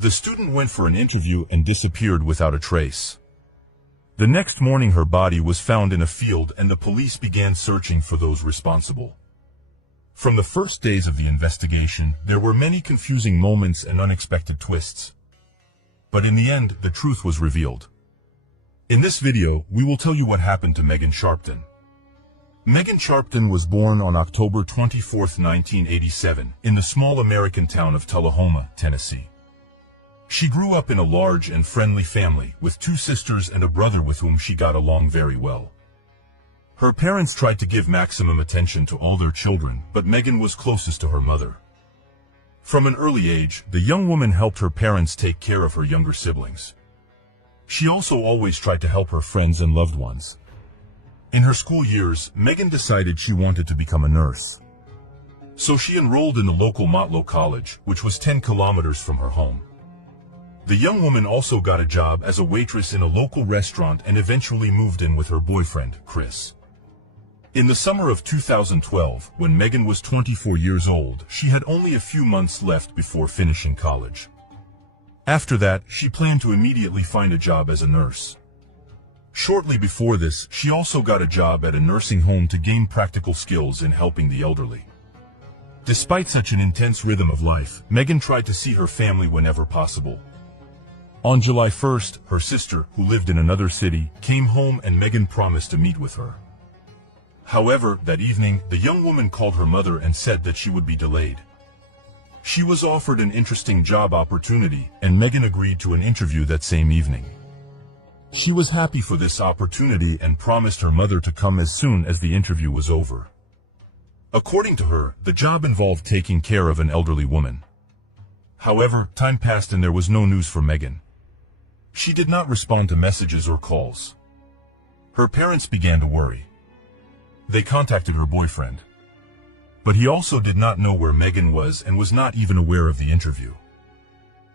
The student went for an interview and disappeared without a trace. The next morning her body was found in a field and the police began searching for those responsible. From the first days of the investigation, there were many confusing moments and unexpected twists. But in the end, the truth was revealed. In this video, we will tell you what happened to Megan Sharpton. Megan Sharpton was born on October 24, 1987, in the small American town of Tullahoma, Tennessee. She grew up in a large and friendly family, with 2 sisters and a brother with whom she got along very well. Her parents tried to give maximum attention to all their children, but Megan was closest to her mother. From an early age, the young woman helped her parents take care of her younger siblings. She also always tried to help her friends and loved ones. In her school years, Megan decided she wanted to become a nurse. So she enrolled in the local Motlow College, which was 10 kilometers from her home. The young woman also got a job as a waitress in a local restaurant and eventually moved in with her boyfriend, Chris. In the summer of 2012, when Megan was 24 years old, she had only a few months left before finishing college. After that, she planned to immediately find a job as a nurse. Shortly before this, she also got a job at a nursing home to gain practical skills in helping the elderly. Despite such an intense rhythm of life, Megan tried to see her family whenever possible. On July 1st, her sister, who lived in another city, came home and Megan promised to meet with her. However, that evening, the young woman called her mother and said that she would be delayed. She was offered an interesting job opportunity, and Megan agreed to an interview that same evening. She was happy for this opportunity and promised her mother to come as soon as the interview was over. According to her, the job involved taking care of an elderly woman. However, time passed and there was no news for Megan. She did not respond to messages or calls. Her parents began to worry. They contacted her boyfriend. But he also did not know where Megan was and was not even aware of the interview.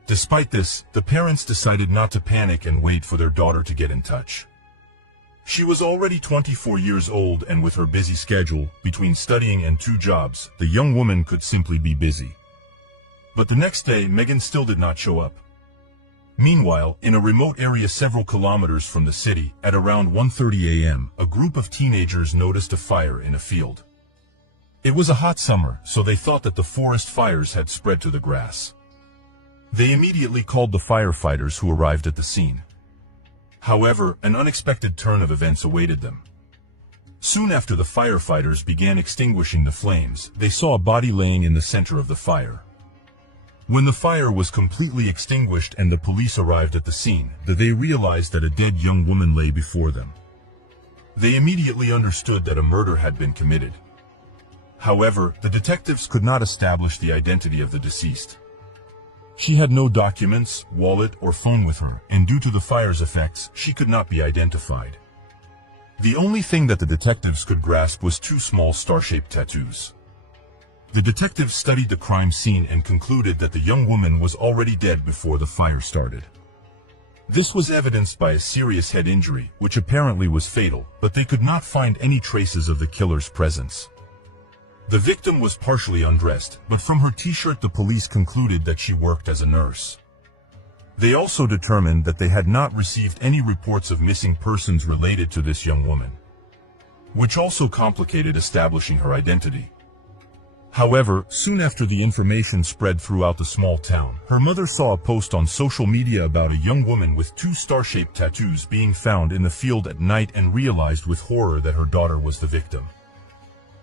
Despite this, the parents decided not to panic and wait for their daughter to get in touch. She was already 24 years old, and with her busy schedule, between studying and 2 jobs, the young woman could simply be busy. But the next day, Megan still did not show up. Meanwhile, in a remote area several kilometers from the city, at around 1:30 a.m., a group of teenagers noticed a fire in a field. It was a hot summer, so they thought that the forest fires had spread to the grass. They immediately called the firefighters, who arrived at the scene. However, an unexpected turn of events awaited them. Soon after the firefighters began extinguishing the flames, they saw a body laying in the center of the fire. When the fire was completely extinguished and the police arrived at the scene, they realized that a dead young woman lay before them. They immediately understood that a murder had been committed. However, the detectives could not establish the identity of the deceased. She had no documents, wallet, or phone with her, and due to the fire's effects, she could not be identified. The only thing that the detectives could grasp was 2 small star-shaped tattoos. The detectives studied the crime scene and concluded that the young woman was already dead before the fire started. This was evidenced by a serious head injury, which apparently was fatal, but they could not find any traces of the killer's presence. The victim was partially undressed, but from her t-shirt the police concluded that she worked as a nurse. They also determined that they had not received any reports of missing persons related to this young woman, which also complicated establishing her identity. However, soon after the information spread throughout the small town, her mother saw a post on social media about a young woman with 2 star-shaped tattoos being found in the field at night and realized with horror that her daughter was the victim.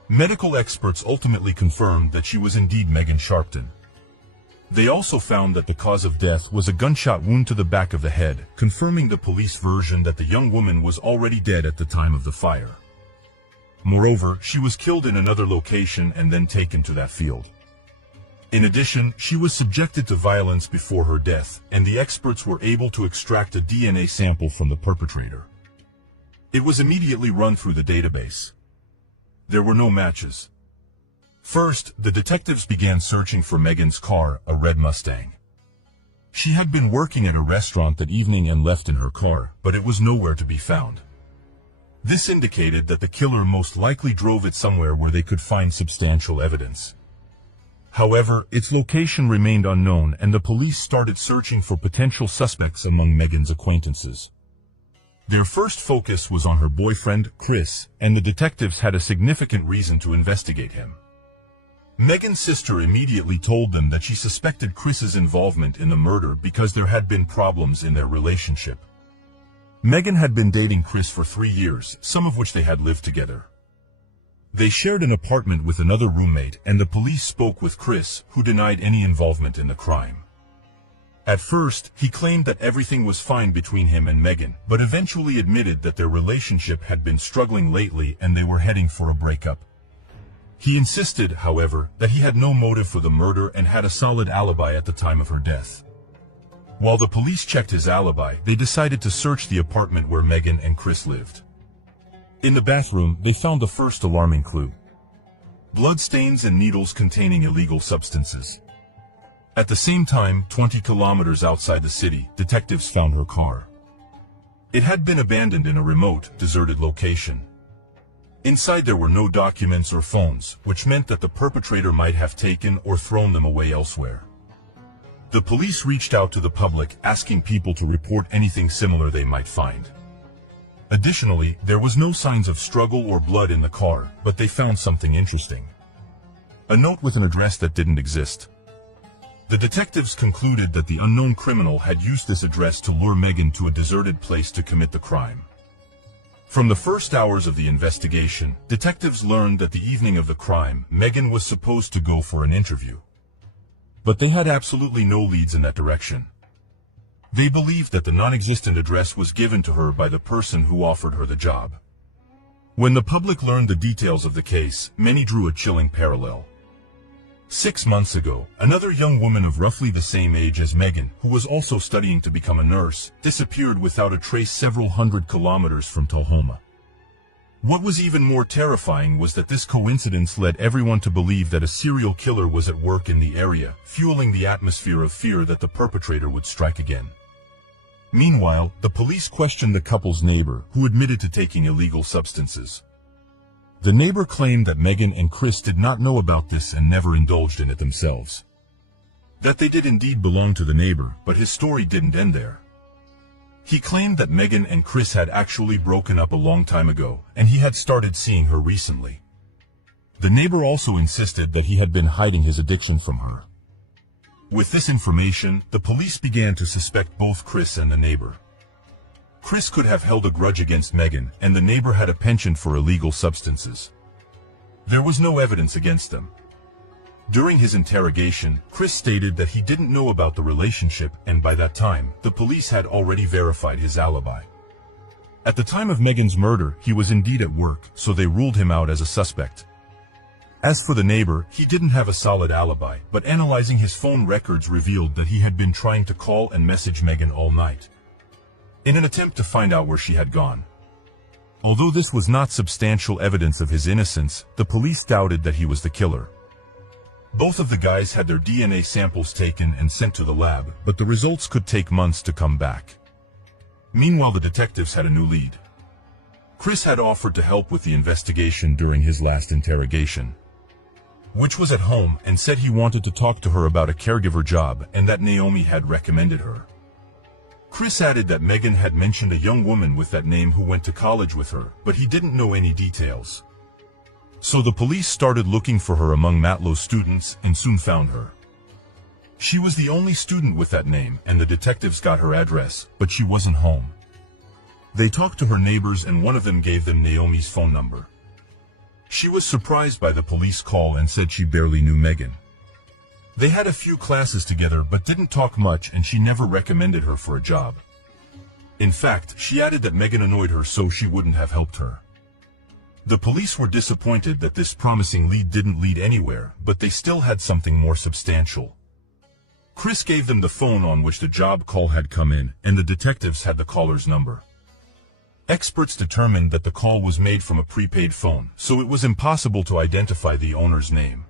Medical experts ultimately confirmed that she was indeed Megan Sharpton. They also found that the cause of death was a gunshot wound to the back of the head, confirming the police version that the young woman was already dead at the time of the fire. Moreover, she was killed in another location and then taken to that field. In addition, she was subjected to violence before her death, and the experts were able to extract a DNA sample from the perpetrator. It was immediately run through the database. There were no matches. First, the detectives began searching for Megan's car, a red Mustang. She had been working at a restaurant that evening and left in her car, but it was nowhere to be found. This indicated that the killer most likely drove it somewhere where they could find substantial evidence. However, its location remained unknown and the police started searching for potential suspects among Megan's acquaintances. Their first focus was on her boyfriend, Chris, and the detectives had a significant reason to investigate him. Megan's sister immediately told them that she suspected Chris's involvement in the murder because there had been problems in their relationship. Megan had been dating Chris for 3 years, some of which they had lived together. They shared an apartment with another roommate, and the police spoke with Chris, who denied any involvement in the crime. At first, he claimed that everything was fine between him and Megan, but eventually admitted that their relationship had been struggling lately and they were heading for a breakup. He insisted, however, that he had no motive for the murder and had a solid alibi at the time of her death. While the police checked his alibi, they decided to search the apartment where Megan and Chris lived. In the bathroom, they found the first alarming clue: bloodstains and needles containing illegal substances. At the same time, 20 kilometers outside the city, detectives found her car. It had been abandoned in a remote, deserted location. Inside there were no documents or phones, which meant that the perpetrator might have taken or thrown them away elsewhere. The police reached out to the public, asking people to report anything similar they might find. Additionally, there was no signs of struggle or blood in the car, but they found something interesting: a note with an address that didn't exist. The detectives concluded that the unknown criminal had used this address to lure Megan to a deserted place to commit the crime. From the first hours of the investigation, detectives learned that the evening of the crime, Megan was supposed to go for an interview. But they had absolutely no leads in that direction. They believed that the non-existent address was given to her by the person who offered her the job. When the public learned the details of the case, many drew a chilling parallel. 6 months ago, another young woman of roughly the same age as Megan, who was also studying to become a nurse, disappeared without a trace several hundred kilometers from Tullahoma. What was even more terrifying was that this coincidence led everyone to believe that a serial killer was at work in the area, fueling the atmosphere of fear that the perpetrator would strike again. Meanwhile, the police questioned the couple's neighbor, who admitted to taking illegal substances. The neighbor claimed that Megan and Chris did not know about this and never indulged in it themselves. That they did indeed belong to the neighbor, but his story didn't end there. He claimed that Megan and Chris had actually broken up a long time ago, and he had started seeing her recently. The neighbor also insisted that he had been hiding his addiction from her. With this information, the police began to suspect both Chris and the neighbor. Chris could have held a grudge against Megan, and the neighbor had a penchant for illegal substances. There was no evidence against them. During his interrogation, Chris stated that he didn't know about the relationship, and by that time, the police had already verified his alibi. At the time of Megan's murder, he was indeed at work, so they ruled him out as a suspect. As for the neighbor, he didn't have a solid alibi, but analyzing his phone records revealed that he had been trying to call and message Megan all night, in an attempt to find out where she had gone. Although this was not substantial evidence of his innocence, the police doubted that he was the killer. Both of the guys had their DNA samples taken and sent to the lab, but the results could take months to come back. Meanwhile, the detectives had a new lead. Chris had offered to help with the investigation during his last interrogation, which was at home, and said he wanted to talk to her about a caregiver job and that Naomi had recommended her. Chris added that Megan had mentioned a young woman with that name who went to college with her, but he didn't know any details. So the police started looking for her among Matlow's students and soon found her. She was the only student with that name, and the detectives got her address, but she wasn't home. They talked to her neighbors and one of them gave them Naomi's phone number. She was surprised by the police call and said she barely knew Megan. They had a few classes together but didn't talk much, and she never recommended her for a job. In fact, she added that Megan annoyed her so she wouldn't have helped her. The police were disappointed that this promising lead didn't lead anywhere, but they still had something more substantial. Chris gave them the phone on which the job call had come in, and the detectives had the caller's number. Experts determined that the call was made from a prepaid phone, so it was impossible to identify the owner's name.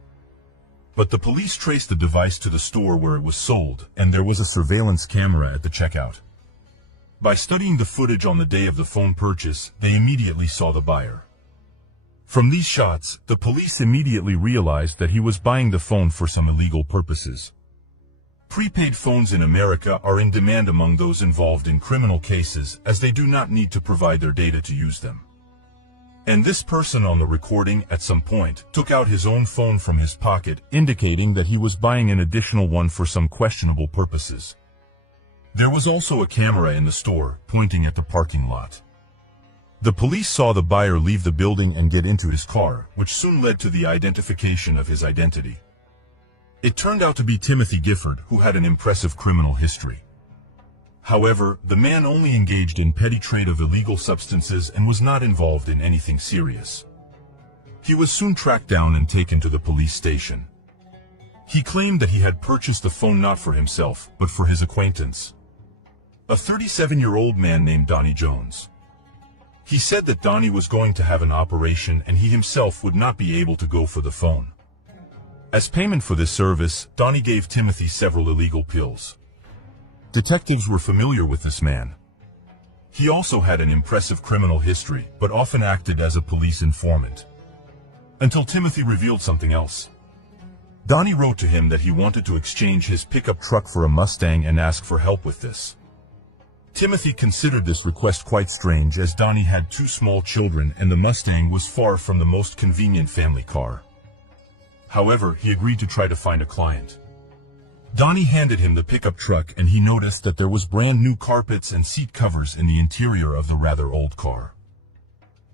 But the police traced the device to the store where it was sold, and there was a surveillance camera at the checkout. By studying the footage on the day of the phone purchase, they immediately saw the buyer. From these shots, the police immediately realized that he was buying the phone for some illegal purposes. Prepaid phones in America are in demand among those involved in criminal cases, as they do not need to provide their data to use them. And this person on the recording at some point took out his own phone from his pocket, indicating that he was buying an additional one for some questionable purposes. There was also a camera in the store, pointing at the parking lot. The police saw the buyer leave the building and get into his car, which soon led to the identification of his identity. It turned out to be Timothy Gifford, who had an impressive criminal history. However, the man only engaged in petty trade of illegal substances and was not involved in anything serious. He was soon tracked down and taken to the police station. He claimed that he had purchased the phone not for himself, but for his acquaintance, a 37-year-old man named Donnie Jones. He said that Donnie was going to have an operation and he himself would not be able to go for the phone. As payment for this service, Donnie gave Timothy several illegal pills. Detectives were familiar with this man. He also had an impressive criminal history, but often acted as a police informant. Until Timothy revealed something else. Donnie wrote to him that he wanted to exchange his pickup truck for a Mustang and ask for help with this. Timothy considered this request quite strange, as Donnie had 2 small children and the Mustang was far from the most convenient family car. However, he agreed to try to find a client. Donnie handed him the pickup truck and he noticed that there was brand new carpets and seat covers in the interior of the rather old car.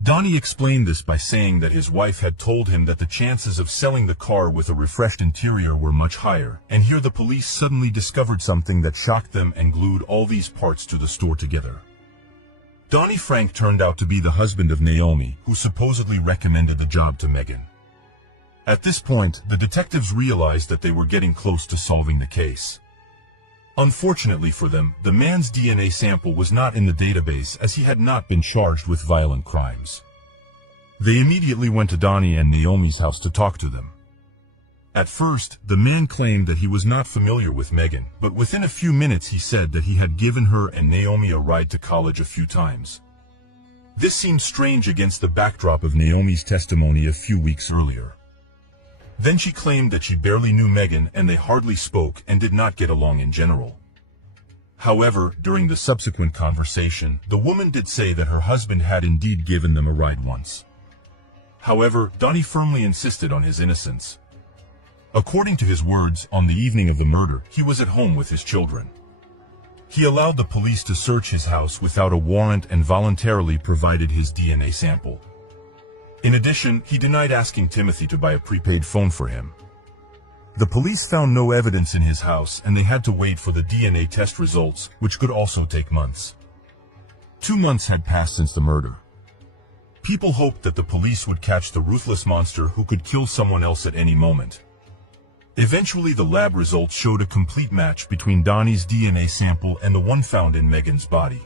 Donnie explained this by saying that his wife had told him that the chances of selling the car with a refreshed interior were much higher, and here the police suddenly discovered something that shocked them and glued all these parts to the store together. Donnie Frank turned out to be the husband of Naomi, who supposedly recommended the job to Megan. At this point, the detectives realized that they were getting close to solving the case. Unfortunately for them, the man's DNA sample was not in the database, as he had not been charged with violent crimes. They immediately went to Donnie and Naomi's house to talk to them. At first, the man claimed that he was not familiar with Megan, but within a few minutes he said that he had given her and Naomi a ride to college a few times. This seemed strange against the backdrop of Naomi's testimony a few weeks earlier. Then she claimed that she barely knew Megan and they hardly spoke and did not get along in general. However, during the subsequent conversation, the woman did say that her husband had indeed given them a ride once. However, Donnie firmly insisted on his innocence. According to his words, on the evening of the murder, he was at home with his children. He allowed the police to search his house without a warrant and voluntarily provided his DNA sample. In addition, he denied asking Timothy to buy a prepaid phone for him. The police found no evidence in his house and they had to wait for the DNA test results, which could also take months. 2 months had passed since the murder. People hoped that the police would catch the ruthless monster who could kill someone else at any moment. Eventually, the lab results showed a complete match between Donnie's DNA sample and the one found in Megan's body.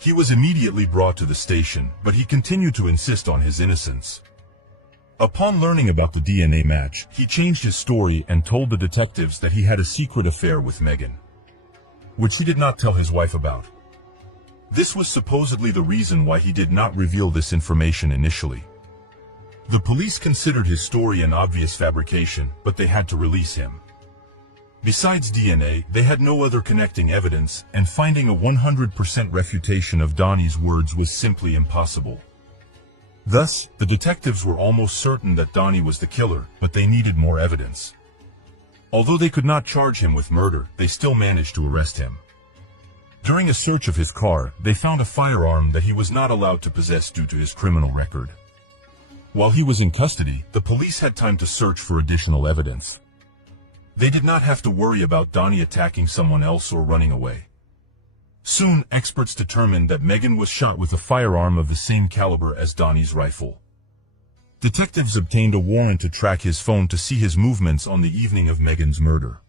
He was immediately brought to the station, but he continued to insist on his innocence. Upon learning about the DNA match, he changed his story and told the detectives that he had a secret affair with Megan, which he did not tell his wife about. This was supposedly the reason why he did not reveal this information initially. The police considered his story an obvious fabrication, but they had to release him. Besides DNA, they had no other connecting evidence, and finding a 100% refutation of Donnie's words was simply impossible. Thus, the detectives were almost certain that Donnie was the killer, but they needed more evidence. Although they could not charge him with murder, they still managed to arrest him. During a search of his car, they found a firearm that he was not allowed to possess due to his criminal record. While he was in custody, the police had time to search for additional evidence. They did not have to worry about Donnie attacking someone else or running away. Soon, experts determined that Megan was shot with a firearm of the same caliber as Donnie's rifle. Detectives obtained a warrant to track his phone to see his movements on the evening of Megan's murder.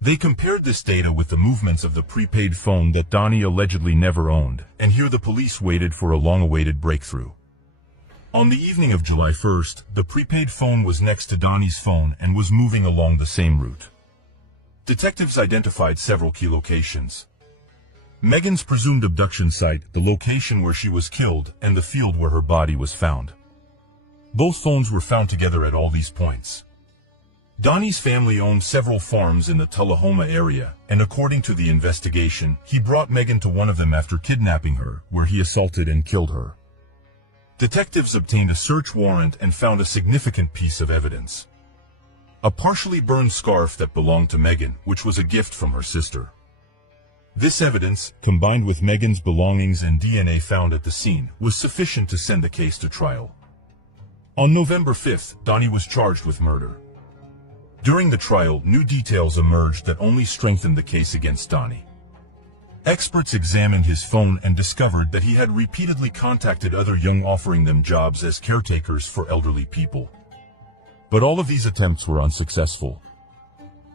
They compared this data with the movements of the prepaid phone that Donnie allegedly never owned, and here the police waited for a long-awaited breakthrough. On the evening of July 1st, the prepaid phone was next to Donnie's phone and was moving along the same route. Detectives identified several key locations: Megan's presumed abduction site, the location where she was killed, and the field where her body was found. Both phones were found together at all these points. Donnie's family owned several farms in the Tullahoma area, and according to the investigation, he brought Megan to one of them after kidnapping her, where he assaulted and killed her. Detectives obtained a search warrant and found a significant piece of evidence: a partially burned scarf that belonged to Megan, which was a gift from her sister. This evidence, combined with Megan's belongings and DNA found at the scene, was sufficient to send the case to trial. On November 5th, Donnie was charged with murder. During the trial, new details emerged that only strengthened the case against Donnie. Experts examined his phone and discovered that he had repeatedly contacted other young offering them jobs as caretakers for elderly people. But all of these attempts were unsuccessful.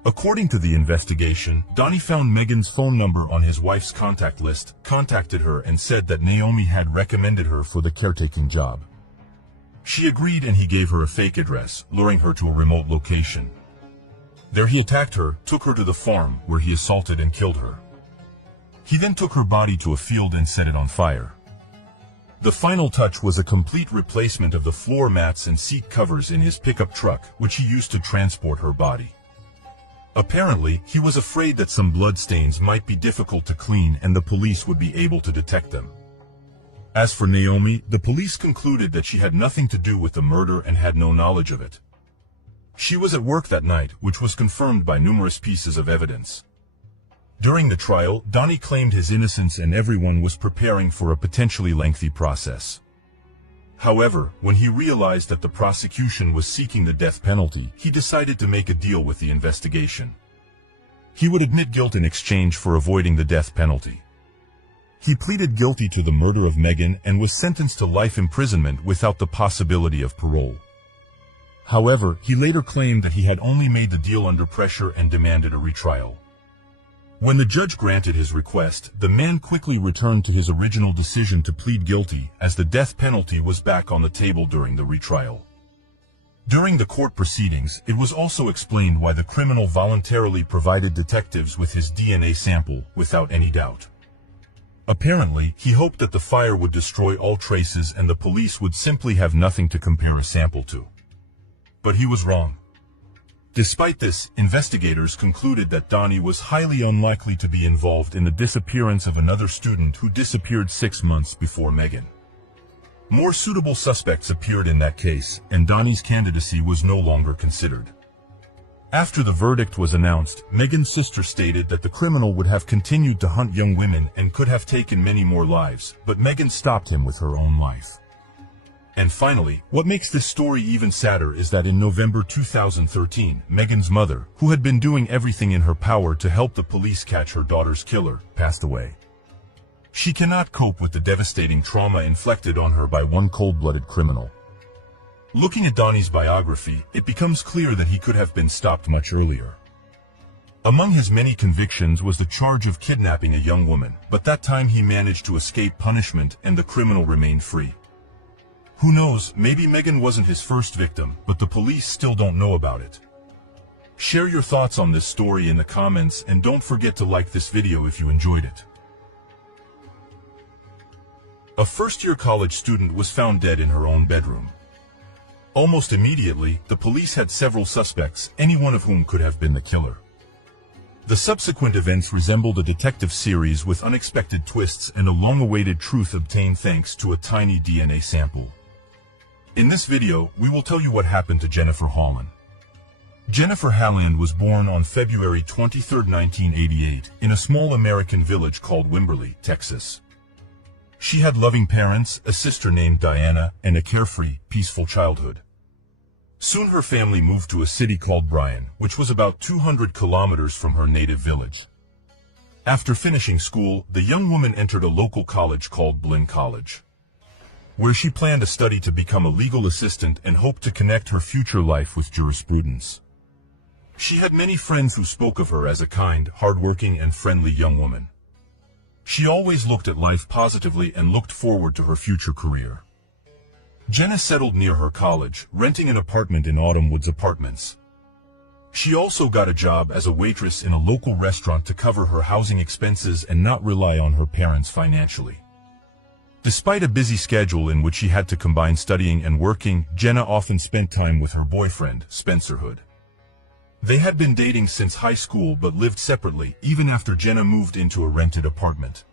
According to the investigation, Donnie found Megan's phone number on his wife's contact list, contacted her and said that Naomi had recommended her for the caretaking job. She agreed and he gave her a fake address, luring her to a remote location. There he attacked her, took her to the farm, where he assaulted and killed her. He then took her body to a field and set it on fire. The final touch was a complete replacement of the floor mats and seat covers in his pickup truck, which he used to transport her body. Apparently, he was afraid that some blood stains might be difficult to clean and the police would be able to detect them. As for Naomi, the police concluded that she had nothing to do with the murder and had no knowledge of it. She was at work that night, which was confirmed by numerous pieces of evidence. During the trial, Donnie claimed his innocence and everyone was preparing for a potentially lengthy process. However, when he realized that the prosecution was seeking the death penalty, he decided to make a deal with the investigation. He would admit guilt in exchange for avoiding the death penalty. He pleaded guilty to the murder of Megan and was sentenced to life imprisonment without the possibility of parole. However, he later claimed that he had only made the deal under pressure and demanded a retrial. When the judge granted his request, the man quickly returned to his original decision to plead guilty, as the death penalty was back on the table during the retrial. During the court proceedings, it was also explained why the criminal voluntarily provided detectives with his DNA sample, without any doubt. Apparently, he hoped that the fire would destroy all traces and the police would simply have nothing to compare a sample to. But he was wrong. Despite this, investigators concluded that Donnie was highly unlikely to be involved in the disappearance of another student who disappeared 6 months before Megan. More suitable suspects appeared in that case, and Donnie's candidacy was no longer considered. After the verdict was announced, Megan's sister stated that the criminal would have continued to hunt young women and could have taken many more lives, but Megan stopped him with her own life. And finally, what makes this story even sadder is that in November 2013, Megan's mother, who had been doing everything in her power to help the police catch her daughter's killer, passed away. She cannot cope with the devastating trauma inflicted on her by one cold-blooded criminal. Looking at Donnie's biography, it becomes clear that he could have been stopped much earlier. Among his many convictions was the charge of kidnapping a young woman, but that time he managed to escape punishment and the criminal remained free. Who knows, maybe Megan wasn't his first victim, but the police still don't know about it. Share your thoughts on this story in the comments and don't forget to like this video if you enjoyed it. A first-year college student was found dead in her own bedroom. Almost immediately, the police had several suspects, any one of whom could have been the killer. The subsequent events resembled a detective series with unexpected twists and a long-awaited truth obtained thanks to a tiny DNA sample. In this video, we will tell you what happened to Jennifer Holland. Jennifer Halland was born on February 23, 1988, in a small American village called Wimberley, Texas. She had loving parents, a sister named Diana, and a carefree, peaceful childhood. Soon her family moved to a city called Bryan, which was about 200 kilometers from her native village. After finishing school, the young woman entered a local college called Blinn College, where she planned to study to become a legal assistant and hoped to connect her future life with jurisprudence. She had many friends who spoke of her as a kind, hardworking, and friendly young woman. She always looked at life positively and looked forward to her future career. Jenna settled near her college, renting an apartment in Autumn Woods Apartments. She also got a job as a waitress in a local restaurant to cover her housing expenses and not rely on her parents financially. Despite a busy schedule in which she had to combine studying and working, Jenna often spent time with her boyfriend, Spencer Hood. They had been dating since high school but lived separately, even after Jenna moved into a rented apartment.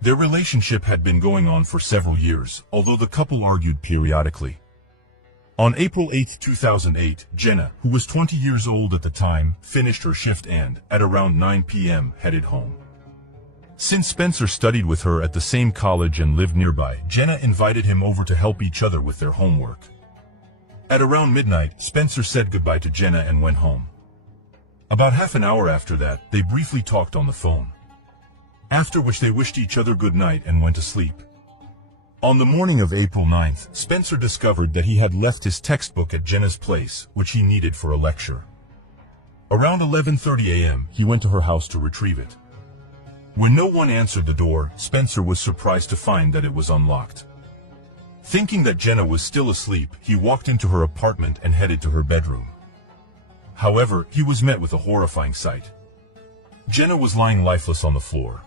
Their relationship had been going on for several years, although the couple argued periodically. On April 8, 2008, Jenna, who was 20 years old at the time, finished her shift and, at around 9 p.m., headed home. Since Spencer studied with her at the same college and lived nearby, Jenna invited him over to help each other with their homework. At around midnight, Spencer said goodbye to Jenna and went home. About half an hour after that, they briefly talked on the phone, after which they wished each other good night and went to sleep. On the morning of April 9th, Spencer discovered that he had left his textbook at Jenna's place, which he needed for a lecture. Around 11:30 a.m., he went to her house to retrieve it. When no one answered the door, Spencer was surprised to find that it was unlocked. Thinking that Jenna was still asleep, he walked into her apartment and headed to her bedroom. However, he was met with a horrifying sight. Jenna was lying lifeless on the floor.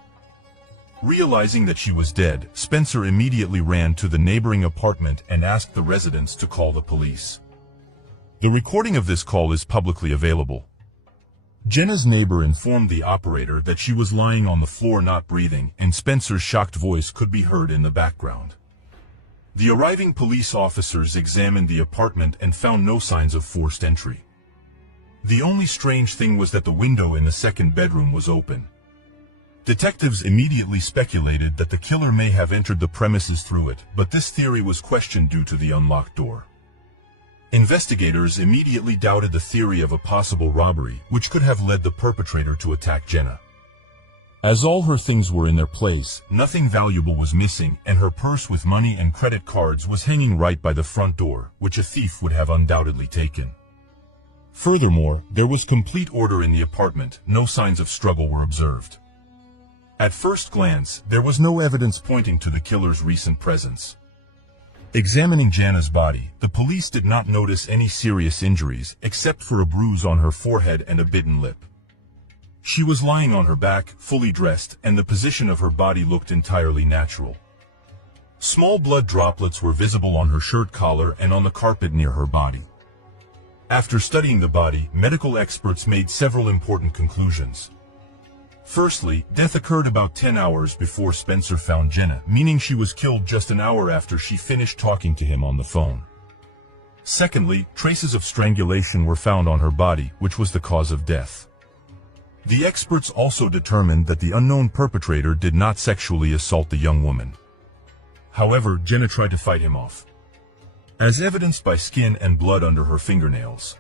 Realizing that she was dead, Spencer immediately ran to the neighboring apartment and asked the residents to call the police. The recording of this call is publicly available. Jenna's neighbor informed the operator that she was lying on the floor not breathing, and Spencer's shocked voice could be heard in the background. The arriving police officers examined the apartment and found no signs of forced entry. The only strange thing was that the window in the second bedroom was open. Detectives immediately speculated that the killer may have entered the premises through it, but this theory was questioned due to the unlocked door. Investigators immediately doubted the theory of a possible robbery, which could have led the perpetrator to attack Jenna. As all her things were in their place, nothing valuable was missing, and her purse with money and credit cards was hanging right by the front door, which a thief would have undoubtedly taken. Furthermore, there was complete order in the apartment, no signs of struggle were observed. At first glance, there was no evidence pointing to the killer's recent presence. Examining Jenna's body, the police did not notice any serious injuries, except for a bruise on her forehead and a bitten lip. She was lying on her back, fully dressed, and the position of her body looked entirely natural. Small blood droplets were visible on her shirt collar and on the carpet near her body. After studying the body, medical experts made several important conclusions. Firstly, death occurred about 10 hours before Spencer found Jenna, meaning she was killed just an hour after she finished talking to him on the phone. Secondly, traces of strangulation were found on her body, which was the cause of death. The experts also determined that the unknown perpetrator did not sexually assault the young woman. However, Jenna tried to fight him off, as evidenced by skin and blood under her fingernails.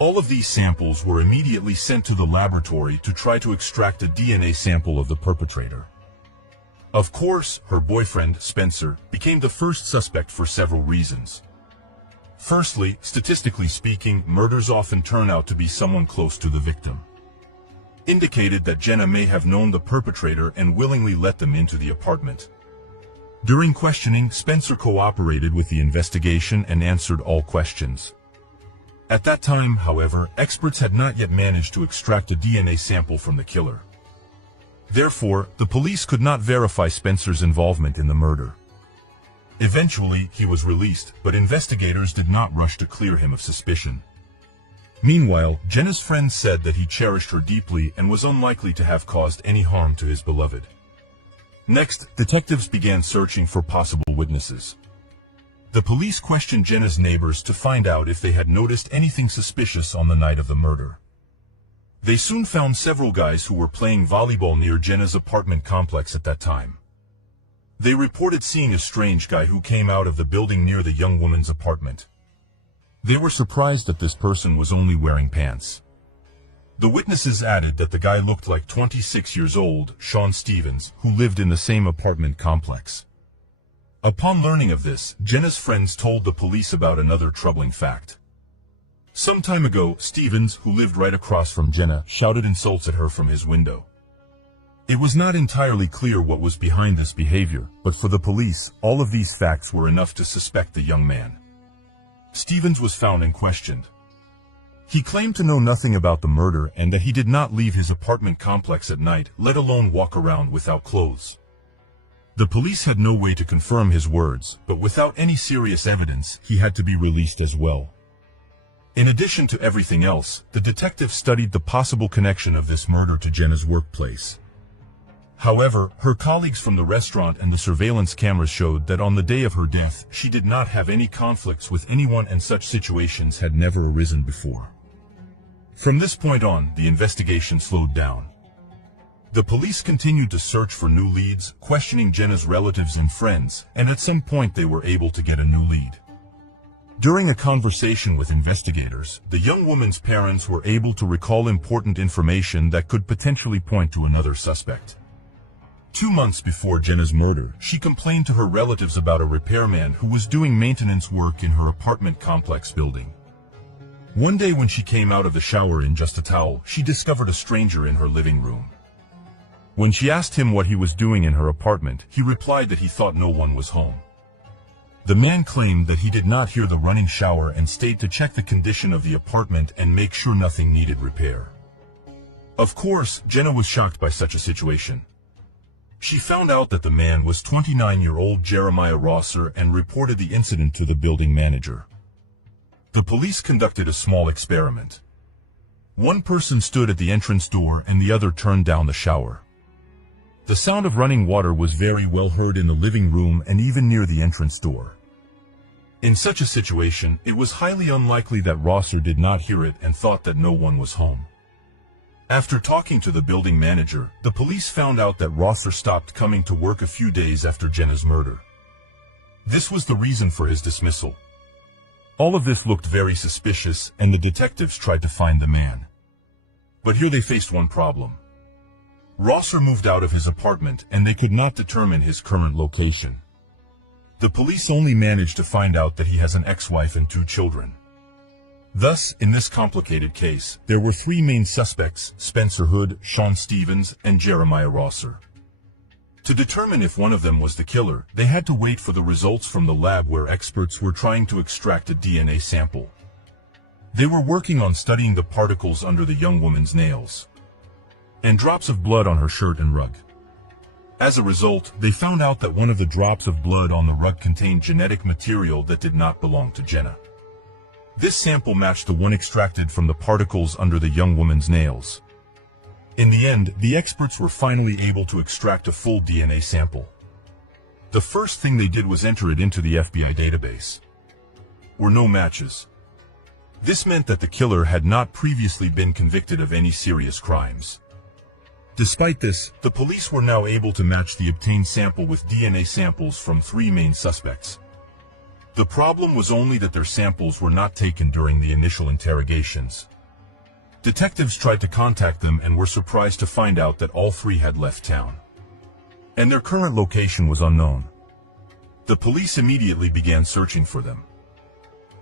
All of these samples were immediately sent to the laboratory to try to extract a DNA sample of the perpetrator. Of course, her boyfriend, Spencer, became the first suspect for several reasons. Firstly, statistically speaking, murders often turn out to be someone close to the victim. Indicated that Jenna may have known the perpetrator and willingly let them into the apartment. During questioning, Spencer cooperated with the investigation and answered all questions. At that time, however, experts had not yet managed to extract a DNA sample from the killer. Therefore, the police could not verify Spencer's involvement in the murder. Eventually, he was released, but investigators did not rush to clear him of suspicion. Meanwhile, Jenna's friends said that he cherished her deeply and was unlikely to have caused any harm to his beloved. Next, detectives began searching for possible witnesses. The police questioned Jenna's neighbors to find out if they had noticed anything suspicious on the night of the murder. They soon found several guys who were playing volleyball near Jenna's apartment complex at that time. They reported seeing a strange guy who came out of the building near the young woman's apartment. They were surprised that this person was only wearing pants. The witnesses added that the guy looked like 26 years old, Sean Stevens, who lived in the same apartment complex. Upon learning of this, Jenna's friends told the police about another troubling fact. Some time ago, Stevens, who lived right across from Jenna, shouted insults at her from his window. It was not entirely clear what was behind this behavior, but for the police, all of these facts were enough to suspect the young man. Stevens was found and questioned. He claimed to know nothing about the murder and that he did not leave his apartment complex at night, let alone walk around without clothes. The police had no way to confirm his words, but without any serious evidence, he had to be released as well. In addition to everything else, the detective studied the possible connection of this murder to Jenna's workplace. However, her colleagues from the restaurant and the surveillance cameras showed that on the day of her death, she did not have any conflicts with anyone and such situations had never arisen before. From this point on, the investigation slowed down. The police continued to search for new leads, questioning Jenna's relatives and friends, and at some point they were able to get a new lead. During a conversation with investigators, the young woman's parents were able to recall important information that could potentially point to another suspect. 2 months before Jenna's murder, she complained to her relatives about a repairman who was doing maintenance work in her apartment complex building. One day when she came out of the shower in just a towel, she discovered a stranger in her living room. When she asked him what he was doing in her apartment, he replied that he thought no one was home. The man claimed that he did not hear the running shower and stayed to check the condition of the apartment and make sure nothing needed repair. Of course, Jenna was shocked by such a situation. She found out that the man was 29-year-old Jeremiah Rosser and reported the incident to the building manager. The police conducted a small experiment. One person stood at the entrance door and the other turned down the shower. The sound of running water was very well heard in the living room and even near the entrance door. In such a situation, it was highly unlikely that Rosser did not hear it and thought that no one was home. After talking to the building manager, the police found out that Rosser stopped coming to work a few days after Jenna's murder. This was the reason for his dismissal. All of this looked very suspicious, and the detectives tried to find the man. But here they faced one problem. Rosser moved out of his apartment, and they could not determine his current location. The police only managed to find out that he has an ex-wife and 2 children. Thus, in this complicated case, there were 3 main suspects: Spencer Hood, Sean Stevens, and Jeremiah Rosser. To determine if one of them was the killer, they had to wait for the results from the lab where experts were trying to extract a DNA sample. They were working on studying the particles under the young woman's nails and drops of blood on her shirt and rug. As a result, they found out that one of the drops of blood on the rug contained genetic material that did not belong to Jenna. This sample matched the one extracted from the particles under the young woman's nails. In the end, the experts were finally able to extract a full DNA sample. The first thing they did was enter it into the FBI database. Were no matches. This meant that the killer had not previously been convicted of any serious crimes. Despite this, the police were now able to match the obtained sample with DNA samples from 3 main suspects. The problem was only that their samples were not taken during the initial interrogations. Detectives tried to contact them and were surprised to find out that all 3 had left town, and their current location was unknown. The police immediately began searching for them.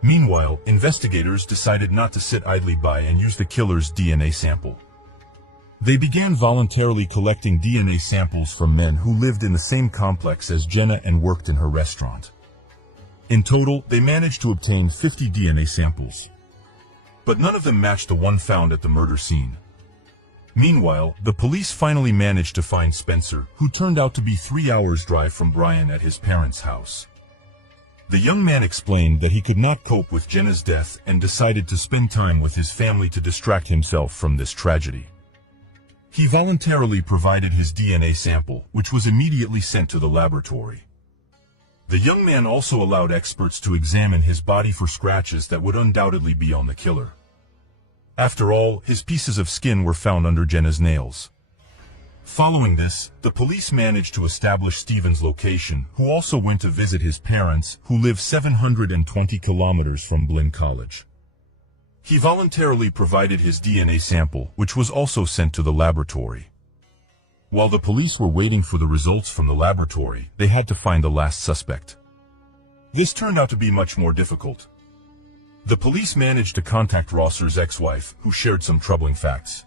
Meanwhile, investigators decided not to sit idly by and use the killer's DNA sample. They began voluntarily collecting DNA samples from men who lived in the same complex as Jenna and worked in her restaurant. In total, they managed to obtain 50 DNA samples. But none of them matched the one found at the murder scene. Meanwhile, the police finally managed to find Spencer, who turned out to be 3 hours' drive from Brian at his parents' house. The young man explained that he could not cope with Jenna's death and decided to spend time with his family to distract himself from this tragedy. He voluntarily provided his DNA sample, which was immediately sent to the laboratory. The young man also allowed experts to examine his body for scratches that would undoubtedly be on the killer. After all, his pieces of skin were found under Jenna's nails. Following this, the police managed to establish Stephen's location, who also went to visit his parents, who live 720 kilometers from Blinn College. He voluntarily provided his DNA sample, which was also sent to the laboratory. While the police were waiting for the results from the laboratory, they had to find the last suspect. This turned out to be much more difficult. The police managed to contact Rosser's ex-wife, who shared some troubling facts.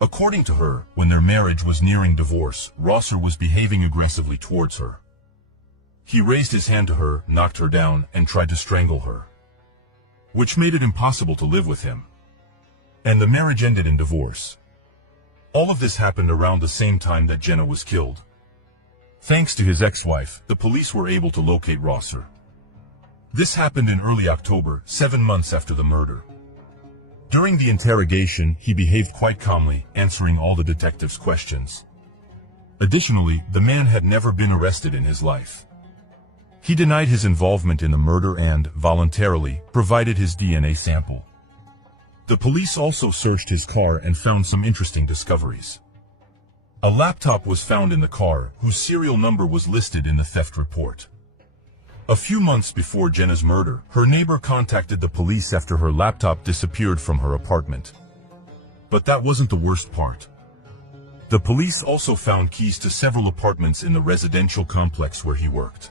According to her, when their marriage was nearing divorce, Rosser was behaving aggressively towards her. He raised his hand to her, knocked her down, and tried to strangle her, which made it impossible to live with him. And the marriage ended in divorce. All of this happened around the same time that Jenna was killed. Thanks to his ex-wife, the police were able to locate Rosser. This happened in early October, 7 months after the murder. During the interrogation, he behaved quite calmly, answering all the detectives' questions. Additionally, the man had never been arrested in his life. He denied his involvement in the murder and, voluntarily, provided his DNA sample. The police also searched his car and found some interesting discoveries. A laptop was found in the car, whose serial number was listed in the theft report. A few months before Jenna's murder, her neighbor contacted the police after her laptop disappeared from her apartment. But that wasn't the worst part. The police also found keys to several apartments in the residential complex where he worked.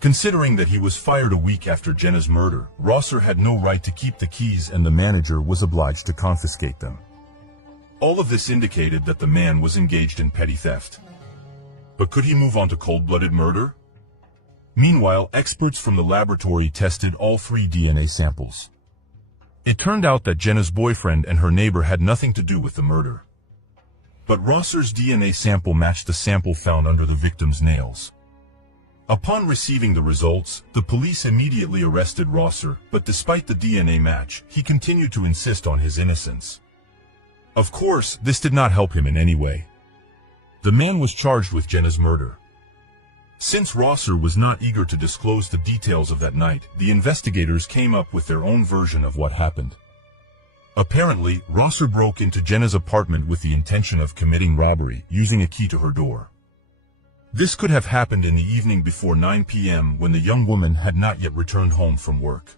Considering that he was fired a week after Jenna's murder, Rosser had no right to keep the keys and the manager was obliged to confiscate them. All of this indicated that the man was engaged in petty theft. But could he move on to cold-blooded murder? Meanwhile, experts from the laboratory tested all 3 DNA samples. It turned out that Jenna's boyfriend and her neighbor had nothing to do with the murder. But Rosser's DNA sample matched the sample found under the victim's nails. Upon receiving the results, the police immediately arrested Rosser, but despite the DNA match, he continued to insist on his innocence. Of course, this did not help him in any way. The man was charged with Jenna's murder. Since Rosser was not eager to disclose the details of that night, the investigators came up with their own version of what happened. Apparently, Rosser broke into Jenna's apartment with the intention of committing robbery, using a key to her door. This could have happened in the evening before 9 p.m. when the young woman had not yet returned home from work.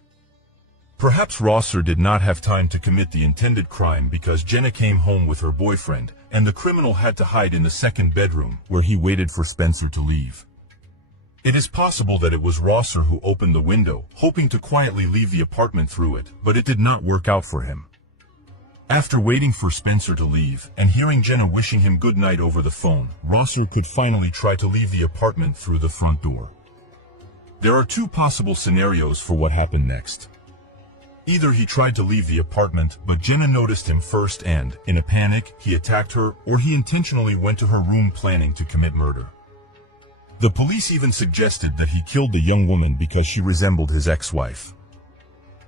Perhaps Rosser did not have time to commit the intended crime because Jenna came home with her boyfriend, and the criminal had to hide in the second bedroom, where he waited for Spencer to leave. It is possible that it was Rosser who opened the window, hoping to quietly leave the apartment through it, but it did not work out for him. After waiting for Spencer to leave, and hearing Jenna wishing him good night over the phone, Rosser could finally try to leave the apartment through the front door. There are 2 possible scenarios for what happened next. Either he tried to leave the apartment, but Jenna noticed him first and, in a panic, he attacked her, or he intentionally went to her room planning to commit murder. The police even suggested that he killed the young woman because she resembled his ex-wife.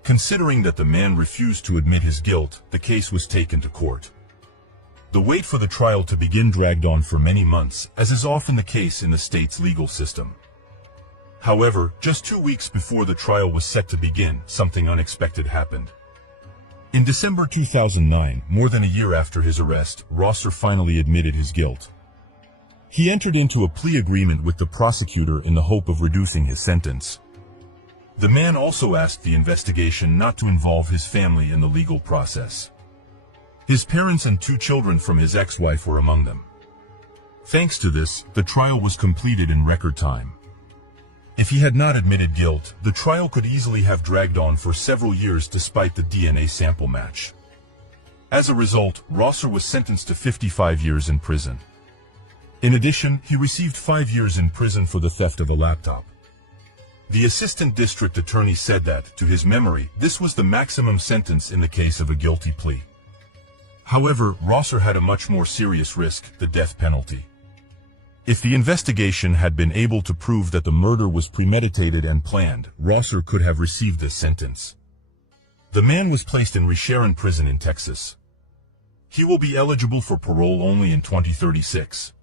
Considering that the man refused to admit his guilt, the case was taken to court. The wait for the trial to begin dragged on for many months, as is often the case in the state's legal system. However, just 2 weeks before the trial was set to begin, something unexpected happened. In December 2009, more than a year after his arrest, Rosser finally admitted his guilt. He entered into a plea agreement with the prosecutor in the hope of reducing his sentence. The man also asked the investigation not to involve his family in the legal process. His parents and 2 children from his ex-wife were among them. Thanks to this, the trial was completed in record time. If he had not admitted guilt, the trial could easily have dragged on for several years despite the DNA sample match. As a result, Rosser was sentenced to 55 years in prison. In addition, he received 5 years in prison for the theft of a laptop. The assistant district attorney said that, to his memory, this was the maximum sentence in the case of a guilty plea. However, Rosser had a much more serious risk, the death penalty. If the investigation had been able to prove that the murder was premeditated and planned, Rosser could have received this sentence. The man was placed in Risharon prison in Texas. He will be eligible for parole only in 2036.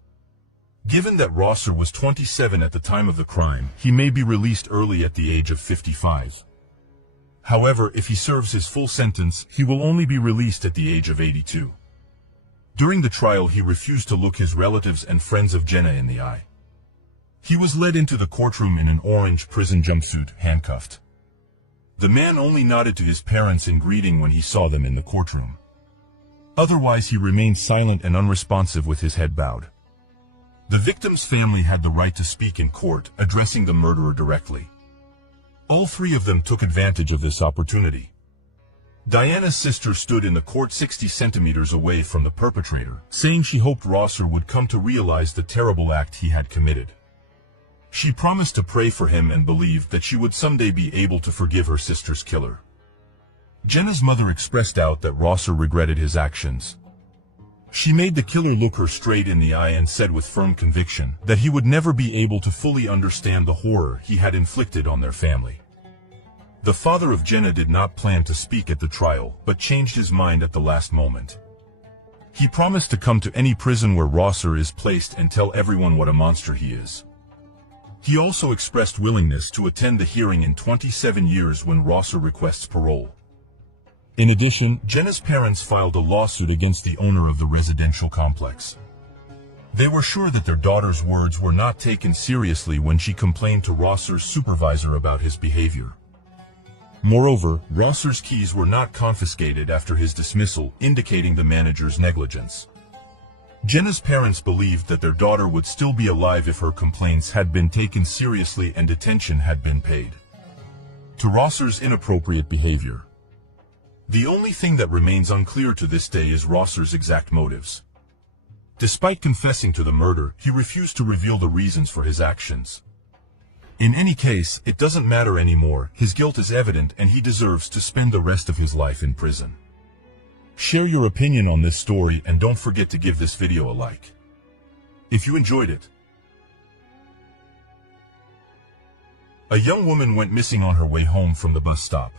Given that Rosser was 27 at the time of the crime, he may be released early at the age of 55. However, if he serves his full sentence, he will only be released at the age of 82. During the trial, he refused to look his relatives and friends of Jenna in the eye. He was led into the courtroom in an orange prison jumpsuit, handcuffed. The man only nodded to his parents in greeting when he saw them in the courtroom. Otherwise, he remained silent and unresponsive with his head bowed. The victim's family had the right to speak in court, addressing the murderer directly. All 3 of them took advantage of this opportunity. Diana's sister stood in the court 60 centimeters away from the perpetrator, saying she hoped Rosser would come to realize the terrible act he had committed. She promised to pray for him and believed that she would someday be able to forgive her sister's killer. Jenna's mother expressed doubt that Rosser regretted his actions. She made the killer look her straight in the eye and said with firm conviction that he would never be able to fully understand the horror he had inflicted on their family. The father of Jenna did not plan to speak at the trial, but changed his mind at the last moment. He promised to come to any prison where Rosser is placed and tell everyone what a monster he is. He also expressed willingness to attend the hearing in 27 years when Rosser requests parole. In addition, Jenna's parents filed a lawsuit against the owner of the residential complex. They were sure that their daughter's words were not taken seriously when she complained to Rosser's supervisor about his behavior. Moreover, Rosser's keys were not confiscated after his dismissal, indicating the manager's negligence. Jenna's parents believed that their daughter would still be alive if her complaints had been taken seriously and detention had been paid. To Rosser's inappropriate behavior. The only thing that remains unclear to this day is Rosser's exact motives. Despite confessing to the murder, he refused to reveal the reasons for his actions. In any case, it doesn't matter anymore. His guilt is evident and he deserves to spend the rest of his life in prison. Share your opinion on this story and don't forget to give this video a like if you enjoyed it. A young woman went missing on her way home from the bus stop.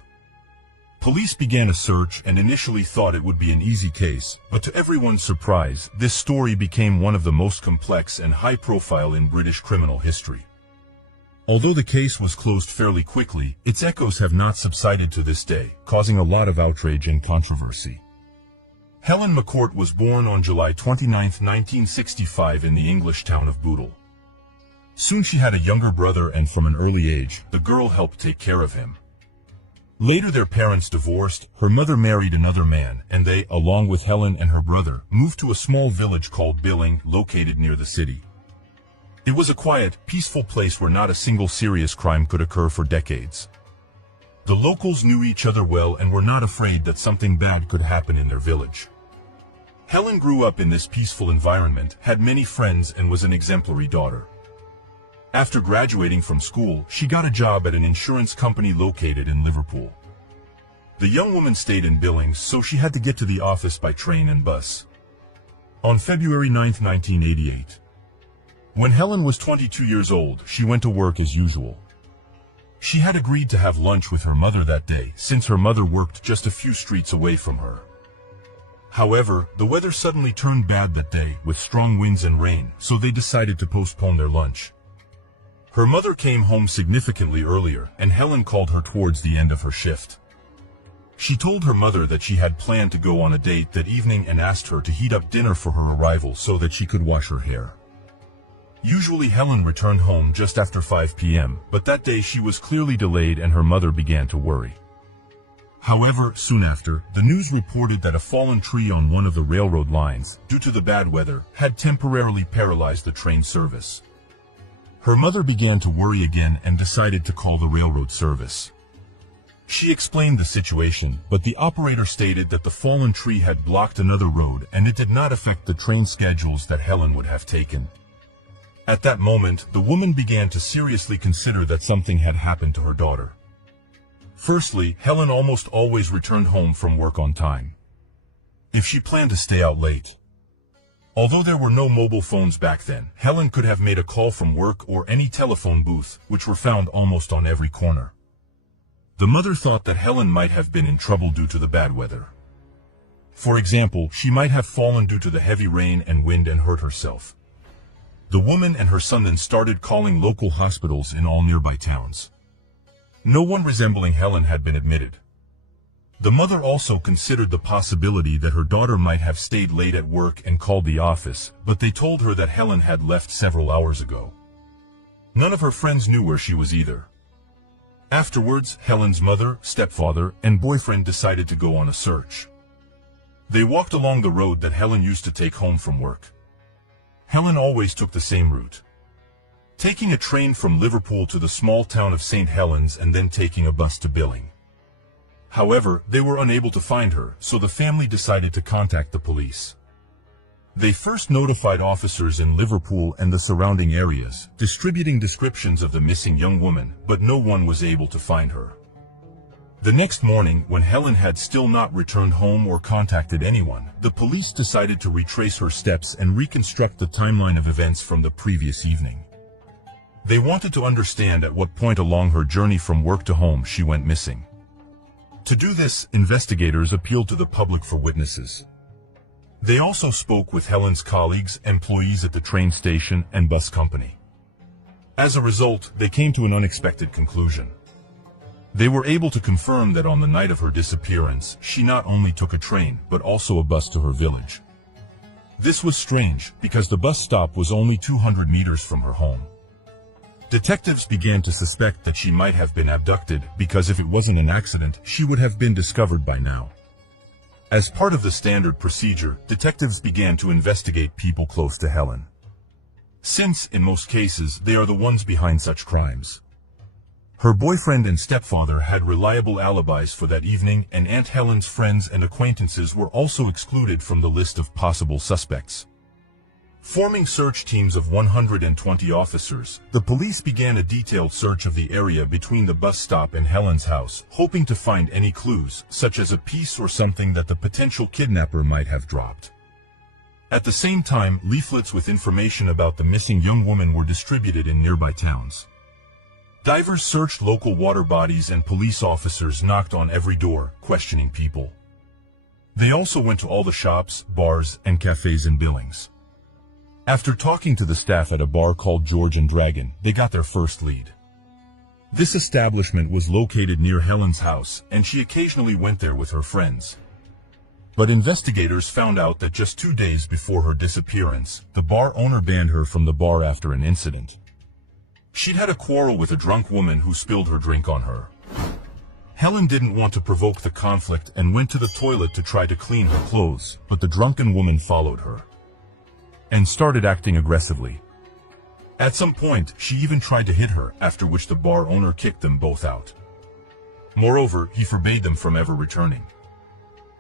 Police began a search and initially thought it would be an easy case, but to everyone's surprise, this story became one of the most complex and high-profile in British criminal history. Although the case was closed fairly quickly, its echoes have not subsided to this day, causing a lot of outrage and controversy. Helen McCourt was born on July 29, 1965 in the English town of Bootle. Soon she had a younger brother and from an early age, the girl helped take care of him. Later their parents divorced, her mother married another man, and they, along with Helen and her brother, moved to a small village called Billing, located near the city. It was a quiet, peaceful place where not a single serious crime could occur for decades. The locals knew each other well and were not afraid that something bad could happen in their village. Helen grew up in this peaceful environment, had many friends, and was an exemplary daughter. After graduating from school, she got a job at an insurance company located in Liverpool. The young woman stayed in Billings, so she had to get to the office by train and bus. On February 9, 1988, when Helen was 22 years old, she went to work as usual. She had agreed to have lunch with her mother that day, since her mother worked just a few streets away from her. However, the weather suddenly turned bad that day, with strong winds and rain, so they decided to postpone their lunch. Her mother came home significantly earlier, and Helen called her towards the end of her shift. She told her mother that she had planned to go on a date that evening and asked her to heat up dinner for her arrival so that she could wash her hair. Usually Helen returned home just after 5 p.m., but that day she was clearly delayed and her mother began to worry. However, soon after, the news reported that a fallen tree on one of the railroad lines, due to the bad weather, had temporarily paralyzed the train service. Her mother began to worry again and decided to call the railroad service. She explained the situation, but the operator stated that the fallen tree had blocked another road and it did not affect the train schedules that Helen would have taken. At that moment, the woman began to seriously consider that something had happened to her daughter. Firstly, Helen almost always returned home from work on time. If she planned to stay out late, although there were no mobile phones back then, Helen could have made a call from work or any telephone booth, which were found almost on every corner. The mother thought that Helen might have been in trouble due to the bad weather. For example, she might have fallen due to the heavy rain and wind and hurt herself. The woman and her son then started calling local hospitals in all nearby towns. No one resembling Helen had been admitted. The mother also considered the possibility that her daughter might have stayed late at work and called the office, but they told her that Helen had left several hours ago. None of her friends knew where she was either. Afterwards, Helen's mother, stepfather, and boyfriend decided to go on a search. They walked along the road that Helen used to take home from work. Helen always took the same route, taking a train from Liverpool to the small town of St. Helens and then taking a bus to Billing. However, they were unable to find her, so the family decided to contact the police. They first notified officers in Liverpool and the surrounding areas, distributing descriptions of the missing young woman, but no one was able to find her. The next morning, when Helen had still not returned home or contacted anyone, the police decided to retrace her steps and reconstruct the timeline of events from the previous evening. They wanted to understand at what point along her journey from work to home she went missing. To do this, investigators appealed to the public for witnesses. They also spoke with Helen's colleagues, employees at the train station and bus company. As a result, they came to an unexpected conclusion. They were able to confirm that on the night of her disappearance, she not only took a train, but also a bus to her village. This was strange, because the bus stop was only 200 meters from her home. Detectives began to suspect that she might have been abducted, because if it wasn't an accident, she would have been discovered by now. As part of the standard procedure, detectives began to investigate people close to Helen, since, in most cases, they are the ones behind such crimes. Her boyfriend and stepfather had reliable alibis for that evening, and Aunt Helen's friends and acquaintances were also excluded from the list of possible suspects. Forming search teams of 120 officers, the police began a detailed search of the area between the bus stop and Helen's house, hoping to find any clues, such as a piece or something that the potential kidnapper might have dropped. At the same time, leaflets with information about the missing young woman were distributed in nearby towns. Divers searched local water bodies and police officers knocked on every door, questioning people. They also went to all the shops, bars, and cafes in Billings. After talking to the staff at a bar called George and Dragon, they got their first lead. This establishment was located near Helen's house, and she occasionally went there with her friends. But investigators found out that just 2 days before her disappearance, the bar owner banned her from the bar after an incident. She'd had a quarrel with a drunk woman who spilled her drink on her. Helen didn't want to provoke the conflict and went to the toilet to try to clean her clothes, but the drunken woman followed her and started acting aggressively. At some point, she even tried to hit her, after which the bar owner kicked them both out. Moreover, he forbade them from ever returning.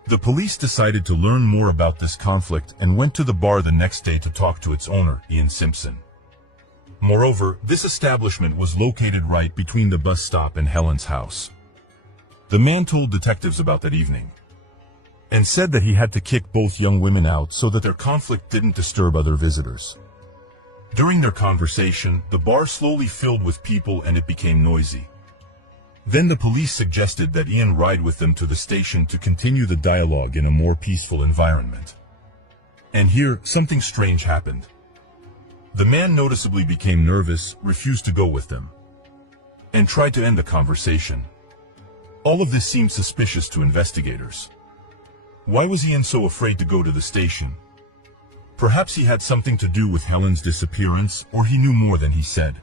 The police decided to learn more about this conflict and went to the bar the next day to talk to its owner, Ian Simpson. Moreover, this establishment was located right between the bus stop and Helen's house. The man told detectives about that evening, and said that he had to kick both young women out so that their conflict didn't disturb other visitors. During their conversation, the bar slowly filled with people and it became noisy. Then the police suggested that Ian ride with them to the station to continue the dialogue in a more peaceful environment. And here, something strange happened. The man noticeably became nervous, refused to go with them, and tried to end the conversation. All of this seemed suspicious to investigators. Why was Ian so afraid to go to the station? Perhaps he had something to do with Helen's disappearance, or he knew more than he said.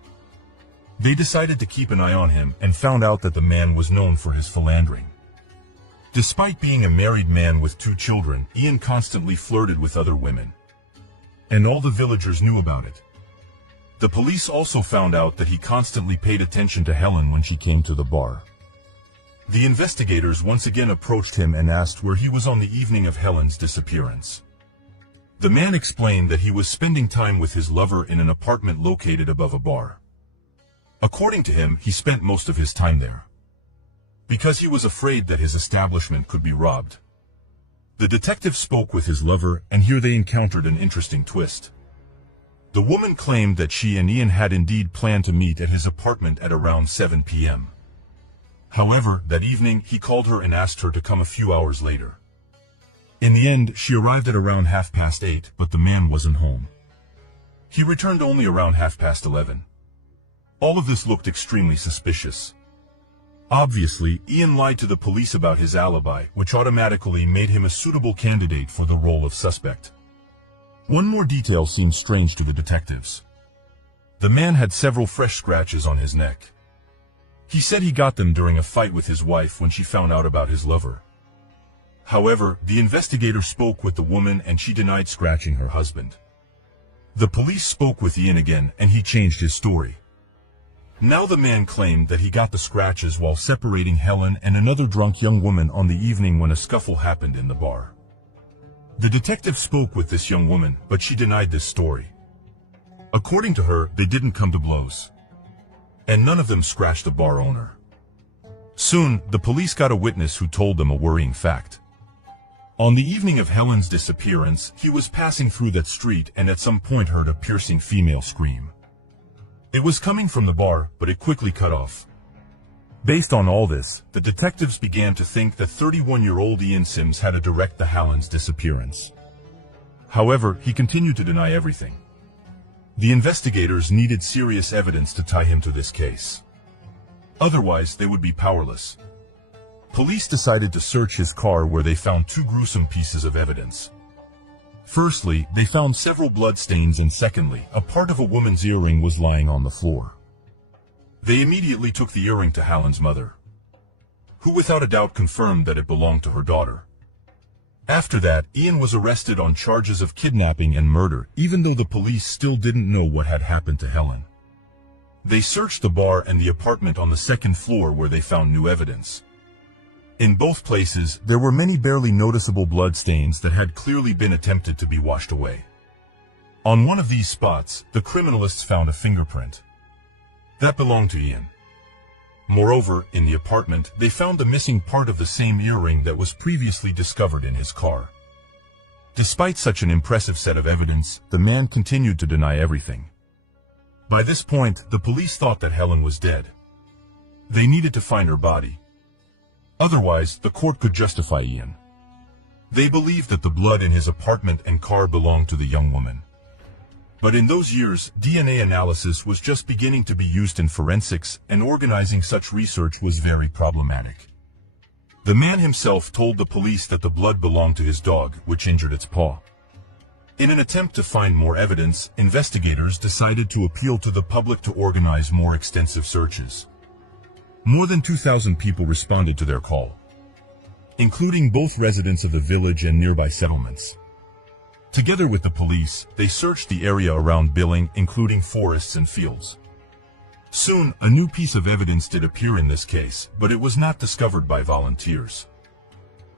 They decided to keep an eye on him and found out that the man was known for his philandering. Despite being a married man with 2 children, Ian constantly flirted with other women, and all the villagers knew about it. The police also found out that he constantly paid attention to Helen when she came to the bar. The investigators once again approached him and asked where he was on the evening of Helen's disappearance. The man explained that he was spending time with his lover in an apartment located above a bar. According to him, he spent most of his time there because he was afraid that his establishment could be robbed. The detective spoke with his lover, and here they encountered an interesting twist. The woman claimed that she and Ian had indeed planned to meet at his apartment at around 7 p.m. However, that evening, he called her and asked her to come a few hours later. In the end, she arrived at around 8:30, but the man wasn't home. He returned only around 11:30. All of this looked extremely suspicious. Obviously, Ian lied to the police about his alibi, which automatically made him a suitable candidate for the role of suspect. One more detail seemed strange to the detectives. The man had several fresh scratches on his neck. He said he got them during a fight with his wife when she found out about his lover. However, the investigator spoke with the woman and she denied scratching her husband. The police spoke with Ian again and he changed his story. Now the man claimed that he got the scratches while separating Helen and another drunk young woman on the evening when a scuffle happened in the bar. The detective spoke with this young woman, but she denied this story. According to her, they didn't come to blows, and none of them scratched the bar owner. Soon, the police got a witness who told them a worrying fact. On the evening of Helen's disappearance, he was passing through that street and at some point heard a piercing female scream. It was coming from the bar, but it quickly cut off. Based on all this, the detectives began to think that 31-year-old Ian Sims had a direct to Helen's disappearance. However, he continued to deny everything. The investigators needed serious evidence to tie him to this case. Otherwise, they would be powerless. Police decided to search his car, where they found two gruesome pieces of evidence. Firstly, they found several bloodstains, and secondly, a part of a woman's earring was lying on the floor. They immediately took the earring to Helen's mother, who without a doubt confirmed that it belonged to her daughter. After that, Ian was arrested on charges of kidnapping and murder, even though the police still didn't know what had happened to Helen. They searched the bar and the apartment on the second floor, where they found new evidence. In both places, there were many barely noticeable bloodstains that had clearly been attempted to be washed away. On one of these spots, the criminalists found a fingerprint that belonged to Ian. Moreover, in the apartment, they found the missing part of the same earring that was previously discovered in his car. Despite such an impressive set of evidence, the man continued to deny everything. By this point, the police thought that Helen was dead. They needed to find her body. Otherwise, the court could justify Ian. They believed that the blood in his apartment and car belonged to the young woman. But in those years, DNA analysis was just beginning to be used in forensics, and organizing such research was very problematic. The man himself told the police that the blood belonged to his dog, which injured its paw. In an attempt to find more evidence, investigators decided to appeal to the public to organize more extensive searches. More than 2,000 people responded to their call, including both residents of the village and nearby settlements. Together with the police, they searched the area around Billing, including forests and fields. Soon, a new piece of evidence did appear in this case, but it was not discovered by volunteers.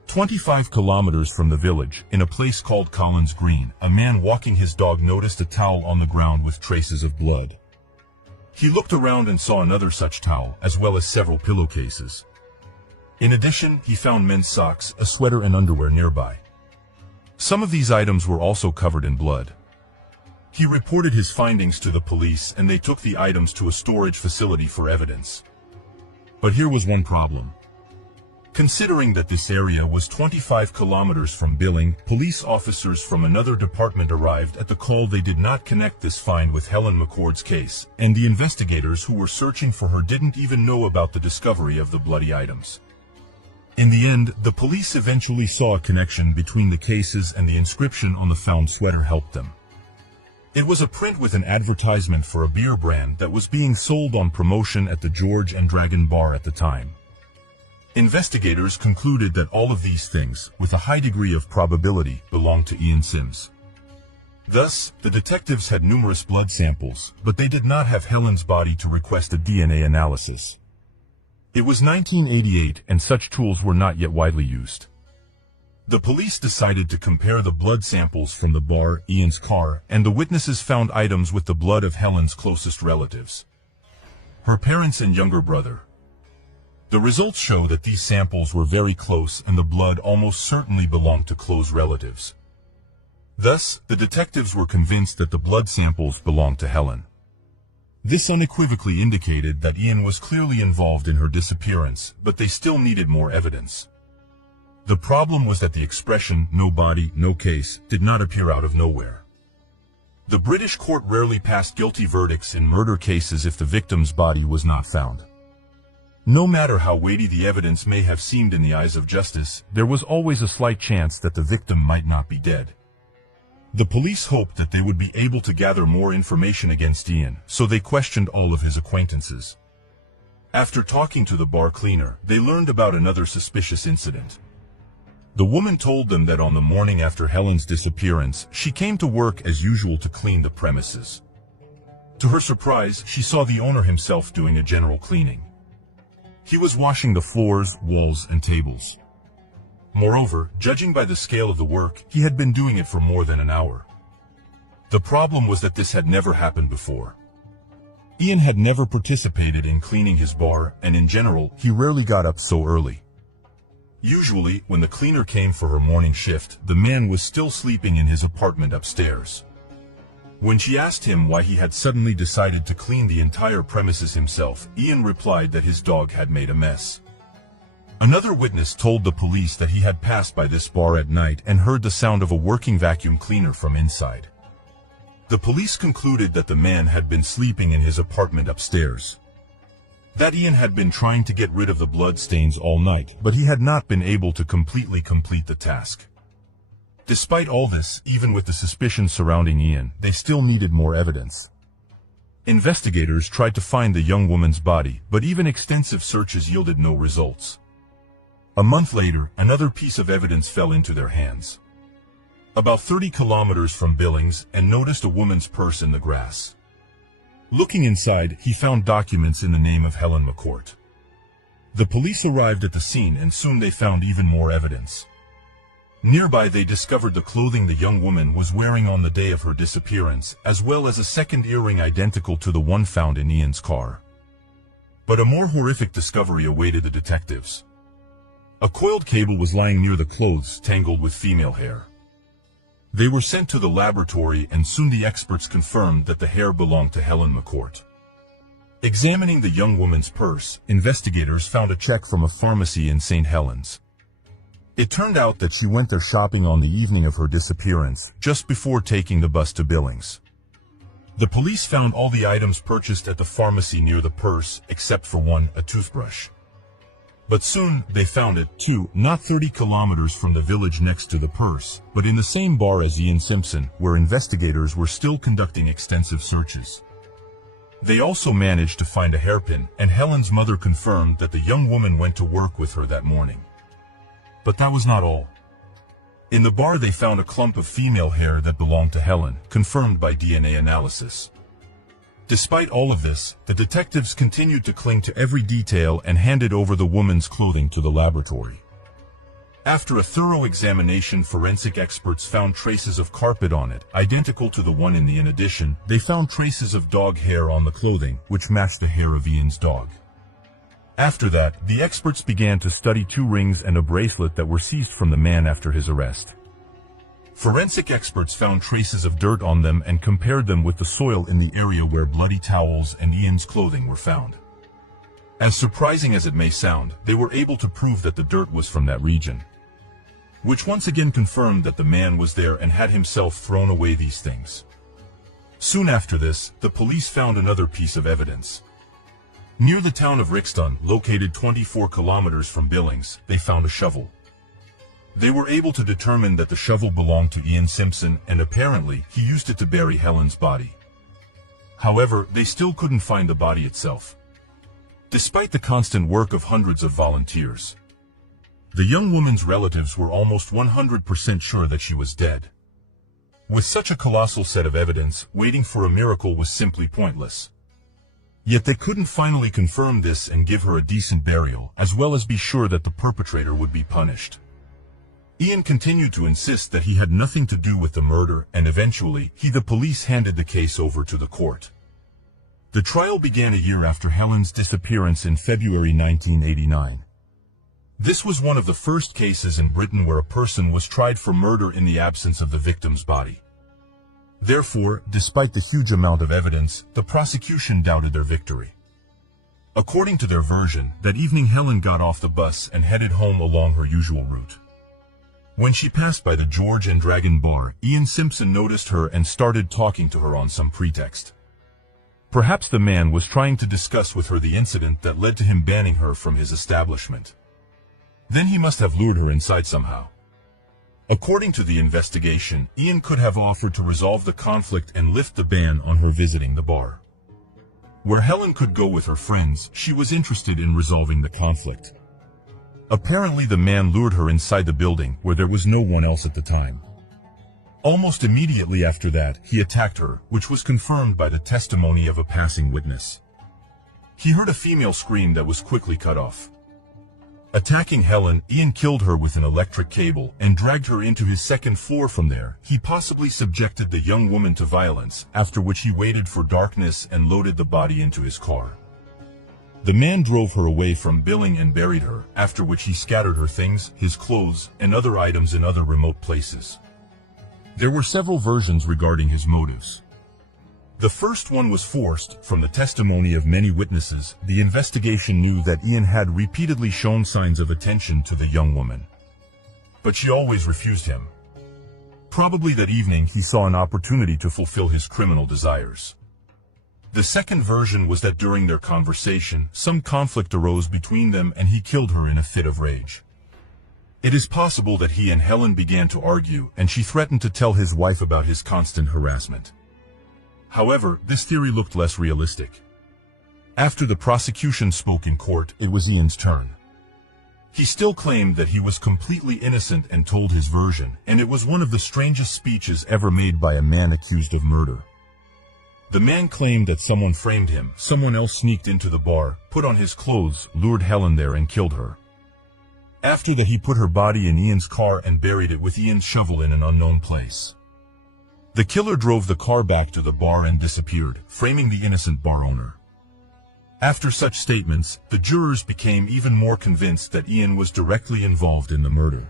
25 kilometers from the village, in a place called Collins Green, a man walking his dog noticed a towel on the ground with traces of blood. He looked around and saw another such towel, as well as several pillowcases. In addition, he found men's socks, a sweater and underwear nearby. Some of these items were also covered in blood. He reported his findings to the police, and they took the items to a storage facility for evidence. But here was one problem. Considering that this area was 25 kilometers from Billing, police officers from another department arrived at the call. They did not connect this find with Helen McCord's case, and the investigators who were searching for her didn't even know about the discovery of the bloody items. In the end, the police eventually saw a connection between the cases, and the inscription on the found sweater helped them. It was a print with an advertisement for a beer brand that was being sold on promotion at the George and Dragon Bar at the time. Investigators concluded that all of these things, with a high degree of probability, belonged to Ian Sims. Thus, the detectives had numerous blood samples, but they did not have Helen's body to request a DNA analysis. It was 1988, and such tools were not yet widely used. The police decided to compare the blood samples from the bar, Ian's car, and the witnesses found items with the blood of Helen's closest relatives, her parents and younger brother. The results show that these samples were very close, and the blood almost certainly belonged to close relatives. Thus, the detectives were convinced that the blood samples belonged to Helen. This unequivocally indicated that Ian was clearly involved in her disappearance, but they still needed more evidence. The problem was that the expression, "no body, no case," did not appear out of nowhere. The British court rarely passed guilty verdicts in murder cases if the victim's body was not found. No matter how weighty the evidence may have seemed in the eyes of justice, there was always a slight chance that the victim might not be dead. The police hoped that they would be able to gather more information against Ian, so they questioned all of his acquaintances. After talking to the bar cleaner, they learned about another suspicious incident. The woman told them that on the morning after Helen's disappearance, she came to work as usual to clean the premises. To her surprise, she saw the owner himself doing a general cleaning. He was washing the floors, walls, and tables. Moreover, judging by the scale of the work, he had been doing it for more than an hour. The problem was that this had never happened before. Ian had never participated in cleaning his bar, and in general, he rarely got up so early. Usually, when the cleaner came for her morning shift, the man was still sleeping in his apartment upstairs. When she asked him why he had suddenly decided to clean the entire premises himself, Ian replied that his dog had made a mess. Another witness told the police that he had passed by this bar at night and heard the sound of a working vacuum cleaner from inside. The police concluded that the man had been sleeping in his apartment upstairs. That Ian had been trying to get rid of the blood stains all night, but he had not been able to completely complete the task. Despite all this, even with the suspicion surrounding Ian, they still needed more evidence. Investigators tried to find the young woman's body, but even extensive searches yielded no results. A month later, another piece of evidence fell into their hands. About 30 kilometers from Billings, and noticed a woman's purse in the grass. Looking inside, he found documents in the name of Helen McCourt. The police arrived at the scene and soon they found even more evidence. Nearby they discovered the clothing the young woman was wearing on the day of her disappearance, as well as a second earring identical to the one found in Ian's car. But a more horrific discovery awaited the detectives. A coiled cable was lying near the clothes, tangled with female hair. They were sent to the laboratory and soon the experts confirmed that the hair belonged to Helen McCourt. Examining the young woman's purse, investigators found a check from a pharmacy in St. Helens. It turned out that she went there shopping on the evening of her disappearance, just before taking the bus to Billings. The police found all the items purchased at the pharmacy near the purse, except for one, a toothbrush. But soon, they found it, too, not 30 kilometers from the village next to the purse, but in the same bar as Ian Simpson, where investigators were still conducting extensive searches. They also managed to find a hairpin, and Helen's mother confirmed that the young woman went to work with her that morning. But that was not all. In the bar they found a clump of female hair that belonged to Helen, confirmed by DNA analysis. Despite all of this, the detectives continued to cling to every detail and handed over the woman's clothing to the laboratory. After a thorough examination, forensic experts found traces of carpet on it, identical to the one in the inn. In addition, they found traces of dog hair on the clothing, which matched the hair of Ian's dog. After that, the experts began to study 2 rings and a bracelet that were seized from the man after his arrest. Forensic experts found traces of dirt on them and compared them with the soil in the area where bloody towels and Ian's clothing were found. As surprising as it may sound, they were able to prove that the dirt was from that region, which once again confirmed that the man was there and had himself thrown away these things. Soon after this, the police found another piece of evidence. Near the town of Rixton, located 24 kilometers from Billings, they found a shovel. They were able to determine that the shovel belonged to Ian Simpson, and apparently, he used it to bury Helen's body. However, they still couldn't find the body itself, despite the constant work of hundreds of volunteers. The young woman's relatives were almost 100% sure that she was dead. With such a colossal set of evidence, waiting for a miracle was simply pointless. Yet they couldn't finally confirm this and give her a decent burial, as well as be sure that the perpetrator would be punished. Ian continued to insist that he had nothing to do with the murder, and eventually, the police handed the case over to the court. The trial began a year after Helen's disappearance in February 1989. This was one of the first cases in Britain where a person was tried for murder in the absence of the victim's body. Therefore, despite the huge amount of evidence, the prosecution doubted their victory. According to their version, that evening Helen got off the bus and headed home along her usual route. When she passed by the George and Dragon bar, Ian Simpson noticed her and started talking to her on some pretext. Perhaps the man was trying to discuss with her the incident that led to him banning her from his establishment. Then he must have lured her inside somehow. According to the investigation, Ian could have offered to resolve the conflict and lift the ban on her visiting the bar. Where Helen could go with her friends, she was interested in resolving the conflict. Apparently the man lured her inside the building, where there was no one else at the time. Almost immediately after that, he attacked her, which was confirmed by the testimony of a passing witness. He heard a female scream that was quickly cut off. Attacking Helen, Ian killed her with an electric cable and dragged her into his second floor. From there, he possibly subjected the young woman to violence, after which he waited for darkness and loaded the body into his car. The man drove her away from Billing and buried her, after which he scattered her things, his clothes, and other items in other remote places. There were several versions regarding his motives. The first one was forced. From the testimony of many witnesses, the investigation knew that Ian had repeatedly shown signs of attention to the young woman. But she always refused him. Probably that evening he saw an opportunity to fulfill his criminal desires. The second version was that during their conversation, some conflict arose between them and he killed her in a fit of rage. It is possible that he and Helen began to argue, and she threatened to tell his wife about his constant harassment. However, this theory looked less realistic. After the prosecution spoke in court, it was Ian's turn. He still claimed that he was completely innocent and told his version, and it was one of the strangest speeches ever made by a man accused of murder. The man claimed that someone framed him, someone else sneaked into the bar, put on his clothes, lured Helen there and killed her. After that he put her body in Ian's car and buried it with Ian's shovel in an unknown place. The killer drove the car back to the bar and disappeared, framing the innocent bar owner. After such statements, the jurors became even more convinced that Ian was directly involved in the murder.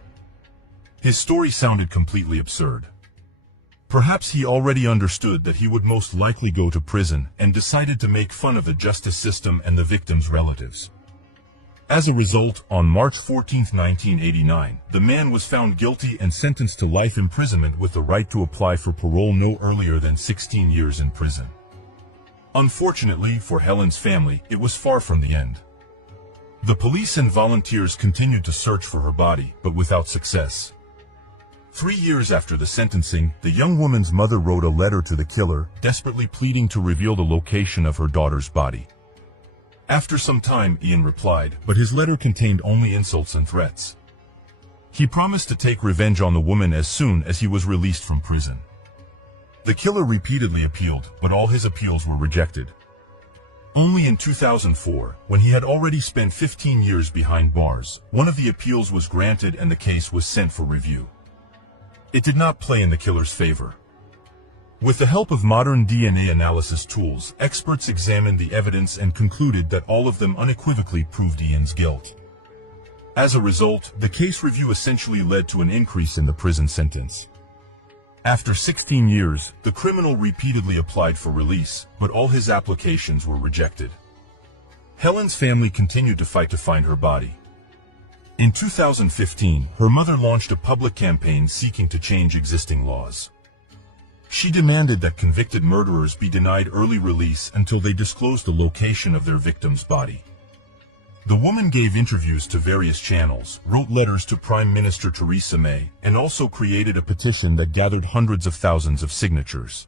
His story sounded completely absurd. Perhaps he already understood that he would most likely go to prison and decided to make fun of the justice system and the victims' relatives. As a result, on March 14, 1989, the man was found guilty and sentenced to life imprisonment with the right to apply for parole no earlier than 16 years in prison. Unfortunately for Helen's family, it was far from the end. The police and volunteers continued to search for her body, but without success. 3 years after the sentencing, the young woman's mother wrote a letter to the killer, desperately pleading to reveal the location of her daughter's body. After some time, Ian replied, but his letter contained only insults and threats. He promised to take revenge on the woman as soon as he was released from prison. The killer repeatedly appealed, but all his appeals were rejected. Only in 2004, when he had already spent 15 years behind bars, one of the appeals was granted and the case was sent for review. It did not play in the killer's favor. With the help of modern DNA analysis tools, experts examined the evidence and concluded that all of them unequivocally proved Ian's guilt. As a result, the case review essentially led to an increase in the prison sentence. After 16 years, the criminal repeatedly applied for release, but all his applications were rejected. Helen's family continued to fight to find her body. In 2015, her mother launched a public campaign seeking to change existing laws. She demanded that convicted murderers be denied early release until they disclosed the location of their victim's body. The woman gave interviews to various channels, wrote letters to Prime Minister Theresa May, and also created a petition that gathered hundreds of thousands of signatures.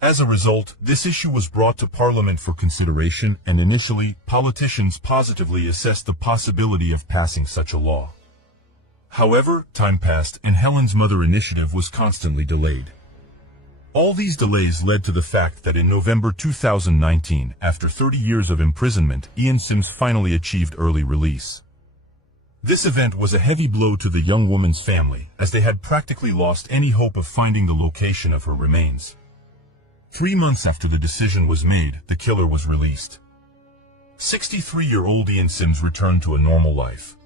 As a result, this issue was brought to Parliament for consideration, and initially, politicians positively assessed the possibility of passing such a law. However, time passed, and Helen's mother initiative was constantly delayed. All these delays led to the fact that in November 2019, after 30 years of imprisonment, Ian Sims finally achieved early release. This event was a heavy blow to the young woman's family, as they had practically lost any hope of finding the location of her remains. 3 months after the decision was made, the killer was released. 63-year-old Ian Sims returned to a normal life.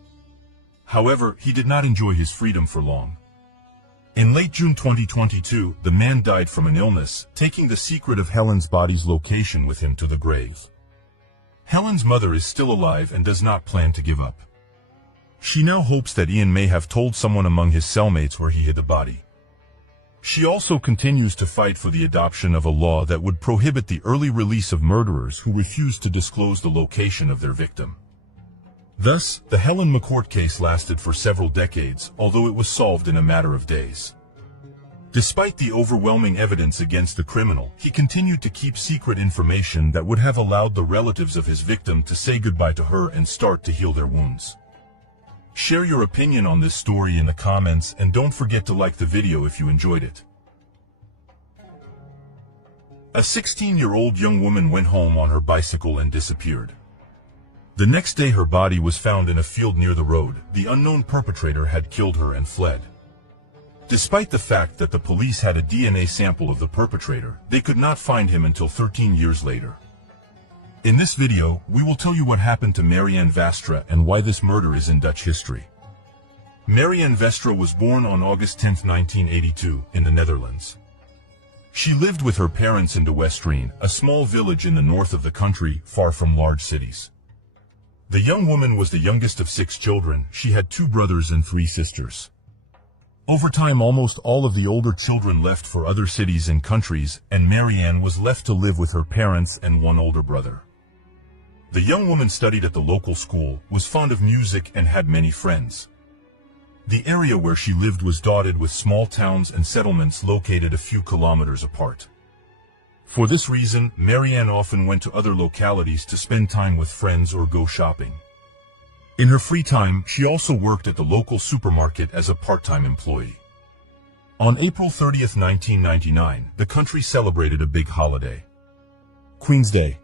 However, he did not enjoy his freedom for long. In late June 2022, the man died from an illness, taking the secret of Helen's body's location with him to the grave. Helen's mother is still alive and does not plan to give up. She now hopes that Ian may have told someone among his cellmates where he hid the body. She also continues to fight for the adoption of a law that would prohibit the early release of murderers who refuse to disclose the location of their victim. Thus, the Helen McCourt case lasted for several decades, although it was solved in a matter of days. Despite the overwhelming evidence against the criminal, he continued to keep secret information that would have allowed the relatives of his victim to say goodbye to her and start to heal their wounds. Share your opinion on this story in the comments, and don't forget to like the video if you enjoyed it. A 16-year-old young woman went home on her bicycle and disappeared. The next day her body was found in a field near the road. The unknown perpetrator had killed her and fled. Despite the fact that the police had a DNA sample of the perpetrator, they could not find him until 13 years later. In this video, we will tell you what happened to Marianne Vastra and why this murder is in Dutch history. Marianne Vastra was born on August 10, 1982, in the Netherlands. She lived with her parents in De Westreen, a small village in the north of the country, far from large cities. The young woman was the youngest of 6 children. She had 2 brothers and 3 sisters. Over time, almost all of the older children left for other cities and countries, and Marianne was left to live with her parents and 1 older brother. The young woman studied at the local school, was fond of music, and had many friends. The area where she lived was dotted with small towns and settlements located a few kilometers apart. For this reason, Marianne often went to other localities to spend time with friends or go shopping. In her free time, she also worked at the local supermarket as a part-time employee. On April 30, 1999, the country celebrated a big holiday, Queen's Day.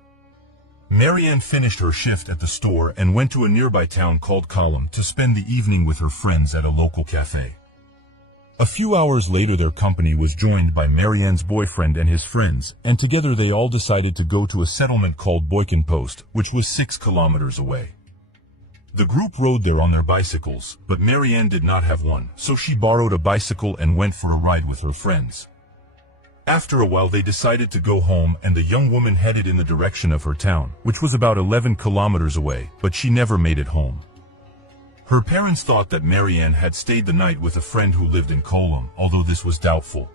Marianne finished her shift at the store and went to a nearby town called Colum to spend the evening with her friends at a local cafe. A few hours later, their company was joined by Marianne's boyfriend and his friends, and together they all decided to go to a settlement called Boykenpost, which was 6 kilometers away. The group rode there on their bicycles, but Marianne did not have one, so she borrowed a bicycle and went for a ride with her friends. After a while they decided to go home, and the young woman headed in the direction of her town, which was about 11 kilometers away, but she never made it home. Her parents thought that Marianne had stayed the night with a friend who lived in Colum, although this was doubtful.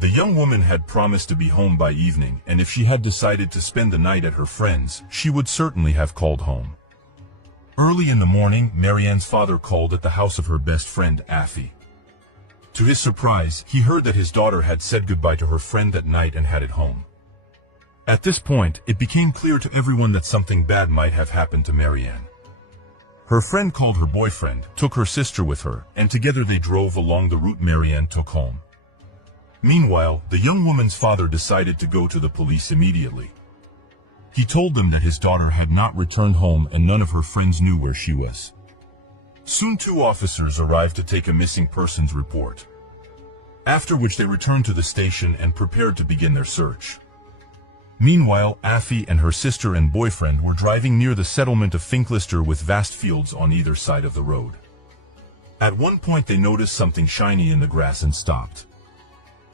The young woman had promised to be home by evening, and if she had decided to spend the night at her friend's, she would certainly have called home. Early in the morning, Marianne's father called at the house of her best friend, Affie. To his surprise, he heard that his daughter had said goodbye to her friend that night and headed home. At this point, it became clear to everyone that something bad might have happened to Marianne. Her friend called her boyfriend, took her sister with her, and together they drove along the route Marianne took home. Meanwhile, the young woman's father decided to go to the police immediately. He told them that his daughter had not returned home and none of her friends knew where she was. Soon 2 officers arrived to take a missing persons report, after which they returned to the station and prepared to begin their search. Meanwhile, Affie and her sister and boyfriend were driving near the settlement of Finklister with vast fields on either side of the road. At one point they noticed something shiny in the grass and stopped.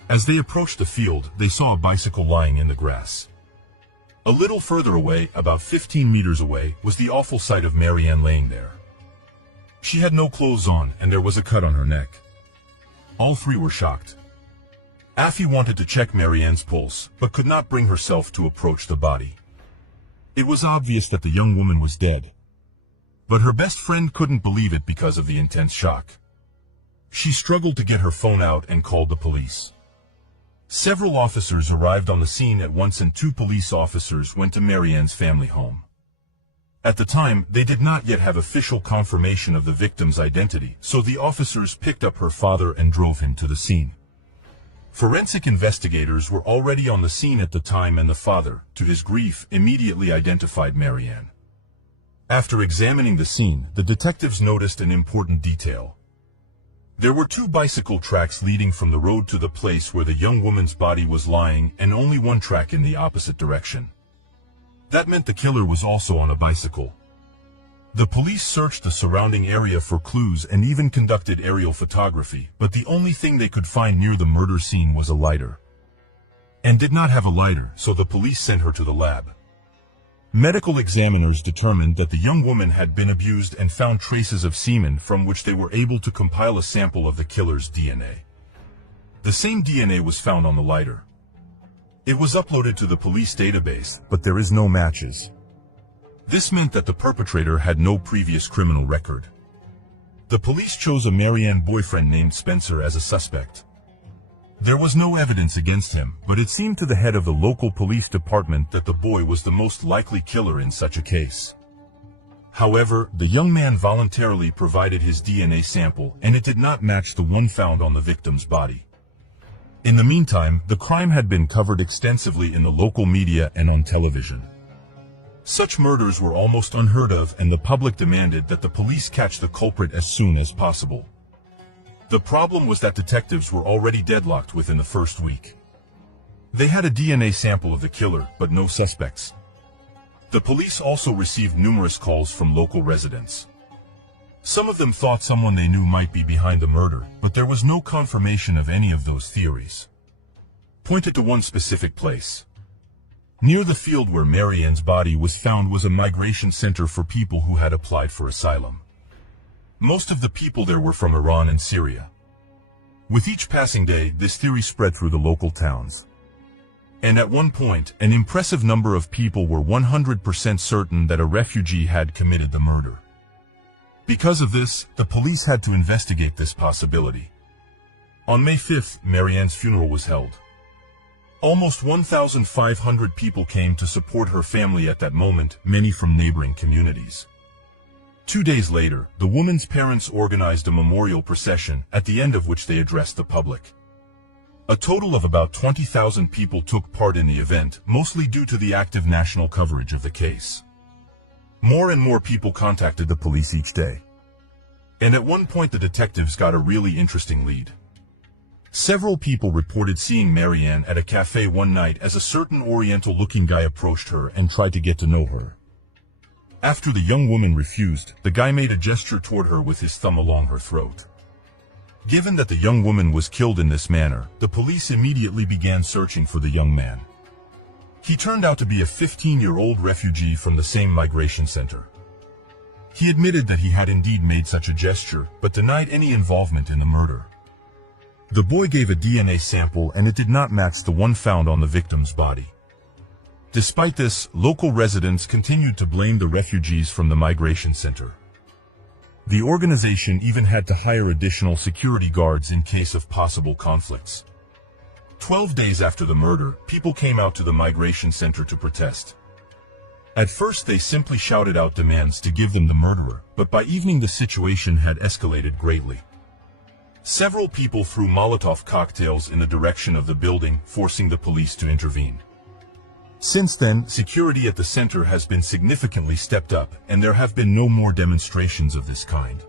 As they approached the field, they saw a bicycle lying in the grass. A little further away, about 15 meters away, was the awful sight of Marianne laying there. She had no clothes on, and there was a cut on her neck. All 3 were shocked. Affie wanted to check Marianne's pulse, but could not bring herself to approach the body. It was obvious that the young woman was dead. But her best friend couldn't believe it because of the intense shock. She struggled to get her phone out and called the police. Several officers arrived on the scene at once, and 2 police officers went to Marianne's family home. At the time, they did not yet have official confirmation of the victim's identity, so the officers picked up her father and drove him to the scene. Forensic investigators were already on the scene at the time, and the father, to his grief, immediately identified Marianne. After examining the scene, the detectives noticed an important detail. There were 2 bicycle tracks leading from the road to the place where the young woman's body was lying, and only 1 track in the opposite direction. That meant the killer was also on a bicycle. The police searched the surrounding area for clues and even conducted aerial photography, but the only thing they could find near the murder scene was a lighter. And did not have a lighter, so the police sent her to the lab. Medical examiners determined that the young woman had been abused and found traces of semen, from which they were able to compile a sample of the killer's DNA. The same DNA was found on the lighter. It was uploaded to the police database, but there is no matches. This meant that the perpetrator had no previous criminal record. The police chose a Marianne boyfriend named Spencer as a suspect. There was no evidence against him, but it seemed to the head of the local police department that the boy was the most likely killer in such a case. However, the young man voluntarily provided his DNA sample, and it did not match the one found on the victim's body. In the meantime, the crime had been covered extensively in the local media and on television. Such murders were almost unheard of, and the public demanded that the police catch the culprit as soon as possible. The problem was that detectives were already deadlocked within the first week. They had a DNA sample of the killer, but no suspects. The police also received numerous calls from local residents. Some of them thought someone they knew might be behind the murder, but there was no confirmation of any of those theories. Pointed to one specific place. Near the field where Marianne's body was found was a migration center for people who had applied for asylum. Most of the people there were from Iran and Syria. With each passing day, this theory spread through the local towns. And at one point, an impressive number of people were 100% certain that a refugee had committed the murder. Because of this, the police had to investigate this possibility. On May 5th, Marianne's funeral was held. Almost 1,500 people came to support her family at that moment, many from neighboring communities. 2 days later, the woman's parents organized a memorial procession, at the end of which they addressed the public. A total of about 20,000 people took part in the event, mostly due to the active national coverage of the case. More and more people contacted the police each day. And at one point the detectives got a really interesting lead. Several people reported seeing Marianne at a cafe one night as a certain Oriental-looking guy approached her and tried to get to know her. After the young woman refused, the guy made a gesture toward her with his thumb along her throat. Given that the young woman was killed in this manner, the police immediately began searching for the young man. He turned out to be a 15-year-old refugee from the same migration center. He admitted that he had indeed made such a gesture, but denied any involvement in the murder. The boy gave a DNA sample and it did not match the one found on the victim's body. Despite this, local residents continued to blame the refugees from the migration center. The organization even had to hire additional security guards in case of possible conflicts. 12 days after the murder, people came out to the migration center to protest. At first they simply shouted out demands to give them the murderer, but by evening the situation had escalated greatly. Several people threw Molotov cocktails in the direction of the building, forcing the police to intervene. Since then, security at the center has been significantly stepped up, and there have been no more demonstrations of this kind.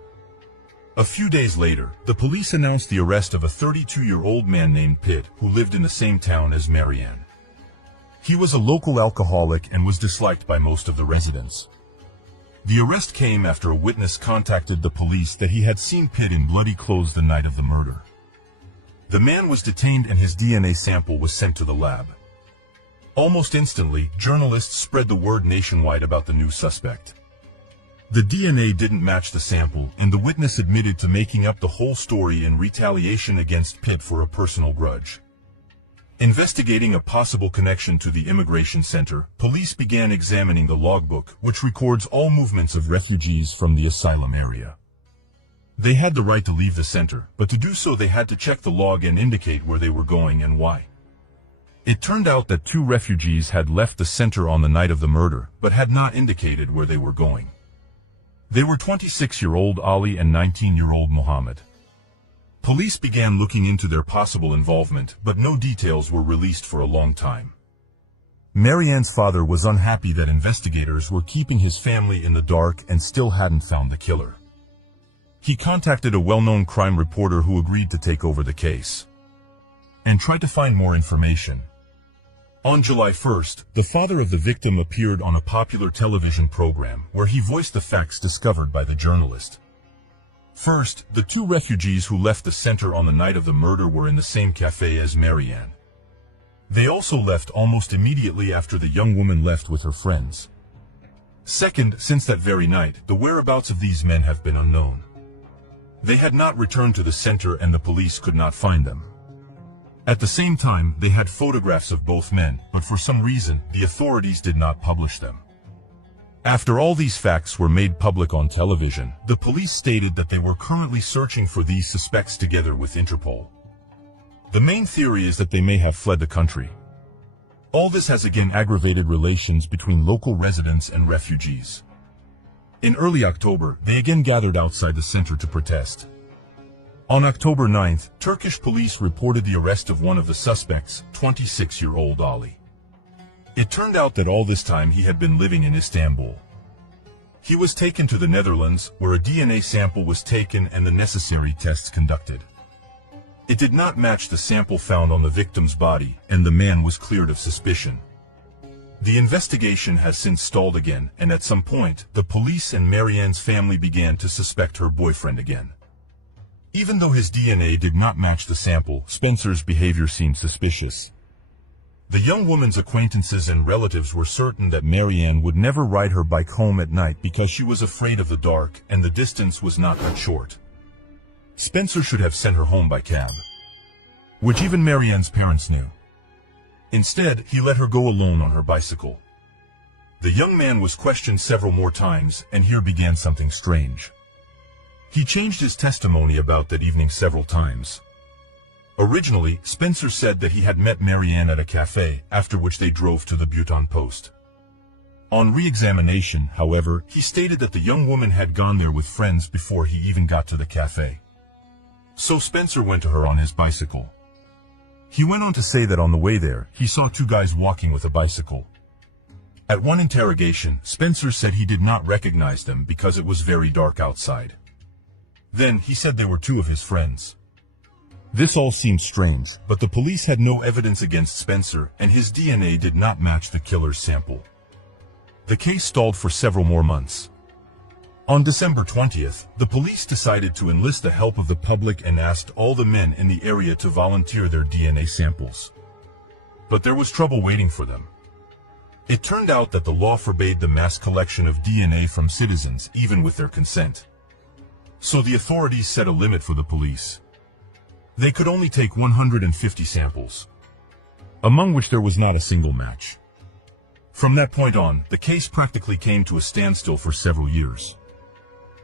A few days later, the police announced the arrest of a 32-year-old man named Pitt, who lived in the same town as Marianne. He was a local alcoholic and was disliked by most of the residents. The arrest came after a witness contacted the police that he had seen Pitt in bloody clothes the night of the murder. The man was detained and his DNA sample was sent to the lab. Almost instantly, journalists spread the word nationwide about the new suspect. The DNA didn't match the sample, and the witness admitted to making up the whole story in retaliation against Pitt for a personal grudge. Investigating a possible connection to the immigration center, police began examining the logbook, which records all movements of refugees from the asylum area. They had the right to leave the center, but to do so they had to check the log and indicate where they were going and why. It turned out that 2 refugees had left the center on the night of the murder, but had not indicated where they were going. They were 26-year-old Ali and 19-year-old Mohammed. Police began looking into their possible involvement, but no details were released for a long time. Marianne's father was unhappy that investigators were keeping his family in the dark and still hadn't found the killer. He contacted a well-known crime reporter who agreed to take over the case and tried to find more information. On July 1st, the father of the victim appeared on a popular television program where he voiced the facts discovered by the journalist. First, the 2 refugees who left the center on the night of the murder were in the same cafe as Marianne. They also left almost immediately after the young woman left with her friends. Second, since that very night, the whereabouts of these men have been unknown. They had not returned to the center and the police could not find them. At the same time, they had photographs of both men, but for some reason, the authorities did not publish them. After all these facts were made public on television, the police stated that they were currently searching for these suspects together with Interpol. The main theory is that they may have fled the country. All this has again aggravated relations between local residents and refugees. In early October, they again gathered outside the center to protest. On October 9th, Turkish police reported the arrest of one of the suspects, 26-year-old Ali. It turned out that all this time he had been living in Istanbul. He was taken to the Netherlands, where a DNA sample was taken and the necessary tests conducted. It did not match the sample found on the victim's body, and the man was cleared of suspicion. The investigation has since stalled again, and at some point, the police and Marianne's family began to suspect her boyfriend again. Even though his DNA did not match the sample, Spencer's behavior seemed suspicious. The young woman's acquaintances and relatives were certain that Marianne would never ride her bike home at night because she was afraid of the dark and the distance was not that short. Spencer should have sent her home by cab, which even Marianne's parents knew. Instead, he let her go alone on her bicycle. The young man was questioned several more times, and here began something strange. He changed his testimony about that evening several times. Originally, Spencer said that he had met Marianne at a cafe, after which they drove to the Bhutan post. On re-examination, however, he stated that the young woman had gone there with friends before he even got to the cafe. So Spencer went to her on his bicycle. He went on to say that on the way there, he saw two guys walking with a bicycle. At one interrogation, Spencer said he did not recognize them because it was very dark outside. Then, he said they were two of his friends. This all seemed strange, but the police had no evidence against Spencer, and his DNA did not match the killer's sample. The case stalled for several more months. On December 20th, the police decided to enlist the help of the public and asked all the men in the area to volunteer their DNA samples. But there was trouble waiting for them. It turned out that the law forbade the mass collection of DNA from citizens, even with their consent. So the authorities set a limit for the police. They could only take 150 samples, among which there was not a single match. From that point on, the case practically came to a standstill for several years.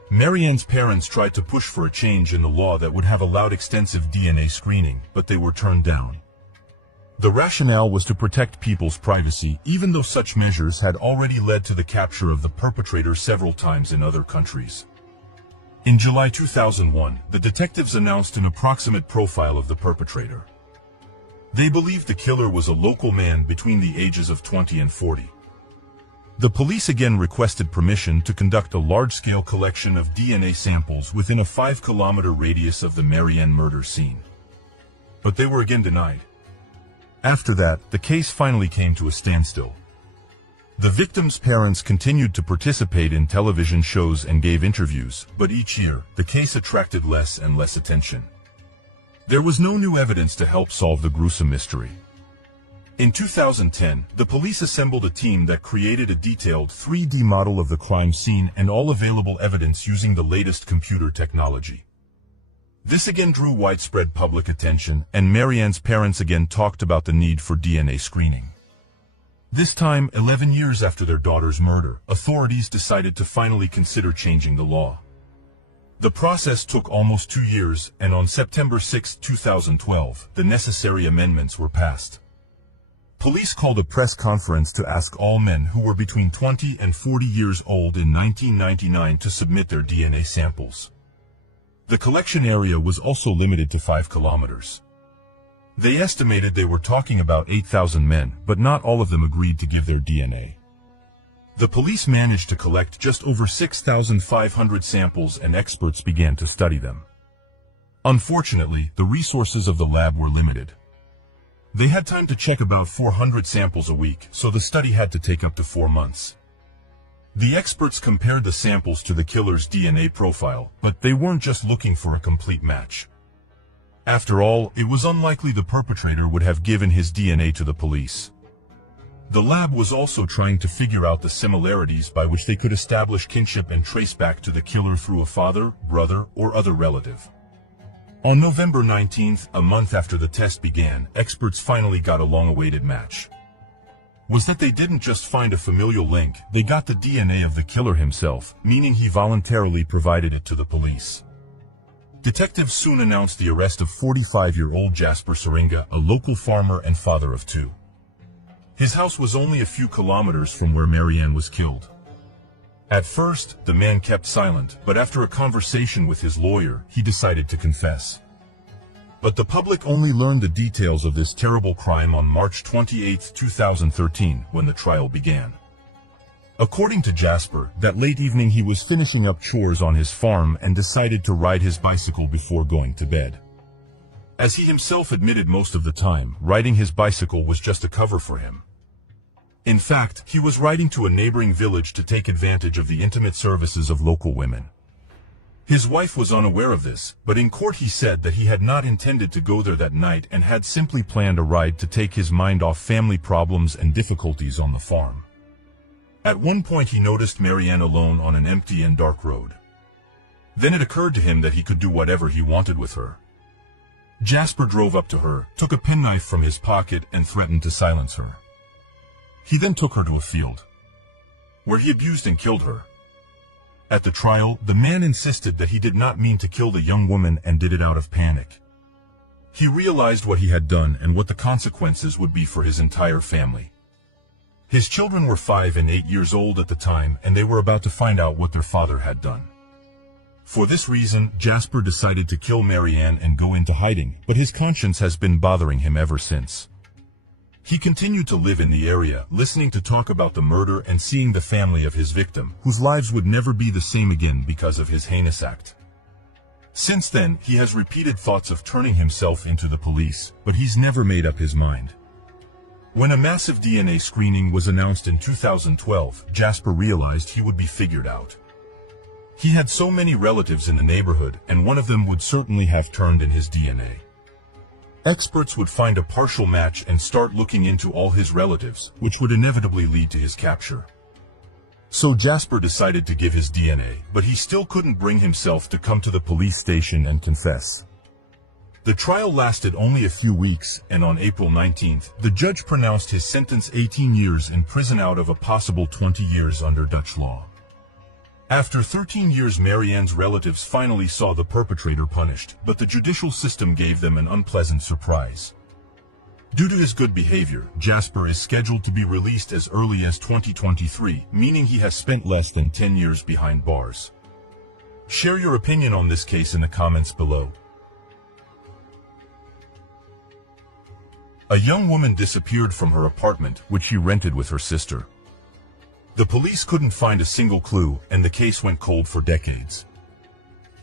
Marianne's parents tried to push for a change in the law that would have allowed extensive DNA screening, but they were turned down. The rationale was to protect people's privacy, even though such measures had already led to the capture of the perpetrator several times in other countries. In July 2001, the detectives announced an approximate profile of the perpetrator. They believed the killer was a local man between the ages of 20 and 40. The police again requested permission to conduct a large-scale collection of DNA samples within a 5-kilometer radius of the Marianne murder scene. But they were again denied. After that, the case finally came to a standstill. The victim's parents continued to participate in television shows and gave interviews, but each year, the case attracted less and less attention. There was no new evidence to help solve the gruesome mystery. In 2010, the police assembled a team that created a detailed 3D model of the crime scene and all available evidence using the latest computer technology. This again drew widespread public attention, and Marianne's parents again talked about the need for DNA screening. This time, 11 years after their daughter's murder, authorities decided to finally consider changing the law. The process took almost 2 years, and on September 6, 2012, the necessary amendments were passed. Police called a press conference to ask all men who were between 20 and 40 years old in 1999 to submit their DNA samples. The collection area was also limited to 5 kilometers. They estimated they were talking about 8,000 men, but not all of them agreed to give their DNA. The police managed to collect just over 6,500 samples, and experts began to study them. Unfortunately, the resources of the lab were limited. They had time to check about 400 samples a week, so the study had to take up to 4 months. The experts compared the samples to the killer's DNA profile, but they weren't just looking for a complete match. After all, it was unlikely the perpetrator would have given his DNA to the police. The lab was also trying to figure out the similarities by which they could establish kinship and trace back to the killer through a father, brother, or other relative. On November 19th, a month after the test began, experts finally got a long-awaited match. Was that they didn't just find a familial link, they got the DNA of the killer himself, meaning he voluntarily provided it to the police. Detectives soon announced the arrest of 45-year-old Jasper Syringa, a local farmer and father of 2. His house was only a few kilometers from where Marianne was killed. At first, the man kept silent, but after a conversation with his lawyer, he decided to confess. But the public only learned the details of this terrible crime on March 28, 2013, when the trial began. According to Jasper, that late evening he was finishing up chores on his farm and decided to ride his bicycle before going to bed. As he himself admitted most of the time, riding his bicycle was just a cover for him. In fact, he was riding to a neighboring village to take advantage of the intimate services of local women. His wife was unaware of this, but in court he said that he had not intended to go there that night and had simply planned a ride to take his mind off family problems and difficulties on the farm. At one point he noticed Marianne alone on an empty and dark road. Then it occurred to him that he could do whatever he wanted with her. Jasper drove up to her, took a penknife from his pocket and threatened to silence her. He then took her to a field, where he abused and killed her. At the trial, the man insisted that he did not mean to kill the young woman and did it out of panic. He realized what he had done and what the consequences would be for his entire family. His children were 5 and 8 years old at the time, and they were about to find out what their father had done. For this reason, Jasper decided to kill Marianne and go into hiding, but his conscience has been bothering him ever since. He continued to live in the area, listening to talk about the murder and seeing the family of his victim, whose lives would never be the same again because of his heinous act. Since then, he has repeated thoughts of turning himself into the police, but he's never made up his mind. When a massive DNA screening was announced in 2012, Jasper realized he would be figured out. He had so many relatives in the neighborhood, and one of them would certainly have turned in his DNA. Experts would find a partial match and start looking into all his relatives, which would inevitably lead to his capture. So Jasper decided to give his DNA, but he still couldn't bring himself to come to the police station and confess. The trial lasted only a few weeks, and on April 19th, the judge pronounced his sentence 18 years in prison out of a possible 20 years under Dutch law. After 13 years, Marianne's relatives finally saw the perpetrator punished, but the judicial system gave them an unpleasant surprise. Due to his good behavior, Jasper is scheduled to be released as early as 2023, meaning he has spent less than 10 years behind bars. Share your opinion on this case in the comments below. A young woman disappeared from her apartment, which she rented with her sister. The police couldn't find a single clue, and the case went cold for decades.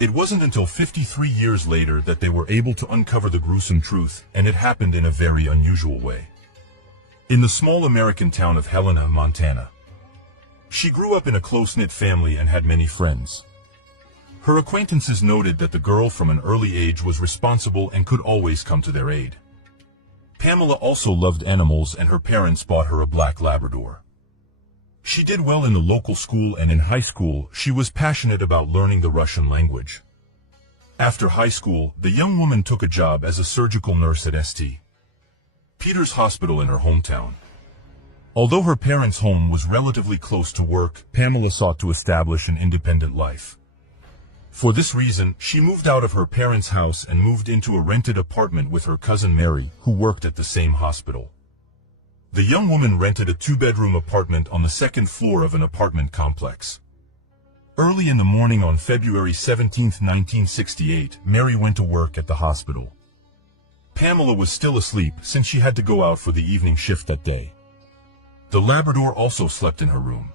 It wasn't until 53 years later that they were able to uncover the gruesome truth, and it happened in a very unusual way. In the small American town of Helena, Montana. She grew up in a close-knit family and had many friends. Her acquaintances noted that the girl from an early age was responsible and could always come to their aid. Pamela also loved animals, and her parents bought her a black Labrador. She did well in the local school, and in high school, she was passionate about learning the Russian language. After high school, the young woman took a job as a surgical nurse at St. Peter's Hospital in her hometown. Although her parents' home was relatively close to work, Pamela sought to establish an independent life. For this reason, she moved out of her parents' house and moved into a rented apartment with her cousin Mary, who worked at the same hospital. The young woman rented a 2-bedroom apartment on the 2nd floor of an apartment complex. Early in the morning on February 17, 1968, Mary went to work at the hospital. Pamela was still asleep since she had to go out for the evening shift that day. The Labrador also slept in her room.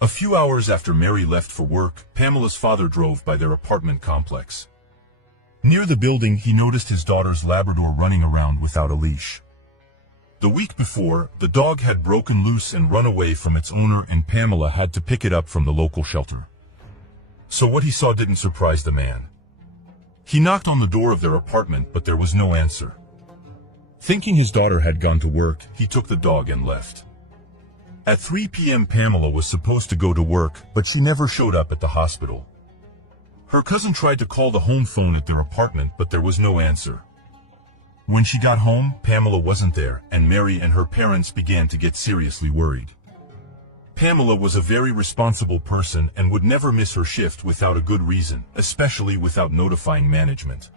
A few hours after Mary left for work, Pamela's father drove by their apartment complex. Near the building, he noticed his daughter's Labrador running around without a leash. The week before, the dog had broken loose and run away from its owner, and Pamela had to pick it up from the local shelter. So what he saw didn't surprise the man. He knocked on the door of their apartment, but there was no answer. Thinking his daughter had gone to work, he took the dog and left. At 3 p.m. Pamela was supposed to go to work, but she never showed up at the hospital. Her cousin tried to call the home phone at their apartment, but there was no answer. When she got home, Pamela wasn't there, and Mary and her parents began to get seriously worried. Pamela was a very responsible person and would never miss her shift without a good reason, especially without notifying management.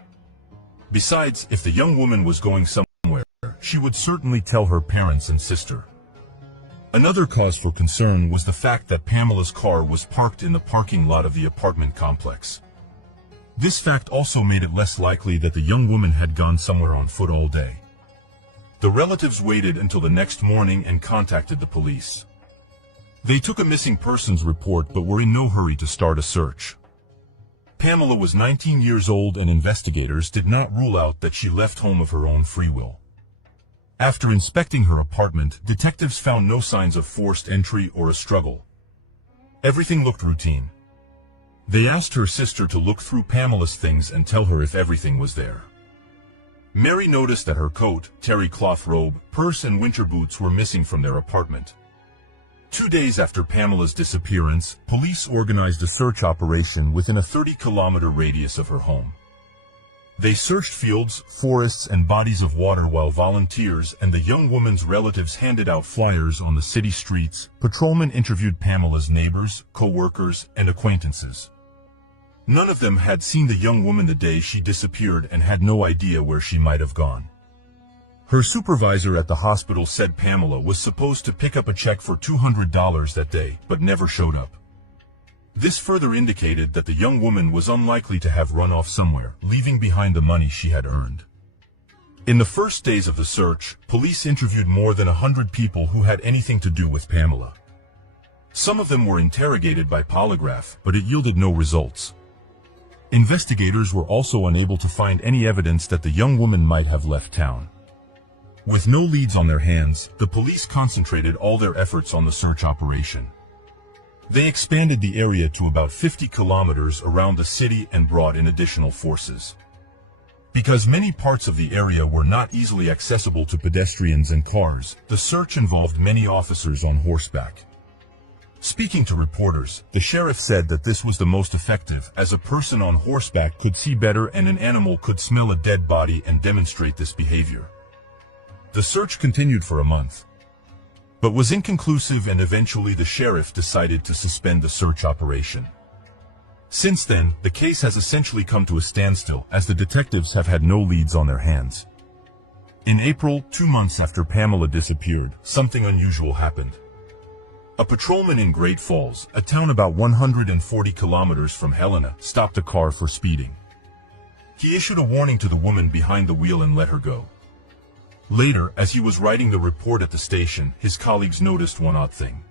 Besides, if the young woman was going somewhere, she would certainly tell her parents and sister. Another cause for concern was the fact that Pamela's car was parked in the parking lot of the apartment complex. This fact also made it less likely that the young woman had gone somewhere on foot all day. The relatives waited until the next morning and contacted the police. They took a missing persons report but were in no hurry to start a search. Pamela was 19 years old and investigators did not rule out that she left home of her own free will. After inspecting her apartment, detectives found no signs of forced entry or a struggle. Everything looked routine. They asked her sister to look through Pamela's things and tell her if everything was there. Mary noticed that her coat, terry cloth robe, purse and winter boots were missing from their apartment. 2 days after Pamela's disappearance, police organized a search operation within a 30-kilometer radius of her home. They searched fields, forests, and bodies of water while volunteers and the young woman's relatives handed out flyers on the city streets. Patrolmen interviewed Pamela's neighbors, co-workers, and acquaintances. None of them had seen the young woman the day she disappeared and had no idea where she might have gone. Her supervisor at the hospital said Pamela was supposed to pick up a check for $200 that day, but never showed up. This further indicated that the young woman was unlikely to have run off somewhere, leaving behind the money she had earned. In the first days of the search, police interviewed more than 100 people who had anything to do with Pamela. Some of them were interrogated by polygraph, but it yielded no results. Investigators were also unable to find any evidence that the young woman might have left town. With no leads on their hands, the police concentrated all their efforts on the search operation. They expanded the area to about 50 kilometers around the city and brought in additional forces. Because many parts of the area were not easily accessible to pedestrians and cars, the search involved many officers on horseback. Speaking to reporters, the sheriff said that this was the most effective, as a person on horseback could see better and an animal could smell a dead body and demonstrate this behavior. The search continued for a month, but was inconclusive, and eventually the sheriff decided to suspend the search operation. Since then, the case has essentially come to a standstill, as the detectives have had no leads on their hands. In April, 2 months after Pamela disappeared, something unusual happened. A patrolman in Great Falls, a town about 140 kilometers from Helena, stopped a car for speeding. He issued a warning to the woman behind the wheel and let her go. Later, as he was writing the report at the station, his colleagues noticed one odd thing.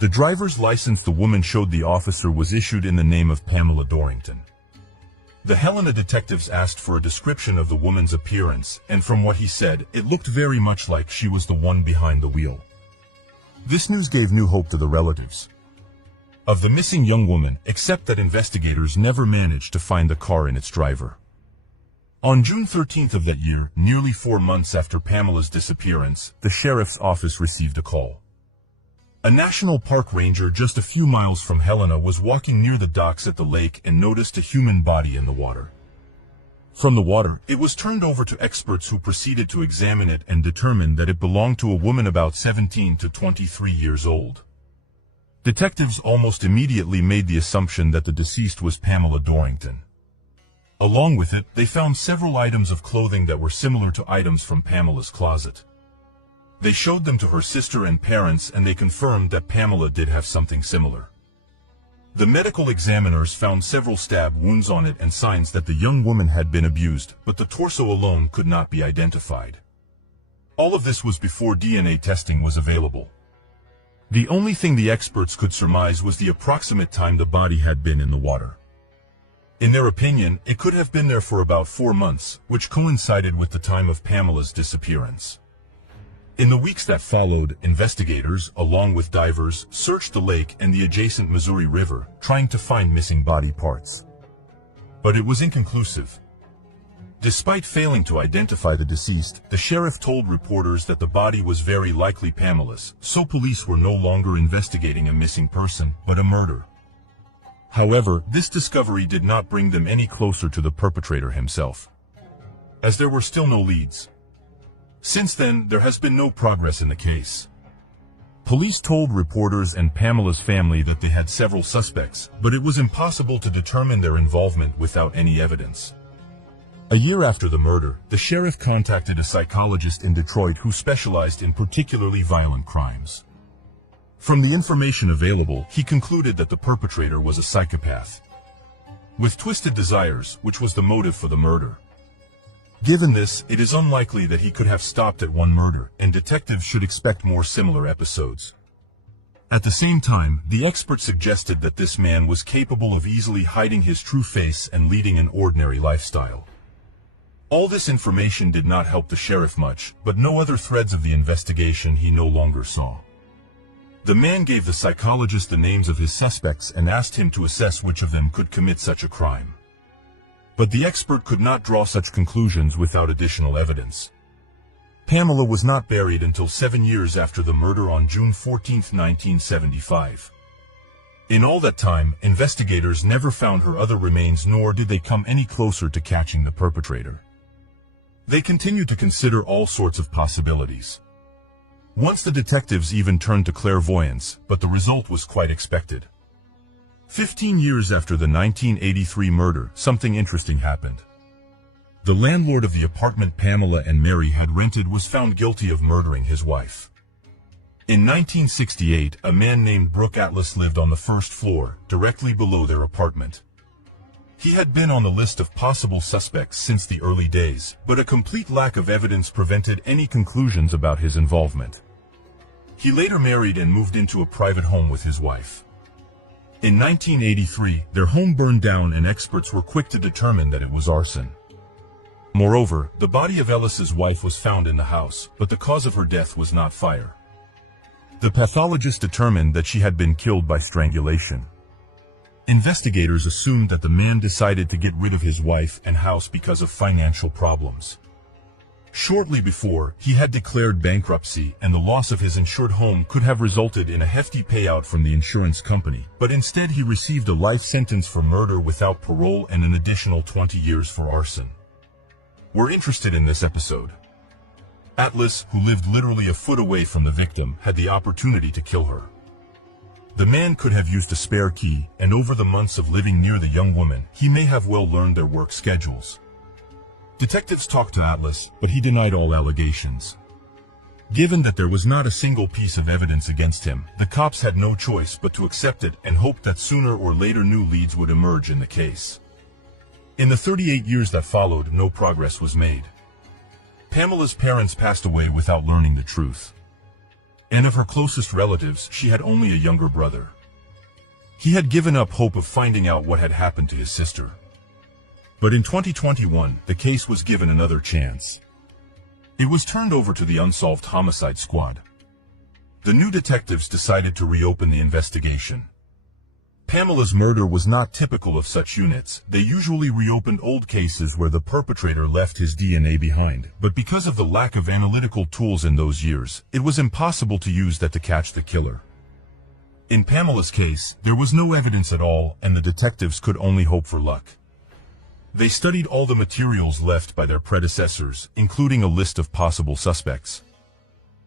The driver's license the woman showed the officer was issued in the name of Pamela Dorrington. The Helena detectives asked for a description of the woman's appearance, and from what he said, it looked very much like she was the one behind the wheel. This news gave new hope to the relatives of the missing young woman, except that investigators never managed to find the car and its driver. On June 13th of that year, nearly 4 months after Pamela's disappearance, the sheriff's office received a call. A national park ranger just a few miles from Helena was walking near the docks at the lake and noticed a human body in the water. From the water, it was turned over to experts who proceeded to examine it and determined that it belonged to a woman about 17 to 23 years old. Detectives almost immediately made the assumption that the deceased was Pamela Dorrington. Along with it, they found several items of clothing that were similar to items from Pamela's closet. They showed them to her sister and parents, and they confirmed that Pamela did have something similar. The medical examiners found several stab wounds on it and signs that the young woman had been abused, but the torso alone could not be identified. All of this was before DNA testing was available. The only thing the experts could surmise was the approximate time the body had been in the water. In their opinion, it could have been there for about 4 months, which coincided with the time of Pamela's disappearance. In the weeks that followed, investigators, along with divers, searched the lake and the adjacent Missouri River, trying to find missing body parts. But it was inconclusive. Despite failing to identify the deceased, the sheriff told reporters that the body was very likely Pamela's, so police were no longer investigating a missing person, but a murder. However, this discovery did not bring them any closer to the perpetrator himself, as there were still no leads. Since then, there has been no progress in the case. Police told reporters and Pamela's family that they had several suspects, but it was impossible to determine their involvement without any evidence. A year after the murder, the sheriff contacted a psychologist in Detroit who specialized in particularly violent crimes. From the information available, he concluded that the perpetrator was a psychopath. with twisted desires, which was the motive for the murder. Given this, it is unlikely that he could have stopped at one murder, and detectives should expect more similar episodes. At the same time, the expert suggested that this man was capable of easily hiding his true face and leading an ordinary lifestyle. All this information did not help the sheriff much, but no other threads of the investigation he no longer saw. The man gave the psychologist the names of his suspects and asked him to assess which of them could commit such a crime. But the expert could not draw such conclusions without additional evidence. Pamela was not buried until 7 years after the murder on June 14, 1975. In all that time, investigators never found her other remains, nor did they come any closer to catching the perpetrator. They continued to consider all sorts of possibilities. Once the detectives even turned to clairvoyance, but the result was quite expected. 15 years after the 1983 murder, something interesting happened. The landlord of the apartment Pamela and Mary had rented was found guilty of murdering his wife. In 1968, a man named Brooke Atlas lived on the first floor, directly below their apartment. He had been on the list of possible suspects since the early days, but a complete lack of evidence prevented any conclusions about his involvement. He later married and moved into a private home with his wife. In 1983, their home burned down and experts were quick to determine that it was arson. Moreover, the body of Ellis's wife was found in the house, but the cause of her death was not fire. The pathologist determined that she had been killed by strangulation. Investigators assumed that the man decided to get rid of his wife and house because of financial problems. Shortly before, he had declared bankruptcy, and the loss of his insured home could have resulted in a hefty payout from the insurance company, but instead he received a life sentence for murder without parole and an additional 20 years for arson. We're interested in this episode. Atlas, who lived literally a foot away from the victim, had the opportunity to kill her. The man could have used a spare key, and over the months of living near the young woman, he may have well learned their work schedules. Detectives talked to Atlas, but he denied all allegations. Given that there was not a single piece of evidence against him, the cops had no choice but to accept it and hope that sooner or later new leads would emerge in the case. In the 38 years that followed, no progress was made. Pamela's parents passed away without learning the truth. And of her closest relatives, she had only a younger brother. He had given up hope of finding out what had happened to his sister. But in 2021, the case was given another chance. It was turned over to the Unsolved Homicide Squad. The new detectives decided to reopen the investigation. Pamela's murder was not typical of such units. They usually reopened old cases where the perpetrator left his DNA behind, but because of the lack of analytical tools in those years, it was impossible to use that to catch the killer. In Pamela's case, there was no evidence at all, and the detectives could only hope for luck. They studied all the materials left by their predecessors, including a list of possible suspects.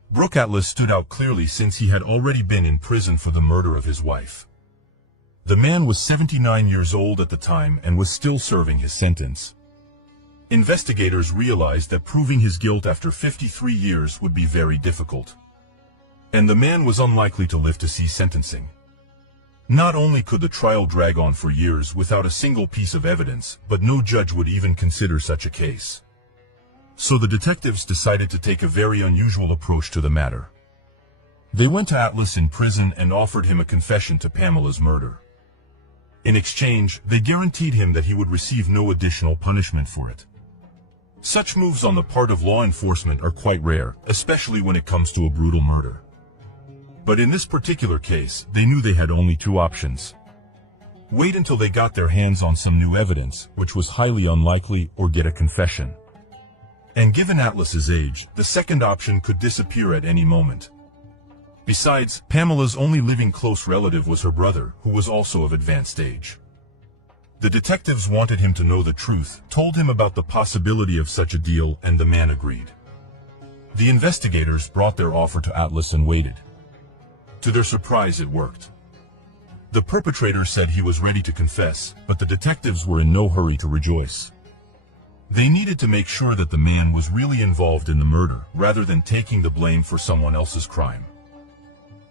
Brooke Atlas stood out clearly since he had already been in prison for the murder of his wife. The man was 79 years old at the time and was still serving his sentence. Investigators realized that proving his guilt after 53 years would be very difficult. And the man was unlikely to live to see sentencing. Not only could the trial drag on for years without a single piece of evidence, but no judge would even consider such a case. So the detectives decided to take a very unusual approach to the matter. They went to Atlas in prison and offered him a confession to Pamela's murder. In exchange, they guaranteed him that he would receive no additional punishment for it. Such moves on the part of law enforcement are quite rare, especially when it comes to a brutal murder. But in this particular case, they knew they had only two options. Wait until they got their hands on some new evidence, which was highly unlikely, or get a confession. And given Atlas's age, the second option could disappear at any moment. Besides, Pamela's only living close relative was her brother, who was also of advanced age. The detectives wanted him to know the truth, told him about the possibility of such a deal, and the man agreed. The investigators brought their offer to Atlas and waited. To their surprise, it worked. The perpetrator said he was ready to confess, but the detectives were in no hurry to rejoice. They needed to make sure that the man was really involved in the murder, rather than taking the blame for someone else's crime.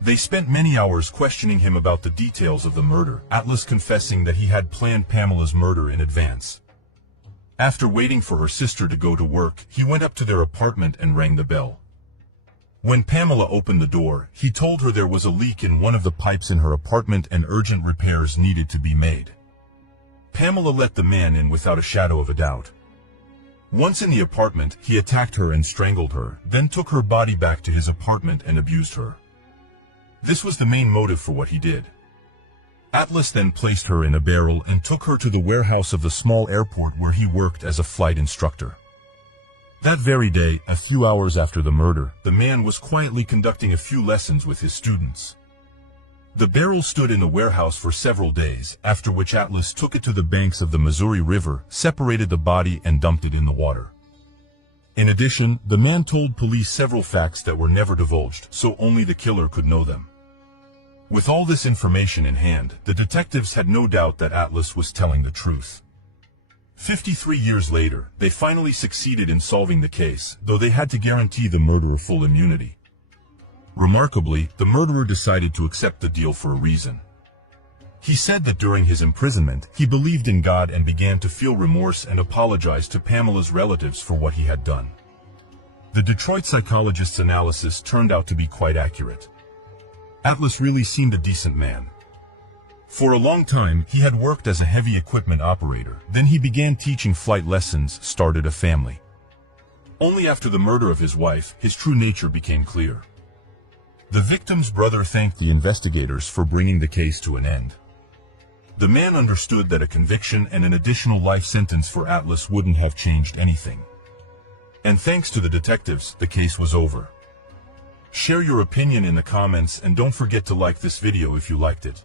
They spent many hours questioning him about the details of the murder, Atlas confessing that he had planned Pamela's murder in advance. After waiting for her sister to go to work, he went up to their apartment and rang the bell. When Pamela opened the door, he told her there was a leak in one of the pipes in her apartment and urgent repairs needed to be made. Pamela let the man in without a shadow of a doubt. Once in the apartment, he attacked her and strangled her, then took her body back to his apartment and abused her. This was the main motive for what he did. Atlas then placed her in a barrel and took her to the warehouse of the small airport where he worked as a flight instructor. That very day, a few hours after the murder, the man was quietly conducting a few lessons with his students. The barrel stood in the warehouse for several days, after which Atlas took it to the banks of the Missouri River, separated the body and dumped it in the water. In addition, the man told police several facts that were never divulged, so only the killer could know them. With all this information in hand, the detectives had no doubt that Atlas was telling the truth. 53 years later, they finally succeeded in solving the case, though they had to guarantee the murderer full immunity. Remarkably, the murderer decided to accept the deal for a reason. He said that during his imprisonment, he believed in God and began to feel remorse and apologized to Pamela's relatives for what he had done. The Detroit psychologist's analysis turned out to be quite accurate. Atlas really seemed a decent man. For a long time, he had worked as a heavy equipment operator, then he began teaching flight lessons, started a family. Only after the murder of his wife, his true nature became clear. The victim's brother thanked the investigators for bringing the case to an end. The man understood that a conviction and an additional life sentence for Atlas wouldn't have changed anything. And thanks to the detectives, the case was over. Share your opinion in the comments and don't forget to like this video if you liked it.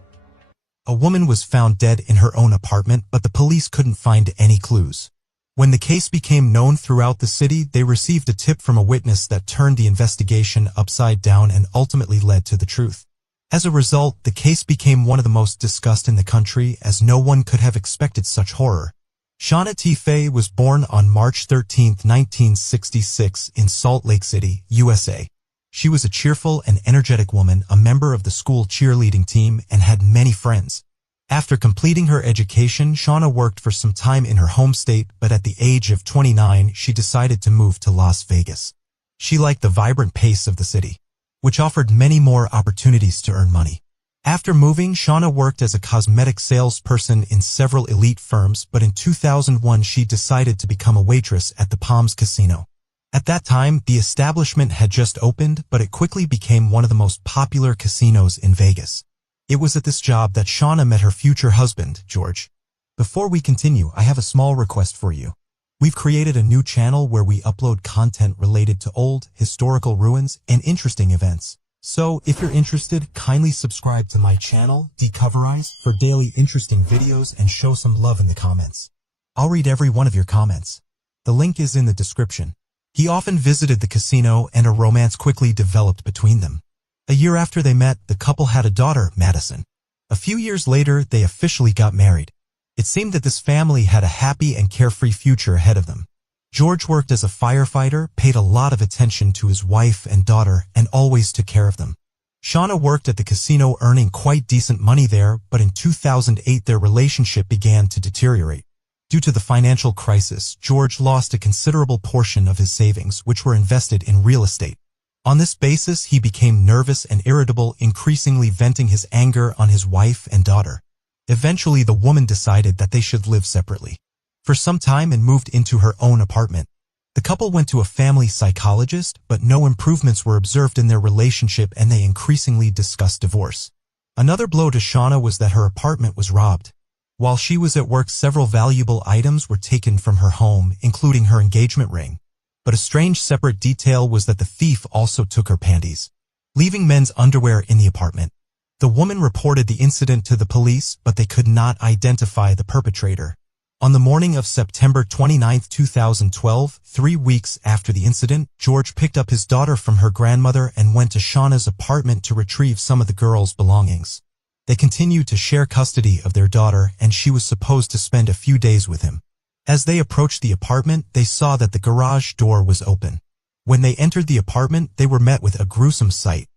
A woman was found dead in her own apartment, but the police couldn't find any clues. When the case became known throughout the city, they received a tip from a witness that turned the investigation upside down and ultimately led to the truth. As a result, the case became one of the most discussed in the country, as no one could have expected such horror. Shauna T. Fay was born on March 13, 1966 in Salt Lake City, USA. She was a cheerful and energetic woman, a member of the school cheerleading team, and had many friends. After completing her education, Shauna worked for some time in her home state, but at the age of 29, she decided to move to Las Vegas. She liked the vibrant pace of the city, which offered many more opportunities to earn money. After moving, Shauna worked as a cosmetic salesperson in several elite firms, but in 2001 she decided to become a waitress at the Palms Casino. At that time, the establishment had just opened, but it quickly became one of the most popular casinos in Vegas. It was at this job that Shauna met her future husband, George. Before we continue, I have a small request for you. We've created a new channel where we upload content related to old, historical ruins and interesting events. So, if you're interested, kindly subscribe to my channel, Decoverize, for daily interesting videos and show some love in the comments. I'll read every one of your comments. The link is in the description. He often visited the casino and a romance quickly developed between them. A year after they met, the couple had a daughter, Madison. A few years later, they officially got married. It seemed that this family had a happy and carefree future ahead of them. George worked as a firefighter, paid a lot of attention to his wife and daughter, and always took care of them. Shauna worked at the casino, earning quite decent money there, but in 2008 their relationship began to deteriorate. Due to the financial crisis, George lost a considerable portion of his savings, which were invested in real estate. On this basis, he became nervous and irritable, increasingly venting his anger on his wife and daughter. Eventually, the woman decided that they should live separately for some time and moved into her own apartment. The couple went to a family psychologist, but no improvements were observed in their relationship and they increasingly discussed divorce. Another blow to Shauna was that her apartment was robbed. While she was at work, several valuable items were taken from her home, including her engagement ring. But a strange separate detail was that the thief also took her panties, leaving men's underwear in the apartment. The woman reported the incident to the police, but they could not identify the perpetrator. On the morning of September 29, 2012, 3 weeks after the incident, George picked up his daughter from her grandmother and went to Shauna's apartment to retrieve some of the girl's belongings. They continued to share custody of their daughter, and she was supposed to spend a few days with him. As they approached the apartment, they saw that the garage door was open. When they entered the apartment, they were met with a gruesome sight.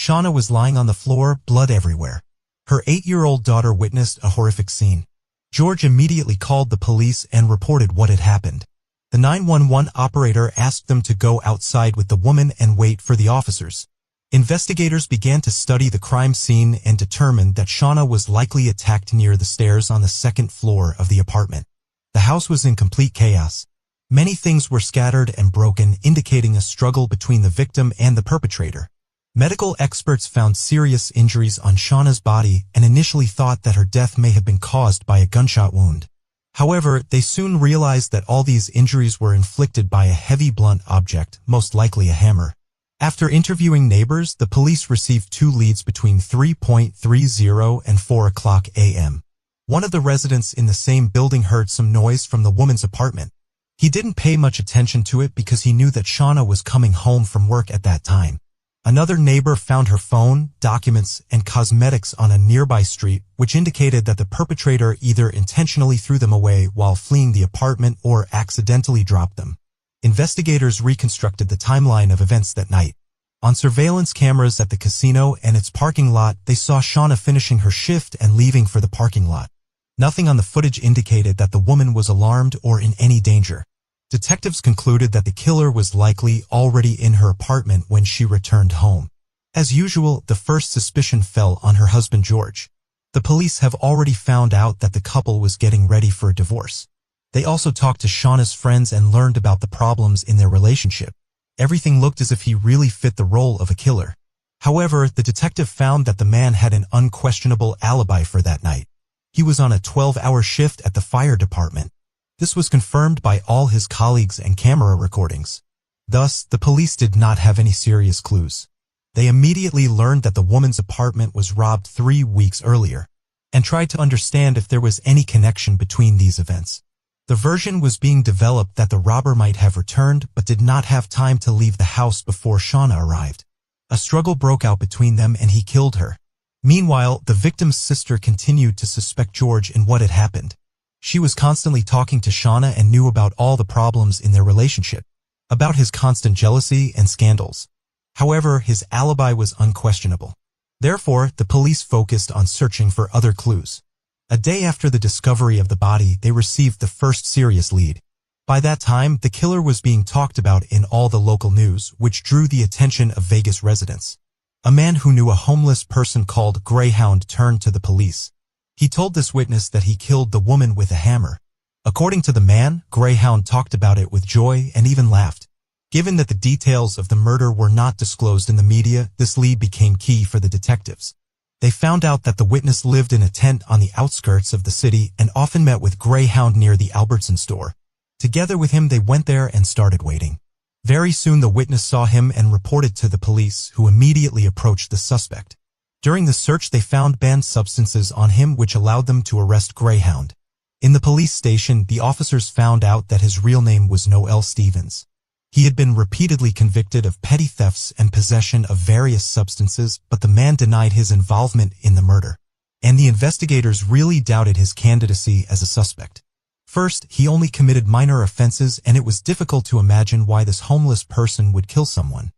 Shauna was lying on the floor, blood everywhere. Her 8-year-old daughter witnessed a horrific scene. George immediately called the police and reported what had happened. The 911 operator asked them to go outside with the woman and wait for the officers. Investigators began to study the crime scene and determined that Shauna was likely attacked near the stairs on the second floor of the apartment. The house was in complete chaos. Many things were scattered and broken, indicating a struggle between the victim and the perpetrator. Medical experts found serious injuries on Shauna's body and initially thought that her death may have been caused by a gunshot wound. However, they soon realized that all these injuries were inflicted by a heavy blunt object, most likely a hammer. After interviewing neighbors, the police received 2 leads between 3:30 and 4 o'clock a.m. One of the residents in the same building heard some noise from the woman's apartment. He didn't pay much attention to it because he knew that Shauna was coming home from work at that time. Another neighbor found her phone, documents, and cosmetics on a nearby street, which indicated that the perpetrator either intentionally threw them away while fleeing the apartment or accidentally dropped them. Investigators reconstructed the timeline of events that night. On surveillance cameras at the casino and its parking lot, they saw Shauna finishing her shift and leaving for the parking lot. Nothing on the footage indicated that the woman was alarmed or in any danger. Detectives concluded that the killer was likely already in her apartment when she returned home. As usual, the first suspicion fell on her husband George. The police have already found out that the couple was getting ready for a divorce. They also talked to Shauna's friends and learned about the problems in their relationship. Everything looked as if he really fit the role of a killer. However, the detective found that the man had an unquestionable alibi for that night. He was on a 12-hour shift at the fire department. This was confirmed by all his colleagues and camera recordings. Thus, the police did not have any serious clues. They immediately learned that the woman's apartment was robbed 3 weeks earlier, and tried to understand if there was any connection between these events. The version was being developed that the robber might have returned but did not have time to leave the house before Shauna arrived. A struggle broke out between them and he killed her. Meanwhile, the victim's sister continued to suspect George in what had happened. She was constantly talking to Shauna and knew about all the problems in their relationship, about his constant jealousy and scandals. However, his alibi was unquestionable. Therefore, the police focused on searching for other clues. A day after the discovery of the body, they received the first serious lead. By that time, the killer was being talked about in all the local news, which drew the attention of Vegas residents. A man who knew a homeless person called Greyhound turned to the police. He told this witness that he killed the woman with a hammer. According to the man, Greyhound talked about it with joy and even laughed. Given that the details of the murder were not disclosed in the media, this lead became key for the detectives. They found out that the witness lived in a tent on the outskirts of the city and often met with Greyhound near the Albertson store. Together with him, they went there and started waiting. Very soon, the witness saw him and reported to the police, who immediately approached the suspect. During the search, they found banned substances on him which allowed them to arrest Greyhound. In the police station, the officers found out that his real name was Noel Stevens. He had been repeatedly convicted of petty thefts and possession of various substances, but the man denied his involvement in the murder. And the investigators really doubted his candidacy as a suspect. First, he only committed minor offenses, and it was difficult to imagine why this homeless person would kill someone.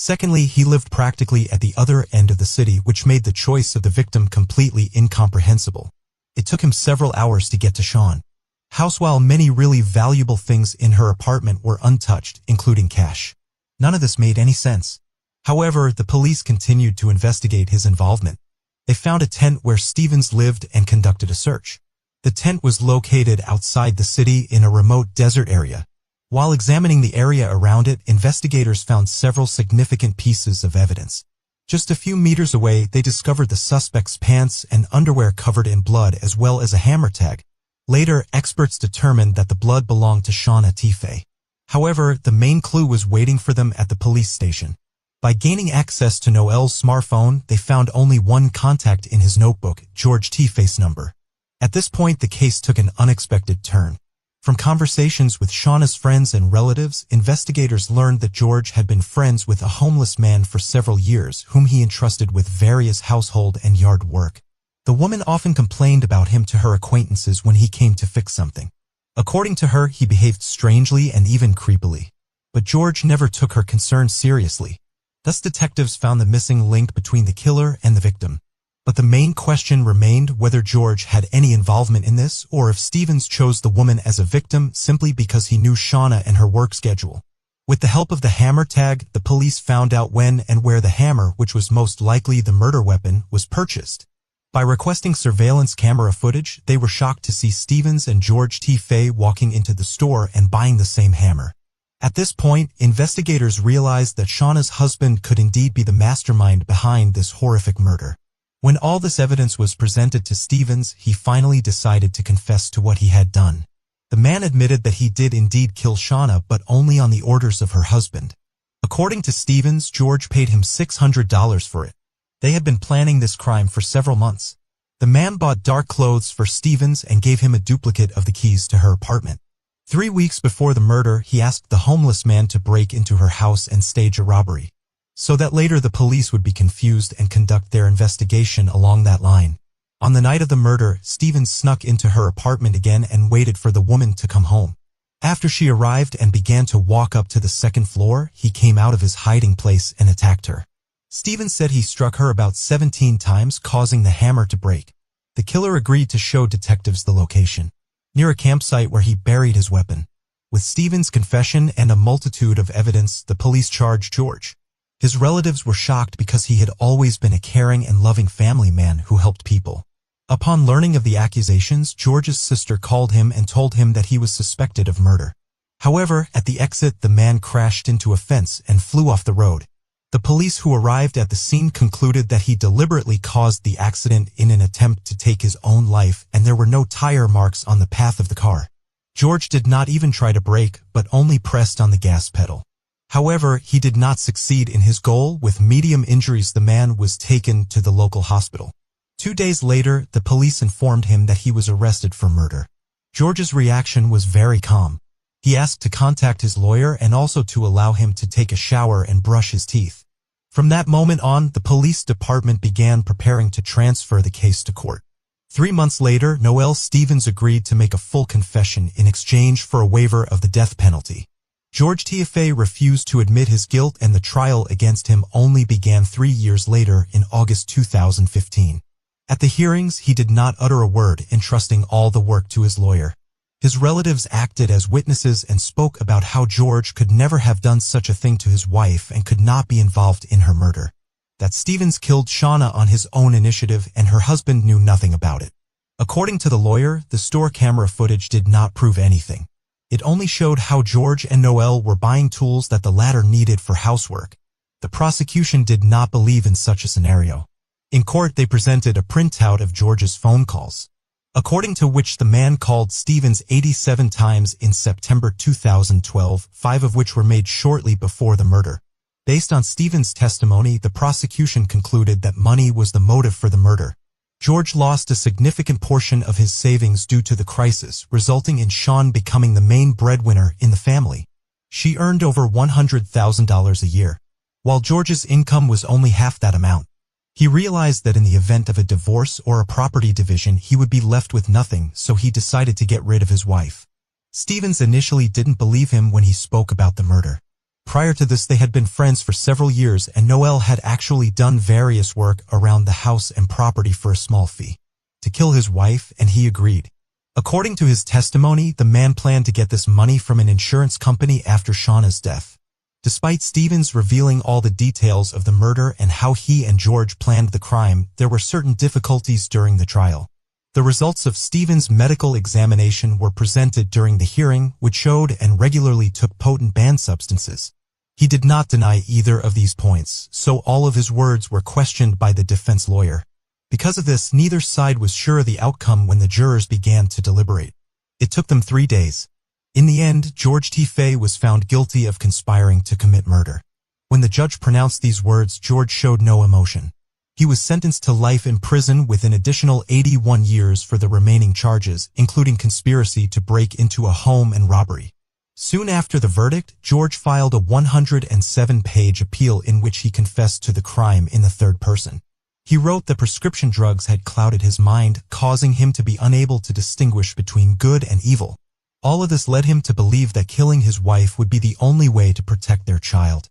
Secondly, he lived practically at the other end of the city, which made the choice of the victim completely incomprehensible. It took him several hours to get to Shauna's house, while many really valuable things in her apartment were untouched, including cash. None of this made any sense. However, the police continued to investigate his involvement. They found a tent where Stevens lived and conducted a search. The tent was located outside the city in a remote desert area. While examining the area around it, investigators found several significant pieces of evidence. Just a few meters away, they discovered the suspect's pants and underwear covered in blood, as well as a hammer tag. Later, experts determined that the blood belonged to Shauna Tife. However, the main clue was waiting for them at the police station. By gaining access to Noel's smartphone, they found only one contact in his notebook, George Tife's number. At this point, the case took an unexpected turn. From conversations with Shauna's friends and relatives, investigators learned that George had been friends with a homeless man for several years, whom he entrusted with various household and yard work. The woman often complained about him to her acquaintances when he came to fix something. According to her, he behaved strangely and even creepily. But George never took her concerns seriously. Thus detectives found the missing link between the killer and the victim. But the main question remained whether George had any involvement in this or if Stevens chose the woman as a victim simply because he knew Shauna and her work schedule. With the help of the hammer tag, the police found out when and where the hammer, which was most likely the murder weapon, was purchased. By requesting surveillance camera footage, they were shocked to see Stevens and George T. Fay walking into the store and buying the same hammer. At this point, investigators realized that Shauna's husband could indeed be the mastermind behind this horrific murder. When all this evidence was presented to Stevens, he finally decided to confess to what he had done. The man admitted that he did indeed kill Shauna, but only on the orders of her husband. According to Stevens, George paid him $600 for it. They had been planning this crime for several months. The man bought dark clothes for Stevens and gave him a duplicate of the keys to her apartment. 3 weeks before the murder, he asked the homeless man to break into her house and stage a robbery, so that later the police would be confused and conduct their investigation along that line. On the night of the murder, Stevens snuck into her apartment again and waited for the woman to come home. After she arrived and began to walk up to the second floor, he came out of his hiding place and attacked her. Stevens said he struck her about 17 times, causing the hammer to break. The killer agreed to show detectives the location, near a campsite where he buried his weapon. With Stevens' confession and a multitude of evidence, the police charged George. His relatives were shocked because he had always been a caring and loving family man who helped people. Upon learning of the accusations, George's sister called him and told him that he was suspected of murder. However, at the exit, the man crashed into a fence and flew off the road. The police who arrived at the scene concluded that he deliberately caused the accident in an attempt to take his own life, and there were no tire marks on the path of the car. George did not even try to brake, but only pressed on the gas pedal. However, he did not succeed in his goal. With medium injuries, the man was taken to the local hospital. 2 days later, the police informed him that he was arrested for murder. George's reaction was very calm. He asked to contact his lawyer and also to allow him to take a shower and brush his teeth. From that moment on, the police department began preparing to transfer the case to court. 3 months later, Noel Stevens agreed to make a full confession in exchange for a waiver of the death penalty. George T. Fay refused to admit his guilt, and the trial against him only began 3 years later in August 2015. At the hearings, he did not utter a word, entrusting all the work to his lawyer. His relatives acted as witnesses and spoke about how George could never have done such a thing to his wife and could not be involved in her murder. That Stevens killed Shauna on his own initiative and her husband knew nothing about it. According to the lawyer, the store camera footage did not prove anything. It only showed how George and Noel were buying tools that the latter needed for housework. The prosecution did not believe in such a scenario. In court, they presented a printout of George's phone calls, according to which the man called Stevens 87 times in September 2012, 5 of which were made shortly before the murder. Based on Stevens' testimony, the prosecution concluded that money was the motive for the murder. George lost a significant portion of his savings due to the crisis, resulting in Shaun becoming the main breadwinner in the family. She earned over $100,000 a year, while George's income was only half that amount. He realized that in the event of a divorce or a property division, he would be left with nothing, so he decided to get rid of his wife. Stevens initially didn't believe him when he spoke about the murder. Prior to this, they had been friends for several years, and Noel had actually done various work around the house and property for a small fee to kill his wife, and he agreed. According to his testimony, the man planned to get this money from an insurance company after Shauna's death. Despite Stevens revealing all the details of the murder and how he and George planned the crime, there were certain difficulties during the trial. The results of Stevens' medical examination were presented during the hearing, which showed and regularly took potent banned substances. He did not deny either of these points, so all of his words were questioned by the defense lawyer. Because of this, neither side was sure of the outcome when the jurors began to deliberate. It took them 3 days. In the end, George T. Fay was found guilty of conspiring to commit murder. When the judge pronounced these words, George showed no emotion. He was sentenced to life in prison with an additional 81 years for the remaining charges, including conspiracy to break into a home and robbery. Soon after the verdict, George filed a 107-page appeal in which he confessed to the crime in the third person. He wrote that prescription drugs had clouded his mind, causing him to be unable to distinguish between good and evil. All of this led him to believe that killing his wife would be the only way to protect their child.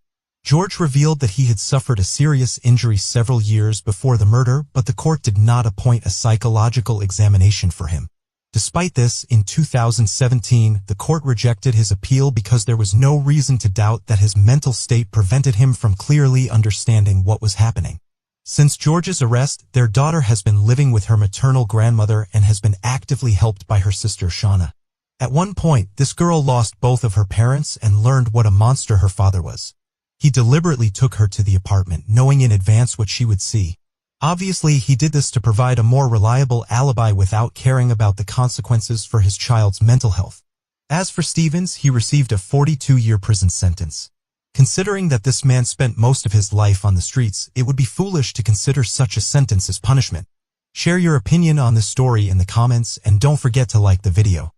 George revealed that he had suffered a serious injury several years before the murder, but the court did not appoint a psychological examination for him. Despite this, in 2017, the court rejected his appeal because there was no reason to doubt that his mental state prevented him from clearly understanding what was happening. Since George's arrest, their daughter has been living with her maternal grandmother and has been actively helped by her sister Shauna. At one point, this girl lost both of her parents and learned what a monster her father was. He deliberately took her to the apartment, knowing in advance what she would see. Obviously, he did this to provide a more reliable alibi without caring about the consequences for his child's mental health. As for Stevens, he received a 42-year prison sentence. Considering that this man spent most of his life on the streets, it would be foolish to consider such a sentence as punishment. Share your opinion on this story in the comments and don't forget to like the video.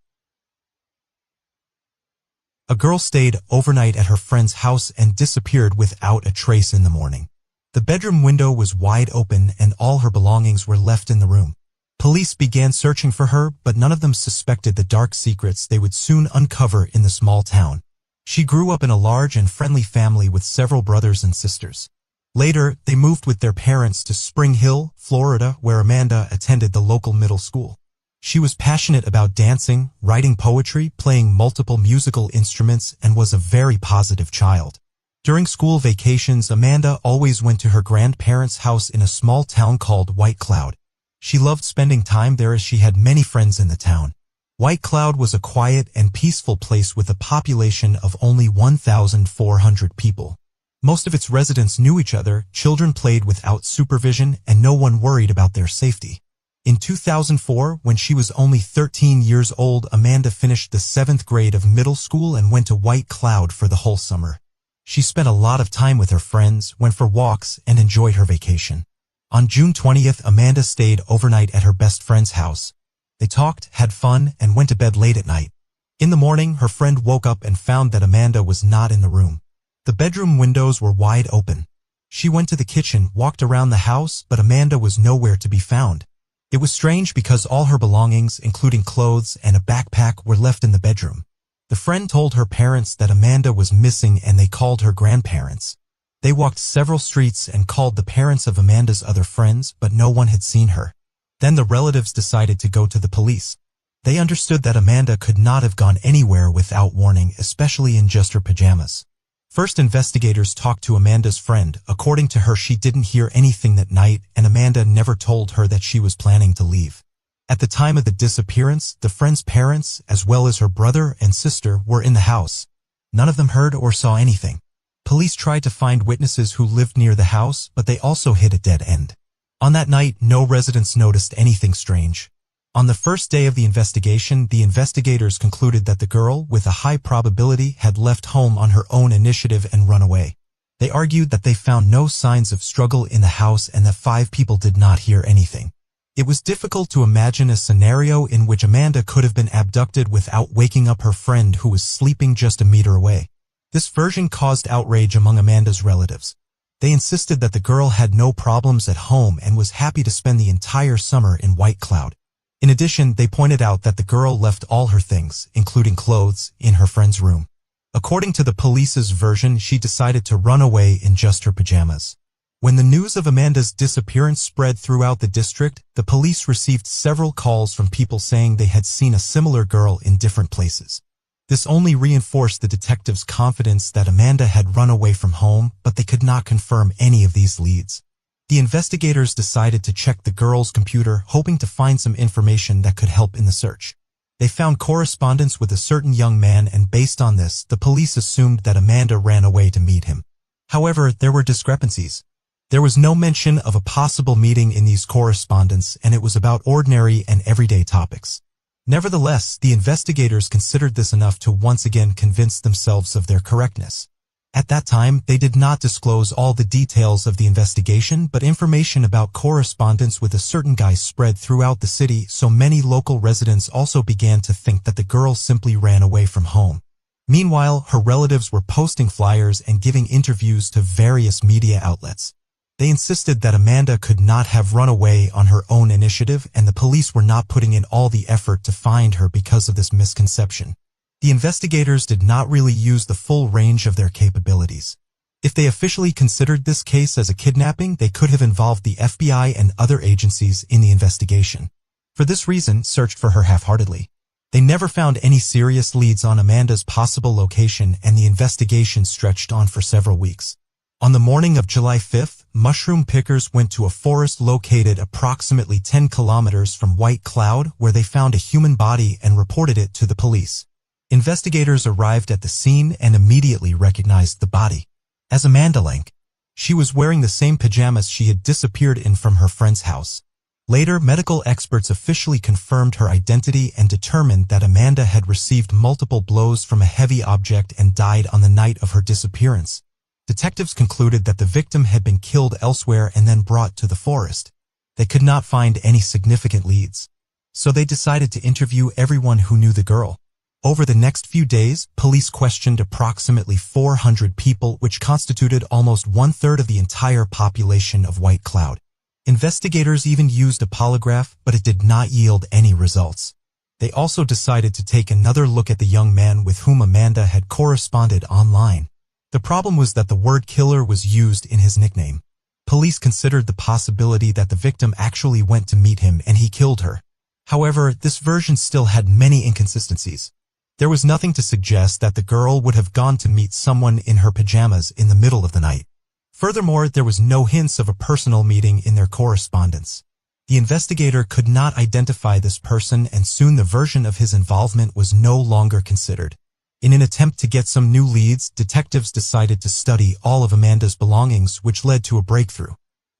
A girl stayed overnight at her friend's house and disappeared without a trace in the morning. The bedroom window was wide open and all her belongings were left in the room. Police began searching for her, but none of them suspected the dark secrets they would soon uncover in the small town. She grew up in a large and friendly family with several brothers and sisters. Later, they moved with their parents to Spring Hill, Florida, where Amanda attended the local middle school. She was passionate about dancing, writing poetry, playing multiple musical instruments, and was a very positive child. During school vacations, Amanda always went to her grandparents' house in a small town called White Cloud. She loved spending time there as she had many friends in the town. White Cloud was a quiet and peaceful place with a population of only 1,400 people. Most of its residents knew each other, children played without supervision, and no one worried about their safety. In 2004, when she was only 13 years old, Amanda finished the 7th grade of middle school and went to White Cloud for the whole summer. She spent a lot of time with her friends, went for walks, and enjoyed her vacation. On June 20th, Amanda stayed overnight at her best friend's house. They talked, had fun, and went to bed late at night. In the morning, her friend woke up and found that Amanda was not in the room. The bedroom windows were wide open. She went to the kitchen, walked around the house, but Amanda was nowhere to be found. It was strange because all her belongings, including clothes and a backpack, were left in the bedroom. The friend told her parents that Amanda was missing and they called her grandparents. They walked several streets and called the parents of Amanda's other friends, but no one had seen her. Then the relatives decided to go to the police. They understood that Amanda could not have gone anywhere without warning, especially in just her pajamas. First, investigators talked to Amanda's friend. According to her, she didn't hear anything that night, and Amanda never told her that she was planning to leave. At the time of the disappearance, the friend's parents, as well as her brother and sister, were in the house. None of them heard or saw anything. Police tried to find witnesses who lived near the house, but they also hit a dead end. On that night, no residents noticed anything strange. On the first day of the investigation, the investigators concluded that the girl, with a high probability, had left home on her own initiative and run away. They argued that they found no signs of struggle in the house and that 5 people did not hear anything. It was difficult to imagine a scenario in which Amanda could have been abducted without waking up her friend who was sleeping just a meter away. This version caused outrage among Amanda's relatives. They insisted that the girl had no problems at home and was happy to spend the entire summer in White Cloud. In addition, they pointed out that the girl left all her things, including clothes, in her friend's room. According to the police's version, she decided to run away in just her pajamas. When the news of Amanda's disappearance spread throughout the district, the police received several calls from people saying they had seen a similar girl in different places. This only reinforced the detectives' confidence that Amanda had run away from home, but they could not confirm any of these leads. The investigators decided to check the girl's computer, hoping to find some information that could help in the search. They found correspondence with a certain young man, and based on this, the police assumed that Amanda ran away to meet him. However, there were discrepancies. There was no mention of a possible meeting in these correspondence, and it was about ordinary and everyday topics. Nevertheless, the investigators considered this enough to once again convince themselves of their correctness. At that time, they did not disclose all the details of the investigation, but information about correspondence with a certain guy spread throughout the city, so many local residents also began to think that the girl simply ran away from home. Meanwhile, her relatives were posting flyers and giving interviews to various media outlets. They insisted that Amanda could not have run away on her own initiative, and the police were not putting in all the effort to find her because of this misconception. The investigators did not really use the full range of their capabilities. If they officially considered this case as a kidnapping, they could have involved the FBI and other agencies in the investigation. For this reason, searched for her half-heartedly. They never found any serious leads on Amanda's possible location, and the investigation stretched on for several weeks. On the morning of July 5th, mushroom pickers went to a forest located approximately 10 kilometers from White Cloud, where they found a human body and reported it to the police. Investigators arrived at the scene and immediately recognized the body as Amanda Lank. She was wearing the same pajamas she had disappeared in from her friend's house. Later, medical experts officially confirmed her identity and determined that Amanda had received multiple blows from a heavy object and died on the night of her disappearance. Detectives concluded that the victim had been killed elsewhere and then brought to the forest. They could not find any significant leads, so they decided to interview everyone who knew the girl. Over the next few days, police questioned approximately 400 people, which constituted almost one-third of the entire population of White Cloud. Investigators even used a polygraph, but it did not yield any results. They also decided to take another look at the young man with whom Amanda had corresponded online. The problem was that the word killer was used in his nickname. Police considered the possibility that the victim actually went to meet him and he killed her. However, this version still had many inconsistencies. There was nothing to suggest that the girl would have gone to meet someone in her pajamas in the middle of the night. Furthermore, there was no hints of a personal meeting in their correspondence. The investigator could not identify this person, and soon the version of his involvement was no longer considered. In an attempt to get some new leads, detectives decided to study all of Amanda's belongings, which led to a breakthrough.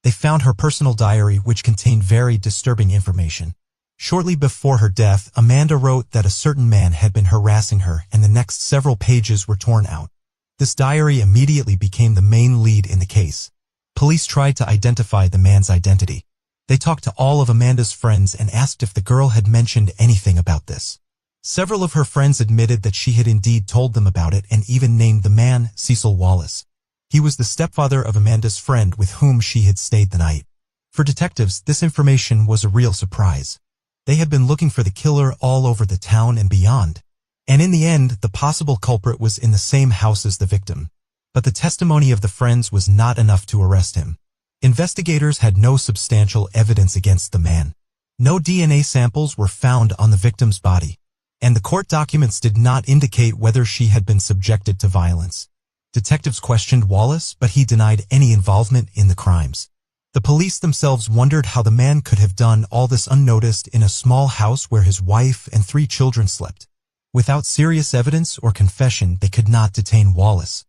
They found her personal diary, which contained very disturbing information. Shortly before her death, Amanda wrote that a certain man had been harassing her, and the next several pages were torn out. This diary immediately became the main lead in the case. Police tried to identify the man's identity. They talked to all of Amanda's friends and asked if the girl had mentioned anything about this. Several of her friends admitted that she had indeed told them about it and even named the man Cecil Wallace. He was the stepfather of Amanda's friend with whom she had stayed the night. For detectives, this information was a real surprise. They had been looking for the killer all over the town and beyond. And in the end, the possible culprit was in the same house as the victim. But the testimony of the friends was not enough to arrest him. Investigators had no substantial evidence against the man. No DNA samples were found on the victim's body, and the court documents did not indicate whether she had been subjected to violence. Detectives questioned Wallace, but he denied any involvement in the crimes. The police themselves wondered how the man could have done all this unnoticed in a small house where his wife and 3 children slept. Without serious evidence or confession, they could not detain Wallace.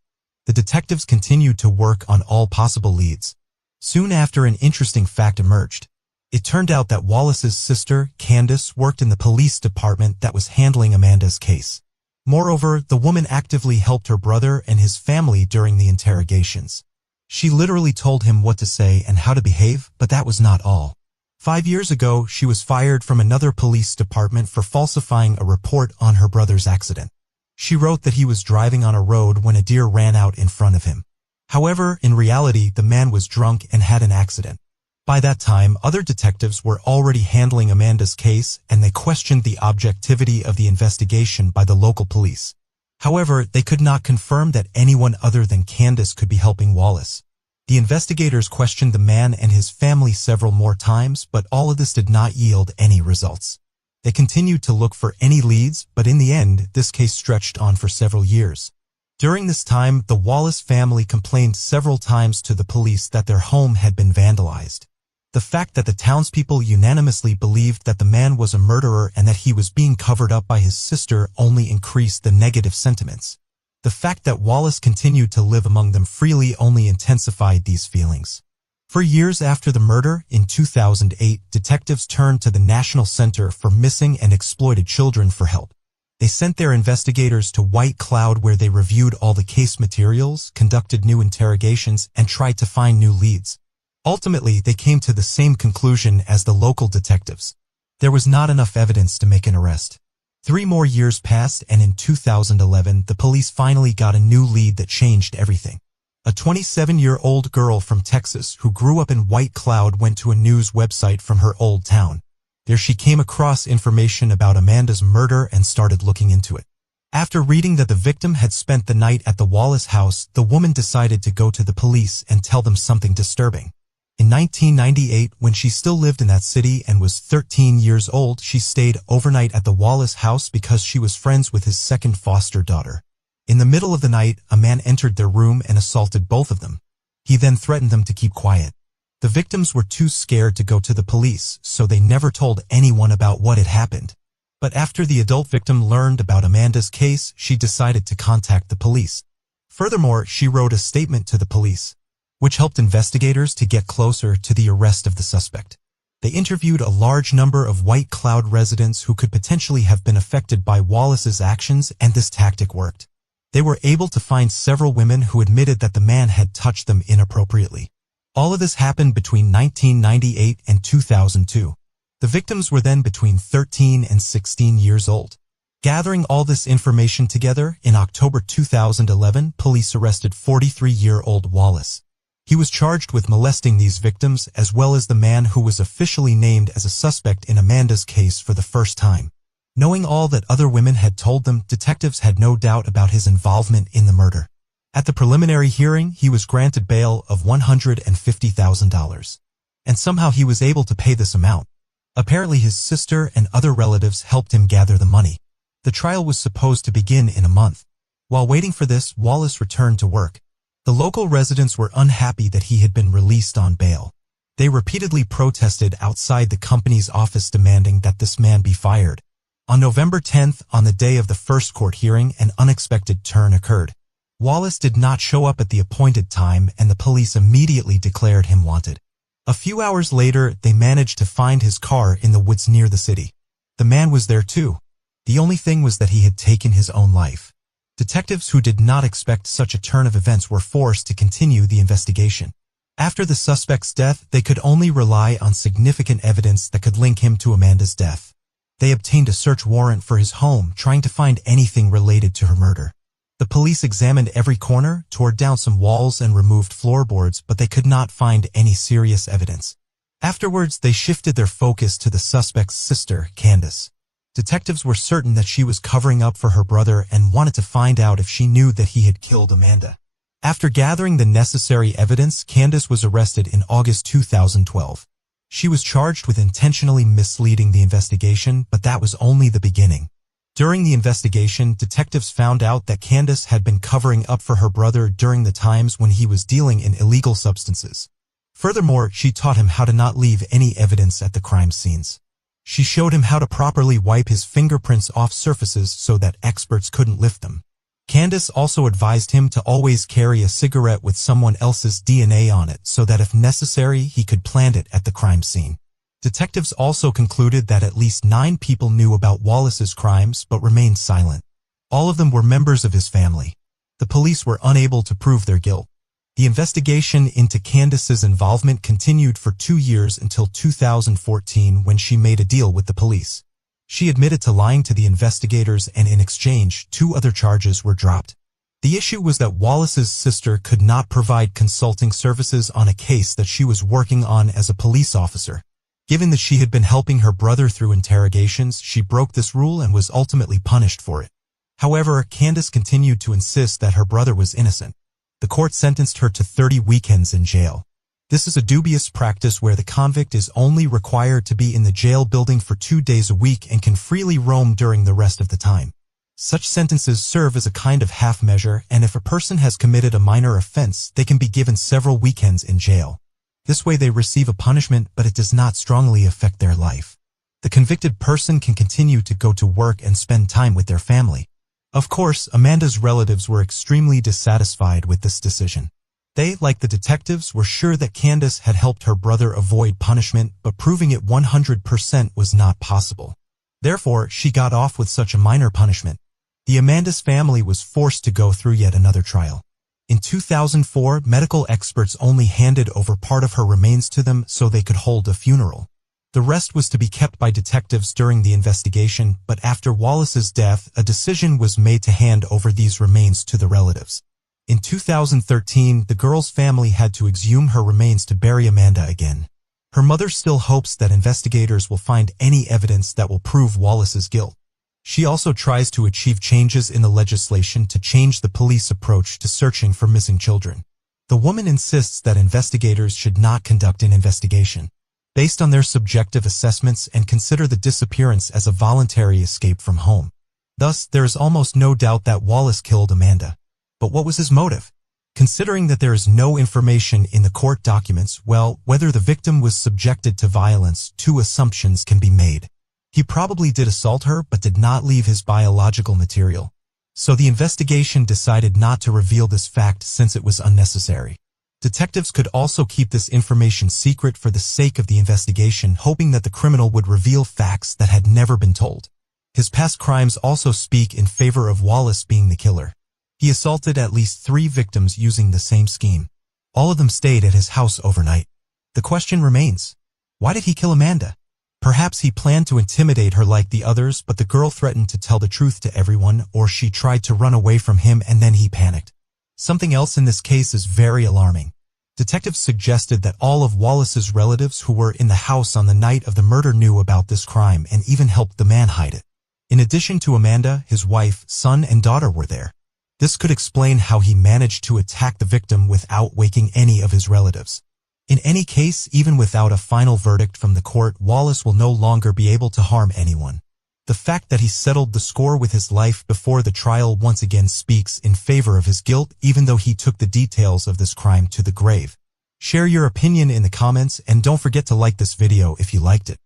The detectives continued to work on all possible leads. Soon after, an interesting fact emerged. It turned out that Wallace's sister, Candace, worked in the police department that was handling Amanda's case. Moreover, the woman actively helped her brother and his family during the interrogations. She literally told him what to say and how to behave, but that was not all. 5 years ago, she was fired from another police department for falsifying a report on her brother's accident. She wrote that he was driving on a road when a deer ran out in front of him. However, in reality, the man was drunk and had an accident. By that time, other detectives were already handling Amanda's case, and they questioned the objectivity of the investigation by the local police. However, they could not confirm that anyone other than Candace could be helping Wallace. The investigators questioned the man and his family several more times, but all of this did not yield any results. They continued to look for any leads, but in the end, this case stretched on for several years. During this time, the Wallace family complained several times to the police that their home had been vandalized. The fact that the townspeople unanimously believed that the man was a murderer and that he was being covered up by his sister only increased the negative sentiments. The fact that Wallace continued to live among them freely only intensified these feelings. For years after the murder, in 2008, detectives turned to the National Center for Missing and Exploited Children for help. They sent their investigators to White Cloud, where they reviewed all the case materials, conducted new interrogations, and tried to find new leads. Ultimately, they came to the same conclusion as the local detectives. There was not enough evidence to make an arrest. 3 more years passed, and in 2011, the police finally got a new lead that changed everything. A 27-year-old girl from Texas who grew up in White Cloud went to a news website from her old town. There she came across information about Amanda's murder and started looking into it. After reading that the victim had spent the night at the Wallace house, the woman decided to go to the police and tell them something disturbing. In 1998, when she still lived in that city and was 13 years old, she stayed overnight at the Wallace house because she was friends with his second foster daughter. In the middle of the night, a man entered their room and assaulted both of them. He then threatened them to keep quiet. The victims were too scared to go to the police, so they never told anyone about what had happened. But after the adult victim learned about Amanda's case, she decided to contact the police. Furthermore, she wrote a statement to the police, which helped investigators to get closer to the arrest of the suspect. They interviewed a large number of White Cloud residents who could potentially have been affected by Wallace's actions, and this tactic worked. They were able to find several women who admitted that the man had touched them inappropriately. All of this happened between 1998 and 2002. The victims were then between 13 and 16 years old. Gathering all this information together, in October 2011, police arrested 43-year-old Wallace. He was charged with molesting these victims as well as the man who was officially named as a suspect in Amanda's case for the first time. Knowing all that other women had told them, detectives had no doubt about his involvement in the murder. At the preliminary hearing, he was granted bail of $150,000. And somehow he was able to pay this amount. Apparently his sister and other relatives helped him gather the money. The trial was supposed to begin in a month. While waiting for this, Wallace returned to work. The local residents were unhappy that he had been released on bail. They repeatedly protested outside the company's office demanding that this man be fired. On November 10th, on the day of the first court hearing, an unexpected turn occurred. Wallace did not show up at the appointed time, and the police immediately declared him wanted. A few hours later, they managed to find his car in the woods near the city. The man was there too. The only thing was that he had taken his own life. Detectives who did not expect such a turn of events were forced to continue the investigation. After the suspect's death, they could only rely on significant evidence that could link him to Amanda's death. They obtained a search warrant for his home, trying to find anything related to her murder. The police examined every corner, tore down some walls, and removed floorboards, but they could not find any serious evidence. Afterwards, they shifted their focus to the suspect's sister, Candace. Detectives were certain that she was covering up for her brother and wanted to find out if she knew that he had killed Amanda. After gathering the necessary evidence, Candace was arrested in August 2012. She was charged with intentionally misleading the investigation, but that was only the beginning. During the investigation, detectives found out that Candace had been covering up for her brother during the times when he was dealing in illegal substances. Furthermore, she taught him how to not leave any evidence at the crime scenes. She showed him how to properly wipe his fingerprints off surfaces so that experts couldn't lift them. Candace also advised him to always carry a cigarette with someone else's DNA on it so that if necessary, he could plant it at the crime scene. Detectives also concluded that at least 9 people knew about Wallace's crimes but remained silent. All of them were members of his family. The police were unable to prove their guilt. The investigation into Candace's involvement continued for 2 years until 2014 when she made a deal with the police. She admitted to lying to the investigators, and in exchange, 2 other charges were dropped. The issue was that Wallace's sister could not provide consulting services on a case that she was working on as a police officer. Given that she had been helping her brother through interrogations, she broke this rule and was ultimately punished for it. However, Candace continued to insist that her brother was innocent. The court sentenced her to 30 weekends in jail. This is a dubious practice where the convict is only required to be in the jail building for 2 days a week and can freely roam during the rest of the time. Such sentences serve as a kind of half measure, and if a person has committed a minor offense, they can be given several weekends in jail. This way they receive a punishment, but it does not strongly affect their life. The convicted person can continue to go to work and spend time with their family. Of course, Amanda's relatives were extremely dissatisfied with this decision. They, like the detectives, were sure that Candace had helped her brother avoid punishment, but proving it 100% was not possible. Therefore, she got off with such a minor punishment. The Amanda's family was forced to go through yet another trial. In 2004, medical experts only handed over part of her remains to them so they could hold a funeral. The rest was to be kept by detectives during the investigation, but after Wallace's death, a decision was made to hand over these remains to the relatives. In 2013, the girl's family had to exhume her remains to bury Amanda again. Her mother still hopes that investigators will find any evidence that will prove Wallace's guilt. She also tries to achieve changes in the legislation to change the police approach to searching for missing children. The woman insists that investigators should not conduct an investigation based on their subjective assessments and consider the disappearance as a voluntary escape from home. Thus, there is almost no doubt that Wallace killed Amanda. But what was his motive? Considering that there is no information in the court documents, well, whether the victim was subjected to violence, two assumptions can be made. He probably did assault her but did not leave his biological material. So the investigation decided not to reveal this fact since it was unnecessary. Detectives could also keep this information secret for the sake of the investigation, hoping that the criminal would reveal facts that had never been told. His past crimes also speak in favor of Wallace being the killer. He assaulted at least 3 victims using the same scheme. All of them stayed at his house overnight. The question remains, why did he kill Amanda? Perhaps he planned to intimidate her like the others, but the girl threatened to tell the truth to everyone, or she tried to run away from him and then he panicked. Something else in this case is very alarming. Detectives suggested that all of Wallace's relatives who were in the house on the night of the murder knew about this crime and even helped the man hide it. In addition to Amanda, his wife, son, and daughter were there. This could explain how he managed to attack the victim without waking any of his relatives. In any case, even without a final verdict from the court, Wallace will no longer be able to harm anyone. The fact that he settled the score with his life before the trial once again speaks in favor of his guilt, even though he took the details of this crime to the grave. Share your opinion in the comments and don't forget to like this video if you liked it.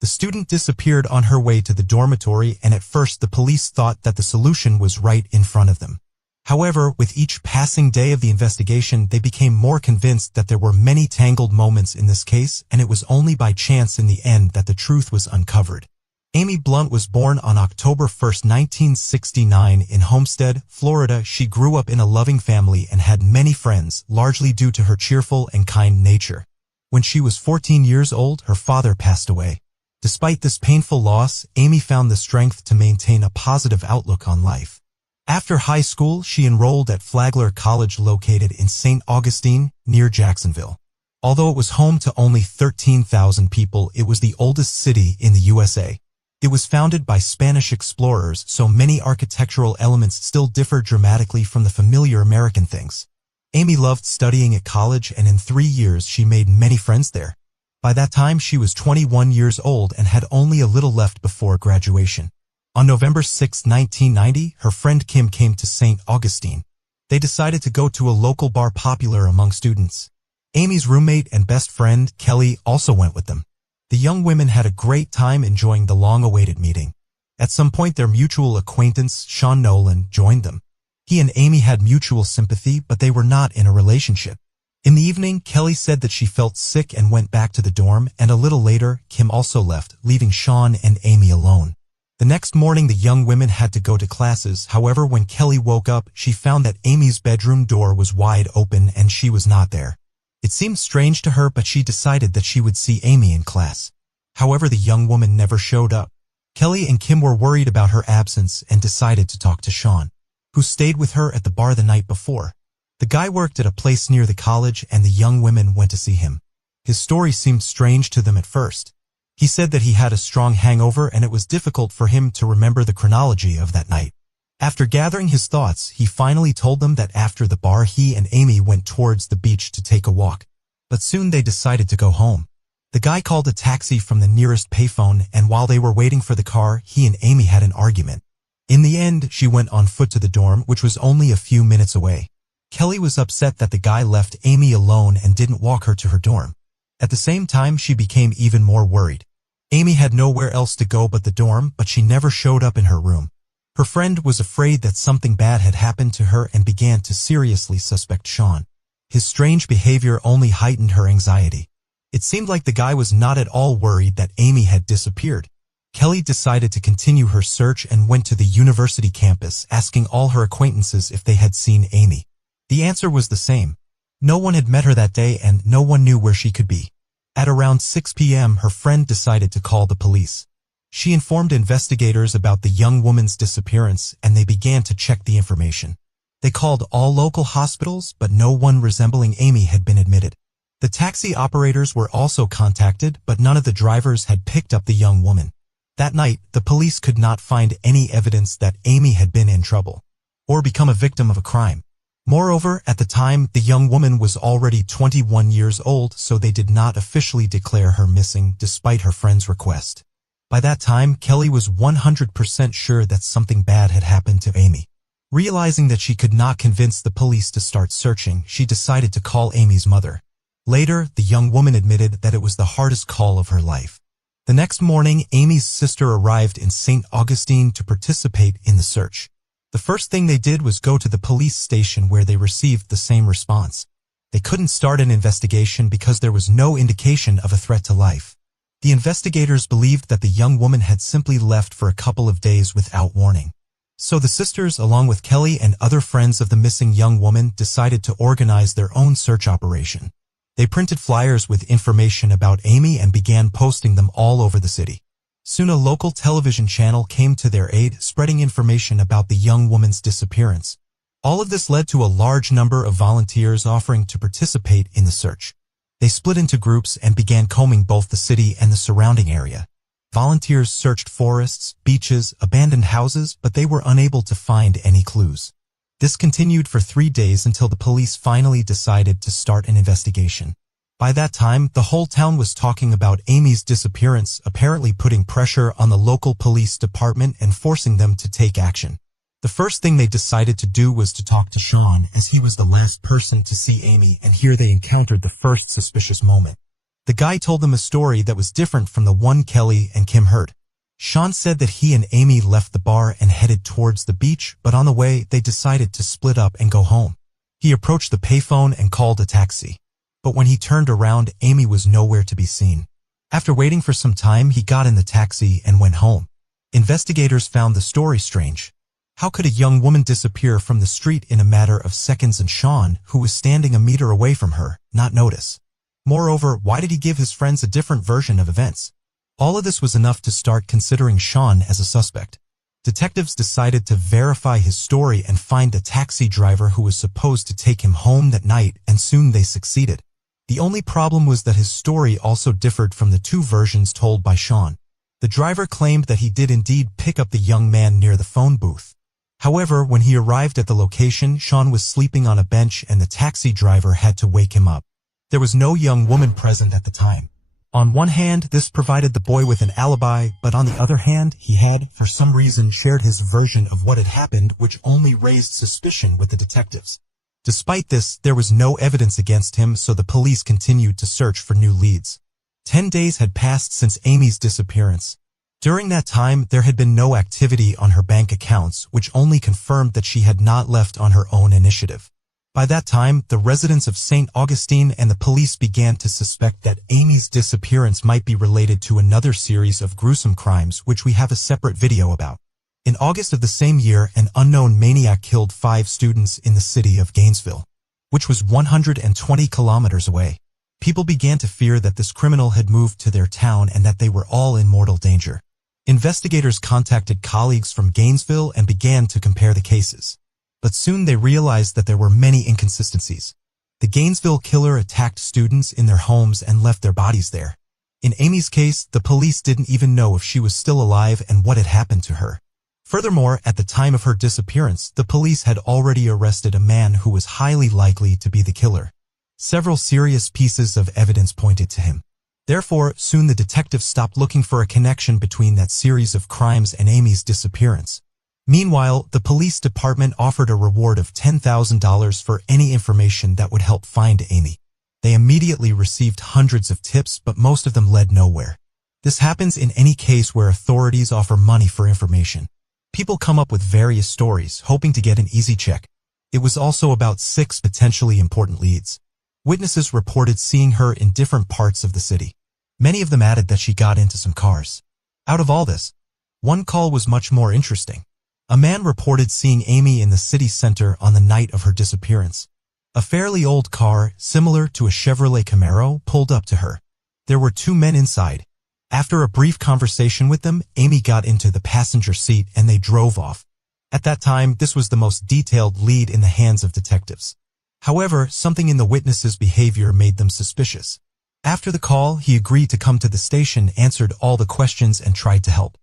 The student disappeared on her way to the dormitory, and at first the police thought that the solution was right in front of them. However, with each passing day of the investigation, they became more convinced that there were many tangled moments in this case, and it was only by chance in the end that the truth was uncovered. Amy Blunt was born on October 1, 1969 in Homestead, Florida. She grew up in a loving family and had many friends, largely due to her cheerful and kind nature. When she was 14 years old, her father passed away. Despite this painful loss, Amy found the strength to maintain a positive outlook on life. After high school, she enrolled at Flagler College located in St. Augustine, near Jacksonville. Although it was home to only 13,000 people, it was the oldest city in the USA. It was founded by Spanish explorers, so many architectural elements still differ dramatically from the familiar American things. Amy loved studying at college, and in 3 years she made many friends there. By that time, she was 21 years old and had only a little left before graduation. On November 6, 1990, her friend Kim came to St. Augustine. They decided to go to a local bar popular among students. Amy's roommate and best friend, Kelly, also went with them. The young women had a great time enjoying the long-awaited meeting. At some point, their mutual acquaintance, Sean Nolan, joined them. He and Amy had mutual sympathy, but they were not in a relationship. In the evening, Kelly said that she felt sick and went back to the dorm, and a little later, Kim also left, leaving Sean and Amy alone. The next morning, the young women had to go to classes. However, when Kelly woke up, she found that Amy's bedroom door was wide open and she was not there. It seemed strange to her, but she decided that she would see Amy in class. However, the young woman never showed up. Kelly and Kim were worried about her absence and decided to talk to Sean, who stayed with her at the bar the night before. The guy worked at a place near the college, and the young women went to see him. His story seemed strange to them at first. He said that he had a strong hangover and it was difficult for him to remember the chronology of that night. After gathering his thoughts, he finally told them that after the bar he and Amy went towards the beach to take a walk. But soon they decided to go home. The guy called a taxi from the nearest payphone, and while they were waiting for the car, he and Amy had an argument. In the end, she went on foot to the dorm, which was only a few minutes away. Kelly was upset that the guy left Amy alone and didn't walk her to her dorm. At the same time, she became even more worried. Amy had nowhere else to go but the dorm, but she never showed up in her room. Her friend was afraid that something bad had happened to her and began to seriously suspect Sean. His strange behavior only heightened her anxiety. It seemed like the guy was not at all worried that Amy had disappeared. Kelly decided to continue her search and went to the university campus, asking all her acquaintances if they had seen Amy. The answer was the same. No one had met her that day and no one knew where she could be. At around 6 p.m., her friend decided to call the police. She informed investigators about the young woman's disappearance, and they began to check the information. They called all local hospitals, but no one resembling Amy had been admitted. The taxi operators were also contacted, but none of the drivers had picked up the young woman. That night, the police could not find any evidence that Amy had been in trouble or become a victim of a crime. Moreover, at the time, the young woman was already 21 years old, so they did not officially declare her missing despite her friend's request. By that time, Kelly was 100% sure that something bad had happened to Amy. Realizing that she could not convince the police to start searching, she decided to call Amy's mother. Later, the young woman admitted that it was the hardest call of her life. The next morning, Amy's sister arrived in St. Augustine to participate in the search. The first thing they did was go to the police station where they received the same response. They couldn't start an investigation because there was no indication of a threat to life. The investigators believed that the young woman had simply left for a couple of days without warning. So the sisters, along with Kelly and other friends of the missing young woman, decided to organize their own search operation. They printed flyers with information about Amy and began posting them all over the city. Soon a local television channel came to their aid, spreading information about the young woman's disappearance. All of this led to a large number of volunteers offering to participate in the search. They split into groups and began combing both the city and the surrounding area. Volunteers searched forests, beaches, abandoned houses, but they were unable to find any clues. This continued for 3 days until the police finally decided to start an investigation. By that time, the whole town was talking about Amy's disappearance, apparently putting pressure on the local police department and forcing them to take action. The first thing they decided to do was to talk to Sean, as he was the last person to see Amy, and here they encountered the first suspicious moment. The guy told them a story that was different from the one Kelly and Kim heard. Sean said that he and Amy left the bar and headed towards the beach, but on the way, they decided to split up and go home. He approached the payphone and called a taxi. But when he turned around, Amy was nowhere to be seen. After waiting for some time, he got in the taxi and went home. Investigators found the story strange. How could a young woman disappear from the street in a matter of seconds and Sean, who was standing a meter away from her, not notice? Moreover, why did he give his friends a different version of events? All of this was enough to start considering Sean as a suspect. Detectives decided to verify his story and find the taxi driver who was supposed to take him home that night, and soon they succeeded. The only problem was that his story also differed from the two versions told by Sean. The driver claimed that he did indeed pick up the young man near the phone booth. However, when he arrived at the location, Sean was sleeping on a bench and the taxi driver had to wake him up. There was no young woman present at the time. On one hand, this provided the boy with an alibi, but on the other hand, he had, for some reason, shared his version of what had happened, which only raised suspicion with the detectives. Despite this, there was no evidence against him, so the police continued to search for new leads. 10 days had passed since Amy's disappearance. During that time, there had been no activity on her bank accounts, which only confirmed that she had not left on her own initiative. By that time, the residents of St. Augustine and the police began to suspect that Amy's disappearance might be related to another series of gruesome crimes, which we have a separate video about. In August of the same year, an unknown maniac killed 5 students in the city of Gainesville, which was 120 kilometers away. People began to fear that this criminal had moved to their town and that they were all in mortal danger. Investigators contacted colleagues from Gainesville and began to compare the cases. But soon they realized that there were many inconsistencies. The Gainesville killer attacked students in their homes and left their bodies there. In Amy's case, the police didn't even know if she was still alive and what had happened to her. Furthermore, at the time of her disappearance, the police had already arrested a man who was highly likely to be the killer. Several serious pieces of evidence pointed to him. Therefore, soon the detectives stopped looking for a connection between that series of crimes and Amy's disappearance. Meanwhile, the police department offered a reward of $10,000 for any information that would help find Amy. They immediately received hundreds of tips, but most of them led nowhere. This happens in any case where authorities offer money for information. People come up with various stories, hoping to get an easy check. It was also about 6 potentially important leads. Witnesses reported seeing her in different parts of the city. Many of them added that she got into some cars. Out of all this, one call was much more interesting. A man reported seeing Amy in the city center on the night of her disappearance. A fairly old car, similar to a Chevrolet Camaro, pulled up to her. There were 2 men inside. After a brief conversation with them, Amy got into the passenger seat and they drove off. At that time, this was the most detailed lead in the hands of detectives. However, something in the witness's behavior made them suspicious. After the call, he agreed to come to the station, answered all the questions, and tried to help.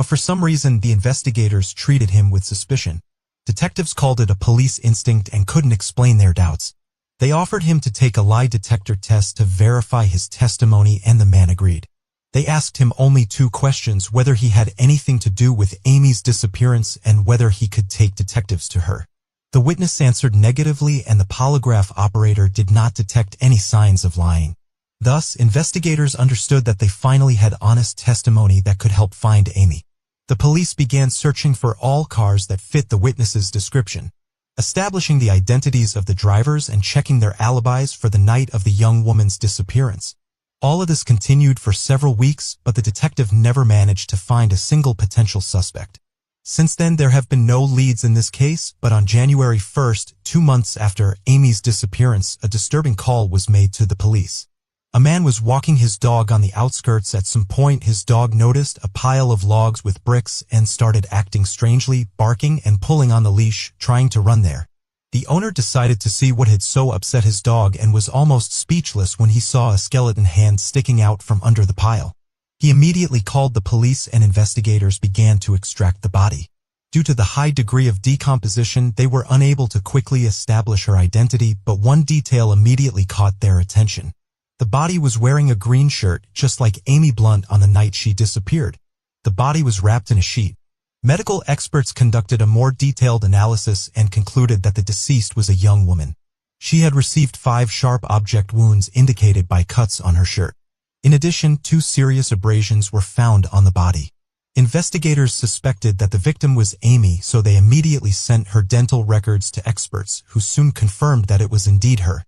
But for some reason, the investigators treated him with suspicion. Detectives called it a police instinct and couldn't explain their doubts. They offered him to take a lie detector test to verify his testimony, and the man agreed. They asked him only 2 questions: whether he had anything to do with Amy's disappearance and whether he could take detectives to her. The witness answered negatively, and the polygraph operator did not detect any signs of lying. Thus, investigators understood that they finally had honest testimony that could help find Amy. The police began searching for all cars that fit the witness's description, establishing the identities of the drivers and checking their alibis for the night of the young woman's disappearance. All of this continued for several weeks, but the detective never managed to find a single potential suspect. Since then, there have been no leads in this case, but on January 1st, 2 months after Amy's disappearance, a disturbing call was made to the police. A man was walking his dog on the outskirts. At some point, his dog noticed a pile of logs with bricks and started acting strangely, barking and pulling on the leash, trying to run there. The owner decided to see what had so upset his dog and was almost speechless when he saw a skeleton hand sticking out from under the pile. He immediately called the police, and investigators began to extract the body. Due to the high degree of decomposition, they were unable to quickly establish her identity, but one detail immediately caught their attention. The body was wearing a green shirt, just like Amy Blunt on the night she disappeared. The body was wrapped in a sheet. Medical experts conducted a more detailed analysis and concluded that the deceased was a young woman. She had received 5 sharp object wounds indicated by cuts on her shirt. In addition, 2 serious abrasions were found on the body. Investigators suspected that the victim was Amy, so they immediately sent her dental records to experts, who soon confirmed that it was indeed her.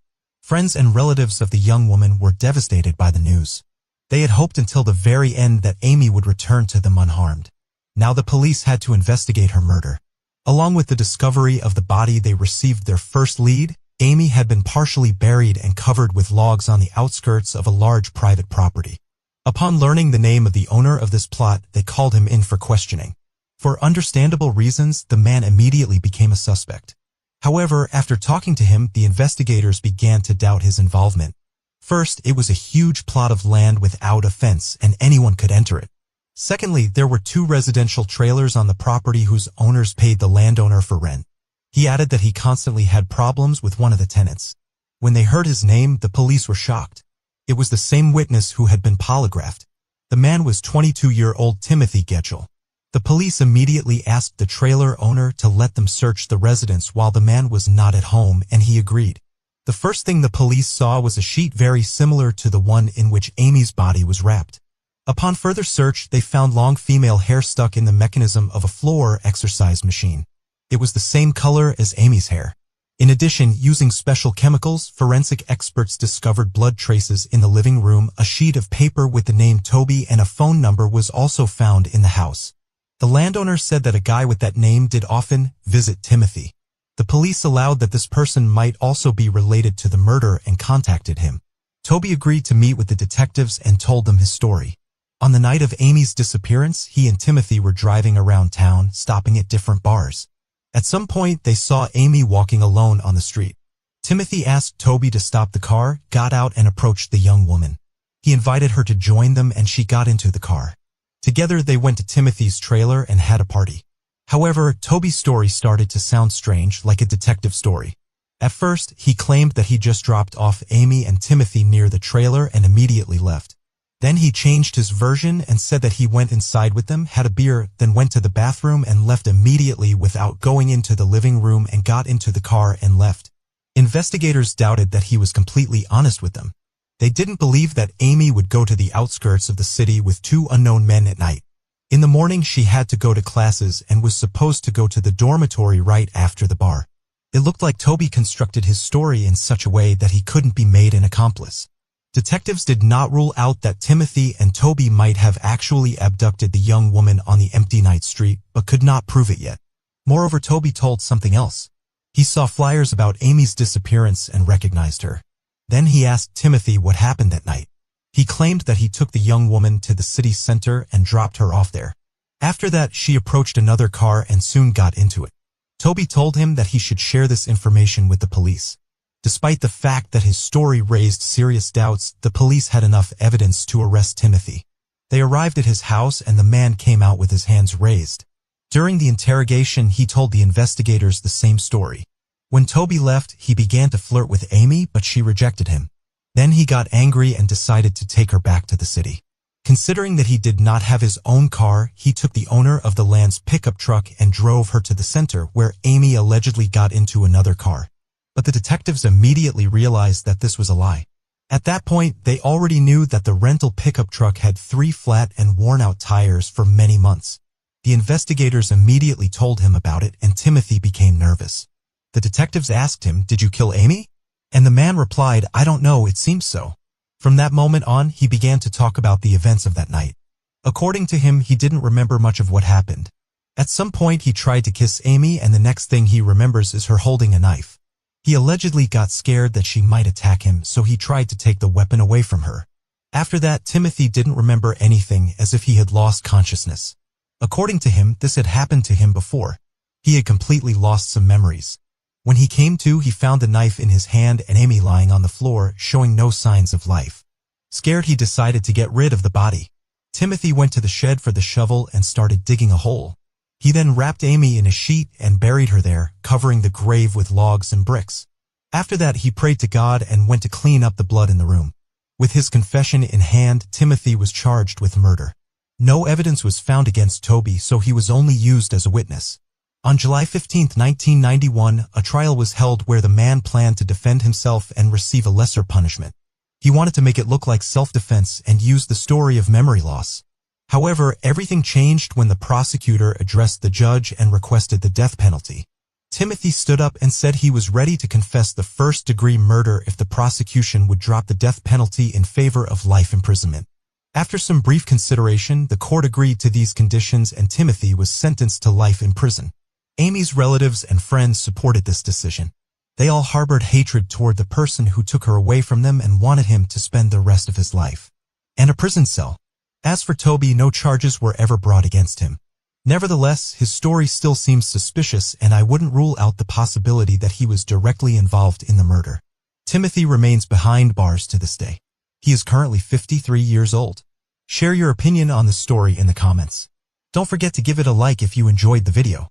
Friends and relatives of the young woman were devastated by the news. They had hoped until the very end that Amy would return to them unharmed. Now the police had to investigate her murder. Along with the discovery of the body, they received their first lead. Amy had been partially buried and covered with logs on the outskirts of a large private property. Upon learning the name of the owner of this plot, they called him in for questioning. For understandable reasons, the man immediately became a suspect. However, after talking to him, the investigators began to doubt his involvement. First, it was a huge plot of land without a fence, and anyone could enter it. Secondly, there were 2 residential trailers on the property whose owners paid the landowner for rent. He added that he constantly had problems with one of the tenants. When they heard his name, the police were shocked. It was the same witness who had been polygraphed. The man was 22-year-old Timothy Getchell. The police immediately asked the trailer owner to let them search the residence while the man was not at home, and he agreed. The first thing the police saw was a sheet very similar to the one in which Amy's body was wrapped. Upon further search, they found long female hair stuck in the mechanism of a floor exercise machine. It was the same color as Amy's hair. In addition, using special chemicals, forensic experts discovered blood traces in the living room. A sheet of paper with the name Toby and a phone number was also found in the house. The landowner said that a guy with that name did often visit Timothy. The police allowed that this person might also be related to the murder and contacted him. Toby agreed to meet with the detectives and told them his story. On the night of Amy's disappearance, he and Timothy were driving around town, stopping at different bars. At some point, they saw Amy walking alone on the street. Timothy asked Toby to stop the car, got out, and approached the young woman. He invited her to join them, and she got into the car. Together, they went to Timothy's trailer and had a party. However, Toby's story started to sound strange, like a detective story. At first, he claimed that he just dropped off Amy and Timothy near the trailer and immediately left. Then he changed his version and said that he went inside with them, had a beer, then went to the bathroom and left immediately without going into the living room, and got into the car and left. Investigators doubted that he was completely honest with them. They didn't believe that Amy would go to the outskirts of the city with 2 unknown men at night. In the morning, she had to go to classes and was supposed to go to the dormitory right after the bar. It looked like Toby constructed his story in such a way that he couldn't be made an accomplice. Detectives did not rule out that Timothy and Toby might have actually abducted the young woman on the empty night street, but could not prove it yet. Moreover, Toby told something else. He saw flyers about Amy's disappearance and recognized her. Then he asked Timothy what happened that night. He claimed that he took the young woman to the city center and dropped her off there. After that, she approached another car and soon got into it. Toby told him that he should share this information with the police. Despite the fact that his story raised serious doubts, the police had enough evidence to arrest Timothy. They arrived at his house and the man came out with his hands raised. During the interrogation, he told the investigators the same story. When Toby left, he began to flirt with Amy, but she rejected him. Then he got angry and decided to take her back to the city. Considering that he did not have his own car, he took the owner of the land's pickup truck and drove her to the center, where Amy allegedly got into another car. But the detectives immediately realized that this was a lie. At that point, they already knew that the rental pickup truck had 3 flat and worn-out tires for many months. The investigators immediately told him about it, and Timothy became nervous. The detectives asked him, "Did you kill Amy?" And the man replied, "I don't know, it seems so." From that moment on, he began to talk about the events of that night. According to him, he didn't remember much of what happened. At some point, he tried to kiss Amy, and the next thing he remembers is her holding a knife. He allegedly got scared that she might attack him, so he tried to take the weapon away from her. After that, Timothy didn't remember anything, as if he had lost consciousness. According to him, this had happened to him before. He had completely lost some memories. When he came to, he found the knife in his hand and Amy lying on the floor, showing no signs of life. Scared, he decided to get rid of the body. Timothy went to the shed for the shovel and started digging a hole. He then wrapped Amy in a sheet and buried her there, covering the grave with logs and bricks. After that, he prayed to God and went to clean up the blood in the room. With his confession in hand, Timothy was charged with murder. No evidence was found against Toby, so he was only used as a witness. On July 15, 1991, a trial was held where the man planned to defend himself and receive a lesser punishment. He wanted to make it look like self-defense and used the story of memory loss. However, everything changed when the prosecutor addressed the judge and requested the death penalty. Timothy stood up and said he was ready to confess the first-degree murder if the prosecution would drop the death penalty in favor of life imprisonment. After some brief consideration, the court agreed to these conditions and Timothy was sentenced to life in prison. Amy's relatives and friends supported this decision. They all harbored hatred toward the person who took her away from them and wanted him to spend the rest of his life in a prison cell. As for Toby, no charges were ever brought against him. Nevertheless, his story still seems suspicious, and I wouldn't rule out the possibility that he was directly involved in the murder. Timothy remains behind bars to this day. He is currently 53 years old. Share your opinion on the story in the comments. Don't forget to give it a like if you enjoyed the video.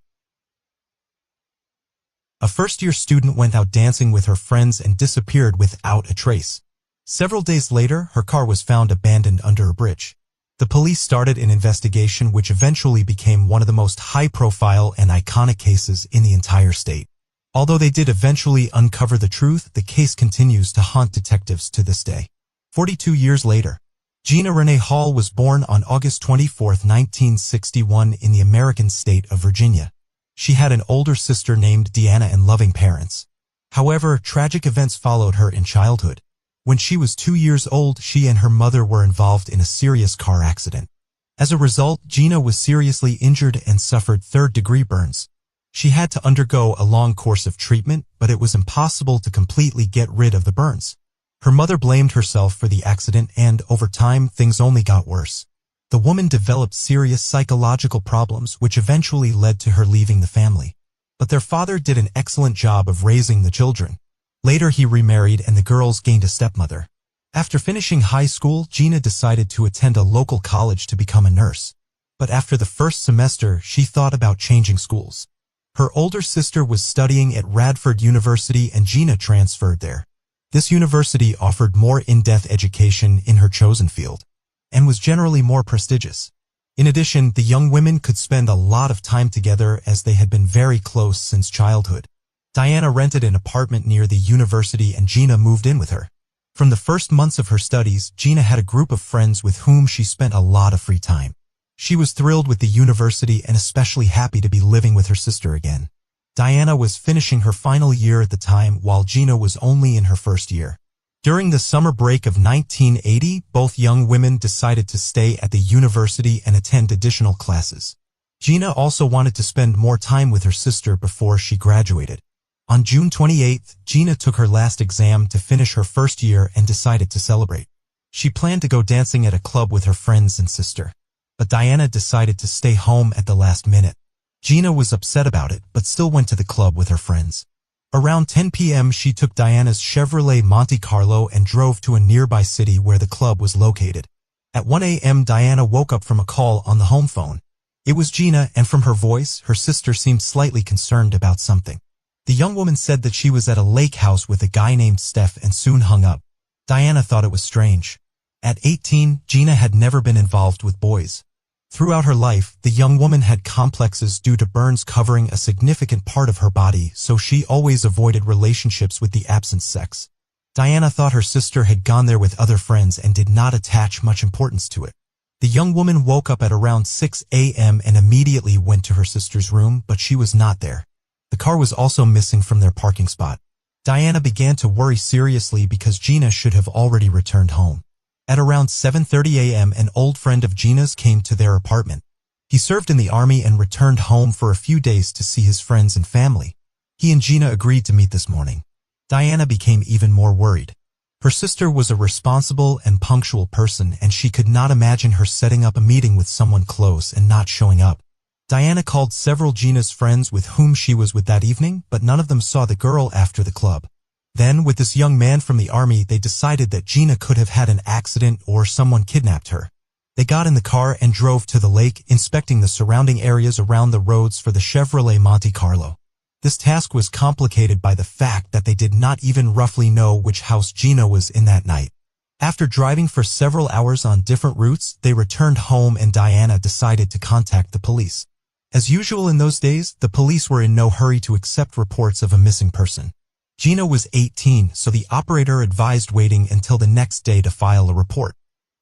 A first-year student went out dancing with her friends and disappeared without a trace. Several days later, her car was found abandoned under a bridge. The police started an investigation which eventually became one of the most high-profile and iconic cases in the entire state. Although they did eventually uncover the truth, the case continues to haunt detectives to this day. 42 years later, Gina Renee Hall was born on August 24, 1961 in the American state of Virginia. She had an older sister named Deanna and loving parents. However, tragic events followed her in childhood. When she was 2 years old, she and her mother were involved in a serious car accident. As a result, Gina was seriously injured and suffered third-degree burns. She had to undergo a long course of treatment, but it was impossible to completely get rid of the burns. Her mother blamed herself for the accident and, over time, things only got worse. The woman developed serious psychological problems which eventually led to her leaving the family. But their father did an excellent job of raising the children. Later he remarried and the girls gained a stepmother. After finishing high school, Gina decided to attend a local college to become a nurse. But after the first semester, she thought about changing schools. Her older sister was studying at Radford University and Gina transferred there. This university offered more in-depth education in her chosen field and was generally more prestigious. In addition, the young women could spend a lot of time together as they had been very close since childhood. Diana rented an apartment near the university and Gina moved in with her. From the first months of her studies, Gina had a group of friends with whom she spent a lot of free time. She was thrilled with the university and especially happy to be living with her sister again. Diana was finishing her final year at the time while Gina was only in her first year. During the summer break of 1980, both young women decided to stay at the university and attend additional classes. Gina also wanted to spend more time with her sister before she graduated. On June 28th, Gina took her last exam to finish her first year and decided to celebrate. She planned to go dancing at a club with her friends and sister. But Diana decided to stay home at the last minute. Gina was upset about it, but still went to the club with her friends. Around 10 p.m., she took Diana's Chevrolet Monte Carlo and drove to a nearby city where the club was located. At 1 a.m. Diana woke up from a call on the home phone. It was Gina, and from her voice, her sister seemed slightly concerned about something. The young woman said that she was at a lake house with a guy named Steph and soon hung up. Diana thought it was strange. At 18, Gina had never been involved with boys. Throughout her life, the young woman had complexes due to burns covering a significant part of her body, so she always avoided relationships with the absent sex. Diana thought her sister had gone there with other friends and did not attach much importance to it. The young woman woke up at around 6 a.m. and immediately went to her sister's room, but she was not there. The car was also missing from their parking spot. Diana began to worry seriously because Gina should have already returned home. At around 7:30 a.m. an old friend of Gina's came to their apartment. He served in the army and returned home for a few days to see his friends and family. He and Gina agreed to meet this morning. Diana became even more worried. Her sister was a responsible and punctual person, and she could not imagine her setting up a meeting with someone close and not showing up. Diana called several Gina's friends with whom she was with that evening, but none of them saw the girl after the club. Then, with this young man from the army, they decided that Gina could have had an accident or someone kidnapped her. They got in the car and drove to the lake, inspecting the surrounding areas around the roads for the Chevrolet Monte Carlo. This task was complicated by the fact that they did not even roughly know which house Gina was in that night. After driving for several hours on different routes, they returned home and Diana decided to contact the police. As usual in those days, the police were in no hurry to accept reports of a missing person. Gina was 18, so the operator advised waiting until the next day to file a report.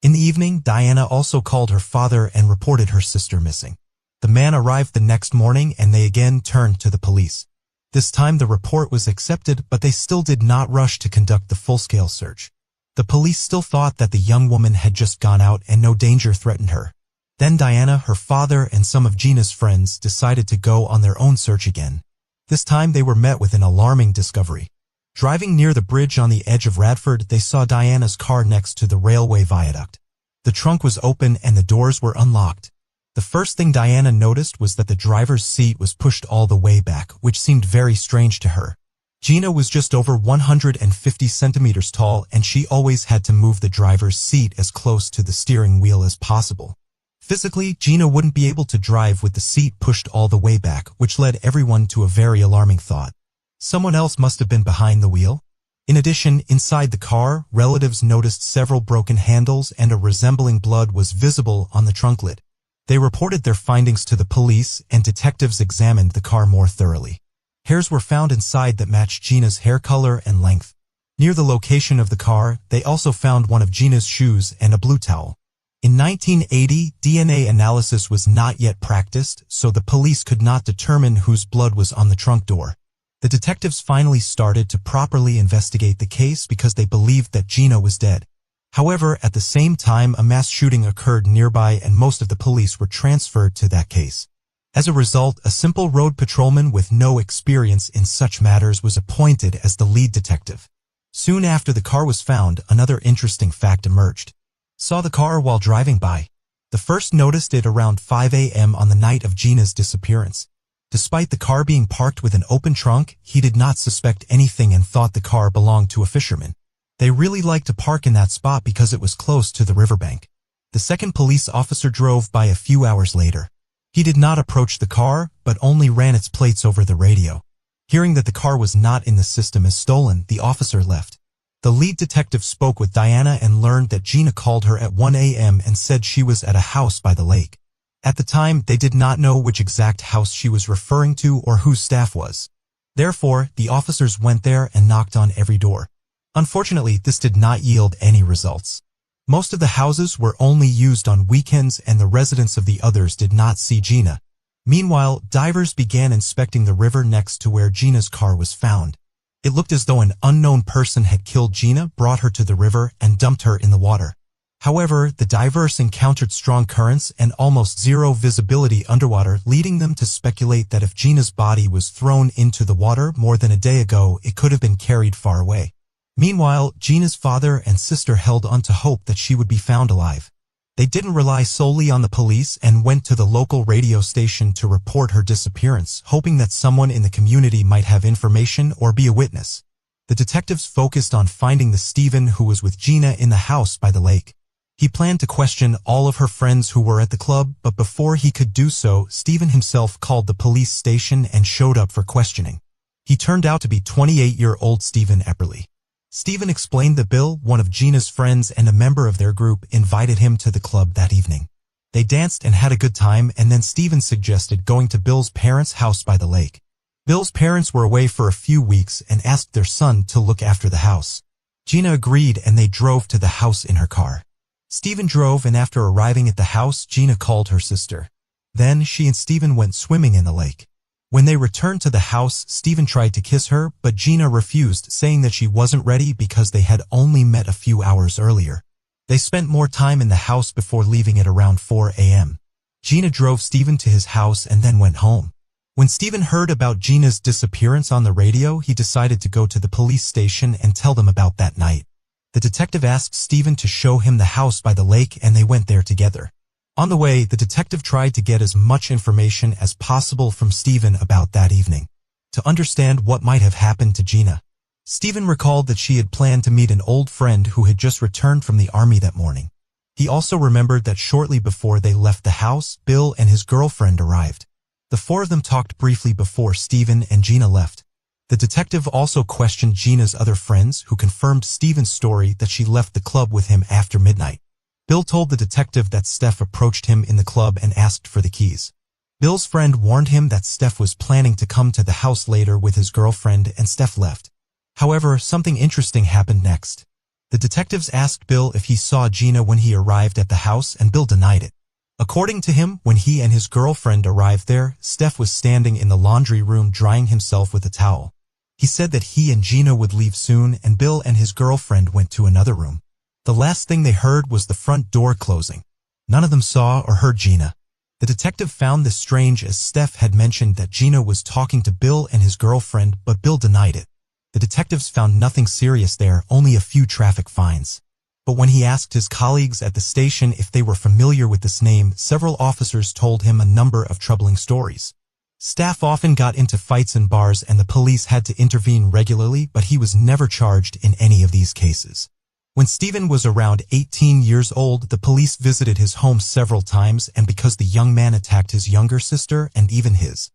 In the evening, Diana also called her father and reported her sister missing. The man arrived the next morning and they again turned to the police. This time the report was accepted, but they still did not rush to conduct the full-scale search. The police still thought that the young woman had just gone out and no danger threatened her. Then Diana, her father, and some of Gina's friends decided to go on their own search again. This time they were met with an alarming discovery. Driving near the bridge on the edge of Radford, they saw Diana's car next to the railway viaduct. The trunk was open and the doors were unlocked. The first thing Diana noticed was that the driver's seat was pushed all the way back, which seemed very strange to her. Gina was just over 150 centimeters tall, and she always had to move the driver's seat as close to the steering wheel as possible. Physically, Gina wouldn't be able to drive with the seat pushed all the way back, which led everyone to a very alarming thought. Someone else must have been behind the wheel. In addition, inside the car, relatives noticed several broken handles and a resembling blood was visible on the trunk lid. They reported their findings to the police, and detectives examined the car more thoroughly. Hairs were found inside that matched Gina's hair color and length. Near the location of the car, they also found one of Gina's shoes and a blue towel. In 1980, DNA analysis was not yet practiced, so the police could not determine whose blood was on the trunk door. The detectives finally started to properly investigate the case because they believed that Gina was dead. However, at the same time, a mass shooting occurred nearby and most of the police were transferred to that case. As a result, a simple road patrolman with no experience in such matters was appointed as the lead detective. Soon after the car was found, another interesting fact emerged. Saw the car while driving by. The first noticed it around 5 a.m. on the night of Gina's disappearance. Despite the car being parked with an open trunk, he did not suspect anything and thought the car belonged to a fisherman. They really liked to park in that spot because it was close to the riverbank. The second police officer drove by a few hours later. He did not approach the car, but only ran its plates over the radio. Hearing that the car was not in the system as stolen, the officer left. The lead detective spoke with Diana and learned that Gina called her at 1 a.m. and said she was at a house by the lake. At the time, they did not know which exact house she was referring to or whose staff was. Therefore, the officers went there and knocked on every door. Unfortunately, this did not yield any results. Most of the houses were only used on weekends and the residents of the others did not see Gina. Meanwhile, divers began inspecting the river next to where Gina's car was found. It looked as though an unknown person had killed Gina, brought her to the river, and dumped her in the water. However, the divers encountered strong currents and almost zero visibility underwater, leading them to speculate that if Gina's body was thrown into the water more than a day ago, it could have been carried far away. Meanwhile, Gina's father and sister held on to hope that she would be found alive. They didn't rely solely on the police and went to the local radio station to report her disappearance, hoping that someone in the community might have information or be a witness. The detectives focused on finding the Stephen who was with Gina in the house by the lake. He planned to question all of her friends who were at the club, but before he could do so, Stephen himself called the police station and showed up for questioning. He turned out to be 28-year-old Stephen Epperly. Stephen explained that Bill, one of Gina's friends and a member of their group, invited him to the club that evening. They danced and had a good time, and then Stephen suggested going to Bill's parents' house by the lake. Bill's parents were away for a few weeks and asked their son to look after the house. Gina agreed and they drove to the house in her car. Stephen drove, and after arriving at the house, Gina called her sister. Then she and Stephen went swimming in the lake. When they returned to the house, Stephen tried to kiss her, but Gina refused, saying that she wasn't ready because they had only met a few hours earlier. They spent more time in the house before leaving at around 4 a.m. Gina drove Stephen to his house and then went home. When Stephen heard about Gina's disappearance on the radio, he decided to go to the police station and tell them about that night. The detective asked Stephen to show him the house by the lake, and they went there together. On the way, the detective tried to get as much information as possible from Stephen about that evening, to understand what might have happened to Gina. Stephen recalled that she had planned to meet an old friend who had just returned from the army that morning. He also remembered that shortly before they left the house, Bill and his girlfriend arrived. The four of them talked briefly before Stephen and Gina left. The detective also questioned Gina's other friends, who confirmed Stephen's story that she left the club with him after midnight. Bill told the detective that Steph approached him in the club and asked for the keys. Bill's friend warned him that Steph was planning to come to the house later with his girlfriend, and Steph left. However, something interesting happened next. The detectives asked Bill if he saw Gina when he arrived at the house, and Bill denied it. According to him, when he and his girlfriend arrived there, Steph was standing in the laundry room drying himself with a towel. He said that he and Gina would leave soon, and Bill and his girlfriend went to another room. The last thing they heard was the front door closing. None of them saw or heard Gina. The detective found this strange, as Steph had mentioned that Gina was talking to Bill and his girlfriend, but Bill denied it. The detectives found nothing serious there, only a few traffic fines. But when he asked his colleagues at the station if they were familiar with this name, several officers told him a number of troubling stories. Staff often got into fights in bars and the police had to intervene regularly, but he was never charged in any of these cases. When Stephen was around 18 years old, the police visited his home several times, and because the young man attacked his younger sister and even his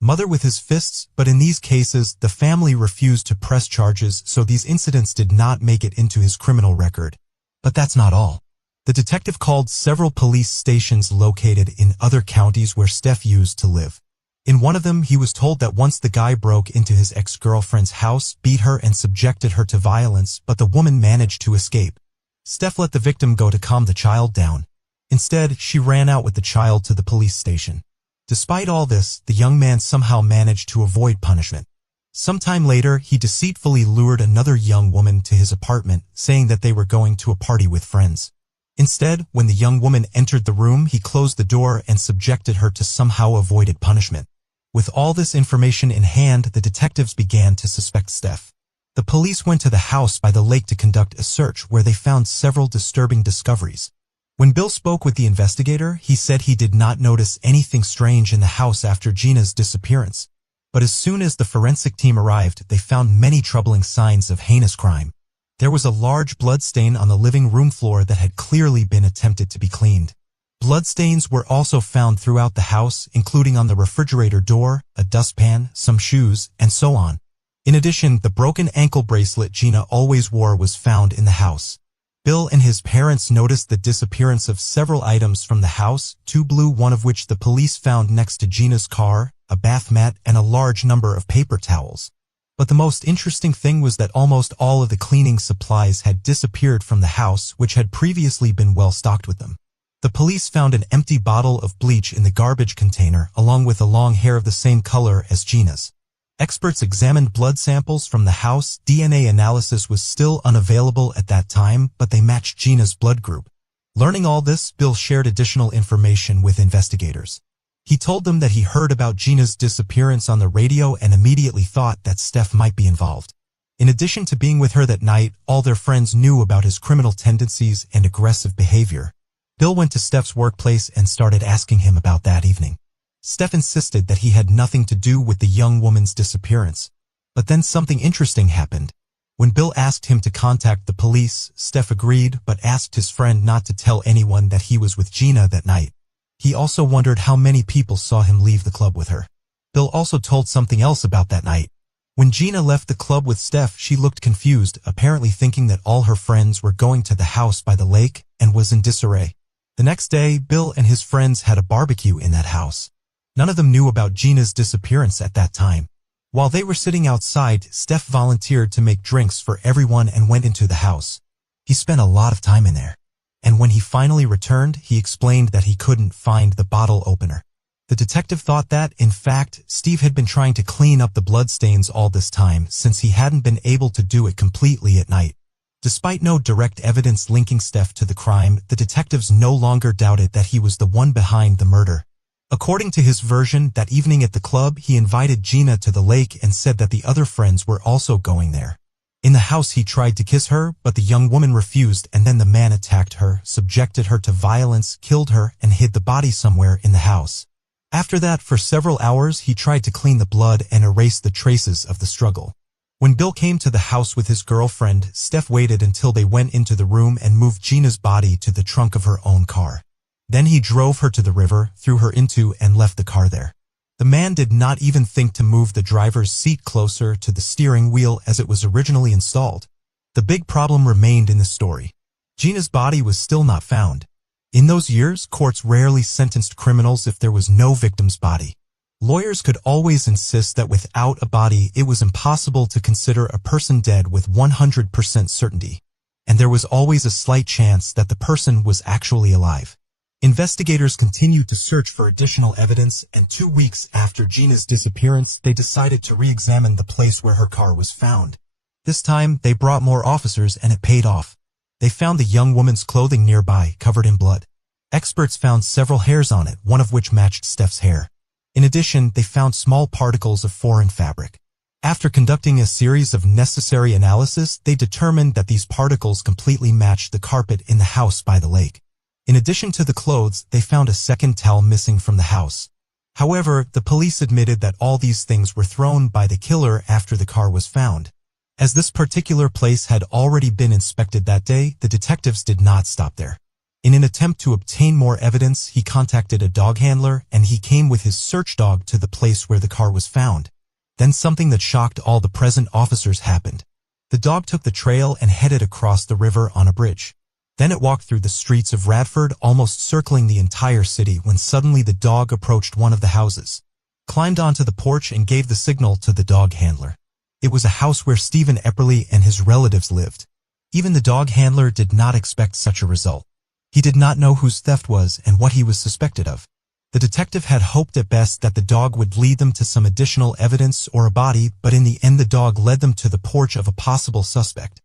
mother with his fists, but in these cases, the family refused to press charges, so these incidents did not make it into his criminal record. But that's not all. The detective called several police stations located in other counties where Steph used to live. In one of them, he was told that once the guy broke into his ex-girlfriend's house, beat her and subjected her to violence, but the woman managed to escape. Steph let the victim go to calm the child down. Instead, she ran out with the child to the police station. Despite all this, the young man somehow managed to avoid punishment. Sometime later, he deceitfully lured another young woman to his apartment, saying that they were going to a party with friends. Instead, when the young woman entered the room, he closed the door and subjected her to somehow avoided punishment. With all this information in hand, the detectives began to suspect Steph. The police went to the house by the lake to conduct a search, where they found several disturbing discoveries. When Bill spoke with the investigator, he said he did not notice anything strange in the house after Gina's disappearance. But as soon as the forensic team arrived, they found many troubling signs of heinous crime. There was a large blood stain on the living room floor that had clearly been attempted to be cleaned. Bloodstains were also found throughout the house, including on the refrigerator door, a dustpan, some shoes, and so on. In addition, the broken ankle bracelet Gina always wore was found in the house. Bill and his parents noticed the disappearance of several items from the house, two blue, one of which the police found next to Gina's car, a bath mat, and a large number of paper towels. But the most interesting thing was that almost all of the cleaning supplies had disappeared from the house, which had previously been well stocked with them. The police found an empty bottle of bleach in the garbage container, along with a long hair of the same color as Gina's. Experts examined blood samples from the house. DNA analysis was still unavailable at that time, but they matched Gina's blood group. Learning all this, Bill shared additional information with investigators. He told them that he heard about Gina's disappearance on the radio and immediately thought that Steph might be involved. In addition to being with her that night, all their friends knew about his criminal tendencies and aggressive behavior. Bill went to Steph's workplace and started asking him about that evening. Steph insisted that he had nothing to do with the young woman's disappearance. But then something interesting happened. When Bill asked him to contact the police, Steph agreed but asked his friend not to tell anyone that he was with Gina that night. He also wondered how many people saw him leave the club with her. Bill also told something else about that night. When Gina left the club with Steph, she looked confused, apparently thinking that all her friends were going to the house by the lake and was in disarray. The next day, Bill and his friends had a barbecue in that house. None of them knew about Gina's disappearance at that time. While they were sitting outside, Steph volunteered to make drinks for everyone and went into the house. He spent a lot of time in there. And when he finally returned, he explained that he couldn't find the bottle opener. The detective thought that, in fact, Steve had been trying to clean up the bloodstains all this time since he hadn't been able to do it completely at night. Despite no direct evidence linking Steph to the crime, the detectives no longer doubted that he was the one behind the murder. According to his version, that evening at the club, he invited Gina to the lake and said that the other friends were also going there. In the house, he tried to kiss her, but the young woman refused, and then the man attacked her, subjected her to violence, killed her, and hid the body somewhere in the house. After that, for several hours, he tried to clean the blood and erase the traces of the struggle. When Bill came to the house with his girlfriend, Steph waited until they went into the room and moved Gina's body to the trunk of her own car. Then he drove her to the river, threw her into, and left the car there. The man did not even think to move the driver's seat closer to the steering wheel as it was originally installed. The big problem remained in the story. Gina's body was still not found. In those years, courts rarely sentenced criminals if there was no victim's body. Lawyers could always insist that without a body, it was impossible to consider a person dead with 100% certainty. And there was always a slight chance that the person was actually alive. Investigators continued to search for additional evidence, and 2 weeks after Gina's disappearance, they decided to re-examine the place where her car was found. This time, they brought more officers and it paid off. They found the young woman's clothing nearby, covered in blood. Experts found several hairs on it, one of which matched Steph's hair. In addition, they found small particles of foreign fabric. After conducting a series of necessary analysis, they determined that these particles completely matched the carpet in the house by the lake. In addition to the clothes, they found a second towel missing from the house. However, the police admitted that all these things were thrown by the killer after the car was found. As this particular place had already been inspected that day, the detectives did not stop there. In an attempt to obtain more evidence, he contacted a dog handler and he came with his search dog to the place where the car was found. Then something that shocked all the present officers happened. The dog took the trail and headed across the river on a bridge. Then it walked through the streets of Radford, almost circling the entire city, when suddenly the dog approached one of the houses, climbed onto the porch and gave the signal to the dog handler. It was a house where Stephen Epperly and his relatives lived. Even the dog handler did not expect such a result. He did not know whose theft was and what he was suspected of. The detective had hoped at best that the dog would lead them to some additional evidence or a body, but in the end the dog led them to the porch of a possible suspect.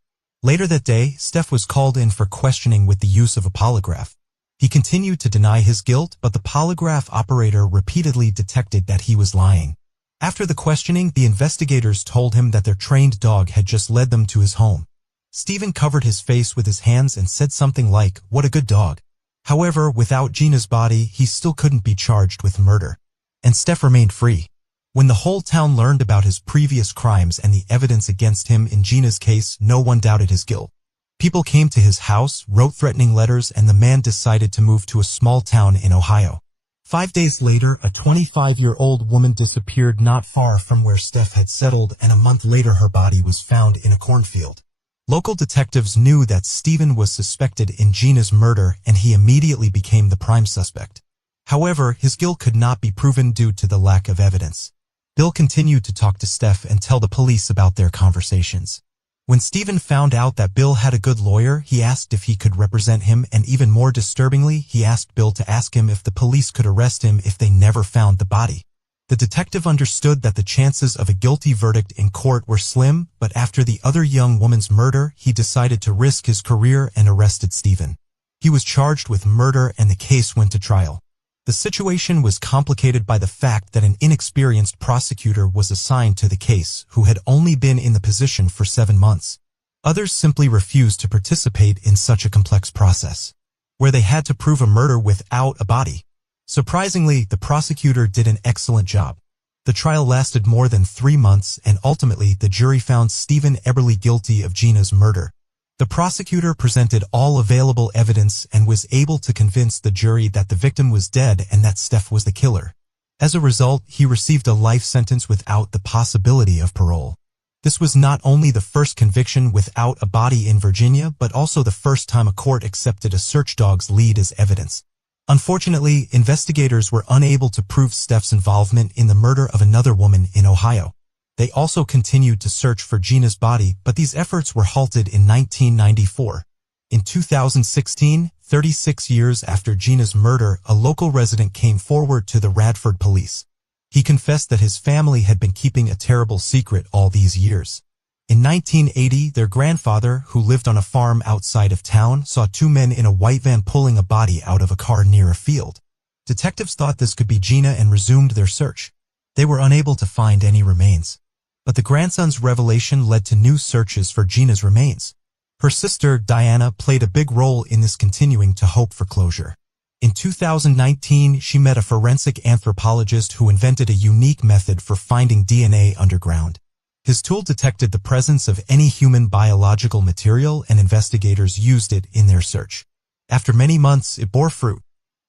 Later that day, Steph was called in for questioning with the use of a polygraph. He continued to deny his guilt, but the polygraph operator repeatedly detected that he was lying. After the questioning, the investigators told him that their trained dog had just led them to his home. Stephen covered his face with his hands and said something like, "What a good dog." However, without Gina's body, he still couldn't be charged with murder. And Steph remained free. When the whole town learned about his previous crimes and the evidence against him in Gina's case, no one doubted his guilt. People came to his house, wrote threatening letters, and the man decided to move to a small town in Ohio. 5 days later, a 25-year-old woman disappeared not far from where Steph had settled, and a month later her body was found in a cornfield. Local detectives knew that Stephen was suspected in Gina's murder, and he immediately became the prime suspect. However, his guilt could not be proven due to the lack of evidence. Bill continued to talk to Steph and tell the police about their conversations. When Stephen found out that Bill had a good lawyer, he asked if he could represent him, and even more disturbingly, he asked Bill to ask him if the police could arrest him if they never found the body. The detective understood that the chances of a guilty verdict in court were slim, but after the other young woman's murder, he decided to risk his career and arrested Stephen. He was charged with murder and the case went to trial. The situation was complicated by the fact that an inexperienced prosecutor was assigned to the case who had only been in the position for 7 months. Others simply refused to participate in such a complex process, where they had to prove a murder without a body. Surprisingly, the prosecutor did an excellent job. The trial lasted more than 3 months, and ultimately the jury found Stephen Eberle guilty of Gina's murder. The prosecutor presented all available evidence and was able to convince the jury that the victim was dead and that Steph was the killer. As a result, he received a life sentence without the possibility of parole. This was not only the first conviction without a body in Virginia, but also the first time a court accepted a search dog's lead as evidence. Unfortunately, investigators were unable to prove Steph's involvement in the murder of another woman in Ohio. They also continued to search for Gina's body, but these efforts were halted in 1994. In 2016, 36 years after Gina's murder, a local resident came forward to the Radford police. He confessed that his family had been keeping a terrible secret all these years. In 1980, their grandfather, who lived on a farm outside of town, saw 2 men in a white van pulling a body out of a car near a field. Detectives thought this could be Gina and resumed their search. They were unable to find any remains. But the grandson's revelation led to new searches for Gina's remains. Her sister, Diana, played a big role in this, continuing to hope for closure. In 2019, she met a forensic anthropologist who invented a unique method for finding DNA underground. His tool detected the presence of any human biological material, and investigators used it in their search. After many months, it bore fruit.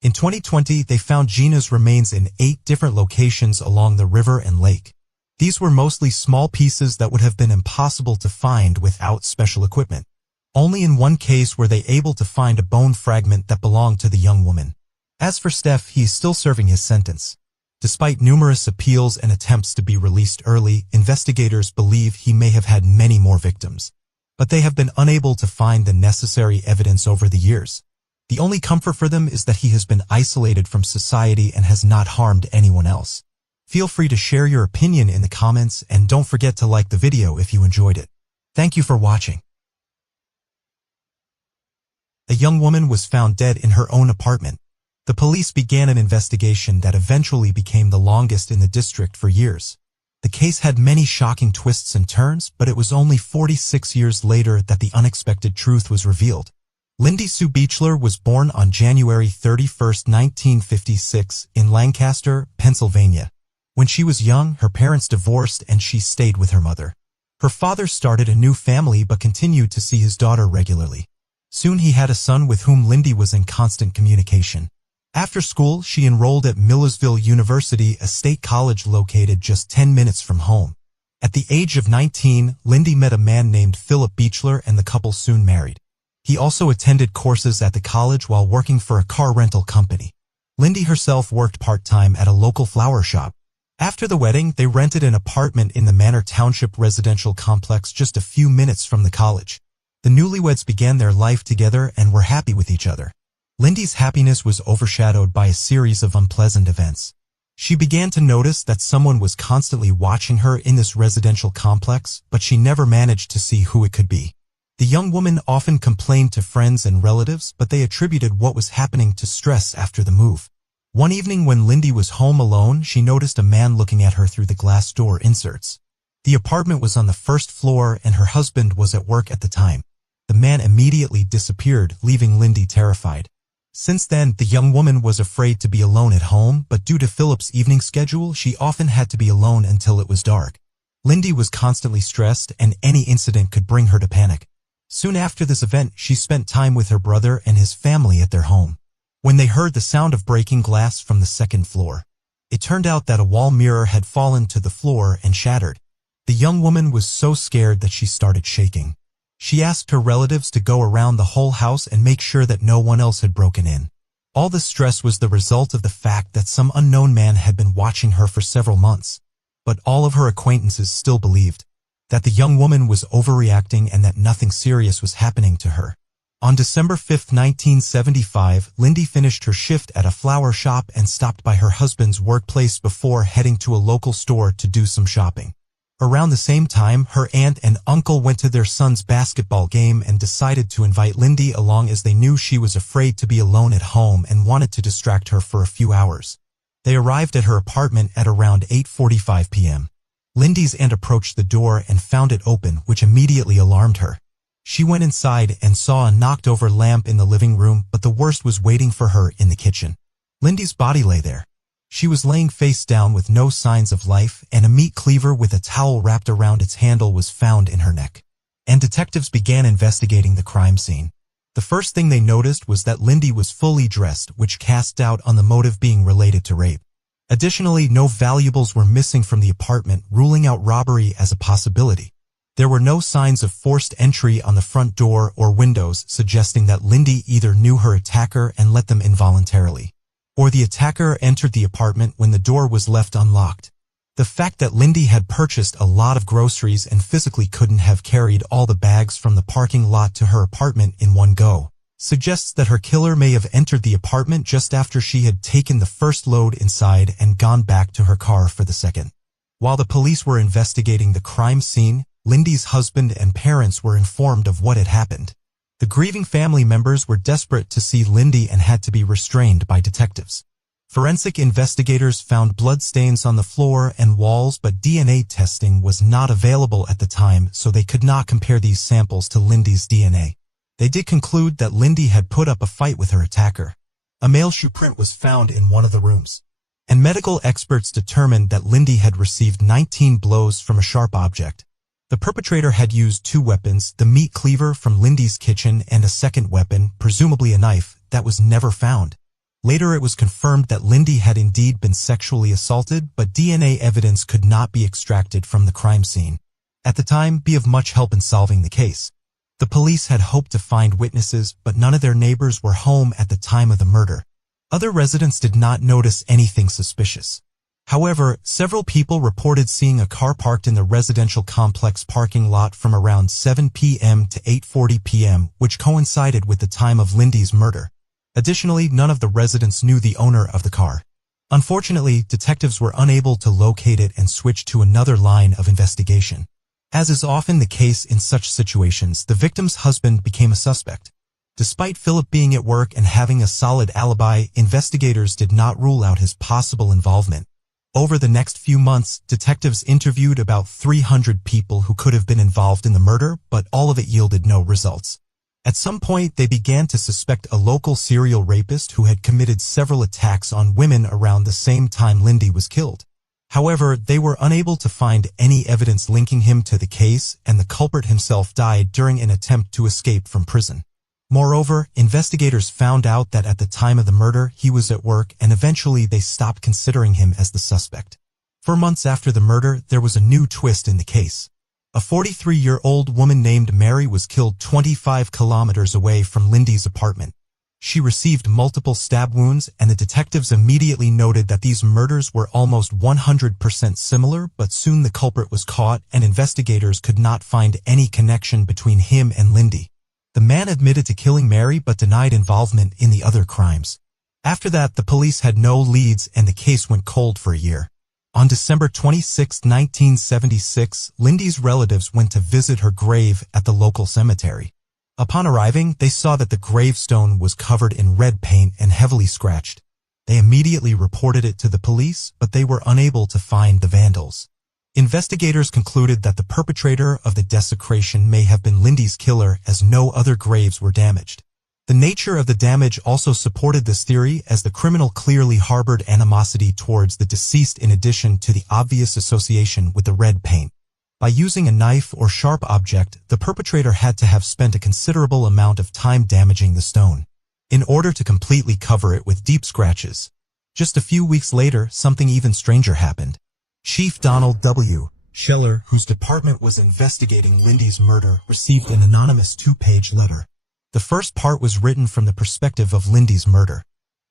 In 2020, they found Gina's remains in 8 different locations along the river and lake. These were mostly small pieces that would have been impossible to find without special equipment. Only in one case were they able to find a bone fragment that belonged to the young woman. As for Steph, he is still serving his sentence. Despite numerous appeals and attempts to be released early, investigators believe he may have had many more victims. But they have been unable to find the necessary evidence over the years. The only comfort for them is that he has been isolated from society and has not harmed anyone else. Feel free to share your opinion in the comments, and don't forget to like the video if you enjoyed it. Thank you for watching. A young woman was found dead in her own apartment. The police began an investigation that eventually became the longest in the district for years. The case had many shocking twists and turns, but it was only 46 years later that the unexpected truth was revealed. Lindy Sue Beechler was born on January 31, 1956, in Lancaster, Pennsylvania. When she was young, her parents divorced and she stayed with her mother. Her father started a new family but continued to see his daughter regularly. Soon he had a son with whom Lindy was in constant communication. After school, she enrolled at Millersville University, a state college located just 10 minutes from home. At the age of 19, Lindy met a man named Philip Beechler and the couple soon married. He also attended courses at the college while working for a car rental company. Lindy herself worked part-time at a local flower shop. After the wedding, they rented an apartment in the Manor Township residential complex just a few minutes from the college. The newlyweds began their life together and were happy with each other. Lindy's happiness was overshadowed by a series of unpleasant events. She began to notice that someone was constantly watching her in this residential complex, but she never managed to see who it could be. The young woman often complained to friends and relatives, but they attributed what was happening to stress after the move. One evening when Lindy was home alone, she noticed a man looking at her through the glass door inserts. The apartment was on the first floor and her husband was at work at the time. The man immediately disappeared, leaving Lindy terrified. Since then, the young woman was afraid to be alone at home, but due to Philip's evening schedule, she often had to be alone until it was dark. Lindy was constantly stressed, and any incident could bring her to panic. Soon after this event, she spent time with her brother and his family at their home. When they heard the sound of breaking glass from the second floor, it turned out that a wall mirror had fallen to the floor and shattered. The young woman was so scared that she started shaking. She asked her relatives to go around the whole house and make sure that no one else had broken in. All the stress was the result of the fact that some unknown man had been watching her for several months. But all of her acquaintances still believed that the young woman was overreacting and that nothing serious was happening to her. On December 5, 1975, Lindy finished her shift at a flower shop and stopped by her husband's workplace before heading to a local store to do some shopping. Around the same time, her aunt and uncle went to their son's basketball game and decided to invite Lindy along as they knew she was afraid to be alone at home and wanted to distract her for a few hours. They arrived at her apartment at around 8:45 p.m. Lindy's aunt approached the door and found it open, which immediately alarmed her. She went inside and saw a knocked-over lamp in the living room, but the worst was waiting for her in the kitchen. Lindy's body lay there. She was laying face down with no signs of life, and a meat cleaver with a towel wrapped around its handle was found in her neck. And detectives began investigating the crime scene. The first thing they noticed was that Lindy was fully dressed, which cast doubt on the motive being related to rape. Additionally, no valuables were missing from the apartment, ruling out robbery as a possibility. There were no signs of forced entry on the front door or windows, suggesting that Lindy either knew her attacker and let them involuntarily, or the attacker entered the apartment when the door was left unlocked. The fact that Lindy had purchased a lot of groceries and physically couldn't have carried all the bags from the parking lot to her apartment in one go suggests that her killer may have entered the apartment just after she had taken the first load inside and gone back to her car for the second. While the police were investigating the crime scene, Lindy's husband and parents were informed of what had happened. The grieving family members were desperate to see Lindy and had to be restrained by detectives. Forensic investigators found bloodstains on the floor and walls, but DNA testing was not available at the time, so they could not compare these samples to Lindy's DNA. They did conclude that Lindy had put up a fight with her attacker. A male shoe print was found in one of the rooms, and medical experts determined that Lindy had received 19 blows from a sharp object. The perpetrator had used two weapons, the meat cleaver from Lindy's kitchen and a second weapon, presumably a knife, that was never found. Later it was confirmed that Lindy had indeed been sexually assaulted, but DNA evidence could not be extracted from the crime scene. At the time, be of much help in solving the case. The police had hoped to find witnesses, but none of their neighbors were home at the time of the murder. Other residents did not notice anything suspicious. However, several people reported seeing a car parked in the residential complex parking lot from around 7 p.m. to 8:40 p.m., which coincided with the time of Lindy's murder. Additionally, none of the residents knew the owner of the car. Unfortunately, detectives were unable to locate it and switched to another line of investigation. As is often the case in such situations, the victim's husband became a suspect. Despite Philip being at work and having a solid alibi, investigators did not rule out his possible involvement. Over the next few months, detectives interviewed about 300 people who could have been involved in the murder, but all of it yielded no results. At some point, they began to suspect a local serial rapist who had committed several attacks on women around the same time Lindy was killed. However, they were unable to find any evidence linking him to the case, and the culprit himself died during an attempt to escape from prison. Moreover, investigators found out that at the time of the murder, he was at work, and eventually they stopped considering him as the suspect. 4 months after the murder, there was a new twist in the case. A 43-year-old woman named Mary was killed 25 kilometers away from Lindy's apartment. She received multiple stab wounds, and the detectives immediately noted that these murders were almost 100% similar, but soon the culprit was caught, and investigators could not find any connection between him and Lindy. The man admitted to killing Mary but denied involvement in the other crimes. After that, the police had no leads and the case went cold for a year. On December 26, 1976, Lindy's relatives went to visit her grave at the local cemetery. Upon arriving, they saw that the gravestone was covered in red paint and heavily scratched. They immediately reported it to the police, but they were unable to find the vandals. Investigators concluded that the perpetrator of the desecration may have been Lindy's killer, as no other graves were damaged. The nature of the damage also supported this theory, as the criminal clearly harbored animosity towards the deceased in addition to the obvious association with the red paint. By using a knife or sharp object, the perpetrator had to have spent a considerable amount of time damaging the stone in order to completely cover it with deep scratches. Just a few weeks later, something even stranger happened. Chief Donald W. Scheller, whose department was investigating Lindy's murder, received an anonymous 2-page letter. The first part was written from the perspective of Lindy's murder.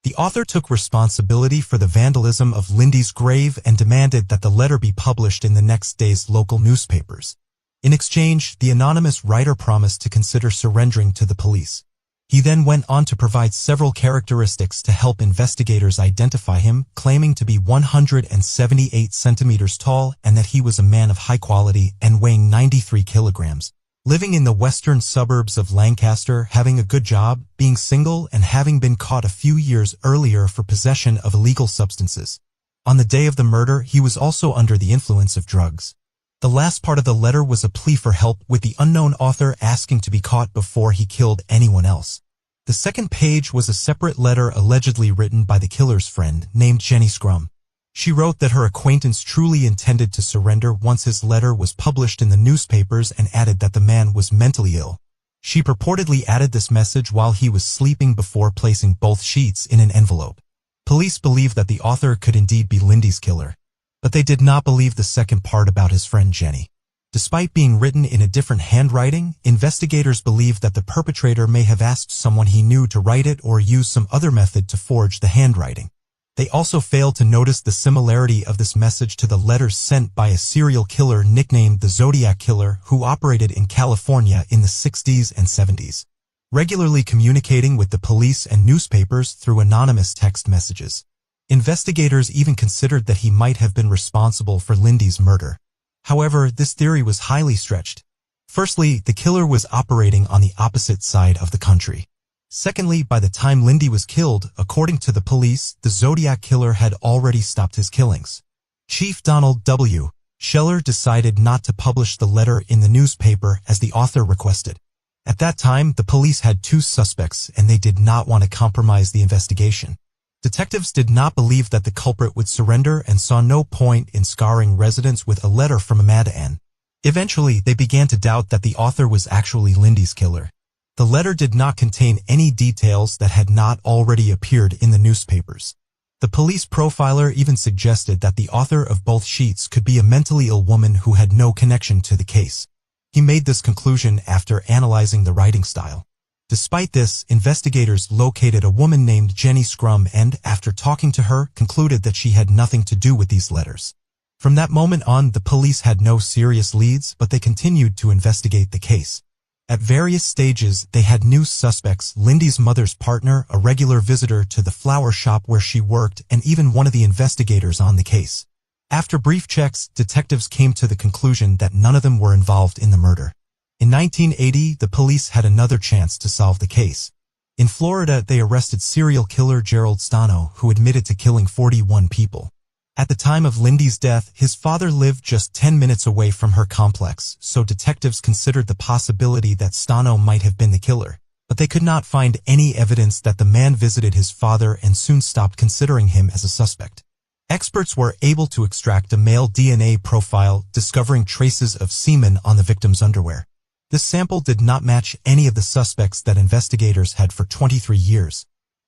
The author took responsibility for the vandalism of Lindy's grave and demanded that the letter be published in the next day's local newspapers. In exchange, the anonymous writer promised to consider surrendering to the police. He then went on to provide several characteristics to help investigators identify him, claiming to be 178 centimeters tall and that he was a man of high quality and weighing 93 kilograms. Living in the western suburbs of Lancaster, having a good job, being single, and having been caught a few years earlier for possession of illegal substances. On the day of the murder, he was also under the influence of drugs. The last part of the letter was a plea for help, with the unknown author asking to be caught before he killed anyone else. The second page was a separate letter allegedly written by the killer's friend, named Jenny Scrum. She wrote that her acquaintance truly intended to surrender once his letter was published in the newspapers and added that the man was mentally ill. She purportedly added this message while he was sleeping before placing both sheets in an envelope. Police believe that the author could indeed be Lindy's killer, but they did not believe the second part about his friend Jenny. Despite being written in a different handwriting, investigators believe that the perpetrator may have asked someone he knew to write it or use some other method to forge the handwriting. They also failed to notice the similarity of this message to the letters sent by a serial killer nicknamed the Zodiac Killer who operated in California in the 60s and 70s, regularly communicating with the police and newspapers through anonymous text messages. Investigators even considered that he might have been responsible for Lindy's murder. However, this theory was highly stretched. Firstly, the killer was operating on the opposite side of the country. Secondly, by the time Lindy was killed, according to the police, the Zodiac Killer had already stopped his killings. Chief Donald W. Scheller decided not to publish the letter in the newspaper as the author requested. At that time, the police had two suspects and they did not want to compromise the investigation. Detectives did not believe that the culprit would surrender and saw no point in scarring residents with a letter from Amanda N. Eventually, they began to doubt that the author was actually Lindy's killer. The letter did not contain any details that had not already appeared in the newspapers. The police profiler even suggested that the author of both sheets could be a mentally ill woman who had no connection to the case. He made this conclusion after analyzing the writing style. Despite this, investigators located a woman named Jenny Scrum and, after talking to her, concluded that she had nothing to do with these letters. From that moment on, the police had no serious leads, but they continued to investigate the case. At various stages, they had new suspects, Lindy's mother's partner, a regular visitor to the flower shop where she worked, and even one of the investigators on the case. After brief checks, detectives came to the conclusion that none of them were involved in the murder. In 1980, the police had another chance to solve the case. In Florida, they arrested serial killer Gerald Stano, who admitted to killing 41 people. At the time of Lindy's death, his father lived just 10 minutes away from her complex, so detectives considered the possibility that Stano might have been the killer. But they could not find any evidence that the man visited his father and soon stopped considering him as a suspect. Experts were able to extract a male DNA profile, discovering traces of semen on the victim's underwear. This sample did not match any of the suspects that investigators had for 23 years.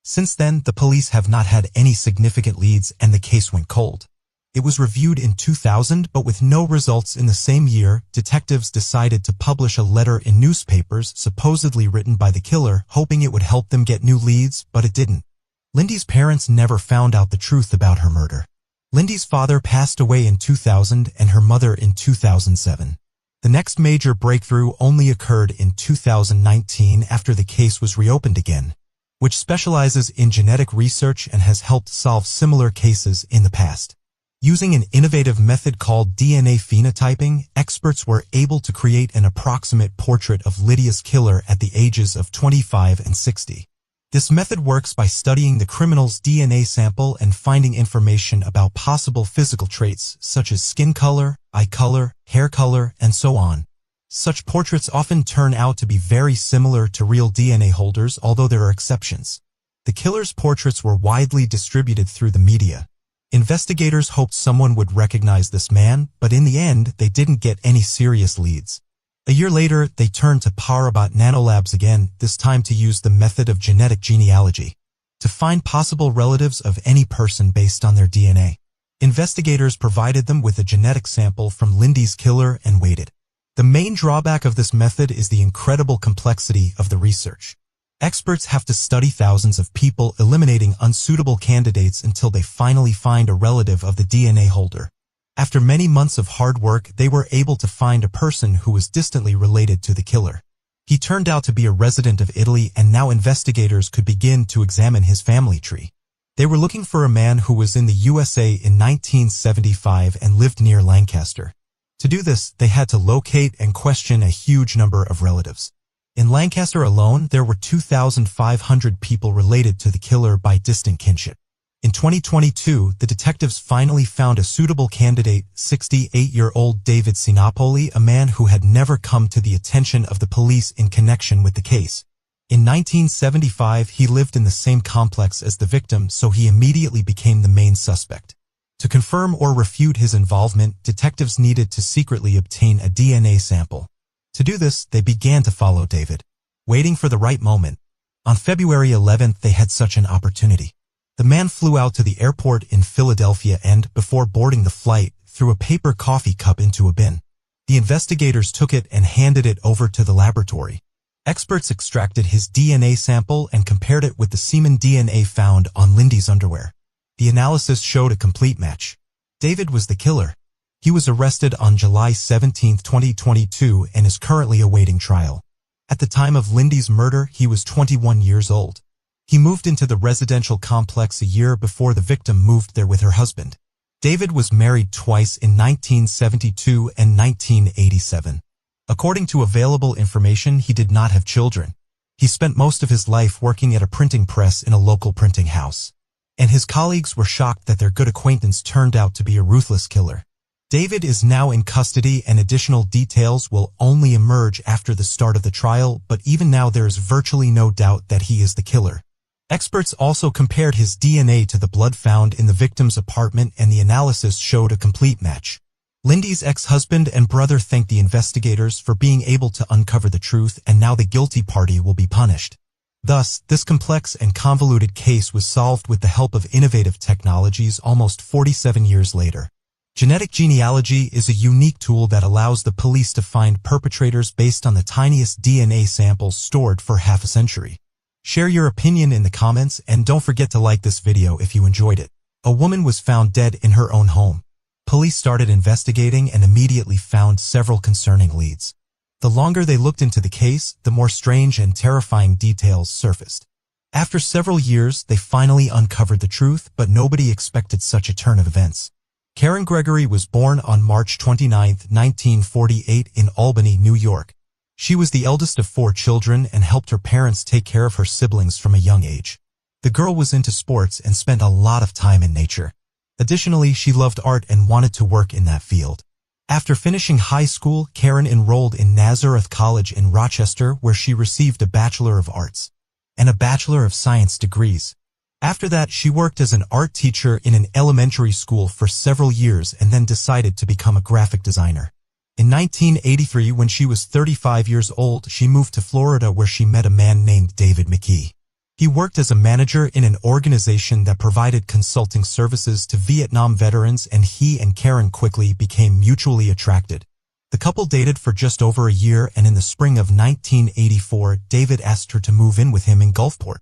Since then, the police have not had any significant leads and the case went cold. It was reviewed in 2000, but with no results in the same year, detectives decided to publish a letter in newspapers supposedly written by the killer, hoping it would help them get new leads, but it didn't. Lindy's parents never found out the truth about her murder. Lindy's father passed away in 2000 and her mother in 2007. The next major breakthrough only occurred in 2019 after the case was reopened again, which specializes in genetic research and has helped solve similar cases in the past. Using an innovative method called DNA phenotyping, experts were able to create an approximate portrait of Lydia's killer at the ages of 25 and 60. This method works by studying the criminal's DNA sample and finding information about possible physical traits such as skin color, eye color, hair color, and so on. Such portraits often turn out to be very similar to real DNA holders, although there are exceptions. The killer's portraits were widely distributed through the media. Investigators hoped someone would recognize this man, but in the end, they didn't get any serious leads. A year later, they turned to Parabot Nanolabs again, this time to use the method of genetic genealogy to find possible relatives of any person based on their DNA. Investigators provided them with a genetic sample from Lindy's killer and waited. The main drawback of this method is the incredible complexity of the research. Experts have to study thousands of people, eliminating unsuitable candidates until they finally find a relative of the DNA holder. After many months of hard work, they were able to find a person who was distantly related to the killer. He turned out to be a resident of Italy, and now investigators could begin to examine his family tree. They were looking for a man who was in the USA in 1975 and lived near Lancaster. To do this, they had to locate and question a huge number of relatives. In Lancaster alone, there were 2,500 people related to the killer by distant kinship. In 2022, the detectives finally found a suitable candidate, 68-year-old David Sinopoli, a man who had never come to the attention of the police in connection with the case. In 1975, he lived in the same complex as the victim, so he immediately became the main suspect. To confirm or refute his involvement, detectives needed to secretly obtain a DNA sample. To do this, they began to follow David, waiting for the right moment. On February 11th, they had such an opportunity. The man flew out to the airport in Philadelphia and, before boarding the flight, threw a paper coffee cup into a bin. The investigators took it and handed it over to the laboratory. Experts extracted his DNA sample and compared it with the semen DNA found on Lindy's underwear. The analysis showed a complete match. David was the killer. He was arrested on July 17, 2022 and is currently awaiting trial. At the time of Lindy's murder, he was 21 years old. He moved into the residential complex a year before the victim moved there with her husband. David was married twice in 1972 and 1987. According to available information, he did not have children. He spent most of his life working at a printing press in a local printing house. And his colleagues were shocked that their good acquaintance turned out to be a ruthless killer. David is now in custody and additional details will only emerge after the start of the trial, but even now there is virtually no doubt that he is the killer. Experts also compared his DNA to the blood found in the victim's apartment and the analysis showed a complete match. Lindy's ex-husband and brother thanked the investigators for being able to uncover the truth, and now the guilty party will be punished. Thus, this complex and convoluted case was solved with the help of innovative technologies almost 47 years later. Genetic genealogy is a unique tool that allows the police to find perpetrators based on the tiniest DNA samples stored for half a century. Share your opinion in the comments and don't forget to like this video if you enjoyed it. A woman was found dead in her own home. Police started investigating and immediately found several concerning leads. The longer they looked into the case, the more strange and terrifying details surfaced. After several years, they finally uncovered the truth, but nobody expected such a turn of events. Karen Gregory was born on March 29, 1948 in Albany, New York. She was the eldest of 4 children and helped her parents take care of her siblings from a young age. The girl was into sports and spent a lot of time in nature. Additionally, she loved art and wanted to work in that field. After finishing high school, Karen enrolled in Nazareth College in Rochester, where she received a Bachelor of Arts and a Bachelor of Science degrees. After that, she worked as an art teacher in an elementary school for several years and then decided to become a graphic designer. In 1983, when she was 35 years old, she moved to Florida where she met a man named David McKee. He worked as a manager in an organization that provided consulting services to Vietnam veterans, and he and Karen quickly became mutually attracted. The couple dated for just over a year, and in the spring of 1984, David asked her to move in with him in Gulfport.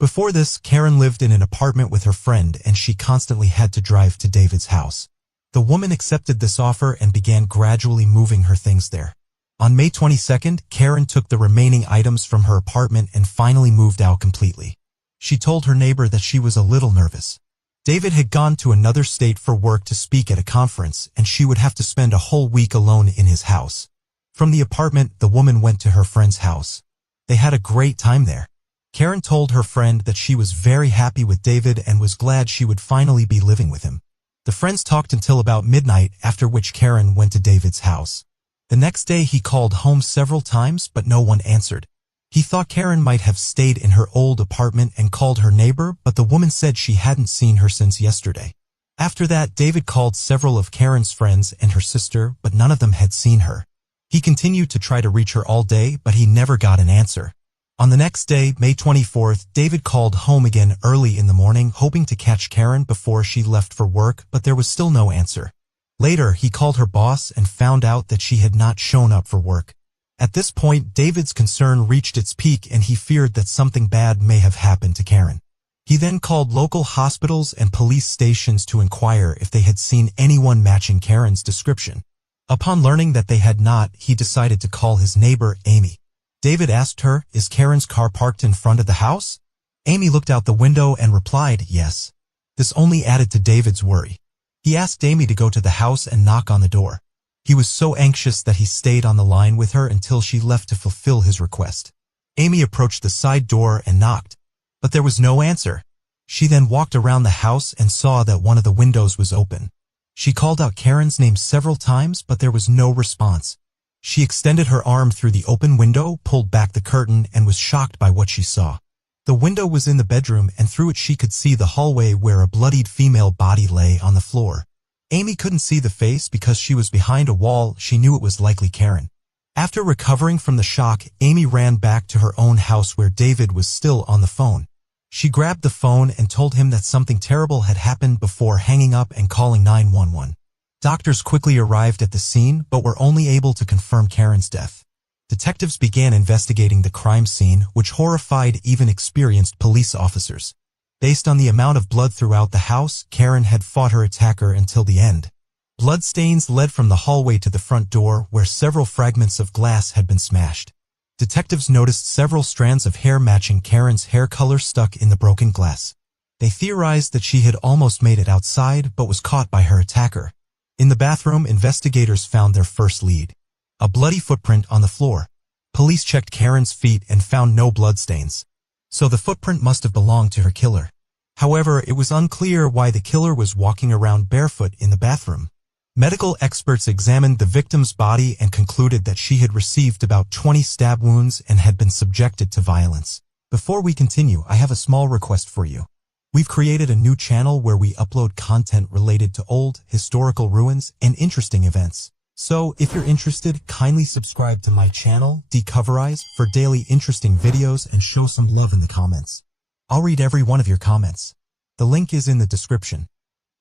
Before this, Karen lived in an apartment with her friend, and she constantly had to drive to David's house. The woman accepted this offer and began gradually moving her things there. On May 22nd, Karen took the remaining items from her apartment and finally moved out completely. She told her neighbor that she was a little nervous. David had gone to another state for work to speak at a conference, and she would have to spend a whole week alone in his house. From the apartment, the woman went to her friend's house. They had a great time there. Karen told her friend that she was very happy with David and was glad she would finally be living with him. The friends talked until about midnight, after which Karen went to David's house. The next day he called home several times, but no one answered. He thought Karen might have stayed in her old apartment and called her neighbor, but the woman said she hadn't seen her since yesterday. After that, David called several of Karen's friends and her sister, but none of them had seen her. He continued to try to reach her all day, but he never got an answer. On the next day, May 24th, David called home again early in the morning, hoping to catch Karen before she left for work, but there was still no answer. Later, he called her boss and found out that she had not shown up for work. At this point, David's concern reached its peak and he feared that something bad may have happened to Karen. He then called local hospitals and police stations to inquire if they had seen anyone matching Karen's description. Upon learning that they had not, he decided to call his neighbor, Amy. David asked her, "Is Karen's car parked in front of the house?" Amy looked out the window and replied, "Yes." This only added to David's worry. He asked Amy to go to the house and knock on the door. He was so anxious that he stayed on the line with her until she left to fulfill his request. Amy approached the side door and knocked, but there was no answer. She then walked around the house and saw that one of the windows was open. She called out Karen's name several times, but there was no response. She extended her arm through the open window, pulled back the curtain, and was shocked by what she saw. The window was in the bedroom, and through it she could see the hallway where a bloodied female body lay on the floor. Amy couldn't see the face because she was behind a wall. She knew it was likely Karen. After recovering from the shock, Amy ran back to her own house where David was still on the phone. She grabbed the phone and told him that something terrible had happened before hanging up and calling 911. Doctors quickly arrived at the scene but were only able to confirm Karen's death. Detectives began investigating the crime scene, which horrified even experienced police officers. Based on the amount of blood throughout the house, Karen had fought her attacker until the end. Bloodstains led from the hallway to the front door, where several fragments of glass had been smashed. Detectives noticed several strands of hair matching Karen's hair color stuck in the broken glass. They theorized that she had almost made it outside but was caught by her attacker. In the bathroom, investigators found their first lead: a bloody footprint on the floor. Police checked Karen's feet and found no bloodstains. So the footprint must have belonged to her killer. However, it was unclear why the killer was walking around barefoot in the bathroom. Medical experts examined the victim's body and concluded that she had received about 20 stab wounds and had been subjected to violence. Before we continue, I have a small request for you. We've created a new channel where we upload content related to old, historical ruins and interesting events. So, if you're interested, kindly subscribe to my channel, Decoverize, for daily interesting videos and show some love in the comments. I'll read every one of your comments. The link is in the description.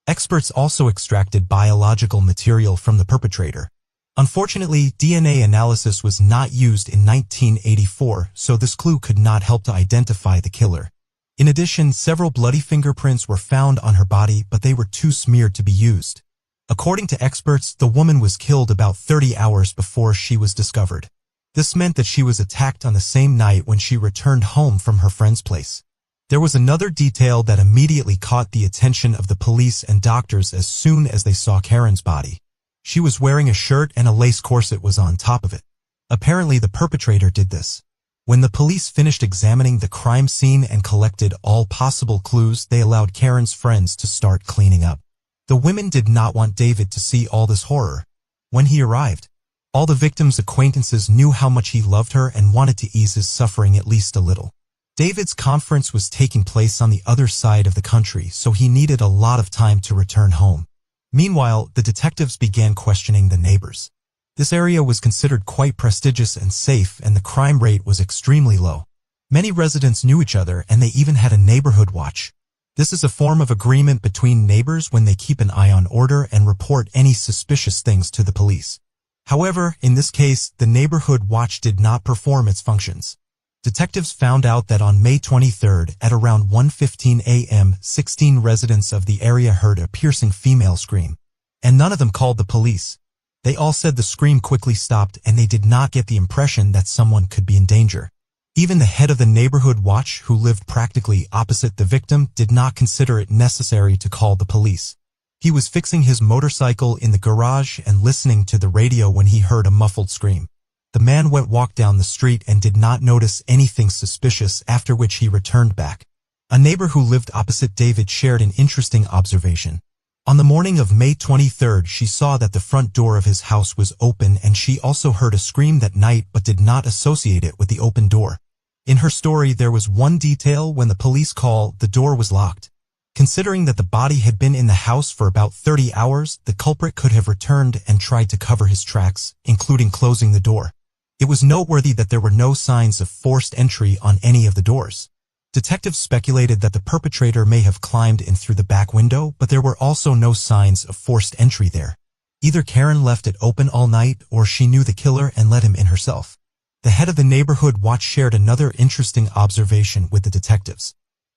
Experts also extracted biological material from the perpetrator. Unfortunately, DNA analysis was not used in 1984, so this clue could not help to identify the killer. In addition, several bloody fingerprints were found on her body, but they were too smeared to be used. According to experts, the woman was killed about 30 hours before she was discovered. This meant that she was attacked on the same night when she returned home from her friend's place. There was another detail that immediately caught the attention of the police and doctors as soon as they saw Karen's body. She was wearing a shirt and a lace corset was on top of it. Apparently, the perpetrator did this. When the police finished examining the crime scene and collected all possible clues, they allowed Karen's friends to start cleaning up. The women did not want David to see all this horror. When he arrived, all the victim's acquaintances knew how much he loved her and wanted to ease his suffering at least a little. David's conference was taking place on the other side of the country, so he needed a lot of time to return home. Meanwhile, the detectives began questioning the neighbors. This area was considered quite prestigious and safe, and the crime rate was extremely low. Many residents knew each other, and they even had a neighborhood watch. This is a form of agreement between neighbors when they keep an eye on order and report any suspicious things to the police. However, in this case, the neighborhood watch did not perform its functions. Detectives found out that on May 23rd, at around 1:15 a.m., 16 residents of the area heard a piercing female scream. And none of them called the police. They all said the scream quickly stopped and they did not get the impression that someone could be in danger. Even the head of the neighborhood watch, who lived practically opposite the victim, did not consider it necessary to call the police. He was fixing his motorcycle in the garage and listening to the radio when he heard a muffled scream. The man walked down the street and did not notice anything suspicious, after which he returned back. A neighbor who lived opposite David shared an interesting observation. On the morning of May 23rd, she saw that the front door of his house was open and she also heard a scream that night but did not associate it with the open door. In her story, there was one detail: when the police called, the door was locked. Considering that the body had been in the house for about 30 hours, the culprit could have returned and tried to cover his tracks, including closing the door. It was noteworthy that there were no signs of forced entry on any of the doors. Detectives speculated that the perpetrator may have climbed in through the back window, but there were also no signs of forced entry there. Either Karen left it open all night, or she knew the killer and let him in herself. The head of the neighborhood watch shared another interesting observation with the detectives.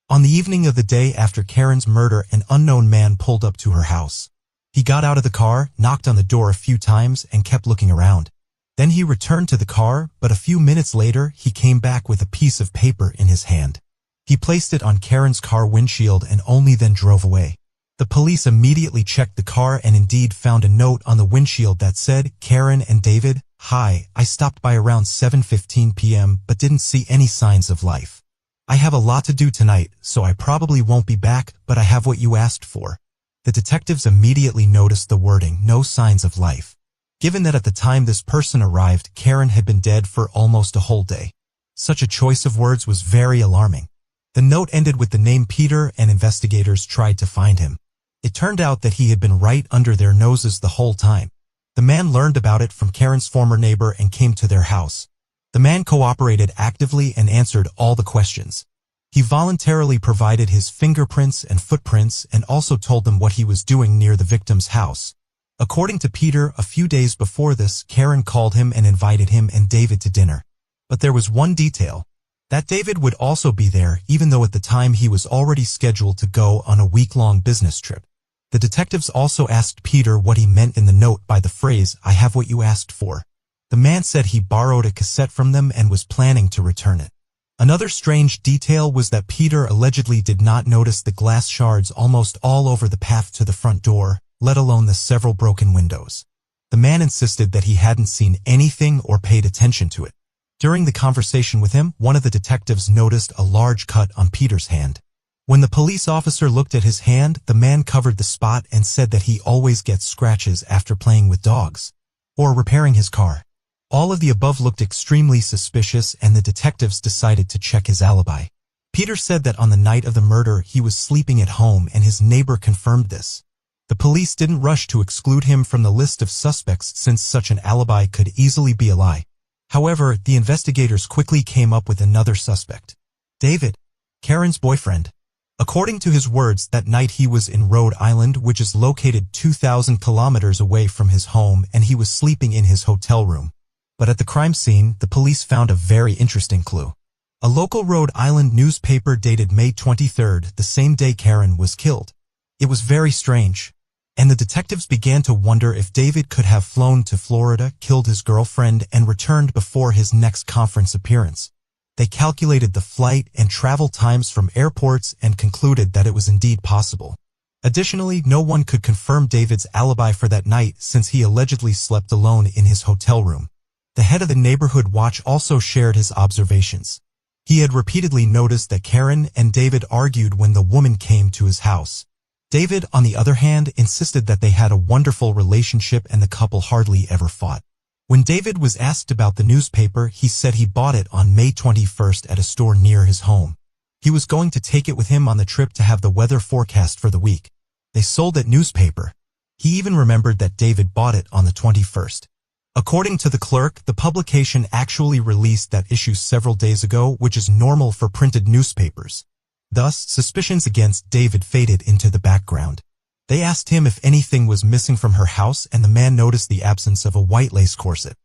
On the evening of the day after Karen's murder, an unknown man pulled up to her house. He got out of the car, knocked on the door a few times, and kept looking around. Then he returned to the car, but a few minutes later, he came back with a piece of paper in his hand. He placed it on Karen's car windshield and only then drove away. The police immediately checked the car and indeed found a note on the windshield that said, "Karen and David, hi, I stopped by around 7:15 p.m. but didn't see any signs of life. I have a lot to do tonight, so I probably won't be back, but I have what you asked for." The detectives immediately noticed the wording, "no signs of life." Given that at the time this person arrived, Karen had been dead for almost a whole day. Such a choice of words was very alarming. The note ended with the name Peter, and investigators tried to find him. It turned out that he had been right under their noses the whole time. The man learned about it from Karen's former neighbor and came to their house. The man cooperated actively and answered all the questions. He voluntarily provided his fingerprints and footprints and also told them what he was doing near the victim's house. According to Peter, a few days before this, Karen called him and invited him and David to dinner. But there was one detail. That David would also be there, even though at the time he was already scheduled to go on a week-long business trip. The detectives also asked Peter what he meant in the note by the phrase, "I have what you asked for." The man said he borrowed a cassette from them and was planning to return it. Another strange detail was that Peter allegedly did not notice the glass shards almost all over the path to the front door, let alone the several broken windows. The man insisted that he hadn't seen anything or paid attention to it. During the conversation with him, one of the detectives noticed a large cut on Peter's hand. When the police officer looked at his hand, the man covered the spot and said that he always gets scratches after playing with dogs or repairing his car. All of the above looked extremely suspicious, and the detectives decided to check his alibi. Peter said that on the night of the murder he was sleeping at home and his neighbor confirmed this. The police didn't rush to exclude him from the list of suspects since such an alibi could easily be a lie. However, the investigators quickly came up with another suspect. David, Karen's boyfriend. According to his words, that night he was in Rhode Island, which is located 2,000 kilometers away from his home, and he was sleeping in his hotel room. But at the crime scene, the police found a very interesting clue. A local Rhode Island newspaper dated May 23rd, the same day Karen was killed. It was very strange, and the detectives began to wonder if David could have flown to Florida, killed his girlfriend, and returned before his next conference appearance. They calculated the flight and travel times from airports and concluded that it was indeed possible. Additionally, no one could confirm David's alibi for that night since he allegedly slept alone in his hotel room. The head of the neighborhood watch also shared his observations. He had repeatedly noticed that Karen and David argued when the woman came to his house. David, on the other hand, insisted that they had a wonderful relationship and the couple hardly ever fought. When David was asked about the newspaper, he said he bought it on May 21st at a store near his home. He was going to take it with him on the trip to have the weather forecast for the week. They sold that newspaper. He even remembered that David bought it on the 21st. According to the clerk, the publication actually released that issue several days ago, which is normal for printed newspapers. Thus, suspicions against David faded into the background. They asked him if anything was missing from her house, and the man noticed the absence of a white lace corset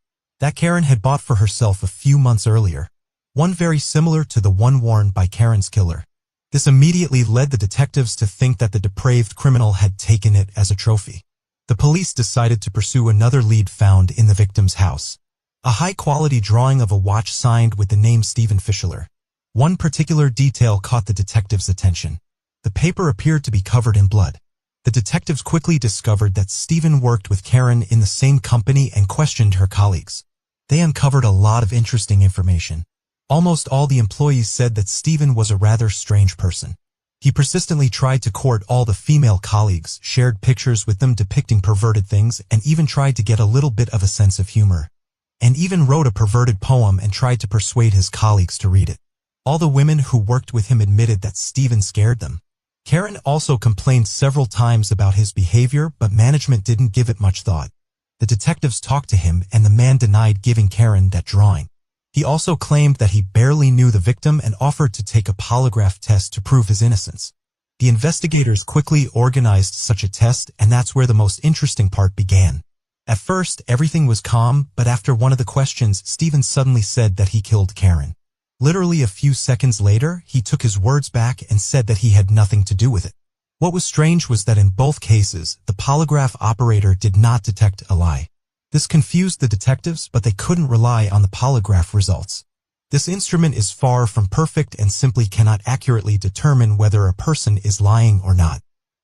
that Karen had bought for herself a few months earlier, one very similar to the one worn by Karen's killer. This immediately led the detectives to think that the depraved criminal had taken it as a trophy. The police decided to pursue another lead found in the victim's house. A high-quality drawing of a watch signed with the name Stephen Fischler. One particular detail caught the detectives' attention. The paper appeared to be covered in blood. The detectives quickly discovered that Stephen worked with Karen in the same company and questioned her colleagues. They uncovered a lot of interesting information. Almost all the employees said that Stephen was a rather strange person. He persistently tried to court all the female colleagues, shared pictures with them depicting perverted things, and even tried to get a little bit of a sense of humor. And even wrote a perverted poem and tried to persuade his colleagues to read it. All the women who worked with him admitted that Stephen scared them. Karen also complained several times about his behavior, but management didn't give it much thought. The detectives talked to him, and the man denied giving Karen that drawing. He also claimed that he barely knew the victim and offered to take a polygraph test to prove his innocence. The investigators quickly organized such a test, and that's where the most interesting part began. At first, everything was calm, but after one of the questions, Stephen suddenly said that he killed Karen. Literally a few seconds later, he took his words back and said that he had nothing to do with it. What was strange was that in both cases, the polygraph operator did not detect a lie. This confused the detectives, but they couldn't rely on the polygraph results. This instrument is far from perfect and simply cannot accurately determine whether a person is lying or not.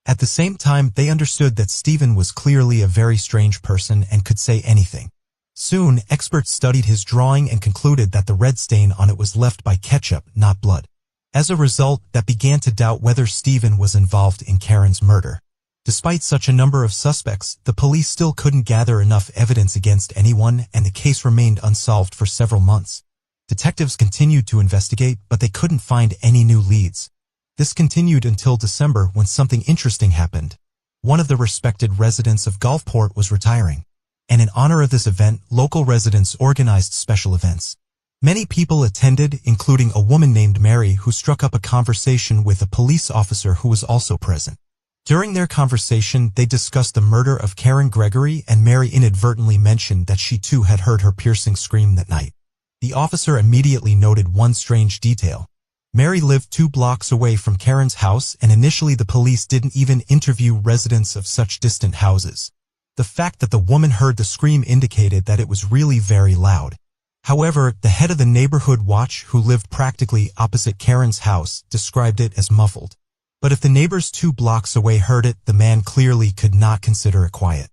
At the same time, they understood that Stephen was clearly a very strange person and could say anything. Soon, experts studied his drawing and concluded that the red stain on it was left by ketchup, not blood. As a result, that began to doubt whether Stephen was involved in Karen's murder. Despite such a number of suspects, the police still couldn't gather enough evidence against anyone, and the case remained unsolved for several months. Detectives continued to investigate, but they couldn't find any new leads. This continued until December when something interesting happened. One of the respected residents of Gulfport was retiring, and in honor of this event, local residents organized special events. Many people attended, including a woman named Mary who struck up a conversation with a police officer who was also present. During their conversation, they discussed the murder of Karen Gregory, and Mary inadvertently mentioned that she too had heard her piercing scream that night. The officer immediately noted one strange detail. Mary lived 2 blocks away from Karen's house, and initially the police didn't even interview residents of such distant houses. The fact that the woman heard the scream indicated that it was really very loud. However, the head of the neighborhood watch, who lived practically opposite Karen's house, described it as muffled. But if the neighbors 2 blocks away heard it, the man clearly could not consider it quiet,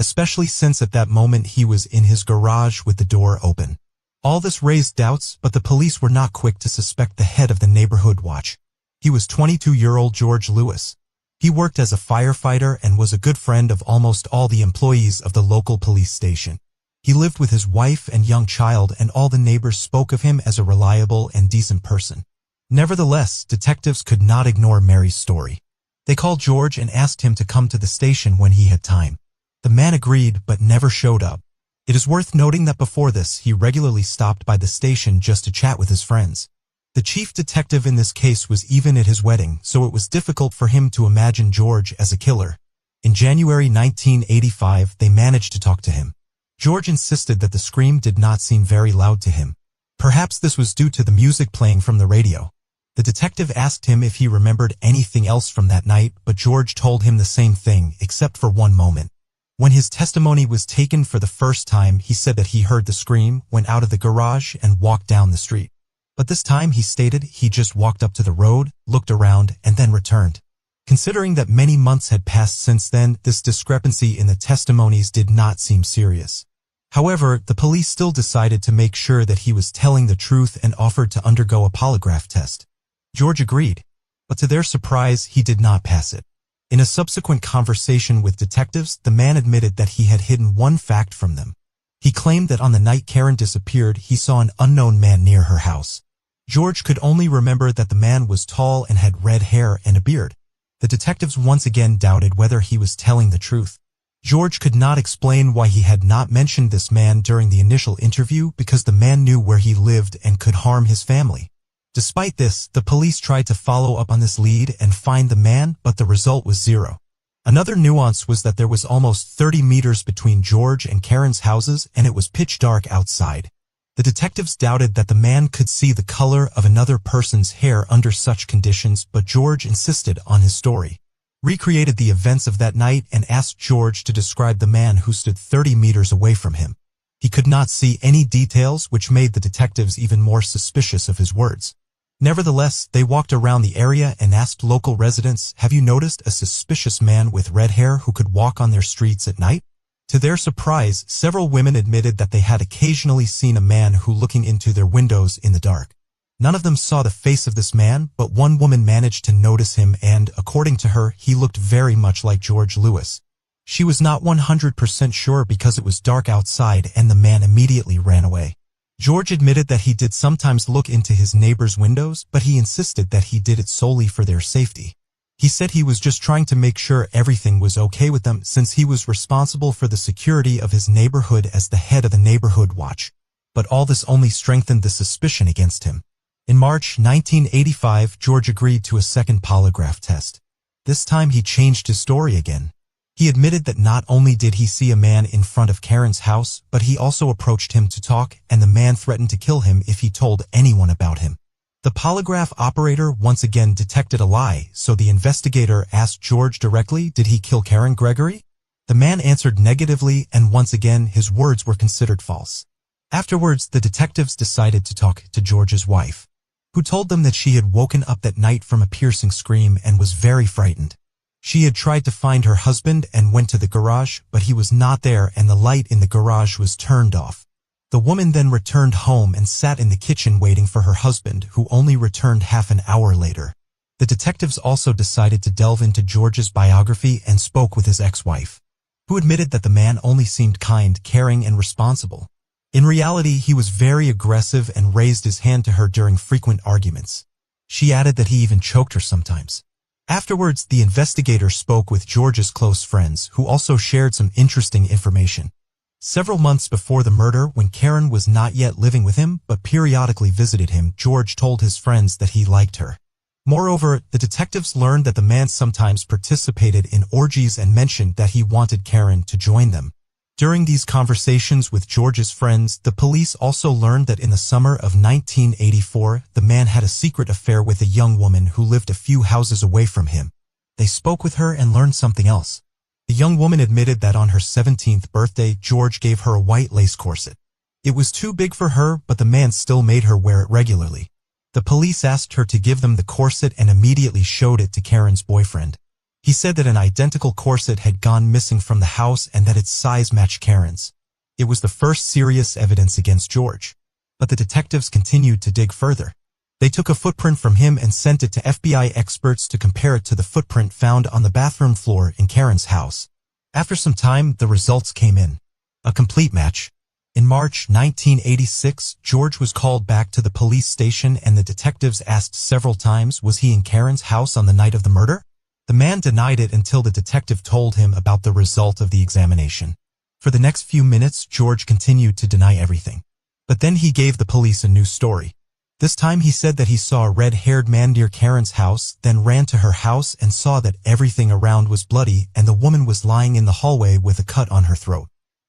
especially since at that moment he was in his garage with the door open. All this raised doubts, but the police were not quick to suspect the head of the neighborhood watch. He was 22-year-old George Lewis. He worked as a firefighter and was a good friend of almost all the employees of the local police station. He lived with his wife and young child, and all the neighbors spoke of him as a reliable and decent person. Nevertheless, detectives could not ignore Mary's story. They called George and asked him to come to the station when he had time. The man agreed, but never showed up. It is worth noting that before this, he regularly stopped by the station just to chat with his friends. The chief detective in this case was even at his wedding, so it was difficult for him to imagine George as a killer. In January 1985, they managed to talk to him. George insisted that the scream did not seem very loud to him. Perhaps this was due to the music playing from the radio. The detective asked him if he remembered anything else from that night, but George told him the same thing, except for one moment. When his testimony was taken for the first time, he said that he heard the scream, went out of the garage, and walked down the street. But this time he stated he just walked up to the road, looked around, and then returned. Considering that many months had passed since then, this discrepancy in the testimonies did not seem serious. However, the police still decided to make sure that he was telling the truth and offered to undergo a polygraph test. George agreed, but to their surprise, he did not pass it. In a subsequent conversation with detectives, the man admitted that he had hidden one fact from them. He claimed that on the night Karen disappeared, he saw an unknown man near her house. George could only remember that the man was tall and had red hair and a beard. The detectives once again doubted whether he was telling the truth. George could not explain why he had not mentioned this man during the initial interview, because the man knew where he lived and could harm his family. Despite this, the police tried to follow up on this lead and find the man, but the result was zero. Another nuance was that there was almost 30 meters between George and Karen's houses, and it was pitch dark outside. The detectives doubted that the man could see the color of another person's hair under such conditions, but George insisted on his story. Recreated the events of that night and asked George to describe the man who stood 30 meters away from him. He could not see any details, which made the detectives even more suspicious of his words. Nevertheless, they walked around the area and asked local residents, "Have you noticed a suspicious man with red hair who could walk on their streets at night?" To their surprise, several women admitted that they had occasionally seen a man who looking into their windows in the dark. None of them saw the face of this man, but one woman managed to notice him and, according to her, he looked very much like George Lewis. She was not 100% sure because it was dark outside and the man immediately ran away. George admitted that he did sometimes look into his neighbors' windows, but he insisted that he did it solely for their safety. He said he was just trying to make sure everything was okay with them, since he was responsible for the security of his neighborhood as the head of the neighborhood watch. But all this only strengthened the suspicion against him. In March 1985, George agreed to a second polygraph test. This time he changed his story again. He admitted that not only did he see a man in front of Karen's house, but he also approached him to talk, and the man threatened to kill him if he told anyone about him. The polygraph operator once again detected a lie, so the investigator asked George directly, "Did he kill Karen Gregory?" The man answered negatively, and once again his words were considered false. Afterwards, the detectives decided to talk to George's wife, who told them that she had woken up that night from a piercing scream and was very frightened. She had tried to find her husband and went to the garage, but he was not there and the light in the garage was turned off. The woman then returned home and sat in the kitchen waiting for her husband, who only returned half an hour later. The detectives also decided to delve into George's biography and spoke with his ex-wife, who admitted that the man only seemed kind, caring, and responsible. In reality, he was very aggressive and raised his hand to her during frequent arguments. She added that he even choked her sometimes. Afterwards, the investigator spoke with George's close friends, who also shared some interesting information. Several months before the murder, when Karen was not yet living with him but periodically visited him, George told his friends that he liked her. Moreover, the detectives learned that the man sometimes participated in orgies and mentioned that he wanted Karen to join them. During these conversations with George's friends, the police also learned that in the summer of 1984, the man had a secret affair with a young woman who lived a few houses away from him. They spoke with her and learned something else. The young woman admitted that on her 17th birthday, George gave her a white lace corset. It was too big for her, but the man still made her wear it regularly. The police asked her to give them the corset and immediately showed it to Karen's boyfriend. He said that an identical corset had gone missing from the house and that its size matched Karen's. It was the first serious evidence against George. But the detectives continued to dig further. They took a footprint from him and sent it to FBI experts to compare it to the footprint found on the bathroom floor in Karen's house. After some time, the results came in. A complete match. In March 1986, George was called back to the police station and the detectives asked several times, was he in Karen's house on the night of the murder? The man denied it until the detective told him about the result of the examination. For the next few minutes, George continued to deny everything. But then he gave the police a new story. This time he said that he saw a red-haired man near Karen's house, then ran to her house and saw that everything around was bloody and the woman was lying in the hallway with a cut on her throat.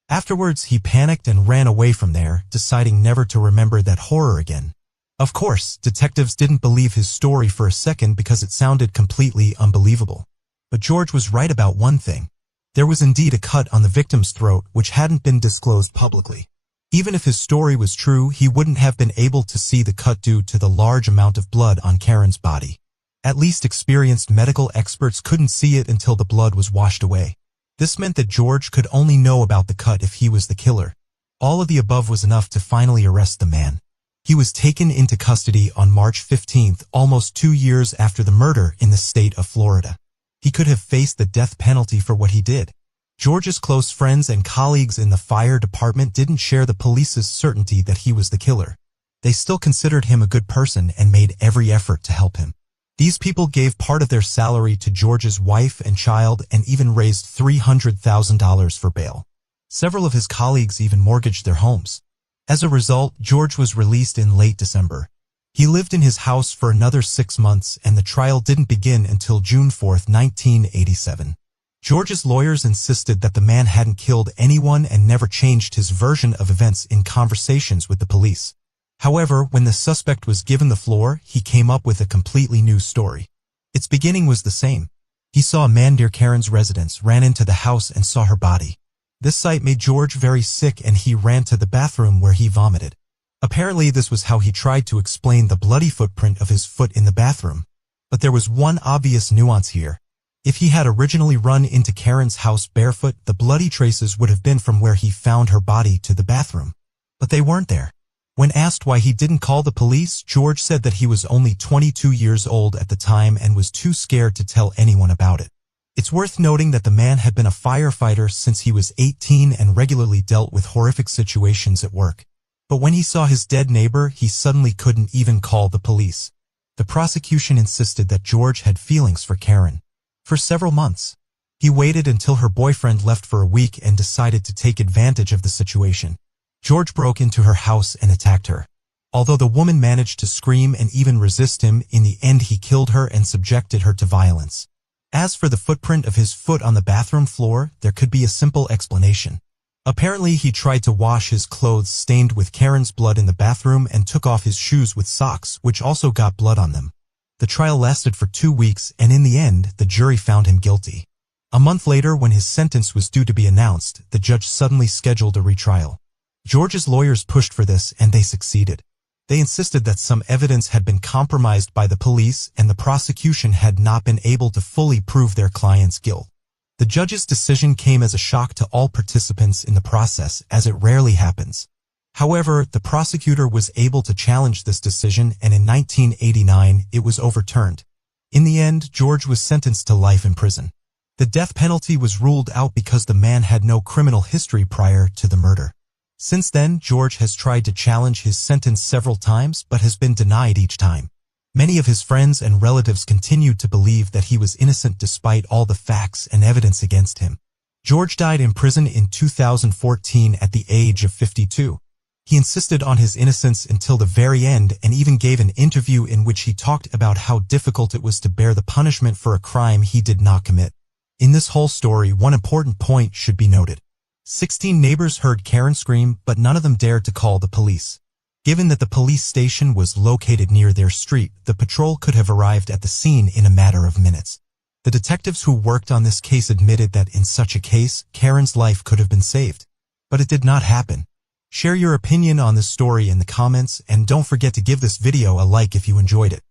Afterwards, he panicked and ran away from there, deciding never to remember that horror again. Of course, detectives didn't believe his story for a second because it sounded completely unbelievable. But George was right about one thing. There was indeed a cut on the victim's throat which hadn't been disclosed publicly. Even if his story was true, he wouldn't have been able to see the cut due to the large amount of blood on Karen's body. At least experienced medical experts couldn't see it until the blood was washed away. This meant that George could only know about the cut if he was the killer. All of the above was enough to finally arrest the man. He was taken into custody on March 15th, almost 2 years after the murder in the state of Florida. He could have faced the death penalty for what he did. George's close friends and colleagues in the fire department didn't share the police's certainty that he was the killer. They still considered him a good person and made every effort to help him. These people gave part of their salary to George's wife and child and even raised $300,000 for bail. Several of his colleagues even mortgaged their homes. As a result, George was released in late December. He lived in his house for another 6 months and the trial didn't begin until June 4, 1987. George's lawyers insisted that the man hadn't killed anyone and never changed his version of events in conversations with the police. However, when the suspect was given the floor, he came up with a completely new story. Its beginning was the same. He saw a man near Karen's residence, ran into the house and saw her body. This sight made George very sick and he ran to the bathroom where he vomited. Apparently, this was how he tried to explain the bloody footprint of his foot in the bathroom. But there was one obvious nuance here. If he had originally run into Karen's house barefoot, the bloody traces would have been from where he found her body to the bathroom. But they weren't there. When asked why he didn't call the police, George said that he was only 22 years old at the time and was too scared to tell anyone about it. It's worth noting that the man had been a firefighter since he was 18 and regularly dealt with horrific situations at work. But when he saw his dead neighbor, he suddenly couldn't even call the police. The prosecution insisted that George had feelings for Karen. For several months, he waited until her boyfriend left for a week and decided to take advantage of the situation. George broke into her house and attacked her. Although the woman managed to scream and even resist him, in the end he killed her and subjected her to violence. As for the footprint of his foot on the bathroom floor, there could be a simple explanation. Apparently, he tried to wash his clothes stained with Karen's blood in the bathroom and took off his shoes with socks, which also got blood on them. The trial lasted for 2 weeks, and in the end, the jury found him guilty. A month later, when his sentence was due to be announced, the judge suddenly scheduled a retrial. George's lawyers pushed for this, and they succeeded. They insisted that some evidence had been compromised by the police, and the prosecution had not been able to fully prove their client's guilt. The judge's decision came as a shock to all participants in the process, as it rarely happens. However, the prosecutor was able to challenge this decision, and in 1989, it was overturned. In the end, George was sentenced to life in prison. The death penalty was ruled out because the man had no criminal history prior to the murder. Since then, George has tried to challenge his sentence several times but has been denied each time. Many of his friends and relatives continued to believe that he was innocent despite all the facts and evidence against him. George died in prison in 2014 at the age of 52. He insisted on his innocence until the very end and even gave an interview in which he talked about how difficult it was to bear the punishment for a crime he did not commit. In this whole story, one important point should be noted. 16 neighbors heard Karen scream, but none of them dared to call the police. Given that the police station was located near their street, the patrol could have arrived at the scene in a matter of minutes. The detectives who worked on this case admitted that in such a case, Karen's life could have been saved. But it did not happen. Share your opinion on this story in the comments, and don't forget to give this video a like if you enjoyed it.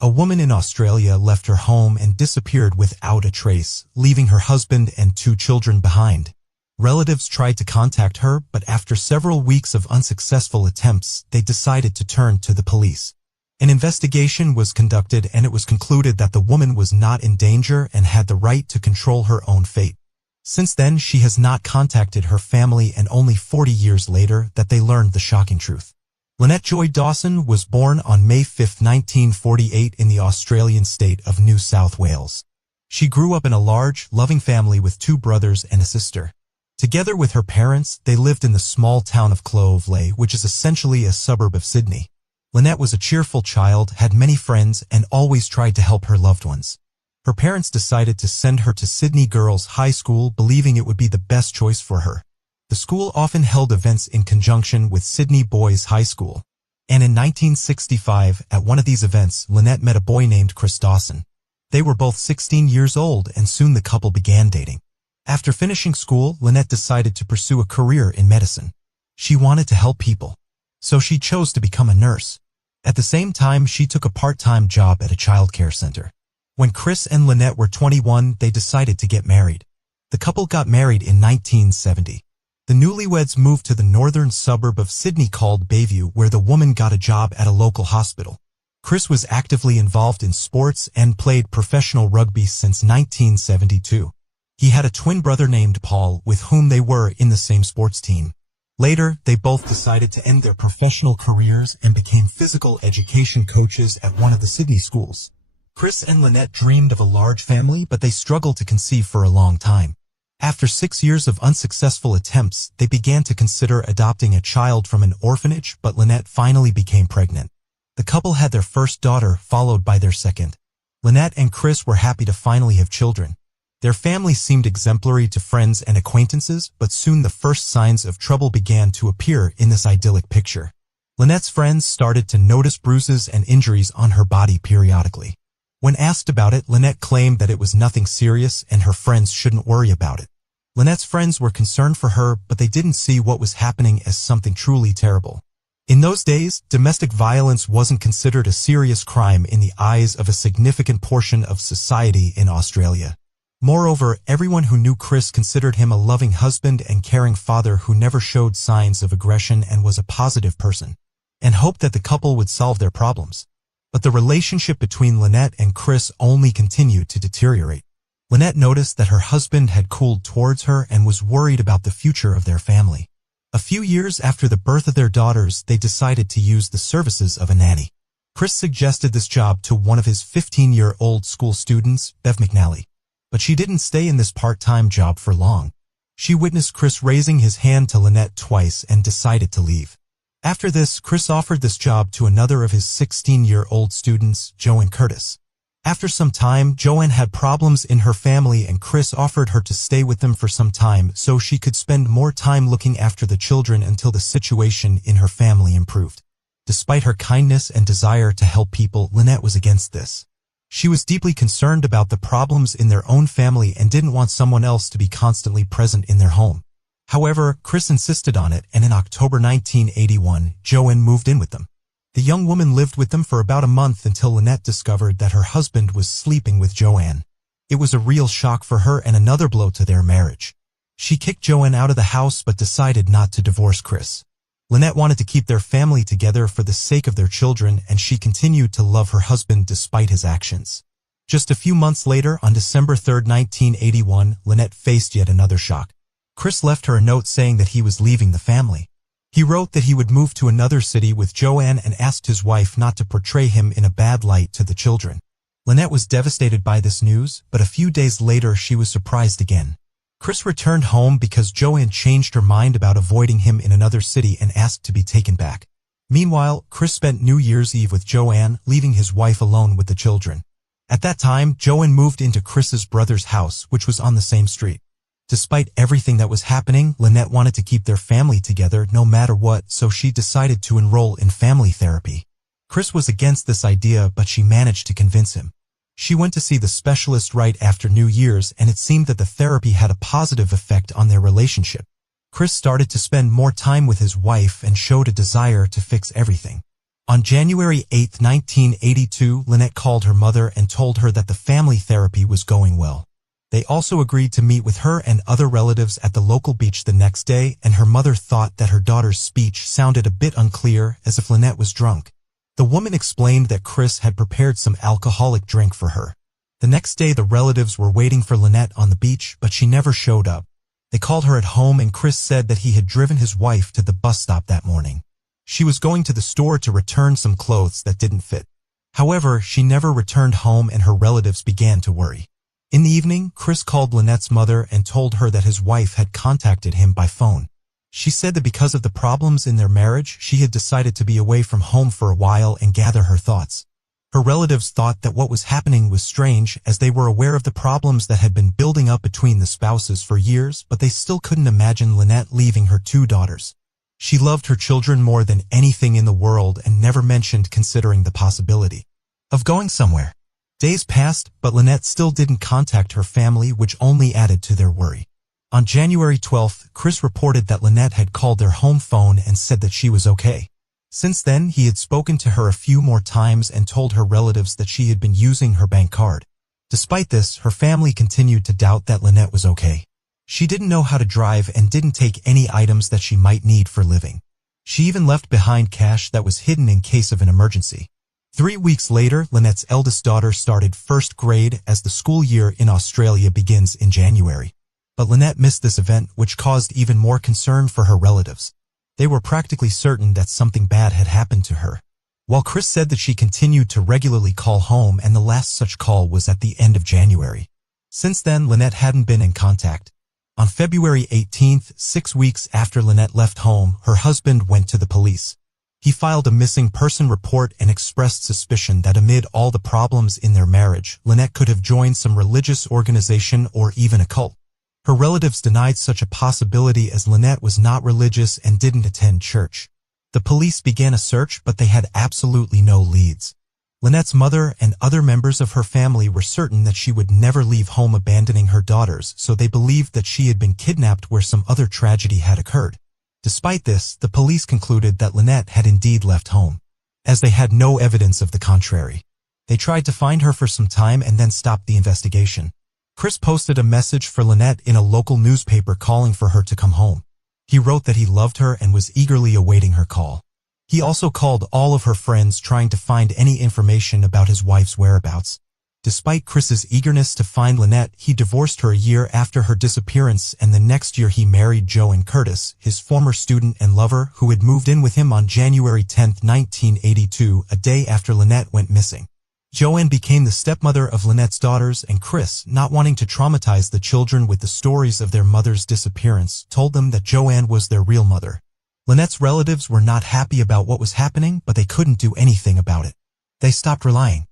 A woman in Australia left her home and disappeared without a trace, leaving her husband and 2 children behind. Relatives tried to contact her, but after several weeks of unsuccessful attempts, they decided to turn to the police. An investigation was conducted and it was concluded that the woman was not in danger and had the right to control her own fate. Since then, she has not contacted her family, and only 40 years later that they learned the shocking truth. Lynette Joy Dawson was born on May 5, 1948 in the Australian state of New South Wales. She grew up in a large, loving family with 2 brothers and a sister. Together with her parents, they lived in the small town of Clovelly, which is essentially a suburb of Sydney. Lynette was a cheerful child, had many friends, and always tried to help her loved ones. Her parents decided to send her to Sydney Girls High School, believing it would be the best choice for her. The school often held events in conjunction with Sydney Boys High School. And in 1965, at one of these events, Lynette met a boy named Chris Dawson. They were both 16 years old, and soon the couple began dating. After finishing school, Lynette decided to pursue a career in medicine. She wanted to help people, so she chose to become a nurse. At the same time, she took a part-time job at a childcare center. When Chris and Lynette were 21, they decided to get married. The couple got married in 1970. The newlyweds moved to the northern suburb of Sydney called Bayview, where the woman got a job at a local hospital. Chris was actively involved in sports and played professional rugby since 1972. He had a twin brother named Paul, with whom they were in the same sports team. Later, they both decided to end their professional careers and became physical education coaches at one of the Sydney schools. Chris and Lynette dreamed of a large family, but they struggled to conceive for a long time. After 6 years of unsuccessful attempts, they began to consider adopting a child from an orphanage, but Lynette finally became pregnant. The couple had their first daughter, followed by their second. Lynette and Chris were happy to finally have children. Their family seemed exemplary to friends and acquaintances, but soon the first signs of trouble began to appear in this idyllic picture. Lynette's friends started to notice bruises and injuries on her body periodically. When asked about it, Lynette claimed that it was nothing serious and her friends shouldn't worry about it. Lynette's friends were concerned for her, but they didn't see what was happening as something truly terrible. In those days, domestic violence wasn't considered a serious crime in the eyes of a significant portion of society in Australia. Moreover, everyone who knew Chris considered him a loving husband and caring father who never showed signs of aggression and was a positive person, and hoped that the couple would solve their problems. But the relationship between Lynette and Chris only continued to deteriorate. Lynette noticed that her husband had cooled towards her and was worried about the future of their family. A few years after the birth of their daughters, they decided to use the services of a nanny. Chris suggested this job to one of his 15-year-old school students, Bev McNally. But she didn't stay in this part-time job for long. She witnessed Chris raising his hand to Lynette twice and decided to leave. After this, Chris offered this job to another of his 16-year-old students, Joanne Curtis. After some time, Joanne had problems in her family and Chris offered her to stay with them for some time so she could spend more time looking after the children until the situation in her family improved. Despite her kindness and desire to help people, Lynette was against this. She was deeply concerned about the problems in their own family and didn't want someone else to be constantly present in their home. However, Chris insisted on it, and in October 1981, Joanne moved in with them. The young woman lived with them for about a month until Lynette discovered that her husband was sleeping with Joanne. It was a real shock for her and another blow to their marriage. She kicked Joanne out of the house but decided not to divorce Chris. Lynette wanted to keep their family together for the sake of their children, and she continued to love her husband despite his actions. Just a few months later, on December 3, 1981, Lynette faced yet another shock. Chris left her a note saying that he was leaving the family. He wrote that he would move to another city with Joanne and asked his wife not to portray him in a bad light to the children. Lynette was devastated by this news, but a few days later she was surprised again. Chris returned home because Joanne changed her mind about avoiding him in another city and asked to be taken back. Meanwhile, Chris spent New Year's Eve with Joanne, leaving his wife alone with the children. At that time, Joanne moved into Chris's brother's house, which was on the same street. Despite everything that was happening, Lynette wanted to keep their family together no matter what, so she decided to enroll in family therapy. Chris was against this idea, but she managed to convince him. She went to see the specialist right after New Year's, and it seemed that the therapy had a positive effect on their relationship. Chris started to spend more time with his wife and showed a desire to fix everything. On January 8, 1982, Lynette called her mother and told her that the family therapy was going well. They also agreed to meet with her and other relatives at the local beach the next day, and her mother thought that her daughter's speech sounded a bit unclear, as if Lynette was drunk. The woman explained that Chris had prepared some alcoholic drink for her. The next day the relatives were waiting for Lynette on the beach, but she never showed up. They called her at home and Chris said that he had driven his wife to the bus stop that morning. She was going to the store to return some clothes that didn't fit. However, she never returned home and her relatives began to worry. In the evening, Chris called Lynette's mother and told her that his wife had contacted him by phone. She said that because of the problems in their marriage, she had decided to be away from home for a while and gather her thoughts. Her relatives thought that what was happening was strange, as they were aware of the problems that had been building up between the spouses for years, but they still couldn't imagine Lynette leaving her 2 daughters. She loved her children more than anything in the world and never mentioned considering the possibility of going somewhere. Days passed, but Lynette still didn't contact her family, which only added to their worry. On January 12th, Chris reported that Lynette had called their home phone and said that she was okay. Since then, he had spoken to her a few more times and told her relatives that she had been using her bank card. Despite this, her family continued to doubt that Lynette was okay. She didn't know how to drive and didn't take any items that she might need for living. She even left behind cash that was hidden in case of an emergency. 3 weeks later, Lynette's eldest daughter started first grade, as the school year in Australia begins in January. But Lynette missed this event, which caused even more concern for her relatives. They were practically certain that something bad had happened to her. While Chris said that she continued to regularly call home, and the last such call was at the end of January. Since then, Lynette hadn't been in contact. On February 18th, 6 weeks after Lynette left home, her husband went to the police. He filed a missing person report and expressed suspicion that amid all the problems in their marriage, Lynette could have joined some religious organization or even a cult. Her relatives denied such a possibility, as Lynette was not religious and didn't attend church. The police began a search, but they had absolutely no leads. Lynette's mother and other members of her family were certain that she would never leave home, abandoning her daughters, so they believed that she had been kidnapped where some other tragedy had occurred. Despite this, the police concluded that Lynette had indeed left home, as they had no evidence of the contrary. They tried to find her for some time and then stopped the investigation. Chris posted a message for Lynette in a local newspaper calling for her to come home. He wrote that he loved her and was eagerly awaiting her call. He also called all of her friends, trying to find any information about his wife's whereabouts. Despite Chris's eagerness to find Lynette, he divorced her a year after her disappearance, and the next year he married Joanne Curtis, his former student and lover, who had moved in with him on January 10, 1982, a day after Lynette went missing. Joanne became the stepmother of Lynette's daughters, and Chris, not wanting to traumatize the children with the stories of their mother's disappearance, told them that Joanne was their real mother. Lynette's relatives were not happy about what was happening, but they couldn't do anything about it. They stopped relying.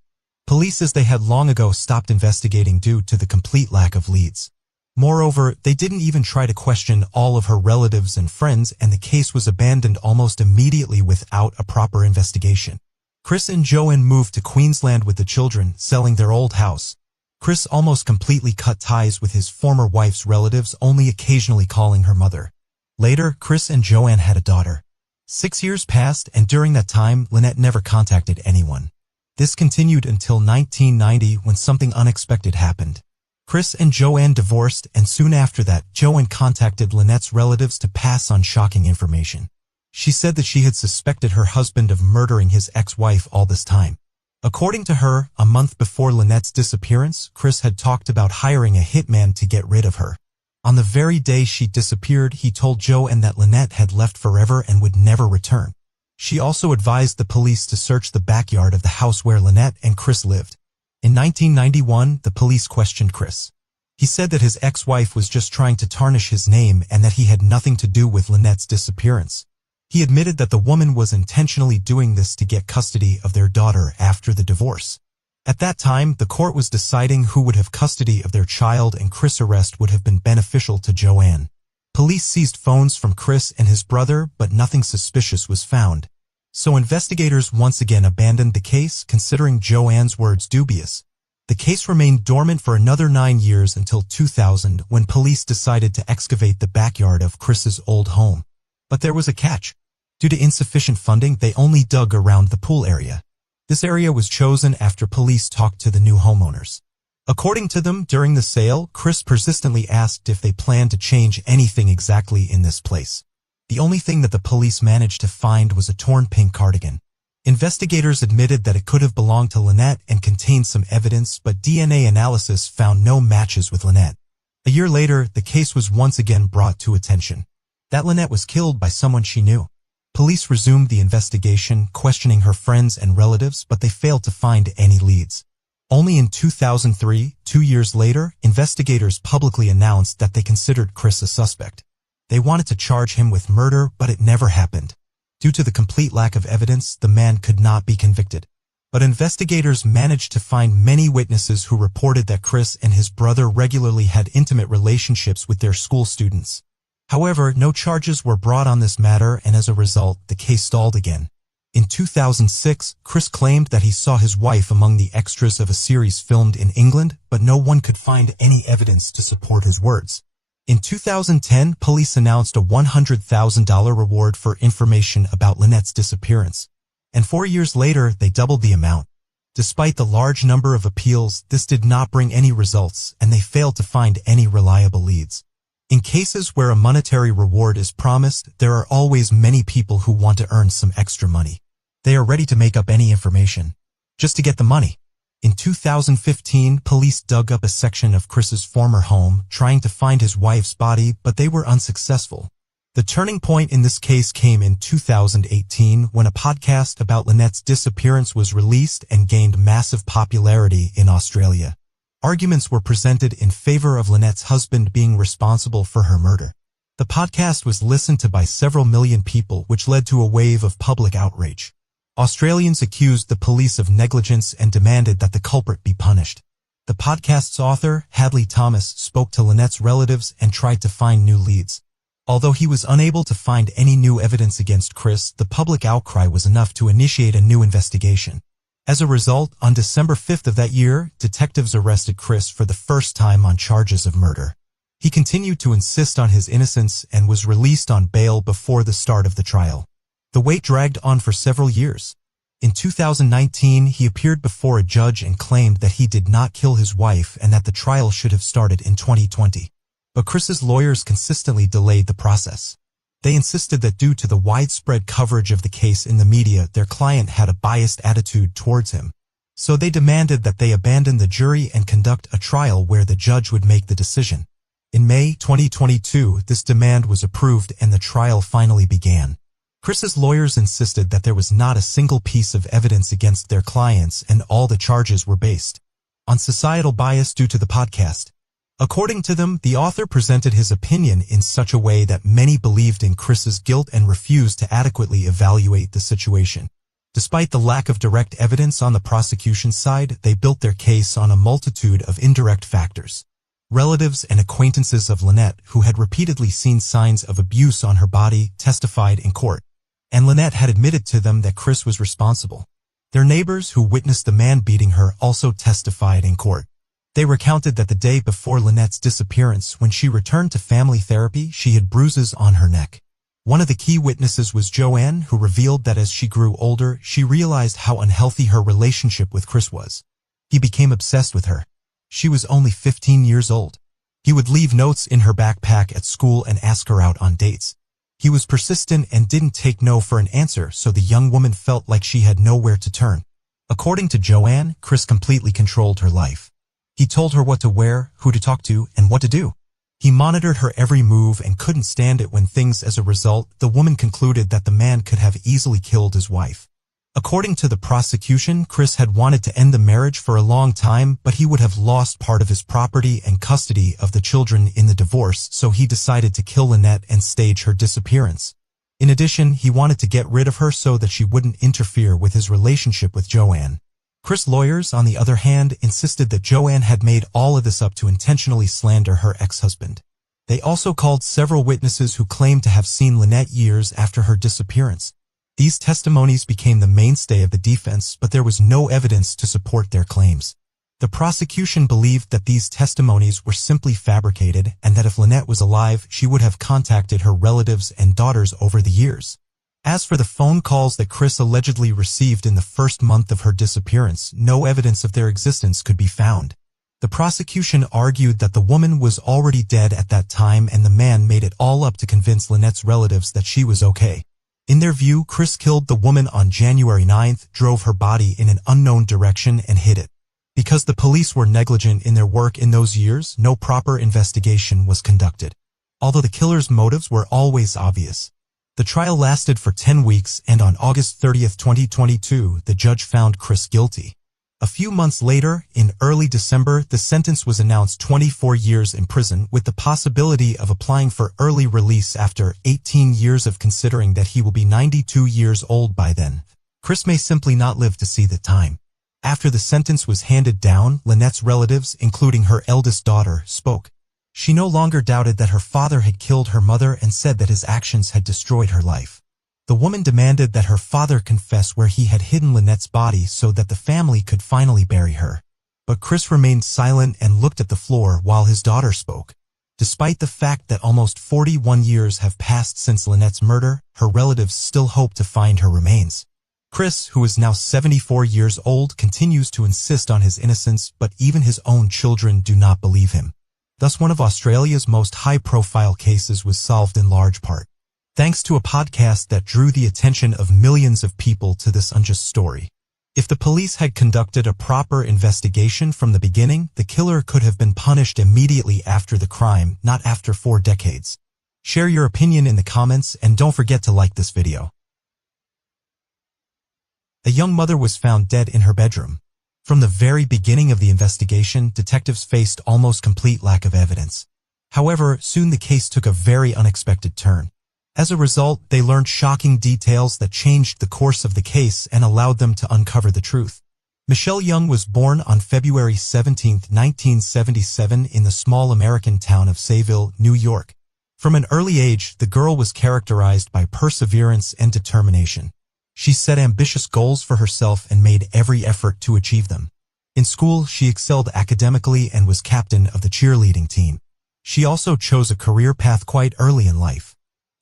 Police, as they had long ago stopped investigating due to the complete lack of leads. Moreover, they didn't even try to question all of her relatives and friends, and the case was abandoned almost immediately without a proper investigation. Chris and Joanne moved to Queensland with the children, selling their old house. Chris almost completely cut ties with his former wife's relatives, only occasionally calling her mother. Later, Chris and Joanne had a daughter. 6 years passed, and during that time, Lynette never contacted anyone. This continued until 1990, when something unexpected happened. Chris and Joanne divorced, and soon after that, Joanne contacted Lynette's relatives to pass on shocking information. She said that she had suspected her husband of murdering his ex-wife all this time. According to her, a month before Lynette's disappearance, Chris had talked about hiring a hitman to get rid of her. On the very day she disappeared, he told Joanne that Lynette had left forever and would never return. She also advised the police to search the backyard of the house where Lynette and Chris lived. In 1991, the police questioned Chris. He said that his ex-wife was just trying to tarnish his name and that he had nothing to do with Lynette's disappearance. He admitted that the woman was intentionally doing this to get custody of their daughter after the divorce. At that time, the court was deciding who would have custody of their child, and Chris' arrest would have been beneficial to Joanne. Police seized phones from Chris and his brother, but nothing suspicious was found. So investigators once again abandoned the case, considering Joanne's words dubious. The case remained dormant for another 9 years until 2000, when police decided to excavate the backyard of Chris's old home. But there was a catch. Due to insufficient funding, they only dug around the pool area. This area was chosen after police talked to the new homeowners. According to them, during the sale, Chris persistently asked if they planned to change anything exactly in this place. The only thing that the police managed to find was a torn pink cardigan. Investigators admitted that it could have belonged to Lynette and contained some evidence, but DNA analysis found no matches with Lynette. A year later, the case was once again brought to attention. That Lynette was killed by someone she knew. Police resumed the investigation, questioning her friends and relatives, but they failed to find any leads. Only in 2003, 2 years later, investigators publicly announced that they considered Chris a suspect. They wanted to charge him with murder, but it never happened. Due to the complete lack of evidence, the man could not be convicted. But investigators managed to find many witnesses who reported that Chris and his brother regularly had intimate relationships with their school students. However, no charges were brought on this matter, and as a result, the case stalled again. In 2006, Chris claimed that he saw his wife among the extras of a series filmed in England, but no one could find any evidence to support his words. In 2010, police announced a $100,000 reward for information about Lynette's disappearance. And 4 years later, they doubled the amount. Despite the large number of appeals, this did not bring any results, and they failed to find any reliable leads. In cases where a monetary reward is promised, there are always many people who want to earn some extra money. They are ready to make up any information, just to get the money. In 2015, police dug up a section of Chris's former home, trying to find his wife's body, but they were unsuccessful. The turning point in this case came in 2018, when a podcast about Lynette's disappearance was released and gained massive popularity in Australia. Arguments were presented in favor of Lynette's husband being responsible for her murder. The podcast was listened to by several million people, which led to a wave of public outrage. Australians accused the police of negligence and demanded that the culprit be punished. The podcast's author, Hadley Thomas, spoke to Lynette's relatives and tried to find new leads. Although he was unable to find any new evidence against Chris, the public outcry was enough to initiate a new investigation. As a result, on December 5th of that year, detectives arrested Chris for the first time on charges of murder. He continued to insist on his innocence and was released on bail before the start of the trial. The wait dragged on for several years. In 2019, he appeared before a judge and claimed that he did not kill his wife and that the trial should have started in 2020. But Chris's lawyers consistently delayed the process. They insisted that due to the widespread coverage of the case in the media, their client had a biased attitude towards him. So they demanded that they abandon the jury and conduct a trial where the judge would make the decision. In May 2022, this demand was approved and the trial finally began. Chris's lawyers insisted that there was not a single piece of evidence against their clients and all the charges were based on societal bias due to the podcast. According to them, the author presented his opinion in such a way that many believed in Chris's guilt and refused to adequately evaluate the situation. Despite the lack of direct evidence on the prosecution's side, they built their case on a multitude of indirect factors. Relatives and acquaintances of Lynette, who had repeatedly seen signs of abuse on her body, testified in court. And Lynette had admitted to them that Chris was responsible. Their neighbors who witnessed the man beating her also testified in court. They recounted that the day before Lynette's disappearance, when she returned to family therapy, she had bruises on her neck. One of the key witnesses was Joanne, who revealed that as she grew older, she realized how unhealthy her relationship with Chris was. He became obsessed with her. She was only 15 years old. He would leave notes in her backpack at school and ask her out on dates. He was persistent and didn't take no for an answer, so the young woman felt like she had nowhere to turn. According to Joanne, Chris completely controlled her life. He told her what to wear, who to talk to, and what to do. He monitored her every move and couldn't stand it when things. As a result, the woman concluded that the man could have easily killed his wife. According to the prosecution, Chris had wanted to end the marriage for a long time, but he would have lost part of his property and custody of the children in the divorce, so he decided to kill Lynette and stage her disappearance. In addition, he wanted to get rid of her so that she wouldn't interfere with his relationship with Joanne. Chris' lawyers, on the other hand, insisted that Joanne had made all of this up to intentionally slander her ex-husband. They also called several witnesses who claimed to have seen Lynette years after her disappearance. These testimonies became the mainstay of the defense, but there was no evidence to support their claims. The prosecution believed that these testimonies were simply fabricated and that if Lynette was alive, she would have contacted her relatives and daughters over the years. As for the phone calls that Chris allegedly received in the first month of her disappearance, no evidence of their existence could be found. The prosecution argued that the woman was already dead at that time and the man made it all up to convince Lynette's relatives that she was okay. In their view, Chris killed the woman on January 9th, drove her body in an unknown direction, and hid it. Because the police were negligent in their work in those years, no proper investigation was conducted. Although the killer's motives were always obvious. The trial lasted for 10 weeks, and on August 30, 2022, the judge found Chris guilty. A few months later, in early December, the sentence was announced: 24 years in prison, with the possibility of applying for early release after 18 years of considering that he will be 92 years old by then. Chris may simply not live to see the time. After the sentence was handed down, Lynette's relatives, including her eldest daughter, spoke. She no longer doubted that her father had killed her mother and said that his actions had destroyed her life. The woman demanded that her father confess where he had hidden Lynette's body so that the family could finally bury her. But Chris remained silent and looked at the floor while his daughter spoke. Despite the fact that almost 41 years have passed since Lynette's murder, her relatives still hope to find her remains. Chris, who is now 74 years old, continues to insist on his innocence, but even his own children do not believe him. Thus, one of Australia's most high-profile cases was solved in large part thanks to a podcast that drew the attention of millions of people to this unjust story. If the police had conducted a proper investigation from the beginning, the killer could have been punished immediately after the crime, not after 4 decades. Share your opinion in the comments and don't forget to like this video. A young mother was found dead in her bedroom. From the very beginning of the investigation, detectives faced almost complete lack of evidence. However, soon the case took a very unexpected turn. As a result, they learned shocking details that changed the course of the case and allowed them to uncover the truth. Michelle Young was born on February 17, 1977 in the small American town of Sayville, New York. From an early age, the girl was characterized by perseverance and determination. She set ambitious goals for herself and made every effort to achieve them. In school, she excelled academically and was captain of the cheerleading team. She also chose a career path quite early in life.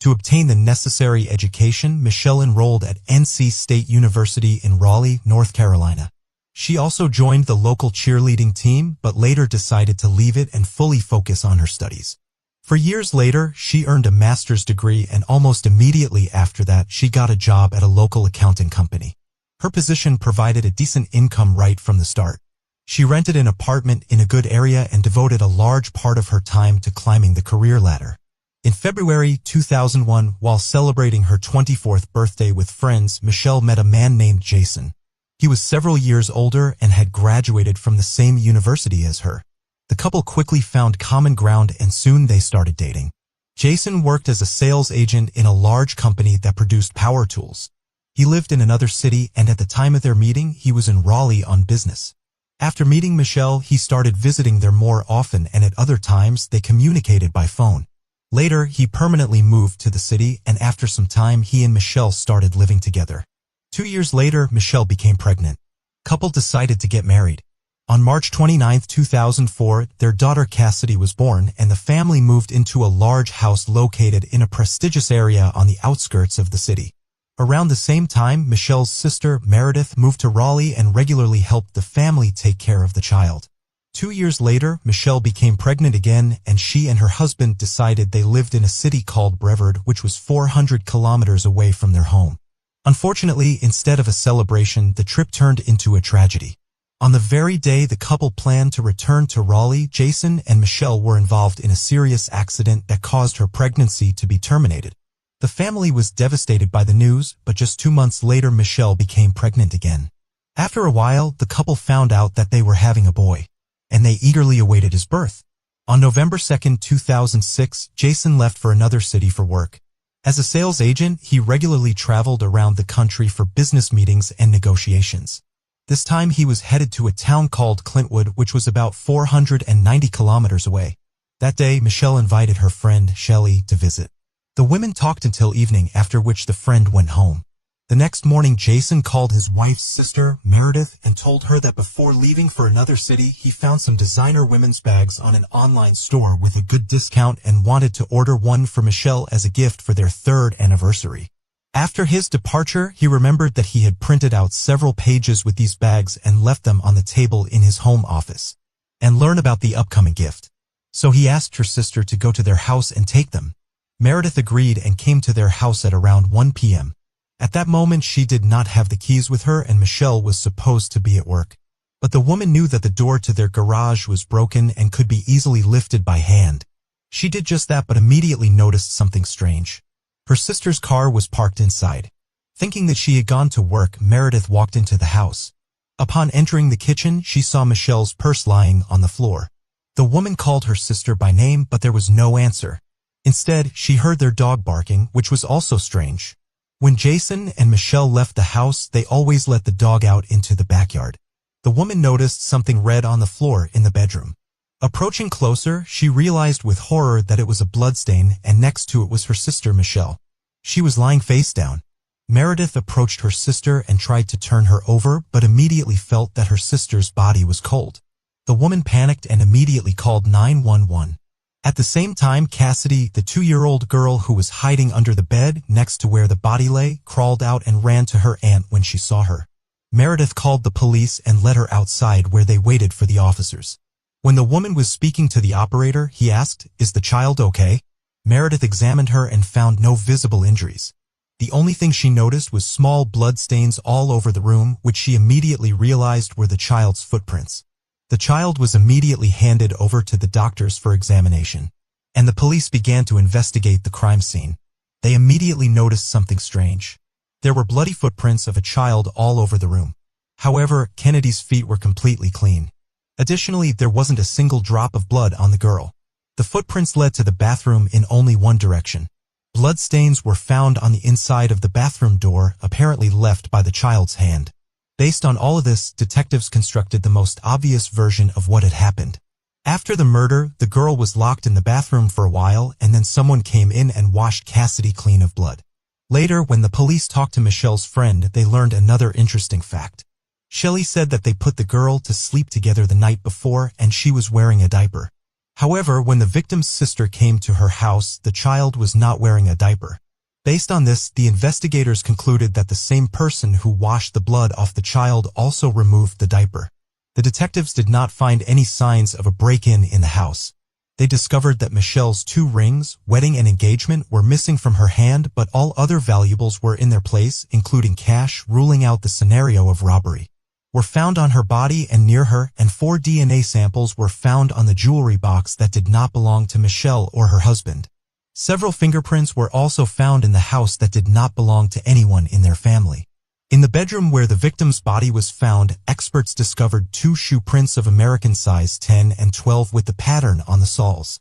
To obtain the necessary education, Michelle enrolled at NC State University in Raleigh, North Carolina. She also joined the local cheerleading team, but later decided to leave it and fully focus on her studies. For years later, she earned a master's degree, and almost immediately after that, she got a job at a local accounting company. Her position provided a decent income right from the start. She rented an apartment in a good area and devoted a large part of her time to climbing the career ladder. In February 2001, while celebrating her 24th birthday with friends, Michelle met a man named Jason. He was several years older and had graduated from the same university as her. The couple quickly found common ground and soon they started dating. Jason worked as a sales agent in a large company that produced power tools. He lived in another city, and at the time of their meeting, he was in Raleigh on business. After meeting Michelle, he started visiting there more often, and at other times they communicated by phone. Later, he permanently moved to the city, and after some time, he and Michelle started living together. 2 years later, Michelle became pregnant. The couple decided to get married. On March 29, 2004, their daughter Cassidy was born, and the family moved into a large house located in a prestigious area on the outskirts of the city. Around the same time, Michelle's sister, Meredith, moved to Raleigh and regularly helped the family take care of the child. 2 years later, Michelle became pregnant again, and she and her husband decided they lived in a city called Brevard, which was 400 kilometers away from their home. Unfortunately, instead of a celebration, the trip turned into a tragedy. On the very day the couple planned to return to Raleigh, Jason and Michelle were involved in a serious accident that caused her pregnancy to be terminated. The family was devastated by the news, but just 2 months later Michelle became pregnant again. After a while, the couple found out that they were having a boy, and they eagerly awaited his birth. On November 2, 2006, Jason left for another city for work. As a sales agent, he regularly traveled around the country for business meetings and negotiations. This time he was headed to a town called Clintwood, which was about 490 kilometers away. That day, Michelle invited her friend, Shelley, to visit. The women talked until evening, after which the friend went home. The next morning, Jason called his wife's sister, Meredith, and told her that before leaving for another city, he found some designer women's bags on an online store with a good discount and wanted to order one for Michelle as a gift for their 3rd anniversary. After his departure, he remembered that he had printed out several pages with these bags and left them on the table in his home office, and learn about the upcoming gift. So he asked her sister to go to their house and take them. Meredith agreed and came to their house at around 1 p.m. At that moment, she did not have the keys with her and Michelle was supposed to be at work. But the woman knew that the door to their garage was broken and could be easily lifted by hand. She did just that but immediately noticed something strange. Her sister's car was parked inside. Thinking that she had gone to work, Meredith walked into the house. Upon entering the kitchen, she saw Michelle's purse lying on the floor. The woman called her sister by name, but there was no answer. Instead, she heard their dog barking, which was also strange. When Jason and Michelle left the house, they always let the dog out into the backyard. The woman noticed something red on the floor in the bedroom. Approaching closer, she realized with horror that it was a bloodstain, and next to it was her sister Michelle. She was lying face down. Meredith approached her sister and tried to turn her over, but immediately felt that her sister's body was cold. The woman panicked and immediately called 911. At the same time, Cassidy, the 2-year-old girl who was hiding under the bed next to where the body lay, crawled out and ran to her aunt when she saw her. Meredith called the police and led her outside where they waited for the officers. When the woman was speaking to the operator, he asked, "Is the child okay?" Meredith examined her and found no visible injuries. The only thing she noticed was small blood stains all over the room, which she immediately realized were the child's footprints. The child was immediately handed over to the doctors for examination, and the police began to investigate the crime scene. They immediately noticed something strange. There were bloody footprints of a child all over the room. However, Kennedy's feet were completely clean. Additionally, there wasn't a single drop of blood on the girl. The footprints led to the bathroom in only one direction. Blood stains were found on the inside of the bathroom door, apparently left by the child's hand. Based on all of this, detectives constructed the most obvious version of what had happened. After the murder, the girl was locked in the bathroom for a while, and then someone came in and washed Cassidy clean of blood. Later, when the police talked to Michelle's friend, they learned another interesting fact. Shelley said that they put the girl to sleep together the night before and she was wearing a diaper. However, when the victim's sister came to her house, the child was not wearing a diaper. Based on this, the investigators concluded that the same person who washed the blood off the child also removed the diaper. The detectives did not find any signs of a break-in in the house. They discovered that Michelle's 2 rings, wedding and engagement, were missing from her hand, but all other valuables were in their place, including cash, ruling out the scenario of robbery. Were found on her body and near her, and 4 DNA samples were found on the jewelry box that did not belong to Michelle or her husband. Several fingerprints were also found in the house that did not belong to anyone in their family. In the bedroom where the victim's body was found, experts discovered 2 shoe prints of American size 10 and 12 with the pattern on the soles.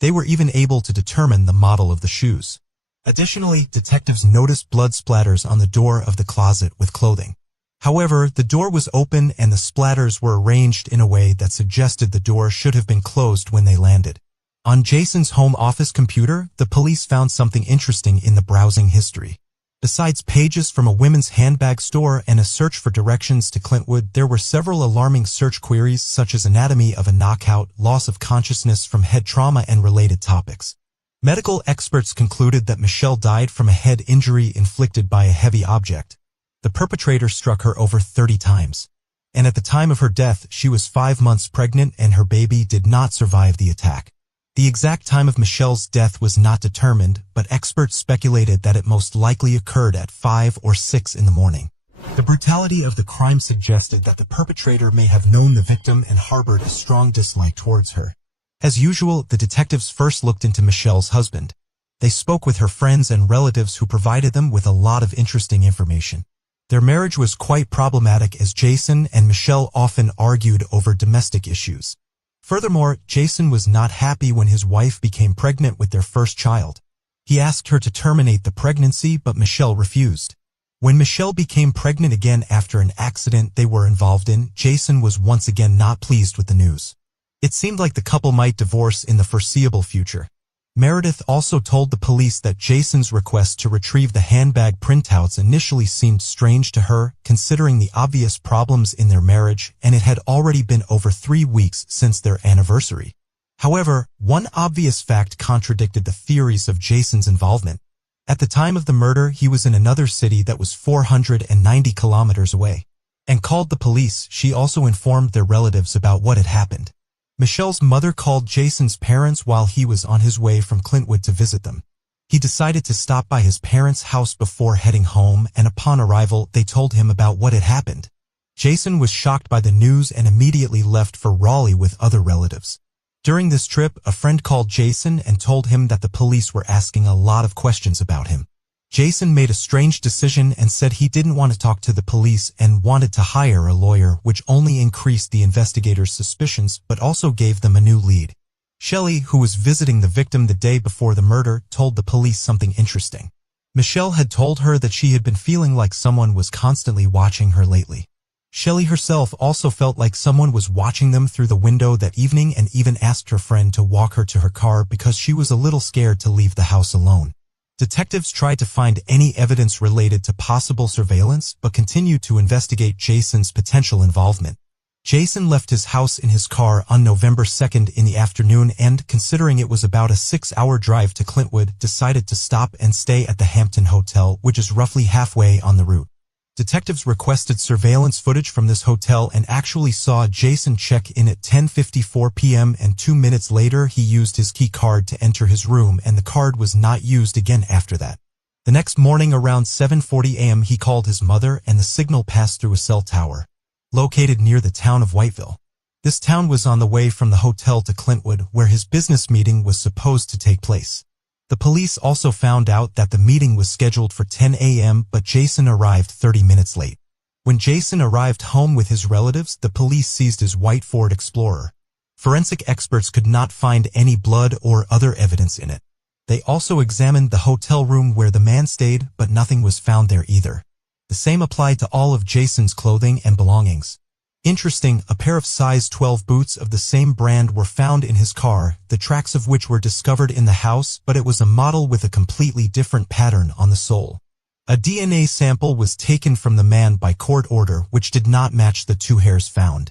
They were even able to determine the model of the shoes. Additionally, detectives noticed blood splatters on the door of the closet with clothing. However, the door was open and the splatters were arranged in a way that suggested the door should have been closed when they landed. On Jason's home office computer, the police found something interesting in the browsing history. Besides pages from a women's handbag store and a search for directions to Clintwood, there were several alarming search queries such as anatomy of a knockout, loss of consciousness from head trauma, and related topics. Medical experts concluded that Michelle died from a head injury inflicted by a heavy object. The perpetrator struck her over 30 times. And at the time of her death, she was 5 months pregnant and her baby did not survive the attack. The exact time of Michelle's death was not determined, but experts speculated that it most likely occurred at 5 or 6 in the morning. The brutality of the crime suggested that the perpetrator may have known the victim and harbored a strong dislike towards her. As usual, the detectives first looked into Michelle's husband. They spoke with her friends and relatives who provided them with a lot of interesting information. Their marriage was quite problematic as Jason and Michelle often argued over domestic issues. Furthermore, Jason was not happy when his wife became pregnant with their first child. He asked her to terminate the pregnancy, but Michelle refused. When Michelle became pregnant again after an accident they were involved in, Jason was once again not pleased with the news. It seemed like the couple might divorce in the foreseeable future. Meredith also told the police that Jason's request to retrieve the handbag printouts initially seemed strange to her, considering the obvious problems in their marriage, and it had already been over 3 weeks since their anniversary. However, one obvious fact contradicted the theories of Jason's involvement. At the time of the murder, he was in another city that was 490 kilometers away. And called the police. She also informed their relatives about what had happened. Michelle's mother called Jason's parents while he was on his way from Clintwood to visit them. He decided to stop by his parents' house before heading home, and upon arrival, they told him about what had happened. Jason was shocked by the news and immediately left for Raleigh with other relatives. During this trip, a friend called Jason and told him that the police were asking a lot of questions about him. Jason made a strange decision and said he didn't want to talk to the police and wanted to hire a lawyer, which only increased the investigators' suspicions but also gave them a new lead. Shelley, who was visiting the victim the day before the murder, told the police something interesting. Michelle had told her that she had been feeling like someone was constantly watching her lately. Shelley herself also felt like someone was watching them through the window that evening and even asked her friend to walk her to her car because she was a little scared to leave the house alone. Detectives tried to find any evidence related to possible surveillance but continued to investigate Jason's potential involvement. Jason left his house in his car on November 2nd in the afternoon and, considering it was about a 6-hour drive to Clintwood, decided to stop and stay at the Hampton Hotel, which is roughly halfway on the route. Detectives requested surveillance footage from this hotel and actually saw Jason check in at 10:54 p.m. and 2 minutes later he used his key card to enter his room, and the card was not used again after that. The next morning around 7:40 a.m. he called his mother and the signal passed through a cell tower located near the town of Whiteville. This town was on the way from the hotel to Clintwood, where his business meeting was supposed to take place. The police also found out that the meeting was scheduled for 10 a.m., but Jason arrived 30 minutes late. When Jason arrived home with his relatives, the police seized his white Ford Explorer. Forensic experts could not find any blood or other evidence in it. They also examined the hotel room where the man stayed, but nothing was found there either. The same applied to all of Jason's clothing and belongings. Interesting, a pair of size 12 boots of the same brand were found in his car, the tracks of which were discovered in the house, but it was a model with a completely different pattern on the sole. A DNA sample was taken from the man by court order, which did not match the 2 hairs found.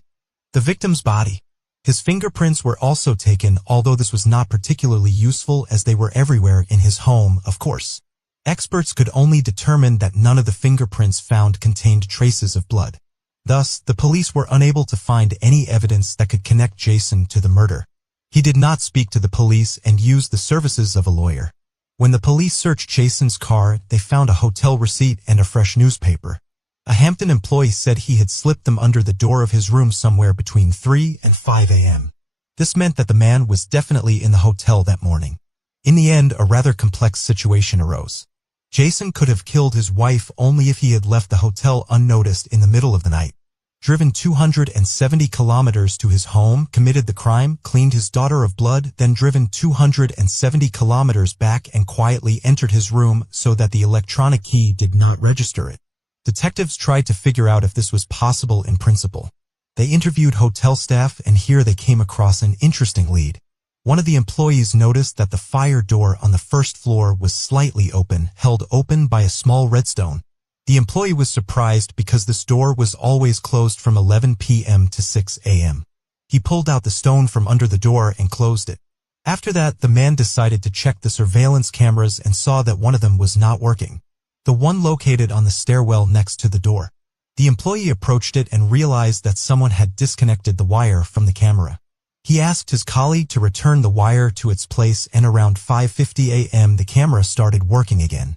The victim's body. His fingerprints were also taken, although this was not particularly useful as they were everywhere in his home, of course. Experts could only determine that none of the fingerprints found contained traces of blood. Thus, the police were unable to find any evidence that could connect Jason to the murder. He did not speak to the police and used the services of a lawyer. When the police searched Jason's car, they found a hotel receipt and a fresh newspaper. A Hampton employee said he had slipped them under the door of his room somewhere between 3 and 5 a.m. This meant that the man was definitely in the hotel that morning. In the end, a rather complex situation arose. Jason could have killed his wife only if he had left the hotel unnoticed in the middle of the night. Driven 270 kilometers to his home, committed the crime, cleaned his daughter of blood, then driven 270 kilometers back and quietly entered his room so that the electronic key did not register it. Detectives tried to figure out if this was possible in principle. They interviewed hotel staff, and here they came across an interesting lead. One of the employees noticed that the fire door on the first floor was slightly open, held open by a small redstone. The employee was surprised because this door was always closed from 11 p.m. to 6 a.m. He pulled out the stone from under the door and closed it. After that, the man decided to check the surveillance cameras and saw that one of them was not working. The one located on the stairwell next to the door. The employee approached it and realized that someone had disconnected the wire from the camera. He asked his colleague to return the wire to its place, and around 5:50 a.m. the camera started working again.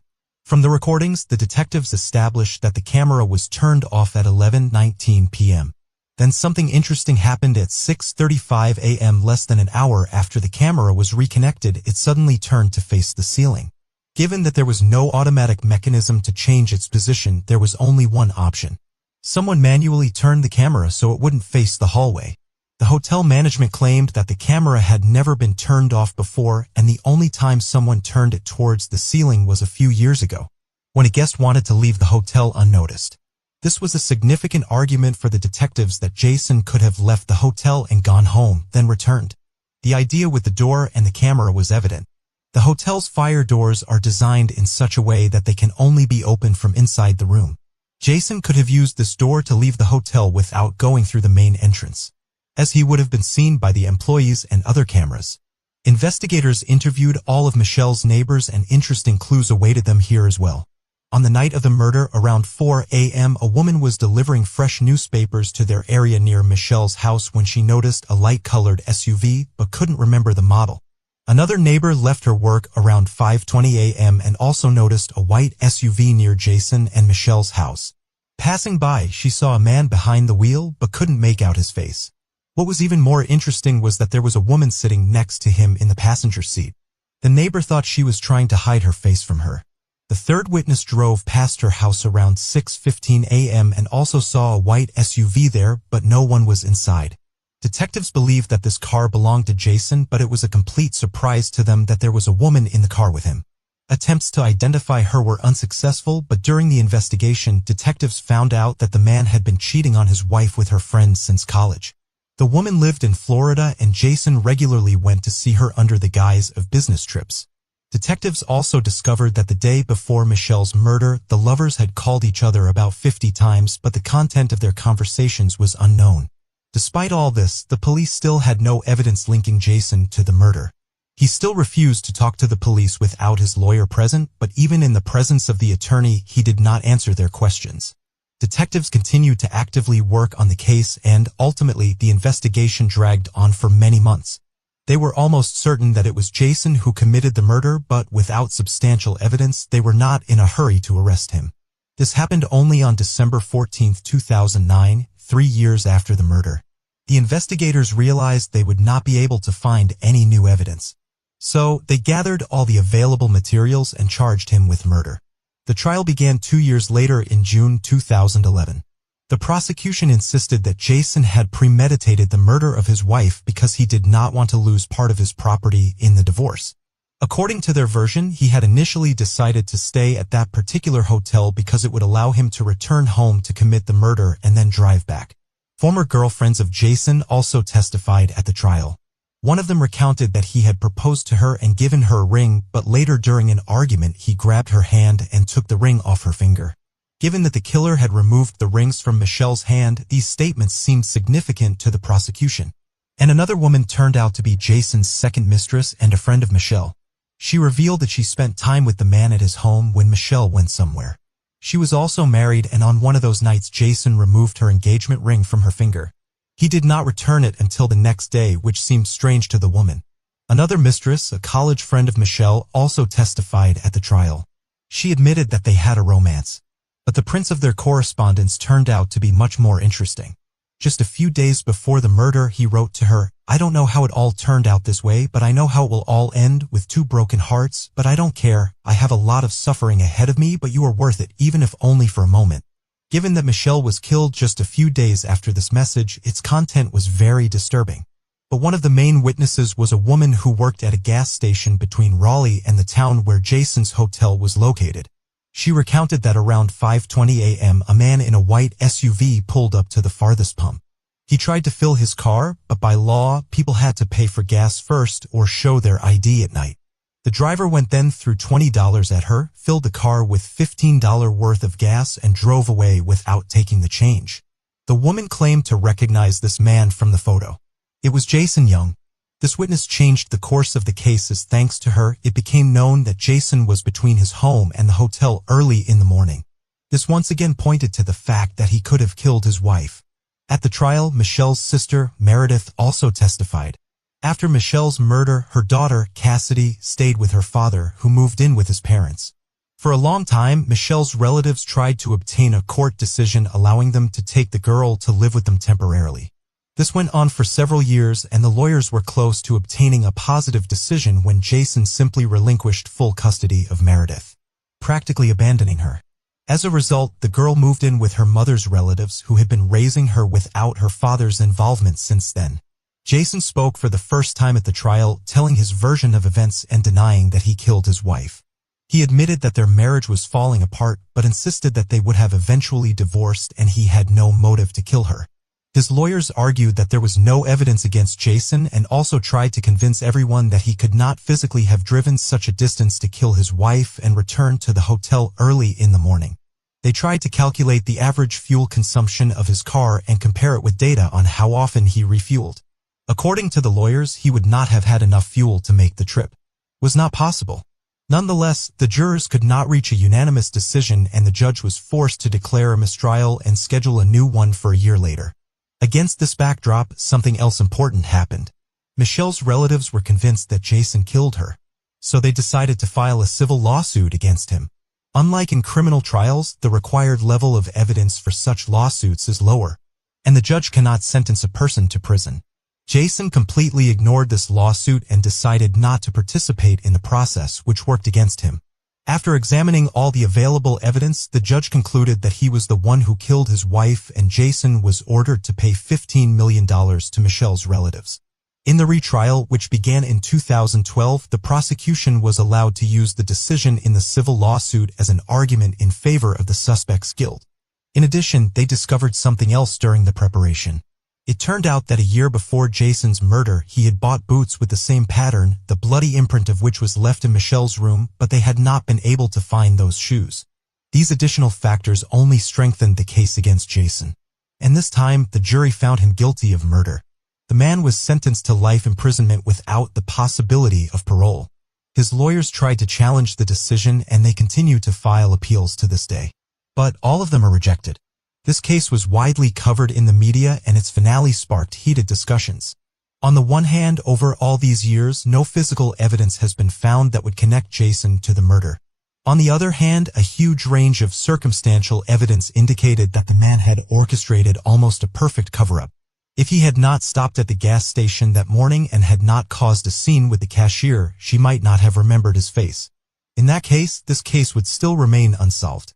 From the recordings, the detectives established that the camera was turned off at 11:19 p.m. Then something interesting happened at 6:35 a.m. Less than an hour after the camera was reconnected, it suddenly turned to face the ceiling. Given that there was no automatic mechanism to change its position, there was only one option. Someone manually turned the camera so it wouldn't face the hallway. The hotel management claimed that the camera had never been turned off before, and the only time someone turned it towards the ceiling was a few years ago, when a guest wanted to leave the hotel unnoticed. This was a significant argument for the detectives that Jason could have left the hotel and gone home, then returned. The idea with the door and the camera was evident. The hotel's fire doors are designed in such a way that they can only be opened from inside the room. Jason could have used this door to leave the hotel without going through the main entrance, as he would have been seen by the employees and other cameras. Investigators interviewed all of Michelle's neighbors, and interesting clues awaited them here as well. On the night of the murder, around 4 a.m., a woman was delivering fresh newspapers to their area near Michelle's house when she noticed a light-colored SUV but couldn't remember the model. Another neighbor left her work around 5:20 a.m. and also noticed a white SUV near Jason and Michelle's house. Passing by, she saw a man behind the wheel but couldn't make out his face. What was even more interesting was that there was a woman sitting next to him in the passenger seat. The neighbor thought she was trying to hide her face from her. The third witness drove past her house around 6:15 a.m. and also saw a white SUV there, but no one was inside. Detectives believed that this car belonged to Jason, but it was a complete surprise to them that there was a woman in the car with him. Attempts to identify her were unsuccessful, but during the investigation, detectives found out that the man had been cheating on his wife with her friends since college. The woman lived in Florida, and Jason regularly went to see her under the guise of business trips. Detectives also discovered that the day before Michelle's murder, the lovers had called each other about 50 times, but the content of their conversations was unknown. Despite all this, the police still had no evidence linking Jason to the murder. He still refused to talk to the police without his lawyer present, but even in the presence of the attorney, he did not answer their questions. Detectives continued to actively work on the case, and ultimately the investigation dragged on for many months. They were almost certain that it was Jason who committed the murder, but without substantial evidence, they were not in a hurry to arrest him. This happened only on December 14, 2009, 3 years after the murder. The investigators realized they would not be able to find any new evidence. So, they gathered all the available materials and charged him with murder. The trial began 2 years later in June 2011. The prosecution insisted that Jason had premeditated the murder of his wife because he did not want to lose part of his property in the divorce. According to their version, he had initially decided to stay at that particular hotel because it would allow him to return home to commit the murder and then drive back. Former girlfriends of Jason also testified at the trial. One of them recounted that he had proposed to her and given her a ring, but later during an argument he grabbed her hand and took the ring off her finger. Given that the killer had removed the rings from Michelle's hand, these statements seemed significant to the prosecution. And another woman turned out to be Jason's second mistress and a friend of Michelle. She revealed that she spent time with the man at his home when Michelle went somewhere. She was also married, and on one of those nights Jason removed her engagement ring from her finger. He did not return it until the next day, which seemed strange to the woman. Another mistress, a college friend of Michelle, also testified at the trial. She admitted that they had a romance. But the prints of their correspondence turned out to be much more interesting. Just a few days before the murder, he wrote to her, "I don't know how it all turned out this way, but I know how it will all end, with 2 broken hearts, but I don't care. I have a lot of suffering ahead of me, but you are worth it, even if only for a moment." Given that Michelle was killed just a few days after this message, its content was very disturbing. But one of the main witnesses was a woman who worked at a gas station between Raleigh and the town where Jason's hotel was located. She recounted that around 5:20 a.m. a man in a white SUV pulled up to the farthest pump. He tried to fill his car, but by law, people had to pay for gas first or show their ID at night. The driver went then threw $20 at her, filled the car with $15 worth of gas, and drove away without taking the change. The woman claimed to recognize this man from the photo. It was Jason Young. This witness changed the course of the case as, thanks to her, it became known that Jason was between his home and the hotel early in the morning. This once again pointed to the fact that he could have killed his wife. At the trial, Michelle's sister, Meredith, also testified. After Michelle's murder, her daughter, Cassidy, stayed with her father, who moved in with his parents. For a long time, Michelle's relatives tried to obtain a court decision allowing them to take the girl to live with them temporarily. This went on for several years, and the lawyers were close to obtaining a positive decision when Jason simply relinquished full custody of Meredith, practically abandoning her. As a result, the girl moved in with her mother's relatives, who had been raising her without her father's involvement since then. Jason spoke for the first time at the trial, telling his version of events and denying that he killed his wife. He admitted that their marriage was falling apart, but insisted that they would have eventually divorced and he had no motive to kill her. His lawyers argued that there was no evidence against Jason and also tried to convince everyone that he could not physically have driven such a distance to kill his wife and return to the hotel early in the morning. They tried to calculate the average fuel consumption of his car and compare it with data on how often he refueled. According to the lawyers, he would not have had enough fuel to make the trip. It was not possible. Nonetheless, the jurors could not reach a unanimous decision and the judge was forced to declare a mistrial and schedule a new one for a year later. Against this backdrop, something else important happened. Michelle's relatives were convinced that Jason killed her, so they decided to file a civil lawsuit against him. Unlike in criminal trials, the required level of evidence for such lawsuits is lower, and the judge cannot sentence a person to prison. Jason completely ignored this lawsuit and decided not to participate in the process, which worked against him. After examining all the available evidence, the judge concluded that he was the one who killed his wife and Jason was ordered to pay $15 million to Michelle's relatives. In the retrial, which began in 2012, the prosecution was allowed to use the decision in the civil lawsuit as an argument in favor of the suspect's guilt. In addition, they discovered something else during the preparation. It turned out that a year before Jason's murder, he had bought boots with the same pattern, the bloody imprint of which was left in Michelle's room, but they had not been able to find those shoes. These additional factors only strengthened the case against Jason. And this time, the jury found him guilty of murder. The man was sentenced to life imprisonment without the possibility of parole. His lawyers tried to challenge the decision and they continue to file appeals to this day. But all of them are rejected. This case was widely covered in the media and its finale sparked heated discussions. On the one hand, over all these years, no physical evidence has been found that would connect Jason to the murder. On the other hand, a huge range of circumstantial evidence indicated that the man had orchestrated almost a perfect cover-up. If he had not stopped at the gas station that morning and had not caused a scene with the cashier, she might not have remembered his face. In that case, this case would still remain unsolved.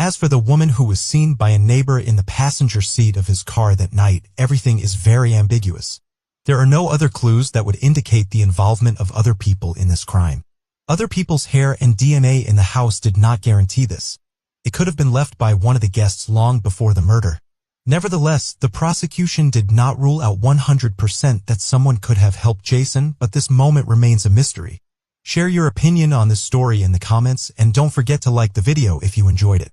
As for the woman who was seen by a neighbor in the passenger seat of his car that night, everything is very ambiguous. There are no other clues that would indicate the involvement of other people in this crime. Other people's hair and DNA in the house did not guarantee this. It could have been left by one of the guests long before the murder. Nevertheless, the prosecution did not rule out 100% that someone could have helped Jason, but this moment remains a mystery. Share your opinion on this story in the comments and don't forget to like the video if you enjoyed it.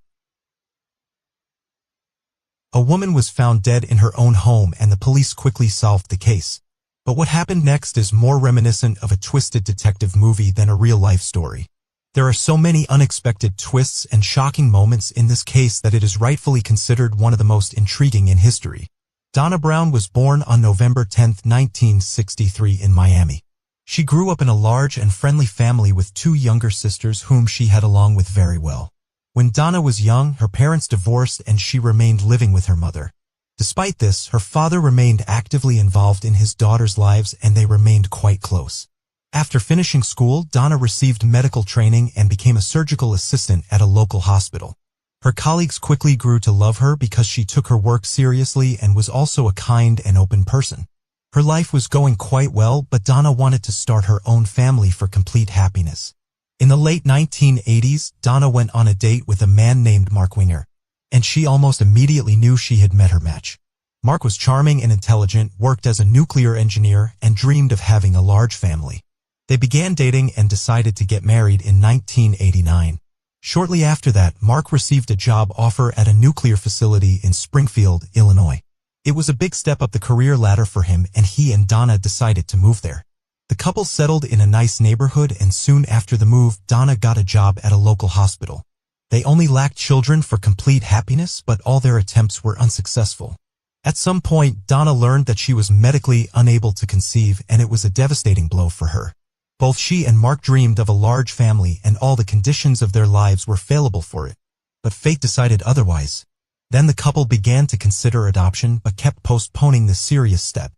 A woman was found dead in her own home and the police quickly solved the case. But what happened next is more reminiscent of a twisted detective movie than a real-life story. There are so many unexpected twists and shocking moments in this case that it is rightfully considered one of the most intriguing in history. Donna Brown was born on November 10, 1963 in Miami. She grew up in a large and friendly family with two younger sisters whom she had along with very well. When Donna was young, her parents divorced and she remained living with her mother. Despite this, her father remained actively involved in his daughters' lives and they remained quite close. After finishing school, Donna received medical training and became a surgical assistant at a local hospital. Her colleagues quickly grew to love her because she took her work seriously and was also a kind and open person. Her life was going quite well, but Donna wanted to start her own family for complete happiness. In the late 1980s, Donna went on a date with a man named Mark Winger, and she almost immediately knew she had met her match. Mark was charming and intelligent, worked as a nuclear engineer, and dreamed of having a large family. They began dating and decided to get married in 1989. Shortly after that, Mark received a job offer at a nuclear facility in Springfield, Illinois. It was a big step up the career ladder for him, and he and Donna decided to move there. The couple settled in a nice neighborhood, and soon after the move, Donna got a job at a local hospital. They only lacked children for complete happiness, but all their attempts were unsuccessful. At some point, Donna learned that she was medically unable to conceive, and it was a devastating blow for her. Both she and Mark dreamed of a large family and all the conditions of their lives were favorable for it. But fate decided otherwise. Then the couple began to consider adoption but kept postponing the serious step.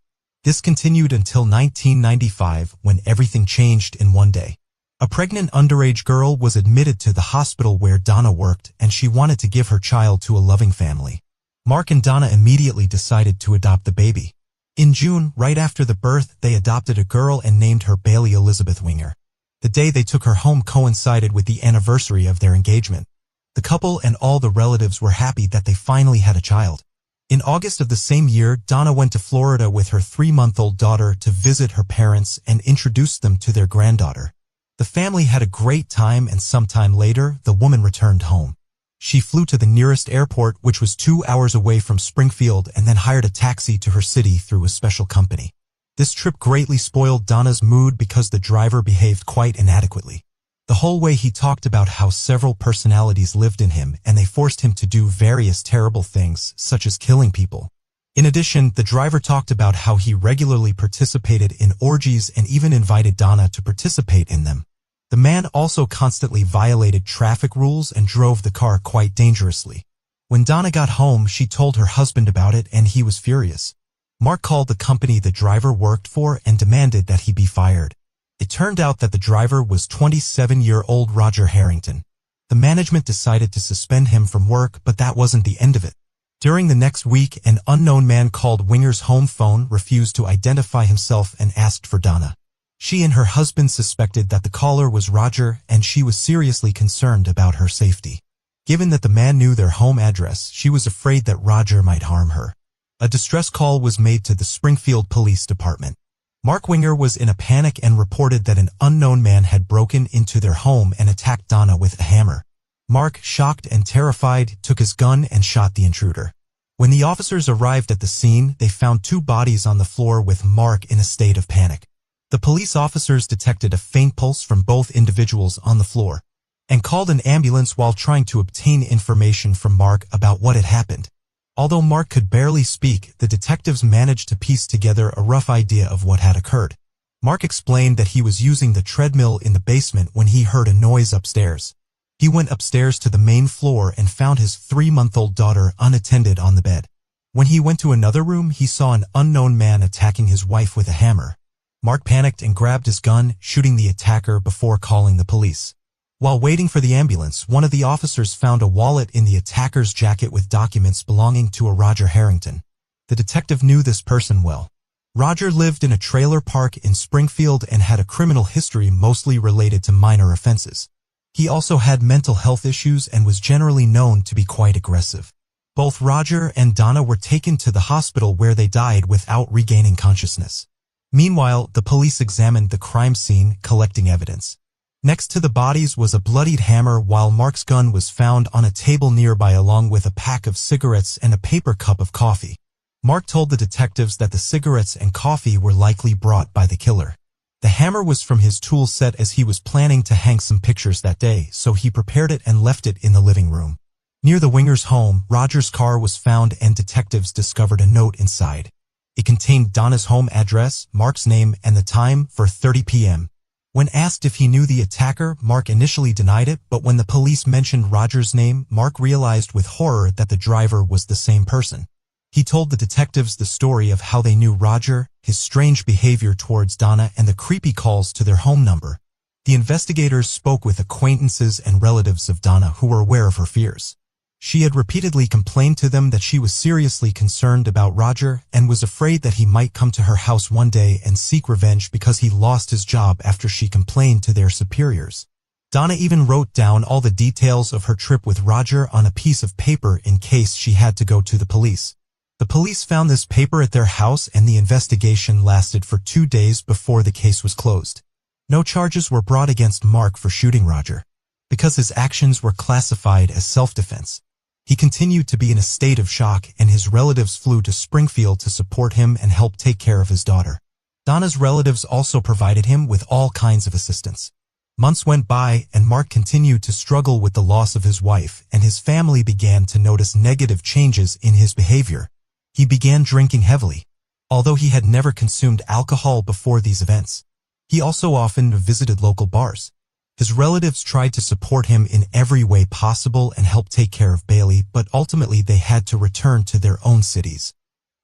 This continued until 1995 when everything changed in one day. A pregnant underage girl was admitted to the hospital where Donna worked and she wanted to give her child to a loving family. Mark and Donna immediately decided to adopt the baby. In June, right after the birth, they adopted a girl and named her Bailey Elizabeth Winger. The day they took her home coincided with the anniversary of their engagement. The couple and all the relatives were happy that they finally had a child. In August of the same year, Donna went to Florida with her 3-month-old daughter to visit her parents and introduced them to their granddaughter. The family had a great time and sometime later, the woman returned home. She flew to the nearest airport, which was 2 hours away from Springfield, and then hired a taxi to her city through a special company. This trip greatly spoiled Donna's mood because the driver behaved quite inadequately. The whole way he talked about how several personalities lived in him and they forced him to do various terrible things, such as killing people. In addition, the driver talked about how he regularly participated in orgies and even invited Donna to participate in them. The man also constantly violated traffic rules and drove the car quite dangerously. When Donna got home, she told her husband about it and he was furious. Mark called the company the driver worked for and demanded that he be fired. It turned out that the driver was 27-year-old Roger Harrington. The management decided to suspend him from work, but that wasn't the end of it. During the next week, an unknown man called Winger's home phone, refused to identify himself, and asked for Donna. She and her husband suspected that the caller was Roger, and she was seriously concerned about her safety. Given that the man knew their home address, she was afraid that Roger might harm her. A distress call was made to the Springfield Police Department. Mark Winger was in a panic and reported that an unknown man had broken into their home and attacked Donna with a hammer. Mark, shocked and terrified, took his gun and shot the intruder. When the officers arrived at the scene, they found 2 bodies on the floor with Mark in a state of panic. The police officers detected a faint pulse from both individuals on the floor and called an ambulance while trying to obtain information from Mark about what had happened. Although Mark could barely speak, the detectives managed to piece together a rough idea of what had occurred. Mark explained that he was using the treadmill in the basement when he heard a noise upstairs. He went upstairs to the main floor and found his 3-month-old daughter unattended on the bed. When he went to another room, he saw an unknown man attacking his wife with a hammer. Mark panicked and grabbed his gun, shooting the attacker before calling the police. While waiting for the ambulance, one of the officers found a wallet in the attacker's jacket with documents belonging to a Roger Harrington. The detective knew this person well. Roger lived in a trailer park in Springfield and had a criminal history mostly related to minor offenses. He also had mental health issues and was generally known to be quite aggressive. Both Roger and Donna were taken to the hospital where they died without regaining consciousness. Meanwhile, the police examined the crime scene, collecting evidence. Next to the bodies was a bloodied hammer, while Mark's gun was found on a table nearby along with a pack of cigarettes and a paper cup of coffee. Mark told the detectives that the cigarettes and coffee were likely brought by the killer. The hammer was from his tool set as he was planning to hang some pictures that day, so he prepared it and left it in the living room. Near the Wingers' home, Roger's car was found and detectives discovered a note inside. It contained Donna's home address, Mark's name, and the time for 30 p.m. When asked if he knew the attacker, Mark initially denied it, but when the police mentioned Roger's name, Mark realized with horror that the driver was the same person. He told the detectives the story of how they knew Roger, his strange behavior towards Donna, and the creepy calls to their home number. The investigators spoke with acquaintances and relatives of Donna who were aware of her fears. She had repeatedly complained to them that she was seriously concerned about Roger and was afraid that he might come to her house one day and seek revenge because he lost his job after she complained to their superiors. Donna even wrote down all the details of her trip with Roger on a piece of paper in case she had to go to the police. The police found this paper at their house and the investigation lasted for 2 days before the case was closed. No charges were brought against Mark for shooting Roger, because his actions were classified as self-defense. He continued to be in a state of shock, and his relatives flew to Springfield to support him and help take care of his daughter. Donna's relatives also provided him with all kinds of assistance. Months went by, and Mark continued to struggle with the loss of his wife, and his family began to notice negative changes in his behavior. He began drinking heavily, although he had never consumed alcohol before these events. He also often visited local bars. His relatives tried to support him in every way possible and help take care of Bailey, but ultimately they had to return to their own cities.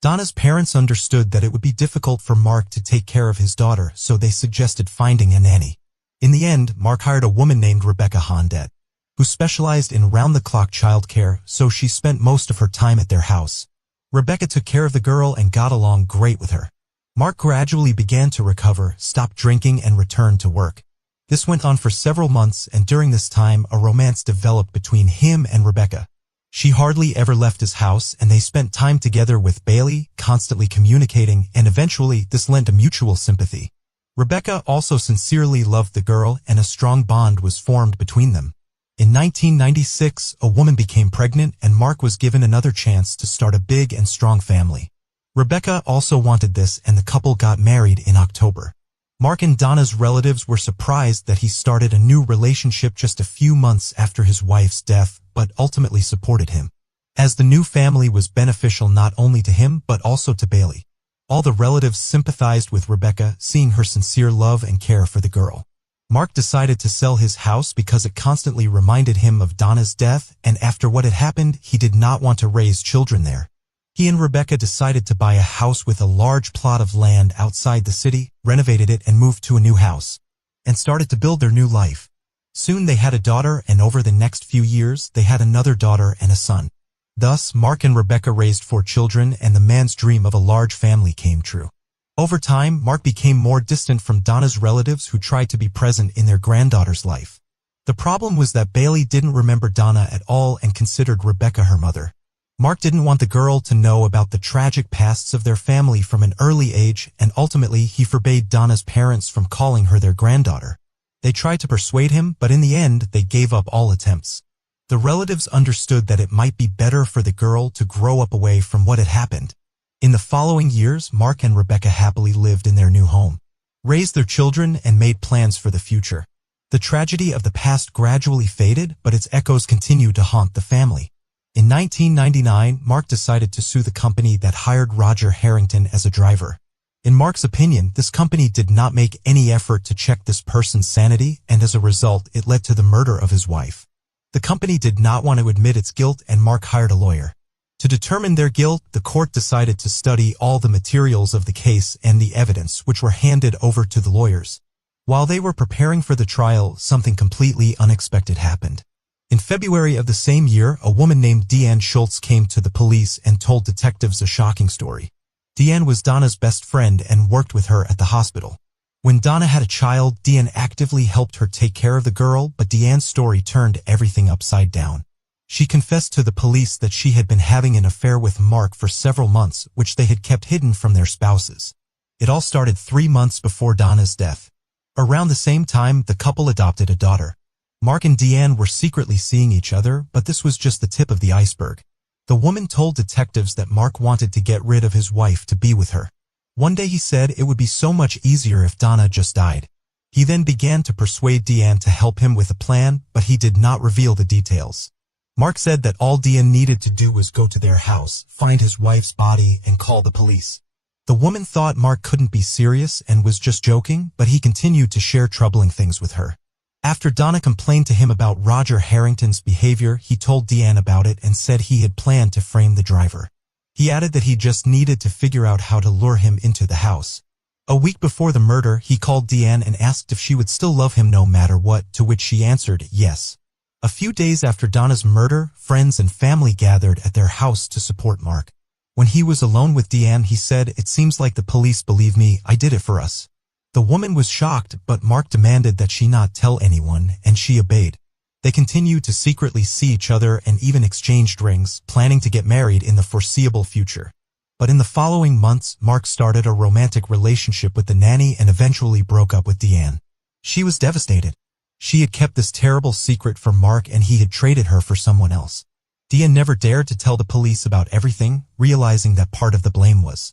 Donna's parents understood that it would be difficult for Mark to take care of his daughter, so they suggested finding a nanny. In the end, Mark hired a woman named Rebecca Hondet, who specialized in round-the-clock childcare, so she spent most of her time at their house. Rebecca took care of the girl and got along great with her. Mark gradually began to recover, stopped drinking, and returned to work. This went on for several months, and during this time, a romance developed between him and Rebecca. She hardly ever left his house, and they spent time together with Bailey, constantly communicating, and eventually this lent a mutual sympathy. Rebecca also sincerely loved the girl, and a strong bond was formed between them. In 1996, a woman became pregnant, and Mark was given another chance to start a big and strong family. Rebecca also wanted this, and the couple got married in October. Mark and Donna's relatives were surprised that he started a new relationship just a few months after his wife's death, but ultimately supported him, as the new family was beneficial not only to him but also to Bailey. All the relatives sympathized with Rebecca, seeing her sincere love and care for the girl. Mark decided to sell his house because it constantly reminded him of Donna's death, and after what had happened, he did not want to raise children there. He and Rebecca decided to buy a house with a large plot of land outside the city, renovated it, and moved to a new house, and started to build their new life. Soon they had a daughter, and over the next few years, they had another daughter and a son. Thus, Mark and Rebecca raised 4 children, and the man's dream of a large family came true. Over time, Mark became more distant from Donna's relatives who tried to be present in their granddaughter's life. The problem was that Bailey didn't remember Donna at all and considered Rebecca her mother. Mark didn't want the girl to know about the tragic pasts of their family from an early age, and ultimately he forbade Donna's parents from calling her their granddaughter. They tried to persuade him, but in the end, they gave up all attempts. The relatives understood that it might be better for the girl to grow up away from what had happened. In the following years, Mark and Rebecca happily lived in their new home, raised their children, and made plans for the future. The tragedy of the past gradually faded, but its echoes continued to haunt the family. In 1999, Mark decided to sue the company that hired Roger Harrington as a driver. In Mark's opinion, this company did not make any effort to check this person's sanity, and as a result, it led to the murder of his wife. The company did not want to admit its guilt, and Mark hired a lawyer. To determine their guilt, the court decided to study all the materials of the case and the evidence, which were handed over to the lawyers. While they were preparing for the trial, something completely unexpected happened. In February of the same year, a woman named Deanne Schultz came to the police and told detectives a shocking story. Deanne was Donna's best friend and worked with her at the hospital. When Donna had a child, Deanne actively helped her take care of the girl, but Deanne's story turned everything upside down. She confessed to the police that she had been having an affair with Mark for several months, which they had kept hidden from their spouses. It all started 3 months before Donna's death. Around the same time, the couple adopted a daughter. Mark and Deanne were secretly seeing each other, but this was just the tip of the iceberg. The woman told detectives that Mark wanted to get rid of his wife to be with her. One day he said it would be so much easier if Donna just died. He then began to persuade Deanne to help him with a plan, but he did not reveal the details. Mark said that all Deanne needed to do was go to their house, find his wife's body, and call the police. The woman thought Mark couldn't be serious and was just joking, but he continued to share troubling things with her. After Donna complained to him about Roger Harrington's behavior, he told Deanne about it and said he had planned to frame the driver. He added that he just needed to figure out how to lure him into the house. A week before the murder, he called Deanne and asked if she would still love him no matter what, to which she answered yes. A few days after Donna's murder, friends and family gathered at their house to support Mark. When he was alone with Deanne, he said, "It seems like the police believe me, I did it for us." The woman was shocked, but Mark demanded that she not tell anyone, and she obeyed. They continued to secretly see each other and even exchanged rings, planning to get married in the foreseeable future. But in the following months, Mark started a romantic relationship with the nanny and eventually broke up with Deanne. She was devastated. She had kept this terrible secret from Mark, and he had traded her for someone else. Deanne never dared to tell the police about everything, realizing that part of the blame was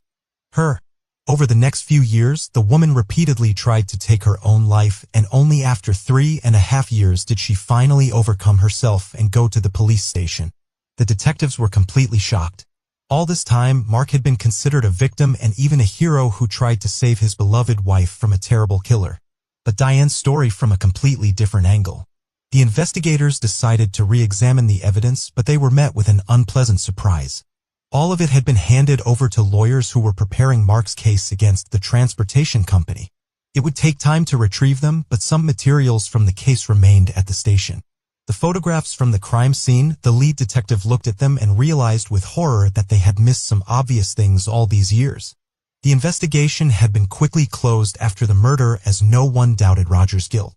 her. Over the next few years, the woman repeatedly tried to take her own life, and only after 3.5 years did she finally overcome herself and go to the police station. The detectives were completely shocked. All this time, Mark had been considered a victim and even a hero who tried to save his beloved wife from a terrible killer. But Diane's story from a completely different angle. The investigators decided to re-examine the evidence, but they were met with an unpleasant surprise. All of it had been handed over to lawyers who were preparing Mark's case against the transportation company. It would take time to retrieve them, but some materials from the case remained at the station. The photographs from the crime scene, the lead detective looked at them and realized with horror that they had missed some obvious things all these years. The investigation had been quickly closed after the murder as no one doubted Roger's guilt.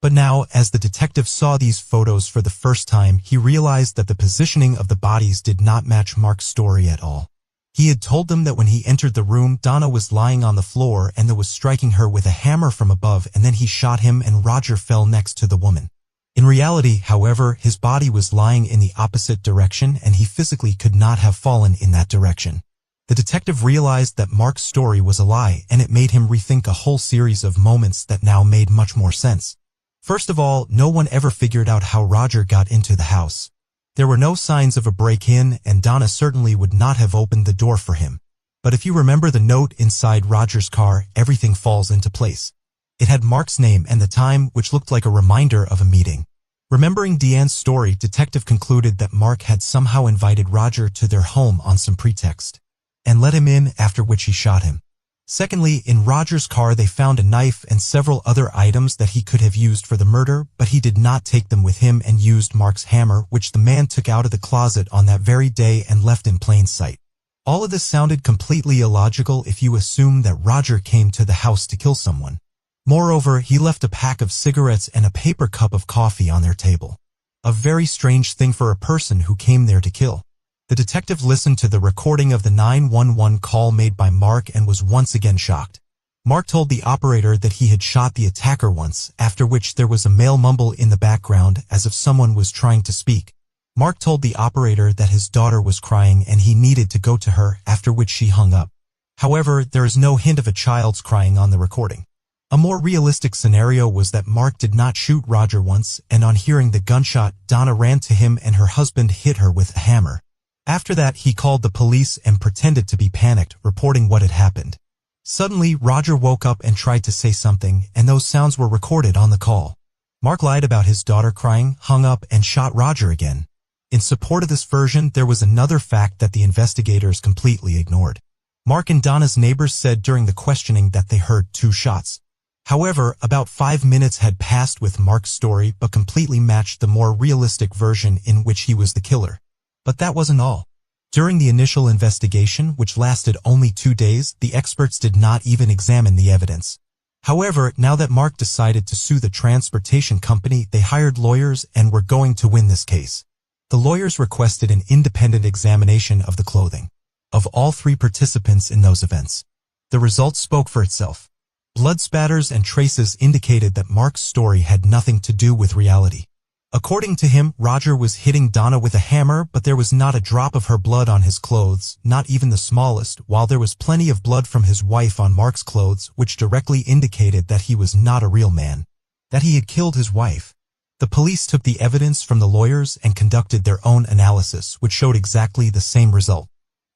But now, as the detective saw these photos for the first time, he realized that the positioning of the bodies did not match Mark's story at all. He had told them that when he entered the room, Donna was lying on the floor and that was striking her with a hammer from above, and then he shot him and Roger fell next to the woman. In reality, however, his body was lying in the opposite direction and he physically could not have fallen in that direction. The detective realized that Mark's story was a lie, and it made him rethink a whole series of moments that now made much more sense. First of all, no one ever figured out how Roger got into the house. There were no signs of a break-in, and Donna certainly would not have opened the door for him. But if you remember the note inside Roger's car, everything falls into place. It had Mark's name and the time, which looked like a reminder of a meeting. Remembering Diane's story, detective concluded that Mark had somehow invited Roger to their home on some pretext, and let him in, after which he shot him. Secondly, in Roger's car they found a knife and several other items that he could have used for the murder, but he did not take them with him and used Mark's hammer, which the man took out of the closet on that very day and left in plain sight. All of this sounded completely illogical if you assume that Roger came to the house to kill someone. Moreover, he left a pack of cigarettes and a paper cup of coffee on their table. A very strange thing for a person who came there to kill. The detective listened to the recording of the 911 call made by Mark and was once again shocked. Mark told the operator that he had shot the attacker once, after which there was a male mumble in the background as if someone was trying to speak. Mark told the operator that his daughter was crying and he needed to go to her, after which she hung up. However, there is no hint of a child's crying on the recording. A more realistic scenario was that Mark did not shoot Roger once, and on hearing the gunshot, Donna ran to him and her husband hit her with a hammer. After that, he called the police and pretended to be panicked, reporting what had happened. Suddenly, Roger woke up and tried to say something, and those sounds were recorded on the call. Mark lied about his daughter crying, hung up, and shot Roger again. In support of this version, there was another fact that the investigators completely ignored. Mark and Donna's neighbors said during the questioning that they heard 2 shots. However, about 5 minutes had passed with Mark's story but completely matched the more realistic version in which he was the killer. But that wasn't all. During the initial investigation, which lasted only 2 days, the experts did not even examine the evidence. However, now that Mark decided to sue the transportation company, they hired lawyers and were going to win this case. The lawyers requested an independent examination of the clothing of all 3 participants in those events. The results spoke for itself. Blood spatters and traces indicated that Mark's story had nothing to do with reality. According to him, Roger was hitting Donna with a hammer, but there was not a drop of her blood on his clothes, not even the smallest, while there was plenty of blood from his wife on Mark's clothes, which directly indicated that he was not a real man, that he had killed his wife. The police took the evidence from the lawyers and conducted their own analysis, which showed exactly the same result.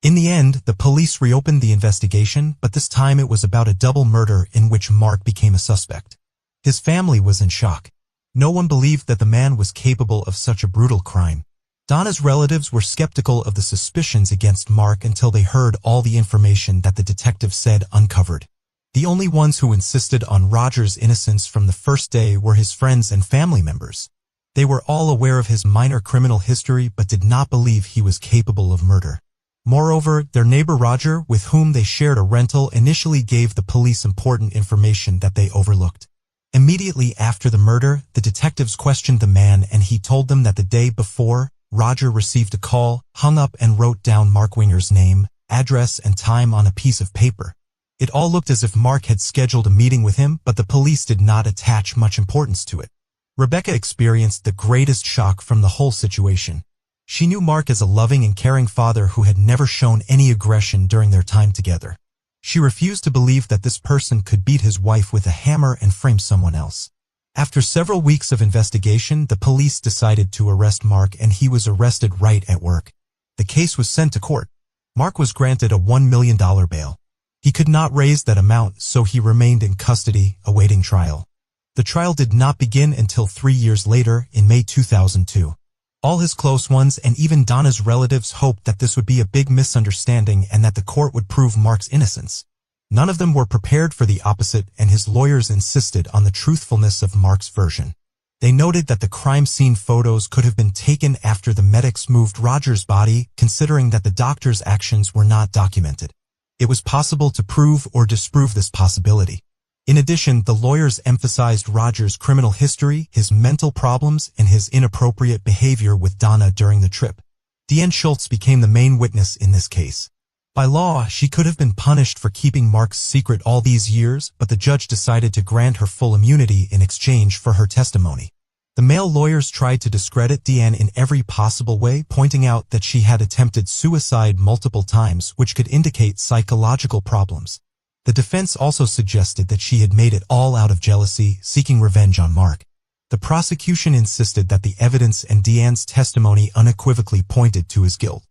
In the end, the police reopened the investigation, but this time it was about a double murder in which Mark became a suspect. His family was in shock. No one believed that the man was capable of such a brutal crime. Donna's relatives were skeptical of the suspicions against Mark until they heard all the information that the detective said uncovered. The only ones who insisted on Roger's innocence from the first day were his friends and family members. They were all aware of his minor criminal history but did not believe he was capable of murder. Moreover, their neighbor Roger, with whom they shared a rental, initially gave the police important information that they overlooked. Immediately after the murder, the detectives questioned the man and he told them that the day before, Roger received a call, hung up and wrote down Mark Winger's name, address and time on a piece of paper. It all looked as if Mark had scheduled a meeting with him, but the police did not attach much importance to it. Rebecca experienced the greatest shock from the whole situation. She knew Mark as a loving and caring father who had never shown any aggression during their time together. She refused to believe that this person could beat his wife with a hammer and frame someone else. After several weeks of investigation, the police decided to arrest Mark and he was arrested right at work. The case was sent to court. Mark was granted a $1 million bail. He could not raise that amount, so he remained in custody, awaiting trial. The trial did not begin until 3 years later, in May 2002. All his close ones and even Donna's relatives hoped that this would be a big misunderstanding and that the court would prove Mark's innocence. None of them were prepared for the opposite, and his lawyers insisted on the truthfulness of Mark's version. They noted that the crime scene photos could have been taken after the medics moved Roger's body, considering that the doctor's actions were not documented. It was possible to prove or disprove this possibility. In addition, the lawyers emphasized Roger's criminal history, his mental problems, and his inappropriate behavior with Donna during the trip. Deanne Schultz became the main witness in this case. By law, she could have been punished for keeping Mark's secret all these years, but the judge decided to grant her full immunity in exchange for her testimony. The male lawyers tried to discredit Deanne in every possible way, pointing out that she had attempted suicide multiple times, which could indicate psychological problems. The defense also suggested that she had made it all out of jealousy, seeking revenge on Mark. The prosecution insisted that the evidence and Deanne's testimony unequivocally pointed to his guilt.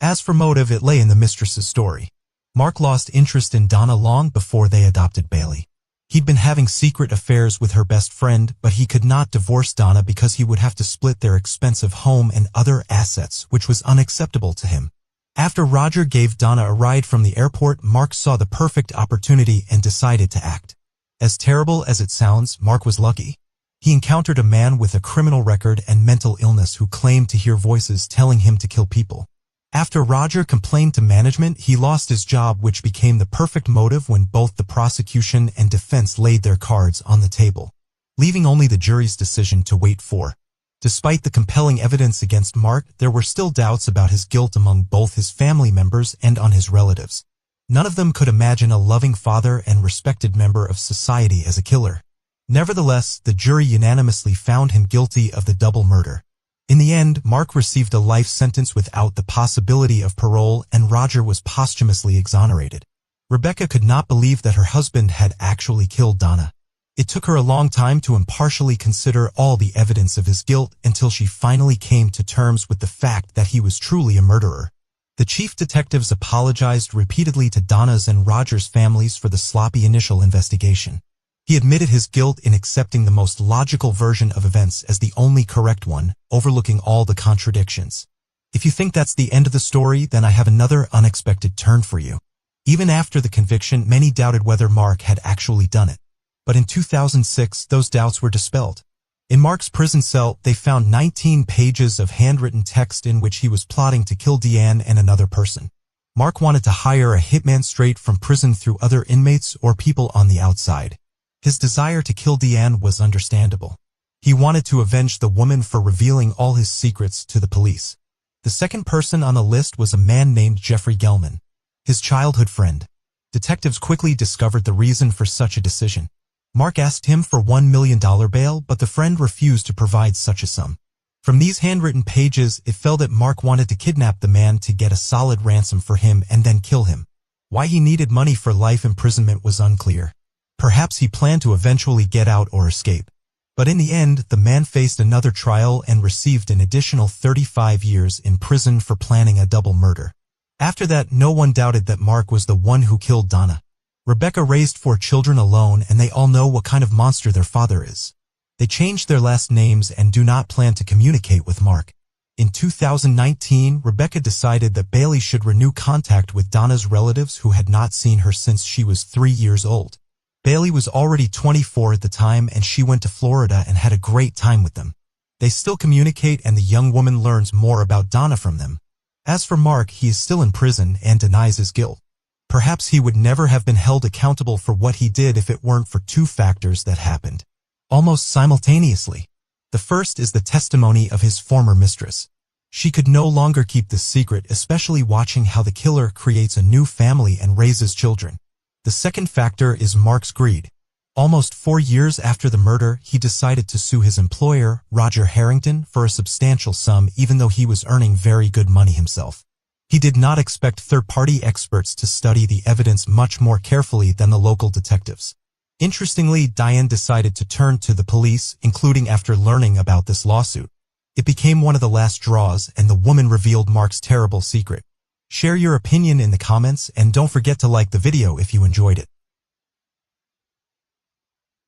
As for motive, it lay in the mistress's story. Mark lost interest in Donna long before they adopted Bailey. He'd been having secret affairs with her best friend, but he could not divorce Donna because he would have to split their expensive home and other assets, which was unacceptable to him. After Roger gave Donna a ride from the airport, Mark saw the perfect opportunity and decided to act. As terrible as it sounds, Mark was lucky. He encountered a man with a criminal record and mental illness who claimed to hear voices telling him to kill people. After Roger complained to management, he lost his job, which became the perfect motive when both the prosecution and defense laid their cards on the table, leaving only the jury's decision to wait for. Despite the compelling evidence against Mark, there were still doubts about his guilt among both his family members and on his relatives. None of them could imagine a loving father and respected member of society as a killer. Nevertheless, the jury unanimously found him guilty of the double murder. In the end, Mark received a life sentence without the possibility of parole, and Roger was posthumously exonerated. Rebecca could not believe that her husband had actually killed Donna. It took her a long time to impartially consider all the evidence of his guilt until she finally came to terms with the fact that he was truly a murderer. The chief detectives apologized repeatedly to Donna's and Roger's families for the sloppy initial investigation. He admitted his guilt in accepting the most logical version of events as the only correct one, overlooking all the contradictions. If you think that's the end of the story, then I have another unexpected turn for you. Even after the conviction, many doubted whether Mark had actually done it. But in 2006, those doubts were dispelled. In Mark's prison cell, they found 19 pages of handwritten text in which he was plotting to kill Deanne and another person. Mark wanted to hire a hitman straight from prison through other inmates or people on the outside. His desire to kill Deanne was understandable. He wanted to avenge the woman for revealing all his secrets to the police. The second person on the list was a man named Jeffrey Gelman, his childhood friend. Detectives quickly discovered the reason for such a decision. Mark asked him for $1 million bail, but the friend refused to provide such a sum. From these handwritten pages, it fell that Mark wanted to kidnap the man to get a solid ransom for him and then kill him. Why he needed money for life imprisonment was unclear. Perhaps he planned to eventually get out or escape. But in the end, the man faced another trial and received an additional 35 years in prison for planning a double murder. After that, no one doubted that Mark was the one who killed Donna. Rebecca raised 4 children alone, and they all know what kind of monster their father is. They changed their last names and do not plan to communicate with Mark. In 2019, Rebecca decided that Bailey should renew contact with Donna's relatives who had not seen her since she was 3 years old. Bailey was already 24 at the time, and she went to Florida and had a great time with them. They still communicate, and the young woman learns more about Donna from them. As for Mark, he is still in prison and denies his guilt. Perhaps he would never have been held accountable for what he did if it weren't for 2 factors that happened almost simultaneously. The first is the testimony of his former mistress. She could no longer keep this secret, especially watching how the killer creates a new family and raises children. The second factor is Mark's greed. Almost 4 years after the murder, he decided to sue his employer, Roger Harrington, for a substantial sum, even though he was earning very good money himself. He did not expect third-party experts to study the evidence much more carefully than the local detectives. Interestingly, Diane decided to turn to the police, including after learning about this lawsuit. It became one of the last straws, and the woman revealed Mark's terrible secret. Share your opinion in the comments and don't forget to like the video if you enjoyed it.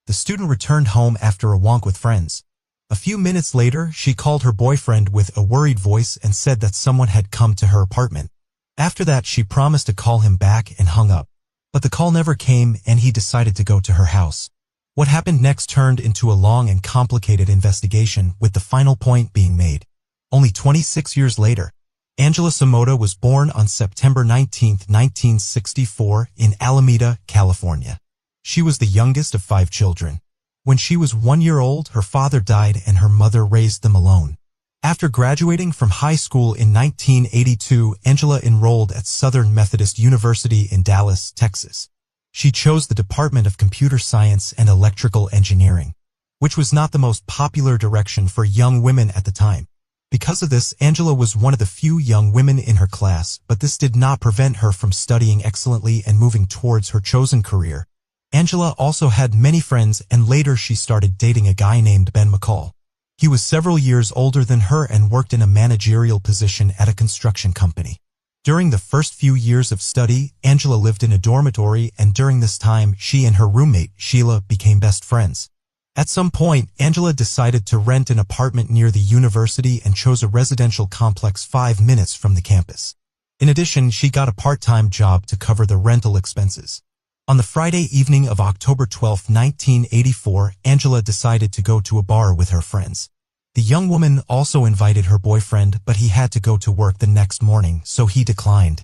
The student returned home after a walk with friends. A few minutes later, she called her boyfriend with a worried voice and said that someone had come to her apartment. After that, she promised to call him back and hung up. But the call never came and he decided to go to her house. What happened next turned into a long and complicated investigation, with the final point being made. Only 26 years later, Angela Samoda was born on September 19, 1964 in Alameda, California. She was the youngest of 5 children. When she was 1 year old, her father died and her mother raised them alone. After graduating from high school in 1982, Angela enrolled at Southern Methodist University in Dallas, Texas. She chose the Department of Computer Science and Electrical Engineering, which was not the most popular direction for young women at the time. Because of this, Angela was one of the few young women in her class, but this did not prevent her from studying excellently and moving towards her chosen career. Angela also had many friends, and later she started dating a guy named Ben McCall. He was several years older than her and worked in a managerial position at a construction company. During the first few years of study, Angela lived in a dormitory, and during this time, she and her roommate, Sheila, became best friends. At some point, Angela decided to rent an apartment near the university and chose a residential complex 5 minutes from the campus. In addition, she got a part-time job to cover the rental expenses. On the Friday evening of October 12, 1984, Angela decided to go to a bar with her friends. The young woman also invited her boyfriend, but he had to go to work the next morning, so he declined.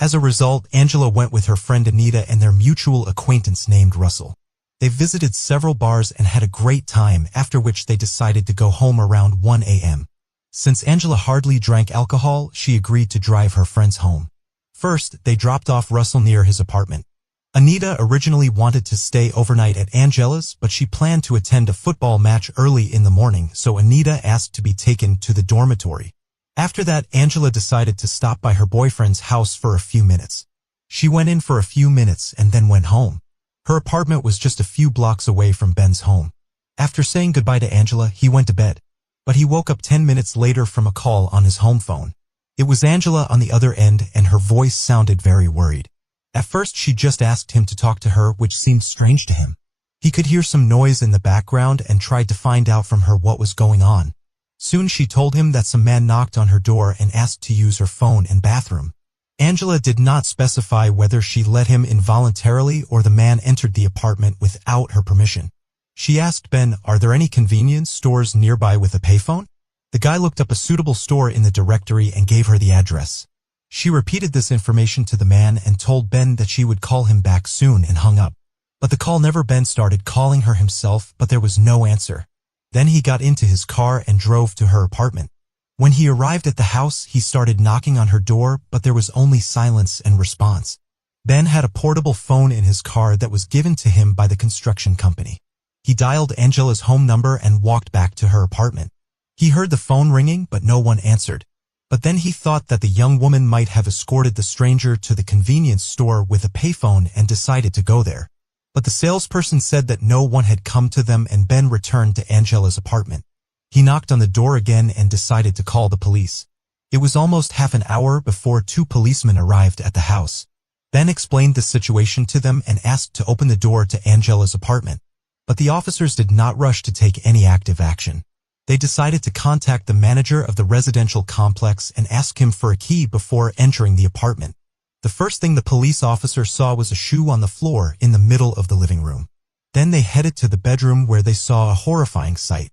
As a result, Angela went with her friend Anita and their mutual acquaintance named Russell. They visited several bars and had a great time, after which they decided to go home around 1 a.m. Since Angela hardly drank alcohol, she agreed to drive her friends home. First, they dropped off Russell near his apartment. Anita originally wanted to stay overnight at Angela's, but she planned to attend a football match early in the morning, so Anita asked to be taken to the dormitory. After that, Angela decided to stop by her boyfriend's house for a few minutes. She went in for a few minutes and then went home. Her apartment was just a few blocks away from Ben's home. After saying goodbye to Angela, he went to bed. But he woke up 10 minutes later from a call on his home phone. It was Angela on the other end, and her voice sounded very worried. At first, she just asked him to talk to her, which seemed strange to him. He could hear some noise in the background and tried to find out from her what was going on. Soon she told him that some man knocked on her door and asked to use her phone and bathroom. Angela did not specify whether she let him in voluntarily or the man entered the apartment without her permission. She asked Ben, "Are there any convenience stores nearby with a payphone?" The guy looked up a suitable store in the directory and gave her the address. She repeated this information to the man and told Ben that she would call him back soon and hung up. But the call never. Ben started calling her himself, but there was no answer. Then he got into his car and drove to her apartment. When he arrived at the house, he started knocking on her door, but there was only silence and response. Ben had a portable phone in his car that was given to him by the construction company. He dialed Angela's home number and walked back to her apartment. He heard the phone ringing, but no one answered. But then he thought that the young woman might have escorted the stranger to the convenience store with a payphone and decided to go there. But the salesperson said that no one had come to them, and Ben returned to Angela's apartment. He knocked on the door again and decided to call the police. It was almost half an hour before 2 policemen arrived at the house. Ben explained the situation to them and asked to open the door to Angela's apartment. But the officers did not rush to take any active action. They decided to contact the manager of the residential complex and ask him for a key before entering the apartment. The first thing the police officer saw was a shoe on the floor in the middle of the living room. Then they headed to the bedroom where they saw a horrifying sight.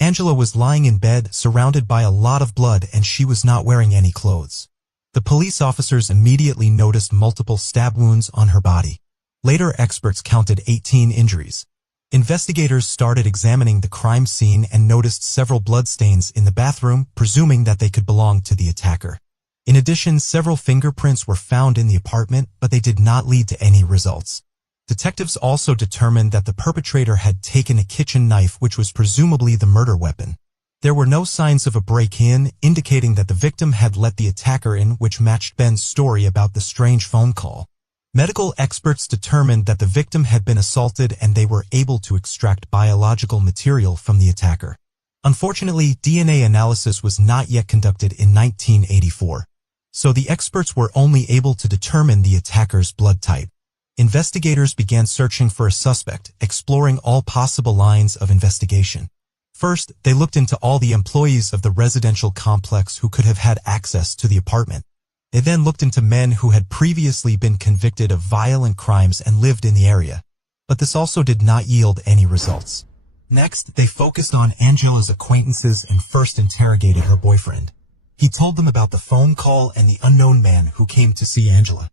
Angela was lying in bed, surrounded by a lot of blood, and she was not wearing any clothes. The police officers immediately noticed multiple stab wounds on her body. Later, experts counted 18 injuries. Investigators started examining the crime scene and noticed several bloodstains in the bathroom, presuming that they could belong to the attacker. In addition, several fingerprints were found in the apartment, but they did not lead to any results. Detectives also determined that the perpetrator had taken a kitchen knife, which was presumably the murder weapon. There were no signs of a break-in, indicating that the victim had let the attacker in, which matched Ben's story about the strange phone call. Medical experts determined that the victim had been assaulted, and they were able to extract biological material from the attacker. Unfortunately, DNA analysis was not yet conducted in 1984. so the experts were only able to determine the attacker's blood type. Investigators began searching for a suspect, exploring all possible lines of investigation. First, they looked into all the employees of the residential complex who could have had access to the apartment. They then looked into men who had previously been convicted of violent crimes and lived in the area. But this also did not yield any results. Next, they focused on Angela's acquaintances and first interrogated her boyfriend. He told them about the phone call and the unknown man who came to see Angela.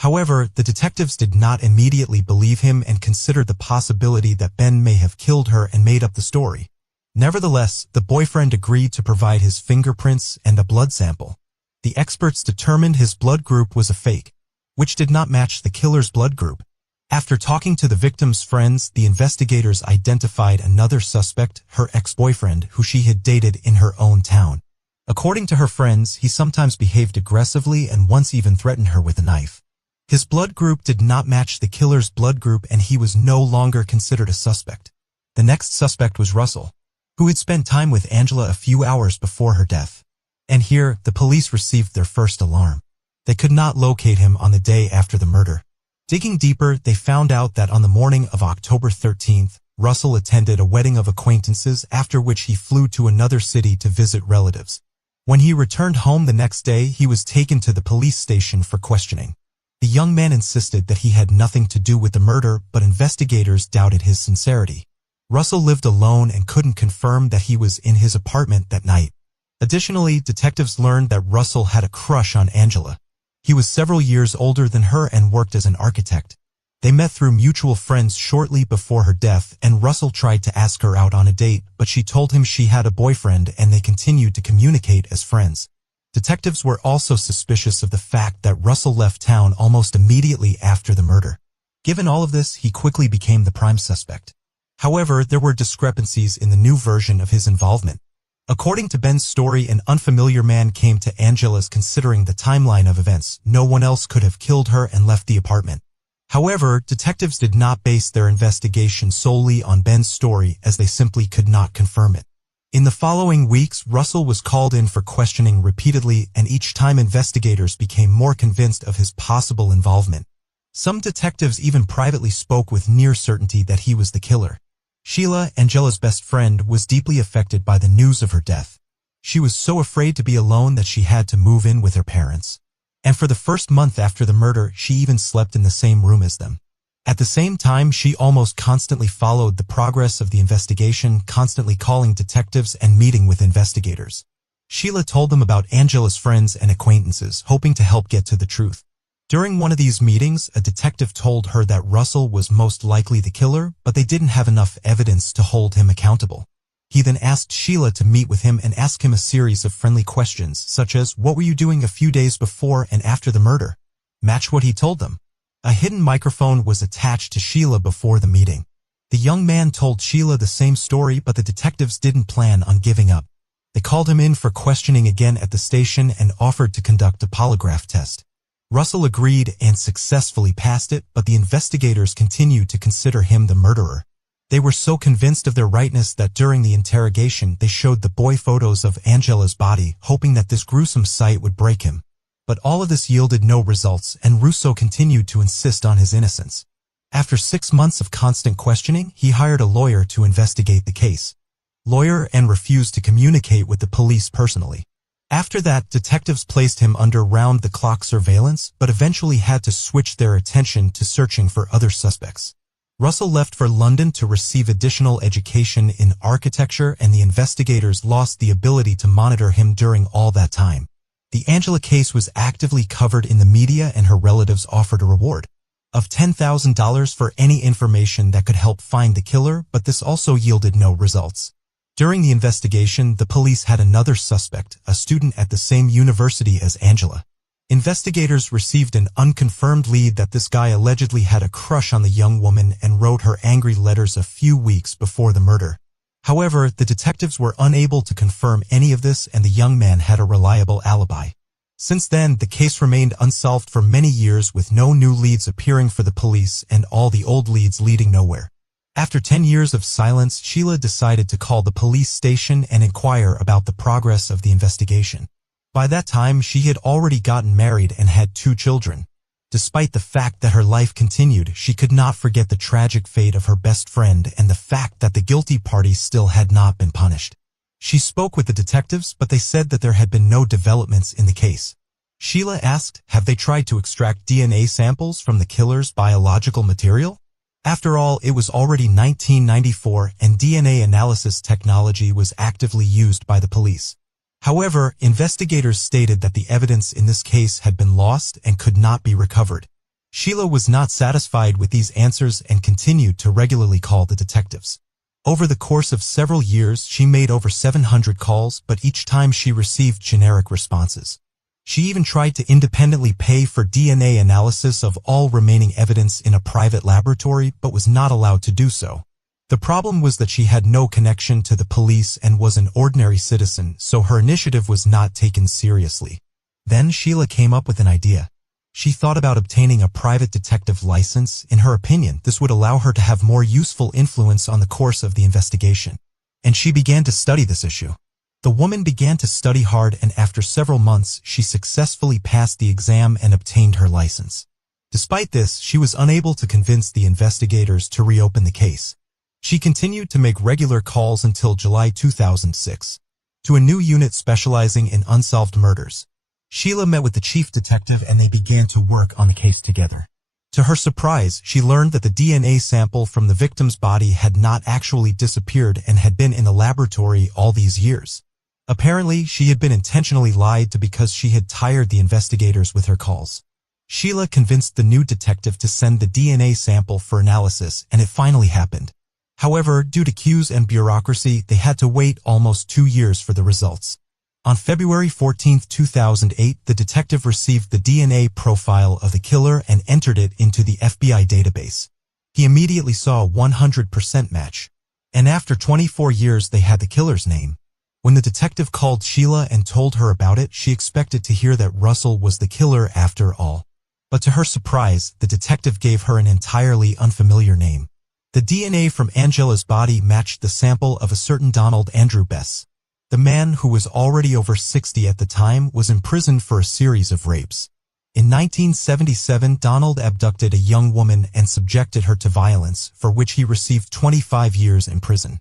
However, the detectives did not immediately believe him and considered the possibility that Ben may have killed her and made up the story. Nevertheless, the boyfriend agreed to provide his fingerprints and a blood sample. The experts determined his blood group was a fake, which did not match the killer's blood group. After talking to the victim's friends, the investigators identified another suspect, her ex-boyfriend, who she had dated in her own town. According to her friends, he sometimes behaved aggressively and once even threatened her with a knife. His blood group did not match the killer's blood group and he was no longer considered a suspect. The next suspect was Russell, who had spent time with Angela a few hours before her death. And here, the police received their first alarm. They could not locate him on the day after the murder. Digging deeper, they found out that on the morning of October 13th, Russell attended a wedding of acquaintances, after which he flew to another city to visit relatives. When he returned home the next day, he was taken to the police station for questioning. The young man insisted that he had nothing to do with the murder, but investigators doubted his sincerity. Russell lived alone and couldn't confirm that he was in his apartment that night. Additionally, detectives learned that Russell had a crush on Angela. He was several years older than her and worked as an architect. They met through mutual friends shortly before her death, and Russell tried to ask her out on a date, but she told him she had a boyfriend and they continued to communicate as friends. Detectives were also suspicious of the fact that Russell left town almost immediately after the murder. Given all of this, he quickly became the prime suspect. However, there were discrepancies in the new version of his involvement. According to Ben's story, an unfamiliar man came to Angela's. Considering the timeline of events, no one else could have killed her and left the apartment. However, detectives did not base their investigation solely on Ben's story, as they simply could not confirm it. In the following weeks, Russell was called in for questioning repeatedly, and each time investigators became more convinced of his possible involvement. Some detectives even privately spoke with near certainty that he was the killer. Sheila, Angela's best friend, was deeply affected by the news of her death. She was so afraid to be alone that she had to move in with her parents. And for the first month after the murder, she even slept in the same room as them. At the same time, she almost constantly followed the progress of the investigation, constantly calling detectives and meeting with investigators. Sheila told them about Angela's friends and acquaintances, hoping to help get to the truth. During one of these meetings, a detective told her that Russell was most likely the killer, but they didn't have enough evidence to hold him accountable. He then asked Sheila to meet with him and ask him a series of friendly questions, such as, "What were you doing a few days before and after the murder?" Match what he told them. A hidden microphone was attached to Sheila before the meeting. The young man told Sheila the same story, but the detectives didn't plan on giving up. They called him in for questioning again at the station and offered to conduct a polygraph test. Russell agreed and successfully passed it, but the investigators continued to consider him the murderer. They were so convinced of their rightness that during the interrogation they showed the boy photos of Angela's body, hoping that this gruesome sight would break him. But all of this yielded no results, and Russo continued to insist on his innocence. After 6 months of constant questioning, he hired a lawyer to investigate the case. Lawyer and refused to communicate with the police personally. After that, detectives placed him under round-the-clock surveillance, but eventually had to switch their attention to searching for other suspects. Russell left for London to receive additional education in architecture, and the investigators lost the ability to monitor him during all that time. The Angela case was actively covered in the media, and her relatives offered a reward of $10,000 for any information that could help find the killer, but this also yielded no results. During the investigation, the police had another suspect, a student at the same university as Angela. Investigators received an unconfirmed lead that this guy allegedly had a crush on the young woman and wrote her angry letters a few weeks before the murder. However, the detectives were unable to confirm any of this, and the young man had a reliable alibi. Since then, the case remained unsolved for many years, with no new leads appearing for the police and all the old leads leading nowhere. After 10 years of silence, Sheila decided to call the police station and inquire about the progress of the investigation. By that time, she had already gotten married and had 2 children. Despite the fact that her life continued, she could not forget the tragic fate of her best friend and the fact that the guilty party still had not been punished. She spoke with the detectives, but they said that there had been no developments in the case. Sheila asked, have they tried to extract DNA samples from the killer's biological material? After all, it was already 1994 and DNA analysis technology was actively used by the police. However, investigators stated that the evidence in this case had been lost and could not be recovered. Sheila was not satisfied with these answers and continued to regularly call the detectives. Over the course of several years, she made over 700 calls, but each time she received generic responses. She even tried to independently pay for DNA analysis of all remaining evidence in a private laboratory, but was not allowed to do so. The problem was that she had no connection to the police and was an ordinary citizen, so her initiative was not taken seriously. Then Sheila came up with an idea. She thought about obtaining a private detective license. In her opinion, this would allow her to have more useful influence on the course of the investigation. And she began to study this issue. The woman began to study hard, and after several months, she successfully passed the exam and obtained her license. Despite this, she was unable to convince the investigators to reopen the case. She continued to make regular calls until July 2006 to a new unit specializing in unsolved murders. Sheila met with the chief detective and they began to work on the case together. To her surprise, she learned that the DNA sample from the victim's body had not actually disappeared and had been in the laboratory all these years. Apparently, she had been intentionally lied to because she had tired the investigators with her calls. Sheila convinced the new detective to send the DNA sample for analysis, and it finally happened. However, due to queues and bureaucracy, they had to wait almost 2 years for the results. On February 14, 2008, the detective received the DNA profile of the killer and entered it into the FBI database. He immediately saw a 100% match. And after 24 years, they had the killer's name. When the detective called Sheila and told her about it, she expected to hear that Russell was the killer after all. But to her surprise, the detective gave her an entirely unfamiliar name. The DNA from Angela's body matched the sample of a certain Donald Andrew Bess. The man, who was already over 60 at the time, was imprisoned for a series of rapes. In 1977, Donald abducted a young woman and subjected her to violence, for which he received 25 years in prison.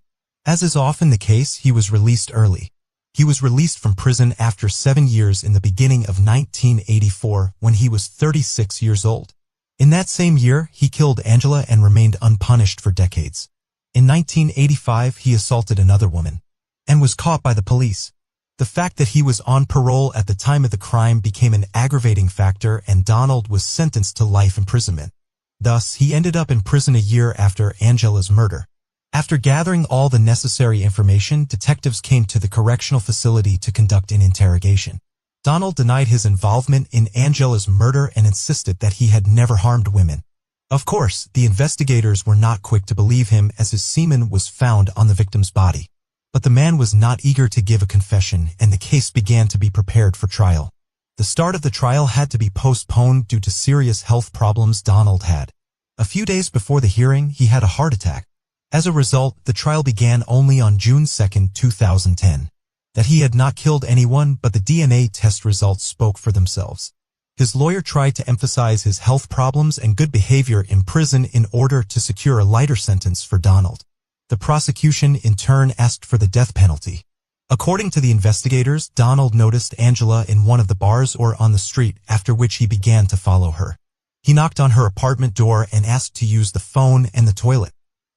As is often the case, he was released early. He was released from prison after 7 years in the beginning of 1984, when he was 36 years old. In that same year, he killed Angela and remained unpunished for decades. In 1985, he assaulted another woman and was caught by the police. The fact that he was on parole at the time of the crime became an aggravating factor, and Donald was sentenced to life imprisonment. Thus, he ended up in prison a year after Angela's murder. After gathering all the necessary information, detectives came to the correctional facility to conduct an interrogation. Donald denied his involvement in Angela's murder and insisted that he had never harmed women. Of course, the investigators were not quick to believe him, as his semen was found on the victim's body. But the man was not eager to give a confession, and the case began to be prepared for trial. The start of the trial had to be postponed due to serious health problems Donald had. A few days before the hearing, he had a heart attack. As a result, the trial began only on June 2, 2010. That he had not killed anyone, but the DNA test results spoke for themselves. His lawyer tried to emphasize his health problems and good behavior in prison in order to secure a lighter sentence for Donald. The prosecution, in turn, asked for the death penalty. According to the investigators, Donald noticed Angela in one of the bars or on the street, after which he began to follow her. He knocked on her apartment door and asked to use the phone and the toilet.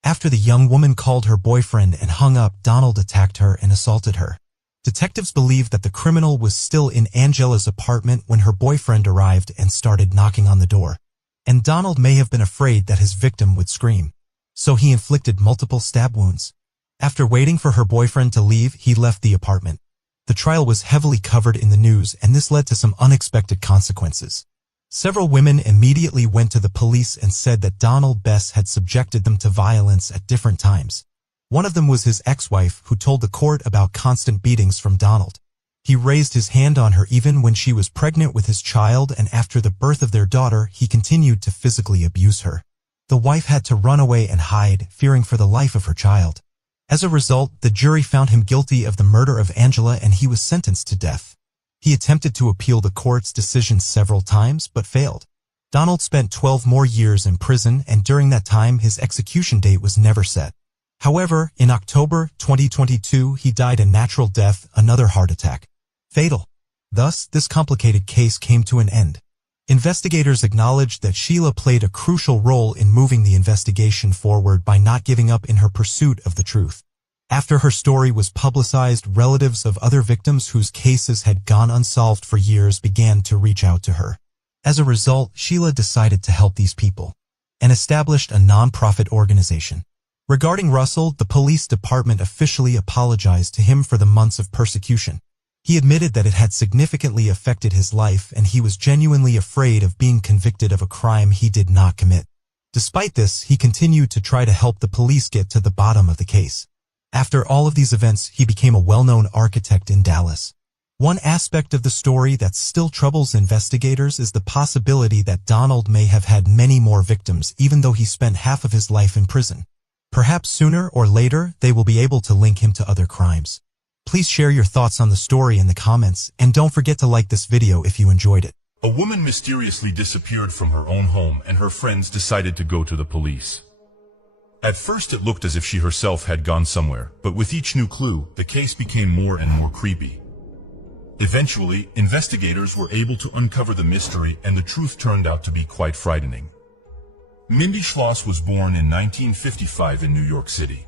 After the young woman called her boyfriend and hung up, Donald attacked her and assaulted her. Detectives believed that the criminal was still in Angela's apartment when her boyfriend arrived and started knocking on the door. And Donald may have been afraid that his victim would scream. So he inflicted multiple stab wounds. After waiting for her boyfriend to leave, he left the apartment. The trial was heavily covered in the news, and this led to some unexpected consequences. Several women immediately went to the police and said that Donald Bess had subjected them to violence at different times. One of them was his ex-wife, who told the court about constant beatings from Donald. He raised his hand on her even when she was pregnant with his child, and after the birth of their daughter, he continued to physically abuse her. The wife had to run away and hide, fearing for the life of her child. As a result, the jury found him guilty of the murder of Angela and he was sentenced to death. He attempted to appeal the court's decision several times, but failed. Donald spent 12 more years in prison, and during that time his execution date was never set. However, in October 2022, he died a natural death, another heart attack. Fatal. Thus, this complicated case came to an end. Investigators acknowledged that Sheila played a crucial role in moving the investigation forward by not giving up in her pursuit of the truth. After her story was publicized, relatives of other victims whose cases had gone unsolved for years began to reach out to her. As a result, Sheila decided to help these people and established a non-profit organization. Regarding Russell, the police department officially apologized to him for the months of persecution. He admitted that it had significantly affected his life and he was genuinely afraid of being convicted of a crime he did not commit. Despite this, he continued to try to help the police get to the bottom of the case. After all of these events, he became a well-known architect in Dallas. One aspect of the story that still troubles investigators is the possibility that Donald may have had many more victims even though he spent half of his life in prison. Perhaps sooner or later, they will be able to link him to other crimes. Please share your thoughts on the story in the comments, and don't forget to like this video if you enjoyed it. A woman mysteriously disappeared from her own home and her friends decided to go to the police. At first it looked as if she herself had gone somewhere, but with each new clue, the case became more and more creepy. Eventually, investigators were able to uncover the mystery and the truth turned out to be quite frightening. Mindy Schloss was born in 1955 in New York City.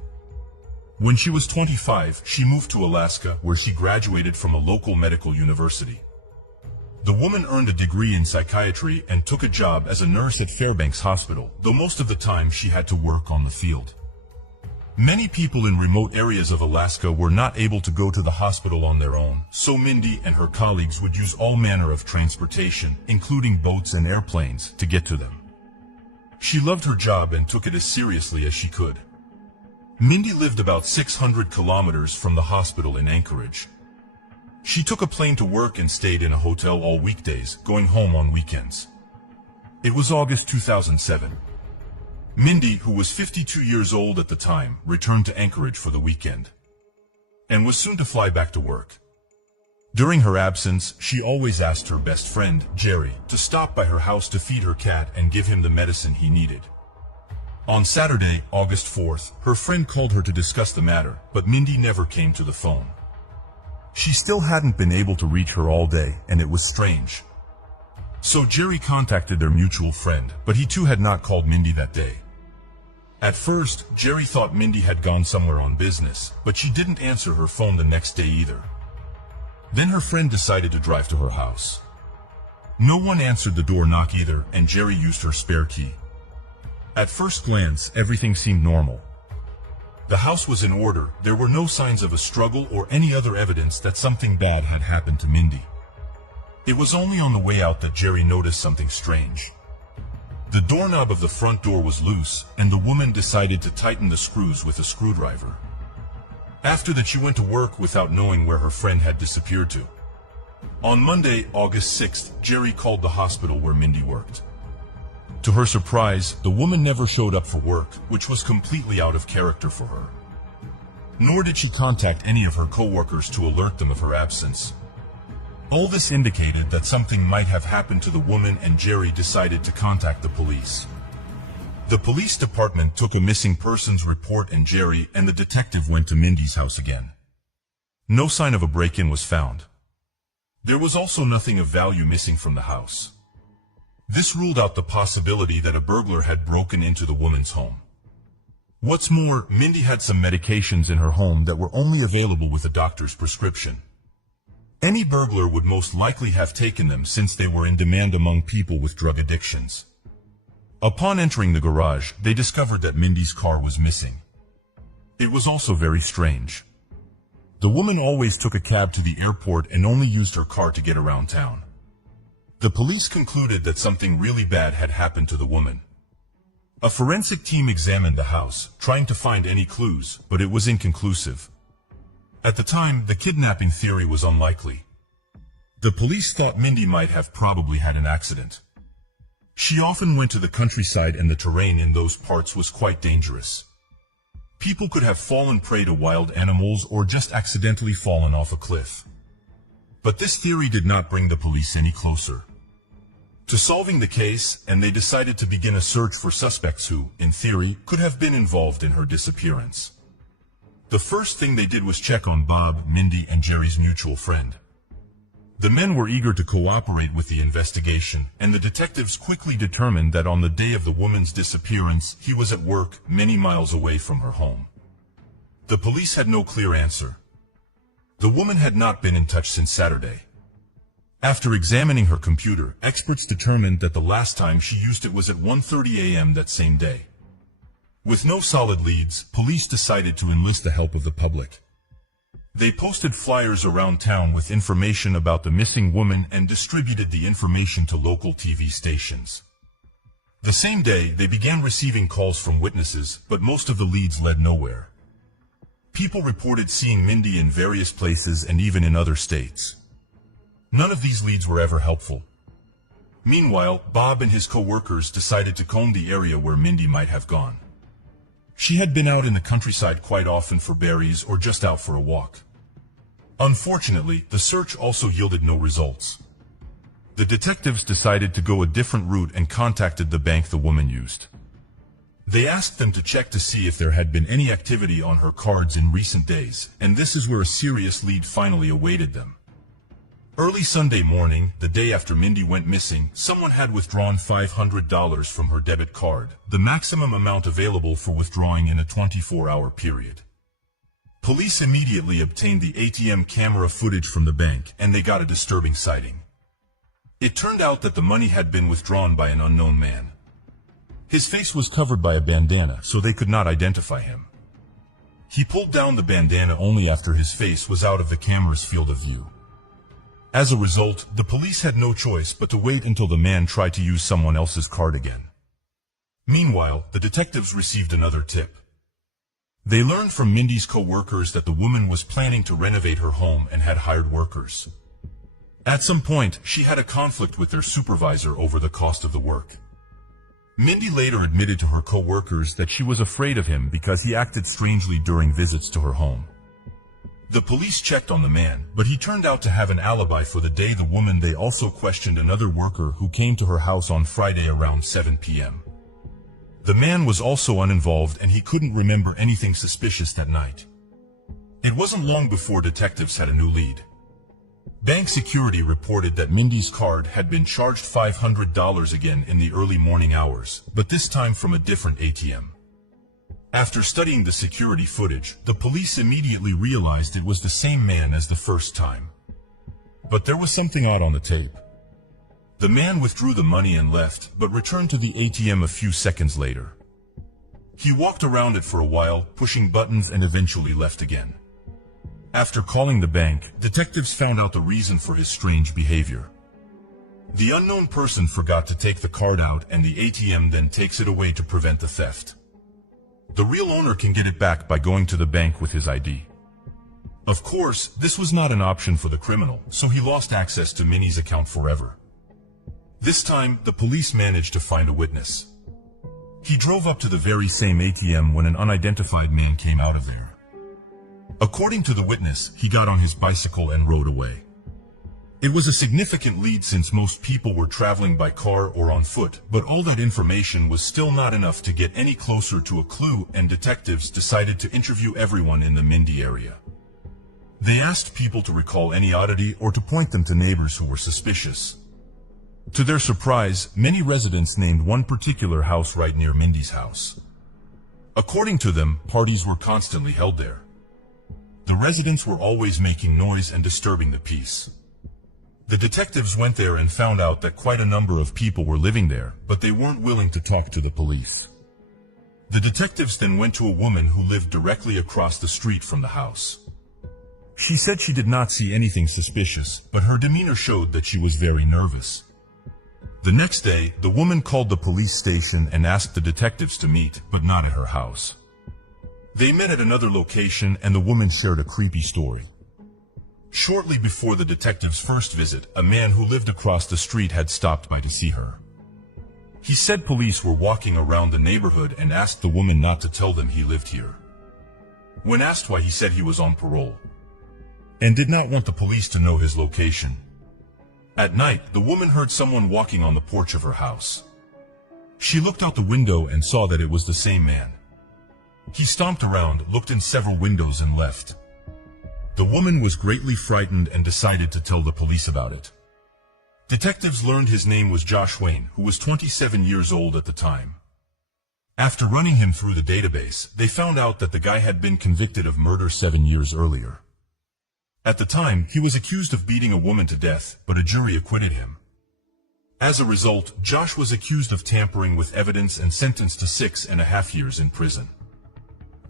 When she was 25, she moved to Alaska, where she graduated from a local medical university. The woman earned a degree in psychiatry and took a job as a nurse at Fairbanks Hospital, though most of the time she had to work on the field. Many people in remote areas of Alaska were not able to go to the hospital on their own, so Mindy and her colleagues would use all manner of transportation, including boats and airplanes, to get to them. She loved her job and took it as seriously as she could. Mindy lived about 600 kilometers from the hospital in Anchorage. She took a plane to work and stayed in a hotel all weekdays, going home on weekends. It was August 2007. Mindy, who was 52 years old at the time, returned to Anchorage for the weekend and was soon to fly back to work. During her absence, she always asked her best friend, Jerry, to stop by her house to feed her cat and give him the medicine he needed. On Saturday, August 4th, her friend called her to discuss the matter, but Mindy never came to the phone. She still hadn't been able to reach her all day, and it was strange. So Jerry contacted their mutual friend, but he too had not called Mindy that day. At first, Jerry thought Mindy had gone somewhere on business, but she didn't answer her phone the next day either. Then her friend decided to drive to her house. No one answered the door knock either, and Jerry used her spare key. At first glance, everything seemed normal. The house was in order, there were no signs of a struggle or any other evidence that something bad had happened to Mindy. It was only on the way out that Jerry noticed something strange. The doorknob of the front door was loose, and the woman decided to tighten the screws with a screwdriver. After that, she went to work without knowing where her friend had disappeared to. On Monday, August 6th, Jerry called the hospital where Mindy worked. To her surprise, the woman never showed up for work, which was completely out of character for her. Nor did she contact any of her coworkers to alert them of her absence. All this indicated that something might have happened to the woman, and Jerry decided to contact the police. The police department took a missing persons report, and Jerry and the detective went to Mindy's house again. No sign of a break-in was found. There was also nothing of value missing from the house. This ruled out the possibility that a burglar had broken into the woman's home. What's more, Mindy had some medications in her home that were only available with a doctor's prescription. Any burglar would most likely have taken them since they were in demand among people with drug addictions. Upon entering the garage, they discovered that Mindy's car was missing. It was also very strange. The woman always took a cab to the airport and only used her car to get around town. The police concluded that something really bad had happened to the woman. A forensic team examined the house, trying to find any clues, but it was inconclusive. At the time, the kidnapping theory was unlikely. The police thought Mindy might have probably had an accident. She often went to the countryside, and the terrain in those parts was quite dangerous. People could have fallen prey to wild animals or just accidentally fallen off a cliff. But this theory did not bring the police any closer to solving the case, and they decided to begin a search for suspects who, in theory, could have been involved in her disappearance. The first thing they did was check on Bob, Mindy, and Jerry's mutual friend. The men were eager to cooperate with the investigation, and the detectives quickly determined that on the day of the woman's disappearance, he was at work many miles away from her home. The police had no clear answer. The woman had not been in touch since Saturday. After examining her computer, experts determined that the last time she used it was at 1:30 a.m. that same day. With no solid leads, police decided to enlist the help of the public. They posted flyers around town with information about the missing woman and distributed the information to local TV stations. The same day, they began receiving calls from witnesses, but most of the leads led nowhere. People reported seeing Mindy in various places and even in other states. None of these leads were ever helpful. Meanwhile, Bob and his co-workers decided to comb the area where Mindy might have gone. She had been out in the countryside quite often for berries or just out for a walk. Unfortunately, the search also yielded no results. The detectives decided to go a different route and contacted the bank the woman used. They asked them to check to see if there had been any activity on her cards in recent days, and this is where a serious lead finally awaited them. Early Sunday morning, the day after Mindy went missing, someone had withdrawn $500 from her debit card, the maximum amount available for withdrawing in a 24-hour period. Police immediately obtained the ATM camera footage from the bank, and they got a disturbing sighting. It turned out that the money had been withdrawn by an unknown man. His face was covered by a bandana, so they could not identify him. He pulled down the bandana only after his face was out of the camera's field of view. As a result, the police had no choice but to wait until the man tried to use someone else's card again. Meanwhile, the detectives received another tip. They learned from Mindy's co-workers that the woman was planning to renovate her home and had hired workers. At some point, she had a conflict with their supervisor over the cost of the work. Mindy later admitted to her co-workers that she was afraid of him because he acted strangely during visits to her home. The police checked on the man, but he turned out to have an alibi for the day the woman. They also questioned another worker who came to her house on Friday around 7 p.m. The man was also uninvolved and he couldn't remember anything suspicious that night. It wasn't long before detectives had a new lead. Bank security reported that Mindy's card had been charged $500 again in the early morning hours, but this time from a different ATM. After studying the security footage, the police immediately realized it was the same man as the first time. But there was something odd on the tape. The man withdrew the money and left, but returned to the ATM a few seconds later. He walked around it for a while, pushing buttons, and eventually left again. After calling the bank, detectives found out the reason for his strange behavior. The unknown person forgot to take the card out, and the ATM then takes it away to prevent the theft. The real owner can get it back by going to the bank with his ID. Of course, this was not an option for the criminal, so he lost access to Minnie's account forever. This time, the police managed to find a witness. He drove up to the very same ATM when an unidentified man came out of there. According to the witness, he got on his bicycle and rode away. It was a significant lead since most people were traveling by car or on foot, but all that information was still not enough to get any closer to a clue, and detectives decided to interview everyone in the Mindy area. They asked people to recall any oddity or to point them to neighbors who were suspicious. To their surprise, many residents named one particular house right near Mindy's house. According to them, parties were constantly held there. The residents were always making noise and disturbing the peace. The detectives went there and found out that quite a number of people were living there, but they weren't willing to talk to the police. The detectives then went to a woman who lived directly across the street from the house. She said she did not see anything suspicious, but her demeanor showed that she was very nervous. The next day, the woman called the police station and asked the detectives to meet, but not at her house. They met at another location, and the woman shared a creepy story. Shortly before the detectives' first visit, a man who lived across the street had stopped by to see her. He said police were walking around the neighborhood and asked the woman not to tell them he lived here. When asked why, he said he was on parole. and did not want the police to know his location. At night, the woman heard someone walking on the porch of her house. She looked out the window and saw that it was the same man. He stomped around, looked in several windows and left. The woman was greatly frightened and decided to tell the police about it. Detectives learned his name was Josh Wayne, who was 27 years old at the time. After running him through the database, they found out that the guy had been convicted of murder 7 years earlier. At the time, he was accused of beating a woman to death, but a jury acquitted him. As a result, Josh was accused of tampering with evidence and sentenced to 6.5 years in prison.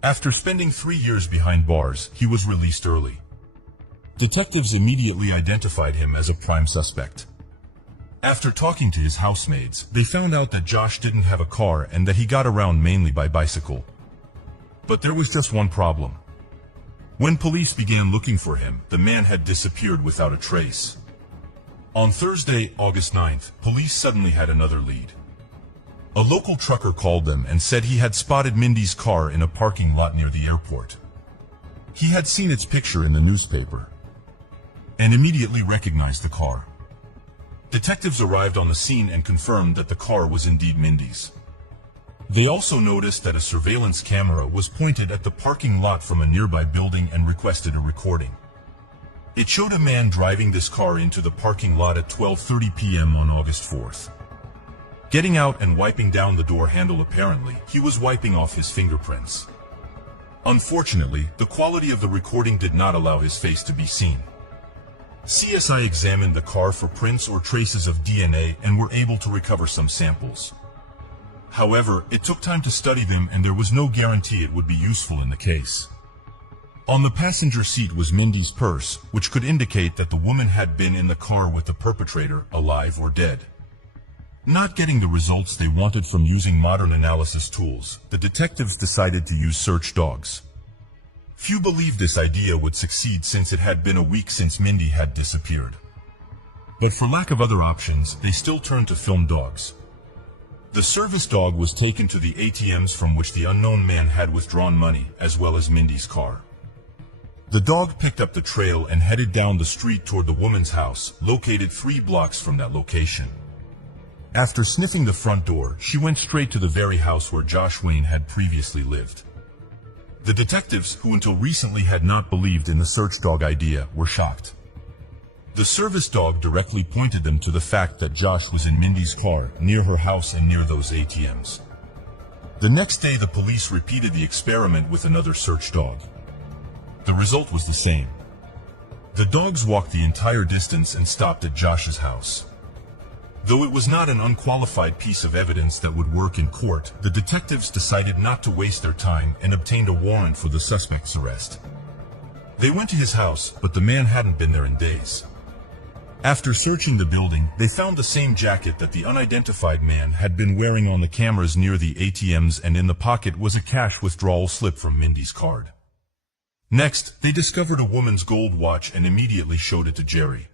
After spending 3 years behind bars, he was released early. Detectives immediately identified him as a prime suspect. After talking to his housemates, they found out that Josh didn't have a car and that he got around mainly by bicycle. But there was just one problem. When police began looking for him, the man had disappeared without a trace. On Thursday, August 9th, police suddenly had another lead. A local trucker called them and said he had spotted Mindy's car in a parking lot near the airport. He had seen its picture in the newspaper and immediately recognized the car. Detectives arrived on the scene and confirmed that the car was indeed Mindy's. They also noticed that a surveillance camera was pointed at the parking lot from a nearby building and requested a recording. It showed a man driving this car into the parking lot at 12:30 p.m. on August 4th. Getting out and wiping down the door handle. Apparently, he was wiping off his fingerprints. Unfortunately, the quality of the recording did not allow his face to be seen. CSI examined the car for prints or traces of DNA and were able to recover some samples. However, it took time to study them and there was no guarantee it would be useful in the case. On the passenger seat was Mindy's purse, which could indicate that the woman had been in the car with the perpetrator, alive or dead. Not getting the results they wanted from using modern analysis tools, the detectives decided to use search dogs. Few believed this idea would succeed since it had been a week since Mindy had disappeared. But for lack of other options, they still turned to film dogs. The service dog was taken to the ATMs from which the unknown man had withdrawn money, as well as Mindy's car. The dog picked up the trail and headed down the street toward the woman's house, located 3 blocks from that location. After sniffing the front door, she went straight to the very house where Josh Wayne had previously lived. The detectives, who until recently had not believed in the search dog idea, were shocked. The service dog directly pointed them to the fact that Josh was in Mindy's car, near her house and near those ATMs. The next day, the police repeated the experiment with another search dog. The result was the same. The dogs walked the entire distance and stopped at Josh's house. Though it was not an unqualified piece of evidence that would work in court, the detectives decided not to waste their time and obtained a warrant for the suspect's arrest. They went to his house, but the man hadn't been there in days. After searching the building, they found the same jacket that the unidentified man had been wearing on the cameras near the ATMs, and in the pocket was a cash withdrawal slip from Mindy's card. Next, they discovered a woman's gold watch and immediately showed it to Jerry.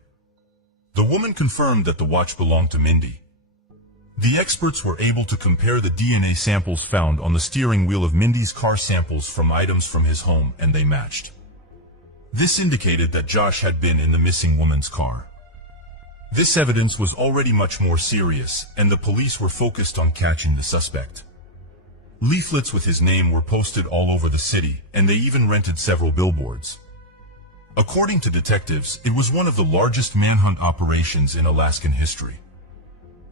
The woman confirmed that the watch belonged to Mindy. The experts were able to compare the DNA samples found on the steering wheel of Mindy's car samples from items from his home, and they matched. This indicated that Josh had been in the missing woman's car. This evidence was already much more serious, and the police were focused on catching the suspect. Leaflets with his name were posted all over the city, and they even rented several billboards. According to detectives, it was one of the largest manhunt operations in Alaskan history.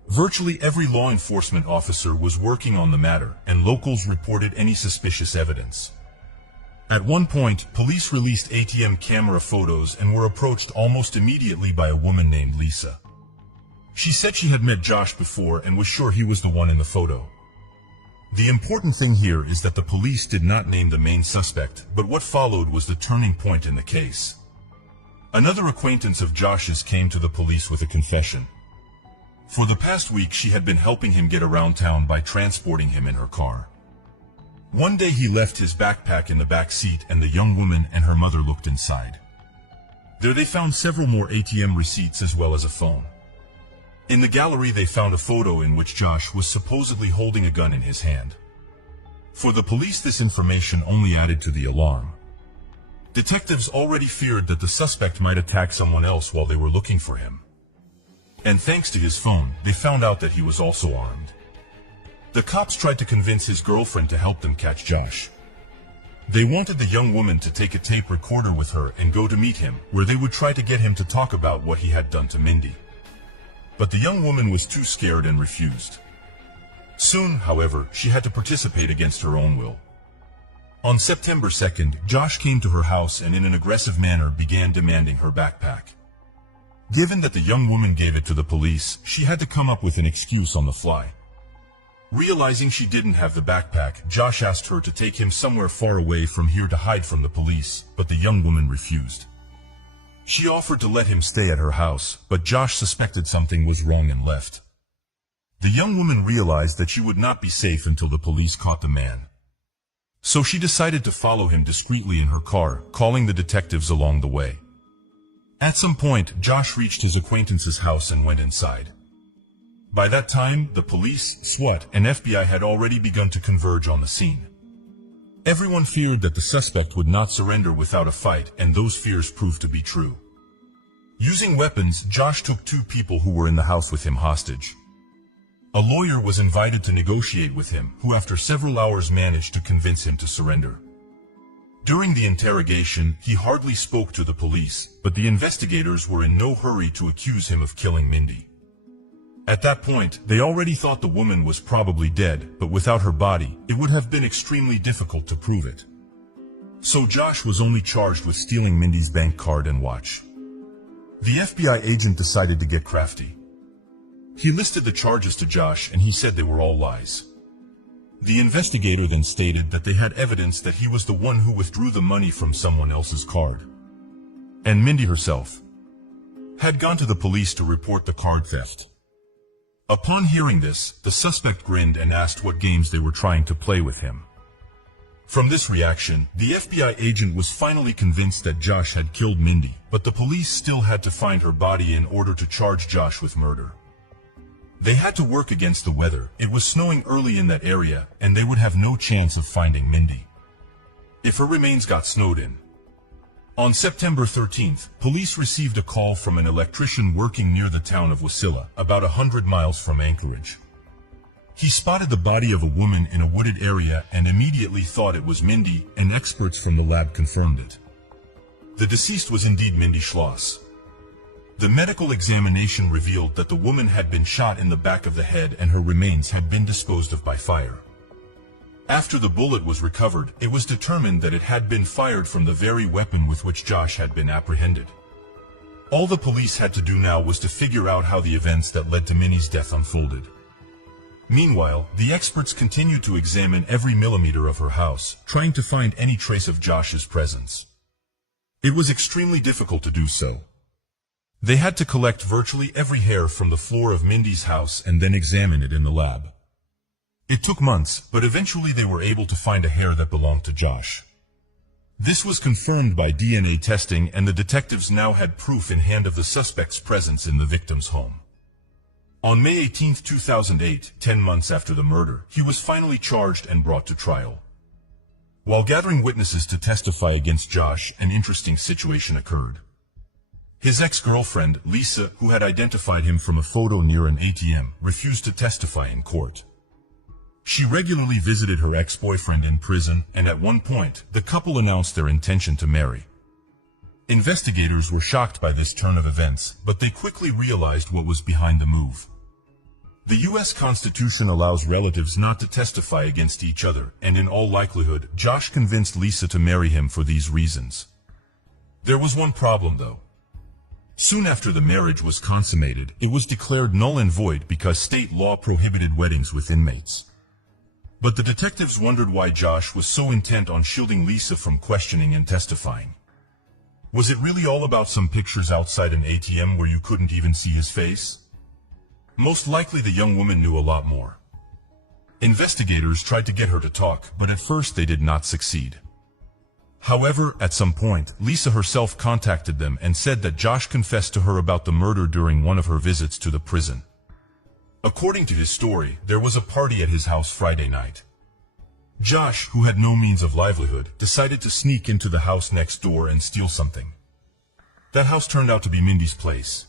Virtually every law enforcement officer was working on the matter, and locals reported any suspicious evidence. At one point, police released ATM camera photos and were approached almost immediately by a woman named Lisa. She said she had met Josh before and was sure he was the one in the photo. The important thing here is that the police did not name the main suspect, but what followed was the turning point in the case. Another acquaintance of Josh's came to the police with a confession. For the past week, she had been helping him get around town by transporting him in her car. One day he left his backpack in the back seat, and the young woman and her mother looked inside. There they found several more ATM receipts as well as a phone. In the gallery they found a photo in which Josh was supposedly holding a gun in his hand. For the police, this information only added to the alarm. Detectives already feared that the suspect might attack someone else while they were looking for him. And thanks to his phone, they found out that he was also armed. The cops tried to convince his girlfriend to help them catch Josh. They wanted the young woman to take a tape recorder with her and go to meet him, where they would try to get him to talk about what he had done to Mindy. But the young woman was too scared and refused. Soon, however, she had to participate against her own will. On September 2nd, Josh came to her house and in an aggressive manner began demanding her backpack. Given that the young woman gave it to the police, she had to come up with an excuse on the fly. Realizing she didn't have the backpack, Josh asked her to take him somewhere far away from here to hide from the police, but the young woman refused. She offered to let him stay at her house, but Josh suspected something was wrong and left. The young woman realized that she would not be safe until the police caught the man. So she decided to follow him discreetly in her car, calling the detectives along the way. At some point, Josh reached his acquaintance's house and went inside. By that time, the police, SWAT, and FBI had already begun to converge on the scene. Everyone feared that the suspect would not surrender without a fight, and those fears proved to be true. Using weapons, Josh took 2 people who were in the house with him hostage. A lawyer was invited to negotiate with him, who after several hours managed to convince him to surrender. During the interrogation, he hardly spoke to the police, but the investigators were in no hurry to accuse him of killing Mindy. At that point, they already thought the woman was probably dead, but without her body, it would have been extremely difficult to prove it. So Josh was only charged with stealing Mindy's bank card and watch. The FBI agent decided to get crafty. He listed the charges to Josh and he said they were all lies. The investigator then stated that they had evidence that he was the one who withdrew the money from someone else's card. And Mindy herself had gone to the police to report the card theft. Upon hearing this, the suspect grinned and asked what games they were trying to play with him. From this reaction, the FBI agent was finally convinced that Josh had killed Mindy, but the police still had to find her body in order to charge Josh with murder. They had to work against the weather. It was snowing early in that area, and they would have no chance of finding Mindy if her remains got snowed in. On September 13th, police received a call from an electrician working near the town of Wasilla, about 100 miles from Anchorage. He spotted the body of a woman in a wooded area and immediately thought it was Mindy, and experts from the lab confirmed it. The deceased was indeed Mindy Schloss. The medical examination revealed that the woman had been shot in the back of the head and her remains had been disposed of by fire. After the bullet was recovered, it was determined that it had been fired from the very weapon with which Josh had been apprehended. All the police had to do now was to figure out how the events that led to Minnie's death unfolded. Meanwhile, the experts continued to examine every millimeter of her house, trying to find any trace of Josh's presence. It was extremely difficult to do so. They had to collect virtually every hair from the floor of Mindy's house and then examine it in the lab. It took months, but eventually they were able to find a hair that belonged to Josh. This was confirmed by DNA testing, and the detectives now had proof in hand of the suspect's presence in the victim's home. On May 18, 2008, 10 months after the murder, he was finally charged and brought to trial. While gathering witnesses to testify against Josh, an interesting situation occurred. His ex-girlfriend, Lisa, who had identified him from a photo near an ATM, refused to testify in court. She regularly visited her ex-boyfriend in prison, and at one point, the couple announced their intention to marry. Investigators were shocked by this turn of events, but they quickly realized what was behind the move. The U.S. Constitution allows relatives not to testify against each other, and in all likelihood, Josh convinced Lisa to marry him for these reasons. There was one problem, though. Soon after the marriage was consummated, it was declared null and void because state law prohibited weddings with inmates. But the detectives wondered why Josh was so intent on shielding Lisa from questioning and testifying. Was it really all about some pictures outside an ATM where you couldn't even see his face? Most likely the young woman knew a lot more. Investigators tried to get her to talk, but at first they did not succeed. However, at some point, Lisa herself contacted them and said that Josh confessed to her about the murder during one of her visits to the prison. According to his story, there was a party at his house Friday night. Josh, who had no means of livelihood, decided to sneak into the house next door and steal something. That house turned out to be Mindy's place.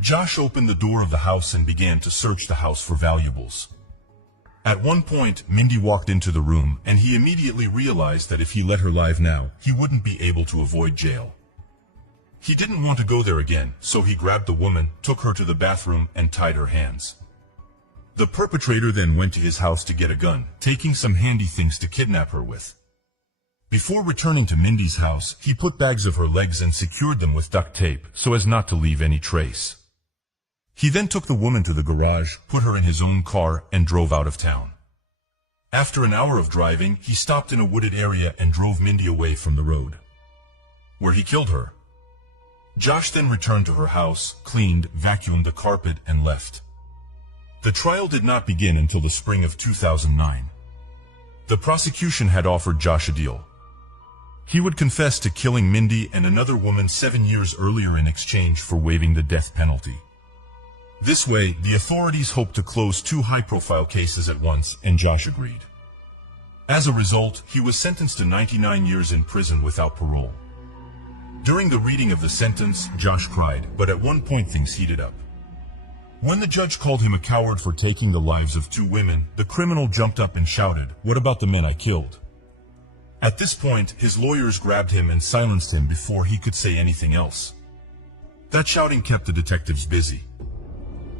Josh opened the door of the house and began to search the house for valuables. At one point, Mindy walked into the room, and he immediately realized that if he let her live now, he wouldn't be able to avoid jail. He didn't want to go there again, so he grabbed the woman, took her to the bathroom, and tied her hands. The perpetrator then went to his house to get a gun, taking some handy things to kidnap her with. Before returning to Mindy's house, he put bags of her legs and secured them with duct tape so as not to leave any trace. He then took the woman to the garage, put her in his own car, and drove out of town. After an hour of driving, he stopped in a wooded area and drove Mindy away from the road, where he killed her. Josh then returned to her house, cleaned, vacuumed the carpet, and left. The trial did not begin until the spring of 2009. The prosecution had offered Josh a deal. He would confess to killing Mindy and another woman 7 years earlier in exchange for waiving the death penalty. This way, the authorities hoped to close 2 high-profile cases at once, and Josh agreed. As a result, he was sentenced to 99 years in prison without parole. During the reading of the sentence, Josh cried, but at one point things heated up. When the judge called him a coward for taking the lives of 2 women, the criminal jumped up and shouted, "What about the men I killed?" At this point, his lawyers grabbed him and silenced him before he could say anything else. That shouting kept the detectives busy.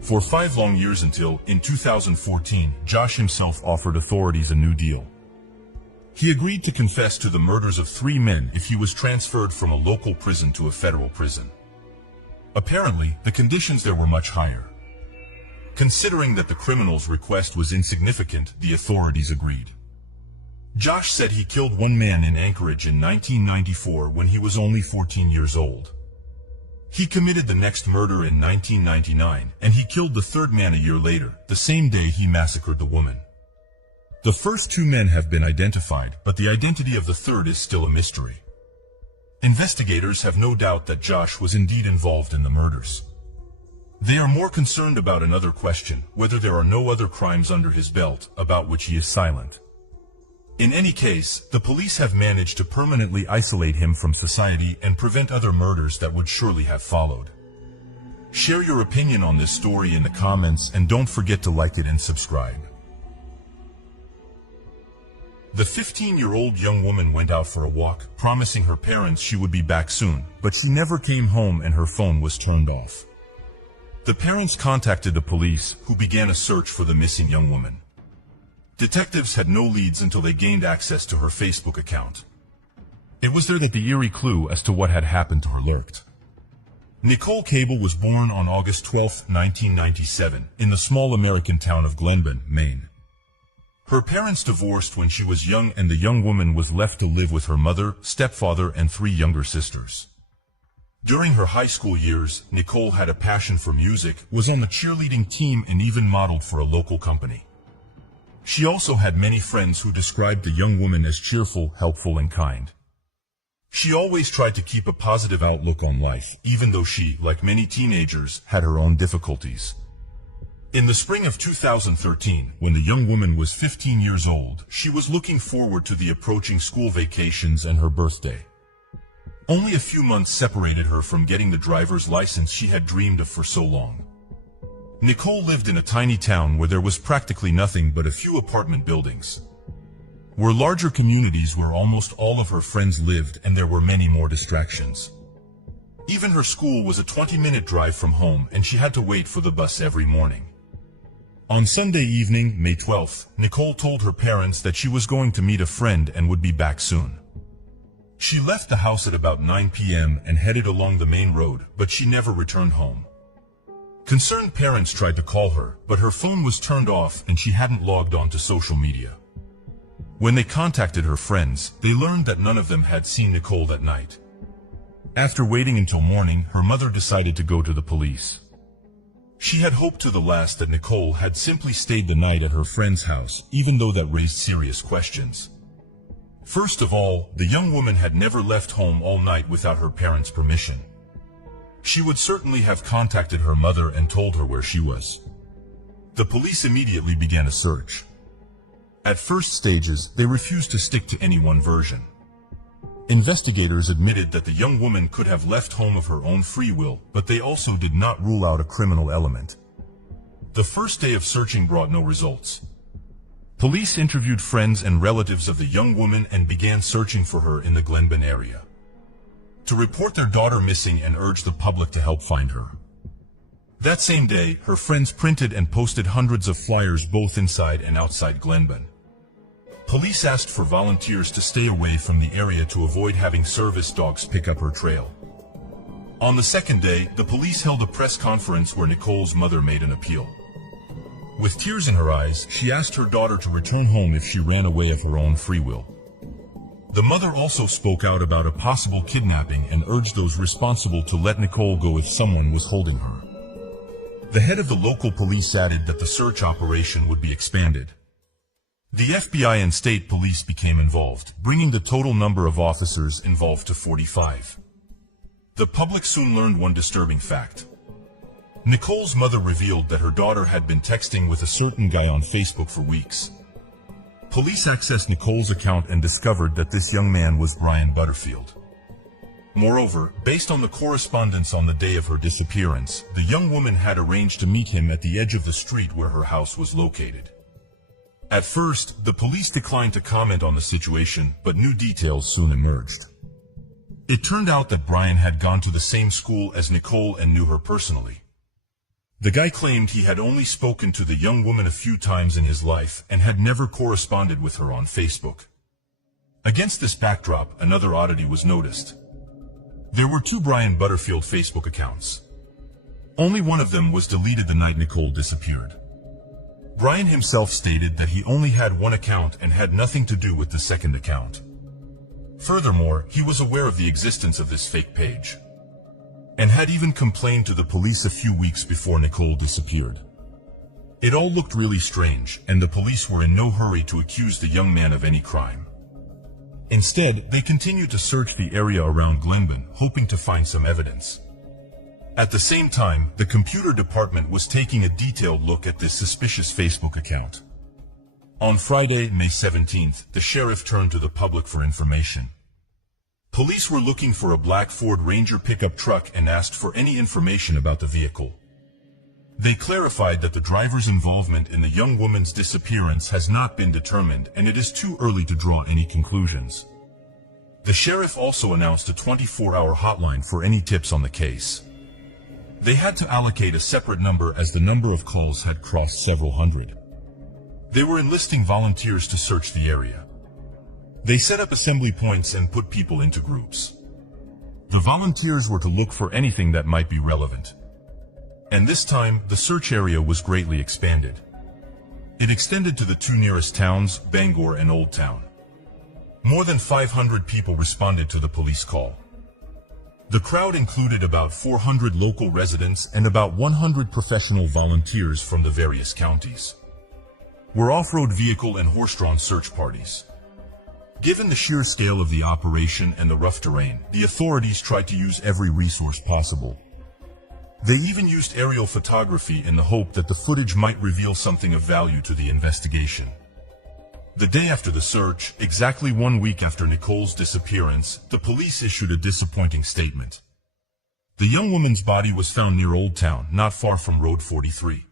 For 5 long years until, in 2014, Josh himself offered authorities a new deal. He agreed to confess to the murders of 3 men if he was transferred from a local prison to a federal prison. Apparently, the conditions there were much higher. Considering that the criminal's request was insignificant, the authorities agreed. Josh said he killed 1 man in Anchorage in 1994 when he was only 14 years old. He committed the next murder in 1999, and he killed the 3rd man a year later, the same day he massacred the woman. The first 2 men have been identified, but the identity of the 3rd is still a mystery. Investigators have no doubt that Josh was indeed involved in the murders. They are more concerned about another question, whether there are no other crimes under his belt, about which he is silent. In any case, the police have managed to permanently isolate him from society and prevent other murders that would surely have followed. Share your opinion on this story in the comments, and don't forget to like it and subscribe. The 15-year-old young woman went out for a walk, promising her parents she would be back soon, but she never came home and her phone was turned off. The parents contacted the police, who began a search for the missing young woman. Detectives had no leads until they gained access to her Facebook account. It was there that the eerie clue as to what had happened to her lurked. Nicole Cable was born on August 12, 1997, in the small American town of Glenburn, Maine. Her parents divorced when she was young, and the young woman was left to live with her mother, stepfather, and 3 younger sisters. During her high school years, Nicole had a passion for music, was on the cheerleading team, and even modeled for a local company. She also had many friends who described the young woman as cheerful, helpful, and kind. She always tried to keep a positive outlook on life, even though she, like many teenagers, had her own difficulties. In the spring of 2013, when the young woman was 15 years old, she was looking forward to the approaching school vacations and her birthday. Only a few months separated her from getting the driver's license she had dreamed of for so long. Nicole lived in a tiny town where there was practically nothing but a few apartment buildings. Were larger communities where almost all of her friends lived, and there were many more distractions. Even her school was a 20-minute drive from home, and she had to wait for the bus every morning. On Sunday evening, May 12th, Nicole told her parents that she was going to meet a friend and would be back soon. She left the house at about 9 p.m. and headed along the main road, but she never returned home. Concerned parents tried to call her, but her phone was turned off and she hadn't logged on to social media. When they contacted her friends, they learned that none of them had seen Nicole that night. After waiting until morning, her mother decided to go to the police. She had hoped to the last that Nicole had simply stayed the night at her friend's house, even though that raised serious questions. First of all, the young woman had never left home all night without her parents' permission. She would certainly have contacted her mother and told her where she was. The police immediately began a search. At first stages, they refused to stick to any one version. Investigators admitted that the young woman could have left home of her own free will, but they also did not rule out a criminal element. The first day of searching brought no results. Police interviewed friends and relatives of the young woman and began searching for her in the Glenburn area to report their daughter missing and urge the public to help find her. That same day, her friends printed and posted hundreds of flyers both inside and outside Glenburn. Police asked for volunteers to stay away from the area to avoid having service dogs pick up her trail. On the second day, the police held a press conference where Nicole's mother made an appeal. With tears in her eyes, she asked her daughter to return home if she ran away of her own free will. The mother also spoke out about a possible kidnapping and urged those responsible to let Nicole go if someone was holding her. The head of the local police added that the search operation would be expanded. The FBI and state police became involved, bringing the total number of officers involved to 45. The public soon learned one disturbing fact. Nicole's mother revealed that her daughter had been texting with a certain guy on Facebook for weeks. Police accessed Nicole's account and discovered that this young man was Brian Butterfield. Moreover, based on the correspondence on the day of her disappearance, the young woman had arranged to meet him at the edge of the street where her house was located. At first, the police declined to comment on the situation, but new details soon emerged. It turned out that Brian had gone to the same school as Nicole and knew her personally. The guy claimed he had only spoken to the young woman a few times in his life and had never corresponded with her on Facebook. Against this backdrop, another oddity was noticed. There were two Brian Butterfield Facebook accounts. Only one of them was deleted the night Nicole disappeared. Brian himself stated that he only had one account and had nothing to do with the second account. Furthermore, he was aware of the existence of this fake page, and had even complained to the police a few weeks before Nicole disappeared. It all looked really strange, and the police were in no hurry to accuse the young man of any crime. Instead, they continued to search the area around Glenburn, hoping to find some evidence. At the same time, the computer department was taking a detailed look at this suspicious Facebook account. On Friday, May 17th, the sheriff turned to the public for information. Police were looking for a black Ford Ranger pickup truck and asked for any information about the vehicle. They clarified that the driver's involvement in the young woman's disappearance has not been determined and it is too early to draw any conclusions. The sheriff also announced a 24-hour hotline for any tips on the case. They had to allocate a separate number as the number of calls had crossed several hundred. They were enlisting volunteers to search the area. They set up assembly points and put people into groups. The volunteers were to look for anything that might be relevant. And this time, the search area was greatly expanded. It extended to the two nearest towns, Bangor and Old Town. More than 500 people responded to the police call. The crowd included about 400 local residents and about 100 professional volunteers from the various counties. Were off-road vehicle and horse-drawn search parties. Given the sheer scale of the operation and the rough terrain, the authorities tried to use every resource possible. They even used aerial photography in the hope that the footage might reveal something of value to the investigation. The day after the search, exactly 1 week after Nicole's disappearance, the police issued a disappointing statement. The young woman's body was found near Old Town, not far from Road 43.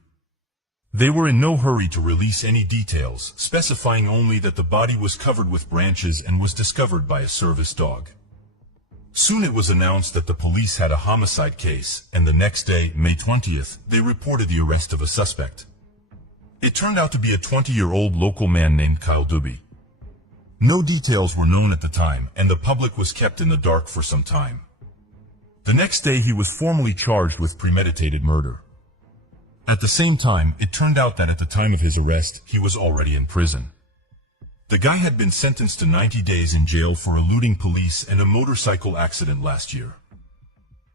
They were in no hurry to release any details, specifying only that the body was covered with branches and was discovered by a service dog. Soon it was announced that the police had a homicide case, and the next day, May 20th, they reported the arrest of a suspect. It turned out to be a 20-year-old local man named Kyle Doobie. No details were known at the time, and the public was kept in the dark for some time. The next day he was formally charged with premeditated murder. At the same time, it turned out that at the time of his arrest, he was already in prison. The guy had been sentenced to 90 days in jail for eluding police and a motorcycle accident last year.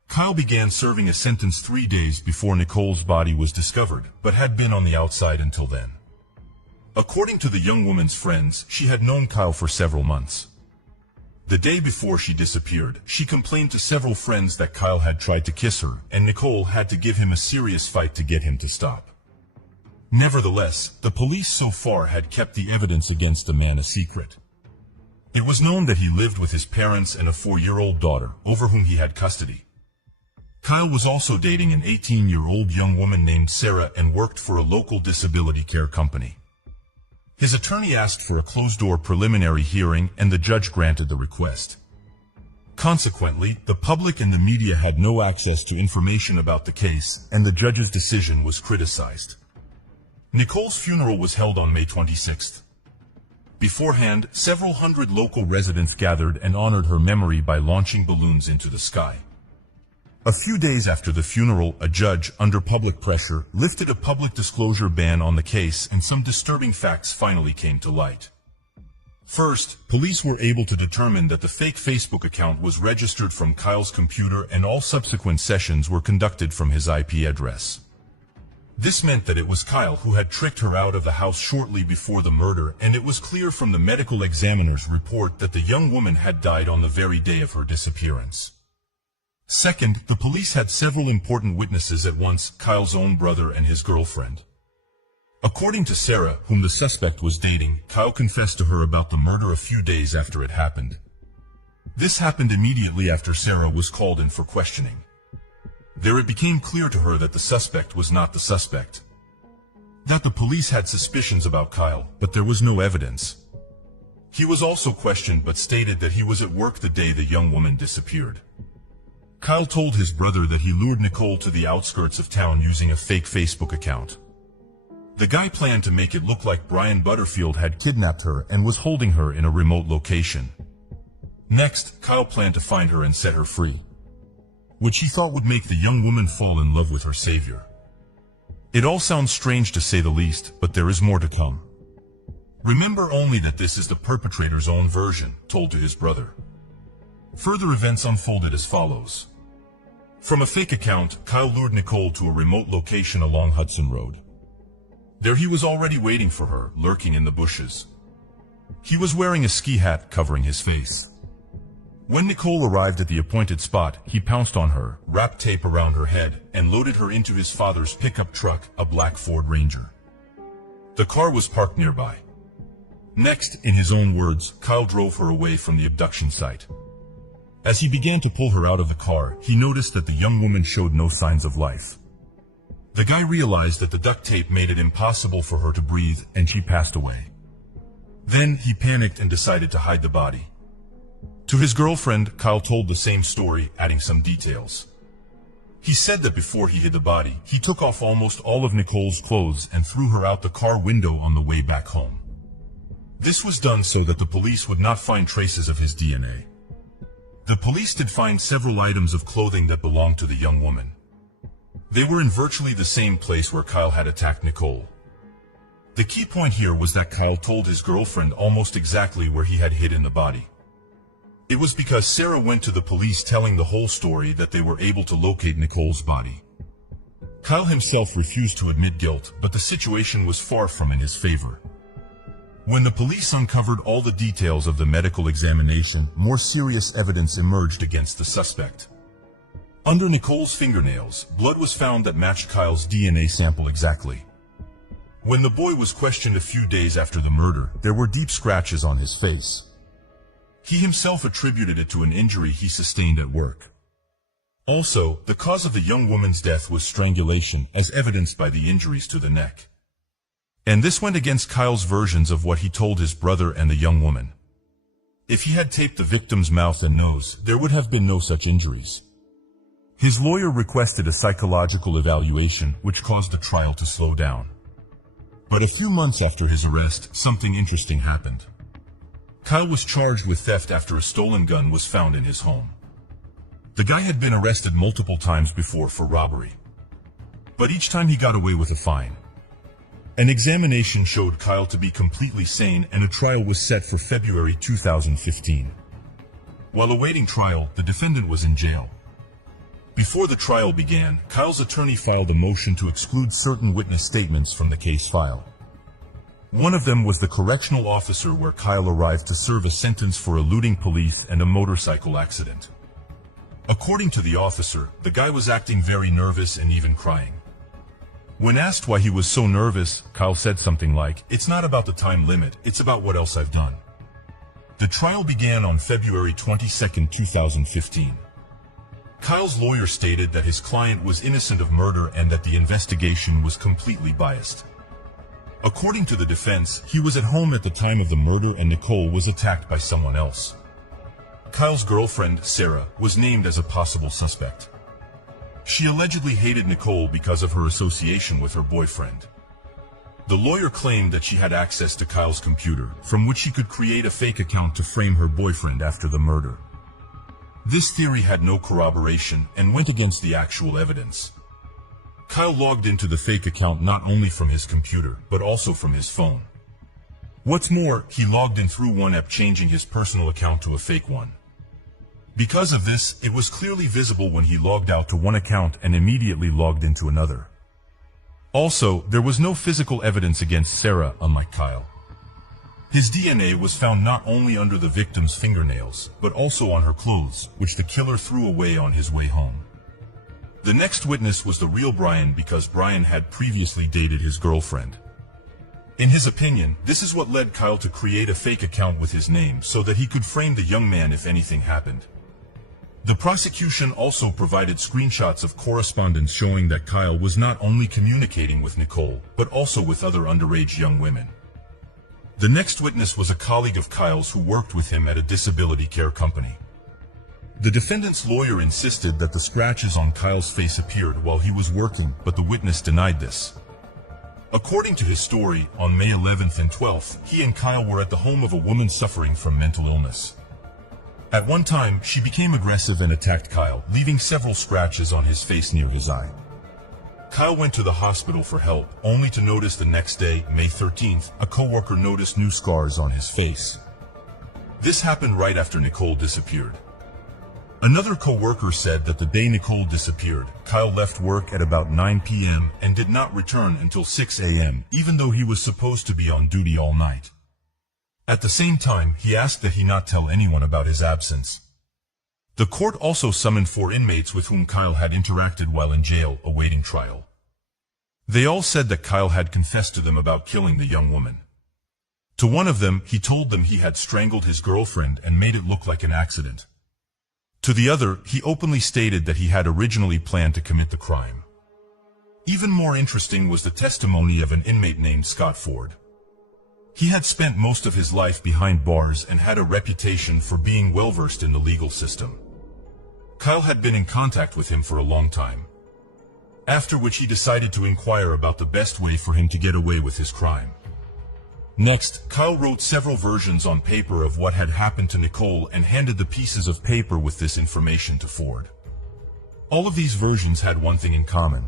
Kyle began serving a sentence 3 days before Nicole's body was discovered, but had been on the outside until then. According to the young woman's friends, she had known Kyle for several months. The day before she disappeared, she complained to several friends that Kyle had tried to kiss her, and Nicole had to give him a serious fight to get him to stop. Nevertheless, the police so far had kept the evidence against the man a secret. It was known that he lived with his parents and a 4-year-old daughter, over whom he had custody. Kyle was also dating an 18-year-old young woman named Sarah and worked for a local disability care company. His attorney asked for a closed-door preliminary hearing, and the judge granted the request. Consequently, the public and the media had no access to information about the case, and the judge's decision was criticized. Nicole's funeral was held on May 26th. Beforehand, several hundred local residents gathered and honored her memory by launching balloons into the sky. A few days after the funeral, a judge, under public pressure, lifted a public disclosure ban on the case, and some disturbing facts finally came to light. First, police were able to determine that the fake Facebook account was registered from Kyle's computer and all subsequent sessions were conducted from his IP address. This meant that it was Kyle who had tricked her out of the house shortly before the murder, and it was clear from the medical examiner's report that the young woman had died on the very day of her disappearance. Second, the police had several important witnesses at once, Kyle's own brother and his girlfriend. According to Sarah, whom the suspect was dating, Kyle confessed to her about the murder a few days after it happened. This happened immediately after Sarah was called in for questioning. There it became clear to her that the suspect was not the suspect. That the police had suspicions about Kyle, but there was no evidence. He was also questioned but stated that he was at work the day the young woman disappeared. Kyle told his brother that he lured Nicole to the outskirts of town using a fake Facebook account. The guy planned to make it look like Brian Butterfield had kidnapped her and was holding her in a remote location. Next, Kyle planned to find her and set her free, which he thought would make the young woman fall in love with her savior. It all sounds strange to say the least, but there is more to come. Remember only that this is the perpetrator's own version, told to his brother. Further events unfolded as follows. From a fake account, Kyle lured Nicole to a remote location along Hudson Road. There he was already waiting for her, lurking in the bushes. He was wearing a ski hat covering his face. When Nicole arrived at the appointed spot, he pounced on her, wrapped tape around her head, and loaded her into his father's pickup truck, a black Ford Ranger. The car was parked nearby. Next, in his own words, Kyle drove her away from the abduction site. As he began to pull her out of the car, he noticed that the young woman showed no signs of life. The guy realized that the duct tape made it impossible for her to breathe, and she passed away. Then, he panicked and decided to hide the body. To his girlfriend, Kyle told the same story, adding some details. He said that before he hid the body, he took off almost all of Nicole's clothes and threw her out the car window on the way back home. This was done so that the police would not find traces of his DNA. The police did find several items of clothing that belonged to the young woman. They were in virtually the same place where Kyle had attacked Nicole. The key point here was that Kyle told his girlfriend almost exactly where he had hidden the body. It was because Sarah went to the police telling the whole story that they were able to locate Nicole's body. Kyle himself refused to admit guilt, but the situation was far from in his favor. When the police uncovered all the details of the medical examination, more serious evidence emerged against the suspect. Under Nicole's fingernails, blood was found that matched Kyle's DNA sample exactly. When the boy was questioned a few days after the murder, there were deep scratches on his face. He himself attributed it to an injury he sustained at work. Also, the cause of the young woman's death was strangulation, as evidenced by the injuries to the neck. And this went against Kyle's versions of what he told his brother and the young woman. If he had taped the victim's mouth and nose, there would have been no such injuries. His lawyer requested a psychological evaluation, which caused the trial to slow down. But a few months after his arrest, something interesting happened. Kyle was charged with theft after a stolen gun was found in his home. The guy had been arrested multiple times before for robbery, but each time he got away with a fine. An examination showed Kyle to be completely sane, and a trial was set for February 2015. While awaiting trial, the defendant was in jail. Before the trial began, Kyle's attorney filed a motion to exclude certain witness statements from the case file. One of them was the correctional officer where Kyle arrived to serve a sentence for eluding police and a motorcycle accident. According to the officer, the guy was acting very nervous and even crying. When asked why he was so nervous, Kyle said something like, "It's not about the time limit, it's about what else I've done." The trial began on February 22, 2015. Kyle's lawyer stated that his client was innocent of murder and that the investigation was completely biased. According to the defense, he was at home at the time of the murder and Nicole was attacked by someone else. Kyle's girlfriend, Sarah, was named as a possible suspect. She allegedly hated Nicole because of her association with her boyfriend. The lawyer claimed that she had access to Kyle's computer, from which she could create a fake account to frame her boyfriend after the murder. This theory had no corroboration and went against the actual evidence. Kyle logged into the fake account not only from his computer, but also from his phone. What's more, he logged in through one app, changing his personal account to a fake one. Because of this, it was clearly visible when he logged out to one account and immediately logged into another. Also, there was no physical evidence against Sarah, unlike Kyle. His DNA was found not only under the victim's fingernails, but also on her clothes, which the killer threw away on his way home. The next witness was the real Brian because Brian had previously dated his girlfriend. In his opinion, this is what led Kyle to create a fake account with his name so that he could frame the young man if anything happened. The prosecution also provided screenshots of correspondence showing that Kyle was not only communicating with Nicole, but also with other underage young women. The next witness was a colleague of Kyle's who worked with him at a disability care company. The defendant's lawyer insisted that the scratches on Kyle's face appeared while he was working, but the witness denied this. According to his story, on May 11th and 12th, he and Kyle were at the home of a woman suffering from mental illness. At one time, she became aggressive and attacked Kyle, leaving several scratches on his face near his eye. Kyle went to the hospital for help, only to notice the next day, May 13th, a coworker noticed new scars on his face. This happened right after Nicole disappeared. Another coworker said that the day Nicole disappeared, Kyle left work at about 9 p.m. and did not return until 6 a.m., even though he was supposed to be on duty all night. At the same time, he asked that he not tell anyone about his absence. The court also summoned 4 inmates with whom Kyle had interacted while in jail, awaiting trial. They all said that Kyle had confessed to them about killing the young woman. To one of them, he told them he had strangled his girlfriend and made it look like an accident. To the other, he openly stated that he had originally planned to commit the crime. Even more interesting was the testimony of an inmate named Scott Ford. He had spent most of his life behind bars and had a reputation for being well-versed in the legal system. Kyle had been in contact with him for a long time, after which he decided to inquire about the best way for him to get away with his crime. Next, Kyle wrote several versions on paper of what had happened to Nicole and handed the pieces of paper with this information to Ford. All of these versions had one thing in common.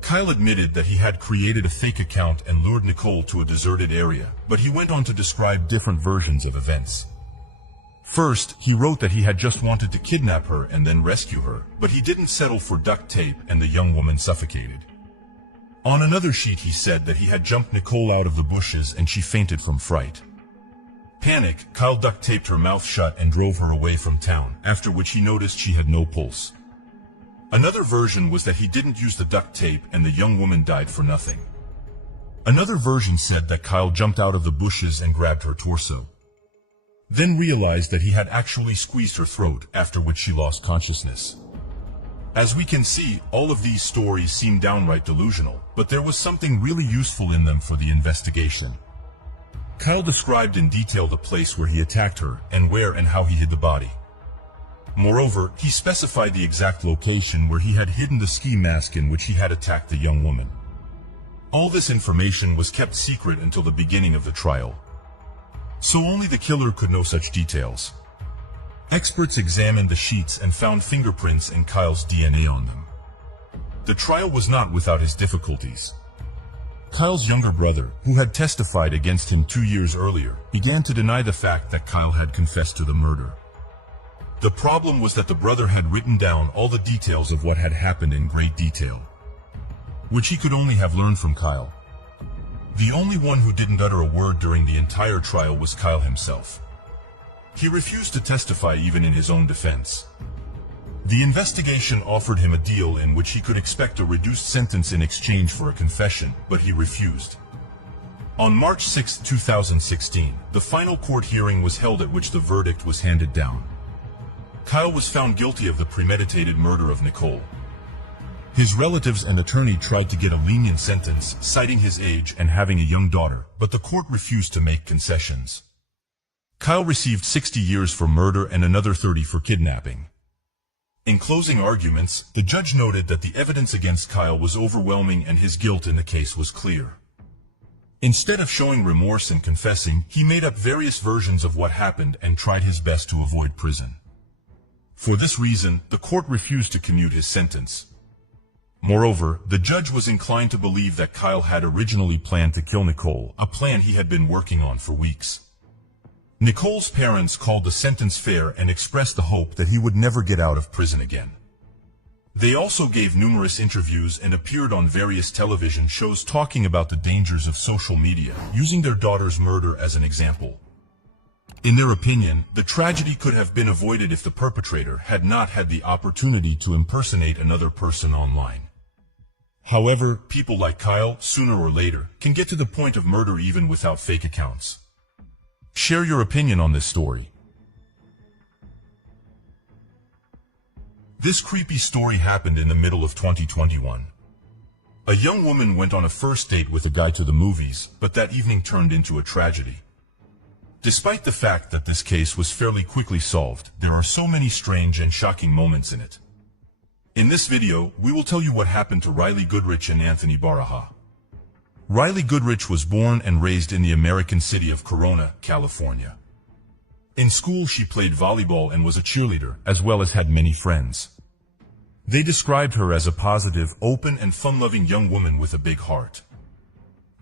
Kyle admitted that he had created a fake account and lured Nicole to a deserted area, but he went on to describe different versions of events. First, he wrote that he had just wanted to kidnap her and then rescue her, but he didn't settle for duct tape and the young woman suffocated. On another sheet he said that he had jumped Nicole out of the bushes and she fainted from fright. Panic, Kyle duct taped her mouth shut and drove her away from town, after which he noticed she had no pulse. Another version was that he didn't use the duct tape and the young woman died for nothing. Another version said that Kyle jumped out of the bushes and grabbed her torso, then realized that he had actually squeezed her throat, after which she lost consciousness. As we can see, all of these stories seem downright delusional, but there was something really useful in them for the investigation. Kyle described in detail the place where he attacked her, and where and how he hid the body. Moreover, he specified the exact location where he had hidden the ski mask in which he had attacked the young woman. All this information was kept secret until the beginning of the trial, so only the killer could know such details. Experts examined the sheets and found fingerprints and Kyle's DNA on them. The trial was not without its difficulties. Kyle's younger brother, who had testified against him 2 years earlier, began to deny the fact that Kyle had confessed to the murder. The problem was that the brother had written down all the details of what had happened in great detail, which he could only have learned from Kyle. The only one who didn't utter a word during the entire trial was Kyle himself. He refused to testify even in his own defense. The investigation offered him a deal in which he could expect a reduced sentence in exchange for a confession, but he refused. On March 6, 2016, the final court hearing was held at which the verdict was handed down. Kyle was found guilty of the premeditated murder of Nicole. His relatives and attorney tried to get a lenient sentence, citing his age and having a young daughter, but the court refused to make concessions. Kyle received 60 years for murder and another 30 for kidnapping. In closing arguments, the judge noted that the evidence against Kyle was overwhelming and his guilt in the case was clear. Instead of showing remorse and confessing, he made up various versions of what happened and tried his best to avoid prison. For this reason, the court refused to commute his sentence. Moreover, the judge was inclined to believe that Kyle had originally planned to kill Nicole, a plan he had been working on for weeks. Nicole's parents called the sentence fair and expressed the hope that he would never get out of prison again. They also gave numerous interviews and appeared on various television shows talking about the dangers of social media, using their daughter's murder as an example. In their opinion, the tragedy could have been avoided if the perpetrator had not had the opportunity to impersonate another person online. However, people like Kyle, sooner or later, can get to the point of murder even without fake accounts. Share your opinion on this story. This creepy story happened in the middle of 2021. A young woman went on a first date with a guy to the movies, but that evening turned into a tragedy. Despite the fact that this case was fairly quickly solved, there are so many strange and shocking moments in it. In this video, we will tell you what happened to Riley Goodrich and Anthony Baraha. Riley Goodrich was born and raised in the American city of Corona, California. In school, she played volleyball and was a cheerleader, as well as had many friends. They described her as a positive, open, and fun-loving young woman with a big heart.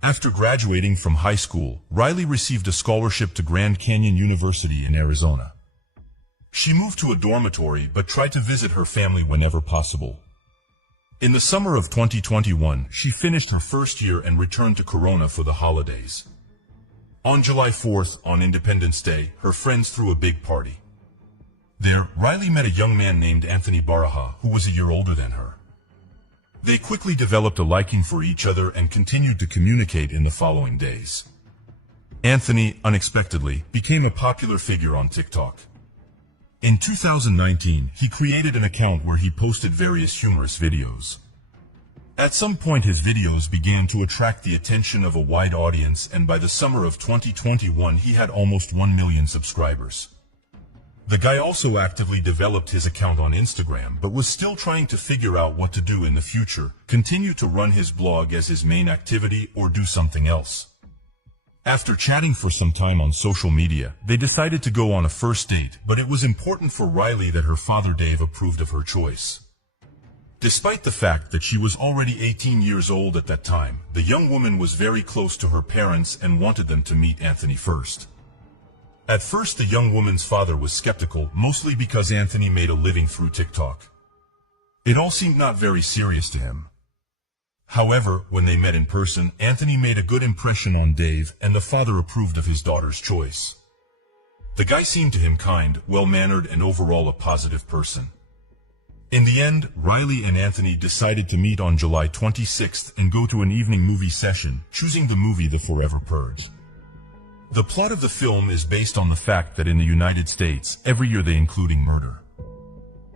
After graduating from high school, Riley received a scholarship to Grand Canyon University in Arizona. She moved to a dormitory but tried to visit her family whenever possible. In the summer of 2021, she finished her first year and returned to Corona for the holidays. On July 4th, on Independence Day, her friends threw a big party. There, Riley met a young man named Anthony Baraha, who was a year older than her. They quickly developed a liking for each other and continued to communicate in the following days. Anthony, unexpectedly, became a popular figure on TikTok. In 2019, he created an account where he posted various humorous videos. At some point, his videos began to attract the attention of a wide audience, and by the summer of 2021, he had almost 1 million subscribers. The guy also actively developed his account on Instagram, but was still trying to figure out what to do in the future, continue to run his blog as his main activity, or do something else. After chatting for some time on social media, they decided to go on a first date, but it was important for Riley that her father Dave approved of her choice. Despite the fact that she was already 18 years old at that time, the young woman was very close to her parents and wanted them to meet Anthony first. At first, the young woman's father was skeptical, mostly because Anthony made a living through TikTok. It all seemed not very serious to him. However, when they met in person, Anthony made a good impression on Dave, and the father approved of his daughter's choice. The guy seemed to him kind, well-mannered, and overall a positive person. In the end, Riley and Anthony decided to meet on July 26th and go to an evening movie session, choosing the movie The Forever Purge. The plot of the film is based on the fact that in the United States, every year they including murder.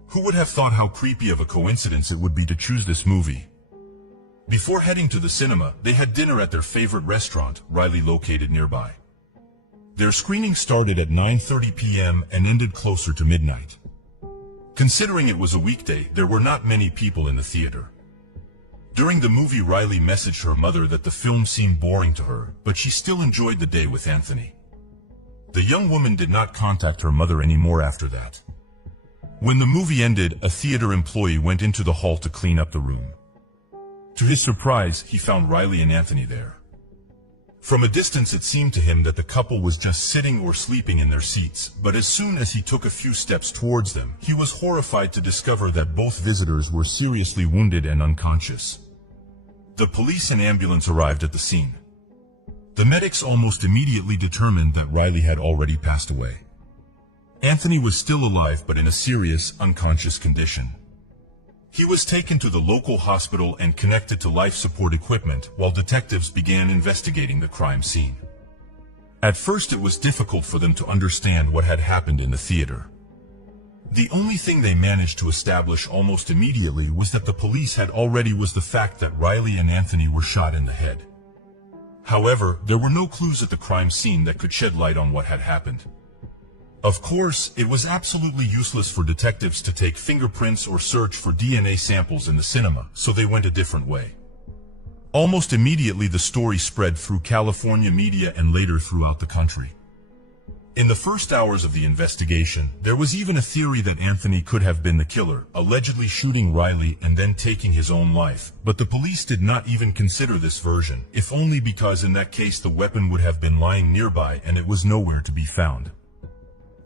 Who would have thought how creepy of a coincidence it would be to choose this movie? Before heading to the cinema, they had dinner at their favorite restaurant, Riley located nearby. Their screening started at 9:30 p.m. and ended closer to midnight. Considering it was a weekday, there were not many people in the theater. During the movie, Riley messaged her mother that the film seemed boring to her, but she still enjoyed the day with Anthony. The young woman did not contact her mother anymore after that. When the movie ended, a theater employee went into the hall to clean up the room. To his surprise, he found Riley and Anthony there. From a distance, it seemed to him that the couple was just sitting or sleeping in their seats, but as soon as he took a few steps towards them, he was horrified to discover that both visitors were seriously wounded and unconscious. The police and ambulance arrived at the scene. The medics almost immediately determined that Riley had already passed away. Anthony was still alive but in a serious, unconscious condition. He was taken to the local hospital and connected to life support equipment while detectives began investigating the crime scene. At first it was difficult for them to understand what had happened in the theater. The only thing they managed to establish almost immediately was that the police had already was the fact that Riley and Anthony were shot in the head. However, there were no clues at the crime scene that could shed light on what had happened. Of course, it was absolutely useless for detectives to take fingerprints or search for DNA samples in the cinema, so they went a different way. Almost immediately the story spread through California media and later throughout the country. In the first hours of the investigation, there was even a theory that Anthony could have been the killer, allegedly shooting Riley and then taking his own life, but the police did not even consider this version, if only because in that case the weapon would have been lying nearby and it was nowhere to be found.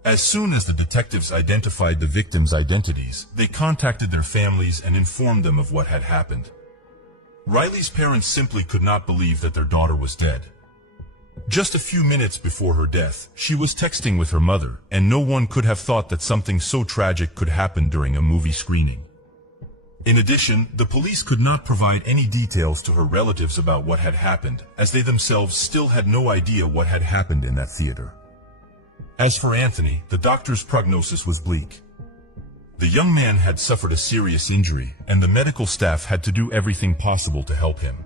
As soon as the detectives identified the victims' identities, they contacted their families and informed them of what had happened. Riley's parents simply could not believe that their daughter was dead. Just a few minutes before her death, she was texting with her mother, and no one could have thought that something so tragic could happen during a movie screening. In addition, the police could not provide any details to her relatives about what had happened, as they themselves still had no idea what had happened in that theater. As for Anthony, the doctor's prognosis was bleak. The young man had suffered a serious injury, and the medical staff had to do everything possible to help him.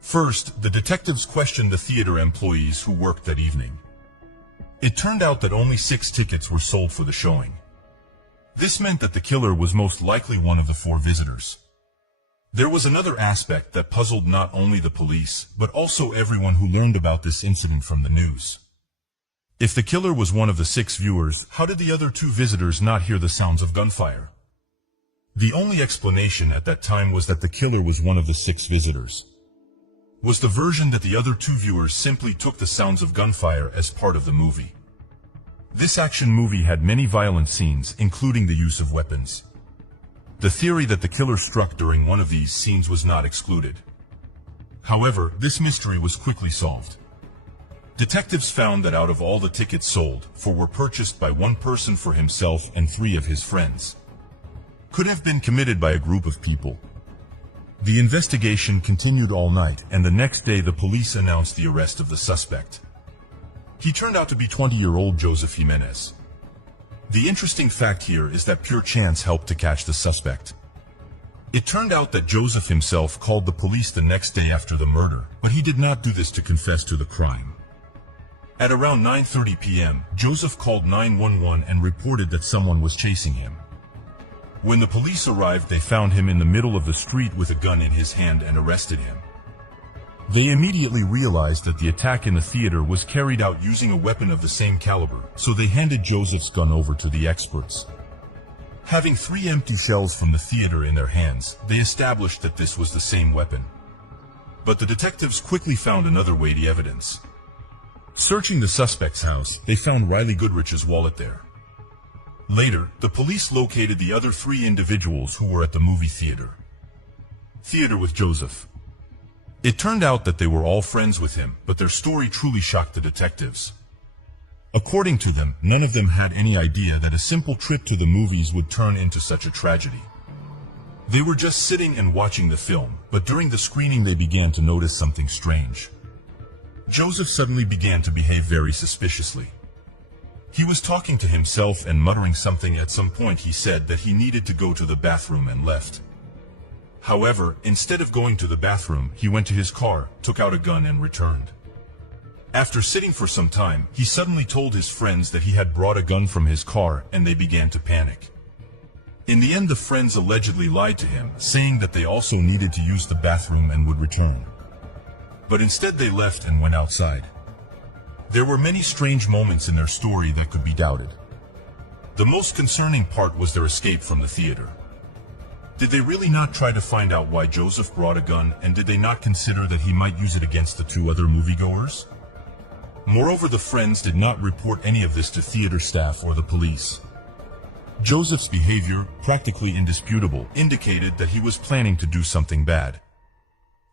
First, the detectives questioned the theater employees who worked that evening. It turned out that only 6 tickets were sold for the showing. This meant that the killer was most likely one of the 4 visitors. There was another aspect that puzzled not only the police, but also everyone who learned about this incident from the news. If the killer was one of the 6 viewers, how did the other 2 visitors not hear the sounds of gunfire? The only explanation at that time was that the killer was one of the 6 visitors. Was the version that the other 2 viewers simply took the sounds of gunfire as part of the movie. This action movie had many violent scenes, including the use of weapons. The theory that the killer struck during one of these scenes was not excluded. However, this mystery was quickly solved. Detectives found that out of all the tickets sold, 4 were purchased by one person for himself and 3 of his friends. Could have been committed by a group of people. The investigation continued all night, and the next day the police announced the arrest of the suspect. He turned out to be 20-year-old Joseph Jimenez. The interesting fact here is that pure chance helped to catch the suspect. It turned out that Joseph himself called the police the next day after the murder, but he did not do this to confess to the crime. At around 9:30 p.m., Joseph called 911 and reported that someone was chasing him. When the police arrived, they found him in the middle of the street with a gun in his hand and arrested him. They immediately realized that the attack in the theater was carried out using a weapon of the same caliber, so they handed Joseph's gun over to the experts. Having 3 empty shells from the theater in their hands, they established that this was the same weapon. But the detectives quickly found another weighty evidence. Searching the suspect's house, they found Riley Goodrich's wallet there. Later, the police located the other 3 individuals who were at the movie theater. Theater with Joseph. It turned out that they were all friends with him, but their story truly shocked the detectives. According to them, none of them had any idea that a simple trip to the movies would turn into such a tragedy. They were just sitting and watching the film, but during the screening they began to notice something strange. Joseph suddenly began to behave very suspiciously. He was talking to himself and muttering something. At some point he said that he needed to go to the bathroom and left. However, instead of going to the bathroom, he went to his car, took out a gun and returned. After sitting for some time, he suddenly told his friends that he had brought a gun from his car, and they began to panic. In the end, the friends allegedly lied to him, saying that they also needed to use the bathroom and would return. But instead they left and went outside. There were many strange moments in their story that could be doubted. The most concerning part was their escape from the theater. Did they really not try to find out why Joseph brought a gun, and did they not consider that he might use it against the 2 other moviegoers? Moreover, the friends did not report any of this to theater staff or the police. Joseph's behavior, practically indisputable, indicated that he was planning to do something bad.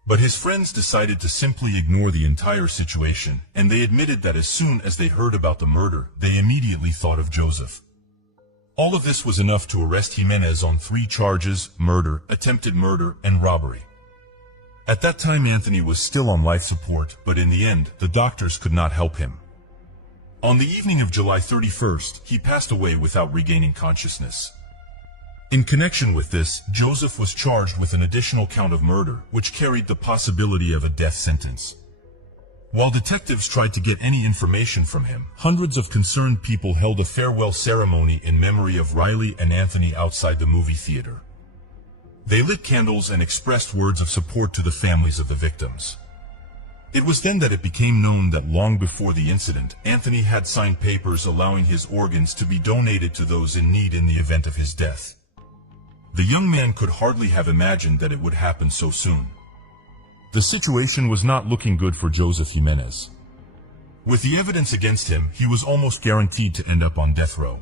But his friends decided to simply ignore the entire situation, and they admitted that as soon as they heard about the murder, they immediately thought of Joseph. All of this was enough to arrest Jimenez on 3 charges: murder, attempted murder, and robbery. At that time, Anthony was still on life support, but in the end, the doctors could not help him. On the evening of July 31st, he passed away without regaining consciousness. In connection with this, Joseph was charged with an additional count of murder, which carried the possibility of a death sentence. While detectives tried to get any information from him, hundreds of concerned people held a farewell ceremony in memory of Riley and Anthony outside the movie theater. They lit candles and expressed words of support to the families of the victims. It was then that it became known that long before the incident, Anthony had signed papers allowing his organs to be donated to those in need in the event of his death. The young man could hardly have imagined that it would happen so soon. The situation was not looking good for Joseph Jimenez. With the evidence against him, he was almost guaranteed to end up on death row.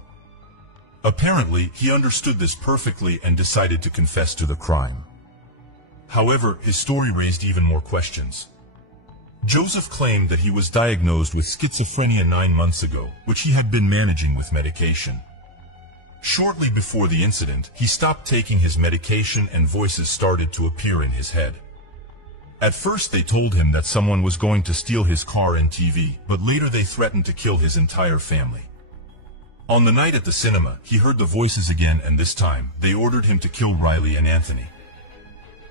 Apparently, he understood this perfectly and decided to confess to the crime. However, his story raised even more questions. Joseph claimed that he was diagnosed with schizophrenia 9 months ago, which he had been managing with medication. Shortly before the incident, he stopped taking his medication and voices started to appear in his head. At first they told him that someone was going to steal his car and TV, but later they threatened to kill his entire family. On the night at the cinema, he heard the voices again, and this time, they ordered him to kill Riley and Anthony.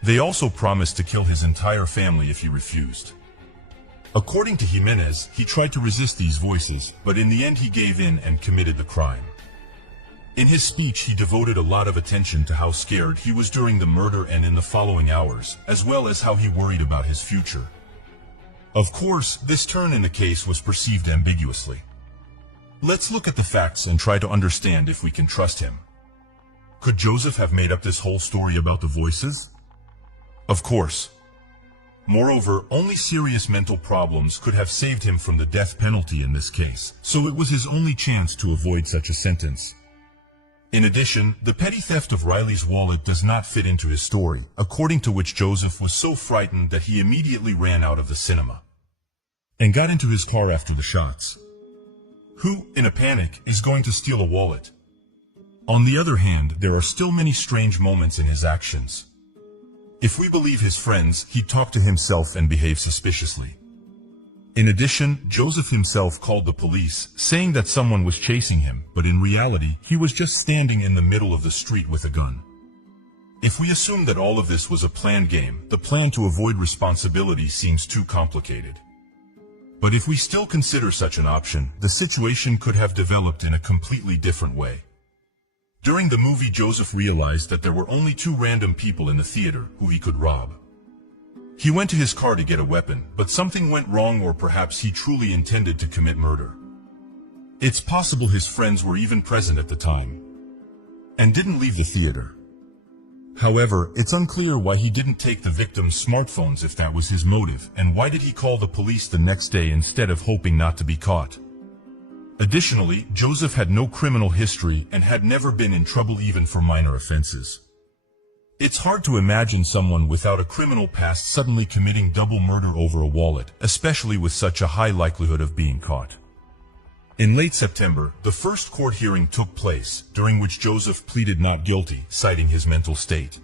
They also promised to kill his entire family if he refused. According to Jimenez, he tried to resist these voices, but in the end he gave in and committed the crime. In his speech, he devoted a lot of attention to how scared he was during the murder and in the following hours, as well as how he worried about his future. Of course, this turn in the case was perceived ambiguously. Let's look at the facts and try to understand if we can trust him. Could Joseph have made up this whole story about the voices? Of course. Moreover, only serious mental problems could have saved him from the death penalty in this case, so it was his only chance to avoid such a sentence. In addition, the petty theft of Riley's wallet does not fit into his story, according to which Joseph was so frightened that he immediately ran out of the cinema and got into his car after the shots. Who, in a panic, is going to steal a wallet? On the other hand, there are still many strange moments in his actions. If we believe his friends, he talked to himself and behaved suspiciously. In addition, Joseph himself called the police, saying that someone was chasing him, but in reality, he was just standing in the middle of the street with a gun. If we assume that all of this was a planned game, the plan to avoid responsibility seems too complicated. But if we still consider such an option, the situation could have developed in a completely different way. During the movie, Joseph realized that there were only 2 random people in the theater who he could rob. He went to his car to get a weapon, but something went wrong, or perhaps he truly intended to commit murder. It's possible his friends were even present at the time and didn't leave the theater. However, it's unclear why he didn't take the victims' smartphones if that was his motive, and why did he call the police the next day instead of hoping not to be caught. Additionally, Joseph had no criminal history and had never been in trouble even for minor offenses. It's hard to imagine someone without a criminal past suddenly committing double murder over a wallet, especially with such a high likelihood of being caught. In late September, the first court hearing took place, during which Joseph pleaded not guilty, citing his mental state.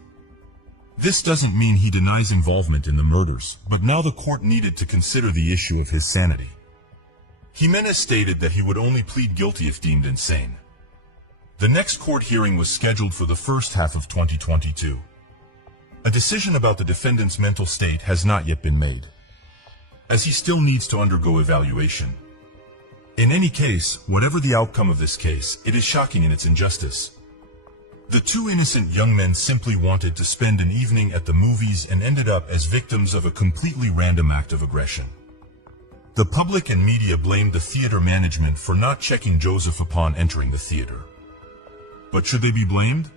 This doesn't mean he denies involvement in the murders, but now the court needed to consider the issue of his sanity. Jimenez stated that he would only plead guilty if deemed insane. The next court hearing was scheduled for the first half of 2022. A decision about the defendant's mental state has not yet been made, as he still needs to undergo evaluation. In any case, whatever the outcome of this case, it is shocking in its injustice. The 2 innocent young men simply wanted to spend an evening at the movies and ended up as victims of a completely random act of aggression. The public and media blamed the theater management for not checking Joseph upon entering the theater. But should they be blamed?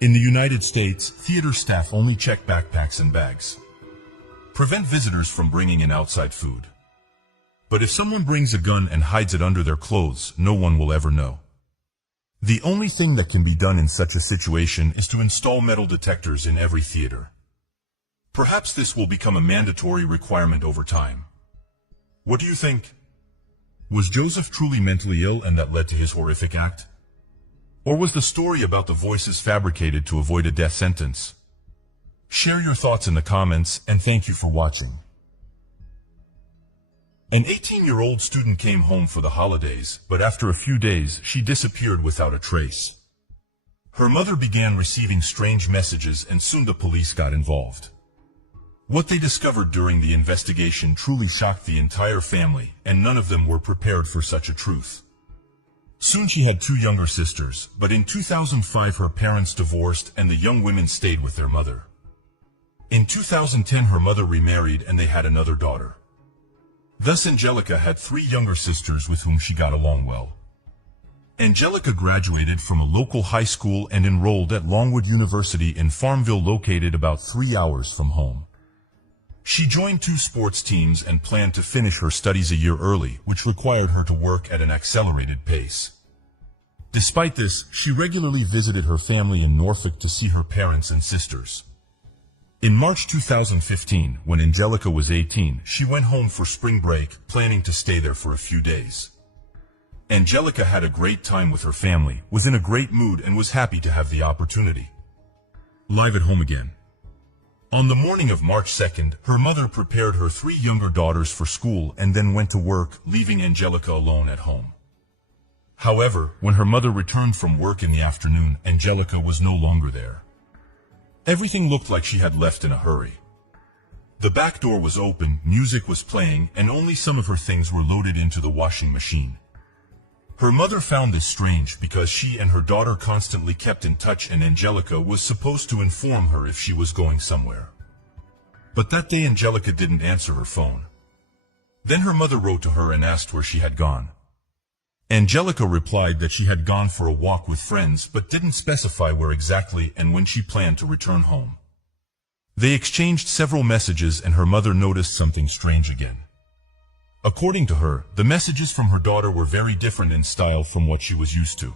In the United States, theater staff only check backpacks and bags. Prevent visitors from bringing in outside food. But if someone brings a gun and hides it under their clothes, no one will ever know. The only thing that can be done in such a situation is to install metal detectors in every theater. Perhaps this will become a mandatory requirement over time. What do you think? Was Joseph truly mentally ill and that led to his horrific act? Or was the story about the voices fabricated to avoid a death sentence? Share your thoughts in the comments, and thank you for watching. An 18-year-old student came home for the holidays, but after a few days, she disappeared without a trace. Her mother began receiving strange messages, and soon the police got involved. What they discovered during the investigation truly shocked the entire family, and none of them were prepared for such a truth. Soon she had 2 younger sisters, but in 2005 her parents divorced and the young women stayed with their mother. In 2010 her mother remarried and they had another daughter. Thus Angelica had 3 younger sisters with whom she got along well. Angelica graduated from a local high school and enrolled at Longwood University in Farmville, located about 3 hours from home. She joined 2 sports teams and planned to finish her studies a year early, which required her to work at an accelerated pace. Despite this, she regularly visited her family in Norfolk to see her parents and sisters. In March 2015, when Angelica was 18, she went home for spring break, planning to stay there for a few days. Angelica had a great time with her family, was in a great mood, and was happy to have the opportunity. Live at home again. On the morning of March 2nd, her mother prepared her 3 younger daughters for school and then went to work, leaving Angelica alone at home. However, when her mother returned from work in the afternoon, Angelica was no longer there. Everything looked like she had left in a hurry. The back door was open, music was playing, and only some of her things were loaded into the washing machine. Her mother found this strange because she and her daughter constantly kept in touch, and Angelica was supposed to inform her if she was going somewhere. But that day Angelica didn't answer her phone. Then her mother wrote to her and asked where she had gone. Angelica replied that she had gone for a walk with friends but didn't specify where exactly and when she planned to return home. They exchanged several messages and her mother noticed something strange again. According to her, the messages from her daughter were very different in style from what she was used to.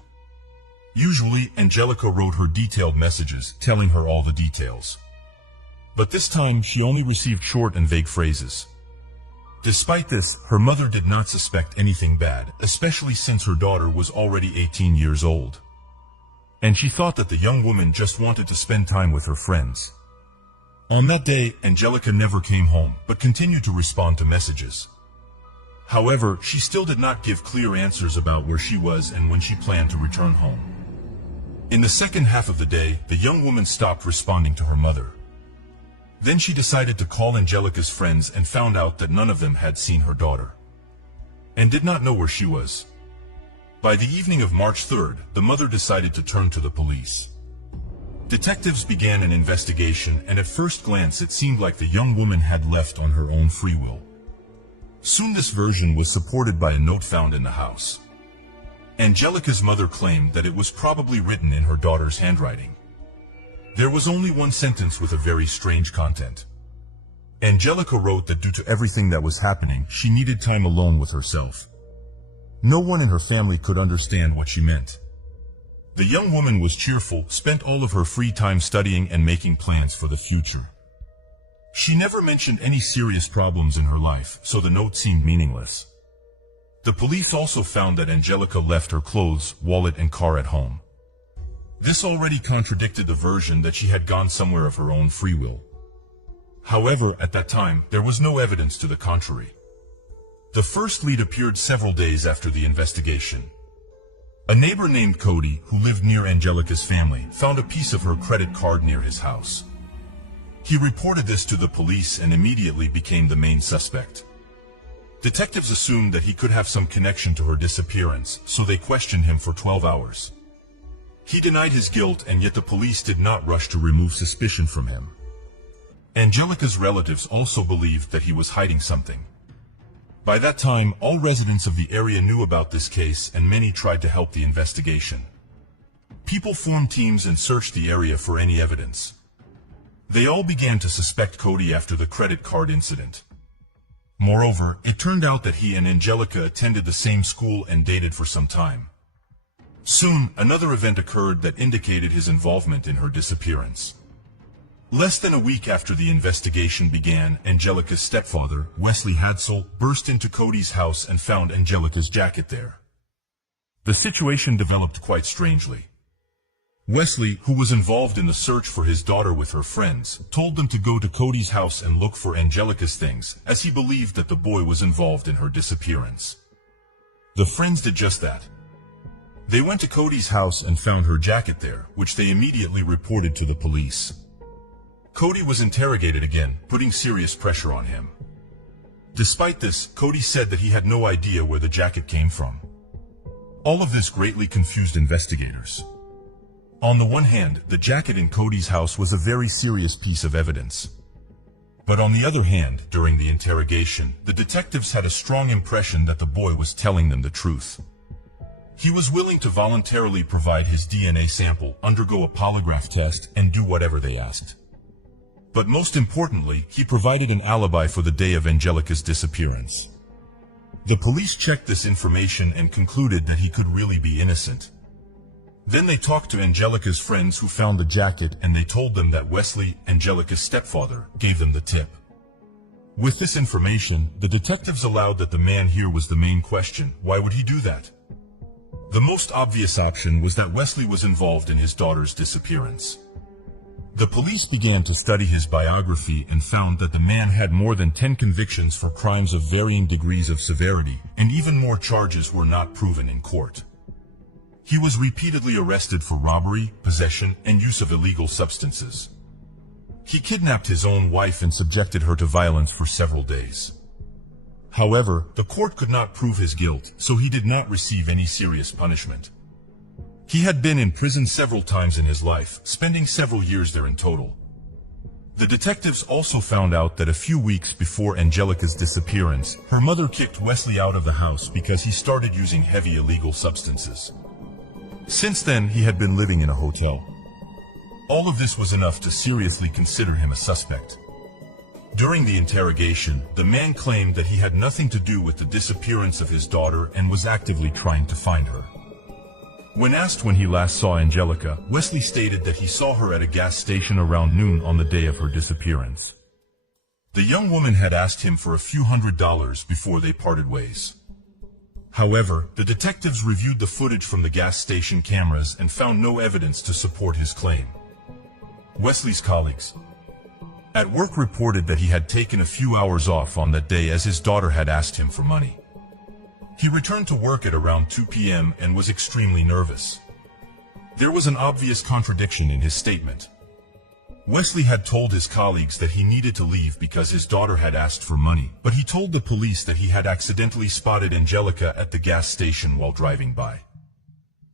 Usually, Angelica wrote her detailed messages, telling her all the details. But this time, she only received short and vague phrases. Despite this, her mother did not suspect anything bad, especially since her daughter was already 18 years old. And she thought that the young woman just wanted to spend time with her friends. On that day, Angelica never came home, but continued to respond to messages. However, she still did not give clear answers about where she was and when she planned to return home. In the second half of the day, the young woman stopped responding to her mother. Then she decided to call Angelica's friends and found out that none of them had seen her daughter and did not know where she was. By the evening of March 3rd, the mother decided to turn to the police. Detectives began an investigation, and at first glance it seemed like the young woman had left on her own free will. Soon this version was supported by a note found in the house. Angelica's mother claimed that it was probably written in her daughter's handwriting. There was only one sentence with a very strange content. Angelica wrote that due to everything that was happening, she needed time alone with herself. No one in her family could understand what she meant. The young woman was cheerful, spent all of her free time studying and making plans for the future. She never mentioned any serious problems in her life, so the note seemed meaningless. The police also found that Angelica left her clothes, wallet, and car at home. This already contradicted the version that she had gone somewhere of her own free will. However, at that time, there was no evidence to the contrary. The first lead appeared several days after the investigation. A neighbor named Cody, who lived near Angelica's family, found a piece of her credit card near his house. He reported this to the police and immediately became the main suspect. Detectives assumed that he could have some connection to her disappearance, so they questioned him for 12 hours. He denied his guilt, and yet the police did not rush to remove suspicion from him. Angelica's relatives also believed that he was hiding something. By that time, all residents of the area knew about this case, and many tried to help the investigation. People formed teams and searched the area for any evidence. They all began to suspect Cody after the credit card incident. Moreover, it turned out that he and Angelica attended the same school and dated for some time. Soon, another event occurred that indicated his involvement in her disappearance. Less than a week after the investigation began, Angelica's stepfather, Wesley Hadsell, burst into Cody's house and found Angelica's jacket there. The situation developed quite strangely. Wesley, who was involved in the search for his daughter with her friends, told them to go to Cody's house and look for Angelica's things, as he believed that the boy was involved in her disappearance. The friends did just that. They went to Cody's house and found her jacket there, which they immediately reported to the police. Cody was interrogated again, putting serious pressure on him. Despite this, Cody said that he had no idea where the jacket came from. All of this greatly confused investigators. On the one hand, the jacket in Cody's house was a very serious piece of evidence. But on the other hand, during the interrogation, the detectives had a strong impression that the boy was telling them the truth. He was willing to voluntarily provide his DNA sample, undergo a polygraph test, and do whatever they asked. But most importantly, he provided an alibi for the day of Angelica's disappearance. The police checked this information and concluded that he could really be innocent. Then they talked to Angelica's friends who found the jacket, and they told them that Wesley, Angelica's stepfather, gave them the tip. With this information, the detectives allowed that the man here was the main question. Why would he do that? The most obvious option was that Wesley was involved in his daughter's disappearance. The police began to study his biography and found that the man had more than 10 convictions for crimes of varying degrees of severity, and even more charges were not proven in court. He was repeatedly arrested for robbery, possession, and use of illegal substances. He kidnapped his own wife and subjected her to violence for several days. However, the court could not prove his guilt, so he did not receive any serious punishment. He had been in prison several times in his life, spending several years there in total. The detectives also found out that a few weeks before Angelica's disappearance, her mother kicked Wesley out of the house because he started using heavy illegal substances. Since then, he had been living in a hotel. All of this was enough to seriously consider him a suspect. During the interrogation, the man claimed that he had nothing to do with the disappearance of his daughter and was actively trying to find her. When asked when he last saw Angelica, Wesley stated that he saw her at a gas station around noon on the day of her disappearance. The young woman had asked him for a few $100s before they parted ways. However, the detectives reviewed the footage from the gas station cameras and found no evidence to support his claim. Wesley's colleagues at work reported that he had taken a few hours off on that day as his daughter had asked him for money. He returned to work at around 2 p.m. and was extremely nervous. There was an obvious contradiction in his statement. Wesley had told his colleagues that he needed to leave because his daughter had asked for money, but he told the police that he had accidentally spotted Angelica at the gas station while driving by.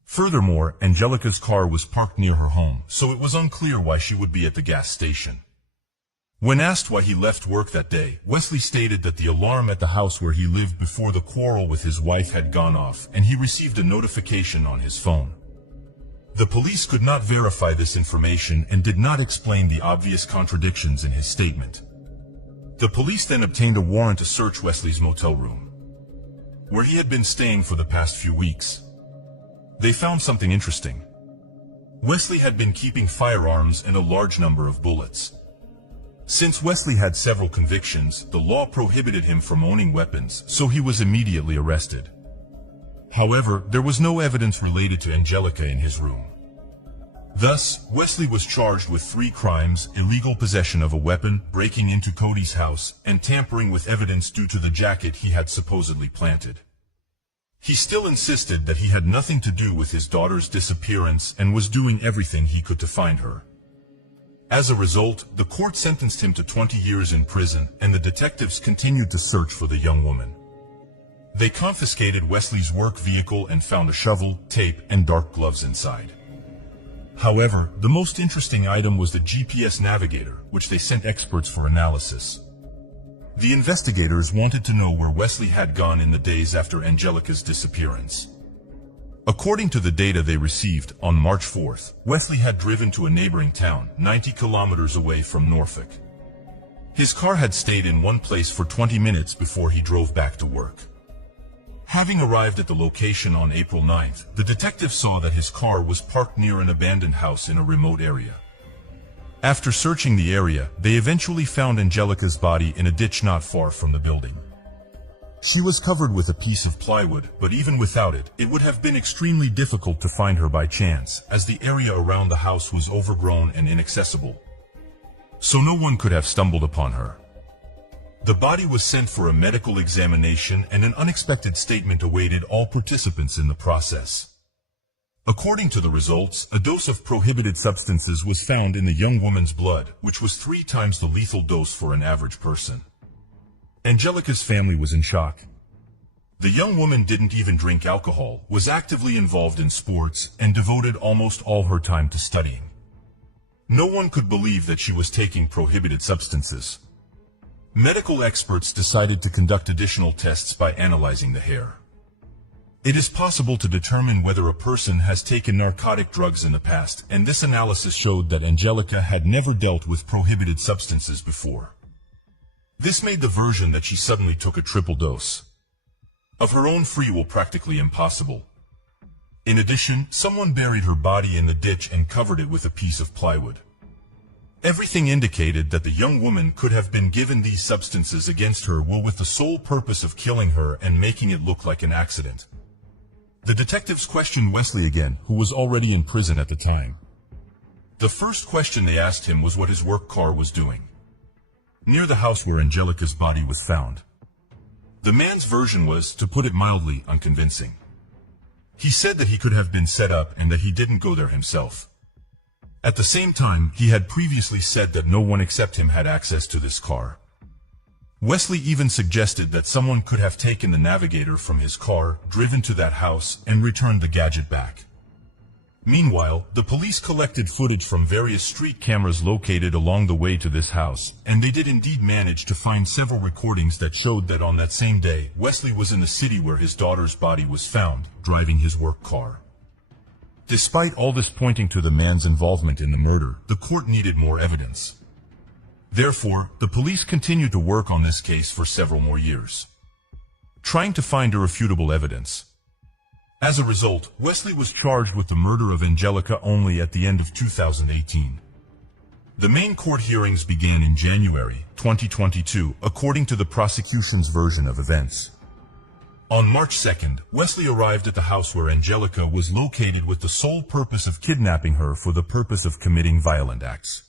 Furthermore, Angelica's car was parked near her home, so it was unclear why she would be at the gas station. When asked why he left work that day, Wesley stated that the alarm at the house where he lived before the quarrel with his wife had gone off, and he received a notification on his phone. The police could not verify this information and did not explain the obvious contradictions in his statement. The police then obtained a warrant to search Wesley's motel room, where he had been staying for the past few weeks. They found something interesting. Wesley had been keeping firearms and a large number of bullets. Since Wesley had several convictions, the law prohibited him from owning weapons, so he was immediately arrested. However, there was no evidence related to Angelica in his room. Thus, Wesley was charged with 3 crimes: illegal possession of a weapon, breaking into Cody's house, and tampering with evidence due to the jacket he had supposedly planted. He still insisted that he had nothing to do with his daughter's disappearance and was doing everything he could to find her. As a result, the court sentenced him to 20 years in prison, and the detectives continued to search for the young woman. They confiscated Wesley's work vehicle and found a shovel, tape, and dark gloves inside. However, the most interesting item was the GPS navigator, which they sent experts for analysis. The investigators wanted to know where Wesley had gone in the days after Angelica's disappearance. According to the data they received, on March 4th, Wesley had driven to a neighboring town, 90 kilometers away from Norfolk. His car had stayed in one place for 20 minutes before he drove back to work. Having arrived at the location on April 9th, the detective saw that his car was parked near an abandoned house in a remote area. After searching the area, they eventually found Angelica's body in a ditch not far from the building. She was covered with a piece of plywood, but even without it, it would have been extremely difficult to find her by chance, as the area around the house was overgrown and inaccessible. So no one could have stumbled upon her. The body was sent for a medical examination, and an unexpected statement awaited all participants in the process. According to the results, a dose of prohibited substances was found in the young woman's blood, which was 3 times the lethal dose for an average person. Angelica's family was in shock. The young woman didn't even drink alcohol, was actively involved in sports, and devoted almost all her time to studying. No one could believe that she was taking prohibited substances. Medical experts decided to conduct additional tests by analyzing the hair. It is possible to determine whether a person has taken narcotic drugs in the past, and this analysis showed that Angelica had never dealt with prohibited substances before. This made the version that she suddenly took a triple dose of her own free will practically impossible. In addition, someone buried her body in the ditch and covered it with a piece of plywood. Everything indicated that the young woman could have been given these substances against her will with the sole purpose of killing her and making it look like an accident. The detectives questioned Wesley again, who was already in prison at the time. The first question they asked him was what his work car was doing near the house where Angelica's body was found. The man's version was, to put it mildly, unconvincing. He said that he could have been set up and that he didn't go there himself. At the same time, he had previously said that no one except him had access to this car. Wesley even suggested that someone could have taken the navigator from his car, driven to that house, and returned the gadget back. Meanwhile, the police collected footage from various street cameras located along the way to this house, and they did indeed manage to find several recordings that showed that on that same day, Wesley was in the city where his daughter's body was found, driving his work car. Despite all this pointing to the man's involvement in the murder, the court needed more evidence. Therefore, the police continued to work on this case for several more years, trying to find irrefutable evidence. As a result, Wesley was charged with the murder of Angelica only at the end of 2018. The main court hearings began in January 2022, according to the prosecution's version of events. On March 2nd, Wesley arrived at the house where Angelica was located with the sole purpose of kidnapping her for the purpose of committing violent acts.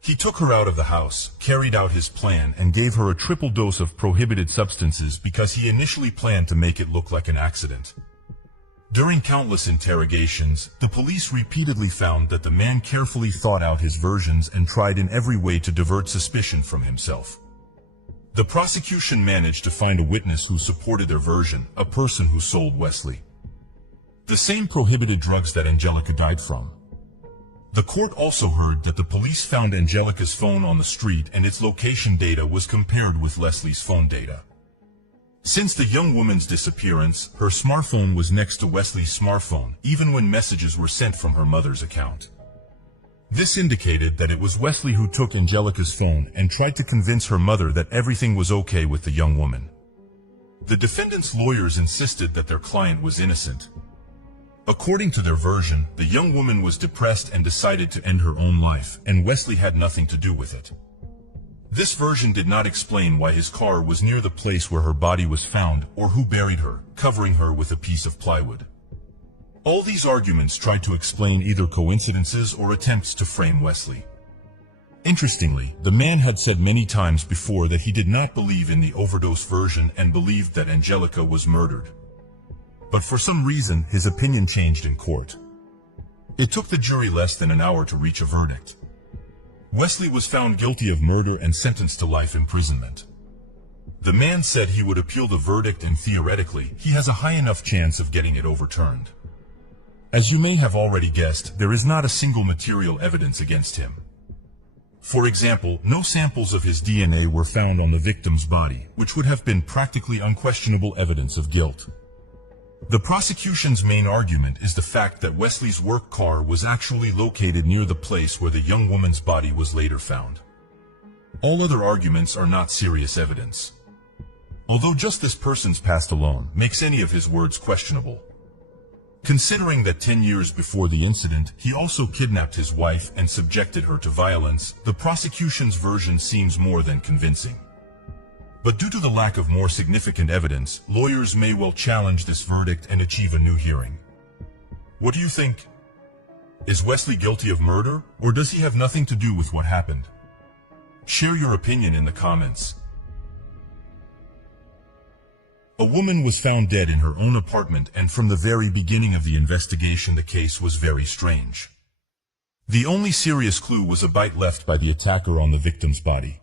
He took her out of the house, carried out his plan, and gave her a triple dose of prohibited substances because he initially planned to make it look like an accident. During countless interrogations, the police repeatedly found that the man carefully thought out his versions and tried in every way to divert suspicion from himself. The prosecution managed to find a witness who supported their version, a person who sold Wesley the same prohibited drugs that Angelica died from. The court also heard that the police found Angelica's phone on the street and its location data was compared with Leslie's phone data. Since the young woman's disappearance, her smartphone was next to Wesley's smartphone, even when messages were sent from her mother's account. This indicated that it was Wesley who took Angelica's phone and tried to convince her mother that everything was okay with the young woman. The defendant's lawyers insisted that their client was innocent. According to their version, the young woman was depressed and decided to end her own life, and Wesley had nothing to do with it. This version did not explain why his car was near the place where her body was found, or who buried her, covering her with a piece of plywood. All these arguments tried to explain either coincidences or attempts to frame Wesley. Interestingly, the man had said many times before that he did not believe in the overdose version and believed that Angelica was murdered. But for some reason, his opinion changed in court. It took the jury less than an hour to reach a verdict. Wesley was found guilty of murder and sentenced to life imprisonment. The man said he would appeal the verdict and theoretically, he has a high enough chance of getting it overturned. As you may have already guessed, there is not a single material evidence against him. For example, no samples of his DNA were found on the victim's body, which would have been practically unquestionable evidence of guilt. The prosecution's main argument is the fact that Wesley's work car was actually located near the place where the young woman's body was later found. All other arguments are not serious evidence. Although just this person's past alone makes any of his words questionable. Considering that 10 years before the incident, he also kidnapped his wife and subjected her to violence, the prosecution's version seems more than convincing. But due to the lack of more significant evidence, lawyers may well challenge this verdict and achieve a new hearing. What do you think? Is Wesley guilty of murder, or does he have nothing to do with what happened? Share your opinion in the comments. A woman was found dead in her own apartment, and from the very beginning of the investigation the case was very strange. The only serious clue was a bite left by the attacker on the victim's body.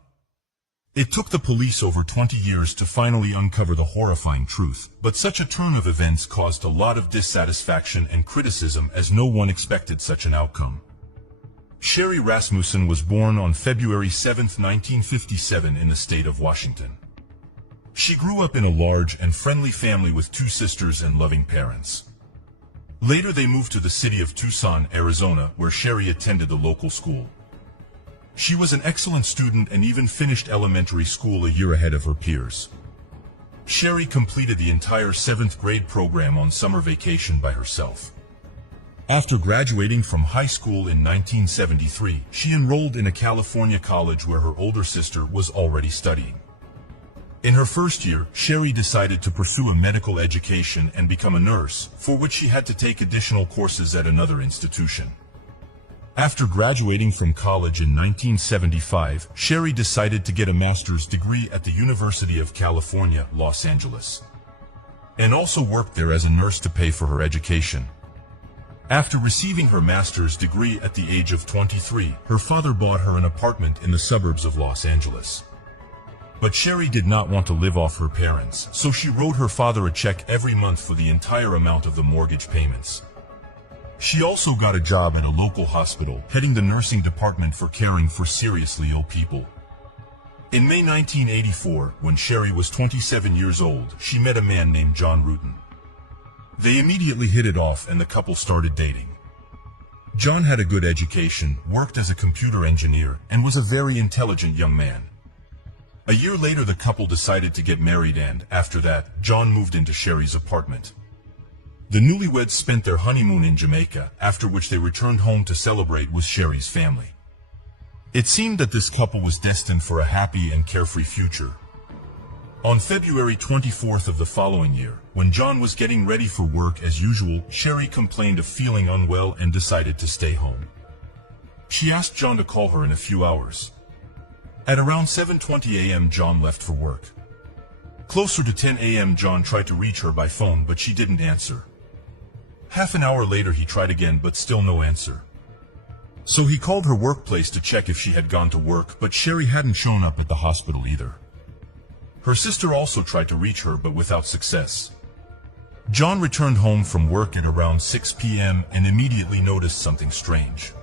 It took the police over 20 years to finally uncover the horrifying truth, but such a turn of events caused a lot of dissatisfaction and criticism as no one expected such an outcome. Sherry Rasmussen was born on February 7, 1957 in the state of Washington. She grew up in a large and friendly family with 2 sisters and loving parents. Later they moved to the city of Tucson, Arizona, where Sherry attended the local school. She was an excellent student and even finished elementary school a year ahead of her peers. Sherry completed the entire 7th grade program on summer vacation by herself. After graduating from high school in 1973, she enrolled in a California college where her older sister was already studying. In her first year, Sherry decided to pursue a medical education and become a nurse, for which she had to take additional courses at another institution. After graduating from college in 1975, Sherry decided to get a master's degree at the University of California, Los Angeles, and also worked there as a nurse to pay for her education. After receiving her master's degree at the age of 23, her father bought her an apartment in the suburbs of Los Angeles. But Sherry did not want to live off her parents, so she wrote her father a check every month for the entire amount of the mortgage payments. She also got a job at a local hospital, heading the nursing department for caring for seriously ill people. In May 1984, when Sherry was 27 years old, she met a man named John Rutan. They immediately hit it off and the couple started dating. John had a good education, worked as a computer engineer, and was a very intelligent young man. A year later the couple decided to get married and, after that, John moved into Sherry's apartment. The newlyweds spent their honeymoon in Jamaica, after which they returned home to celebrate with Sherry's family. It seemed that this couple was destined for a happy and carefree future. On February 24th of the following year, when John was getting ready for work as usual, Sherry complained of feeling unwell and decided to stay home. She asked John to call her in a few hours. At around 7:20 a.m. John left for work. Closer to 10 a.m. John tried to reach her by phone, but she didn't answer. Half an hour later he tried again, but still no answer. So he called her workplace to check if she had gone to work, but Sherry hadn't shown up at the hospital either. Her sister also tried to reach her, but without success. John returned home from work at around 6 p.m. and immediately noticed something strange.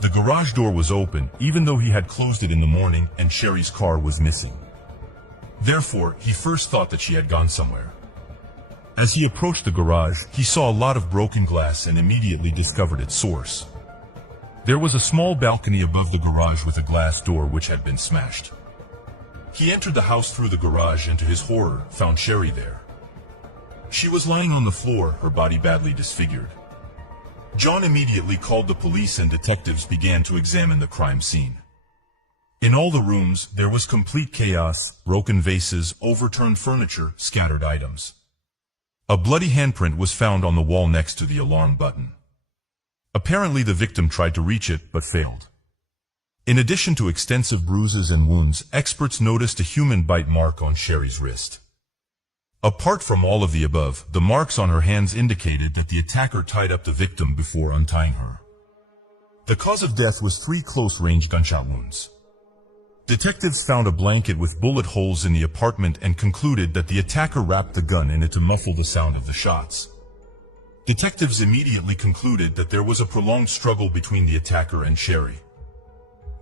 The garage door was open, even though he had closed it in the morning, and Sherry's car was missing. Therefore, he first thought that she had gone somewhere. As he approached the garage, he saw a lot of broken glass and immediately discovered its source. There was a small balcony above the garage with a glass door which had been smashed. He entered the house through the garage and to his horror, found Sherry there. She was lying on the floor, her body badly disfigured. John immediately called the police and detectives began to examine the crime scene. In all the rooms, there was complete chaos, broken vases, overturned furniture, scattered items. A bloody handprint was found on the wall next to the alarm button. Apparently the victim tried to reach it, but failed. In addition to extensive bruises and wounds, experts noticed a human bite mark on Sherry's wrist. Apart from all of the above, the marks on her hands indicated that the attacker tied up the victim before untying her. The cause of death was 3 close-range gunshot wounds. Detectives found a blanket with bullet holes in the apartment and concluded that the attacker wrapped the gun in it to muffle the sound of the shots. Detectives immediately concluded that there was a prolonged struggle between the attacker and Sherry.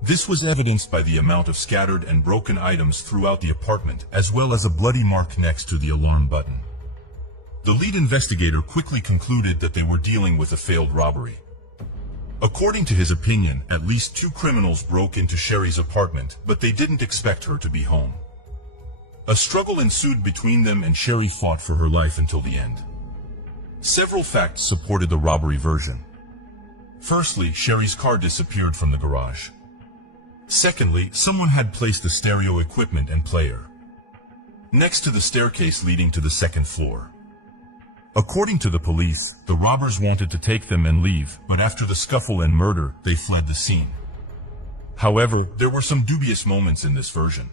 This was evidenced by the amount of scattered and broken items throughout the apartment, as well as a bloody mark next to the alarm button. The lead investigator quickly concluded that they were dealing with a failed robbery. According to his opinion, at least 2 criminals broke into Sherry's apartment, but they didn't expect her to be home. A struggle ensued between them and Sherry fought for her life until the end. Several facts supported the robbery version. Firstly, Sherry's car disappeared from the garage. Secondly, someone had placed the stereo equipment and player next to the staircase leading to the second floor. According to the police, the robbers wanted to take them and leave, but after the scuffle and murder, they fled the scene. However, there were some dubious moments in this version.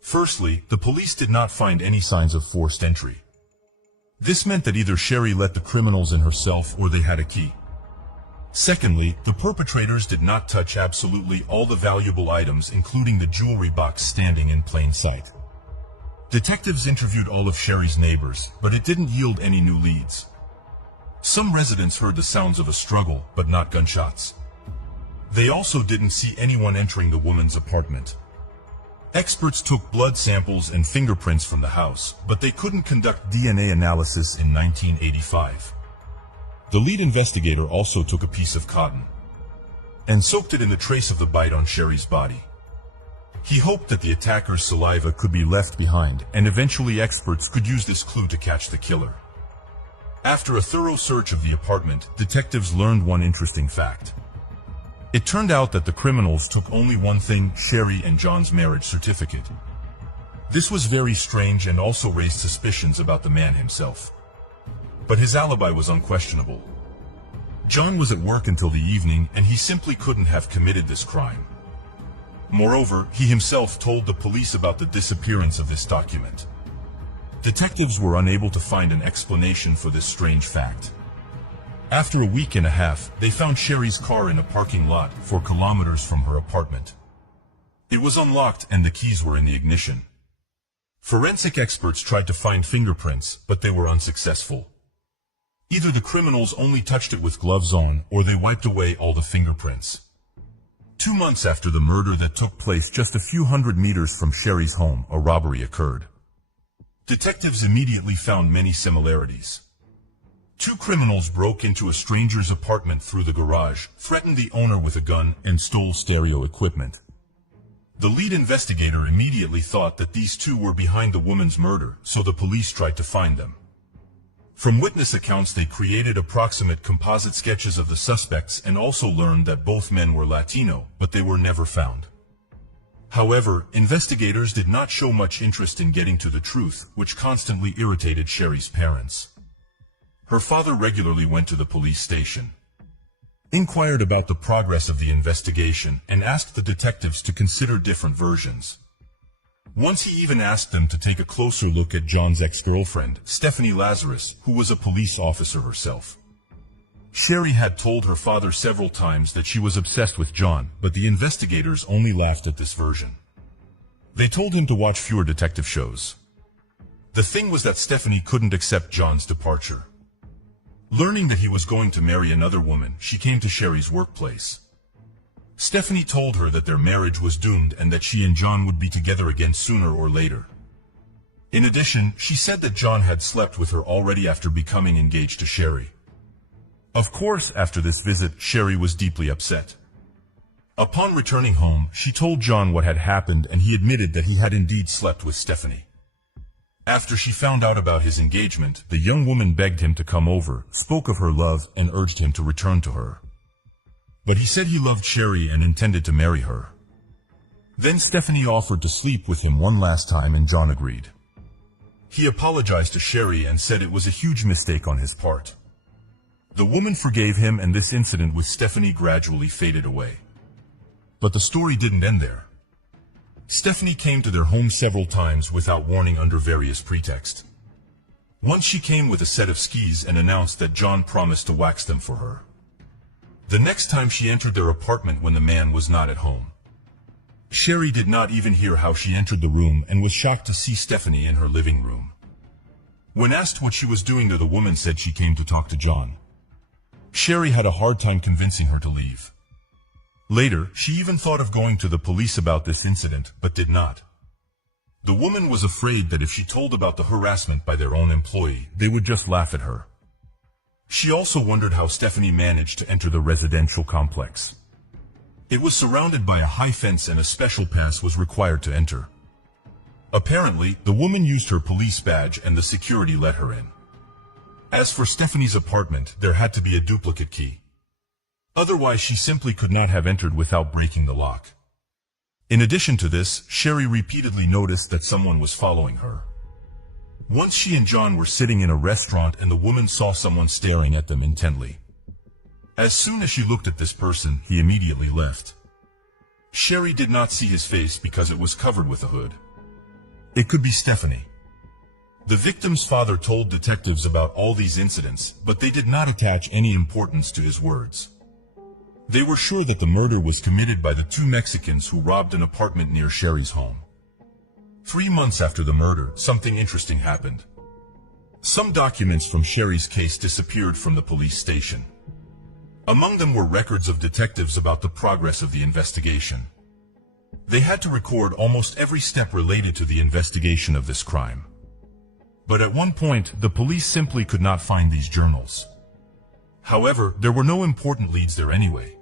Firstly, the police did not find any signs of forced entry. This meant that either Sherry let the criminals in herself or they had a key. Secondly, the perpetrators did not touch absolutely all the valuable items, including the jewelry box standing in plain sight. Detectives interviewed all of Sherry's neighbors, but it didn't yield any new leads. Some residents heard the sounds of a struggle, but not gunshots. They also didn't see anyone entering the woman's apartment. Experts took blood samples and fingerprints from the house, but they couldn't conduct DNA analysis in 1985. The lead investigator also took a piece of cotton and soaked it in the trace of the bite on Sherry's body. He hoped that the attacker's saliva could be left behind, and eventually experts could use this clue to catch the killer. After a thorough search of the apartment, detectives learned one interesting fact. It turned out that the criminals took only one thing: Sherry and John's marriage certificate. This was very strange and also raised suspicions about the man himself. But his alibi was unquestionable. John was at work until the evening, and he simply couldn't have committed this crime. Moreover, he himself told the police about the disappearance of this document. Detectives were unable to find an explanation for this strange fact. After a week and a half, they found Sherry's car in a parking lot 4 kilometers from her apartment. It was unlocked and the keys were in the ignition. Forensic experts tried to find fingerprints, but they were unsuccessful. Either the criminals only touched it with gloves on, or they wiped away all the fingerprints. 2 months after the murder that took place just a few hundred meters from Sherry's home, a robbery occurred. Detectives immediately found many similarities. 2 criminals broke into a stranger's apartment through the garage, threatened the owner with a gun, and stole stereo equipment. The lead investigator immediately thought that these 2 were behind the woman's murder, so the police tried to find them. From witness accounts, they created approximate composite sketches of the suspects and also learned that both men were Latino, but they were never found. However, investigators did not show much interest in getting to the truth, which constantly irritated Sherry's parents. Her father regularly went to the police station, inquired about the progress of the investigation, and asked the detectives to consider different versions. Once he even asked them to take a closer look at John's ex-girlfriend, Stephanie Lazarus, who was a police officer herself. Sherry had told her father several times that she was obsessed with John, but the investigators only laughed at this version. They told him to watch fewer detective shows. The thing was that Stephanie couldn't accept John's departure. Learning that he was going to marry another woman, she came to Sherry's workplace. Stephanie told her that their marriage was doomed and that she and John would be together again sooner or later. In addition, she said that John had slept with her already after becoming engaged to Sherry. Of course, after this visit, Sherry was deeply upset. Upon returning home, she told John what had happened, and he admitted that he had indeed slept with Stephanie. After she found out about his engagement, the young woman begged him to come over, spoke of her love, and urged him to return to her. But he said he loved Sherry and intended to marry her. Then Stephanie offered to sleep with him one last time, and John agreed. He apologized to Sherry and said it was a huge mistake on his part. The woman forgave him, and this incident with Stephanie gradually faded away. But the story didn't end there. Stephanie came to their home several times without warning under various pretexts. Once she came with a set of skis and announced that John promised to wax them for her. The next time she entered their apartment when the man was not at home. Sherry did not even hear how she entered the room and was shocked to see Stephanie in her living room. When asked what she was doing there, the woman said she came to talk to John. Sherry had a hard time convincing her to leave. Later, she even thought of going to the police about this incident, but did not. The woman was afraid that if she told about the harassment by their own employee, they would just laugh at her. She also wondered how Stephanie managed to enter the residential complex. It was surrounded by a high fence and a special pass was required to enter. Apparently, the woman used her police badge and the security let her in. As for Stephanie's apartment, there had to be a duplicate key. Otherwise, she simply could not have entered without breaking the lock. In addition to this, Sherry repeatedly noticed that someone was following her. Once she and John were sitting in a restaurant and the woman saw someone staring at them intently. As soon as she looked at this person, he immediately left. Sherry did not see his face because it was covered with a hood. It could be Stephanie. The victim's father told detectives about all these incidents, but they did not attach any importance to his words. They were sure that the murder was committed by the two Mexicans who robbed an apartment near Sherry's home. 3 months after the murder, something interesting happened. Some documents from Sherry's case disappeared from the police station. Among them were records of detectives about the progress of the investigation. They had to record almost every step related to the investigation of this crime. But at one point, the police simply could not find these journals. However, there were no important leads there anyway.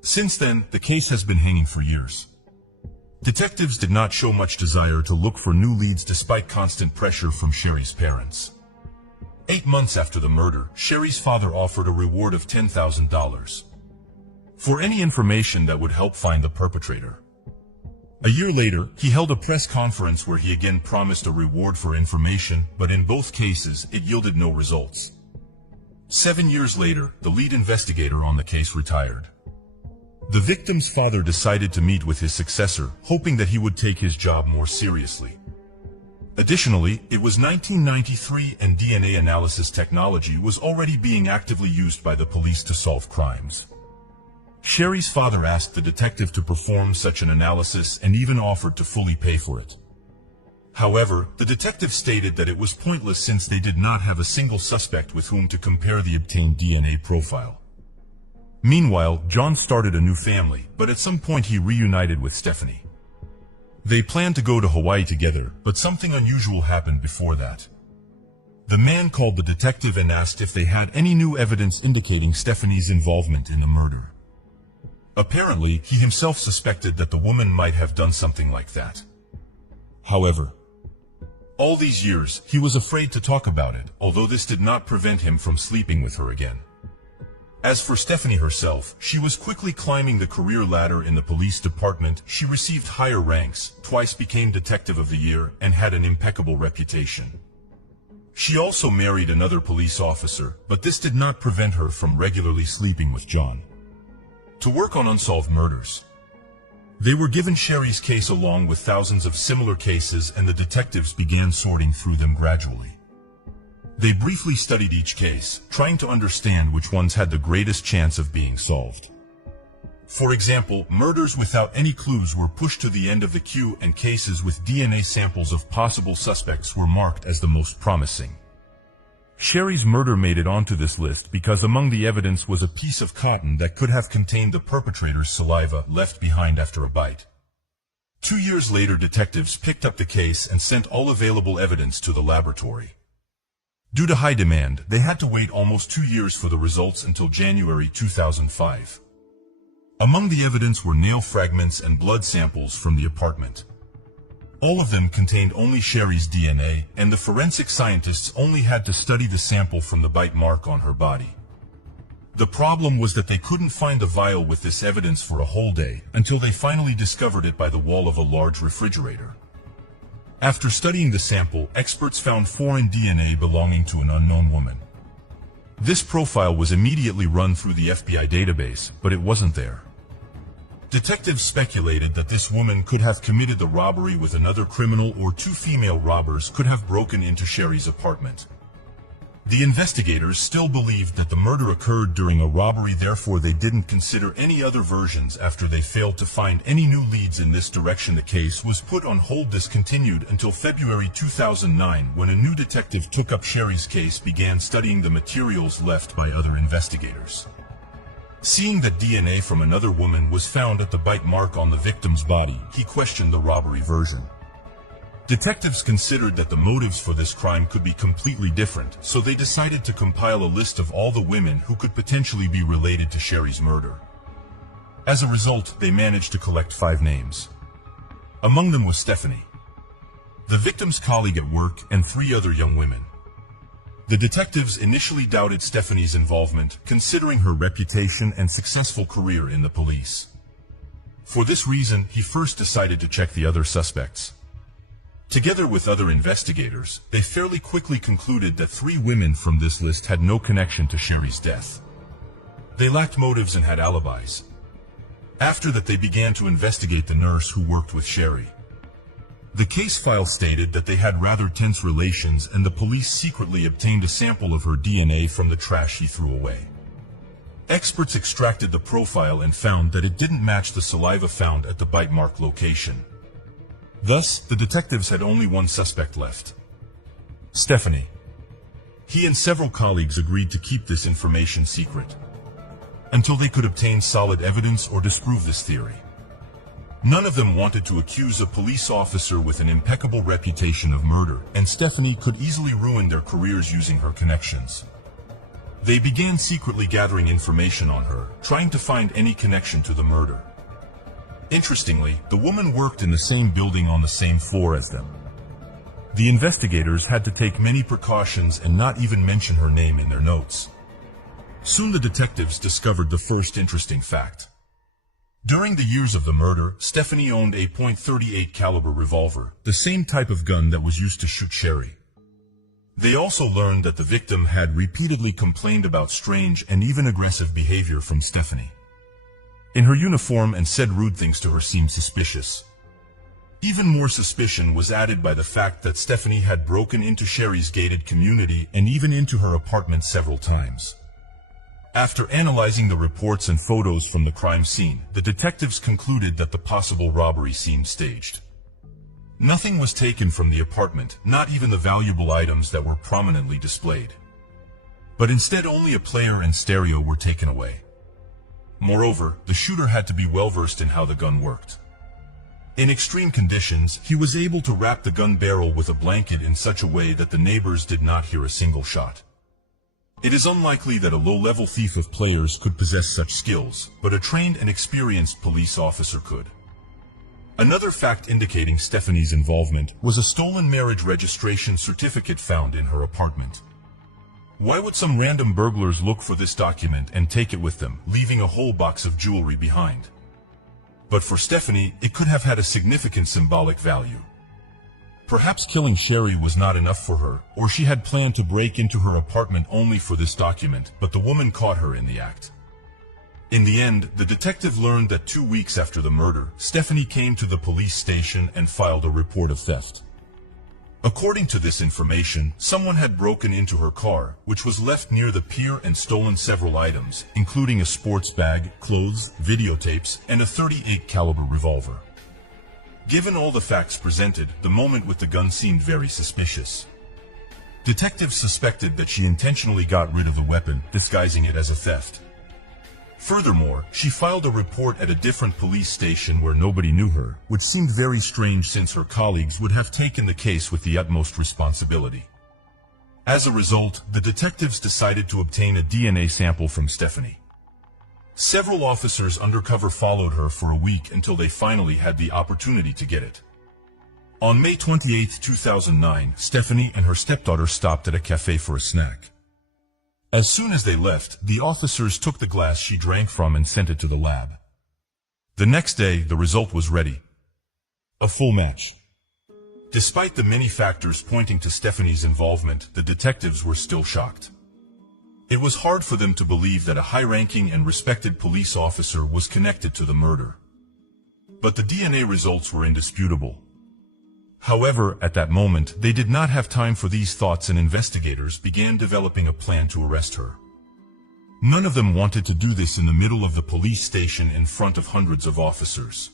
Since then, the case has been hanging for years. Detectives did not show much desire to look for new leads despite constant pressure from Sherry's parents. 8 months after the murder, Sherry's father offered a reward of $10,000 for any information that would help find the perpetrator. A year later, he held a press conference where he again promised a reward for information, but in both cases, it yielded no results. 7 years later, the lead investigator on the case retired. The victim's father decided to meet with his successor, hoping that he would take his job more seriously. Additionally, it was 1993 and DNA analysis technology was already being actively used by the police to solve crimes. Sherry's father asked the detective to perform such an analysis and even offered to fully pay for it. However, the detective stated that it was pointless since they did not have a single suspect with whom to compare the obtained DNA profile. Meanwhile, John started a new family, but at some point he reunited with Stephanie. They planned to go to Hawaii together, but something unusual happened before that. The man called the detective and asked if they had any new evidence indicating Stephanie's involvement in the murder. Apparently, he himself suspected that the woman might have done something like that. However, all these years, he was afraid to talk about it, although this did not prevent him from sleeping with her again. As for Stephanie herself, she was quickly climbing the career ladder in the police department. She received higher ranks, twice became Detective of the Year, and had an impeccable reputation. She also married another police officer, but this did not prevent her from regularly sleeping with John to work on unsolved murders. They were given Sherry's case along with thousands of similar cases, and the detectives began sorting through them gradually. They briefly studied each case, trying to understand which ones had the greatest chance of being solved. For example, murders without any clues were pushed to the end of the queue, and cases with DNA samples of possible suspects were marked as the most promising. Sherry's murder made it onto this list because among the evidence was a piece of cotton that could have contained the perpetrator's saliva left behind after a bite. 2 years later, detectives picked up the case and sent all available evidence to the laboratory. Due to high demand, they had to wait almost 2 years for the results until January 2005. Among the evidence were nail fragments and blood samples from the apartment. All of them contained only Sherry's DNA, and the forensic scientists only had to study the sample from the bite mark on her body. The problem was that they couldn't find the vial with this evidence for a whole day, until they finally discovered it by the wall of a large refrigerator. After studying the sample, experts found foreign DNA belonging to an unknown woman. This profile was immediately run through the FBI database, but it wasn't there. Detectives speculated that this woman could have committed the robbery with another criminal, or 2 female robbers could have broken into Sherry's apartment. The investigators still believed that the murder occurred during a robbery, therefore they didn't consider any other versions. After they failed to find any new leads in this direction, the case was put on hold, discontinued until February 2009, when a new detective took up Sherry's case, began studying the materials left by other investigators. Seeing that DNA from another woman was found at the bite mark on the victim's body, he questioned the robbery version. Detectives considered that the motives for this crime could be completely different, so they decided to compile a list of all the women who could potentially be related to Sherry's murder. As a result, they managed to collect 5 names. Among them was Stephanie, the victim's colleague at work, and 3 other young women. The detectives initially doubted Stephanie's involvement, considering her reputation and successful career in the police. For this reason, he first decided to check the other suspects. Together with other investigators, they fairly quickly concluded that 3 women from this list had no connection to Sherry's death. They lacked motives and had alibis. After that, they began to investigate the nurse who worked with Sherry. The case file stated that they had rather tense relations, and the police secretly obtained a sample of her DNA from the trash she threw away. Experts extracted the profile and found that it didn't match the saliva found at the bite mark location. Thus, the detectives had only one suspect left: Stephanie. He and several colleagues agreed to keep this information secret until they could obtain solid evidence or disprove this theory. None of them wanted to accuse a police officer with an impeccable reputation of murder, and Stephanie could easily ruin their careers using her connections. They began secretly gathering information on her, trying to find any connection to the murder. Interestingly, the woman worked in the same building on the same floor as them. The investigators had to take many precautions and not even mention her name in their notes. Soon the detectives discovered the first interesting fact. During the years of the murder, Stephanie owned a .38 caliber revolver, the same type of gun that was used to shoot Sherry. They also learned that the victim had repeatedly complained about strange and even aggressive behavior from Stephanie in her uniform, and said rude things to her seemed suspicious. Even more suspicion was added by the fact that Stephanie had broken into Sherry's gated community and even into her apartment several times. After analyzing the reports and photos from the crime scene, the detectives concluded that the possible robbery seemed staged. Nothing was taken from the apartment, not even the valuable items that were prominently displayed. But instead, only a player and stereo were taken away. Moreover, the shooter had to be well-versed in how the gun worked. In extreme conditions, he was able to wrap the gun barrel with a blanket in such a way that the neighbors did not hear a single shot. It is unlikely that a low-level thief of players could possess such skills, but a trained and experienced police officer could. Another fact indicating Stephanie's involvement was a stolen marriage registration certificate found in her apartment. Why would some random burglars look for this document and take it with them, leaving a whole box of jewelry behind? But for Stephanie, it could have had a significant symbolic value. Perhaps killing Sherry was not enough for her, or she had planned to break into her apartment only for this document, but the woman caught her in the act. In the end, the detective learned that 2 weeks after the murder, Stephanie came to the police station and filed a report of theft. According to this information, someone had broken into her car, which was left near the pier, and stolen several items, including a sports bag, clothes, videotapes, and a .38 caliber revolver. Given all the facts presented, the moment with the gun seemed very suspicious. Detectives suspected that she intentionally got rid of the weapon, disguising it as a theft. Furthermore, she filed a report at a different police station where nobody knew her, which seemed very strange since her colleagues would have taken the case with the utmost responsibility. As a result, the detectives decided to obtain a DNA sample from Stephanie. Several officers undercover followed her for a week until they finally had the opportunity to get it. On May 28, 2009, Stephanie and her stepdaughter stopped at a cafe for a snack. As soon as they left, the officers took the glass she drank from and sent it to the lab. The next day, the result was ready. A full match. Despite the many factors pointing to Stephanie's involvement, the detectives were still shocked. It was hard for them to believe that a high-ranking and respected police officer was connected to the murder. But the DNA results were indisputable. However, at that moment, they did not have time for these thoughts, and investigators began developing a plan to arrest her. None of them wanted to do this in the middle of the police station in front of hundreds of officers.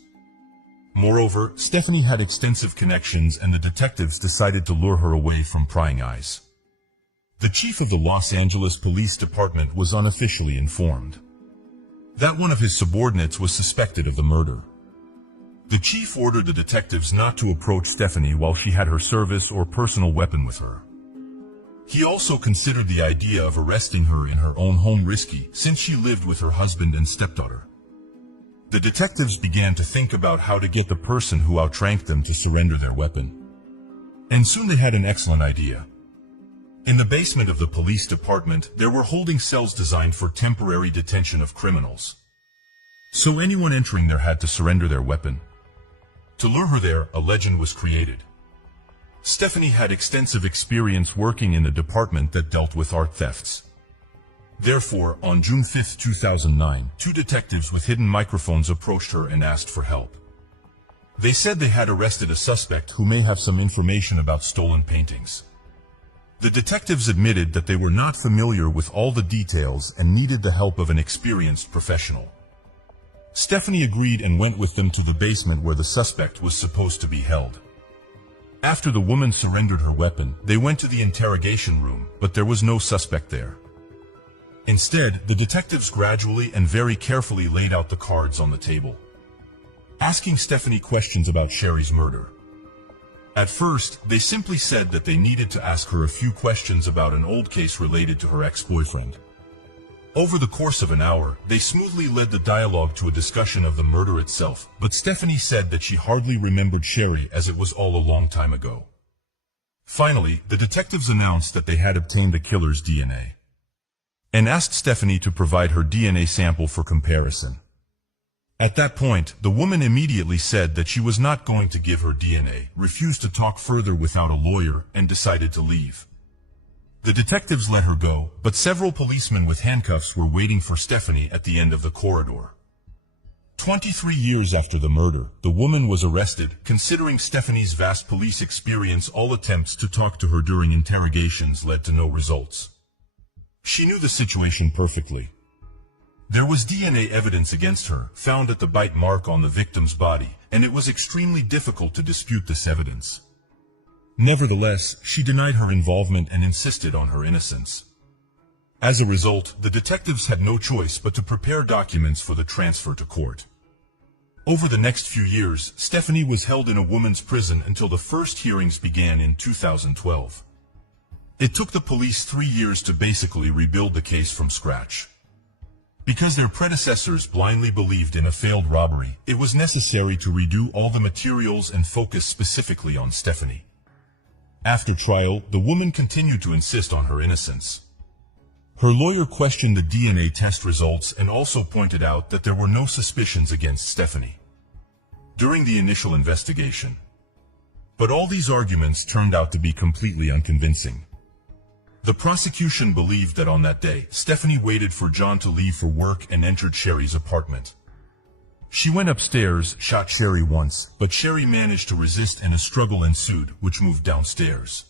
Moreover, Stephanie had extensive connections, and the detectives decided to lure her away from prying eyes. The chief of the Los Angeles Police Department was unofficially informed that one of his subordinates was suspected of the murder. The chief ordered the detectives not to approach Stephanie while she had her service or personal weapon with her. He also considered the idea of arresting her in her own home risky, since she lived with her husband and stepdaughter. The detectives began to think about how to get the person who outranked them to surrender their weapon. And soon they had an excellent idea. In the basement of the police department, there were holding cells designed for temporary detention of criminals. So anyone entering there had to surrender their weapon. To lure her there, a legend was created. Stephanie had extensive experience working in a department that dealt with art thefts. Therefore, on June 5, 2009, two detectives with hidden microphones approached her and asked for help. They said they had arrested a suspect who may have some information about stolen paintings. The detectives admitted that they were not familiar with all the details and needed the help of an experienced professional. Stephanie agreed and went with them to the basement where the suspect was supposed to be held. After the woman surrendered her weapon, they went to the interrogation room, but there was no suspect there. Instead, the detectives gradually and very carefully laid out the cards on the table, asking Stephanie questions about Sherry's murder. At first, they simply said that they needed to ask her a few questions about an old case related to her ex-boyfriend. Over the course of an hour, they smoothly led the dialogue to a discussion of the murder itself, but Stephanie said that she hardly remembered Sherry as it was all a long time ago. Finally, the detectives announced that they had obtained the killer's DNA, and asked Stephanie to provide her DNA sample for comparison. At that point, the woman immediately said that she was not going to give her DNA, refused to talk further without a lawyer, and decided to leave. The detectives let her go, but several policemen with handcuffs were waiting for Stephanie at the end of the corridor. 23 years after the murder, the woman was arrested. Considering Stephanie's vast police experience, all attempts to talk to her during interrogations led to no results. She knew the situation perfectly. There was DNA evidence against her, found at the bite mark on the victim's body, and it was extremely difficult to dispute this evidence. Nevertheless, she denied her involvement and insisted on her innocence. As a result, the detectives had no choice but to prepare documents for the transfer to court. Over the next few years, Stephanie was held in a woman's prison until the first hearings began in 2012. It took the police 3 years to basically rebuild the case from scratch. Because their predecessors blindly believed in a failed robbery, it was necessary to redo all the materials and focus specifically on Stephanie. After trial, the woman continued to insist on her innocence. Her lawyer questioned the DNA test results and also pointed out that there were no suspicions against Stephanie during the initial investigation. But all these arguments turned out to be completely unconvincing. The prosecution believed that on that day, Stephanie waited for John to leave for work and entered Sherry's apartment. She went upstairs, shot Sherry once, but Sherry managed to resist and a struggle ensued, which moved downstairs.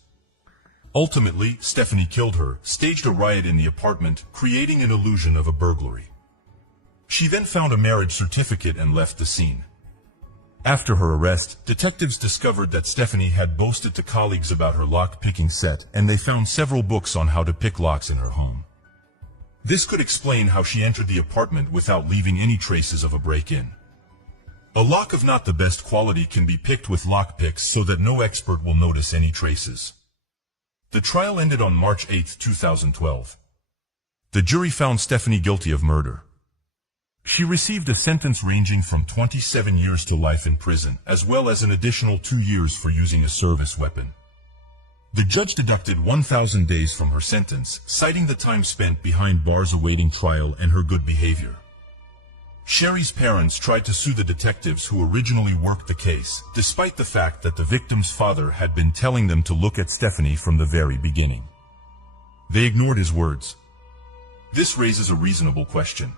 Ultimately, Stephanie killed her, staged a riot in the apartment, creating an illusion of a burglary. She then found a marriage certificate and left the scene. After her arrest, detectives discovered that Stephanie had boasted to colleagues about her lock-picking set, and they found several books on how to pick locks in her home. This could explain how she entered the apartment without leaving any traces of a break-in. A lock of not the best quality can be picked with lockpicks so that no expert will notice any traces. The trial ended on March 8, 2012. The jury found Stephanie guilty of murder. She received a sentence ranging from 27 years to life in prison, as well as an additional 2 years for using a service weapon. The judge deducted 1,000 days from her sentence, citing the time spent behind bars awaiting trial and her good behavior. Sherry's parents tried to sue the detectives who originally worked the case, despite the fact that the victim's father had been telling them to look at Stephanie from the very beginning. They ignored his words. This raises a reasonable question.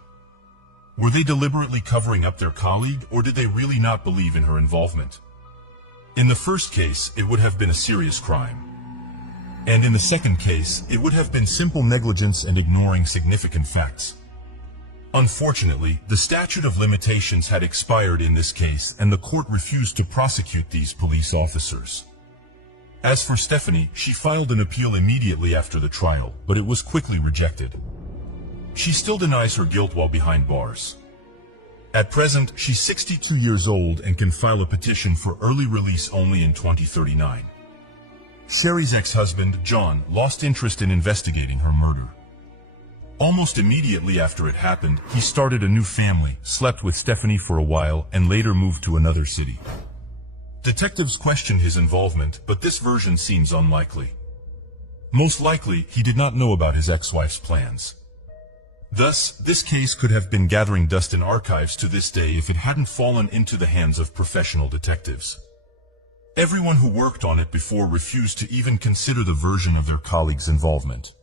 Were they deliberately covering up their colleague, or did they really not believe in her involvement? In the first case, it would have been a serious crime. And in the second case, it would have been simple negligence and ignoring significant facts. Unfortunately, the statute of limitations had expired in this case, and the court refused to prosecute these police officers. As for Stephanie, she filed an appeal immediately after the trial, but it was quickly rejected. She still denies her guilt while behind bars. At present, she's 62 years old and can file a petition for early release only in 2039. Sherry's ex-husband, John, lost interest in investigating her murder. Almost immediately after it happened, he started a new family, slept with Stephanie for a while, and later moved to another city. Detectives questioned his involvement, but this version seems unlikely. Most likely, he did not know about his ex-wife's plans. Thus, this case could have been gathering dust in archives to this day if it hadn't fallen into the hands of professional detectives. Everyone who worked on it before refused to even consider the version of their colleagues' involvement.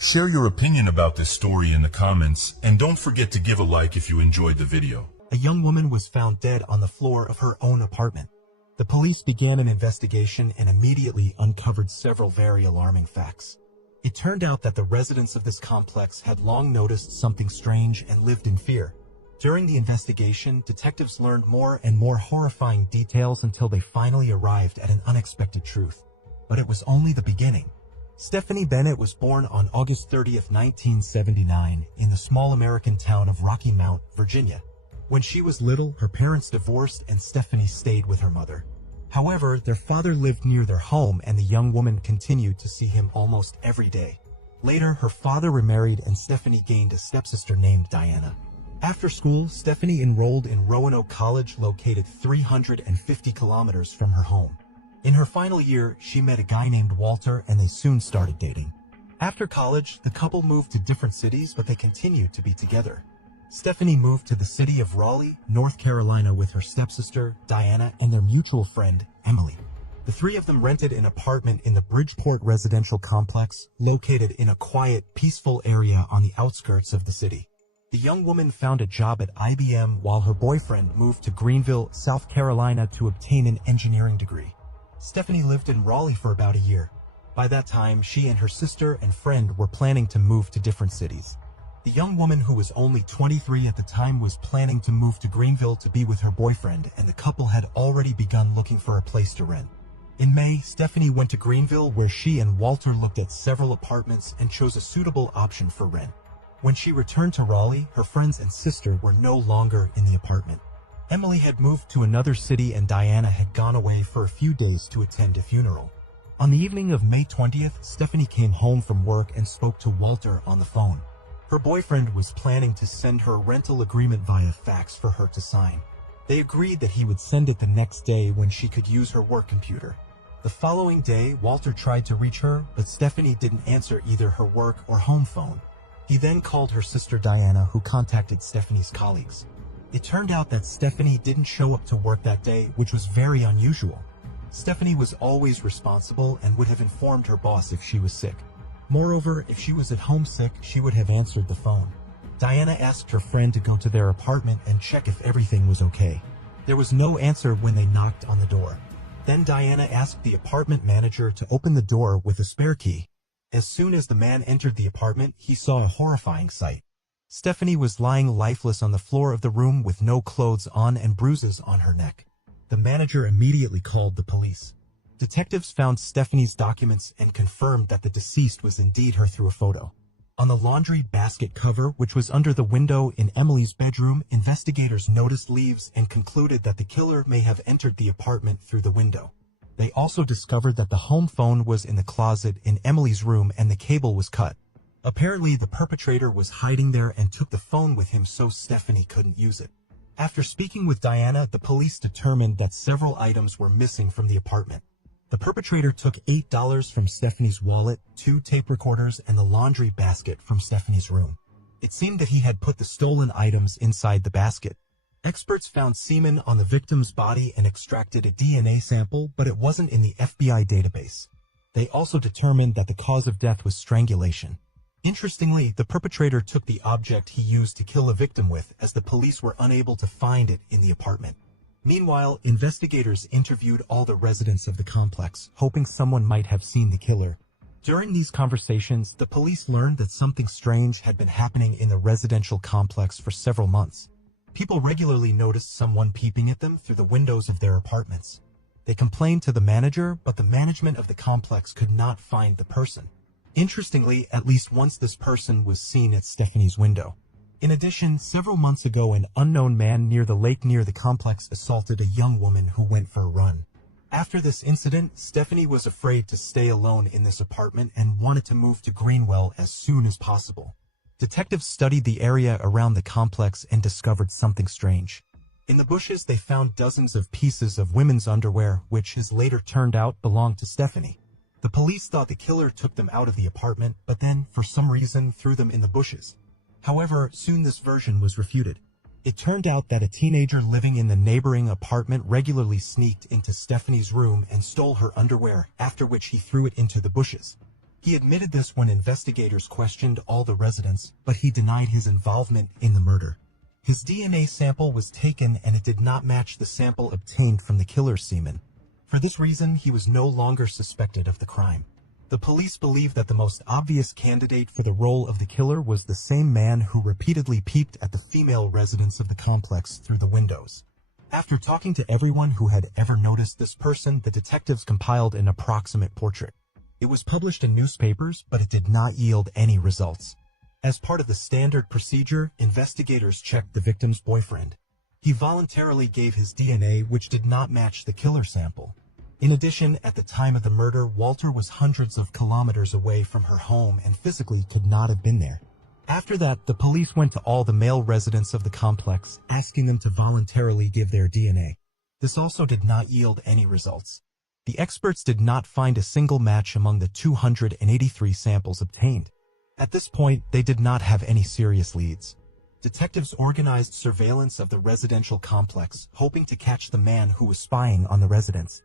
Share your opinion about this story in the comments, and don't forget to give a like if you enjoyed the video. A young woman was found dead on the floor of her own apartment. The police began an investigation and immediately uncovered several very alarming facts. It turned out that the residents of this complex had long noticed something strange and lived in fear. During the investigation, detectives learned more and more horrifying details until they finally arrived at an unexpected truth. But it was only the beginning. Stephanie Bennett was born on August 30th, 1979, in the small American town of Rocky Mount, Virginia. When she was little, her parents divorced and Stephanie stayed with her mother. However, their father lived near their home and the young woman continued to see him almost every day. Later, her father remarried and Stephanie gained a stepsister named Diana. After school, Stephanie enrolled in Roanoke College, located 350 kilometers from her home. In her final year, she met a guy named Walter and they soon started dating. After college, the couple moved to different cities, but they continued to be together. Stephanie moved to the city of Raleigh, North Carolina with her stepsister, Diana, and their mutual friend, Emily. The three of them rented an apartment in the Bridgeport residential complex, located in a quiet, peaceful area on the outskirts of the city. The young woman found a job at IBM while her boyfriend moved to Greenville, South Carolina to obtain an engineering degree. Stephanie lived in Raleigh for about a year. By that time, she and her sister and friend were planning to move to different cities. The young woman, who was only 23 at the time, was planning to move to Greenville to be with her boyfriend, and the couple had already begun looking for a place to rent. In May, Stephanie went to Greenville where she and Walter looked at several apartments and chose a suitable option for rent. When she returned to Raleigh, her friends and sister were no longer in the apartment. Emily had moved to another city and Diana had gone away for a few days to attend a funeral. On the evening of May 20th, Stephanie came home from work and spoke to Walter on the phone. Her boyfriend was planning to send her a rental agreement via fax for her to sign. They agreed that he would send it the next day when she could use her work computer. The following day, Walter tried to reach her, but Stephanie didn't answer either her work or home phone. He then called her sister Diana, who contacted Stephanie's colleagues. It turned out that Stephanie didn't show up to work that day, which was very unusual. Stephanie was always responsible and would have informed her boss if she was sick. Moreover, if she was at home sick, she would have answered the phone. Diana asked her friend to go to their apartment and check if everything was okay. There was no answer when they knocked on the door. Then Diana asked the apartment manager to open the door with a spare key. As soon as the man entered the apartment, he saw a horrifying sight. Stephanie was lying lifeless on the floor of the room with no clothes on and bruises on her neck. The manager immediately called the police. Detectives found Stephanie's documents and confirmed that the deceased was indeed her through a photo. On the laundry basket cover, which was under the window in Emily's bedroom, investigators noticed leaves and concluded that the killer may have entered the apartment through the window. They also discovered that the home phone was in the closet in Emily's room and the cable was cut. Apparently, the perpetrator was hiding there and took the phone with him so Stephanie couldn't use it. After speaking with Diana, the police determined that several items were missing from the apartment. The perpetrator took $8 from Stephanie's wallet, 2 tape recorders, and the laundry basket from Stephanie's room. It seemed that he had put the stolen items inside the basket. Experts found semen on the victim's body and extracted a DNA sample, but it wasn't in the FBI database. They also determined that the cause of death was strangulation. Interestingly, the perpetrator took the object he used to kill a victim with, as the police were unable to find it in the apartment. Meanwhile, investigators interviewed all the residents of the complex, hoping someone might have seen the killer. During these conversations, the police learned that something strange had been happening in the residential complex for several months. People regularly noticed someone peeping at them through the windows of their apartments. They complained to the manager, but the management of the complex could not find the person. Interestingly, at least once this person was seen at Stephanie's window. In addition, several months ago, an unknown man near the lake near the complex assaulted a young woman who went for a run. After this incident, Stephanie was afraid to stay alone in this apartment and wanted to move to Greenwell as soon as possible. Detectives studied the area around the complex and discovered something strange. In the bushes, they found dozens of pieces of women's underwear, which has later turned out belonged to Stephanie. The police thought the killer took them out of the apartment, but then, for some reason, threw them in the bushes. However, soon this version was refuted. It turned out that a teenager living in the neighboring apartment regularly sneaked into Stephanie's room and stole her underwear, after which he threw it into the bushes. He admitted this when investigators questioned all the residents, but he denied his involvement in the murder. His DNA sample was taken and it did not match the sample obtained from the killer's semen. For this reason, he was no longer suspected of the crime. The police believe that the most obvious candidate for the role of the killer was the same man who repeatedly peeped at the female residents of the complex through the windows. After talking to everyone who had ever noticed this person, the detectives compiled an approximate portrait. It was published in newspapers, but it did not yield any results. As part of the standard procedure, investigators checked the victim's boyfriend. He voluntarily gave his DNA, which did not match the killer sample. In addition, at the time of the murder, Walter was hundreds of kilometers away from her home and physically could not have been there. After that, the police went to all the male residents of the complex, asking them to voluntarily give their DNA. This also did not yield any results. The experts did not find a single match among the 283 samples obtained. At this point, they did not have any serious leads. Detectives organized surveillance of the residential complex, hoping to catch the man who was spying on the residents.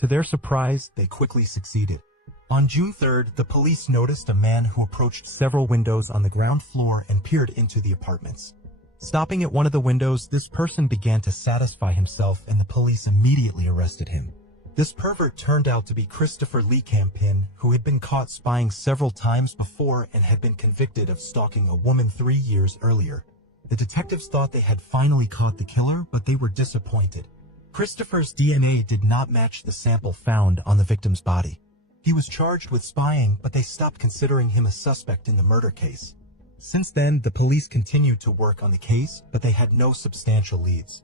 To their surprise, they quickly succeeded. On June 3rd, the police noticed a man who approached several windows on the ground floor and peered into the apartments. Stopping at one of the windows, this person began to satisfy himself and the police immediately arrested him. This pervert turned out to be Christopher Lee Campin, who had been caught spying several times before and had been convicted of stalking a woman 3 years earlier. The detectives thought they had finally caught the killer, but they were disappointed. Christopher's DNA did not match the sample found on the victim's body. He was charged with spying, but they stopped considering him a suspect in the murder case. Since then, the police continued to work on the case, but they had no substantial leads.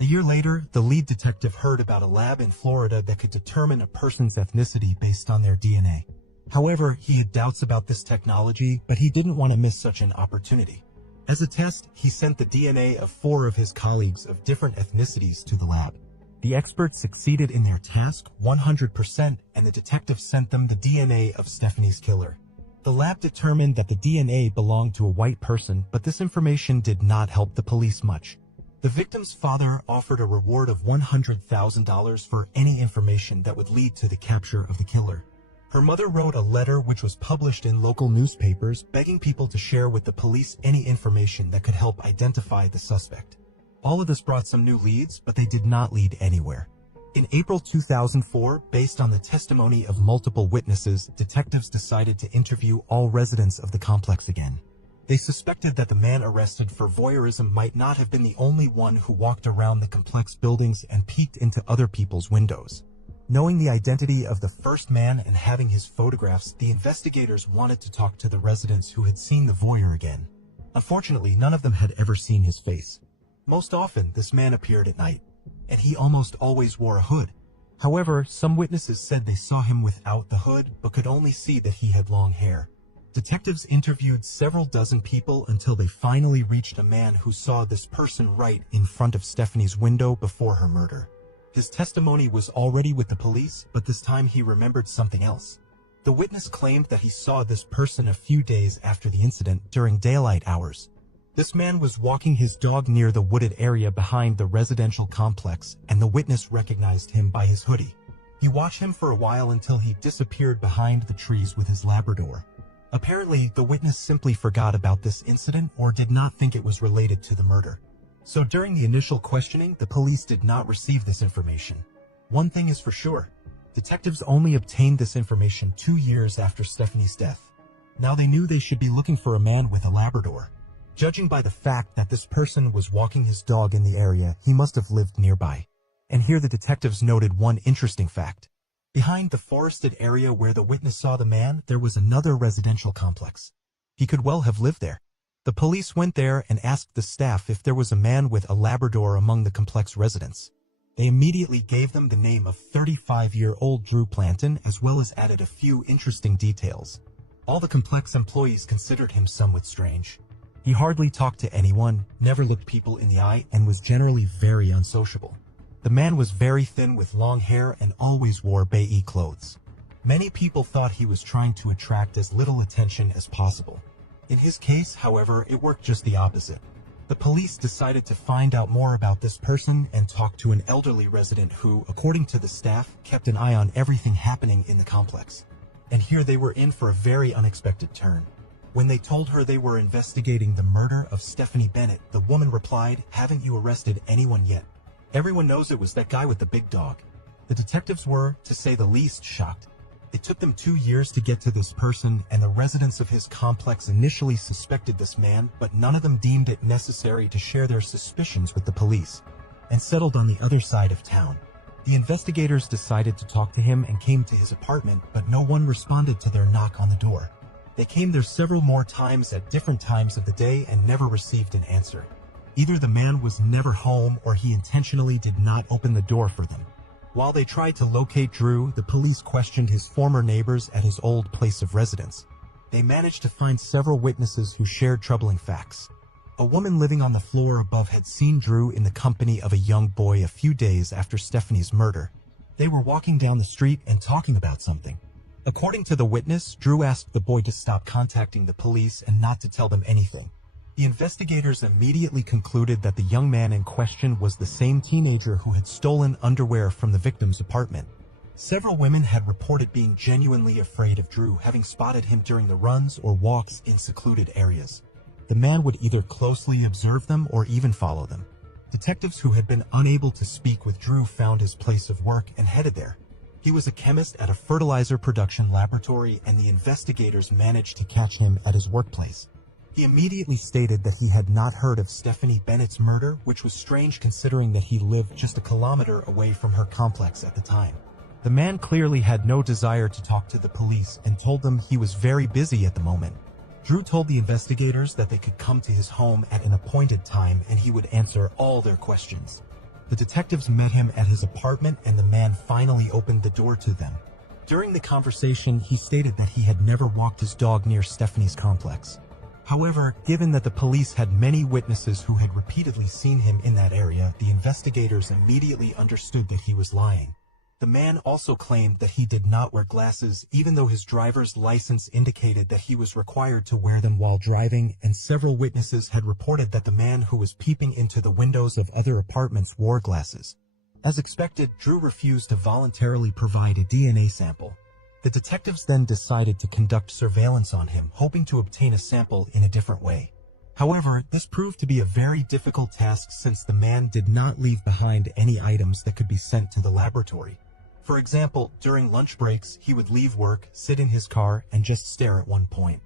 A year later, the lead detective heard about a lab in Florida that could determine a person's ethnicity based on their DNA. However, he had doubts about this technology, but he didn't want to miss such an opportunity. As a test, he sent the DNA of 4 of his colleagues of different ethnicities to the lab. The experts succeeded in their task 100%, and the detectives sent them the DNA of Stephanie's killer. The lab determined that the DNA belonged to a white person, but this information did not help the police much. The victim's father offered a reward of $100,000 for any information that would lead to the capture of the killer. Her mother wrote a letter which was published in local newspapers, begging people to share with the police any information that could help identify the suspect. All of this brought some new leads, but they did not lead anywhere. In April 2004, based on the testimony of multiple witnesses, detectives decided to interview all residents of the complex again. They suspected that the man arrested for voyeurism might not have been the only one who walked around the complex buildings and peeked into other people's windows. Knowing the identity of the first man and having his photographs, the investigators wanted to talk to the residents who had seen the voyeur again. Unfortunately, none of them had ever seen his face. Most often, this man appeared at night, and he almost always wore a hood. However, some witnesses said they saw him without the hood, but could only see that he had long hair. Detectives interviewed several dozen people until they finally reached a man who saw this person right in front of Stephanie's window before her murder. His testimony was already with the police, but this time he remembered something else. The witness claimed that he saw this person a few days after the incident during daylight hours. This man was walking his dog near the wooded area behind the residential complex, and the witness recognized him by his hoodie. He watched him for a while until he disappeared behind the trees with his Labrador. Apparently, the witness simply forgot about this incident or did not think it was related to the murder. So during the initial questioning, the police did not receive this information. One thing is for sure, detectives only obtained this information 2 years after Stephanie's death. Now they knew they should be looking for a man with a Labrador. Judging by the fact that this person was walking his dog in the area, he must have lived nearby. And here the detectives noted one interesting fact. Behind the forested area where the witness saw the man, there was another residential complex. He could well have lived there. The police went there and asked the staff if there was a man with a Labrador among the complex residents. They immediately gave them the name of 35-year-old Drew Planton, as well as added a few interesting details. All the complex employees considered him somewhat strange. He hardly talked to anyone, never looked people in the eye, and was generally very unsociable. The man was very thin with long hair and always wore beige clothes. Many people thought he was trying to attract as little attention as possible. In his case, however, it worked just the opposite. The police decided to find out more about this person and talk to an elderly resident who, according to the staff, kept an eye on everything happening in the complex. And here they were in for a very unexpected turn. When they told her they were investigating the murder of Stephanie Bennett, the woman replied, "Haven't you arrested anyone yet? Everyone knows it was that guy with the big dog." The detectives were, to say the least, shocked. It took them 2 years to get to this person, and the residents of his complex initially suspected this man, but none of them deemed it necessary to share their suspicions with the police, and settled on the other side of town. The investigators decided to talk to him and came to his apartment, but no one responded to their knock on the door. They came there several more times at different times of the day and never received an answer. Either the man was never home or he intentionally did not open the door for them. While they tried to locate Drew, the police questioned his former neighbors at his old place of residence. They managed to find several witnesses who shared troubling facts. A woman living on the floor above had seen Drew in the company of a young boy a few days after Stephanie's murder. They were walking down the street and talking about something. According to the witness, Drew asked the boy to stop contacting the police and not to tell them anything. The investigators immediately concluded that the young man in question was the same teenager who had stolen underwear from the victim's apartment. Several women had reported being genuinely afraid of Drew, having spotted him during the runs or walks in secluded areas. The man would either closely observe them or even follow them. Detectives who had been unable to speak with Drew found his place of work and headed there. He was a chemist at a fertilizer production laboratory, and the investigators managed to catch him at his workplace. He immediately stated that he had not heard of Stephanie Bennett's murder, which was strange considering that he lived just a kilometer away from her complex at the time. The man clearly had no desire to talk to the police and told them he was very busy at the moment. Drew told the investigators that they could come to his home at an appointed time and he would answer all their questions. The detectives met him at his apartment and the man finally opened the door to them. During the conversation, he stated that he had never walked his dog near Stephanie's complex. However, given that the police had many witnesses who had repeatedly seen him in that area, the investigators immediately understood that he was lying. The man also claimed that he did not wear glasses, even though his driver's license indicated that he was required to wear them while driving, and several witnesses had reported that the man who was peeping into the windows of other apartments wore glasses. As expected, Drew refused to voluntarily provide a DNA sample. The detectives then decided to conduct surveillance on him, hoping to obtain a sample in a different way. However, this proved to be a very difficult task since the man did not leave behind any items that could be sent to the laboratory. For example, during lunch breaks, he would leave work, sit in his car, and just stare at one point.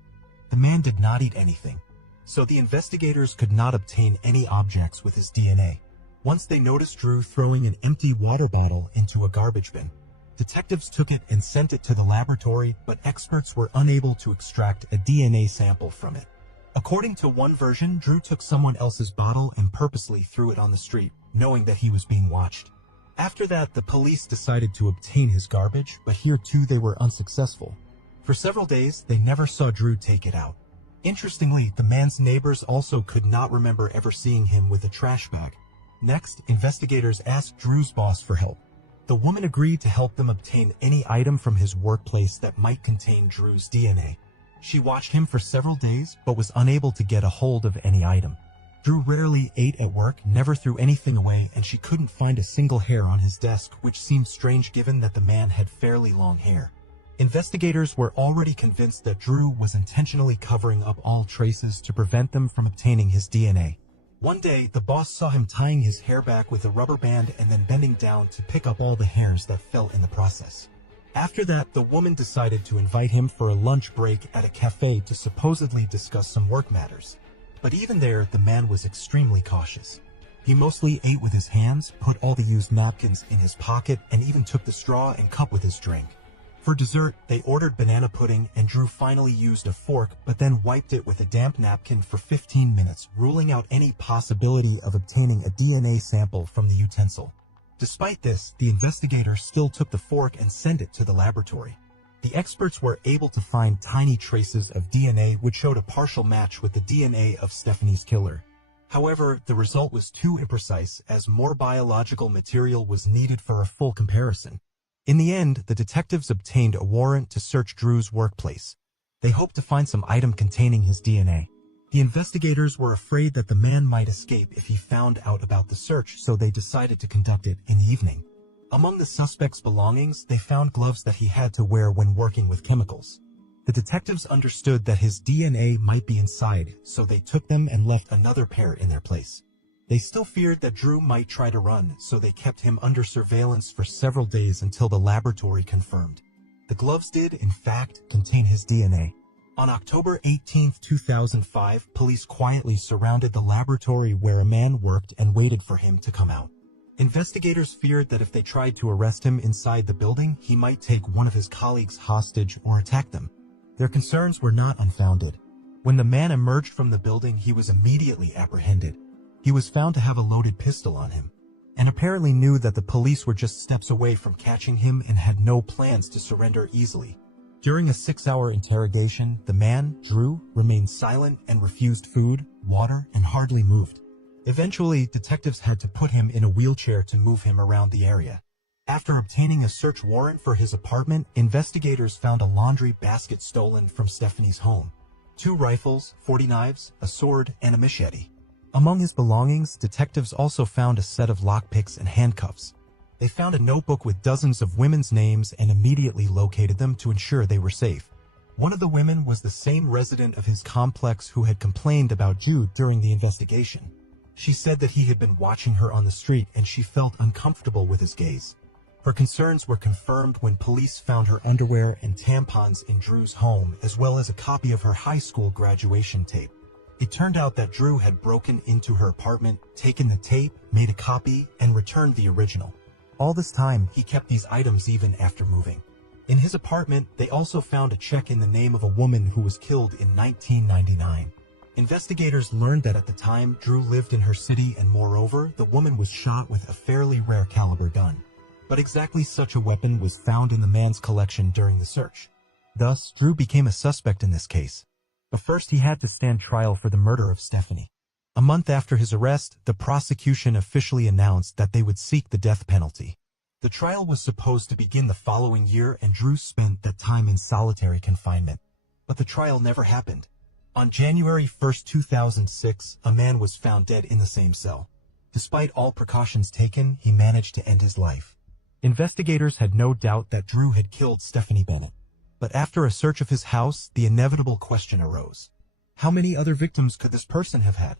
The man did not eat anything, so the investigators could not obtain any objects with his DNA. Once they noticed Drew throwing an empty water bottle into a garbage bin. Detectives took it and sent it to the laboratory, but experts were unable to extract a DNA sample from it. According to one version, Drew took someone else's bottle and purposely threw it on the street, knowing that he was being watched. After that, the police decided to obtain his garbage, but here too they were unsuccessful. For several days, they never saw Drew take it out. Interestingly, the man's neighbors also could not remember ever seeing him with a trash bag. Next, investigators asked Drew's boss for help. The woman agreed to help them obtain any item from his workplace that might contain Drew's DNA. She watched him for several days, but was unable to get a hold of any item. Drew rarely ate at work, never threw anything away, and she couldn't find a single hair on his desk, which seemed strange given that the man had fairly long hair. Investigators were already convinced that Drew was intentionally covering up all traces to prevent them from obtaining his DNA. One day, the boss saw him tying his hair back with a rubber band and then bending down to pick up all the hairs that fell in the process. After that, the woman decided to invite him for a lunch break at a cafe to supposedly discuss some work matters. But even there, the man was extremely cautious. He mostly ate with his hands, put all the used napkins in his pocket, and even took the straw and cup with his drink. For dessert, they ordered banana pudding, and Drew finally used a fork, but then wiped it with a damp napkin for 15 minutes, ruling out any possibility of obtaining a DNA sample from the utensil. Despite this, the investigators still took the fork and sent it to the laboratory. The experts were able to find tiny traces of DNA which showed a partial match with the DNA of Stephanie's killer. However, the result was too imprecise as more biological material was needed for a full comparison. In the end, the detectives obtained a warrant to search Drew's workplace. They hoped to find some item containing his DNA. The investigators were afraid that the man might escape if he found out about the search, so they decided to conduct it in the evening. Among the suspect's belongings, they found gloves that he had to wear when working with chemicals. The detectives understood that his DNA might be inside, so they took them and left another pair in their place. They still feared that Drew might try to run, so they kept him under surveillance for several days until the laboratory confirmed. The gloves did, in fact, contain his DNA. On October 18, 2005, police quietly surrounded the laboratory where a man worked and waited for him to come out. Investigators feared that if they tried to arrest him inside the building, he might take one of his colleagues hostage or attack them. Their concerns were not unfounded. When the man emerged from the building, he was immediately apprehended. He was found to have a loaded pistol on him, and apparently knew that the police were just steps away from catching him and had no plans to surrender easily. During a 6-hour interrogation, the man, Drew, remained silent and refused food, water, and hardly moved. Eventually, detectives had to put him in a wheelchair to move him around the area. After obtaining a search warrant for his apartment, investigators found a laundry basket stolen from Stephanie's home. 2 rifles, 40 knives, a sword, and a machete. Among his belongings, detectives also found a set of lockpicks and handcuffs. They found a notebook with dozens of women's names and immediately located them to ensure they were safe. One of the women was the same resident of his complex who had complained about Jude during the investigation. She said that he had been watching her on the street and she felt uncomfortable with his gaze. Her concerns were confirmed when police found her underwear and tampons in Drew's home, as well as a copy of her high school graduation tape. It turned out that Drew had broken into her apartment, taken the tape, made a copy, and returned the original. All this time, he kept these items even after moving. In his apartment, they also found a check in the name of a woman who was killed in 1999. Investigators learned that at the time, Drew lived in her city, and moreover, the woman was shot with a fairly rare caliber gun. But exactly such a weapon was found in the man's collection during the search. Thus, Drew became a suspect in this case. But first he had to stand trial for the murder of Stephanie. A month after his arrest, the prosecution officially announced that they would seek the death penalty. The trial was supposed to begin the following year, and Drew spent that time in solitary confinement. But the trial never happened. On January 1, 2006, a man was found dead in the same cell. Despite all precautions taken, he managed to end his life. Investigators had no doubt that Drew had killed Stephanie Bennett. But after a search of his house, the inevitable question arose. How many other victims could this person have had?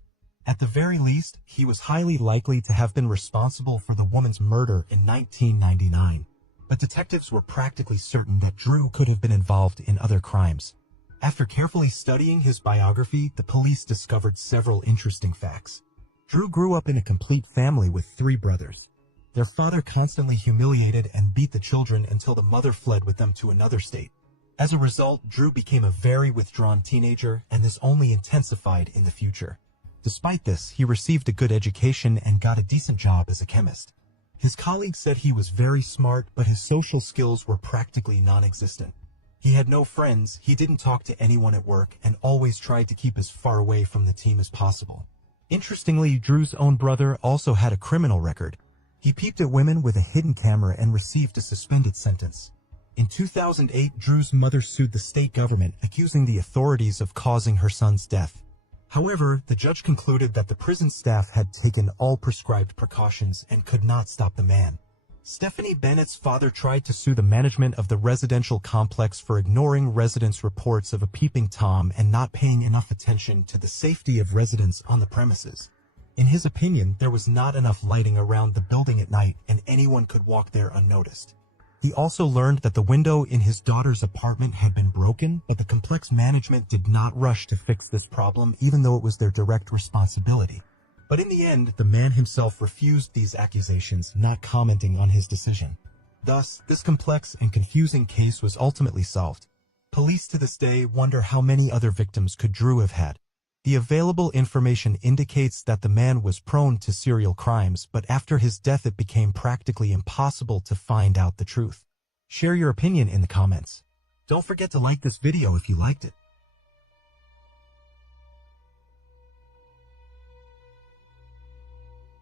At the very least, he was highly likely to have been responsible for the woman's murder in 1999. But detectives were practically certain that Drew could have been involved in other crimes. After carefully studying his biography, the police discovered several interesting facts. Drew grew up in a complete family with 3 brothers. Their father constantly humiliated and beat the children until the mother fled with them to another state. As a result, Drew became a very withdrawn teenager, and this only intensified in the future. Despite this, he received a good education and got a decent job as a chemist. His colleagues said he was very smart, but his social skills were practically non-existent. He had no friends, he didn't talk to anyone at work, and always tried to keep as far away from the team as possible. Interestingly, Drew's own brother also had a criminal record. He peeped at women with a hidden camera and received a suspended sentence. In 2008, Drew's mother sued the state government, accusing the authorities of causing her son's death. However, the judge concluded that the prison staff had taken all prescribed precautions and could not stop the man. Stephanie Bennett's father tried to sue the management of the residential complex for ignoring residents' reports of a peeping Tom and not paying enough attention to the safety of residents on the premises. In his opinion, there was not enough lighting around the building at night, and anyone could walk there unnoticed. He also learned that the window in his daughter's apartment had been broken, but the complex management did not rush to fix this problem, even though it was their direct responsibility. But in the end, the man himself refused these accusations, not commenting on his decision. Thus, this complex and confusing case was ultimately solved. Police to this day wonder how many other victims could Drew have had. The available information indicates that the man was prone to serial crimes, but after his death it became practically impossible to find out the truth. Share your opinion in the comments. Don't forget to like this video if you liked it.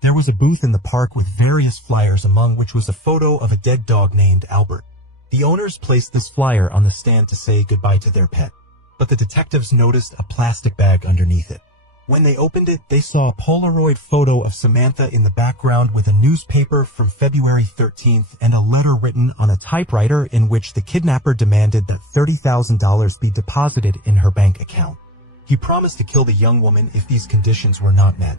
There was a booth in the park with various flyers, among which was a photo of a dead dog named Albert. The owners placed this flyer on the stand to say goodbye to their pet, but the detectives noticed a plastic bag underneath it. When they opened it, they saw a Polaroid photo of Samantha in the background with a newspaper from February 13th and a letter written on a typewriter in which the kidnapper demanded that $30,000 be deposited in her bank account. He promised to kill the young woman if these conditions were not met.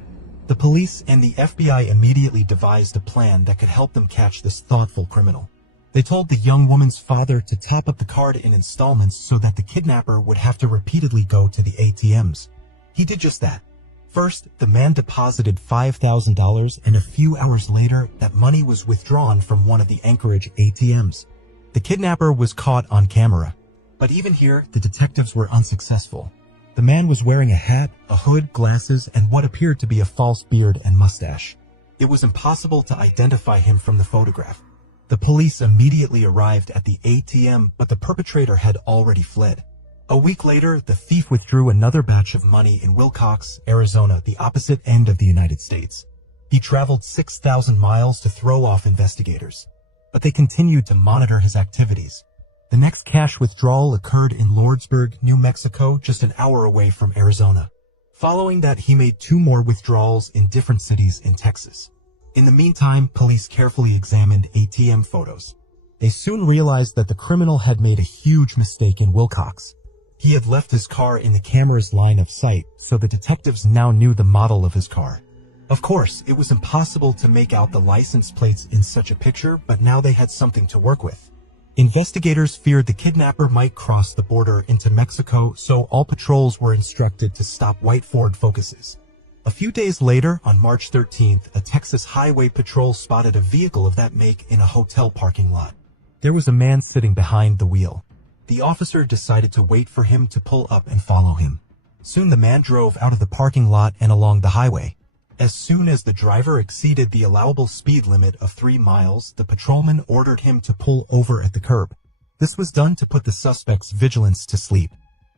The police and the FBI immediately devised a plan that could help them catch this thoughtful criminal. They told the young woman's father to top up the card in installments so that the kidnapper would have to repeatedly go to the ATMs. He did just that. First, the man deposited $5,000, and a few hours later, that money was withdrawn from one of the Anchorage ATMs. The kidnapper was caught on camera. But even here, the detectives were unsuccessful. The man was wearing a hat, a hood, glasses, and what appeared to be a false beard and mustache. It was impossible to identify him from the photograph. The police immediately arrived at the ATM, but the perpetrator had already fled. A week later, the thief withdrew another batch of money in Willcox, Arizona, the opposite end of the United States. He traveled 6,000 miles to throw off investigators, but they continued to monitor his activities. The next cash withdrawal occurred in Lordsburg, New Mexico, just an hour away from Arizona. Following that, he made 2 more withdrawals in different cities in Texas. In the meantime, police carefully examined ATM photos. They soon realized that the criminal had made a huge mistake in Willcox. He had left his car in the camera's line of sight, so the detectives now knew the model of his car. Of course, it was impossible to make out the license plates in such a picture, but now they had something to work with. Investigators feared the kidnapper might cross the border into Mexico, so all patrols were instructed to stop white Ford Focuses. A few days later, on March 13th, a Texas highway patrol spotted a vehicle of that make in a hotel parking lot. There was a man sitting behind the wheel. The officer decided to wait for him to pull up and follow him. Soon the man drove out of the parking lot and along the highway. As soon as the driver exceeded the allowable speed limit of 3 miles, the patrolman ordered him to pull over at the curb. This was done to put the suspect's vigilance to sleep.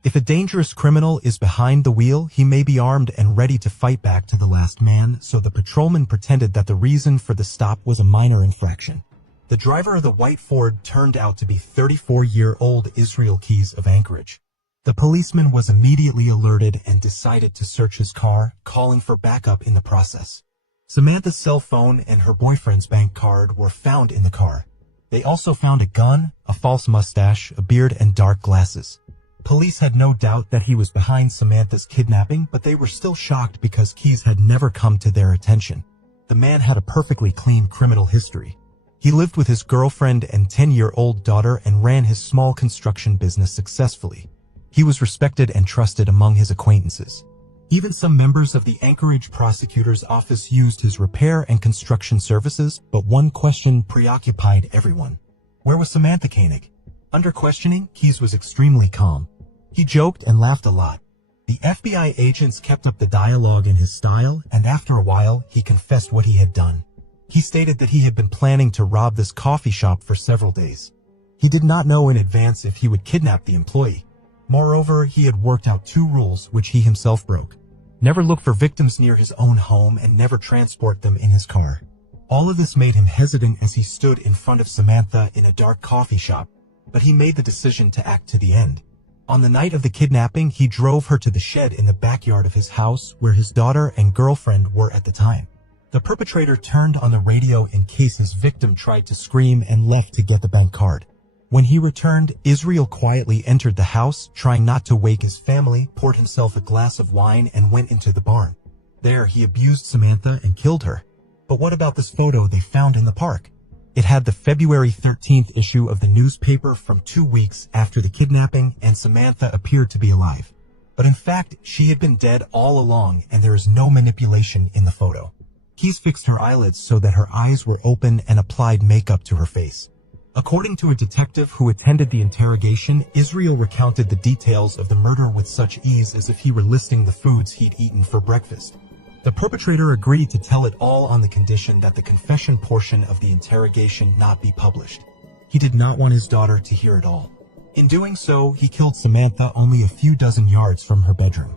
If a dangerous criminal is behind the wheel, he may be armed and ready to fight back to the last man, so the patrolman pretended that the reason for the stop was a minor infraction. The driver of the white Ford turned out to be 34-year-old Israel Keys of Anchorage. The policeman was immediately alerted and decided to search his car, calling for backup in the process. Samantha's cell phone and her boyfriend's bank card were found in the car. They also found a gun, a false mustache, a beard, and dark glasses. Police had no doubt that he was behind Samantha's kidnapping, but they were still shocked because Keys had never come to their attention. The man had a perfectly clean criminal history. He lived with his girlfriend and 10-year-old daughter and ran his small construction business successfully. He was respected and trusted among his acquaintances. Even some members of the Anchorage prosecutor's office used his repair and construction services, but one question preoccupied everyone. Where was Samantha Koenig? Under questioning, Keys was extremely calm. He joked and laughed a lot. The FBI agents kept up the dialogue in his style, and after a while, he confessed what he had done. He stated that he had been planning to rob this coffee shop for several days. He did not know in advance if he would kidnap the employee. Moreover, he had worked out 2 rules which he himself broke. Never look for victims near his own home and never transport them in his car. All of this made him hesitant as he stood in front of Samantha in a dark coffee shop, but he made the decision to act to the end. On the night of the kidnapping, he drove her to the shed in the backyard of his house where his daughter and girlfriend were at the time. The perpetrator turned on the radio in case his victim tried to scream and left to get the bank card. When he returned, Israel quietly entered the house, trying not to wake his family, poured himself a glass of wine, and went into the barn. There, he abused Samantha and killed her. But what about this photo they found in the park? It had the February 13th issue of the newspaper from 2 weeks after the kidnapping, and Samantha appeared to be alive. But in fact, she had been dead all along, and there is no manipulation in the photo. Keys fixed her eyelids so that her eyes were open and applied makeup to her face. According to a detective who attended the interrogation, Israel recounted the details of the murder with such ease as if he were listing the foods he'd eaten for breakfast. The perpetrator agreed to tell it all on the condition that the confession portion of the interrogation not be published. He did not want his daughter to hear it all. In doing so, he killed Samantha only a few dozen yards from her bedroom.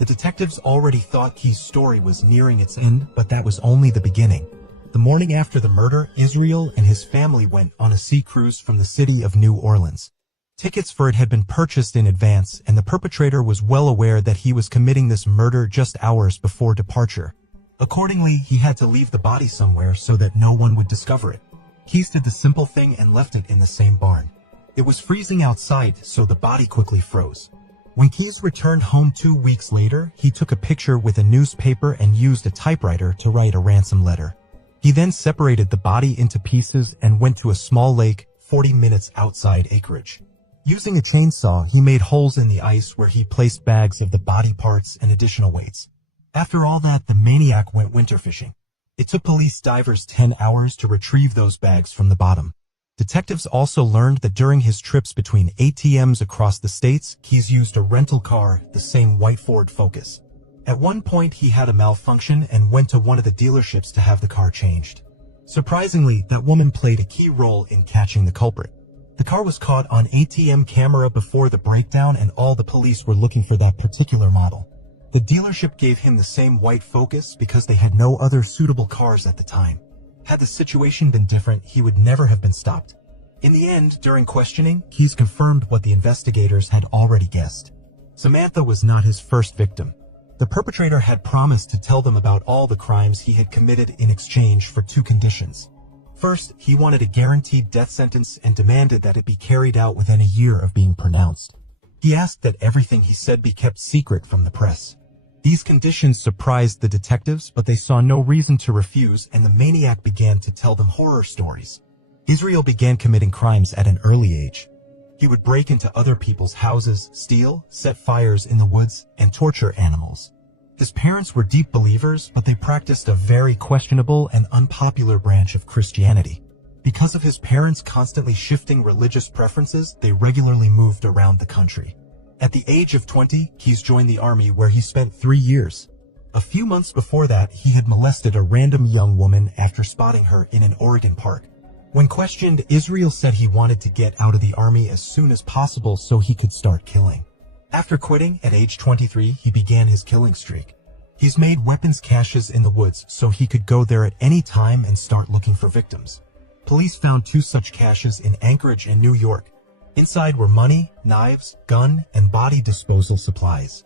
The detectives already thought Key's story was nearing its end, but that was only the beginning. The morning after the murder, Israel and his family went on a sea cruise from the city of New Orleans. Tickets for it had been purchased in advance, and the perpetrator was well aware that he was committing this murder just hours before departure. Accordingly, he had to leave the body somewhere so that no one would discover it. Keyes did the simple thing and left it in the same barn. It was freezing outside, so the body quickly froze. When Keyes returned home 2 weeks later, he took a picture with a newspaper and used a typewriter to write a ransom letter. He then separated the body into pieces and went to a small lake 40 minutes outside acreage. Using a chainsaw, he made holes in the ice where he placed bags of the body parts and additional weights. After all that, the maniac went winter fishing. It took police divers 10 hours to retrieve those bags from the bottom. Detectives also learned that during his trips between ATMs across the states, Keyes used a rental car, the same white Ford Focus. At one point, he had a malfunction and went to one of the dealerships to have the car changed. Surprisingly, that woman played a key role in catching the culprit. The car was caught on ATM camera before the breakdown, and all the police were looking for that particular model. The dealership gave him the same white Focus because they had no other suitable cars at the time. Had the situation been different, he would never have been stopped. In the end, during questioning, Keyes confirmed what the investigators had already guessed. Samantha was not his first victim. The perpetrator had promised to tell them about all the crimes he had committed in exchange for 2 conditions. First, he wanted a guaranteed death sentence and demanded that it be carried out within a year of being pronounced. He asked that everything he said be kept secret from the press. These conditions surprised the detectives, but they saw no reason to refuse, and the maniac began to tell them horror stories. Israel began committing crimes at an early age. He would break into other people's houses, steal, set fires in the woods, and torture animals. His parents were deep believers, but they practiced a very questionable and unpopular branch of Christianity. Because of his parents' constantly shifting religious preferences, they regularly moved around the country. At the age of 20, Keyes joined the army, where he spent 3 years. A few months before that, he had molested a random young woman after spotting her in an Oregon park. When questioned, Israel said he wanted to get out of the army as soon as possible so he could start killing. After quitting at age 23, he began his killing streak. He's made weapons caches in the woods so he could go there at any time and start looking for victims. Police found 2 such caches in Anchorage and New York. Inside were money, knives, gun, and body disposal supplies.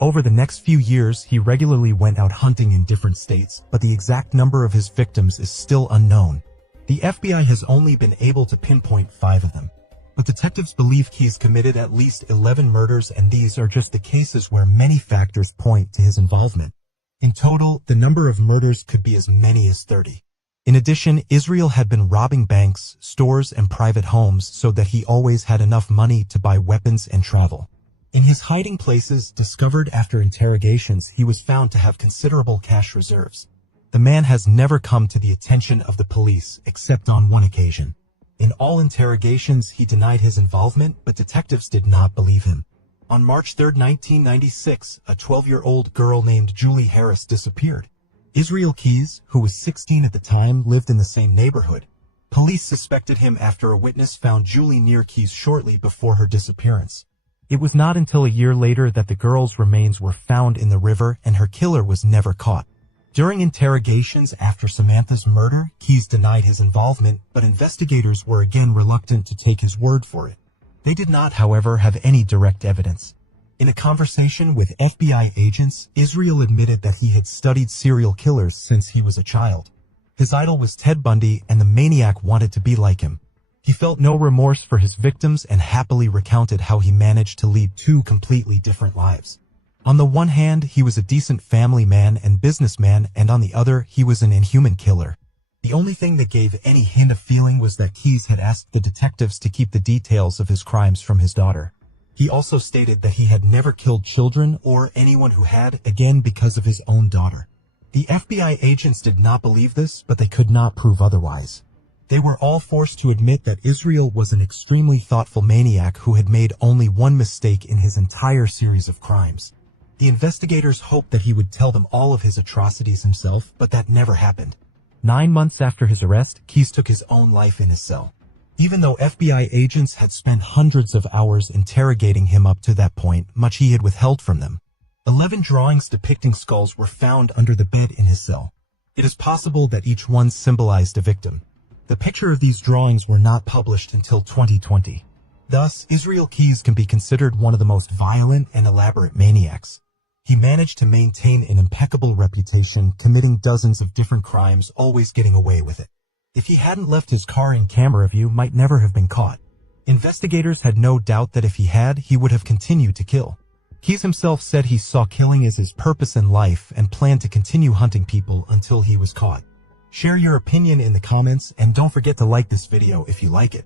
Over the next few years, he regularly went out hunting in different states, but the exact number of his victims is still unknown. The FBI has only been able to pinpoint 5 of them. But detectives believe Keyes committed at least 11 murders, and these are just the cases where many factors point to his involvement. In total, the number of murders could be as many as 30. In addition, Israel had been robbing banks, stores, and private homes so that he always had enough money to buy weapons and travel. In his hiding places, discovered after interrogations, he was found to have considerable cash reserves. The man has never come to the attention of the police, except on one occasion. In all interrogations, he denied his involvement, but detectives did not believe him. On March 3, 1996, a 12-year-old girl named Julie Harris disappeared. Israel Keyes, who was 16 at the time, lived in the same neighborhood. Police suspected him after a witness found Julie near Keyes shortly before her disappearance. It was not until a year later that the girl's remains were found in the river and her killer was never caught. During interrogations after Samantha's murder, Keyes denied his involvement, but investigators were again reluctant to take his word for it. They did not, however, have any direct evidence. In a conversation with FBI agents, Israel admitted that he had studied serial killers since he was a child. His idol was Ted Bundy, and the maniac wanted to be like him. He felt no remorse for his victims and happily recounted how he managed to lead 2 completely different lives. On the one hand, he was a decent family man and businessman, and on the other, he was an inhuman killer. The only thing that gave any hint of feeling was that Keyes had asked the detectives to keep the details of his crimes from his daughter. He also stated that he had never killed children or anyone who had, again because of his own daughter. The FBI agents did not believe this, but they could not prove otherwise. They were all forced to admit that Israel was an extremely thoughtful maniac who had made only one mistake in his entire series of crimes. The investigators hoped that he would tell them all of his atrocities himself, but that never happened. 9 months after his arrest, Keyes took his own life in his cell. Even though FBI agents had spent hundreds of hours interrogating him up to that point, much he had withheld from them. 11 drawings depicting skulls were found under the bed in his cell. It is possible that each one symbolized a victim. The picture of these drawings were not published until 2020. Thus, Israel Keyes can be considered one of the most violent and elaborate maniacs. He managed to maintain an impeccable reputation, committing dozens of different crimes, always getting away with it. If he hadn't left his car in camera view, might never have been caught. Investigators had no doubt that if he had, he would have continued to kill. Keyes himself said he saw killing as his purpose in life and planned to continue hunting people until he was caught. Share your opinion in the comments and don't forget to like this video if you like it.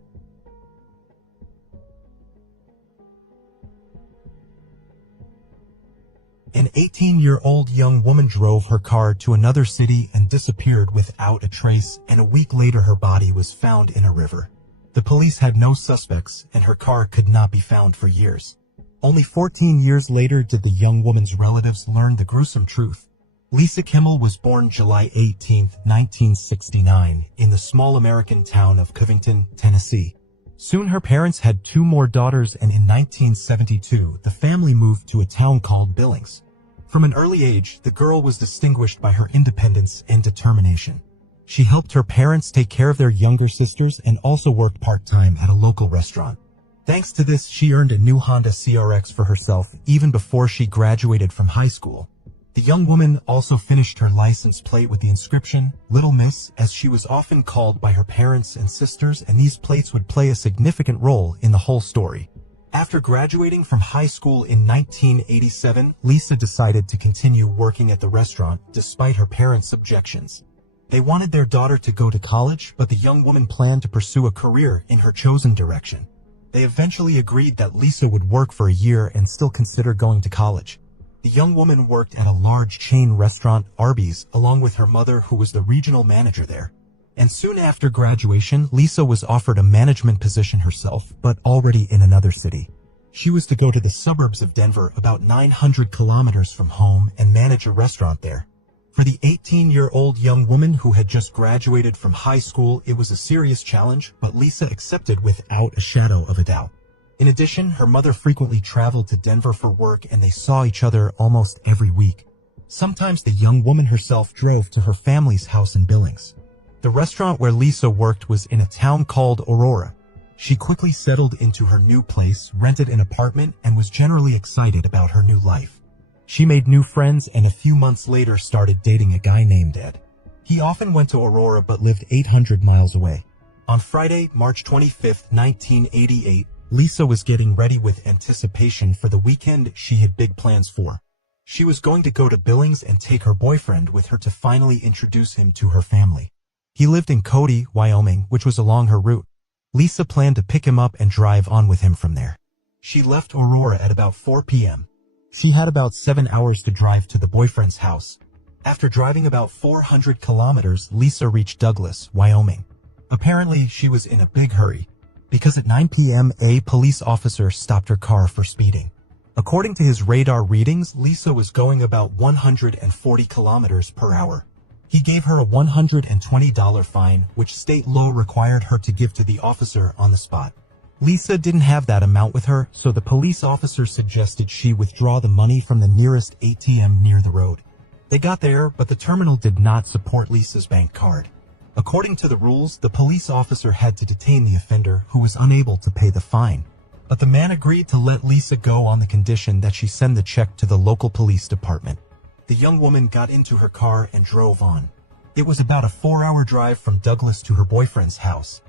An 18-year-old young woman drove her car to another city and disappeared without a trace, and a week later her body was found in a river. The police had no suspects, and her car could not be found for years. Only 14 years later did the young woman's relatives learn the gruesome truth. Lisa Kimmel was born July 18, 1969, in the small American town of Covington, Tennessee. Soon her parents had 2 more daughters, and in 1972, the family moved to a town called Billings. From an early age, the girl was distinguished by her independence and determination. She helped her parents take care of their younger sisters and also worked part-time at a local restaurant. Thanks to this, she earned a new Honda CRX for herself even before she graduated from high school. The young woman also finished her license plate with the inscription, "Little Miss," as she was often called by her parents and sisters, and these plates would play a significant role in the whole story. After graduating from high school in 1987, Lisa decided to continue working at the restaurant despite her parents' objections. They wanted their daughter to go to college, but the young woman planned to pursue a career in her chosen direction. They eventually agreed that Lisa would work for a year and still consider going to college. The young woman worked at a large chain restaurant, Arby's, along with her mother, who was the regional manager there. And soon after graduation, Lisa was offered a management position herself, but already in another city. She was to go to the suburbs of Denver, about 900 kilometers from home, and manage a restaurant there. For the 18-year-old young woman who had just graduated from high school, it was a serious challenge, but Lisa accepted without a shadow of a doubt. In addition, her mother frequently traveled to Denver for work, and they saw each other almost every week. Sometimes the young woman herself drove to her family's house in Billings. The restaurant where Lisa worked was in a town called Aurora. She quickly settled into her new place, rented an apartment, and was generally excited about her new life. She made new friends and a few months later started dating a guy named Ed. He often went to Aurora but lived 800 miles away. On Friday, March 25, 1988, Lisa was getting ready with anticipation for the weekend she had big plans for. She was going to go to Billings and take her boyfriend with her to finally introduce him to her family. He lived in Cody, Wyoming, which was along her route. Lisa planned to pick him up and drive on with him from there. She left Aurora at about 4 p.m. She had about 7 hours to drive to the boyfriend's house. After driving about 400 kilometers, Lisa reached Douglas, Wyoming. Apparently, she was in a big hurry, because at 9 p.m. a police officer stopped her car for speeding. According to his radar readings, Lisa was going about 140 kilometers per hour. He gave her a $120 fine, which state law required her to give to the officer on the spot. Lisa didn't have that amount with her, so the police officer suggested she withdraw the money from the nearest ATM near the road. They got there, but the terminal did not support Lisa's bank card. According to the rules, the police officer had to detain the offender, who was unable to pay the fine. But the man agreed to let Lisa go on the condition that she send the check to the local police department. The young woman got into her car and drove on. It was about a 4-hour drive from Douglas to her boyfriend's house.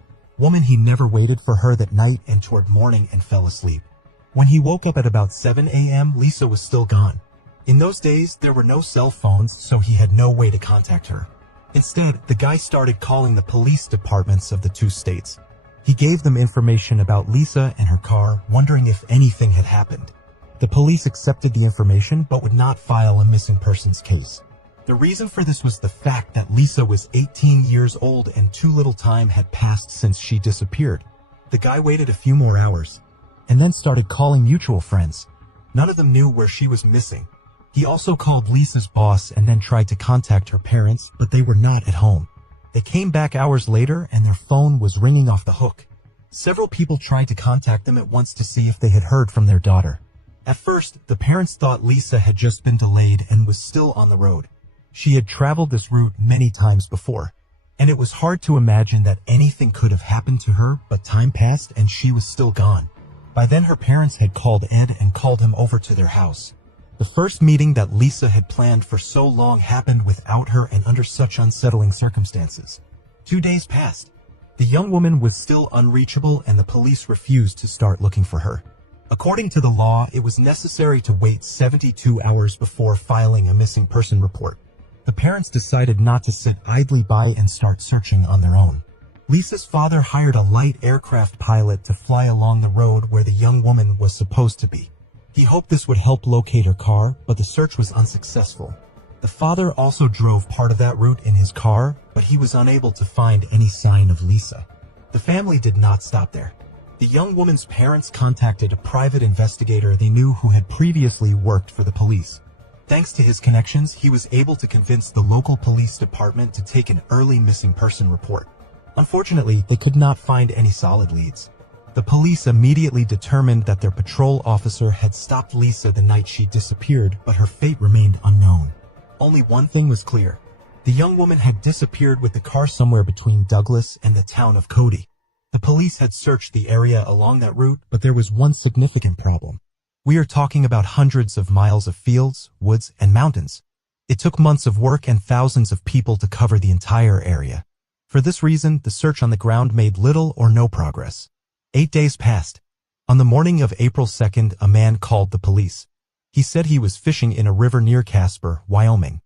He never waited for her that night and toward morning and fell asleep. When he woke up at about 7 a.m., Lisa was still gone. In those days, there were no cell phones, so he had no way to contact her. Instead, the guy started calling the police departments of the 2 states. He gave them information about Lisa and her car, wondering if anything had happened. The police accepted the information but would not file a missing persons case. The reason for this was the fact that Lisa was 18 years old and too little time had passed since she disappeared. The guy waited a few more hours, and then started calling mutual friends. None of them knew where she was missing. He also called Lisa's boss and then tried to contact her parents, but they were not at home. They came back hours later and their phone was ringing off the hook. Several people tried to contact them at once to see if they had heard from their daughter. At first, the parents thought Lisa had just been delayed and was still on the road. She had traveled this route many times before, and it was hard to imagine that anything could have happened to her, but time passed and she was still gone. By then her parents had called Ed and called him over to their house. The first meeting that Lisa had planned for so long happened without her and under such unsettling circumstances. 2 days passed. The young woman was still unreachable and the police refused to start looking for her. According to the law, it was necessary to wait 72 hours before filing a missing person report. The parents decided not to sit idly by and start searching on their own. Lisa's father hired a light aircraft pilot to fly along the road where the young woman was supposed to be. He hoped this would help locate her car, but the search was unsuccessful. The father also drove part of that route in his car, but he was unable to find any sign of Lisa. The family did not stop there. The young woman's parents contacted a private investigator they knew who had previously worked for the police. Thanks to his connections, he was able to convince the local police department to take an early missing person report. Unfortunately, they could not find any solid leads. The police immediately determined that their patrol officer had stopped Lisa the night she disappeared, but her fate remained unknown. Only one thing was clear. The young woman had disappeared with the car somewhere between Douglas and the town of Cody. The police had searched the area along that route, but there was one significant problem. We are talking about hundreds of miles of fields, woods, and mountains. It took months of work and thousands of people to cover the entire area. For this reason, the search on the ground made little or no progress. 8 days passed. On the morning of April 2nd, a man called the police. He said he was fishing in a river near Casper, Wyoming.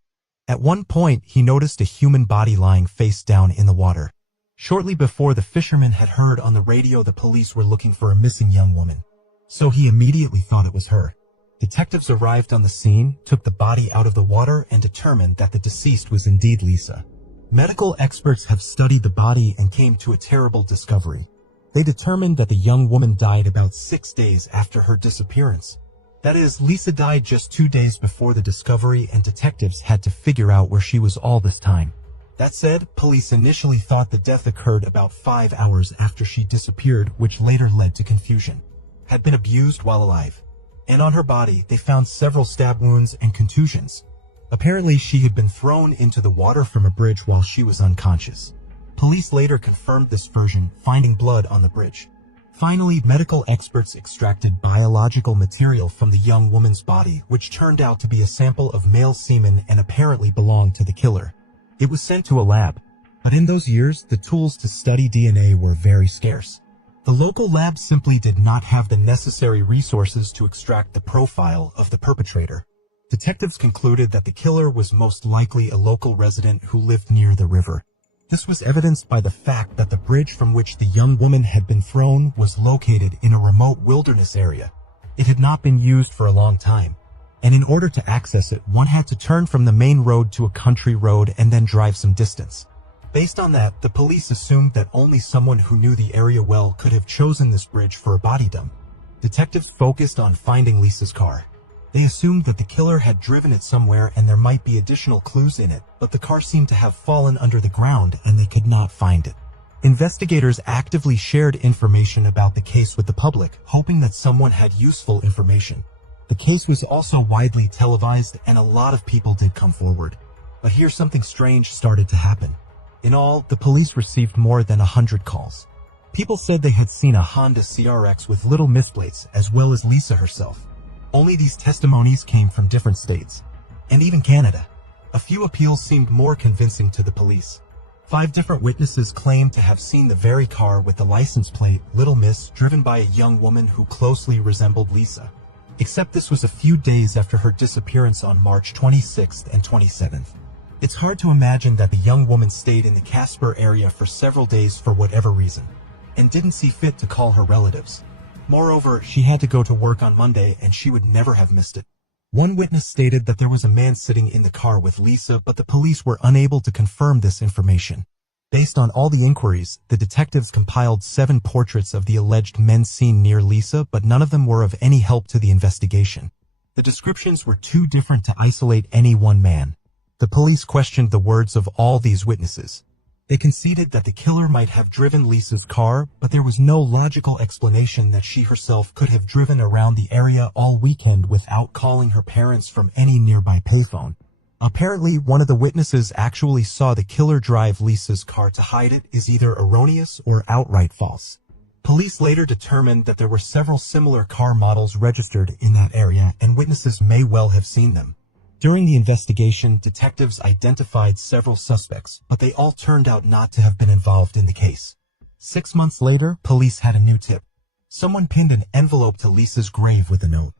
At one point, he noticed a human body lying face down in the water. Shortly before, the fisherman had heard on the radio the police were looking for a missing young woman. So he immediately thought it was her. Detectives arrived on the scene, took the body out of the water, and determined that the deceased was indeed Lisa. Medical experts have studied the body and came to a terrible discovery. They determined that the young woman died about 6 days after her disappearance. That is, Lisa died just 2 days before the discovery, and detectives had to figure out where she was all this time. That said, police initially thought the death occurred about 5 hours after she disappeared, which later led to confusion. Had been abused while alive. And on her body, they found several stab wounds and contusions. Apparently, she had been thrown into the water from a bridge while she was unconscious. Police later confirmed this version, finding blood on the bridge. Finally, medical experts extracted biological material from the young woman's body, which turned out to be a sample of male semen and apparently belonged to the killer. It was sent to a lab, but in those years, the tools to study DNA were very scarce. The local lab simply did not have the necessary resources to extract the profile of the perpetrator. Detectives concluded that the killer was most likely a local resident who lived near the river. This was evidenced by the fact that the bridge from which the young woman had been thrown was located in a remote wilderness area. It had not been used for a long time, and in order to access it, one had to turn from the main road to a country road and then drive some distance. Based on that, the police assumed that only someone who knew the area well could have chosen this bridge for a body dump. Detectives focused on finding Lisa's car. They assumed that the killer had driven it somewhere and there might be additional clues in it, but the car seemed to have fallen under the ground and they could not find it. Investigators actively shared information about the case with the public, hoping that someone had useful information. The case was also widely televised and a lot of people did come forward. But here something strange started to happen. In all, the police received more than 100 calls. People said they had seen a Honda CRX with little miss plates, as well as Lisa herself. Only these testimonies came from different states, and even Canada. A few appeals seemed more convincing to the police. 5 different witnesses claimed to have seen the very car with the license plate Little Miss driven by a young woman who closely resembled Lisa. Except this was a few days after her disappearance on March 26th and 27th. It's hard to imagine that the young woman stayed in the Casper area for several days for whatever reason, and didn't see fit to call her relatives. Moreover, she had to go to work on Monday and she would never have missed it. One witness stated that there was a man sitting in the car with Lisa, but the police were unable to confirm this information. Based on all the inquiries, the detectives compiled 7 portraits of the alleged men seen near Lisa, but none of them were of any help to the investigation. The descriptions were too different to isolate any one man. The police questioned the words of all these witnesses. They conceded that the killer might have driven Lisa's car, but there was no logical explanation that she herself could have driven around the area all weekend without calling her parents from any nearby payphone. Apparently, one of the witnesses actually saw the killer drive Lisa's car to hide it is either erroneous or outright false. Police later determined that there were several similar car models registered in that area, and witnesses may well have seen them. During the investigation, detectives identified several suspects, but they all turned out not to have been involved in the case. 6 months later, police had a new tip. Someone pinned an envelope to Lisa's grave with a note.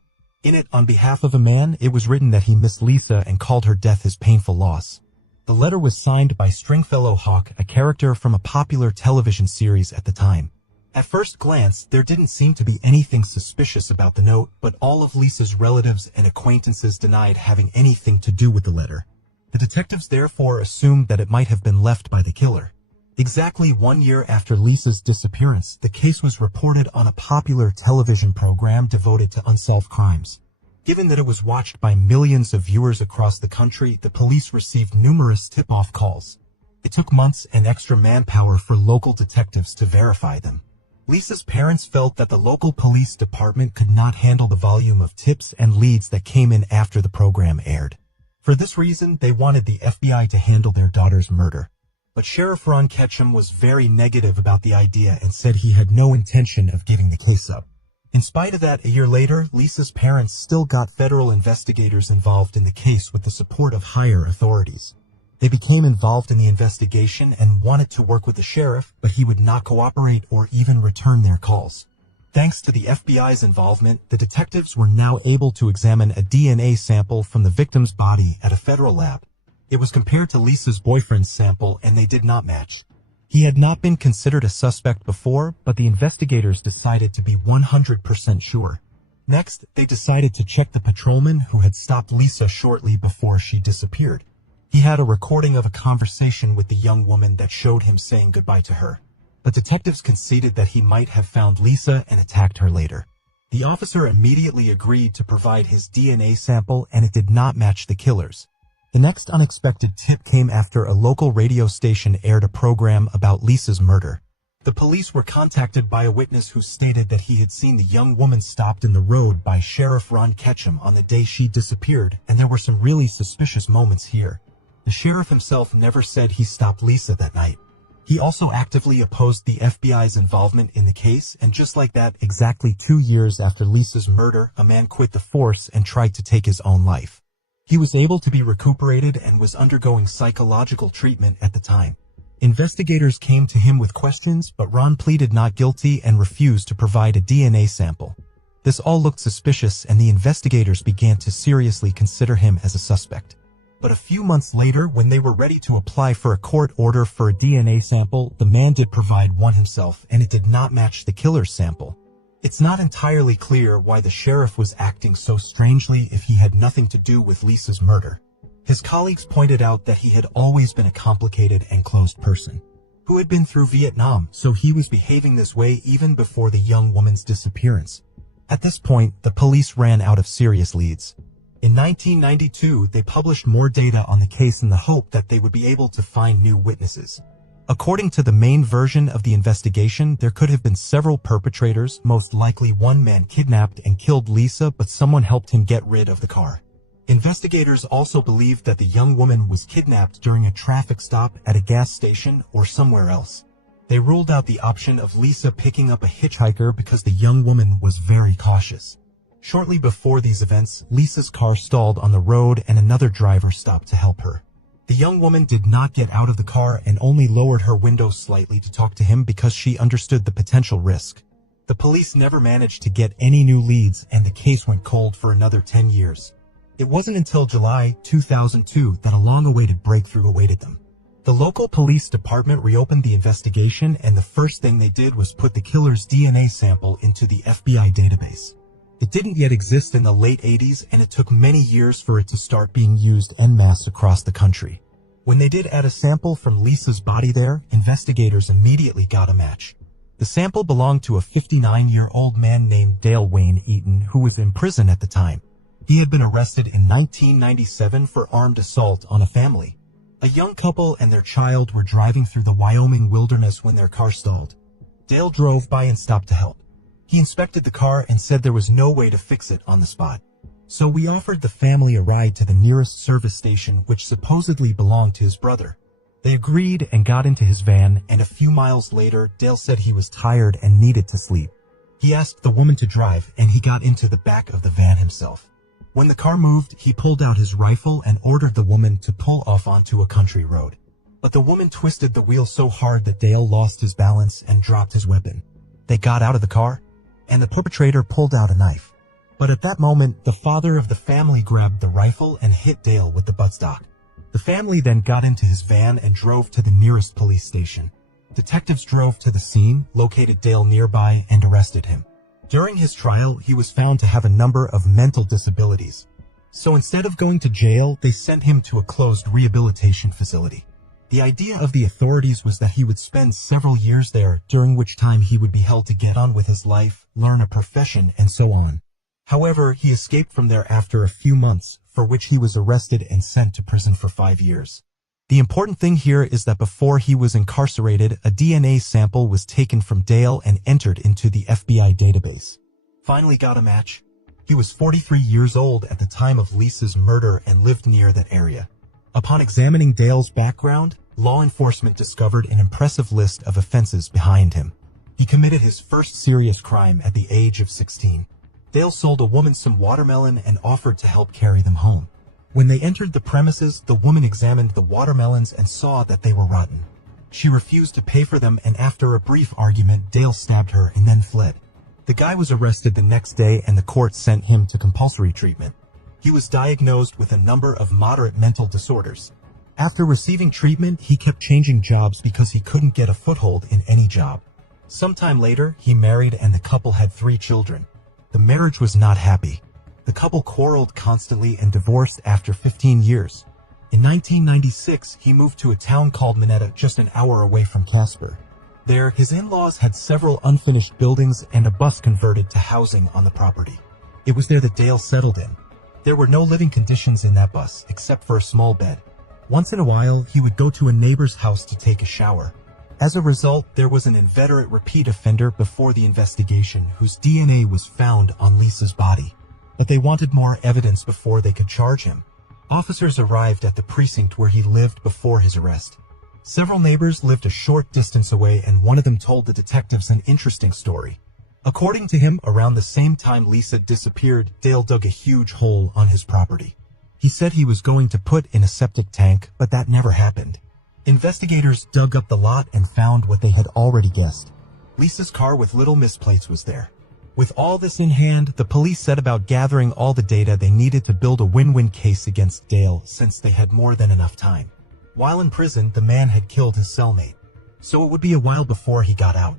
In it, on behalf of a man, it was written that he missed Lisa and called her death his painful loss. The letter was signed by Stringfellow Hawk, a character from a popular television series at the time. At first glance, there didn't seem to be anything suspicious about the note, but all of Lisa's relatives and acquaintances denied having anything to do with the letter. The detectives therefore assumed that it might have been left by the killer. Exactly 1 year after Lisa's disappearance, the case was reported on a popular television program devoted to unsolved crimes. Given that it was watched by millions of viewers across the country, the police received numerous tip-off calls. It took months and extra manpower for local detectives to verify them. Lisa's parents felt that the local police department could not handle the volume of tips and leads that came in after the program aired. For this reason, they wanted the FBI to handle their daughter's murder. But Sheriff Ron Ketchum was very negative about the idea and said he had no intention of giving the case up. In spite of that, a year later, Lisa's parents still got federal investigators involved in the case with the support of higher authorities. They became involved in the investigation and wanted to work with the sheriff, but he would not cooperate or even return their calls. Thanks to the FBI's involvement, the detectives were now able to examine a DNA sample from the victim's body at a federal lab. It was compared to Lisa's boyfriend's sample and they did not match. He had not been considered a suspect before, but the investigators decided to be 100% sure. Next, they decided to check the patrolman who had stopped Lisa shortly before she disappeared. He had a recording of a conversation with the young woman that showed him saying goodbye to her. But detectives conceded that he might have found Lisa and attacked her later. The officer immediately agreed to provide his DNA sample and it did not match the killer's. The next unexpected tip came after a local radio station aired a program about Lisa's murder. The police were contacted by a witness who stated that he had seen the young woman stopped in the road by Sheriff Ron Ketchum on the day she disappeared, and there were some really suspicious moments here. The sheriff himself never said he stopped Lisa that night. He also actively opposed the FBI's involvement in the case, and just like that, exactly 2 years after Lisa's murder, a man quit the force and tried to take his own life. He was able to be recuperated and was undergoing psychological treatment at the time. Investigators came to him with questions, but Ron pleaded not guilty and refused to provide a DNA sample. This all looked suspicious, and the investigators began to seriously consider him as a suspect. But a few months later, when they were ready to apply for a court order for a DNA sample, the man did provide one himself, and it did not match the killer's sample. It's not entirely clear why the sheriff was acting so strangely if he had nothing to do with Lisa's murder. His colleagues pointed out that he had always been a complicated and closed person, who had been through Vietnam, so he was behaving this way even before the young woman's disappearance. At this point, the police ran out of serious leads. In 1992, they published more data on the case in the hope that they would be able to find new witnesses. According to the main version of the investigation, there could have been several perpetrators, most likely one man kidnapped and killed Lisa, but someone helped him get rid of the car. Investigators also believed that the young woman was kidnapped during a traffic stop at a gas station or somewhere else. They ruled out the option of Lisa picking up a hitchhiker because the young woman was very cautious. Shortly before these events, Lisa's car stalled on the road and another driver stopped to help her. The young woman did not get out of the car and only lowered her window slightly to talk to him because she understood the potential risk. The police never managed to get any new leads and the case went cold for another 10 years. It wasn't until July 2002 that a long-awaited breakthrough awaited them. The local police department reopened the investigation, and the first thing they did was put the killer's DNA sample into the FBI database. It didn't yet exist in the late 80s, and it took many years for it to start being used en masse across the country. When they did add a sample from Lisa's body there, investigators immediately got a match. The sample belonged to a 59-year-old man named Dale Wayne Eaton, who was in prison at the time. He had been arrested in 1997 for armed assault on a family. A young couple and their child were driving through the Wyoming wilderness when their car stalled. Dale drove by and stopped to help. He inspected the car and said there was no way to fix it on the spot. So we offered the family a ride to the nearest service station, which supposedly belonged to his brother. They agreed and got into his van, and a few miles later, Dale said he was tired and needed to sleep. He asked the woman to drive, and he got into the back of the van himself. When the car moved, he pulled out his rifle and ordered the woman to pull off onto a country road. But the woman twisted the wheel so hard that Dale lost his balance and dropped his weapon. They got out of the car, and the perpetrator pulled out a knife. But at that moment, the father of the family grabbed the rifle and hit Dale with the buttstock. The family then got into his van and drove to the nearest police station. Detectives drove to the scene, located Dale nearby, and arrested him. During his trial, he was found to have a number of mental disabilities. So instead of going to jail, they sent him to a closed rehabilitation facility. The idea of the authorities was that he would spend several years there, during which time he would be held to get on with his life, learn a profession, and so on. However, he escaped from there after a few months, for which he was arrested and sent to prison for 5 years. The important thing here is that before he was incarcerated, a DNA sample was taken from Dale and entered into the FBI database. Finally got a match. He was 43 years old at the time of Lisa's murder and lived near that area. Upon examining Dale's background, law enforcement discovered an impressive list of offenses behind him. He committed his first serious crime at the age of 16. Dale sold a woman some watermelon and offered to help carry them home. When they entered the premises, the woman examined the watermelons and saw that they were rotten. She refused to pay for them, and after a brief argument, Dale stabbed her and then fled. The guy was arrested the next day and the court sent him to compulsory treatment. He was diagnosed with a number of moderate mental disorders. After receiving treatment, he kept changing jobs because he couldn't get a foothold in any job. Sometime later, he married and the couple had 3 children. The marriage was not happy. The couple quarreled constantly and divorced after 15 years. In 1996, he moved to a town called Minetta, just an hour away from Casper. There, his in-laws had several unfinished buildings and a bus converted to housing on the property. It was there that Dale settled in. There were no living conditions in that bus, except for a small bed. Once in a while, he would go to a neighbor's house to take a shower. As a result, there was an inveterate repeat offender before the investigation whose DNA was found on Lisa's body. But they wanted more evidence before they could charge him. Officers arrived at the precinct where he lived before his arrest. Several neighbors lived a short distance away, and one of them told the detectives an interesting story. According to him, around the same time Lisa disappeared, Dale dug a huge hole on his property. He said he was going to put in a septic tank, but that never happened. Investigators dug up the lot and found what they had already guessed. Lisa's car with little misplates was there. With all this in hand, the police set about gathering all the data they needed to build a win-win case against Dale, since they had more than enough time. While in prison, the man had killed his cellmate, so it would be a while before he got out.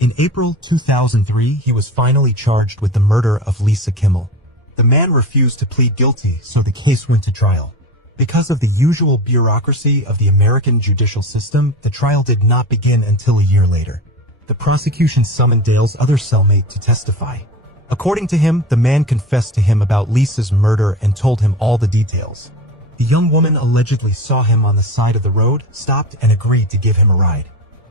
In April 2003, he was finally charged with the murder of Lisa Kimmel. The man refused to plead guilty, so the case went to trial. Because of the usual bureaucracy of the American judicial system, the trial did not begin until a year later. The prosecution summoned Dale's other cellmate to testify. According to him, the man confessed to him about Lisa's murder and told him all the details. The young woman allegedly saw him on the side of the road, stopped, and agreed to give him a ride.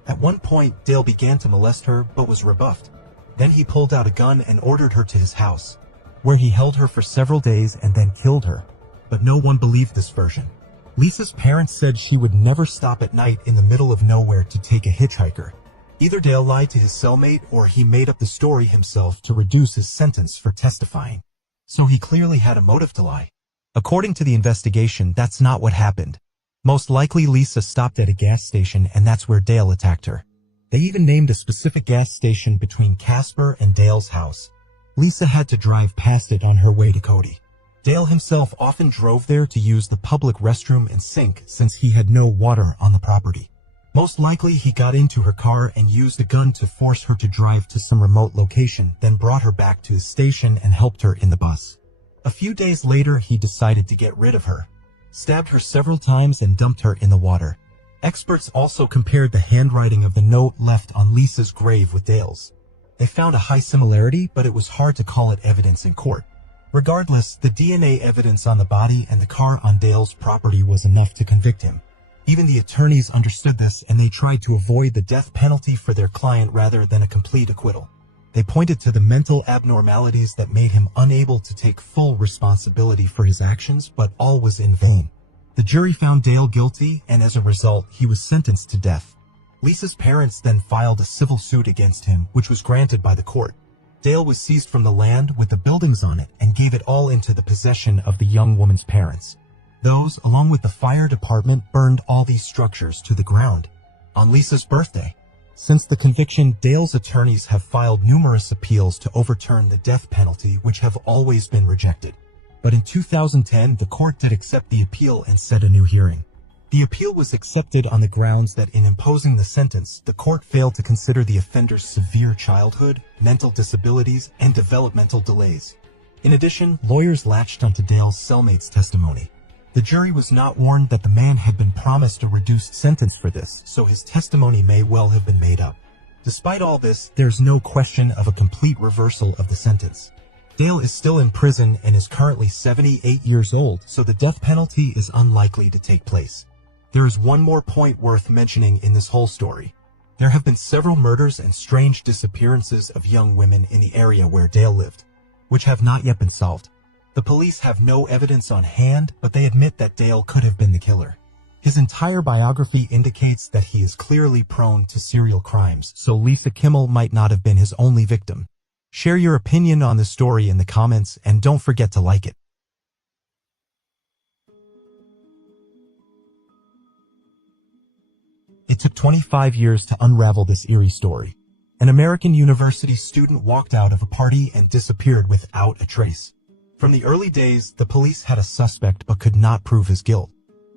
At one point, Dale began to molest her, but was rebuffed. Then he pulled out a gun and ordered her to his house, where he held her for several days and then killed her. But no one believed this version. Lisa's parents said she would never stop at night in the middle of nowhere to take a hitchhiker. Either Dale lied to his cellmate or he made up the story himself to reduce his sentence for testifying. So he clearly had a motive to lie. According to the investigation, that's not what happened. Most likely Lisa stopped at a gas station, and that's where Dale attacked her. They even named a specific gas station between Casper and Dale's house. Lisa had to drive past it on her way to Cody. Dale himself often drove there to use the public restroom and sink since he had no water on the property. Most likely he got into her car and used a gun to force her to drive to some remote location, then brought her back to his station and helped her in the bus. A few days later, he decided to get rid of her, stabbed her several times and dumped her in the water. Experts also compared the handwriting of the note left on Lisa's grave with Dale's. They found a high similarity, but it was hard to call it evidence in court. Regardless, the DNA evidence on the body and the car on Dale's property was enough to convict him. Even the attorneys understood this, and they tried to avoid the death penalty for their client rather than a complete acquittal. They pointed to the mental abnormalities that made him unable to take full responsibility for his actions, but all was in vain. The jury found Dale guilty, and as a result, he was sentenced to death. Lisa's parents then filed a civil suit against him, which was granted by the court. Dale was seized from the land with the buildings on it and gave it all into the possession of the young woman's parents. Those, along with the fire department, burned all these structures to the ground on Lisa's birthday. Since the conviction, Dale's attorneys have filed numerous appeals to overturn the death penalty, which have always been rejected. But in 2010, the court did accept the appeal and set a new hearing. The appeal was accepted on the grounds that in imposing the sentence, the court failed to consider the offender's severe childhood, mental disabilities, and developmental delays. In addition, lawyers latched onto Dale's cellmate's testimony. The jury was not warned that the man had been promised a reduced sentence for this, so his testimony may well have been made up. Despite all this, there's no question of a complete reversal of the sentence. Dale is still in prison and is currently 78 years old, so the death penalty is unlikely to take place. There is one more point worth mentioning in this whole story. There have been several murders and strange disappearances of young women in the area where Dale lived, which have not yet been solved. The police have no evidence on hand, but they admit that Dale could have been the killer. His entire biography indicates that he is clearly prone to serial crimes, so Lisa Kimmel might not have been his only victim. Share your opinion on the story in the comments, and don't forget to like it. It took 25 years to unravel this eerie story. An American university student walked out of a party and disappeared without a trace. From the early days, the police had a suspect but could not prove his guilt.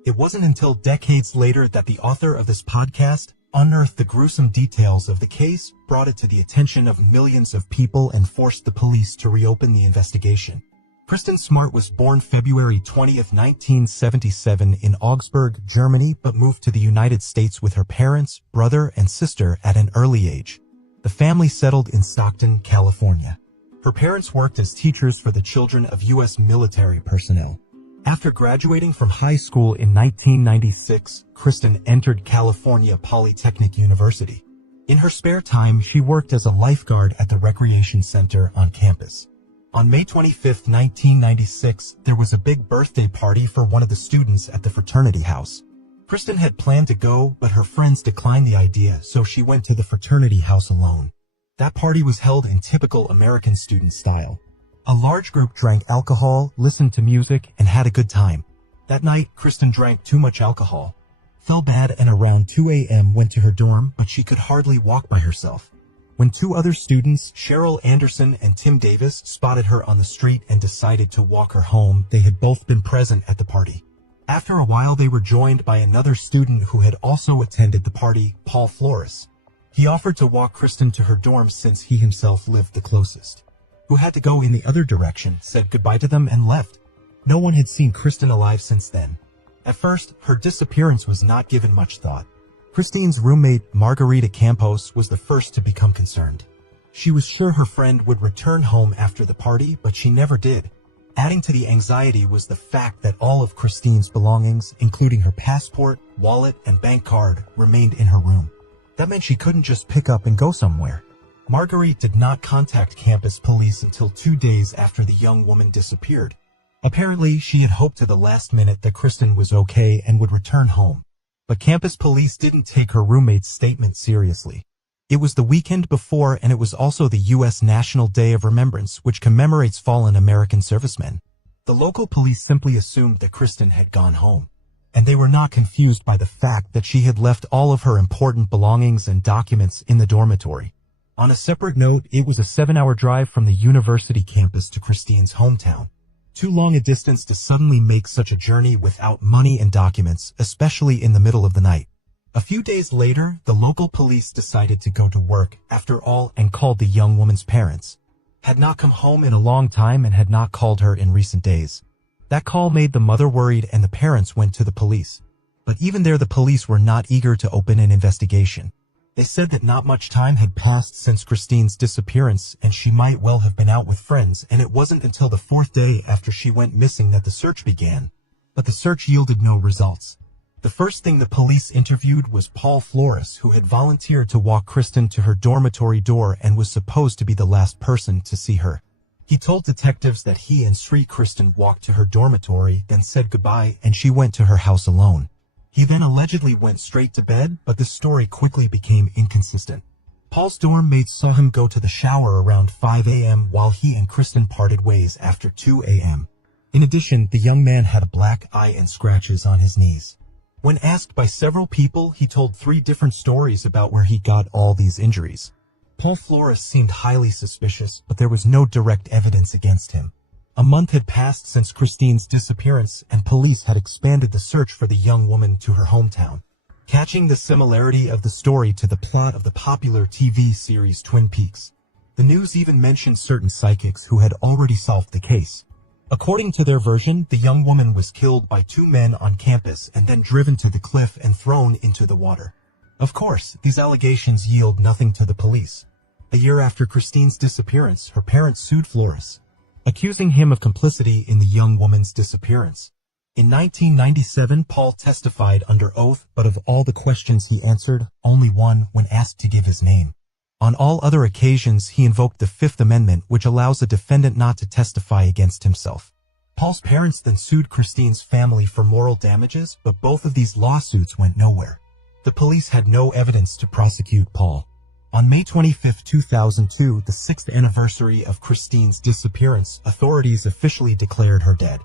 It wasn't until decades later that the author of this podcast unearthed the gruesome details of the case, brought it to the attention of millions of people, and forced the police to reopen the investigation. Kristen Smart was born February 20, 1977 in Augsburg, Germany, but moved to the United States with her parents, brother, and sister at an early age. The family settled in Stockton, California. Her parents worked as teachers for the children of U.S. military personnel. After graduating from high school in 1996, Kristen entered California Polytechnic University. In her spare time, she worked as a lifeguard at the recreation center on campus. On May 25, 1996, there was a big birthday party for one of the students at the fraternity house. Kristen had planned to go, but her friends declined the idea, so she went to the fraternity house alone. That party was held in typical American student style. A large group drank alcohol, listened to music, and had a good time. That night, Kristen drank too much alcohol, felt bad, and around 2 a.m. went to her dorm, but she could hardly walk by herself. When two other students, Cheryl Anderson and Tim Davis, spotted her on the street and decided to walk her home, they had both been present at the party. After a while, they were joined by another student who had also attended the party, Paul Flores. He offered to walk Kristen to her dorm since he himself lived the closest. Who had to go in the other direction, said goodbye to them, and left. No one had seen Kristen alive since then. At first, her disappearance was not given much thought. Christine's roommate, Margarita Campos, was the first to become concerned. She was sure her friend would return home after the party, but she never did. Adding to the anxiety was the fact that all of Christine's belongings, including her passport, wallet, and bank card, remained in her room. That meant she couldn't just pick up and go somewhere. Marguerite did not contact campus police until 2 days after the young woman disappeared. Apparently, she had hoped to the last minute that Kristen was okay and would return home. But campus police didn't take her roommate's statement seriously. It was the weekend before, and it was also the U.S. National Day of Remembrance, which commemorates fallen American servicemen. The local police simply assumed that Kristen had gone home, and they were not confused by the fact that she had left all of her important belongings and documents in the dormitory. On a separate note, it was a 7-hour drive from the university campus to Christine's hometown. Too long a distance to suddenly make such a journey without money and documents, especially in the middle of the night. A few days later, the local police decided to go to work, after all, and called the young woman's parents. Had not come home in a long time and had not called her in recent days. That call made the mother worried, and the parents went to the police. But even there, the police were not eager to open an investigation. They said that not much time had passed since Christine's disappearance, and she might well have been out with friends, and it wasn't until the 4th day after she went missing that the search began. But the search yielded no results. The first thing the police interviewed was Paul Flores, who had volunteered to walk Kristen to her dormitory door and was supposed to be the last person to see her. He told detectives that he and Sri Kristen walked to her dormitory, then said goodbye, and she went to her house alone. He then allegedly went straight to bed, but the story quickly became inconsistent. Paul's dorm mates saw him go to the shower around 5 a.m. while he and Kristen parted ways after 2 a.m. In addition, the young man had a black eye and scratches on his knees. When asked by several people, he told 3 different stories about where he got all these injuries. Paul Flores seemed highly suspicious, but there was no direct evidence against him. A month had passed since Christine's disappearance, and police had expanded the search for the young woman to her hometown. Catching the similarity of the story to the plot of the popular TV series Twin Peaks, the news even mentioned certain psychics who had already solved the case. According to their version, the young woman was killed by 2 men on campus and then driven to the cliff and thrown into the water. Of course, these allegations yield nothing to the police. A year after Christine's disappearance, her parents sued Flores, accusing him of complicity in the young woman's disappearance. In 1997, Paul testified under oath, but of all the questions he answered, only one when asked to give his name. On all other occasions, he invoked the Fifth Amendment, which allows a defendant not to testify against himself. Paul's parents then sued Christine's family for moral damages, but both of these lawsuits went nowhere. The police had no evidence to prosecute Paul. On May 25, 2002, the 6th anniversary of Christine's disappearance, authorities officially declared her dead.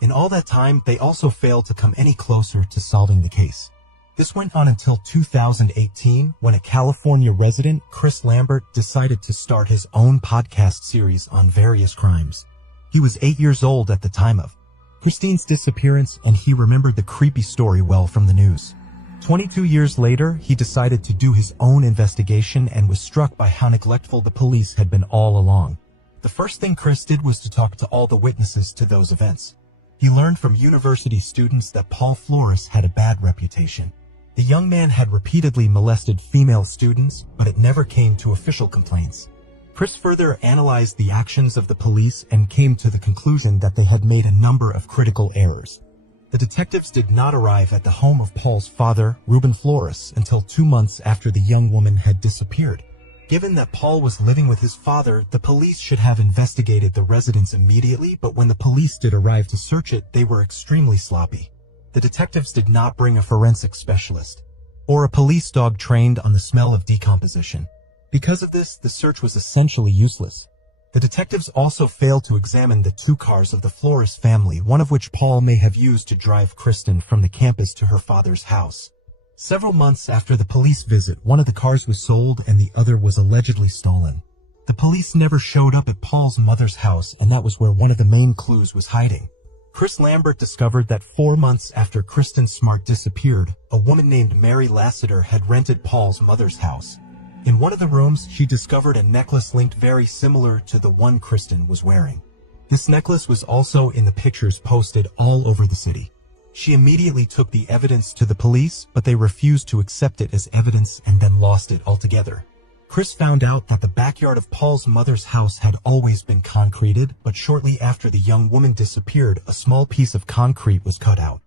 In all that time, they also failed to come any closer to solving the case. This went on until 2018, when a California resident, Chris Lambert, decided to start his own podcast series on various crimes. He was 8 years old at the time of Christine's disappearance, and he remembered the creepy story well from the news. 22 years later, he decided to do his own investigation and was struck by how neglectful the police had been all along. The first thing Chris did was to talk to all the witnesses to those events. He learned from university students that Paul Flores had a bad reputation. The young man had repeatedly molested female students, but it never came to official complaints. Chris further analyzed the actions of the police and came to the conclusion that they had made a number of critical errors. The detectives did not arrive at the home of Paul's father, Ruben Flores, until 2 months after the young woman had disappeared. Given that Paul was living with his father, the police should have investigated the residence immediately, but when the police did arrive to search it, they were extremely sloppy. The detectives did not bring a forensic specialist or a police dog trained on the smell of decomposition. Because of this, the search was essentially useless. The detectives also failed to examine the 2 cars of the Flores family, one of which Paul may have used to drive Kristen from the campus to her father's house. Several months after the police visit, one of the cars was sold and the other was allegedly stolen. The police never showed up at Paul's mother's house, and that was where one of the main clues was hiding. Chris Lambert discovered that 4 months after Kristen Smart disappeared, a woman named Mary Lassiter had rented Paul's mother's house. In one of the rooms, she discovered a necklace linked very similar to the one Kristen was wearing. This necklace was also in the pictures posted all over the city. She immediately took the evidence to the police, but they refused to accept it as evidence and then lost it altogether. Chris found out that the backyard of Paul's mother's house had always been concreted, but shortly after the young woman disappeared, a small piece of concrete was cut out.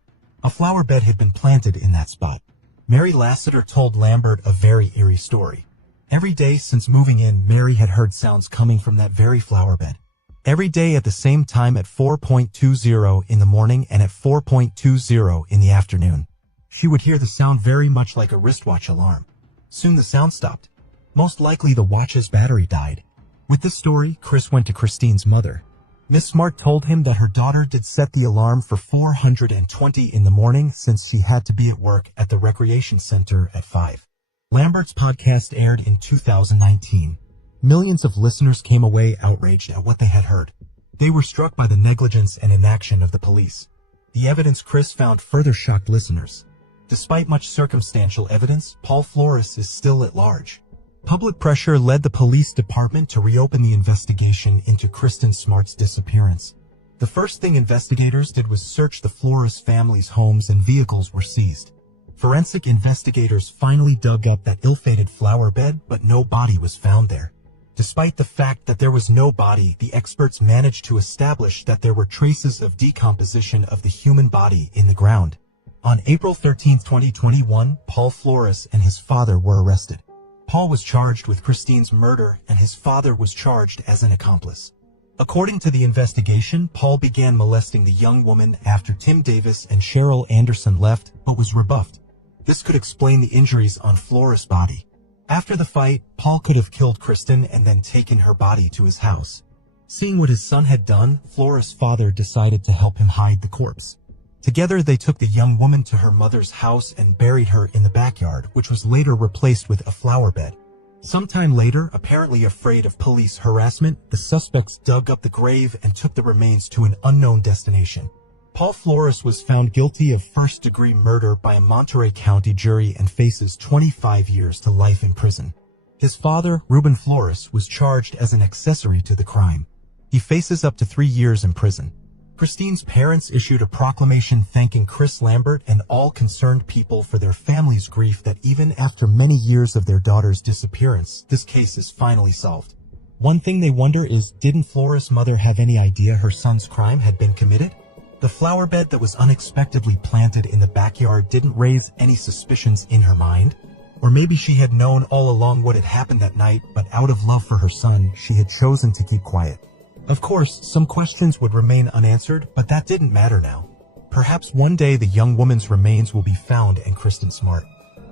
A flower bed had been planted in that spot. Mary Lassiter told Lambert a very eerie story. Every day since moving in, Mary had heard sounds coming from that very flower bed. Every day at the same time at 4:20 in the morning and at 4:20 in the afternoon. She would hear the sound very much like a wristwatch alarm. Soon the sound stopped. Most likely the watch's battery died. With this story, Chris went to Christine's mother. Miss Smart told him that her daughter did set the alarm for 4:20 in the morning since she had to be at work at the recreation center at 5. Lambert's podcast aired in 2019. Millions of listeners came away outraged at what they had heard. They were struck by the negligence and inaction of the police. The evidence Chris found further shocked listeners. Despite much circumstantial evidence, Paul Flores is still at large. Public pressure led the police department to reopen the investigation into Kristen Smart's disappearance. The first thing investigators did was search the Flores family's homes, and vehicles were seized. Forensic investigators finally dug up that ill-fated flower bed, but no body was found there. Despite the fact that there was no body, the experts managed to establish that there were traces of decomposition of the human body in the ground. On April 13, 2021, Paul Flores and his father were arrested. Paul was charged with Christine's murder and his father was charged as an accomplice. According to the investigation, Paul began molesting the young woman after Tim Davis and Cheryl Anderson left, but was rebuffed. This could explain the injuries on Flores' body. After the fight, Paul could have killed Kristen and then taken her body to his house. Seeing what his son had done, Flores' father decided to help him hide the corpse. Together, they took the young woman to her mother's house and buried her in the backyard, which was later replaced with a flower bed. Sometime later, apparently afraid of police harassment, the suspects dug up the grave and took the remains to an unknown destination. Paul Flores was found guilty of first-degree murder by a Monterey County jury and faces 25 years to life in prison. His father, Ruben Flores, was charged as an accessory to the crime. He faces up to 3 years in prison. Christine's parents issued a proclamation thanking Chris Lambert and all concerned people for their family's grief that even after many years of their daughter's disappearance, this case is finally solved. One thing they wonder is, didn't Flores' mother have any idea her son's crime had been committed? The flower bed that was unexpectedly planted in the backyard didn't raise any suspicions in her mind? Or maybe she had known all along what had happened that night, but out of love for her son, she had chosen to keep quiet. Of course, some questions would remain unanswered, but that didn't matter now. Perhaps one day the young woman's remains will be found and Kristen Smart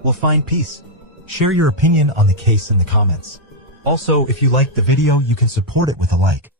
will find peace. Share your opinion on the case in the comments. Also, if you liked the video, you can support it with a like.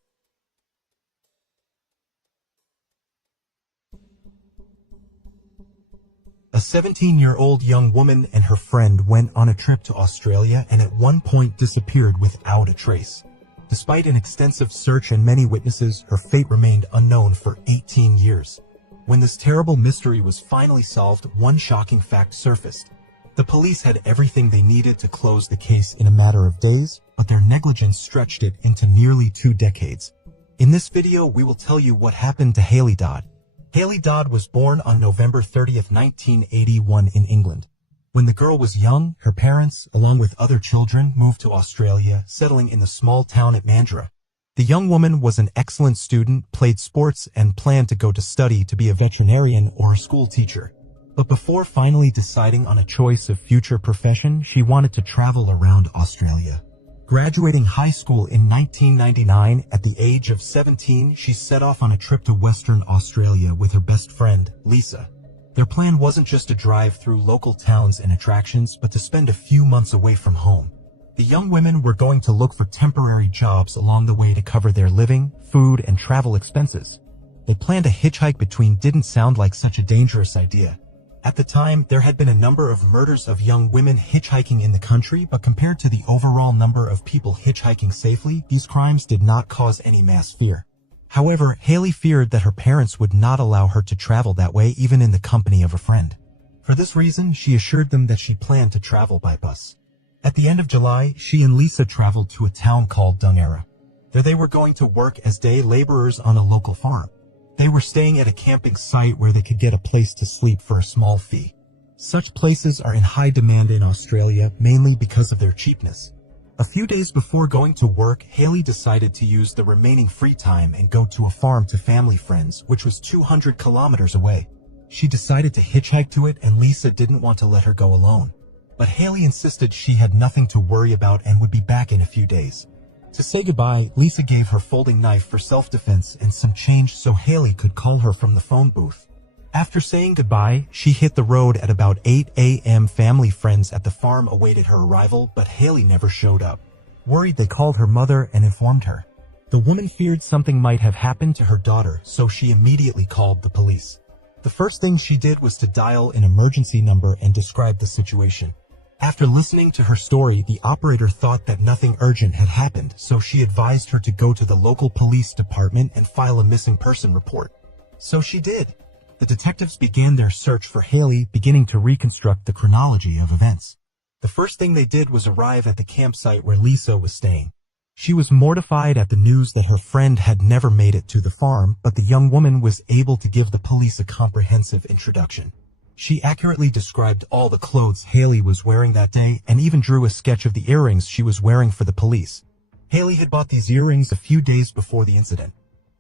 A 17-year-old young woman and her friend went on a trip to Australia and at one point disappeared without a trace. Despite an extensive search and many witnesses, her fate remained unknown for 18 years. When this terrible mystery was finally solved, one shocking fact surfaced. The police had everything they needed to close the case in a matter of days, but their negligence stretched it into nearly 2 decades. In this video, we will tell you what happened to Haley Dodd. Haley Dodd was born on November 30th, 1981 in England. When the girl was young, her parents, along with other children, moved to Australia, settling in the small town at Mandurah. The young woman was an excellent student, played sports, and planned to go to study to be a veterinarian or a school teacher. But before finally deciding on a choice of future profession, she wanted to travel around Australia. Graduating high school in 1999, at the age of 17, she set off on a trip to Western Australia with her best friend, Lisa. Their plan wasn't just to drive through local towns and attractions, but to spend a few months away from home. The young women were going to look for temporary jobs along the way to cover their living, food, and travel expenses. They planned a hitchhike between didn't sound like such a dangerous idea. At the time, there had been a number of murders of young women hitchhiking in the country, but compared to the overall number of people hitchhiking safely, these crimes did not cause any mass fear. However, Haley feared that her parents would not allow her to travel that way even in the company of a friend. For this reason, she assured them that she planned to travel by bus. At the end of July, she and Lisa traveled to a town called Dungera. There they were going to work as day laborers on a local farm. They were staying at a camping site where they could get a place to sleep for a small fee. Such places are in high demand in Australia, mainly because of their cheapness. A few days before going to work, Haley decided to use the remaining free time and go to a farm to family friends, which was 200 kilometers away. She decided to hitchhike to it, and Lisa didn't want to let her go alone. But Haley insisted she had nothing to worry about and would be back in a few days. To say goodbye, Lisa gave her folding knife for self-defense and some change so Haley could call her from the phone booth. After saying goodbye, she hit the road at about 8 a.m. Family friends at the farm awaited her arrival, but Haley never showed up. Worried, they called her mother and informed her. The woman feared something might have happened to her daughter, so she immediately called the police. The first thing she did was to dial an emergency number and describe the situation. After listening to her story, the operator thought that nothing urgent had happened, so she advised her to go to the local police department and file a missing person report. So she did. The detectives began their search for Haley, beginning to reconstruct the chronology of events. The first thing they did was arrive at the campsite where Lisa was staying. She was mortified at the news that her friend had never made it to the farm, but the young woman was able to give the police a comprehensive introduction. She accurately described all the clothes Haley was wearing that day and even drew a sketch of the earrings she was wearing for the police. Haley had bought these earrings a few days before the incident.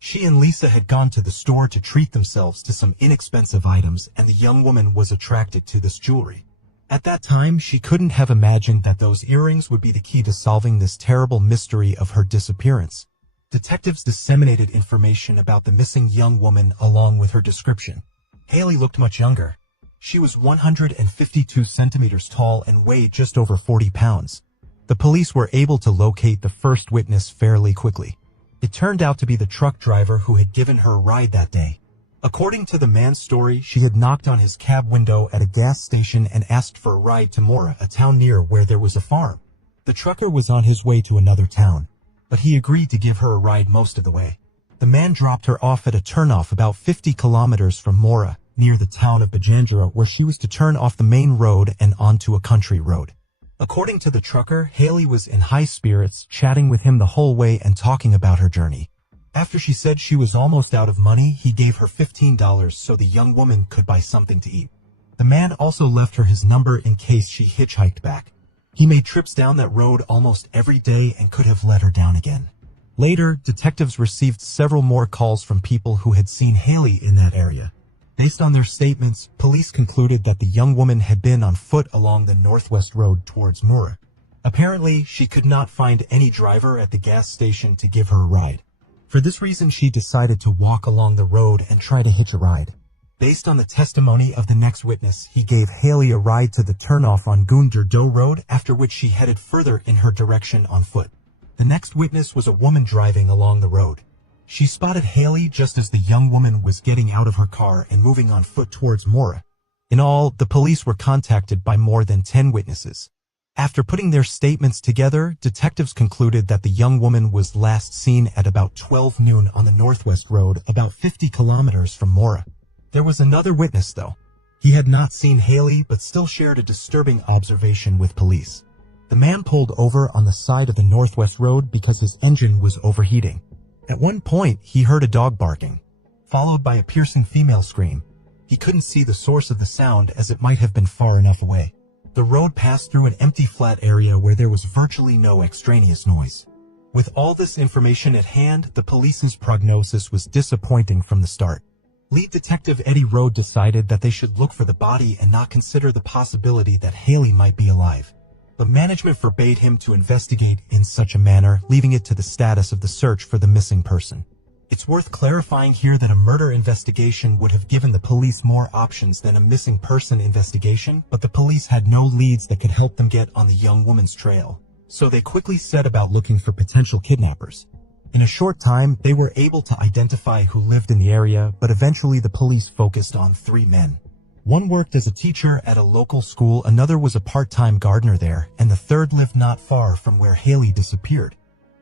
She and Lisa had gone to the store to treat themselves to some inexpensive items, and the young woman was attracted to this jewelry. At that time, she couldn't have imagined that those earrings would be the key to solving this terrible mystery of her disappearance. Detectives disseminated information about the missing young woman along with her description. Haley looked much younger. She was 152 centimeters tall and weighed just over 40 pounds. The police were able to locate the first witness fairly quickly. It turned out to be the truck driver who had given her a ride that day. According to the man's story, she had knocked on his cab window at a gas station and asked for a ride to Mora, a town near where there was a farm. The trucker was on his way to another town, but he agreed to give her a ride most of the way. The man dropped her off at a turnoff about 50 kilometers from Mora, near the town of Bajandra, where she was to turn off the main road and onto a country road. According to the trucker, Haley was in high spirits, chatting with him the whole way and talking about her journey. After she said she was almost out of money, he gave her $15 so the young woman could buy something to eat. The man also left her his number in case she hitchhiked back. He made trips down that road almost every day and could have let her down again. Later, detectives received several more calls from people who had seen Haley in that area. Based on their statements, police concluded that the young woman had been on foot along the northwest road towards Mura. Apparently, she could not find any driver at the gas station to give her a ride. For this reason, she decided to walk along the road and try to hitch a ride. Based on the testimony of the next witness, he gave Haley a ride to the turnoff on Gundur Do Road, after which she headed further in her direction on foot. The next witness was a woman driving along the road. She spotted Haley just as the young woman was getting out of her car and moving on foot towards Mora. In all, the police were contacted by more than 10 witnesses. After putting their statements together, detectives concluded that the young woman was last seen at about 12 noon on the Northwest Road, about 50 kilometers from Mora. There was another witness, though. He had not seen Haley, but still shared a disturbing observation with police. The man pulled over on the side of the Northwest Road because his engine was overheating. At one point, he heard a dog barking, followed by a piercing female scream. He couldn't see the source of the sound as it might have been far enough away. The road passed through an empty flat area where there was virtually no extraneous noise. With all this information at hand, the police's prognosis was disappointing from the start. Lead Detective Eddie Rode decided that they should look for the body and not consider the possibility that Haley might be alive. But management forbade him to investigate in such a manner, leaving it to the status of the search for the missing person. It's worth clarifying here that a murder investigation would have given the police more options than a missing person investigation, but the police had no leads that could help them get on the young woman's trail. So they quickly set about looking for potential kidnappers. In a short time, they were able to identify who lived in the area, but eventually the police focused on 3 men. One worked as a teacher at a local school, another was a part-time gardener there, and the third lived not far from where Haley disappeared.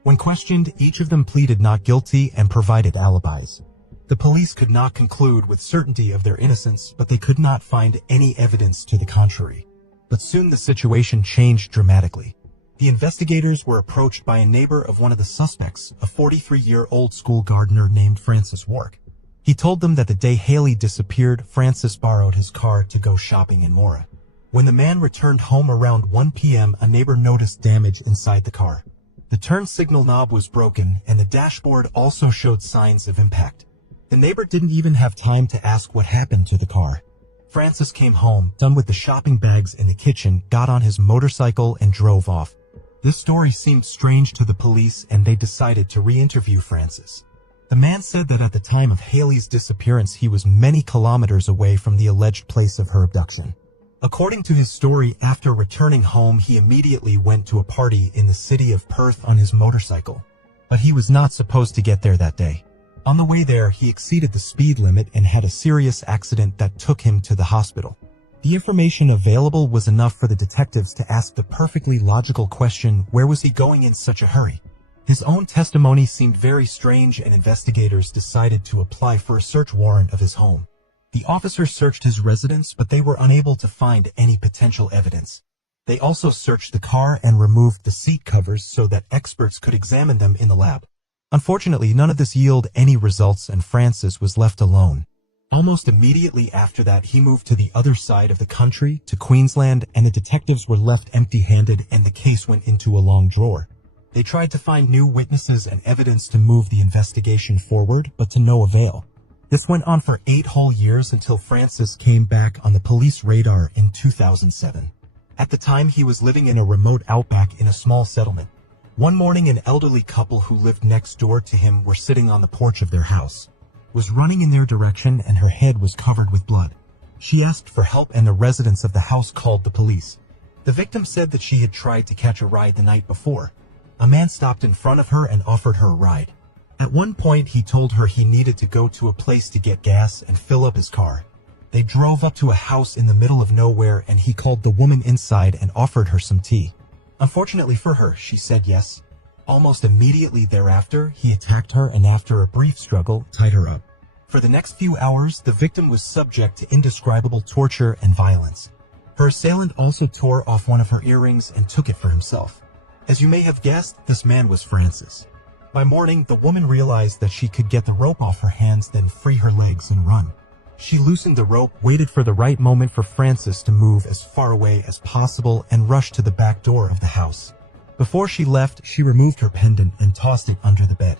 When questioned, each of them pleaded not guilty and provided alibis. The police could not conclude with certainty of their innocence, but they could not find any evidence to the contrary. But soon the situation changed dramatically. The investigators were approached by a neighbor of one of the suspects, a 43-year-old school gardener named Francis Wark. He told them that the day Haley disappeared, Francis borrowed his car to go shopping in Mora. When the man returned home around 1 p.m., a neighbor noticed damage inside the car. The turn signal knob was broken, and the dashboard also showed signs of impact. The neighbor didn't even have time to ask what happened to the car. Francis came home, done with the shopping bags in the kitchen, got on his motorcycle and drove off. This story seemed strange to the police, and they decided to re-interview Francis. The man said that at the time of Haley's disappearance, he was many kilometers away from the alleged place of her abduction. According to his story, after returning home, he immediately went to a party in the city of Perth on his motorcycle. But he was not supposed to get there that day. On the way there, he exceeded the speed limit and had a serious accident that took him to the hospital. The information available was enough for the detectives to ask the perfectly logical question, where was he going in such a hurry? His own testimony seemed very strange, and investigators decided to apply for a search warrant of his home. The officers searched his residence, but they were unable to find any potential evidence. They also searched the car and removed the seat covers so that experts could examine them in the lab. Unfortunately, none of this yielded any results, and Francis was left alone. Almost immediately after that, he moved to the other side of the country, to Queensland, and the detectives were left empty-handed and the case went into a long drawer. They tried to find new witnesses and evidence to move the investigation forward, but to no avail. This went on for 8 whole years until Francis came back on the police radar in 2007. At the time, he was living in a remote outback in a small settlement. One morning, an elderly couple who lived next door to him were sitting on the porch of their house. Was running in their direction and her head was covered with blood. She asked for help and the residents of the house called the police. The victim said that she had tried to catch a ride the night before. A man stopped in front of her and offered her a ride. At one point, he told her he needed to go to a place to get gas and fill up his car. They drove up to a house in the middle of nowhere and he called the woman inside and offered her some tea. Unfortunately for her, she said yes. Almost immediately thereafter, he attacked her and after a brief struggle, tied her up. For the next few hours, the victim was subject to indescribable torture and violence. Her assailant also tore off one of her earrings and took it for himself. As you may have guessed, this man was Francis. By morning, the woman realized that she could get the rope off her hands, then free her legs and run. She loosened the rope, waited for the right moment for Francis to move as far away as possible, and rushed to the back door of the house. Before she left, she removed her pendant and tossed it under the bed.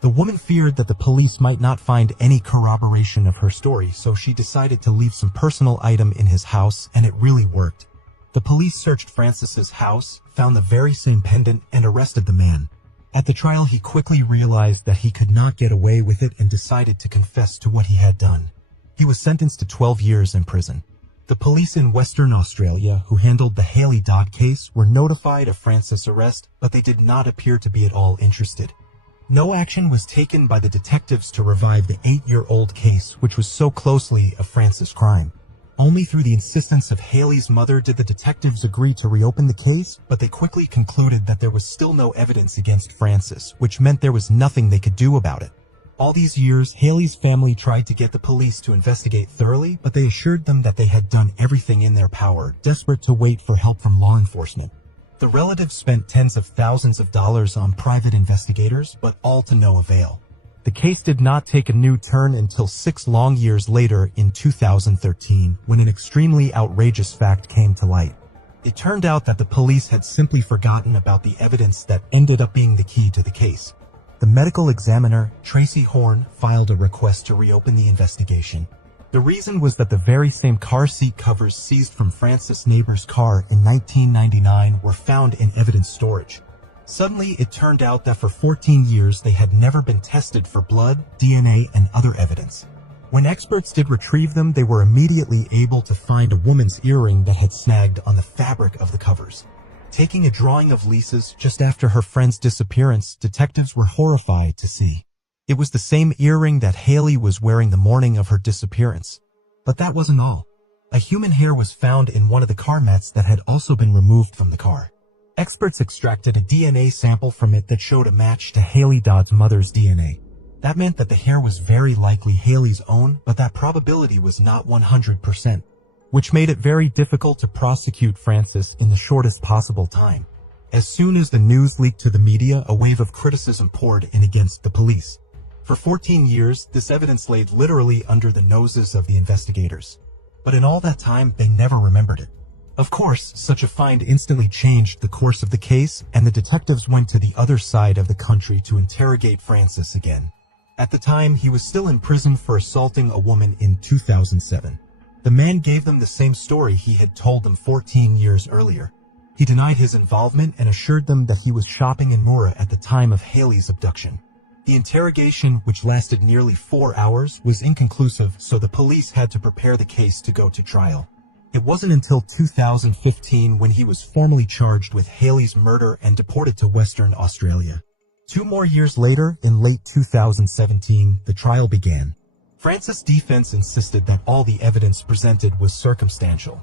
The woman feared that the police might not find any corroboration of her story, so she decided to leave some personal item in his house, and it really worked. The police searched Francis's house, found the very same pendant, and arrested the man. At the trial, he quickly realized that he could not get away with it and decided to confess to what he had done. He was sentenced to 12 years in prison. The police in Western Australia, who handled the Haley Dodd case, were notified of Francis' arrest, but they did not appear to be at all interested. No action was taken by the detectives to revive the 8-year-old case, which was so closely a Francis crime. Only through the insistence of Haley's mother did the detectives agree to reopen the case, but they quickly concluded that there was still no evidence against Francis, which meant there was nothing they could do about it. All these years, Haley's family tried to get the police to investigate thoroughly, but they assured them that they had done everything in their power, desperate to wait for help from law enforcement. The relatives spent tens of thousands of dollars on private investigators, but all to no avail. The case did not take a new turn until 6 long years later in 2013, when an extremely outrageous fact came to light. It turned out that the police had simply forgotten about the evidence that ended up being the key to the case. The medical examiner, Tracy Horn, filed a request to reopen the investigation. The reason was that the very same car seat covers seized from Francis' neighbor's car in 1999 were found in evidence storage. Suddenly, it turned out that for 14 years they had never been tested for blood, DNA, and other evidence. When experts did retrieve them, they were immediately able to find a woman's earring that had snagged on the fabric of the covers. Taking a drawing of Lisa's just after her friend's disappearance, detectives were horrified to see. It was the same earring that Haley was wearing the morning of her disappearance. But that wasn't all. A human hair was found in one of the car mats that had also been removed from the car. Experts extracted a DNA sample from it that showed a match to Haley Dodd's mother's DNA. That meant that the hair was very likely Haley's own, but that probability was not 100%. Which made it very difficult to prosecute Francis in the shortest possible time. As soon as the news leaked to the media, a wave of criticism poured in against the police. For 14 years, this evidence laid literally under the noses of the investigators. But in all that time, they never remembered it. Of course, such a find instantly changed the course of the case, and the detectives went to the other side of the country to interrogate Francis again. At the time, he was still in prison for assaulting a woman in 2007. The man gave them the same story he had told them 14 years earlier. He denied his involvement and assured them that he was shopping in Moora at the time of Haley's abduction. The interrogation, which lasted nearly 4 hours, was inconclusive, so the police had to prepare the case to go to trial. It wasn't until 2015 when he was formally charged with Haley's murder and deported to Western Australia. 2 more years later, in late 2017, the trial began. Francis' defense insisted that all the evidence presented was circumstantial.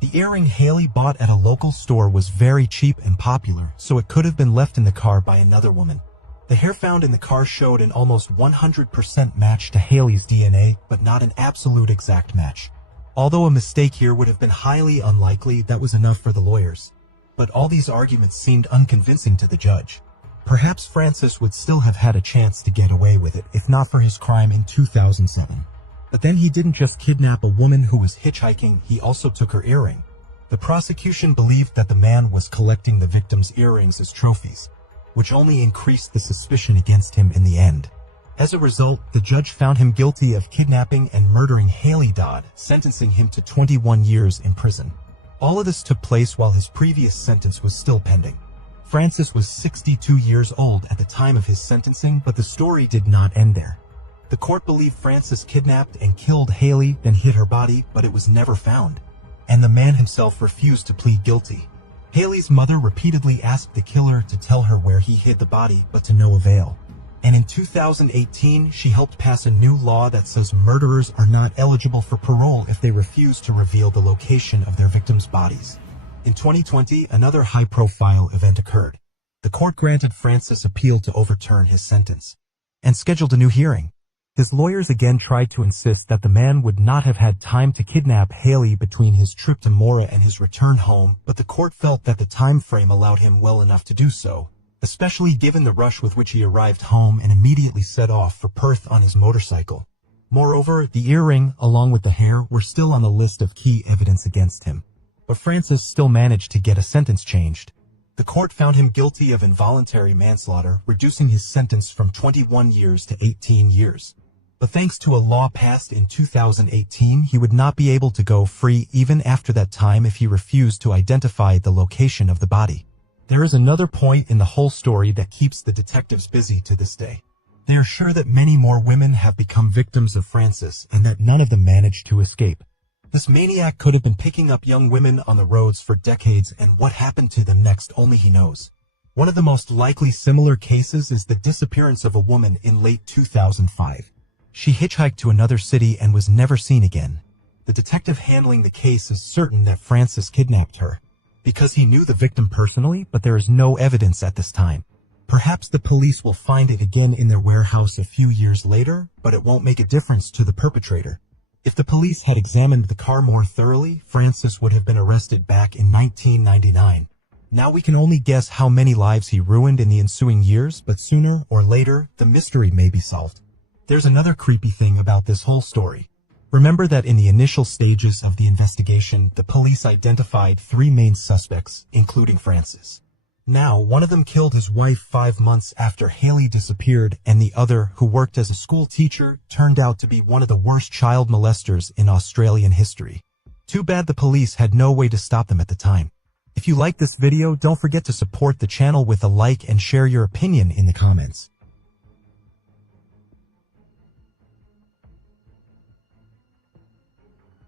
The earring Haley bought at a local store was very cheap and popular, so it could have been left in the car by another woman. The hair found in the car showed an almost 100% match to Haley's DNA, but not an absolute exact match. Although a mistake here would have been highly unlikely, that was enough for the lawyers. But all these arguments seemed unconvincing to the judge. Perhaps Francis would still have had a chance to get away with it if not for his crime in 2007. But then he didn't just kidnap a woman who was hitchhiking, he also took her earring. The prosecution believed that the man was collecting the victim's earrings as trophies. which only increased the suspicion against him in the end. As a result, the judge found him guilty of kidnapping and murdering Haley Dodd, sentencing him to 21 years in prison. All of this took place while his previous sentence was still pending. Francis was 62 years old at the time of his sentencing, but the story did not end there. The court believed Francis kidnapped and killed Haley, then hid her body, but it was never found. And the man himself refused to plead guilty. Haley's mother repeatedly asked the killer to tell her where he hid the body, but to no avail. And in 2018, she helped pass a new law that says murderers are not eligible for parole if they refuse to reveal the location of their victims' bodies. In 2020, another high-profile event occurred. The court granted Francis appeal to overturn his sentence and scheduled a new hearing. His lawyers again tried to insist that the man would not have had time to kidnap Haley between his trip to Mora and his return home, but the court felt that the time frame allowed him well enough to do so, especially given the rush with which he arrived home and immediately set off for Perth on his motorcycle. Moreover, the earring, along with the hair, were still on the list of key evidence against him. But Francis still managed to get a sentence changed. The court found him guilty of involuntary manslaughter, reducing his sentence from 21 years to 18 years. But thanks to a law passed in 2018, he would not be able to go free even after that time if he refused to identify the location of the body. There is another point in the whole story that keeps the detectives busy to this day. They are sure that many more women have become victims of Francis and that none of them managed to escape. This maniac could have been picking up young women on the roads for decades, and what happened to them next only he knows. One of the most likely similar cases is the disappearance of a woman in late 2005. She hitchhiked to another city and was never seen again. The detective handling the case is certain that Francis kidnapped her, because he knew the victim personally, but there is no evidence at this time. Perhaps the police will find it again in their warehouse a few years later, but it won't make a difference to the perpetrator. If the police had examined the car more thoroughly, Francis would have been arrested back in 1999. Now we can only guess how many lives he ruined in the ensuing years, but sooner or later, the mystery may be solved. There's another creepy thing about this whole story. Remember that in the initial stages of the investigation, the police identified 3 main suspects, including Francis. Now, one of them killed his wife 5 months after Haley disappeared, and the other, who worked as a school teacher, turned out to be one of the worst child molesters in Australian history. Too bad the police had no way to stop them at the time. If you like this video, don't forget to support the channel with a like and share your opinion in the comments.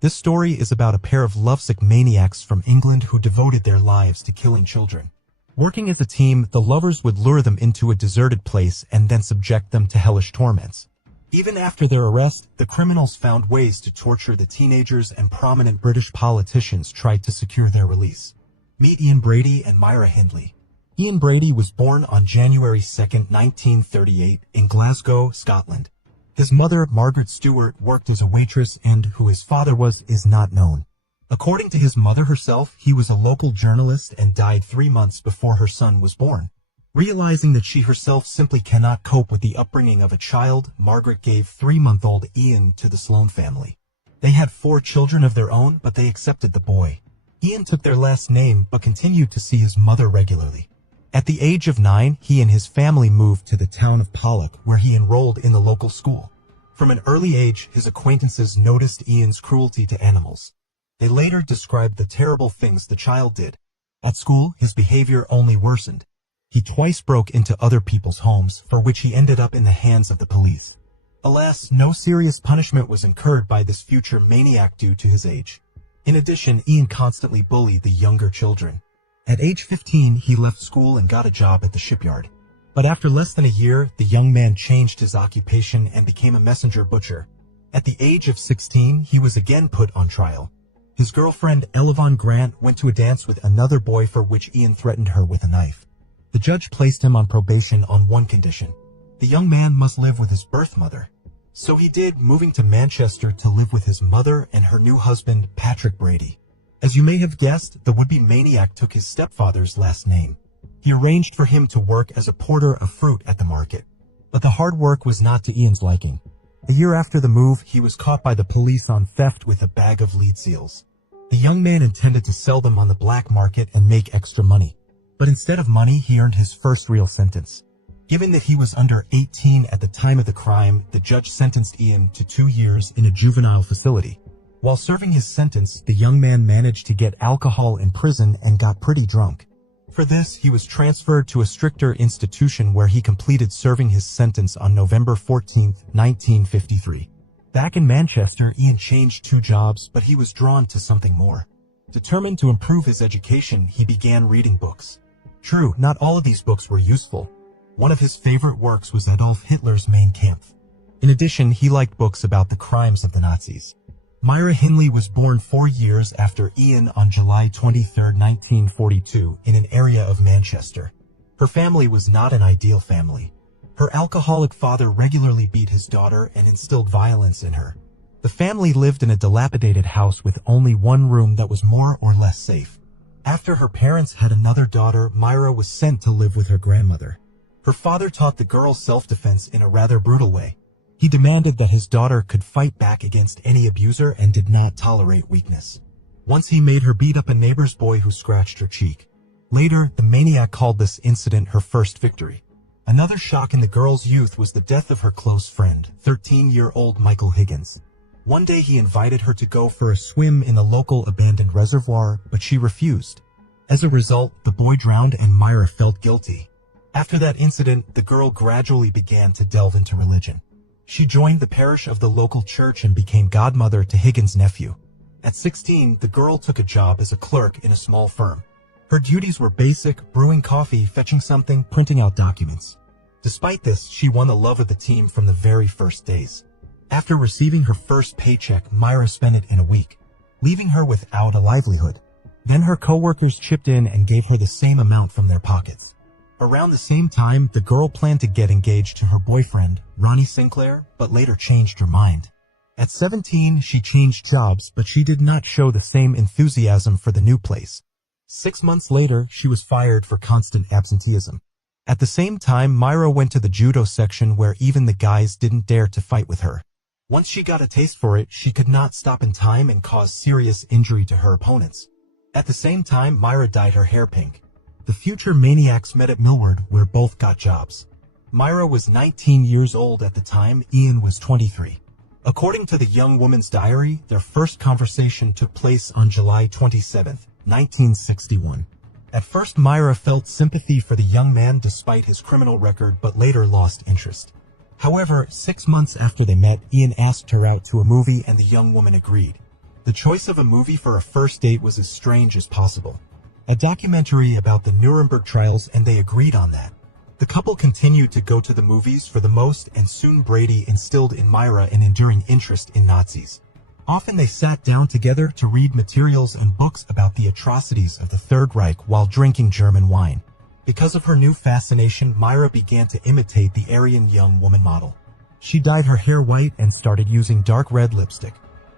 This story is about a pair of lovesick maniacs from England who devoted their lives to killing children. Working as a team, the lovers would lure them into a deserted place and then subject them to hellish torments. Even after their arrest, the criminals found ways to torture the teenagers, and prominent British politicians tried to secure their release. Meet Ian Brady and Myra Hindley. Ian Brady was born on January 2, 1938, in Glasgow, Scotland. His mother, Margaret Stewart, worked as a waitress, and who his father was is not known. According to his mother herself, he was a local journalist and died 3 months before her son was born. Realizing that she herself simply cannot cope with the upbringing of a child, Margaret gave 3-month-old Ian to the Sloane family. They had 4 children of their own, but they accepted the boy. Ian took their last name, but continued to see his mother regularly. At the age of 9, he and his family moved to the town of Pollock, where he enrolled in the local school. From an early age, his acquaintances noticed Ian's cruelty to animals. They later described the terrible things the child did. At school, his behavior only worsened. He twice broke into other people's homes, for which he ended up in the hands of the police. Alas, no serious punishment was incurred by this future maniac due to his age. In addition, Ian constantly bullied the younger children. At age 15, he left school and got a job at the shipyard. But after less than a year, the young man changed his occupation and became a messenger butcher. At the age of 16, he was again put on trial. His girlfriend, Elevon Grant, went to a dance with another boy for which Ian threatened her with a knife. The judge placed him on probation on one condition. The young man must live with his birth mother. So he did, moving to Manchester to live with his mother and her new husband, Patrick Brady. As you may have guessed, the would-be maniac took his stepfather's last name. He arranged for him to work as a porter of fruit at the market. But the hard work was not to Ian's liking. A year after the move, he was caught by the police on theft with a bag of lead seals. The young man intended to sell them on the black market and make extra money. But instead of money, he earned his first real sentence. Given that he was under 18 at the time of the crime, the judge sentenced Ian to 2 years in a juvenile facility. While serving his sentence, the young man managed to get alcohol in prison and got pretty drunk. For this, he was transferred to a stricter institution where he completed serving his sentence on November 14, 1953. Back in Manchester, Ian changed 2 jobs, but he was drawn to something more. Determined to improve his education, he began reading books. True, not all of these books were useful. One of his favorite works was Adolf Hitler's Mein Kampf. In addition, he liked books about the crimes of the Nazis. Myra Hindley was born 4 years after Ian on July 23, 1942, in an area of Manchester. Her family was not an ideal family. Her alcoholic father regularly beat his daughter and instilled violence in her. The family lived in a dilapidated house with only one room that was more or less safe. After her parents had another daughter, Myra was sent to live with her grandmother. Her father taught the girl self-defense in a rather brutal way. He demanded that his daughter could fight back against any abuser and did not tolerate weakness. Once he made her beat up a neighbor's boy who scratched her cheek. Later, the maniac called this incident her first victory. Another shock in the girl's youth was the death of her close friend, 13-year-old Michael Higgins. One day he invited her to go for a swim in a local abandoned reservoir, but she refused. As a result, the boy drowned and Myra felt guilty. After that incident, the girl gradually began to delve into religion. She joined the parish of the local church and became godmother to Higgins' nephew. At 16, the girl took a job as a clerk in a small firm. Her duties were basic: brewing coffee, fetching something, printing out documents. Despite this, she won the love of the team from the very first days. After receiving her first paycheck, Myra spent it in a week, leaving her without a livelihood. Then her co-workers chipped in and gave her the same amount from their pockets. Around the same time, the girl planned to get engaged to her boyfriend, Ronnie Sinclair, but later changed her mind. At 17, she changed jobs, but she did not show the same enthusiasm for the new place. 6 months later, she was fired for constant absenteeism. At the same time, Myra went to the judo section where even the guys didn't dare to fight with her. Once she got a taste for it, she could not stop in time and caused serious injury to her opponents. At the same time, Myra dyed her hair pink. The future maniacs met at Millward, where both got jobs. Myra was 19 years old at the time, Ian was 23. According to the young woman's diary, their first conversation took place on July 27, 1961. At first, Myra felt sympathy for the young man despite his criminal record, but later lost interest. However, 6 months after they met, Ian asked her out to a movie and the young woman agreed. The choice of a movie for a first date was as strange as possible. A documentary about the Nuremberg trials, and they agreed on that. The couple continued to go to the movies for the most, and soon Brady instilled in Myra an enduring interest in Nazis. Often they sat down together to read materials and books about the atrocities of the Third Reich while drinking German wine. Because of her new fascination, Myra began to imitate the Aryan young woman model. She dyed her hair white and started using dark red lipstick.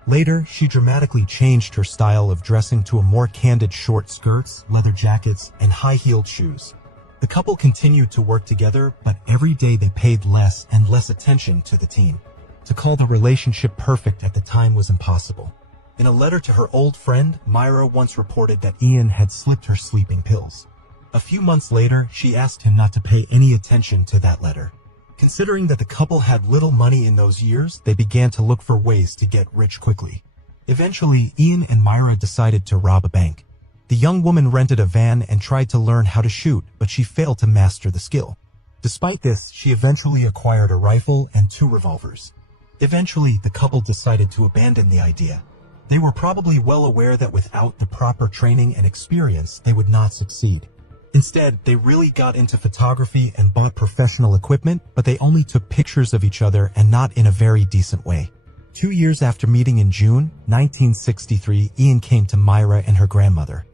Later, she dramatically changed her style of dressing to a more candid short skirts, leather jackets, and high-heeled shoes. The couple continued to work together, but every day they paid less and less attention to the team. To call the relationship perfect at the time was impossible. In a letter to her old friend, Myra once reported that Ian had slipped her sleeping pills. A few months later, she asked him not to pay any attention to that letter. Considering that the couple had little money in those years, they began to look for ways to get rich quickly. Eventually, Ian and Myra decided to rob a bank. The young woman rented a van and tried to learn how to shoot, but she failed to master the skill. Despite this, she eventually acquired a rifle and 2 revolvers. Eventually, the couple decided to abandon the idea. They were probably well aware that without the proper training and experience, they would not succeed. Instead, they really got into photography and bought professional equipment, but they only took pictures of each other and not in a very decent way. 2 years after meeting in June 1963, Ian came to Myra and her grandmother.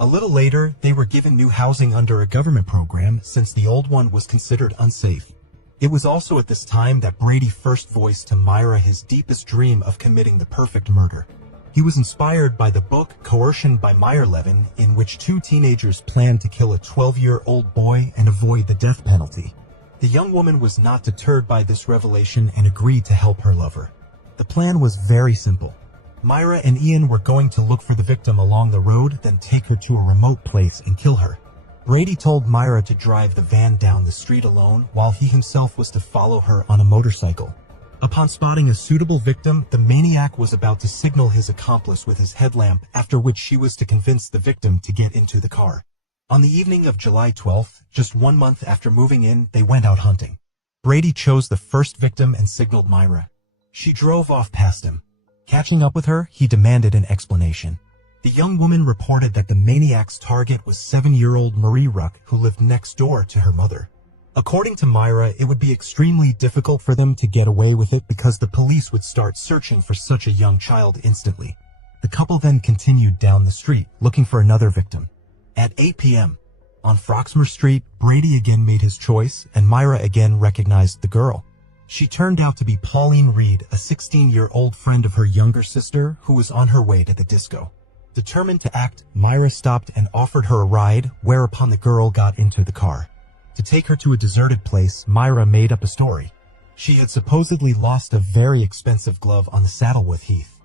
A little later, they were given new housing under a government program since the old one was considered unsafe. It was also at this time that Brady first voiced to Myra his deepest dream of committing the perfect murder. He was inspired by the book Coercion by Meyerlevin, in which 2 teenagers planned to kill a 12-year-old boy and avoid the death penalty. The young woman was not deterred by this revelation and agreed to help her lover. The plan was very simple. Myra and Ian were going to look for the victim along the road, then take her to a remote place and kill her. Brady told Myra to drive the van down the street alone while he himself was to follow her on a motorcycle. Upon spotting a suitable victim, the maniac was about to signal his accomplice with his headlamp, after which she was to convince the victim to get into the car. On the evening of July 12th, just 1 month after moving in, they went out hunting. Brady chose the first victim and signaled Myra. She drove off past him. Catching up with her, he demanded an explanation. The young woman reported that the maniac's target was 7-year-old Marie Ruck, who lived next door to her mother. According to Myra, it would be extremely difficult for them to get away with it because the police would start searching for such a young child instantly. The couple then continued down the street, looking for another victim. At 8 p.m., on Froxmore Street, Brady again made his choice, and Myra again recognized the girl. She turned out to be Pauline Reed, a 16-year-old friend of her younger sister who was on her way to the disco. Determined to act, Myra stopped and offered her a ride, whereupon the girl got into the car. To take her to a deserted place, Myra made up a story. She had supposedly lost a very expensive glove on the Saddleworth Heath.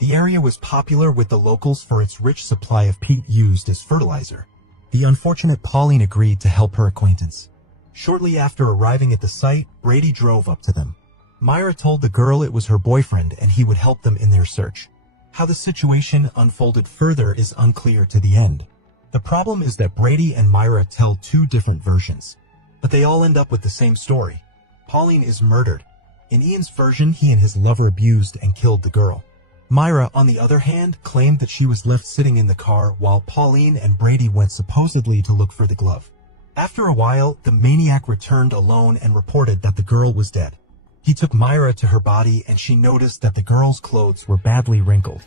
The area was popular with the locals for its rich supply of peat used as fertilizer. The unfortunate Pauline agreed to help her acquaintance. Shortly after arriving at the site, Brady drove up to them. Myra told the girl it was her boyfriend and he would help them in their search. How the situation unfolded further is unclear to the end. The problem is that Brady and Myra tell two different versions, but they all end up with the same story. Pauline is murdered. In Ian's version, he and his lover abused and killed the girl. Myra, on the other hand, claimed that she was left sitting in the car while Pauline and Brady went supposedly to look for the glove. After a while, the maniac returned alone and reported that the girl was dead. He took Myra to her body and she noticed that the girl's clothes were badly wrinkled.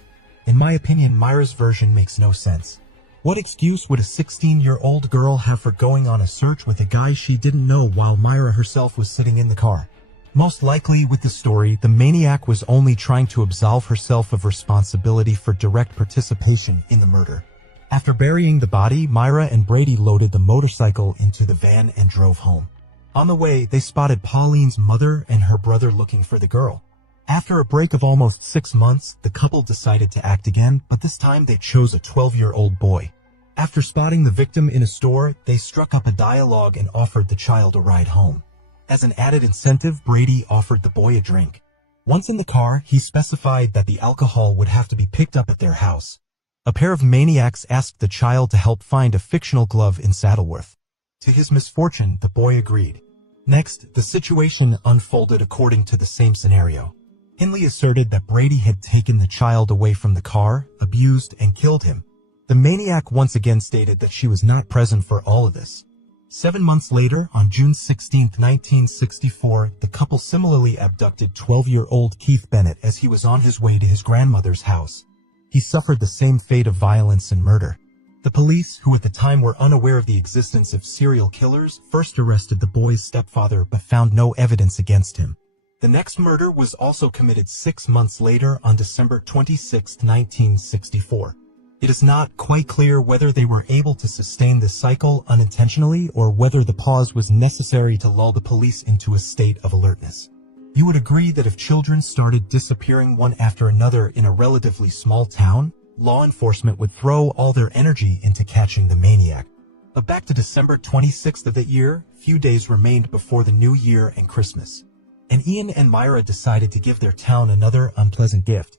In my opinion, Myra's version makes no sense. What excuse would a 16-year-old girl have for going on a search with a guy she didn't know while Myra herself was sitting in the car? Most likely, with the story, the maniac was only trying to absolve herself of responsibility for direct participation in the murder. After burying the body, Myra and Brady loaded the motorcycle into the van and drove home. On the way, they spotted Pauline's mother and her brother looking for the girl. After a break of almost 6 months, the couple decided to act again, but this time they chose a 12-year-old boy. After spotting the victim in a store, they struck up a dialogue and offered the child a ride home. As an added incentive, Brady offered the boy a drink. Once in the car, he specified that the alcohol would have to be picked up at their house. A pair of maniacs asked the child to help find a fictional glove in Saddleworth. To his misfortune, the boy agreed. Next, the situation unfolded according to the same scenario. Hindley asserted that Brady had taken the child away from the car, abused, and killed him. The maniac once again stated that she was not present for all of this. 7 months later, on June 16, 1964, the couple similarly abducted 12-year-old Keith Bennett as he was on his way to his grandmother's house. He suffered the same fate of violence and murder. The police, who at the time were unaware of the existence of serial killers, first arrested the boy's stepfather but found no evidence against him. The next murder was also committed 6 months later on December 26, 1964. It is not quite clear whether they were able to sustain this cycle unintentionally or whether the pause was necessary to lull the police into a state of alertness. You would agree that if children started disappearing one after another in a relatively small town, law enforcement would throw all their energy into catching the maniac. But back to December 26th of that year, few days remained before the New Year and Christmas. And Ian and Myra decided to give their town another unpleasant gift.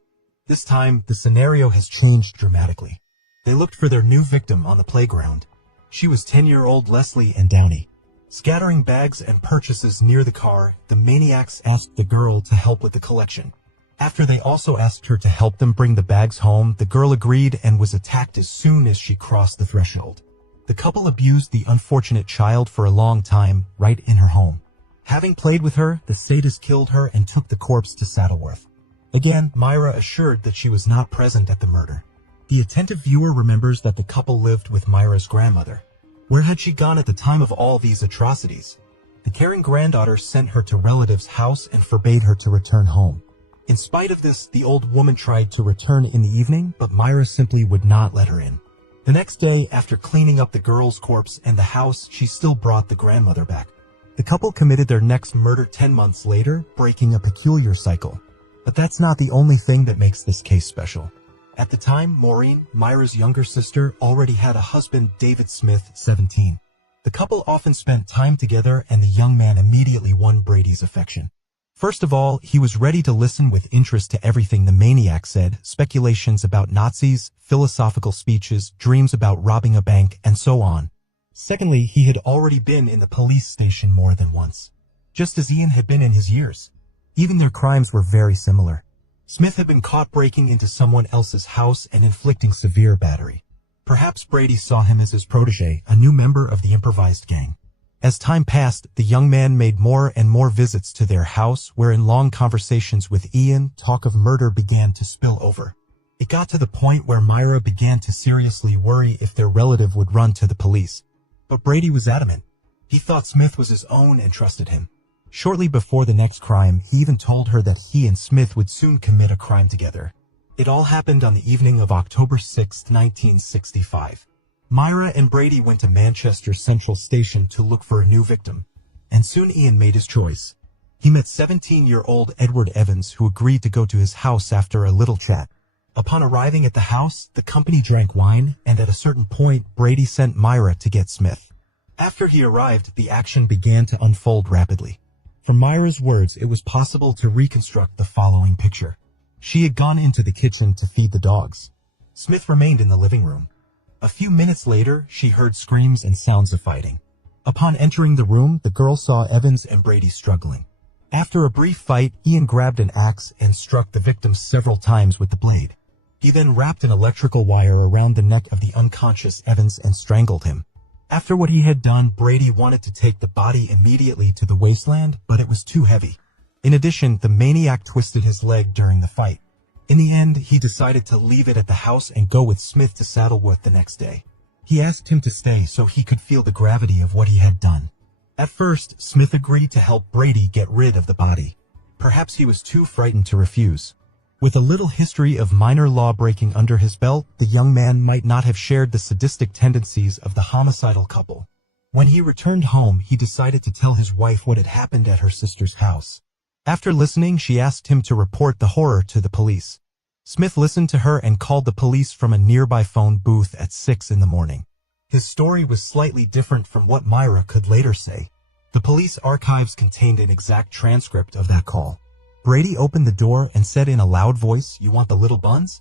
This time, the scenario has changed dramatically. They looked for their new victim on the playground. She was 10-year-old Leslie and Downey. Scattering bags and purchases near the car, the maniacs asked the girl to help with the collection. After they also asked her to help them bring the bags home, the girl agreed and was attacked as soon as she crossed the threshold. The couple abused the unfortunate child for a long time, right in her home. Having played with her, the sadist killed her and took the corpse to Saddleworth. Again, Myra assured that she was not present at the murder. The attentive viewer remembers that the couple lived with Myra's grandmother. Where had she gone at the time of all these atrocities? The caring granddaughter sent her to relatives' house and forbade her to return home. In spite of this, the old woman tried to return in the evening, but Myra simply would not let her in. The next day, after cleaning up the girl's corpse and the house, she still brought the grandmother back. The couple committed their next murder 10 months later, breaking a peculiar cycle. But that's not the only thing that makes this case special. At the time, Maureen, Myra's younger sister, already had a husband, David Smith, 17. The couple often spent time together, and the young man immediately won Brady's affection. First of all, he was ready to listen with interest to everything the maniac said, speculations about Nazis, philosophical speeches, dreams about robbing a bank, and so on. Secondly, he had already been in the police station more than once, just as Ian had been in his years. Even their crimes were very similar. Smith had been caught breaking into someone else's house and inflicting severe battery. Perhaps Brady saw him as his protege, a new member of the improvised gang. As time passed, the young man made more and more visits to their house, where in long conversations with Ian, talk of murder began to spill over. It got to the point where Myra began to seriously worry if their relative would run to the police. But Brady was adamant. He thought Smith was his own and trusted him. Shortly before the next crime, he even told her that he and Smith would soon commit a crime together. It all happened on the evening of October 6, 1965. Myra and Brady went to Manchester Central Station to look for a new victim, and soon Ian made his choice. He met 17-year-old Edward Evans, who agreed to go to his house after a little chat. Upon arriving at the house, the company drank wine, and at a certain point, Brady sent Myra to get Smith. After he arrived, the action began to unfold rapidly. From Myra's words, it was possible to reconstruct the following picture. She had gone into the kitchen to feed the dogs. Smith remained in the living room. A few minutes later, she heard screams and sounds of fighting. Upon entering the room, the girl saw Evans and Brady struggling. After a brief fight, Ian grabbed an axe and struck the victim several times with the blade. He then wrapped an electrical wire around the neck of the unconscious Evans and strangled him. After what he had done, Brady wanted to take the body immediately to the wasteland, but it was too heavy. In addition, the maniac twisted his leg during the fight. In the end, he decided to leave it at the house and go with Smith to Saddleworth the next day. He asked him to stay so he could feel the gravity of what he had done. At first, Smith agreed to help Brady get rid of the body. Perhaps he was too frightened to refuse. With a little history of minor law-breaking under his belt, the young man might not have shared the sadistic tendencies of the homicidal couple. When he returned home, he decided to tell his wife what had happened at her sister's house. After listening, she asked him to report the horror to the police. Smith listened to her and called the police from a nearby phone booth at 6 in the morning. His story was slightly different from what Myra could later say. The police archives contained an exact transcript of that call. Brady opened the door and said in a loud voice, "You want the little buns?"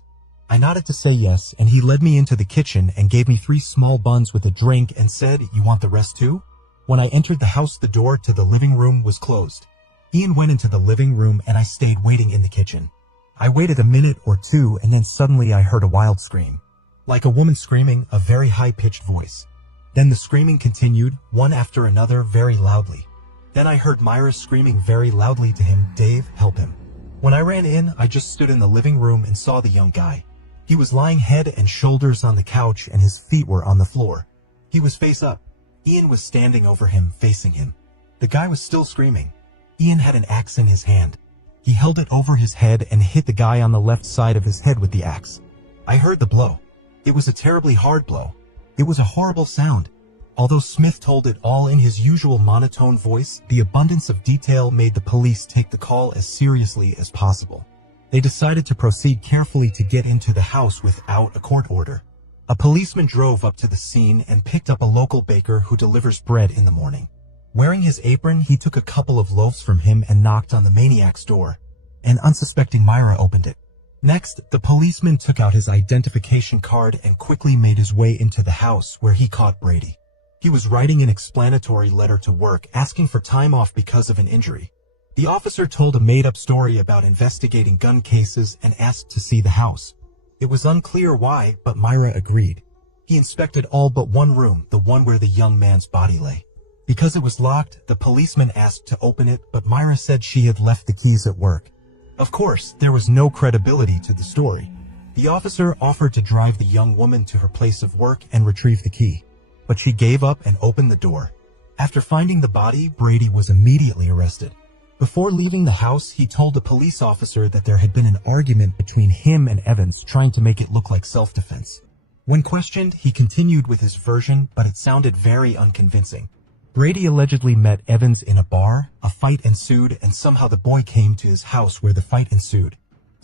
I nodded to say yes, and he led me into the kitchen and gave me 3 small buns with a drink and said, "You want the rest too?" When I entered the house, the door to the living room was closed. Ian went into the living room and I stayed waiting in the kitchen. I waited a minute or two and then suddenly I heard a wild scream. Like a woman screaming, a very high-pitched voice. Then the screaming continued, one after another, very loudly. Then I heard Myra screaming very loudly to him, "Dave, help him." When I ran in, I just stood in the living room and saw the young guy. He was lying head and shoulders on the couch and his feet were on the floor. He was face up. Ian was standing over him, facing him. The guy was still screaming. Ian had an axe in his hand. He held it over his head and hit the guy on the left side of his head with the axe. I heard the blow. It was a terribly hard blow. It was a horrible sound. Although Smith told it all in his usual monotone voice, the abundance of detail made the police take the call as seriously as possible. They decided to proceed carefully to get into the house without a court order. A policeman drove up to the scene and picked up a local baker who delivers bread in the morning. Wearing his apron, he took a couple of loaves from him and knocked on the maniac's door. An unsuspecting Myra opened it. Next, the policeman took out his identification card and quickly made his way into the house where he caught Brady. He was writing an explanatory letter to work asking for time off because of an injury. The officer told a made-up story about investigating gun cases and asked to see the house. It was unclear why, but Myra agreed. He inspected all but one room, the one where the young man's body lay. Because it was locked, the policeman asked to open it, but Myra said she had left the keys at work. Of course, there was no credibility to the story. The officer offered to drive the young woman to her place of work and retrieve the key, but she gave up and opened the door. After finding the body, Brady was immediately arrested. Before leaving the house, he told the police officer that there had been an argument between him and Evans, trying to make it look like self-defense. When questioned, he continued with his version, but it sounded very unconvincing. Brady allegedly met Evans in a bar, a fight ensued, and somehow the boy came to his house where the fight ensued.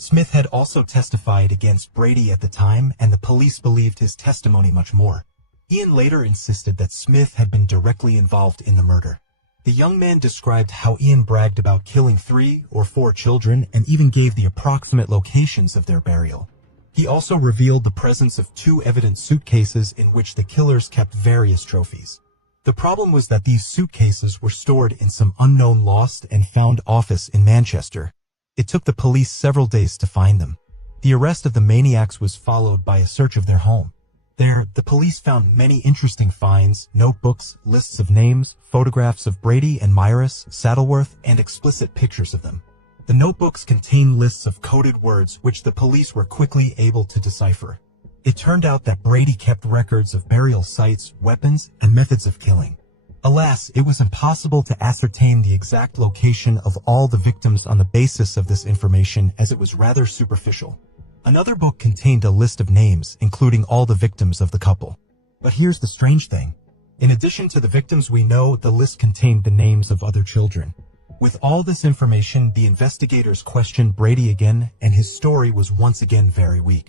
Smith had also testified against Brady at the time, and the police believed his testimony much more. Ian later insisted that Smith had been directly involved in the murder. The young man described how Ian bragged about killing 3 or 4 children and even gave the approximate locations of their burial. He also revealed the presence of 2 evidence suitcases in which the killers kept various trophies. The problem was that these suitcases were stored in some unknown lost and found office in Manchester. It took the police several days to find them. The arrest of the maniacs was followed by a search of their home. There, the police found many interesting finds: notebooks, lists of names, photographs of Brady and Myris Saddleworth, and explicit pictures of them. The notebooks contained lists of coded words which the police were quickly able to decipher. It turned out that Brady kept records of burial sites, weapons, and methods of killing. Alas, it was impossible to ascertain the exact location of all the victims on the basis of this information, as it was rather superficial. Another book contained a list of names, including all the victims of the couple. But here's the strange thing. In addition to the victims we know, the list contained the names of other children. With all this information, the investigators questioned Brady again, and his story was once again very weak.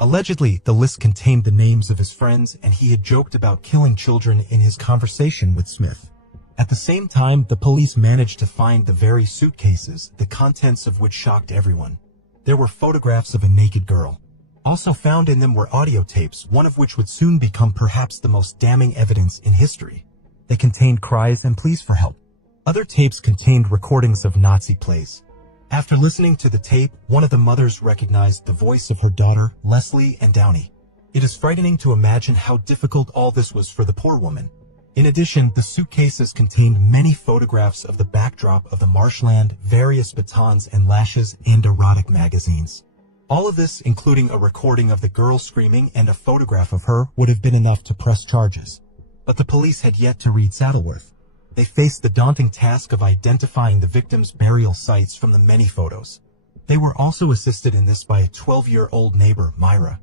Allegedly, the list contained the names of his friends, and he had joked about killing children in his conversation with Smith. At the same time, the police managed to find the very suitcases, the contents of which shocked everyone. There were photographs of a naked girl. Also found in them were audio tapes, one of which would soon become perhaps the most damning evidence in history. They contained cries and pleas for help. Other tapes contained recordings of Nazi plays. After listening to the tape, one of the mothers recognized the voice of her daughter, Leslie and Downey. It is frightening to imagine how difficult all this was for the poor woman. In addition, the suitcases contained many photographs of the backdrop of the marshland, various batons and lashes, and erotic magazines. All of this, including a recording of the girl screaming and a photograph of her, would have been enough to press charges. But the police had yet to read Saddleworth. They faced the daunting task of identifying the victims' burial sites from the many photos. They were also assisted in this by a 12-year-old neighbor, Myra,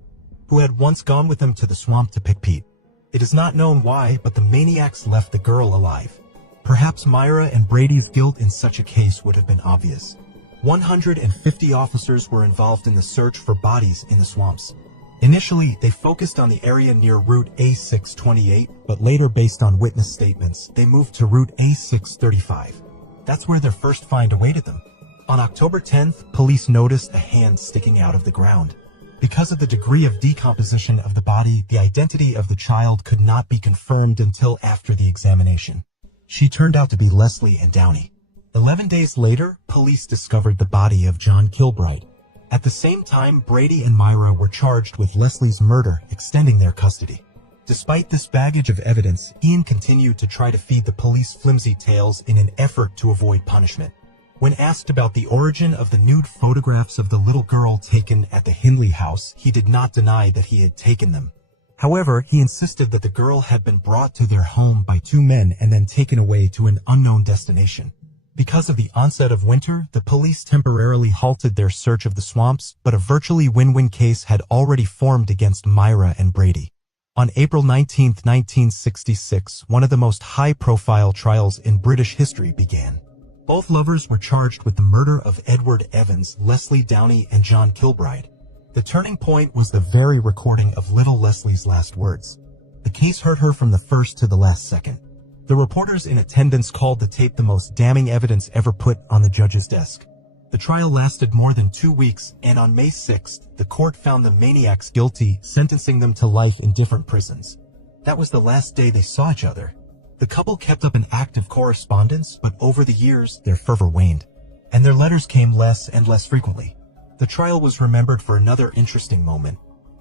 who had once gone with them to the swamp to pick peat. It is not known why, but the maniacs left the girl alive. Perhaps Myra and Brady's guilt in such a case would have been obvious. 150 officers were involved in the search for bodies in the swamps. Initially, they focused on the area near Route A628, but later, based on witness statements, they moved to Route A635. That's where their first find awaited them. On October 10th, police noticed a hand sticking out of the ground. Because of the degree of decomposition of the body, the identity of the child could not be confirmed until after the examination. She turned out to be Leslie and Downey. 11 days later, police discovered the body of John Kilbride. At the same time, Brady and Myra were charged with Leslie's murder, extending their custody. Despite this baggage of evidence, Ian continued to try to feed the police flimsy tales in an effort to avoid punishment. When asked about the origin of the nude photographs of the little girl taken at the Hindley house, he did not deny that he had taken them. However, he insisted that the girl had been brought to their home by 2 men and then taken away to an unknown destination. Because of the onset of winter, the police temporarily halted their search of the swamps, but a virtually win-win case had already formed against Myra and Brady. On April 19, 1966, one of the most high-profile trials in British history began. Both lovers were charged with the murder of Edward Evans, Leslie Downey, and John Kilbride. The turning point was the very recording of little Leslie's last words. The case hurt her from the first to the last second. The reporters in attendance called the tape the most damning evidence ever put on the judge's desk. The trial lasted more than 2 weeks, and on May 6th, the court found the maniacs guilty, sentencing them to life in different prisons. That was the last day they saw each other. The couple kept up an active correspondence, but over the years, their fervor waned, and their letters came less and less frequently. The trial was remembered for another interesting moment.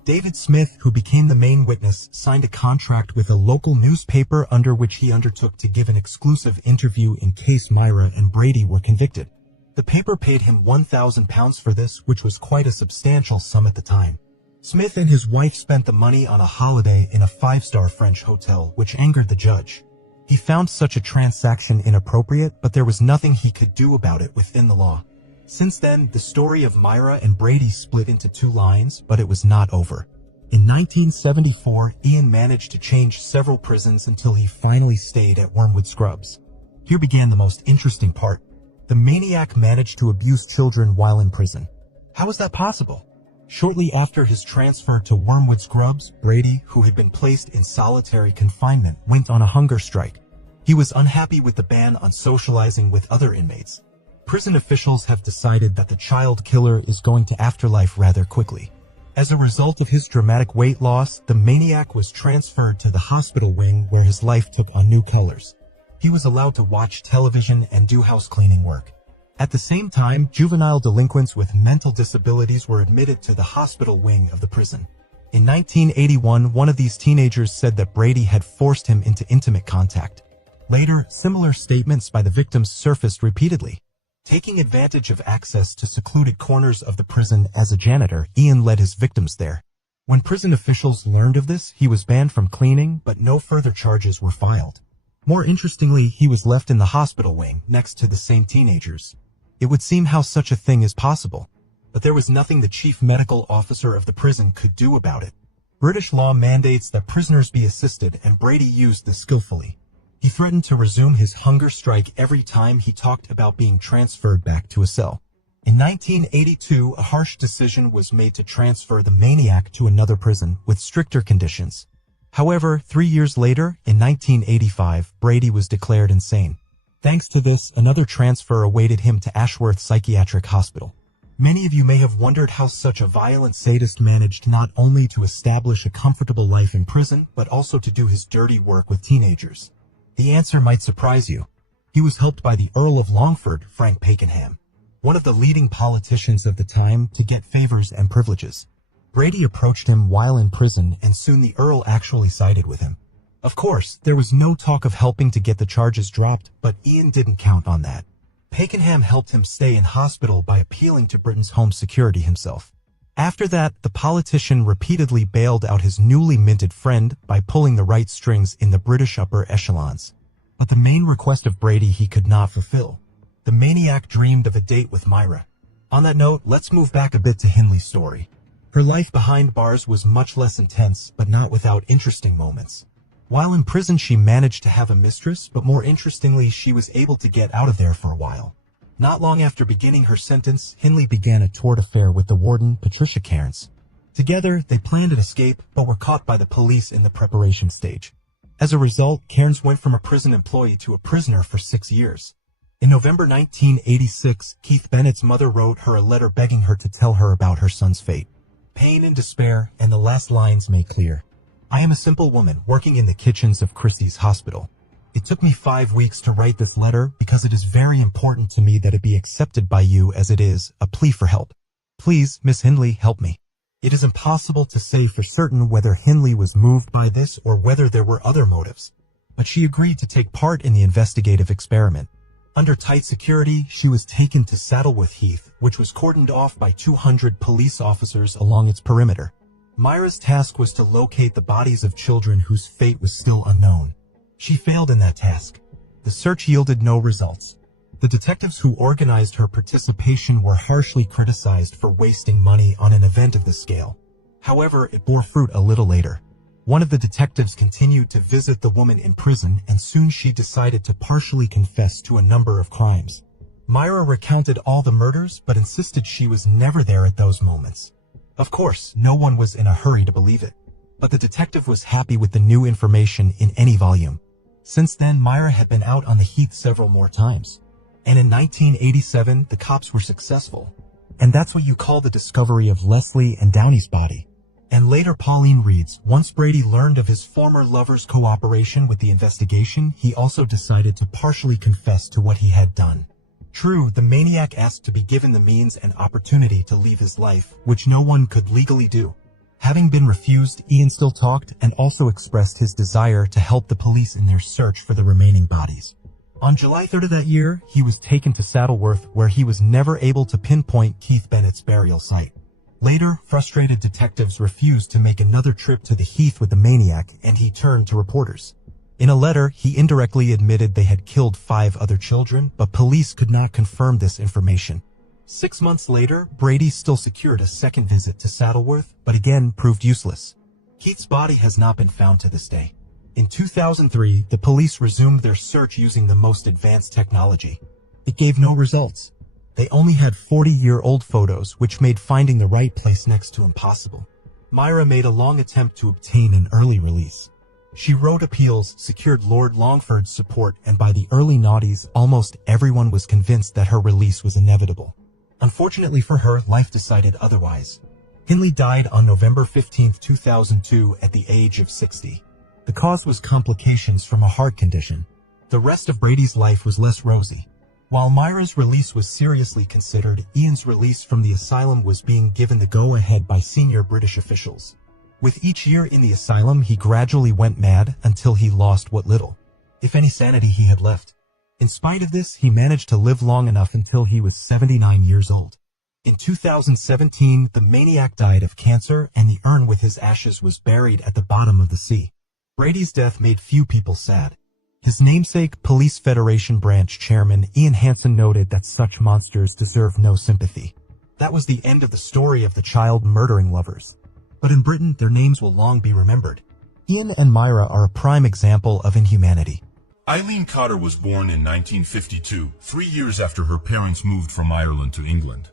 David Smith, who became the main witness, signed a contract with a local newspaper under which he undertook to give an exclusive interview in case Myra and Brady were convicted. The paper paid him £1,000 for this, which was quite a substantial sum at the time. Smith and his wife spent the money on a holiday in a 5-star French hotel, which angered the judge. He found such a transaction inappropriate, but there was nothing he could do about it within the law. Since then, the story of Myra and Brady split into 2 lines, but it was not over. In 1974, Ian managed to change several prisons until he finally stayed at Wormwood Scrubs. Here began the most interesting part. The maniac managed to abuse children while in prison. How was that possible? Shortly after his transfer to Wormwood Scrubs, Brady, who had been placed in solitary confinement, went on a hunger strike. He was unhappy with the ban on socializing with other inmates. Prison officials have decided that the child killer is going to afterlife rather quickly. As a result of his dramatic weight loss, the maniac was transferred to the hospital wing where his life took on new colors. He was allowed to watch television and do house cleaning work. At the same time, juvenile delinquents with mental disabilities were admitted to the hospital wing of the prison. In 1981, one of these teenagers said that Brady had forced him into intimate contact. Later, similar statements by the victims surfaced repeatedly. Taking advantage of access to secluded corners of the prison as a janitor, Ian led his victims there. When prison officials learned of this, he was banned from cleaning, but no further charges were filed. More interestingly, he was left in the hospital wing, next to the same teenagers. It would seem how such a thing is possible, but there was nothing the chief medical officer of the prison could do about it. British law mandates that prisoners be assisted, and Brady used this skillfully. He threatened to resume his hunger strike every time he talked about being transferred back to a cell. In 1982, a harsh decision was made to transfer the maniac to another prison with stricter conditions. However, 3 years later, in 1985, Brady was declared insane. Thanks to this, another transfer awaited him to Ashworth Psychiatric Hospital. Many of you may have wondered how such a violent sadist managed not only to establish a comfortable life in prison, but also to do his dirty work with teenagers. The answer might surprise you. He was helped by the Earl of Longford, Frank Pakenham, one of the leading politicians of the time, to get favors and privileges. Brady approached him while in prison, and soon the Earl actually sided with him. Of course, there was no talk of helping to get the charges dropped, but Ian didn't count on that. Pakenham helped him stay in hospital by appealing to Britain's Home Security himself. After that, the politician repeatedly bailed out his newly minted friend by pulling the right strings in the British upper echelons. But the main request of Brady he could not fulfill. The maniac dreamed of a date with Myra. On that note, let's move back a bit to Hindley's story. Her life behind bars was much less intense, but not without interesting moments. While in prison, she managed to have a mistress, but more interestingly, she was able to get out of there for a while. Not long after beginning her sentence, Hindley began a toward affair with the warden, Patricia Cairns. Together, they planned an escape, but were caught by the police in the preparation stage. As a result, Cairns went from a prison employee to a prisoner for 6 years. In November 1986, Keith Bennett's mother wrote her a letter begging her to tell her about her son's fate. Pain and despair, and the last lines made clear. I am a simple woman working in the kitchens of Christie's Hospital. It took me 5 weeks to write this letter because it is very important to me that it be accepted by you as it is a plea for help. Please, Miss Hindley, help me. It is impossible to say for certain whether Hindley was moved by this or whether there were other motives, but she agreed to take part in the investigative experiment. Under tight security, she was taken to Saddleworth Heath, which was cordoned off by 200 police officers along its perimeter. Myra's task was to locate the bodies of children whose fate was still unknown. She failed in that task. The search yielded no results. The detectives who organized her participation were harshly criticized for wasting money on an event of this scale. However, it bore fruit a little later. One of the detectives continued to visit the woman in prison, and soon she decided to partially confess to a number of crimes. Myra recounted all the murders, but insisted she was never there at those moments. Of course, no one was in a hurry to believe it, but the detective was happy with the new information in any volume. Since then, Myra had been out on the heath several more times. And in 1987, the cops were successful. And that's what you call the discovery of Leslie and Downey's body. And later, Pauline reads, once Brady learned of his former lover's cooperation with the investigation, he also decided to partially confess to what he had done. True, the maniac asked to be given the means and opportunity to leave his life, which no one could legally do. Having been refused, Ian still talked and also expressed his desire to help the police in their search for the remaining bodies. On July 3rd of that year, he was taken to Saddleworth, where he was never able to pinpoint Keith Bennett's burial site. Later, frustrated detectives refused to make another trip to the heath with the maniac, and he turned to reporters. In a letter, he indirectly admitted they had killed 5 other children, but police could not confirm this information. 6 months later, Brady still secured a second visit to Saddleworth, but again proved useless. Keith's body has not been found to this day. In 2003, the police resumed their search using the most advanced technology. It gave no results. They only had 40-year-old photos, which made finding the right place next to impossible. Myra made a long attempt to obtain an early release. She wrote appeals, secured Lord Longford's support, and by the early noughties, almost everyone was convinced that her release was inevitable. Unfortunately for her, life decided otherwise. Hindley died on November 15, 2002, at the age of 60. The cause was complications from a heart condition. The rest of Brady's life was less rosy. While Myra's release was seriously considered, Ian's release from the asylum was being given the go-ahead by senior British officials. With each year in the asylum, he gradually went mad until he lost what little, if any, sanity he had left. In spite of this, he managed to live long enough until he was 79 years old. In 2017, the maniac died of cancer, and the urn with his ashes was buried at the bottom of the sea. Brady's death made few people sad. His namesake, Police Federation branch chairman Ian Hansen, noted that such monsters deserve no sympathy. That was the end of the story of the child-murdering lovers. But in Britain, their names will long be remembered. Ian and Myra are a prime example of inhumanity. Eileen Cotter was born in 1952, 3 years after her parents moved from Ireland to England.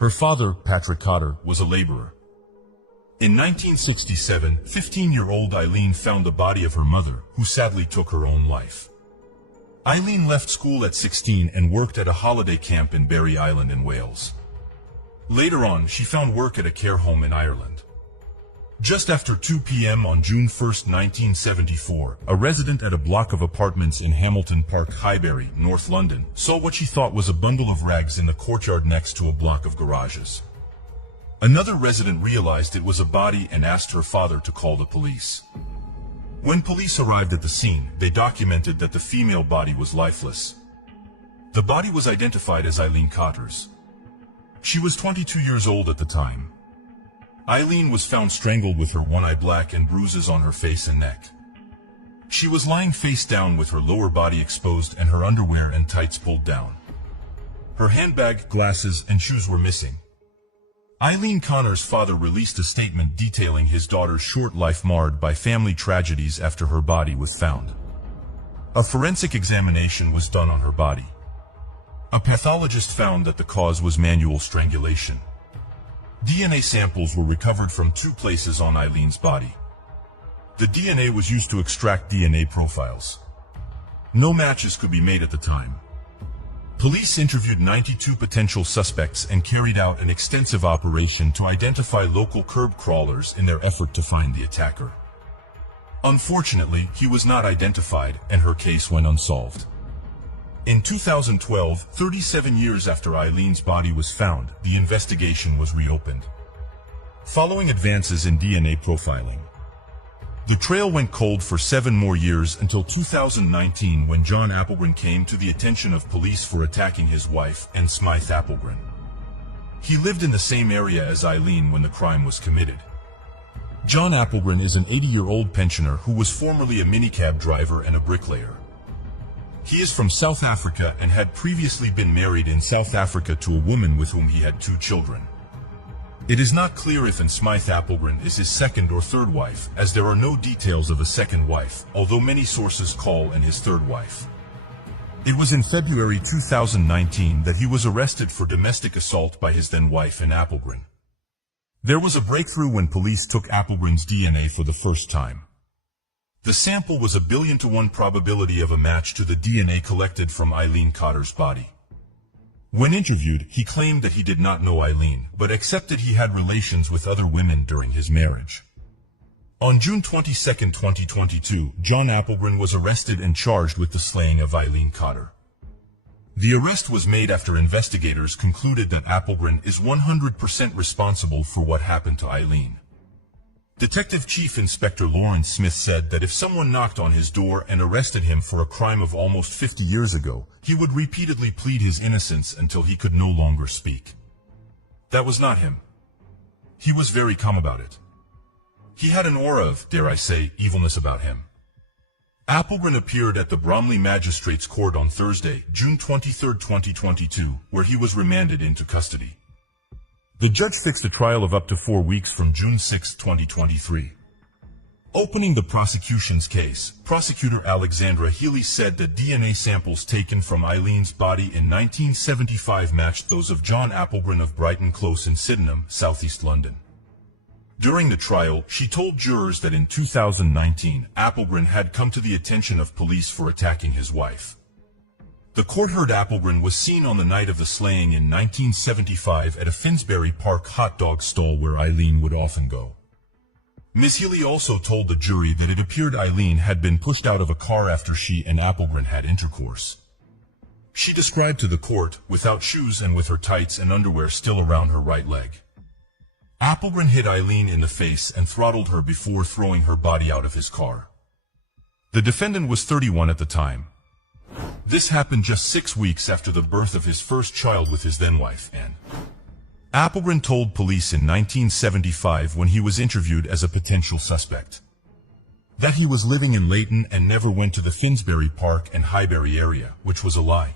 Her father, Patrick Cotter, was a laborer. In 1967, 15-year-old Eileen found the body of her mother, who sadly took her own life. Eileen left school at 16 and worked at a holiday camp in Berry Island in Wales. Later on, she found work at a care home in Ireland. Just after 2 p.m. on June 1, 1974, a resident at a block of apartments in Hamilton Park, Highbury, North London, saw what she thought was a bundle of rags in the courtyard next to a block of garages. Another resident realized it was a body and asked her father to call the police. When police arrived at the scene, they documented that the female body was lifeless. The body was identified as Eileen Cotter's. She was 22 years old at the time. Eileen was found strangled with her one eye black and bruises on her face and neck. She was lying face down with her lower body exposed and her underwear and tights pulled down. Her handbag, glasses, and shoes were missing. Eileen Connor's father released a statement detailing his daughter's short life marred by family tragedies after her body was found. A forensic examination was done on her body. A pathologist found that the cause was manual strangulation. DNA samples were recovered from 2 places on Eileen's body. The DNA was used to extract DNA profiles. No matches could be made at the time. Police interviewed 92 potential suspects and carried out an extensive operation to identify local curb crawlers in their effort to find the attacker. Unfortunately, he was not identified and her case went unsolved. In 2012, 37 years after Eileen's body was found, the investigation was reopened. Following advances in DNA profiling, the trail went cold for 7 more years until 2019, when John Applegren came to the attention of police for attacking his wife, Anne Smythe Applegren. He lived in the same area as Eileen when the crime was committed. John Applegren is an 80-year-old pensioner who was formerly a minicab driver and a bricklayer. He is from South Africa and had previously been married in South Africa to a woman with whom he had 2 children. It is not clear if Anne Smythe Applegren is his second or third wife, as there are no details of a second wife, although many sources call Anne his third wife. It was in February 2019 that he was arrested for domestic assault by his then-wife Anne Applegren. There was a breakthrough when police took Applegren's DNA for the first time. The sample was a 1,000,000,000 to 1 probability of a match to the DNA collected from Eileen Cotter's body. When interviewed, he claimed that he did not know Eileen, but accepted he had relations with other women during his marriage. On June 22, 2022, John Applegren was arrested and charged with the slaying of Eileen Cotter. The arrest was made after investigators concluded that Applegren is 100% responsible for what happened to Eileen. Detective Chief Inspector Lawrence Smith said that if someone knocked on his door and arrested him for a crime of almost 50 years ago, he would repeatedly plead his innocence until he could no longer speak. That was not him. He was very calm about it. He had an aura of, dare I say, evilness about him. Applegren appeared at the Bromley Magistrates Court on Thursday, June 23, 2022, where he was remanded into custody. The judge fixed a trial of up to 4 weeks from June 6, 2023. Opening the prosecution's case, Prosecutor Alexandra Healy said that DNA samples taken from Eileen's body in 1975 matched those of John Applegreen of Brighton Close in Sydenham, southeast London. During the trial, she told jurors that in 2019, Applegreen had come to the attention of police for attacking his wife. The court heard Applegreen was seen on the night of the slaying in 1975 at a Finsbury Park hot dog stall where Eileen would often go. Ms. Healy also told the jury that it appeared Eileen had been pushed out of a car after she and Applegreen had intercourse. She described to the court, without shoes and with her tights and underwear still around her right leg. Applegreen hit Eileen in the face and throttled her before throwing her body out of his car. The defendant was 31 at the time. This happened just 6 weeks after the birth of his first child with his then-wife, Anne. Applegreen told police in 1975 when he was interviewed as a potential suspect that he was living in Leighton and never went to the Finsbury Park and Highbury area, which was a lie.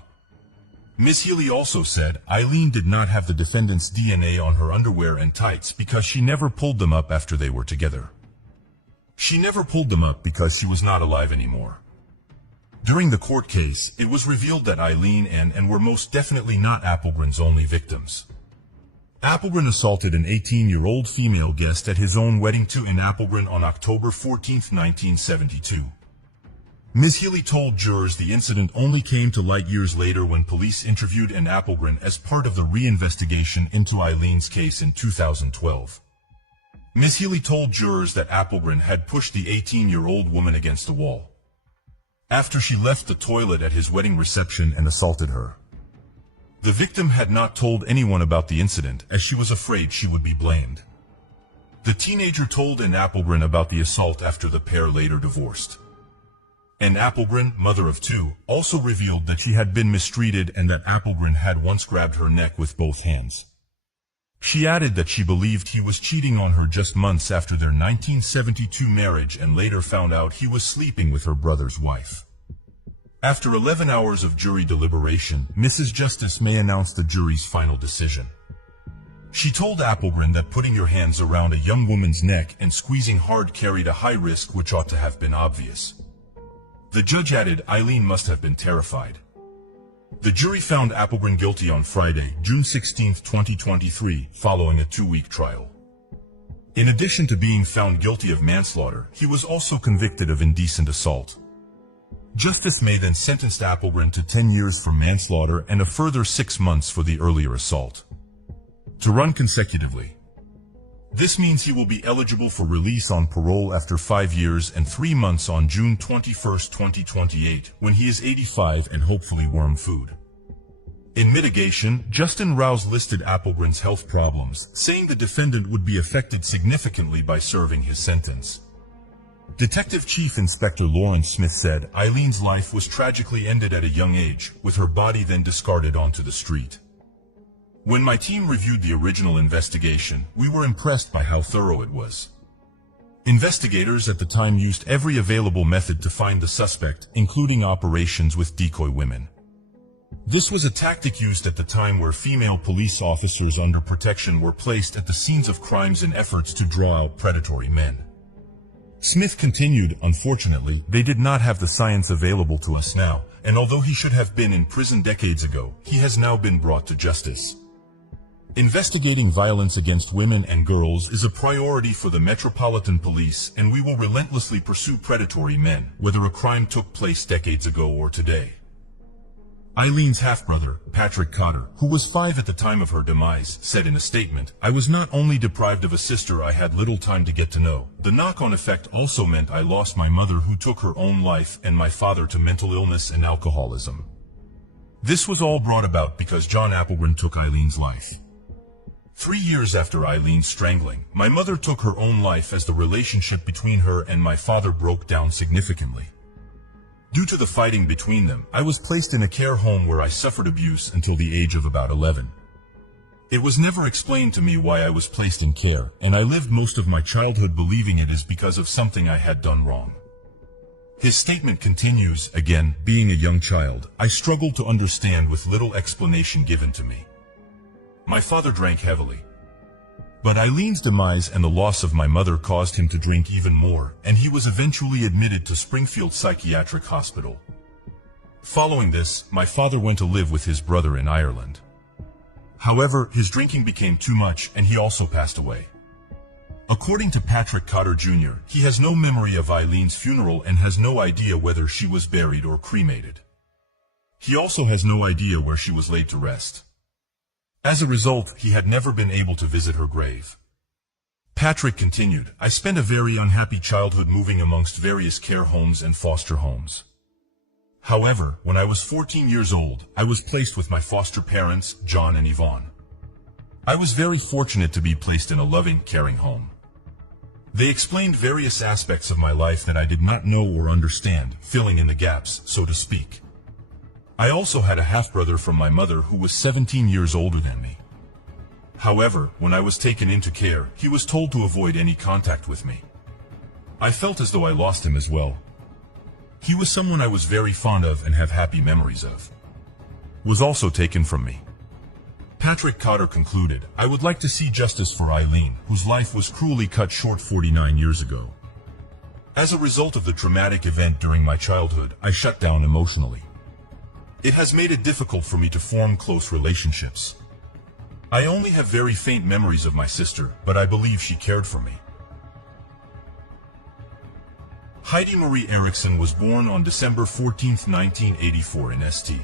Ms. Healy also said Eileen did not have the defendant's DNA on her underwear and tights because she never pulled them up after they were together. She never pulled them up because she was not alive anymore. During the court case, it was revealed that Eileen and Anne were most definitely not Applegreen's only victims. Applegreen assaulted an 18-year-old female guest at his own wedding in Applegreen on October 14, 1972. Ms. Healy told jurors the incident only came to light years later when police interviewed Anne Applegreen as part of the reinvestigation into Eileen's case in 2012. Ms. Healy told jurors that Applegreen had pushed the 18-year-old woman against a wall after she left the toilet at his wedding reception and assaulted her. The victim had not told anyone about the incident as she was afraid she would be blamed. The teenager told Anne Applegreen about the assault after the pair later divorced. Anne Applegreen, mother of 2, also revealed that she had been mistreated and that Applegreen had once grabbed her neck with both hands. She added that she believed he was cheating on her just months after their 1972 marriage and later found out he was sleeping with her brother's wife. After 11 hours of jury deliberation, Mrs. Justice May announced the jury's final decision. She told Applegreen that putting your hands around a young woman's neck and squeezing hard carried a high risk which ought to have been obvious. The judge added Eileen must have been terrified. The jury found Applegreen guilty on Friday, June 16, 2023, following a 2-week trial. In addition to being found guilty of manslaughter, he was also convicted of indecent assault. Justice May then sentenced Applegreen to 10 years for manslaughter and a further 6 months for the earlier assault, to run consecutively. This means he will be eligible for release on parole after 5 years and 3 months on June 21, 2028, when he is 85 and hopefully worm food. In mitigation, Justin Rouse listed Applegreen's health problems, saying the defendant would be affected significantly by serving his sentence. Detective Chief Inspector Lawrence Smith said Eileen's life was tragically ended at a young age, with her body then discarded onto the street. When my team reviewed the original investigation, we were impressed by how thorough it was. Investigators at the time used every available method to find the suspect, including operations with decoy women. This was a tactic used at the time where female police officers under protection were placed at the scenes of crimes in efforts to draw out predatory men. Smith continued, unfortunately, they did not have the science available to us now, and although he should have been in prison decades ago, he has now been brought to justice. Investigating violence against women and girls is a priority for the Metropolitan Police, and we will relentlessly pursue predatory men, whether a crime took place decades ago or today. Eileen's half-brother, Patrick Cotter, who was 5 at the time of her demise, said in a statement, I was not only deprived of a sister I had little time to get to know, the knock-on effect also meant I lost my mother who took her own life and my father to mental illness and alcoholism. This was all brought about because John Applegreen took Eileen's life. 3 years after Eileen's strangling, my mother took her own life as the relationship between her and my father broke down significantly. Due to the fighting between them, I was placed in a care home where I suffered abuse until the age of about 11. It was never explained to me why I was placed in care, and I lived most of my childhood believing it is because of something I had done wrong. His statement continues, again, being a young child, I struggled to understand with little explanation given to me. My father drank heavily. But Eileen's demise and the loss of my mother caused him to drink even more, and he was eventually admitted to Springfield Psychiatric Hospital. Following this, my father went to live with his brother in Ireland. However, his drinking became too much and he also passed away. According to Patrick Cotter Jr., he has no memory of Eileen's funeral and has no idea whether she was buried or cremated. He also has no idea where she was laid to rest. As a result, he had never been able to visit her grave. Patrick continued, I spent a very unhappy childhood moving amongst various care homes and foster homes. However, when I was 14 years old, I was placed with my foster parents, John and Yvonne. I was very fortunate to be placed in a loving, caring home. They explained various aspects of my life that I did not know or understand, filling in the gaps, so to speak. I also had a half-brother from my mother who was 17 years older than me. However, when I was taken into care, he was told to avoid any contact with me. I felt as though I lost him as well. He was someone I was very fond of and have happy memories of. Was also taken from me. Patrick Cotter concluded, I would like to see justice for Eileen, whose life was cruelly cut short 49 years ago. As a result of the traumatic event during my childhood, I shut down emotionally. It has made it difficult for me to form close relationships. I only have very faint memories of my sister, but I believe she cared for me. Heidi Marie Erickson was born on December 14, 1984 in St.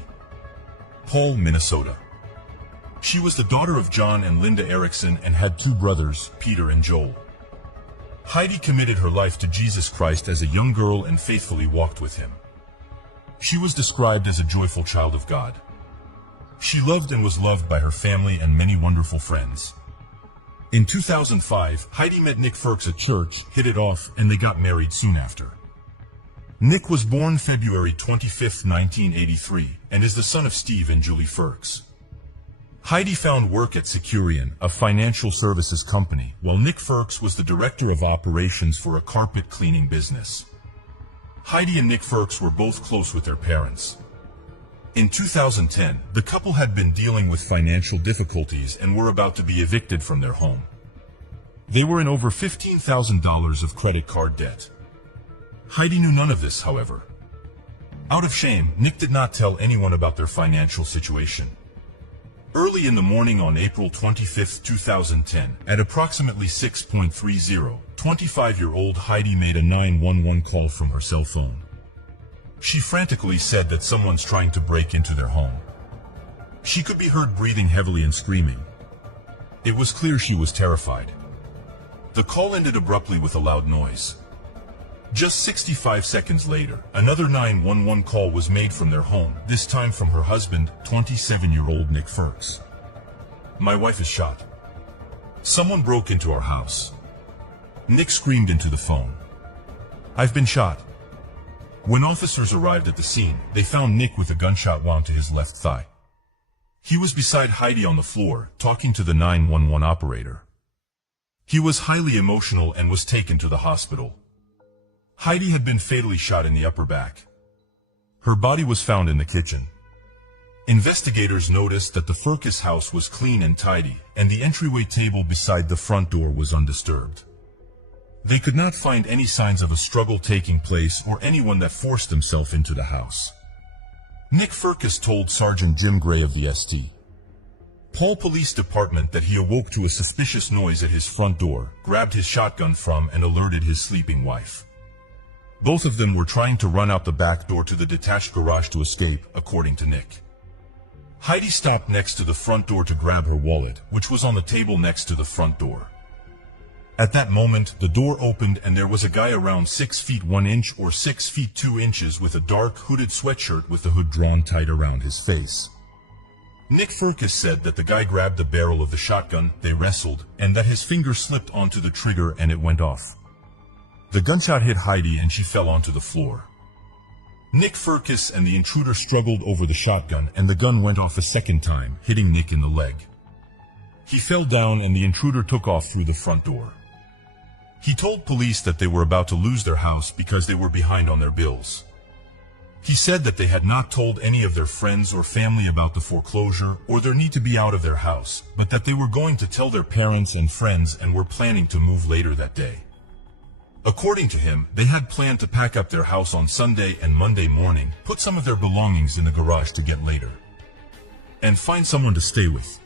Paul, Minnesota. She was the daughter of John and Linda Erickson and had two brothers, Peter and Joel. Heidi committed her life to Jesus Christ as a young girl and faithfully walked with him. She was described as a joyful child of God. She loved and was loved by her family and many wonderful friends. In 2005, Heidi met Nick Firks at church, hit it off, and they got married soon after. Nick was born February 25, 1983, and is the son of Steve and Julie Firks. Heidi found work at Securian, a financial services company, while Nick Firks was the director of operations for a carpet cleaning business. Heidi and Nick Firks were both close with their parents. In 2010, the couple had been dealing with financial difficulties and were about to be evicted from their home. They were in over $15,000 of credit card debt. Heidi knew none of this, however. Out of shame, Nick did not tell anyone about their financial situation. Early in the morning on April 25, 2010, at approximately 6:30, 25-year-old Heidi made a 911 call from her cell phone. She frantically said that someone's trying to break into their home. She could be heard breathing heavily and screaming. It was clear she was terrified. The call ended abruptly with a loud noise. Just 65 seconds later, another 911 call was made from their home, this time from her husband, 27-year-old Nick Firks. My wife is shot. Someone broke into our house. Nick screamed into the phone. I've been shot. When officers arrived at the scene, they found Nick with a gunshot wound to his left thigh. He was beside Heidi on the floor, talking to the 911 operator. He was highly emotional and was taken to the hospital. Heidi had been fatally shot in the upper back. Her body was found in the kitchen. Investigators noticed that the Firkus house was clean and tidy, and the entryway table beside the front door was undisturbed. They could not find any signs of a struggle taking place or anyone that forced himself into the house. Nick Firkus told Sergeant Jim Gray of the St. Paul Police Department that he awoke to a suspicious noise at his front door, grabbed his shotgun from and alerted his sleeping wife. Both of them were trying to run out the back door to the detached garage to escape, according to Nick. Heidi stopped next to the front door to grab her wallet, which was on the table next to the front door. At that moment, the door opened and there was a guy around 6 feet 1 inch or 6 feet 2 inches with a dark hooded sweatshirt with the hood drawn tight around his face. Nick Firkus said that the guy grabbed the barrel of the shotgun, they wrestled, and that his finger slipped onto the trigger and it went off. The gunshot hit Heidi and she fell onto the floor. Nick Firkus and the intruder struggled over the shotgun and the gun went off a second time, hitting Nick in the leg. He fell down and the intruder took off through the front door. He told police that they were about to lose their house because they were behind on their bills. He said that they had not told any of their friends or family about the foreclosure or their need to be out of their house, but that they were going to tell their parents and friends and were planning to move later that day. According to him, they had planned to pack up their house on Sunday and Monday morning, put some of their belongings in the garage to get later, and find someone to stay with.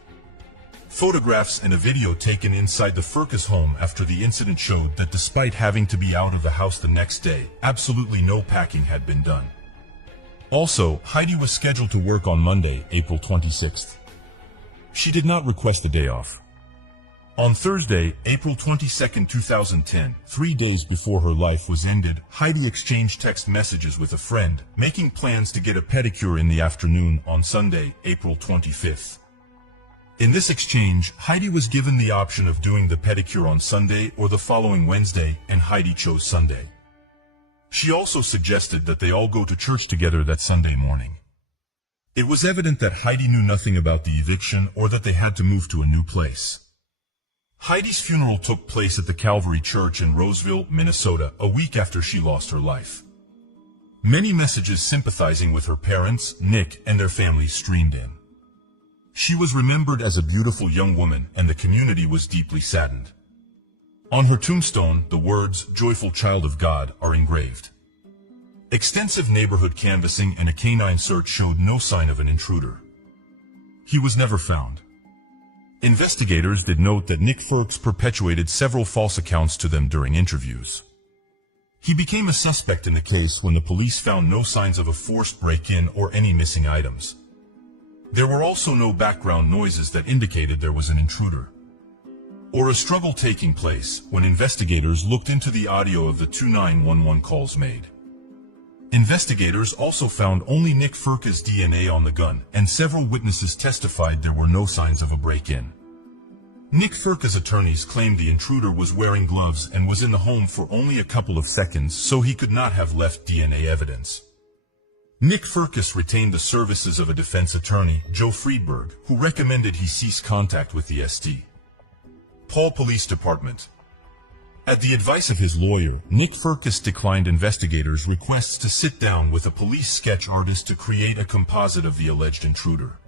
Photographs and a video taken inside the Furcus home after the incident showed that despite having to be out of the house the next day, absolutely no packing had been done. Also, Heidi was scheduled to work on Monday, April 26th. She did not request a day off. On Thursday, April 22, 2010, 3 days before her life was ended, Heidi exchanged text messages with a friend, making plans to get a pedicure in the afternoon on Sunday, April 25th. In this exchange, Heidi was given the option of doing the pedicure on Sunday or the following Wednesday, and Heidi chose Sunday. She also suggested that they all go to church together that Sunday morning. It was evident that Heidi knew nothing about the eviction or that they had to move to a new place. Heidi's funeral took place at the Calvary Church in Roseville, Minnesota, a week after she lost her life. Many messages sympathizing with her parents, Nick, and their family streamed in. She was remembered as a beautiful young woman, and the community was deeply saddened. On her tombstone, the words, "Joyful Child of God," are engraved. Extensive neighborhood canvassing and a canine search showed no sign of an intruder. He was never found. Investigators did note that Nick Furcus perpetuated several false accounts to them during interviews. He became a suspect in the case when the police found no signs of a forced break-in or any missing items. There were also no background noises that indicated there was an intruder or a struggle taking place when investigators looked into the audio of the 2 911 calls made. Investigators also found only Nick Furcus' DNA on the gun, and several witnesses testified there were no signs of a break-in. Nick Furcus' attorneys claimed the intruder was wearing gloves and was in the home for only a couple of seconds, so he could not have left DNA evidence. Nick Furcus retained the services of a defense attorney, Joe Friedberg, who recommended he cease contact with the St. Paul Police Department. At the advice of his lawyer, Nick Furcus declined investigators' requests to sit down with a police sketch artist to create a composite of the alleged intruder.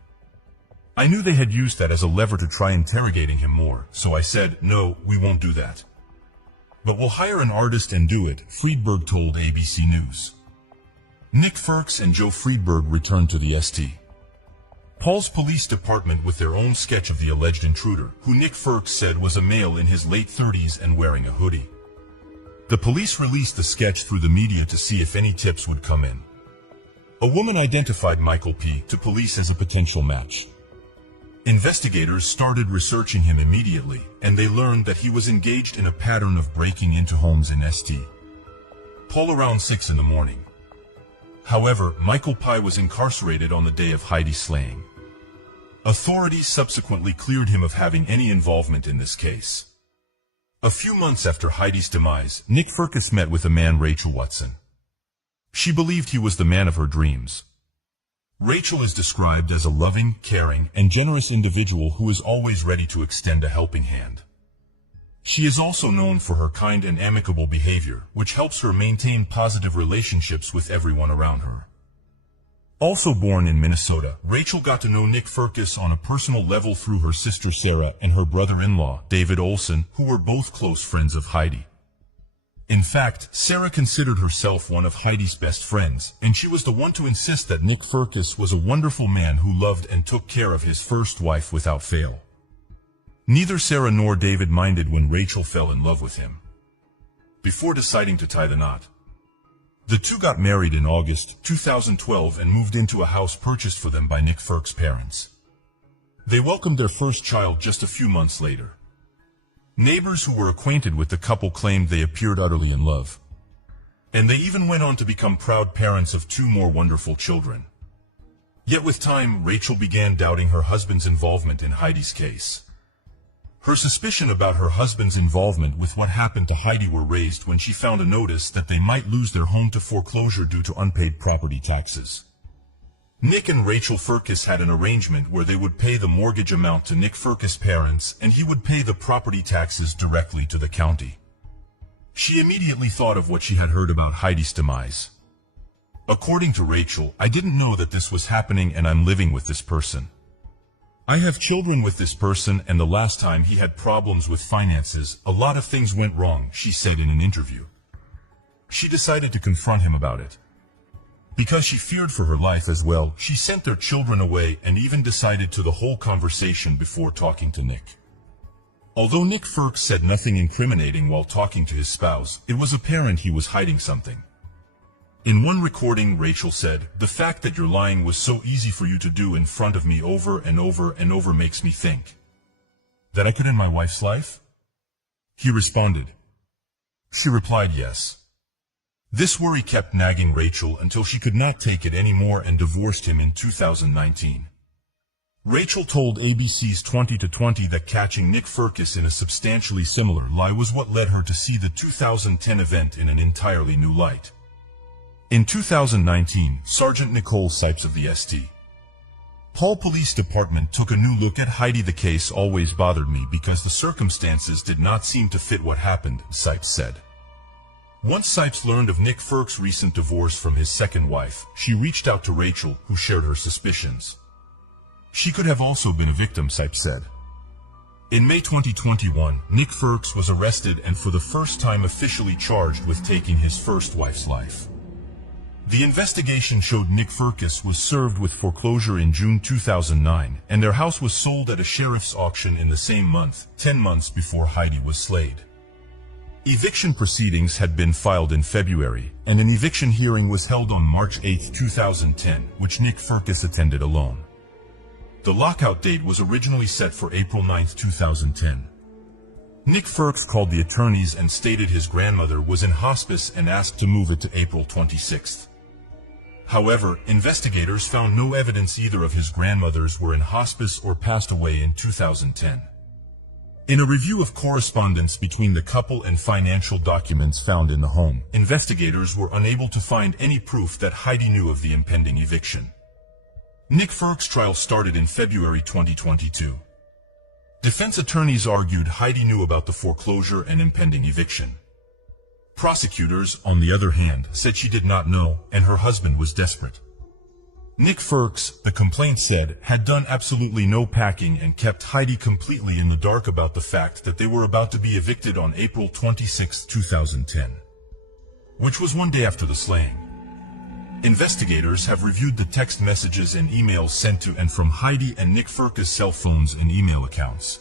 I knew they had used that as a lever to try interrogating him more, so I said, "No, we won't do that. But we'll hire an artist and do it," Friedberg told ABC News. Nick Furcus and Joe Friedberg returned to the St. Paul's Police Department with their own sketch of the alleged intruder, who Nick Furcus said was a male in his late 30s and wearing a hoodie. The police released the sketch through the media to see if any tips would come in. A woman identified Michael P. to police as a potential match. Investigators started researching him immediately, and they learned that he was engaged in a pattern of breaking into homes in St. Paul around 6 in the morning. However, Michael P. was incarcerated on the day of Heidi's slaying. Authorities subsequently cleared him of having any involvement in this case. A few months after Heidi's demise, Nick Furcus met with a man, Rachel Watson. She believed he was the man of her dreams. Rachel is described as a loving, caring, and generous individual who is always ready to extend a helping hand. She is also known for her kind and amicable behavior, which helps her maintain positive relationships with everyone around her. Also born in Minnesota, Rachel got to know Nick Furcus on a personal level through her sister Sarah and her brother-in-law, David Olson, who were both close friends of Heidi. In fact, Sarah considered herself one of Heidi's best friends, and she was the one to insist that Nick Furcus was a wonderful man who loved and took care of his first wife without fail. Neither Sarah nor David minded when Rachel fell in love with him. Before deciding to tie the knot, the two got married in August 2012 and moved into a house purchased for them by Nick Furcus' parents. They welcomed their first child just a few months later. Neighbors who were acquainted with the couple claimed they appeared utterly in love, and they even went on to become proud parents of 2 more wonderful children. Yet with time, Rachel began doubting her husband's involvement in Heidi's case. Her suspicion about her husband's involvement with what happened to Heidi were raised when she found a notice that they might lose their home to foreclosure due to unpaid property taxes. Nick and Rachel Furcus had an arrangement where they would pay the mortgage amount to Nick Furcus' parents and he would pay the property taxes directly to the county. She immediately thought of what she had heard about Heidi's demise. According to Rachel, I didn't know that this was happening and I'm living with this person. I have children with this person, and the last time he had problems with finances, a lot of things went wrong, she said in an interview. She decided to confront him about it. Because she feared for her life as well, she sent their children away and even decided to the whole conversation before talking to Nick. Although Nick Firk said nothing incriminating while talking to his spouse, it was apparent he was hiding something. In one recording, Rachel said, "The fact that you're lying was so easy for you to do in front of me over and over and over makes me think that I could end my wife's life?" He responded. She replied yes. This worry kept nagging Rachel until she could not take it anymore and divorced him in 2019. Rachel told ABC's 20 to 20 that catching Nick Firkus in a substantially similar lie was what led her to see the 2010 event in an entirely new light. In 2019, Sergeant Nicole Sipes of the St. Paul Police Department took a new look at Heidi. "The case always bothered me because the circumstances did not seem to fit what happened," Sipes said. Once Sipes learned of Nick Firk's recent divorce from his second wife, she reached out to Rachel, who shared her suspicions. She could have also been a victim, Sipes said. In May 2021, Nick Firks was arrested and for the first time officially charged with taking his first wife's life. The investigation showed Nick Firkus was served with foreclosure in June 2009, and their house was sold at a sheriff's auction in the same month, 10 months before Heidi was slayed. Eviction proceedings had been filed in February, and an eviction hearing was held on March 8, 2010, which Nick Firkus attended alone. The lockout date was originally set for April 9, 2010. Nick Firks called the attorneys and stated his grandmother was in hospice and asked to move it to April 26. However, investigators found no evidence either of his grandmothers were in hospice or passed away in 2010. In a review of correspondence between the couple and financial documents found in the home, investigators were unable to find any proof that Heidi knew of the impending eviction. Nick Firk's trial started in February 2022. Defense attorneys argued Heidi knew about the foreclosure and impending eviction. Prosecutors, on the other hand, said she did not know, and her husband was desperate. Nick Firks, the complaint said, had done absolutely no packing and kept Heidi completely in the dark about the fact that they were about to be evicted on April 26, 2010, which was one day after the slaying. Investigators have reviewed the text messages and emails sent to and from Heidi and Nick Firkus' cell phones and email accounts.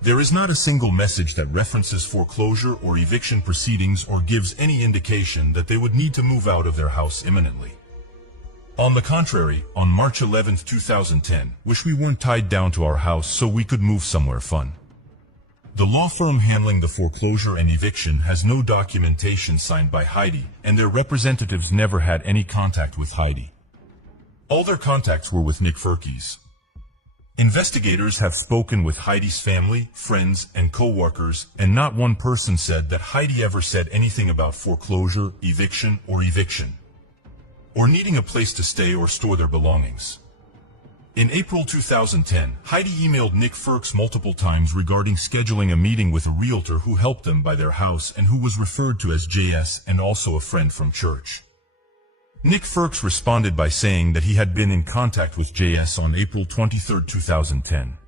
There is not a single message that references foreclosure or eviction proceedings or gives any indication that they would need to move out of their house imminently. On the contrary, on March 11, 2010, "Wish we weren't tied down to our house so we could move somewhere fun." The law firm handling the foreclosure and eviction has no documentation signed by Heidi, and their representatives never had any contact with Heidi. All their contacts were with Nick Firkus. Investigators have spoken with Heidi's family, friends, and co-workers, and not one person said that Heidi ever said anything about foreclosure, eviction, or needing a place to stay or store their belongings. In April 2010, Heidi emailed Nick Firks multiple times regarding scheduling a meeting with a realtor who helped them buy their house and who was referred to as JS and also a friend from church. Nick Firks responded by saying that he had been in contact with JS on April 23, 2010.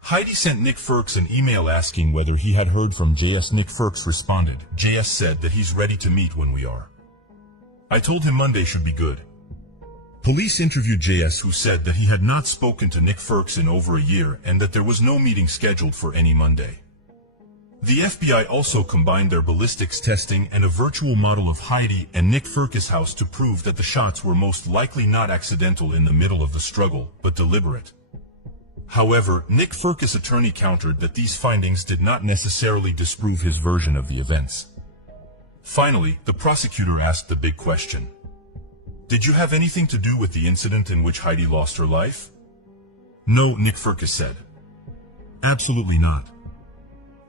Heidi sent Nick Firks an email asking whether he had heard from JS. Nick Firks responded, "JS said that he's ready to meet when we are. I told him Monday should be good." Police interviewed JS, who said that he had not spoken to Nick Firks in over a year and that there was no meeting scheduled for any Monday. The FBI also combined their ballistics testing and a virtual model of Heidi and Nick Firkus' house to prove that the shots were most likely not accidental in the middle of the struggle, but deliberate. However, Nick Firkus' attorney countered that these findings did not necessarily disprove his version of the events. Finally, the prosecutor asked the big question. "Did you have anything to do with the incident in which Heidi lost her life?" "No," Nick Firkus said. "Absolutely not."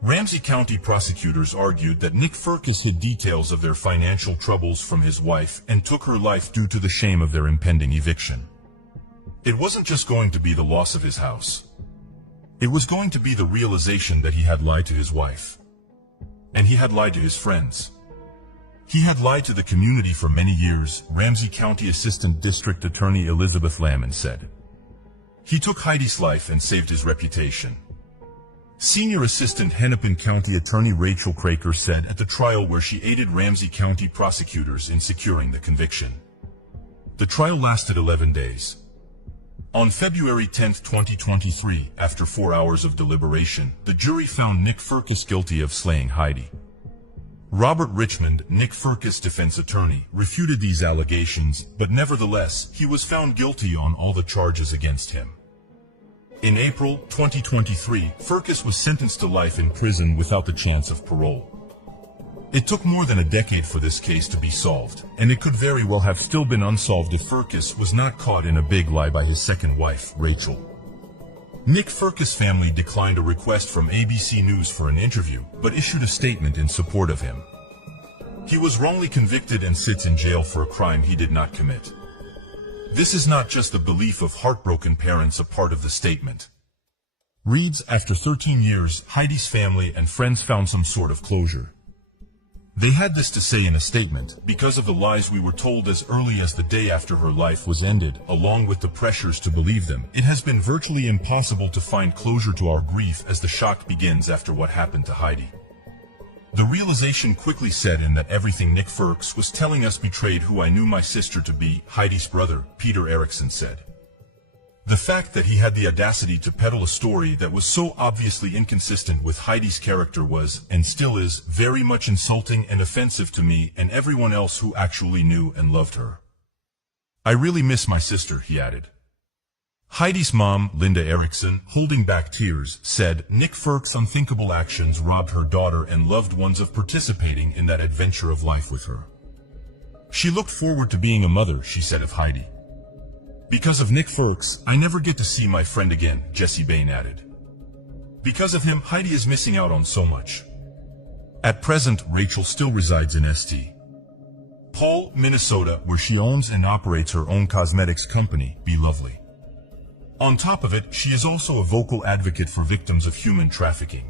Ramsey County prosecutors argued that Nick Firkus hid details of their financial troubles from his wife and took her life due to the shame of their impending eviction. It wasn't just going to be the loss of his house. It was going to be the realization that he had lied to his wife. And he had lied to his friends. He had lied to the community for many years, Ramsey County Assistant District Attorney Elizabeth Lamon said. He took Heidi's life and saved his reputation. Senior Assistant Hennepin County Attorney Rachel Craker said at the trial where she aided Ramsey County prosecutors in securing the conviction. The trial lasted 11 days. On February 10, 2023, after 4 hours of deliberation, the jury found Nick Firkus guilty of slaying Heidi. Robert Richmond, Nick Firkus' defense attorney, refuted these allegations, but nevertheless, he was found guilty on all the charges against him. In April 2023, Firkus was sentenced to life in prison without the chance of parole. It took more than a decade for this case to be solved, and it could very well have still been unsolved if Firkus was not caught in a big lie by his second wife, Rachel. Nick Firkus' family declined a request from ABC News for an interview, but issued a statement in support of him. He was wrongly convicted and sits in jail for a crime he did not commit. This is not just the belief of heartbroken parents, a part of the statement reads, after 13 years, Heidi's family and friends found some sort of closure. They had this to say in a statement: because of the lies we were told as early as the day after her life was ended, along with the pressures to believe them, it has been virtually impossible to find closure to our grief as the shock begins after what happened to Heidi. The realization quickly set in that everything Nick Firkus was telling us betrayed who I knew my sister to be, Heidi's brother, Peter Erickson said. The fact that he had the audacity to peddle a story that was so obviously inconsistent with Heidi's character was, and still is, very much insulting and offensive to me and everyone else who actually knew and loved her. I really miss my sister, he added. Heidi's mom, Linda Erickson, holding back tears, said Nick Firkus' unthinkable actions robbed her daughter and loved ones of participating in that adventure of life with her. She looked forward to being a mother, she said of Heidi. Because of Nick Firkus, I never get to see my friend again, Jesse Bain added. Because of him, Heidi is missing out on so much. At present, Rachel still resides in St. Paul, Minnesota, where she owns and operates her own cosmetics company, Be Lovely. On top of it, she is also a vocal advocate for victims of human trafficking.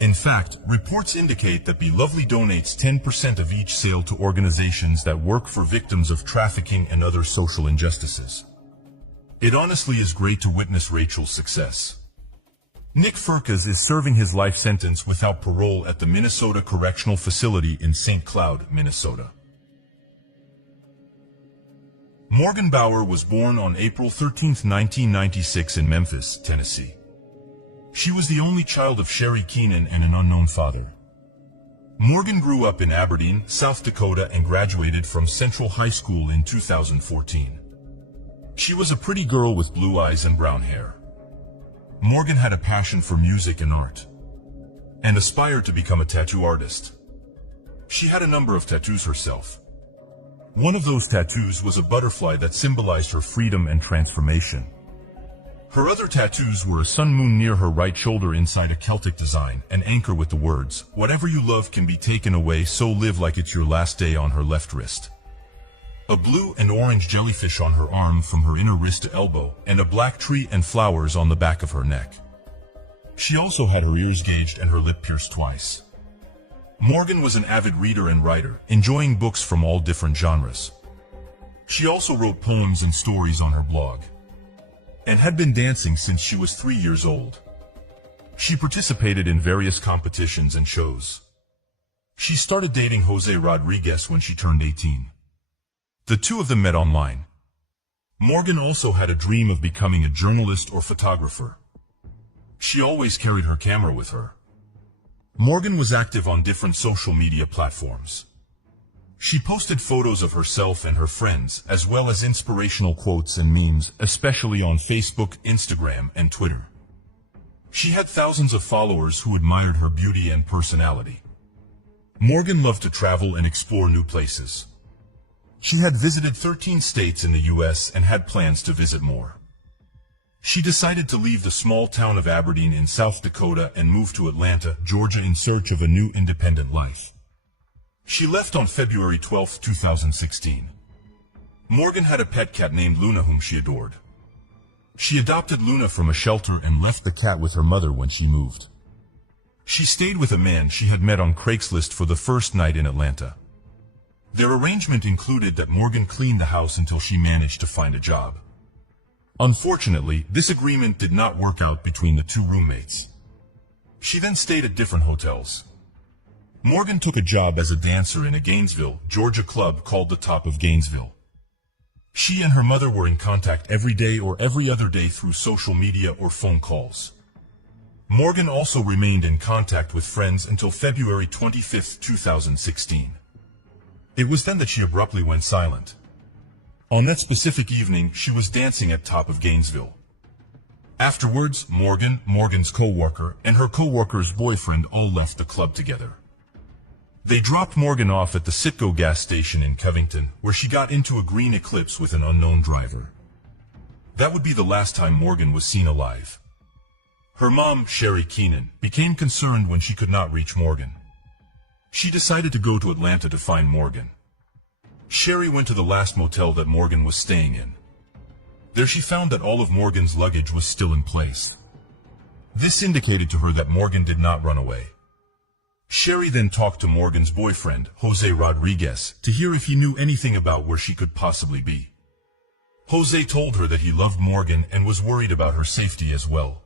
In fact, reports indicate that Be Lovely donates 10% of each sale to organizations that work for victims of trafficking and other social injustices. It honestly is great to witness Rachel's success. Nick Firkus is serving his life sentence without parole at the Minnesota Correctional Facility in St. Cloud, Minnesota. Morgan Bauer was born on April 13, 1996 in Memphis, Tennessee. She was the only child of Sherry Keenan and an unknown father. Morgan grew up in Aberdeen, South Dakota and graduated from Central High School in 2014. She was a pretty girl with blue eyes and brown hair. Morgan had a passion for music and art, and aspired to become a tattoo artist. She had a number of tattoos herself. One of those tattoos was a butterfly that symbolized her freedom and transformation. Her other tattoos were a sun-moon near her right shoulder inside a Celtic design, an anchor with the words, "Whatever you love can be taken away, so live like it's your last day," on her left wrist. A blue and orange jellyfish on her arm from her inner wrist to elbow, and a black tree and flowers on the back of her neck. She also had her ears gauged and her lip pierced twice. Morgan was an avid reader and writer, enjoying books from all different genres. She also wrote poems and stories on her blog, and had been dancing since she was 3 years old. She participated in various competitions and shows. She started dating Jose Rodriguez when she turned 18. The two of them met online. Morgan also had a dream of becoming a journalist or photographer. She always carried her camera with her. Morgan was active on different social media platforms. She posted photos of herself and her friends, as well as inspirational quotes and memes, especially on Facebook, Instagram, and Twitter. She had thousands of followers who admired her beauty and personality. Morgan loved to travel and explore new places. She had visited 13 states in the U.S. and had plans to visit more. She decided to leave the small town of Aberdeen in South Dakota and move to Atlanta, Georgia in search of a new independent life. She left on February 12, 2016. Morgan had a pet cat named Luna whom she adored. She adopted Luna from a shelter and left the cat with her mother when she moved. She stayed with a man she had met on Craigslist for the first night in Atlanta. Their arrangement included that Morgan clean the house until she managed to find a job. Unfortunately, this agreement did not work out between the two roommates. She then stayed at different hotels. Morgan took a job as a dancer in a Gainesville, Georgia club called the Top of Gainesville. She and her mother were in contact every day or every other day through social media or phone calls. Morgan also remained in contact with friends until February 25, 2016. It was then that she abruptly went silent. On that specific evening, she was dancing at Top of Gainesville. Afterwards, Morgan, Morgan's co-worker, and her co-worker's boyfriend all left the club together. They dropped Morgan off at the Citgo gas station in Covington, where she got into a green Eclipse with an unknown driver. That would be the last time Morgan was seen alive. Her mom, Sherry Keenan, became concerned when she could not reach Morgan. She decided to go to Atlanta to find Morgan. Sherry went to the last motel that Morgan was staying in. There she found that all of Morgan's luggage was still in place. This indicated to her that Morgan did not run away. Sherry then talked to Morgan's boyfriend, Jose Rodriguez, to hear if he knew anything about where she could possibly be. Jose told her that he loved Morgan and was worried about her safety as well.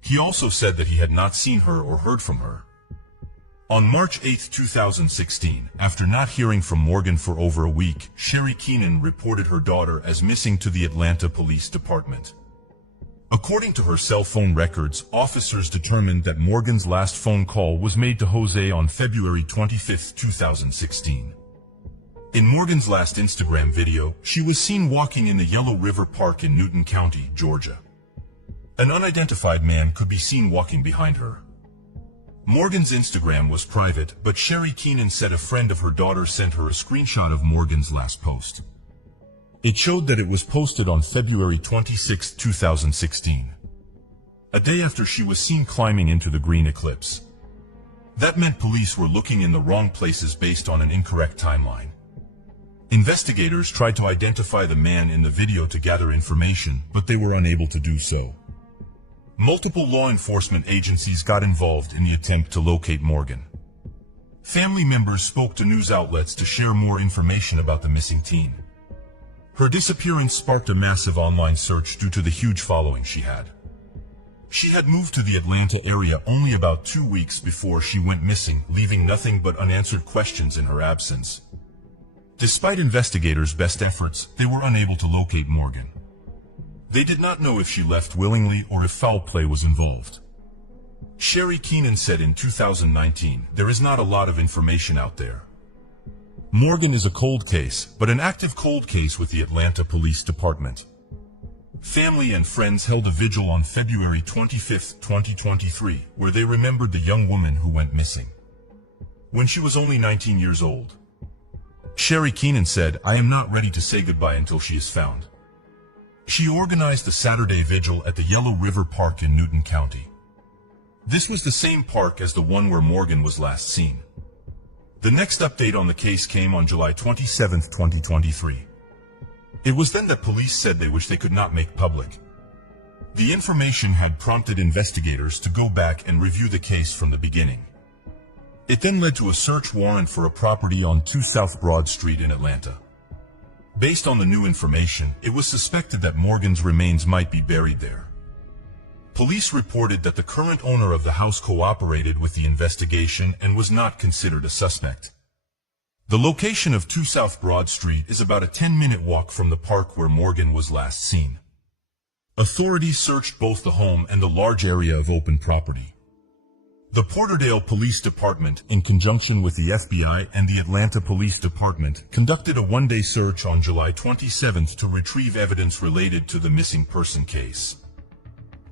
He also said that he had not seen her or heard from her. On March 8, 2016, after not hearing from Morgan for over a week, Sherry Keenan reported her daughter as missing to the Atlanta Police Department. According to her cell phone records, officers determined that Morgan's last phone call was made to Jose on February 25, 2016. In Morgan's last Instagram video, she was seen walking in the Yellow River Park in Newton County, Georgia. An unidentified man could be seen walking behind her. Morgan's Instagram was private, but Sherry Keenan said a friend of her daughter sent her a screenshot of Morgan's last post. It showed that it was posted on February 26, 2016. A day after she was seen climbing into the green Eclipse. That meant police were looking in the wrong places based on an incorrect timeline. Investigators tried to identify the man in the video to gather information, but they were unable to do so. Multiple law enforcement agencies got involved in the attempt to locate Morgan. Family members spoke to news outlets to share more information about the missing teen. Her disappearance sparked a massive online search due to the huge following she had. She had moved to the Atlanta area only about 2 weeks before she went missing, leaving nothing but unanswered questions in her absence. Despite investigators' best efforts, they were unable to locate Morgan. They did not know if she left willingly or if foul play was involved. Sherry Keenan said in 2019, "There is not a lot of information out there. Morgan is a cold case, but an active cold case with the Atlanta Police Department." Family and friends held a vigil on February 25, 2023, where they remembered the young woman who went missing when she was only 19 years old. Sherry Keenan said, "I am not ready to say goodbye until she is found." She organized the Saturday vigil at the Yellow River Park in Newton County. This was the same park as the one where Morgan was last seen. The next update on the case came on July 27, 2023. It was then that police said they wish they could not make public. The information had prompted investigators to go back and review the case from the beginning. It then led to a search warrant for a property on 2 South Broad Street in Atlanta. Based on the new information, it was suspected that Morgan's remains might be buried there. Police reported that the current owner of the house cooperated with the investigation and was not considered a suspect. The location of 2 South Broad Street is about a 10-minute walk from the park where Morgan was last seen. Authorities searched both the home and the large area of open property. The Porterdale Police Department, in conjunction with the FBI and the Atlanta Police Department, conducted a one-day search on July 27 to retrieve evidence related to the missing person case.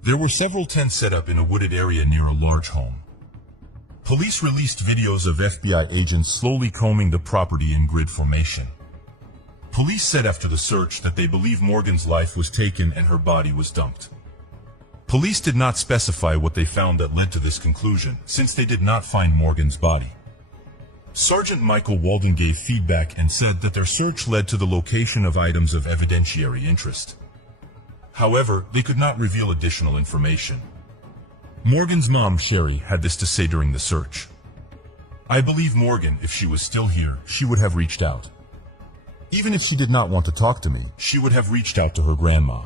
There were several tents set up in a wooded area near a large home. Police released videos of FBI agents slowly combing the property in grid formation. Police said after the search that they believe Morgan's life was taken and her body was dumped. Police did not specify what they found that led to this conclusion, since they did not find Morgan's body. Sergeant Michael Walden gave feedback and said that their search led to the location of items of evidentiary interest. However, they could not reveal additional information. Morgan's mom, Sherry, had this to say during the search. I believe Morgan, if she was still here, she would have reached out. Even if she did not want to talk to me, she would have reached out to her grandma.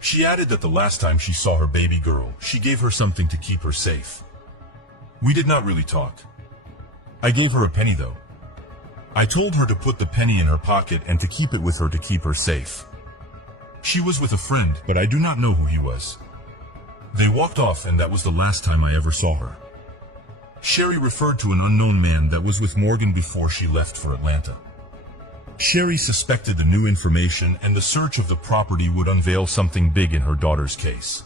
She added that the last time she saw her baby girl, she gave her something to keep her safe. We did not really talk. I gave her a penny though. I told her to put the penny in her pocket and to keep it with her to keep her safe. She was with a friend, but I do not know who he was. They walked off and that was the last time I ever saw her. Sherry referred to an unknown man that was with Morgan before she left for Atlanta. Sherry suspected the new information and the search of the property would unveil something big in her daughter's case.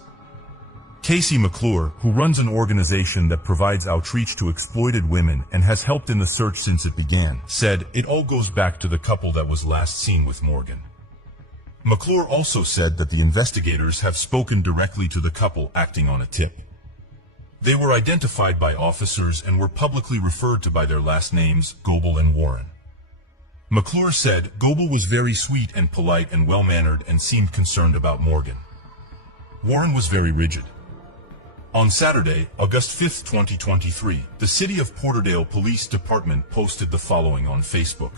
Casey McClure, who runs an organization that provides outreach to exploited women and has helped in the search since it began, said it all goes back to the couple that was last seen with Morgan. McClure also said that the investigators have spoken directly to the couple acting on a tip. They were identified by officers and were publicly referred to by their last names, Goebel and Warren. McClure said Goebel was very sweet and polite and well-mannered and seemed concerned about Morgan. Warren was very rigid. On Saturday, August 5, 2023, the City of Porterdale Police Department posted the following on Facebook.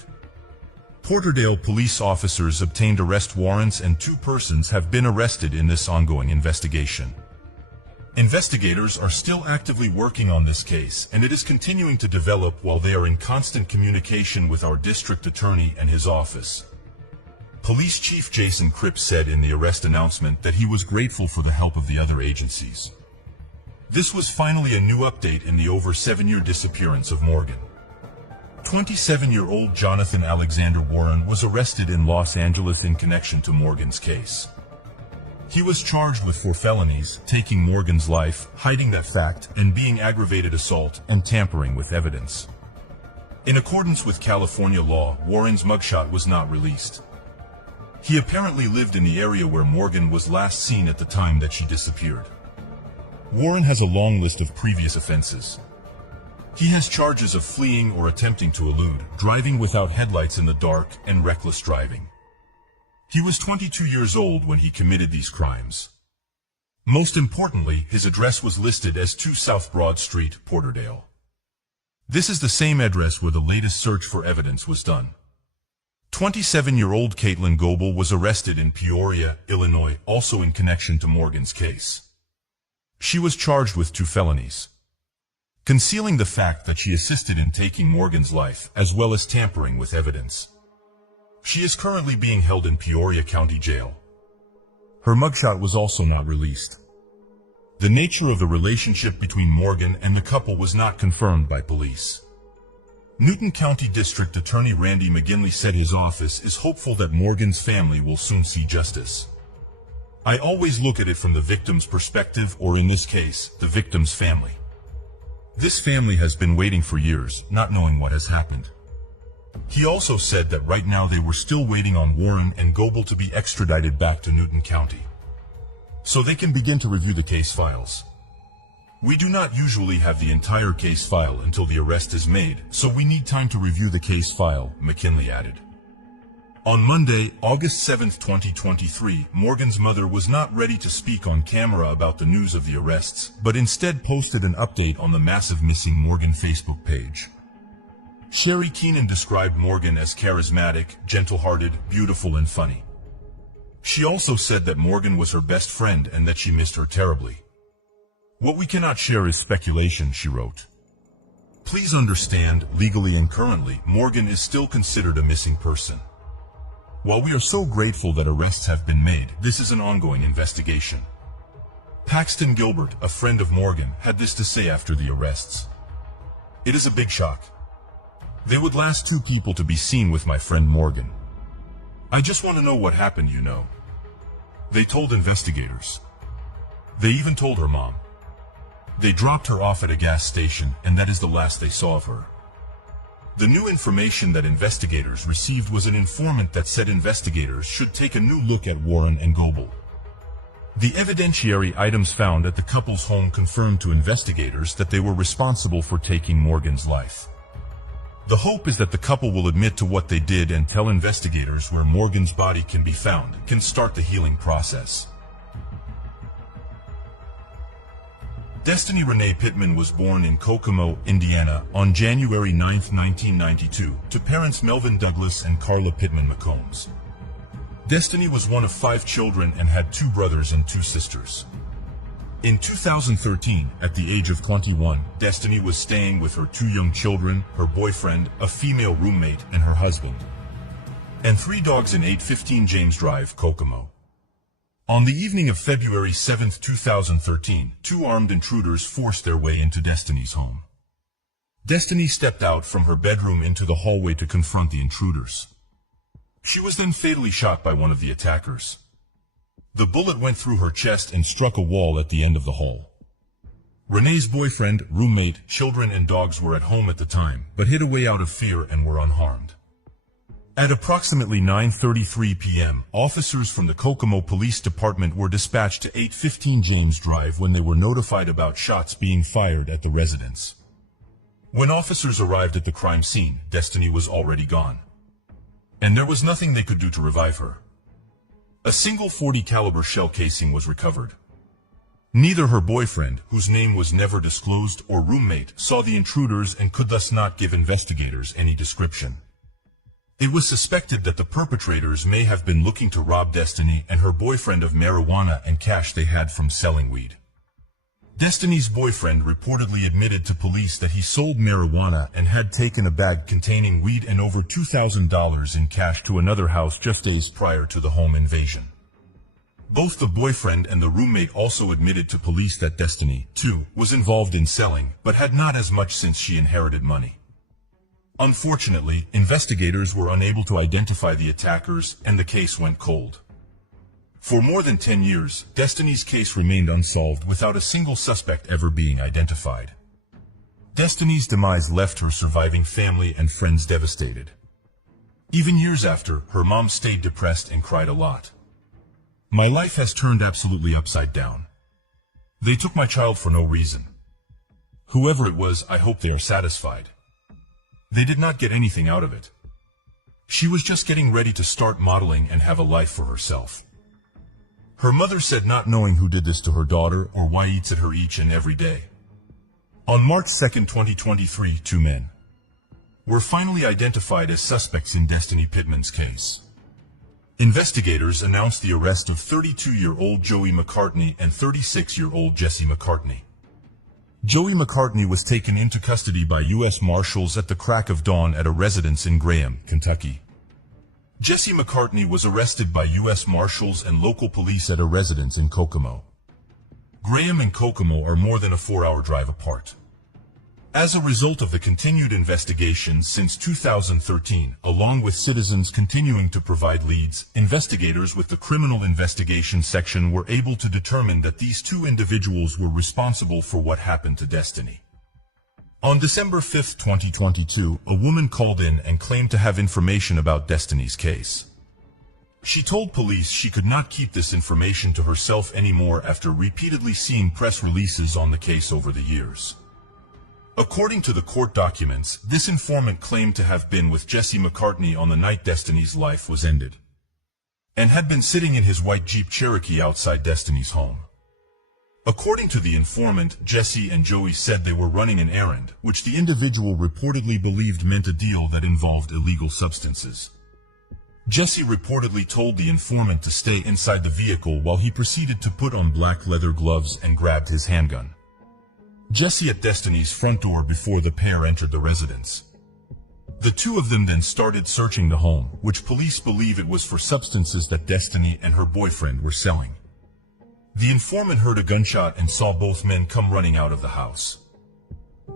Porterdale police officers obtained arrest warrants and 2 persons have been arrested in this ongoing investigation. Investigators are still actively working on this case, and it is continuing to develop while they are in constant communication with our district attorney and his office. Police Chief Jason Cripps said in the arrest announcement that he was grateful for the help of the other agencies. This was finally a new update in the over 7-year disappearance of Morgan. 27-year-old Jonathan Alexander Warren was arrested in Los Angeles in connection to Morgan's case. He was charged with 4 felonies, taking Morgan's life, hiding that fact, and being aggravated assault and tampering with evidence. In accordance with California law, Warren's mugshot was not released. He apparently lived in the area where Morgan was last seen at the time that she disappeared. Warren has a long list of previous offenses. He has charges of fleeing or attempting to elude, driving without headlights in the dark, and reckless driving. He was 22 years old when he committed these crimes. Most importantly, his address was listed as 2 South Broad Street, Porterdale. This is the same address where the latest search for evidence was done. 27-year-old Caitlin Goebel was arrested in Peoria, Illinois, also in connection to Morgan's case. She was charged with 2 felonies. Concealing the fact that she assisted in taking Morgan's life, as well as tampering with evidence. She is currently being held in Peoria County Jail. Her mugshot was also not released. The nature of the relationship between Morgan and the couple was not confirmed by police. Newton County District Attorney Randy McGinley said his office is hopeful that Morgan's family will soon see justice. I always look at it from the victim's perspective, or in this case, the victim's family. This family has been waiting for years, not knowing what has happened. He also said that right now they were still waiting on Warren and Goebel to be extradited back to Newton County, so they can begin to review the case files. We do not usually have the entire case file until the arrest is made, so we need time to review the case file, McKinley added. On Monday, August 7, 2023, Morgan's mother was not ready to speak on camera about the news of the arrests, but instead posted an update on the massive Missing Morgan Facebook page. Sherry Keenan described Morgan as charismatic, gentle-hearted, beautiful and funny. She also said that Morgan was her best friend and that she missed her terribly. What we cannot share is speculation, she wrote. Please understand, legally and currently, Morgan is still considered a missing person. While we are so grateful that arrests have been made, this is an ongoing investigation. Paxton Gilbert, a friend of Morgan, had this to say after the arrests. It is a big shock. They would last 2 people to be seen with my friend Morgan. I just want to know what happened, you know. They told investigators. They even told her mom. They dropped her off at a gas station, and that is the last they saw of her. The new information that investigators received was an informant that said investigators should take a new look at Warren and Goebel. The evidentiary items found at the couple's home confirmed to investigators that they were responsible for taking Morgan's life. The hope is that the couple will admit to what they did and tell investigators where Morgan's body can be found, can start the healing process. Destiny Renee Pittman was born in Kokomo, Indiana, on January 9, 1992, to parents Melvin Douglas and Carla Pittman McCombs. Destiny was one of 5 children and had 2 brothers and 2 sisters. In 2013, at the age of 21, Destiny was staying with her 2 young children, her boyfriend, a female roommate, and her husband, and 3 dogs in 815 James Drive, Kokomo. On the evening of February 7, 2013, 2 armed intruders forced their way into Destiny's home. Destiny stepped out from her bedroom into the hallway to confront the intruders. She was then fatally shot by one of the attackers. The bullet went through her chest and struck a wall at the end of the hall. Renee's boyfriend, roommate, children and dogs were at home at the time, but hid away out of fear and were unharmed. At approximately 9:33 p.m., officers from the Kokomo Police Department were dispatched to 815 James Drive when they were notified about shots being fired at the residence. When officers arrived at the crime scene, Destiny was already gone, and there was nothing they could do to revive her. A single .40 caliber shell casing was recovered. Neither her boyfriend, whose name was never disclosed, or roommate saw the intruders and could thus not give investigators any description. It was suspected that the perpetrators may have been looking to rob Destiny and her boyfriend of marijuana and cash they had from selling weed. Destiny's boyfriend reportedly admitted to police that he sold marijuana and had taken a bag containing weed and over $2,000 in cash to another house just days prior to the home invasion. Both the boyfriend and the roommate also admitted to police that Destiny, too, was involved in selling, but had not as much since she inherited money. Unfortunately, investigators were unable to identify the attackers, and the case went cold. For more than 10 years, Destiny's case remained unsolved without a single suspect ever being identified. Destiny's demise left her surviving family and friends devastated. Even years after, her mom stayed depressed and cried a lot. "My life has turned absolutely upside down. They took my child for no reason. Whoever it was, I hope they are satisfied. They did not get anything out of it. She was just getting ready to start modeling and have a life for herself." Her mother said, not knowing who did this to her daughter or why eats at her each and every day. On March 2, 2023, 2 men were finally identified as suspects in Destiny Pittman's case. Investigators announced the arrest of 32-year-old Joey McCartney and 36-year-old Jesse McCartney. Joey McCartney was taken into custody by U.S. Marshals at the crack of dawn at a residence in Graham, Kentucky. Jesse McCartney was arrested by U.S. Marshals and local police at a residence in Kokomo. Graham and Kokomo are more than a 4-hour drive apart. As a result of the continued investigations since 2013, along with citizens continuing to provide leads, investigators with the Criminal Investigation Section were able to determine that these 2 individuals were responsible for what happened to Destiny. On December 5, 2022, a woman called in and claimed to have information about Destiny's case. She told police she could not keep this information to herself anymore after repeatedly seeing press releases on the case over the years. According to the court documents, this informant claimed to have been with Jesse McCartney on the night Destiny's life was ended, and had been sitting in his white Jeep Cherokee outside Destiny's home. According to the informant, Jesse and Joey said they were running an errand, which the individual reportedly believed meant a deal that involved illegal substances. Jesse reportedly told the informant to stay inside the vehicle while he proceeded to put on black leather gloves and grabbed his handgun. Jesse at Destiny's front door before the pair entered the residence. The 2 of them then started searching the home, which police believe it was for substances that Destiny and her boyfriend were selling. The informant heard a gunshot and saw both men come running out of the house.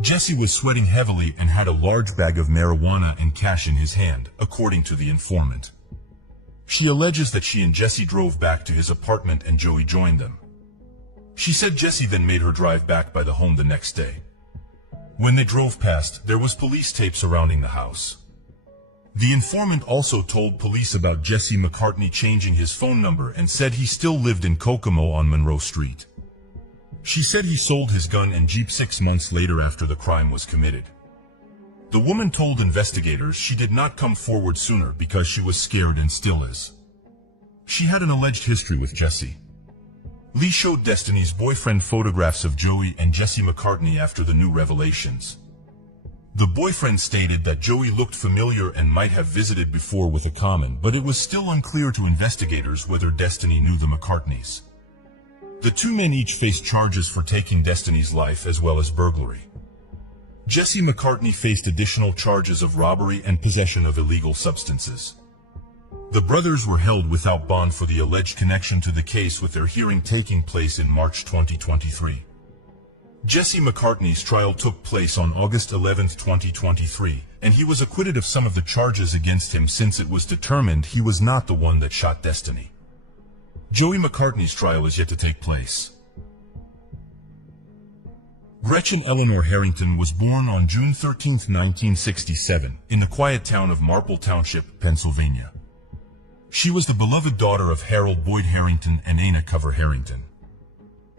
Jesse was sweating heavily and had a large bag of marijuana and cash in his hand, according to the informant. She alleges that she and Jesse drove back to his apartment and Joey joined them. She said Jesse then made her drive back by the home the next day. When they drove past, there was police tape surrounding the house. The informant also told police about Jesse McCartney changing his phone number and said he still lived in Kokomo on Monroe Street. She said he sold his gun and Jeep 6 months later after the crime was committed. The woman told investigators she did not come forward sooner because she was scared and still is. She had an alleged history with Jesse. Lee showed Destiny's boyfriend photographs of Joey and Jesse McCartney after the new revelations. The boyfriend stated that Joey looked familiar and might have visited before with a comment, but it was still unclear to investigators whether Destiny knew the McCartneys. The two men each faced charges for taking Destiny's life as well as burglary. Jesse McCartney faced additional charges of robbery and possession of illegal substances. The brothers were held without bond for the alleged connection to the case, with their hearing taking place in March 2023. Jesse McCartney's trial took place on August 11, 2023, and he was acquitted of some of the charges against him since it was determined he was not the one that shot Destiny. Joey McCartney's trial is yet to take place. Gretchen Eleanor Harrington was born on June 13, 1967, in the quiet town of Marple Township, Pennsylvania. She was the beloved daughter of Harold Boyd Harrington and Anna Cover Harrington.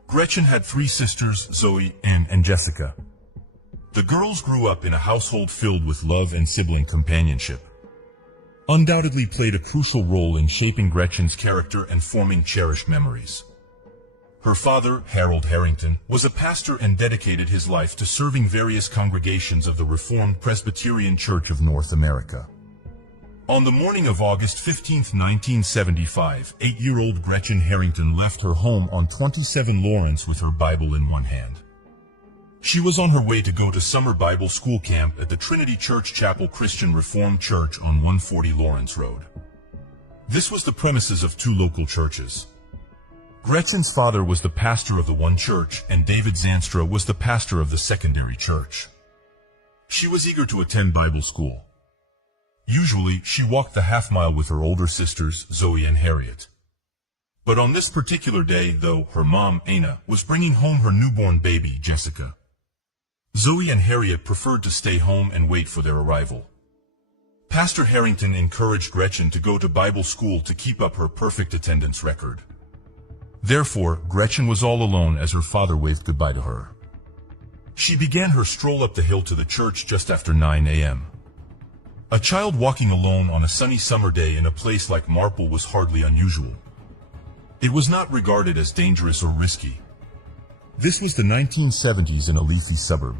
Gretchen had three sisters, Zoe, Ann, and Jessica. The girls grew up in a household filled with love and sibling companionship. Undoubtedly played a crucial role in shaping Gretchen's character and forming cherished memories. Her father, Harold Harrington, was a pastor and dedicated his life to serving various congregations of the Reformed Presbyterian Church of North America. On the morning of August 15, 1975, 8-year-old Gretchen Harrington left her home on 27 Lawrence with her Bible in one hand. She was on her way to go to summer Bible school camp at the Trinity Church Chapel Christian Reformed Church on 140 Lawrence Road. This was the premises of two local churches. Gretchen's father was the pastor of the one church, and David Zanstra was the pastor of the secondary church. She was eager to attend Bible school. Usually, she walked the half-mile with her older sisters, Zoe and Harriet. But on this particular day, though, her mom, Anna, was bringing home her newborn baby, Jessica. Zoe and Harriet preferred to stay home and wait for their arrival. Pastor Harrington encouraged Gretchen to go to Bible school to keep up her perfect attendance record. Therefore, Gretchen was all alone as her father waved goodbye to her. She began her stroll up the hill to the church just after 9 a.m. A child walking alone on a sunny summer day in a place like Marple was hardly unusual. It was not regarded as dangerous or risky. This was the 1970s in a leafy suburb.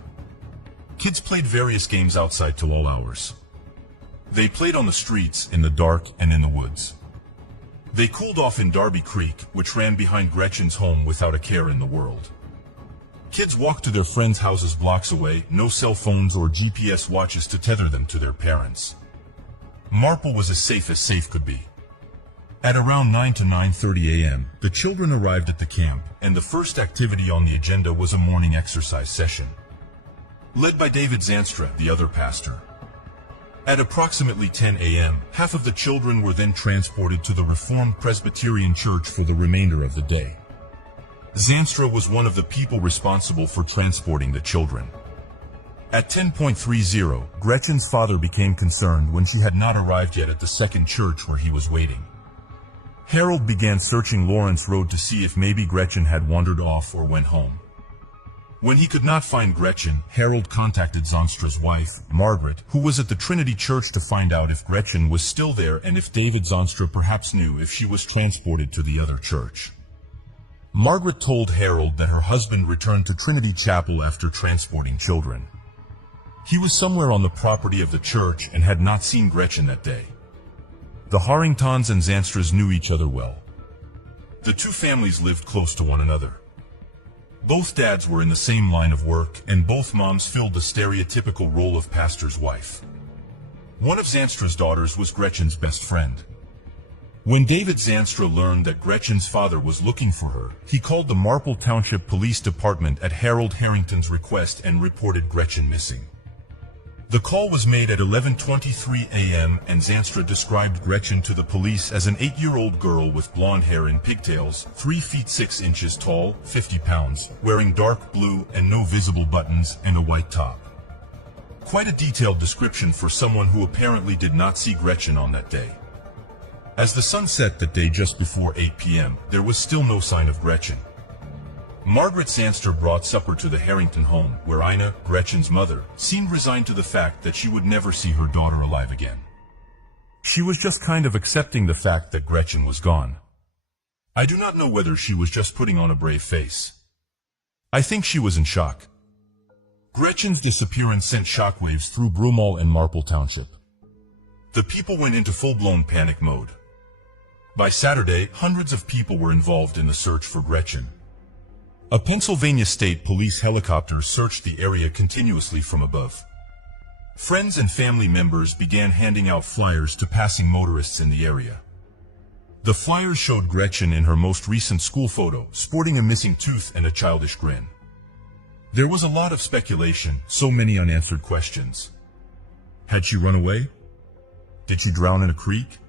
Kids played various games outside till all hours. They played on the streets, in the dark, and in the woods. They cooled off in Darby Creek, which ran behind Gretchen's home, without a care in the world. Kids walked to their friends' houses blocks away, no cell phones or GPS watches to tether them to their parents. Marple was as safe could be. At around 9 to 9:30 a.m., the children arrived at the camp, and the first activity on the agenda was a morning exercise session, led by David Zanstra, the other pastor. At approximately 10 a.m., half of the children were then transported to the Reformed Presbyterian Church for the remainder of the day. Zanstra was one of the people responsible for transporting the children. At 10:30, Gretchen's father became concerned when she had not arrived yet at the second church where he was waiting. Harold began searching Lawrence Road to see if maybe Gretchen had wandered off or went home. When he could not find Gretchen, Harold contacted Zanstra's wife, Margaret, who was at the Trinity Church, to find out if Gretchen was still there and if David Zanstra perhaps knew if she was transported to the other church. Margaret told Harold that her husband returned to Trinity Chapel after transporting children. He was somewhere on the property of the church and had not seen Gretchen that day. The Harringtons and Zanstras knew each other well. The two families lived close to one another. Both dads were in the same line of work, and both moms filled the stereotypical role of pastor's wife. One of Zanstra's daughters was Gretchen's best friend. When David Zanstra learned that Gretchen's father was looking for her, he called the Marple Township Police Department at Harold Harrington's request and reported Gretchen missing. The call was made at 11:23 a.m. and Zanstra described Gretchen to the police as an 8-year-old girl with blonde hair and pigtails, 3 feet 6 inches tall, 50 pounds, wearing dark blue and no visible buttons, and a white top. Quite a detailed description for someone who apparently did not see Gretchen on that day. As the sun set that day just before 8 p.m., there was still no sign of Gretchen. Margaret Zanstra brought supper to the Harrington home, where Ina, Gretchen's mother, seemed resigned to the fact that she would never see her daughter alive again. She was just kind of accepting the fact that Gretchen was gone. I do not know whether she was just putting on a brave face. I think she was in shock. Gretchen's disappearance sent shockwaves through Broomall and Marple Township. The people went into full-blown panic mode. By Saturday, hundreds of people were involved in the search for Gretchen. A Pennsylvania State Police helicopter searched the area continuously from above. Friends and family members began handing out flyers to passing motorists in the area. The flyers showed Gretchen in her most recent school photo, sporting a missing tooth and a childish grin. There was a lot of speculation, so many unanswered questions. Had she run away? Did she drown in a creek?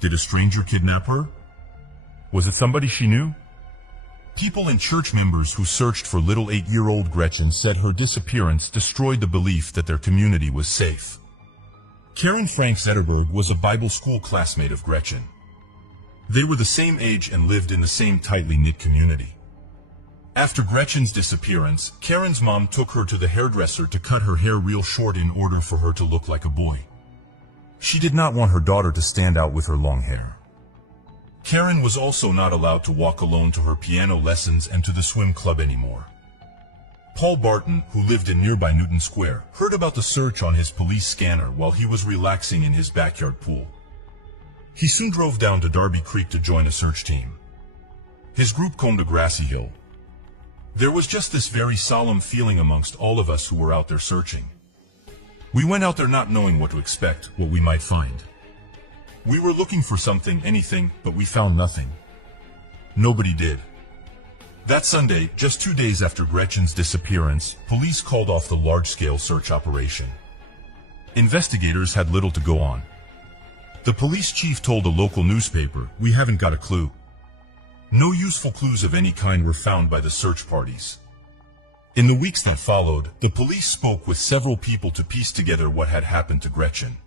Did a stranger kidnap her? Was it somebody she knew? People and church members who searched for little 8-year-old Gretchen said her disappearance destroyed the belief that their community was safe. Karen Frank Zetterberg was a Bible school classmate of Gretchen. They were the same age and lived in the same tightly knit community. After Gretchen's disappearance, Karen's mom took her to the hairdresser to cut her hair real short in order for her to look like a boy. She did not want her daughter to stand out with her long hair. Karen was also not allowed to walk alone to her piano lessons and to the swim club anymore. Paul Barton, who lived in nearby Newton Square, heard about the search on his police scanner while he was relaxing in his backyard pool. He soon drove down to Darby Creek to join a search team. His group combed a grassy hill. There was just this very solemn feeling amongst all of us who were out there searching. We went out there not knowing what to expect, what we might find. We were looking for something, anything, but we found nothing. Nobody did. That Sunday, just 2 days after Gretchen's disappearance, police called off the large-scale search operation. Investigators had little to go on. The police chief told a local newspaper, "We haven't got a clue." No useful clues of any kind were found by the search parties. In the weeks that followed, the police spoke with several people to piece together what had happened to Gretchen.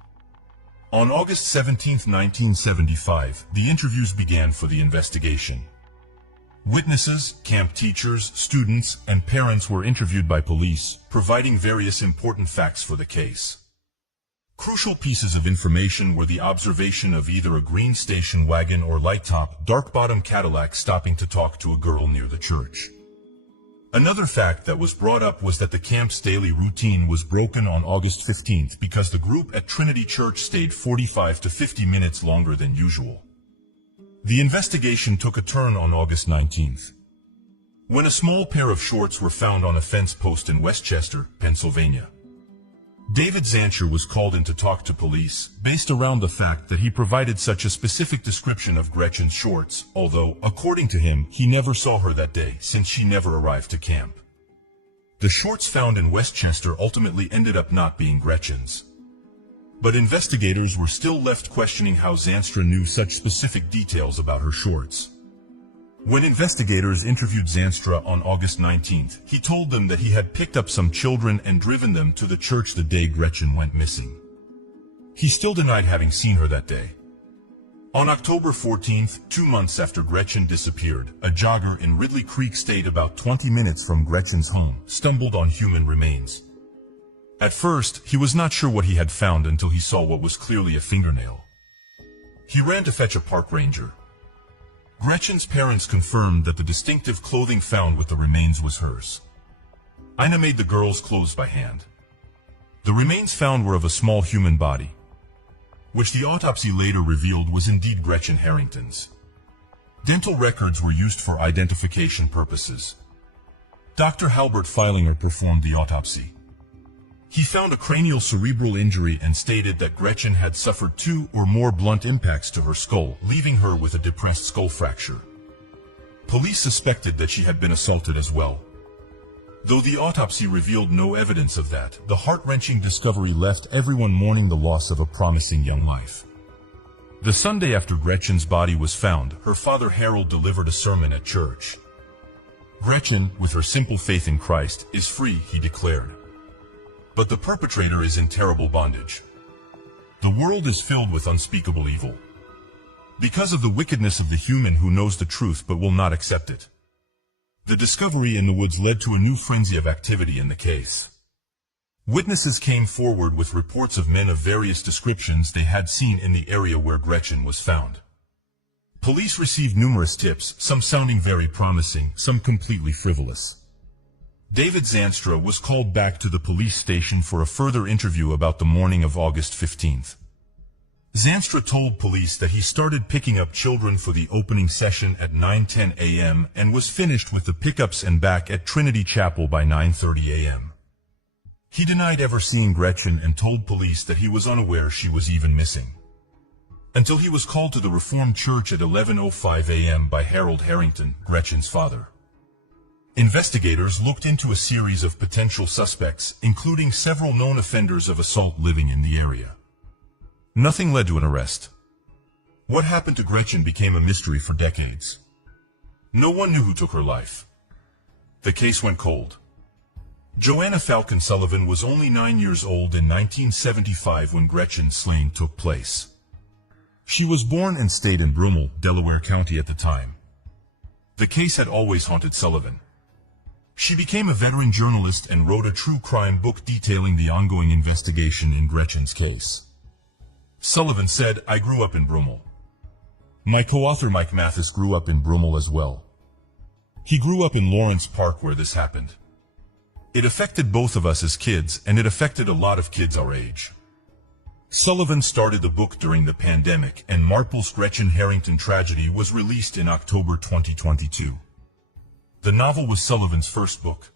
On August 17, 1975, the interviews began for the investigation. Witnesses, camp teachers, students, and parents were interviewed by police, providing various important facts for the case. Crucial pieces of information were the observation of either a green station wagon or light-top, dark-bottom Cadillac stopping to talk to a girl near the church. Another fact that was brought up was that the camp's daily routine was broken on August 15th because the group at Trinity Church stayed 45 to 50 minutes longer than usual. The investigation took a turn on August 19th, when a small pair of shorts were found on a fence post in Westchester, Pennsylvania. David Zancher was called in to talk to police, based around the fact that he provided such a specific description of Gretchen's shorts, although, according to him, he never saw her that day since she never arrived to camp. The shorts found in Westchester ultimately ended up not being Gretchen's. But investigators were still left questioning how Zanstra knew such specific details about her shorts. When investigators interviewed Zanstra on August 19th, he told them that he had picked up some children and driven them to the church the day Gretchen went missing. He still denied having seen her that day. On October 14th, 2 months after Gretchen disappeared, a jogger in Ridley Creek State about 20 minutes from Gretchen's home stumbled on human remains. At first, he was not sure what he had found until he saw what was clearly a fingernail. He ran to fetch a park ranger. Gretchen's parents confirmed that the distinctive clothing found with the remains was hers. Ina made the girl's clothes by hand. The remains found were of a small human body, which the autopsy later revealed was indeed Gretchen Harrington's. Dental records were used for identification purposes. Dr. Halbert Feilinger performed the autopsy. He found a cranial cerebral injury and stated that Gretchen had suffered 2 or more blunt impacts to her skull, leaving her with a depressed skull fracture. Police suspected that she had been assaulted as well. Though the autopsy revealed no evidence of that, the heart-wrenching discovery left everyone mourning the loss of a promising young life. The Sunday after Gretchen's body was found, her father Harold delivered a sermon at church. Gretchen, with her simple faith in Christ, is free, he declared. But the perpetrator is in terrible bondage. The world is filled with unspeakable evil, because of the wickedness of the human who knows the truth but will not accept it. The discovery in the woods led to a new frenzy of activity in the case. Witnesses came forward with reports of men of various descriptions they had seen in the area where Gretchen was found. Police received numerous tips, some sounding very promising, some completely frivolous. David Zanstra was called back to the police station for a further interview about the morning of August 15th. Zanstra told police that he started picking up children for the opening session at 9:10 a.m. and was finished with the pickups and back at Trinity Chapel by 9:30 a.m. He denied ever seeing Gretchen and told police that he was unaware she was even missing. Until he was called to the Reformed Church at 11:05 a.m. by Harold Harrington, Gretchen's father. Investigators looked into a series of potential suspects, including several known offenders of assault living in the area. Nothing led to an arrest. What happened to Gretchen became a mystery for decades. No one knew who took her life. The case went cold. Joanna Falcon Sullivan was only 9 years old in 1975 when Gretchen's slaying took place. She was born and stayed in Brummel, Delaware County at the time. The case had always haunted Sullivan. She became a veteran journalist and wrote a true crime book detailing the ongoing investigation in Gretchen's case. Sullivan said, "I grew up in Brummel. My co-author Mike Mathis grew up in Brummel as well. He grew up in Lawrence Park where this happened. It affected both of us as kids, and it affected a lot of kids our age." Sullivan started the book during the pandemic, and Marple's Gretchen Harrington tragedy was released in October 2022. The novel was Sullivan's first book.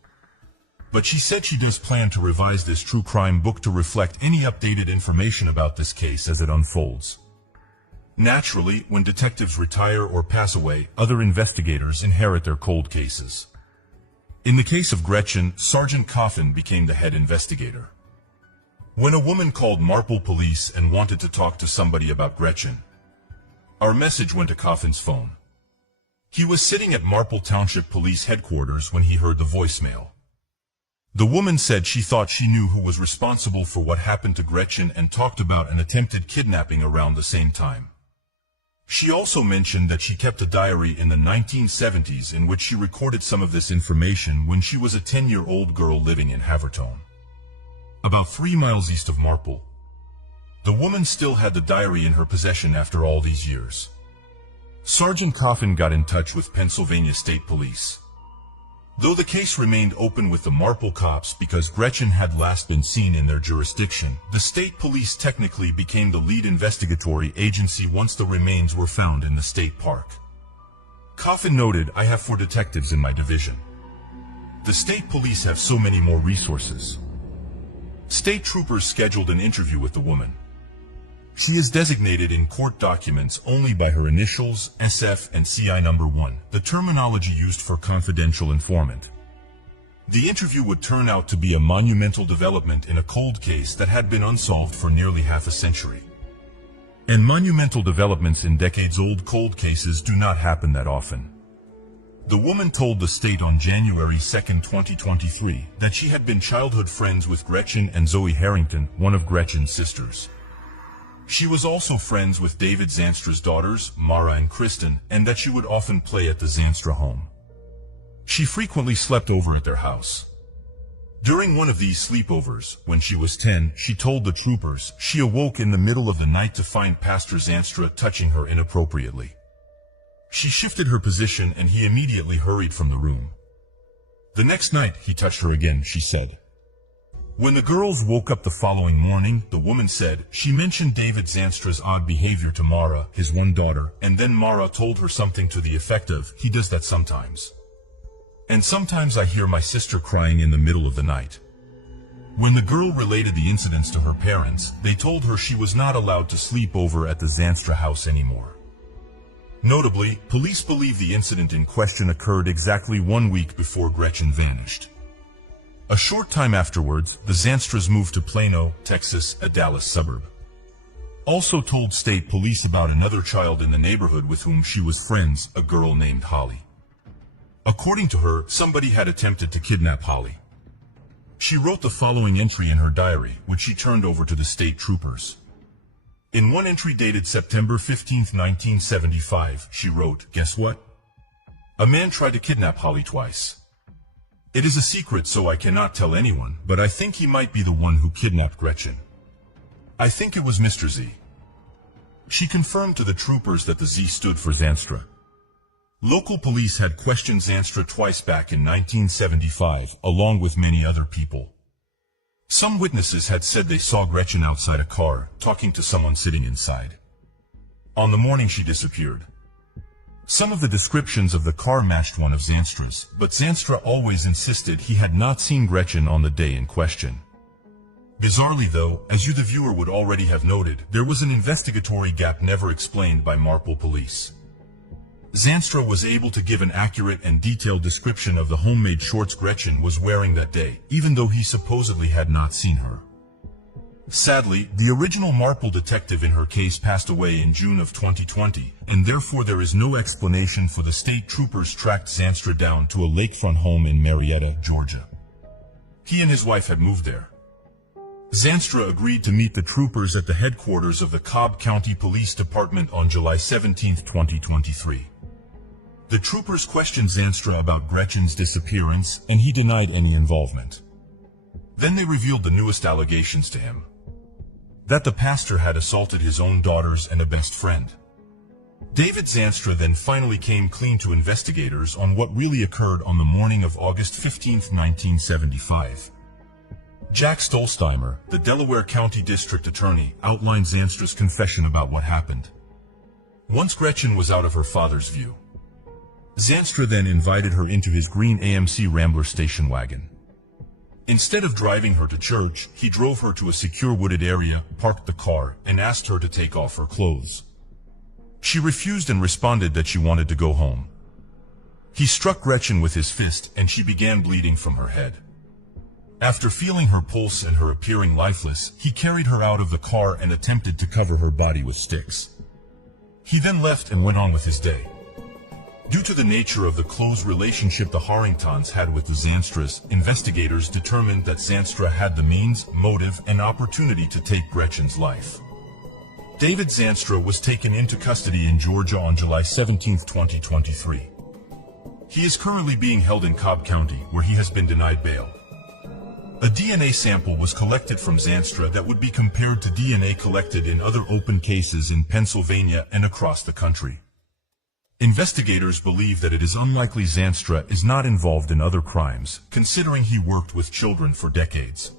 But she said she does plan to revise this true crime book to reflect any updated information about this case as it unfolds. Naturally, when detectives retire or pass away, other investigators inherit their cold cases. In the case of Gretchen, Sergeant Coffin became the head investigator. When a woman called Marple Police and wanted to talk to somebody about Gretchen, our message went to Coffin's phone. He was sitting at Marple Township Police Headquarters when he heard the voicemail. The woman said she thought she knew who was responsible for what happened to Gretchen and talked about an attempted kidnapping around the same time. She also mentioned that she kept a diary in the 1970s in which she recorded some of this information when she was a 10-year-old girl living in Havertone, about 3 miles east of Marple. The woman still had the diary in her possession after all these years. Sergeant Coffin got in touch with Pennsylvania State Police. Though the case remained open with the Marple cops because Gretchen had last been seen in their jurisdiction, the state police technically became the lead investigatory agency once the remains were found in the state park. Coffin noted, "I have 4 detectives in my division. The state police have so many more resources." State troopers scheduled an interview with the woman. She is designated in court documents only by her initials, SF and CI number 1, the terminology used for confidential informant. The interview would turn out to be a monumental development in a cold case that had been unsolved for nearly half a century. And monumental developments in decades-old cold cases do not happen that often. The woman told the state on January 2, 2023, that she had been childhood friends with Gretchen and Zoe Harrington, one of Gretchen's sisters. She was also friends with David Zanstra's daughters, Mara and Kristen, and that she would often play at the Zanstra home. She frequently slept over at their house. During one of these sleepovers, when she was 10, she told the troopers she awoke in the middle of the night to find Pastor Zanstra touching her inappropriately. She shifted her position and he immediately hurried from the room. The next night, he touched her again, she said. When the girls woke up the following morning, the woman said, she mentioned David Zanstra's odd behavior to Mara, his one daughter, and then Mara told her something to the effect of, "He does that sometimes. And sometimes I hear my sister crying in the middle of the night." When the girl related the incidents to her parents, they told her she was not allowed to sleep over at the Zanstra house anymore. Notably, police believe the incident in question occurred exactly 1 week before Gretchen vanished. A short time afterwards, the Zanstras moved to Plano, Texas, a Dallas suburb. Also told state police about another child in the neighborhood with whom she was friends, a girl named Holly. According to her, somebody had attempted to kidnap Holly. She wrote the following entry in her diary, which she turned over to the state troopers. In one entry dated September 15, 1975, she wrote, "Guess what? A man tried to kidnap Holly twice. It is a secret, so I cannot tell anyone, but I think he might be the one who kidnapped Gretchen. I think it was Mr. Z. She confirmed to the troopers that the Z stood for Zanstra. Local police had questioned Zanstra twice back in 1975, along with many other people. Some witnesses had said they saw Gretchen outside a car, talking to someone sitting inside. On the morning she disappeared. Some of the descriptions of the car matched one of Zanstra's, but Zanstra always insisted he had not seen Gretchen on the day in question. Bizarrely though, as you the viewer would already have noted, there was an investigatory gap never explained by Marple police. Zanstra was able to give an accurate and detailed description of the homemade shorts Gretchen was wearing that day, even though he supposedly had not seen her. Sadly, the original Marple detective in her case passed away in June of 2020, and therefore there is no explanation for the state troopers tracked Zanstra down to a lakefront home in Marietta, Georgia. He and his wife had moved there. Zanstra agreed to meet the troopers at the headquarters of the Cobb County Police Department on July 17, 2023. The troopers questioned Zanstra about Gretchen's disappearance, and he denied any involvement. Then they revealed the newest allegations to him. That the pastor had assaulted his own daughters and a best friend. David Zanstra then finally came clean to investigators on what really occurred on the morning of August 15, 1975. Jack Stolzheimer, the Delaware County District Attorney, outlined Zanstra's confession about what happened. Once Gretchen was out of her father's view, Zanstra then invited her into his green AMC Rambler station wagon. Instead of driving her to church, he drove her to a secure wooded area, parked the car, and asked her to take off her clothes. She refused and responded that she wanted to go home. He struck Gretchen with his fist, and she began bleeding from her head. After feeling her pulse and her appearing lifeless, he carried her out of the car and attempted to cover her body with sticks. He then left and went on with his day. Due to the nature of the close relationship the Harringtons had with the Zanstras, investigators determined that Zanstra had the means, motive, and opportunity to take Gretchen's life. David Zanstra was taken into custody in Georgia on July 17, 2023. He is currently being held in Cobb County, where he has been denied bail. A DNA sample was collected from Zanstra that would be compared to DNA collected in other open cases in Pennsylvania and across the country. Investigators believe that it is unlikely Zanstra is not involved in other crimes, considering he worked with children for decades.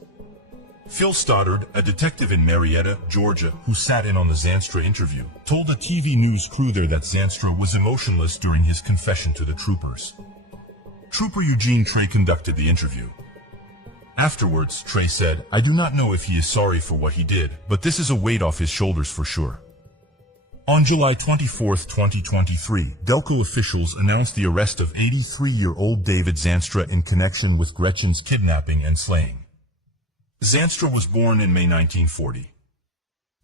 Phil Stoddard, a detective in Marietta, Georgia, who sat in on the Zanstra interview, told a TV news crew there that Zanstra was emotionless during his confession to the troopers. Trooper Eugene Trey conducted the interview. Afterwards, Trey said, "I do not know if he is sorry for what he did, but this is a weight off his shoulders for sure." On July 24, 2023, Delco officials announced the arrest of 83-year-old David Zanstra in connection with Gretchen's kidnapping and slaying. Zanstra was born in May 1940.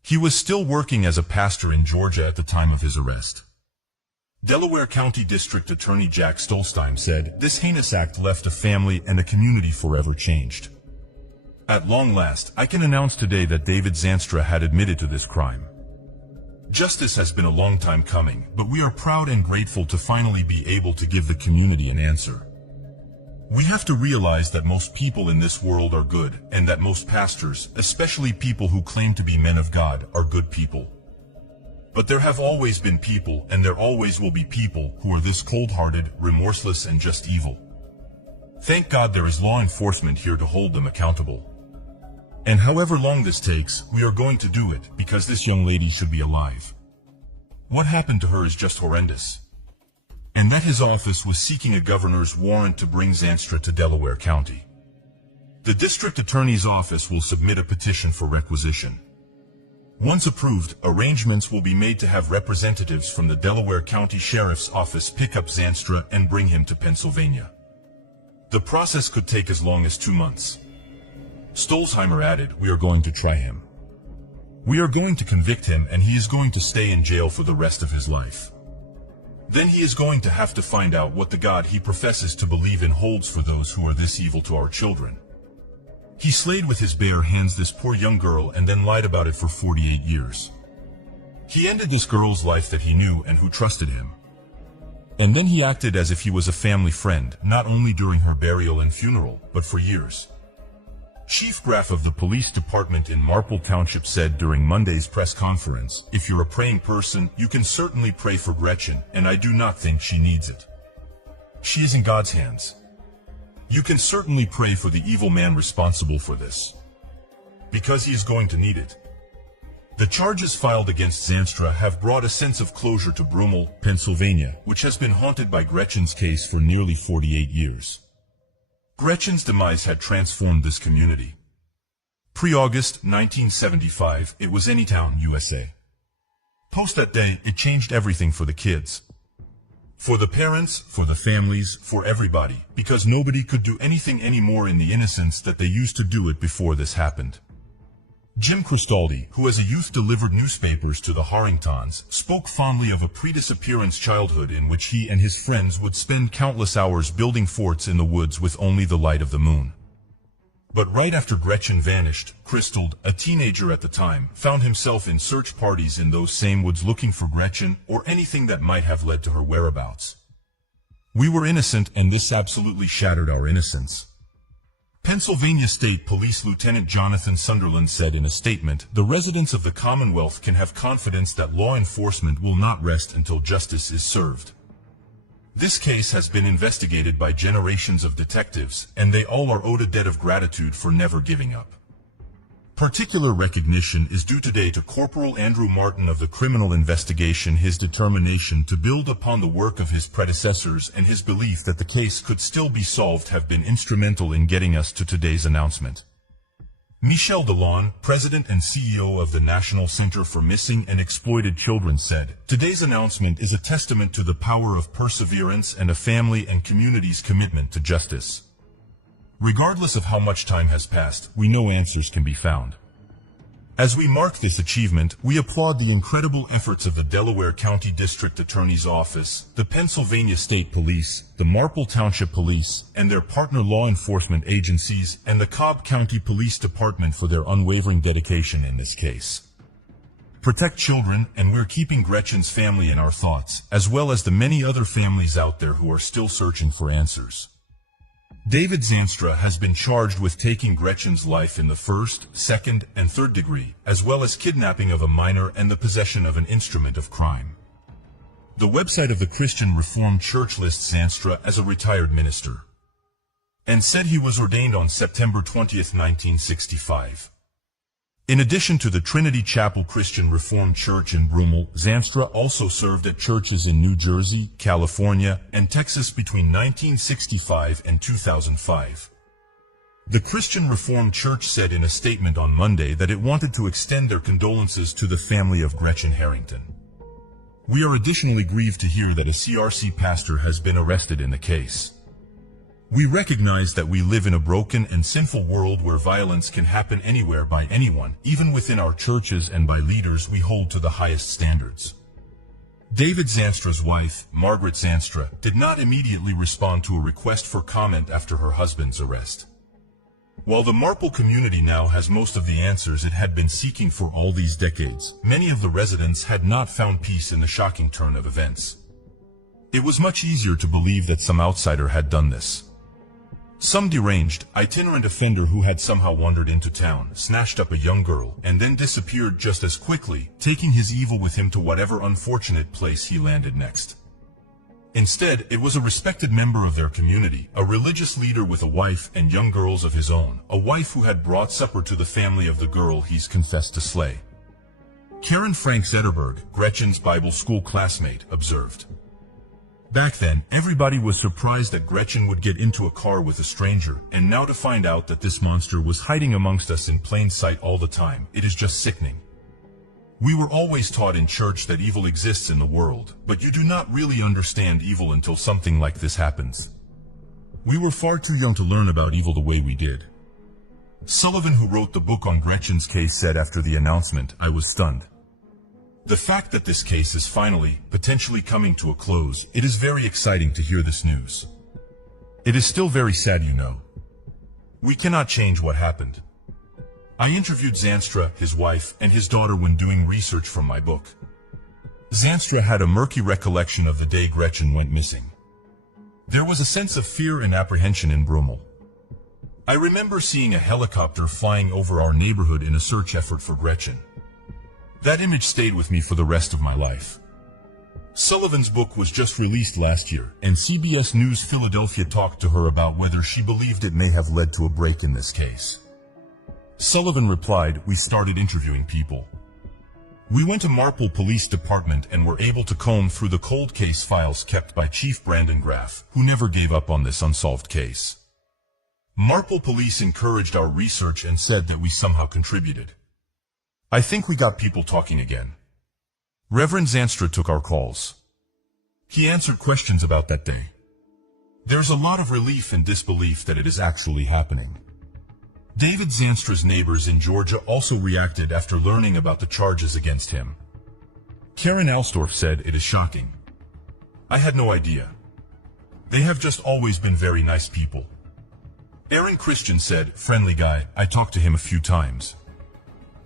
He was still working as a pastor in Georgia at the time of his arrest. Delaware County District Attorney Jack Stolzheimer said, "This heinous act left a family and a community forever changed. At long last, I can announce today that David Zanstra had admitted to this crime. Justice has been a long time coming, but we are proud and grateful to finally be able to give the community an answer. We have to realize that most people in this world are good, and that most pastors, especially people who claim to be men of God, are good people. But there have always been people, and there always will be people, who are this cold-hearted, remorseless, and just evil. Thank God there is law enforcement here to hold them accountable. And however long this takes, we are going to do it, because this young lady should be alive. What happened to her is just horrendous." And that his office was seeking a governor's warrant to bring Zanstra to Delaware County. The district attorney's office will submit a petition for requisition. Once approved, arrangements will be made to have representatives from the Delaware County Sheriff's Office pick up Zanstra and bring him to Pennsylvania. The process could take as long as 2 months. Stolzheimer added, "We are going to try him. We are going to convict him, and he is going to stay in jail for the rest of his life. Then he is going to have to find out what the God he professes to believe in holds for those who are this evil to our children. He slayed with his bare hands this poor young girl and then lied about it for 48 years. He ended this girl's life that he knew and who trusted him. And then he acted as if he was a family friend, not only during her burial and funeral, but for years. Chief Graf of the police department in Marple Township said during Monday's press conference, "If you're a praying person, you can certainly pray for Gretchen, and I do not think she needs it. She is in God's hands. You can certainly pray for the evil man responsible for this, because he is going to need it." The charges filed against Zandstra have brought a sense of closure to Brummel, Pennsylvania, which has been haunted by Gretchen's case for nearly 48 years. Gretchen's demise had transformed this community. Pre-August 1975, it was Anytown, USA. Post that day, it changed everything for the kids. For the parents, for the families, for everybody, because nobody could do anything anymore in the innocence that they used to do it before this happened. Jim Cristaldi, who as a youth delivered newspapers to the Harringtons, spoke fondly of a pre-disappearance childhood in which he and his friends would spend countless hours building forts in the woods with only the light of the moon. But right after Gretchen vanished, Crystal, a teenager at the time, found himself in search parties in those same woods looking for Gretchen or anything that might have led to her whereabouts. We were innocent, and this absolutely shattered our innocence. Pennsylvania State Police Lieutenant Jonathan Sunderland said in a statement, "The residents of the Commonwealth can have confidence that law enforcement will not rest until justice is served. This case has been investigated by generations of detectives, and they all are owed a debt of gratitude for never giving up." Particular recognition is due today to Corporal Andrew Martin of the Criminal Investigation. His determination to build upon the work of his predecessors and his belief that the case could still be solved have been instrumental in getting us to today's announcement. Michel Delon, President and CEO of the National Center for Missing and Exploited Children, said, "Today's announcement is a testament to the power of perseverance and a family and community's commitment to justice. Regardless of how much time has passed, we know answers can be found." As we mark this achievement, we applaud the incredible efforts of the Delaware County District Attorney's Office, the Pennsylvania State Police, the Marple Township Police, and their partner law enforcement agencies, and the Cobb County Police Department for their unwavering dedication in this case. Protect children, and we're keeping Gretchen's family in our thoughts, as well as the many other families out there who are still searching for answers. David Zandstra has been charged with taking Gretchen's life in the first, second, and third degree, as well as kidnapping of a minor and the possession of an instrument of crime. The website of the Christian Reformed Church lists Zandstra as a retired minister, and said he was ordained on September 20, 1965. In addition to the Trinity Chapel Christian Reformed Church in Brummel, Zandstra also served at churches in New Jersey, California, and Texas between 1965 and 2005. The Christian Reformed Church said in a statement on Monday that it wanted to extend their condolences to the family of Gretchen Harrington. "We are additionally grieved to hear that a CRC pastor has been arrested in the case. We recognize that we live in a broken and sinful world where violence can happen anywhere by anyone, even within our churches and by leaders we hold to the highest standards." David Zandstra's wife, Margaret Zandstra, did not immediately respond to a request for comment after her husband's arrest. While the Marple community now has most of the answers it had been seeking for all these decades, many of the residents had not found peace in the shocking turn of events. It was much easier to believe that some outsider had done this. Some deranged, itinerant offender who had somehow wandered into town, snatched up a young girl, and then disappeared just as quickly, taking his evil with him to whatever unfortunate place he landed next. Instead, it was a respected member of their community, a religious leader with a wife and young girls of his own, a wife who had brought supper to the family of the girl he's confessed to slay. Karen Frank Zetterberg, Gretchen's Bible school classmate, observed, "Back then, everybody was surprised that Gretchen would get into a car with a stranger, and now to find out that this monster was hiding amongst us in plain sight all the time, it is just sickening. We were always taught in church that evil exists in the world, but you do not really understand evil until something like this happens. We were far too young to learn about evil the way we did." Sullivan, who wrote the book on Gretchen's case, said after the announcement, "I was stunned. The fact that this case is finally, potentially coming to a close, it is very exciting to hear this news. It is still very sad, you know. We cannot change what happened." I interviewed Zandstra, his wife, and his daughter when doing research from my book. Zandstra had a murky recollection of the day Gretchen went missing. There was a sense of fear and apprehension in Brummel. I remember seeing a helicopter flying over our neighborhood in a search effort for Gretchen. That image stayed with me for the rest of my life. Sullivan's book was just released last year, and CBS News Philadelphia talked to her about whether she believed it may have led to a break in this case. Sullivan replied, "We started interviewing people. We went to Marple Police Department and were able to comb through the cold case files kept by Chief Brandon Graff, who never gave up on this unsolved case. Marple Police encouraged our research and said that we somehow contributed. I think we got people talking again. Reverend Zanstra took our calls. He answered questions about that day. There's a lot of relief and disbelief that it is actually happening." David Zanstra's neighbors in Georgia also reacted after learning about the charges against him. Karen Alstorf said, "It is shocking. I had no idea. They have just always been very nice people." Aaron Christian said, "Friendly guy, I talked to him a few times.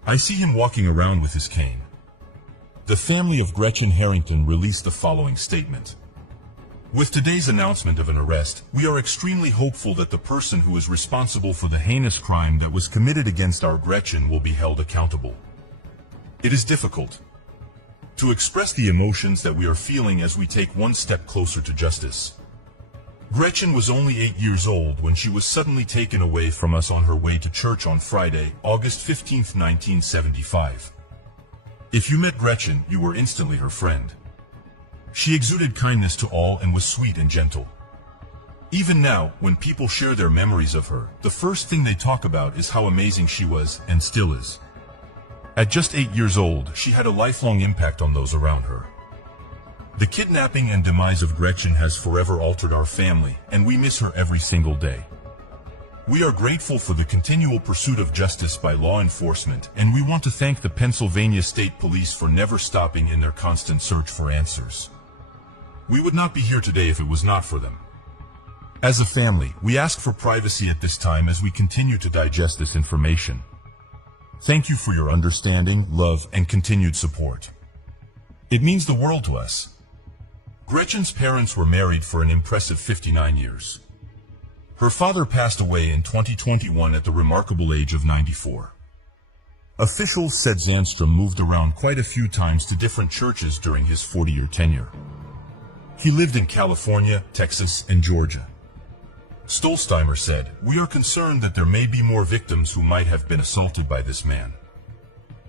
I see him walking around with his cane." The family of Gretchen Harrington released the following statement. "With today's announcement of an arrest, we are extremely hopeful that the person who is responsible for the heinous crime that was committed against our Gretchen will be held accountable. It is difficult to express the emotions that we are feeling as we take one step closer to justice. Gretchen was only 8 years old when she was suddenly taken away from us on her way to church on Friday, August 15, 1975. If you met Gretchen, you were instantly her friend. She exuded kindness to all and was sweet and gentle. Even now, when people share their memories of her, the first thing they talk about is how amazing she was and still is. At just 8 years old, she had a lifelong impact on those around her. The kidnapping and demise of Gretchen has forever altered our family, and we miss her every single day. We are grateful for the continual pursuit of justice by law enforcement, and we want to thank the Pennsylvania State Police for never stopping in their constant search for answers. We would not be here today if it was not for them. As a family, we ask for privacy at this time as we continue to digest this information. Thank you for your understanding, love, and continued support. It means the world to us." Gretchen's parents were married for an impressive 59 years. Her father passed away in 2021 at the remarkable age of 94. Officials said Zanstra moved around quite a few times to different churches during his 40-year tenure. He lived in California, Texas, and Georgia. Stolzheimer said, "We are concerned that there may be more victims who might have been assaulted by this man.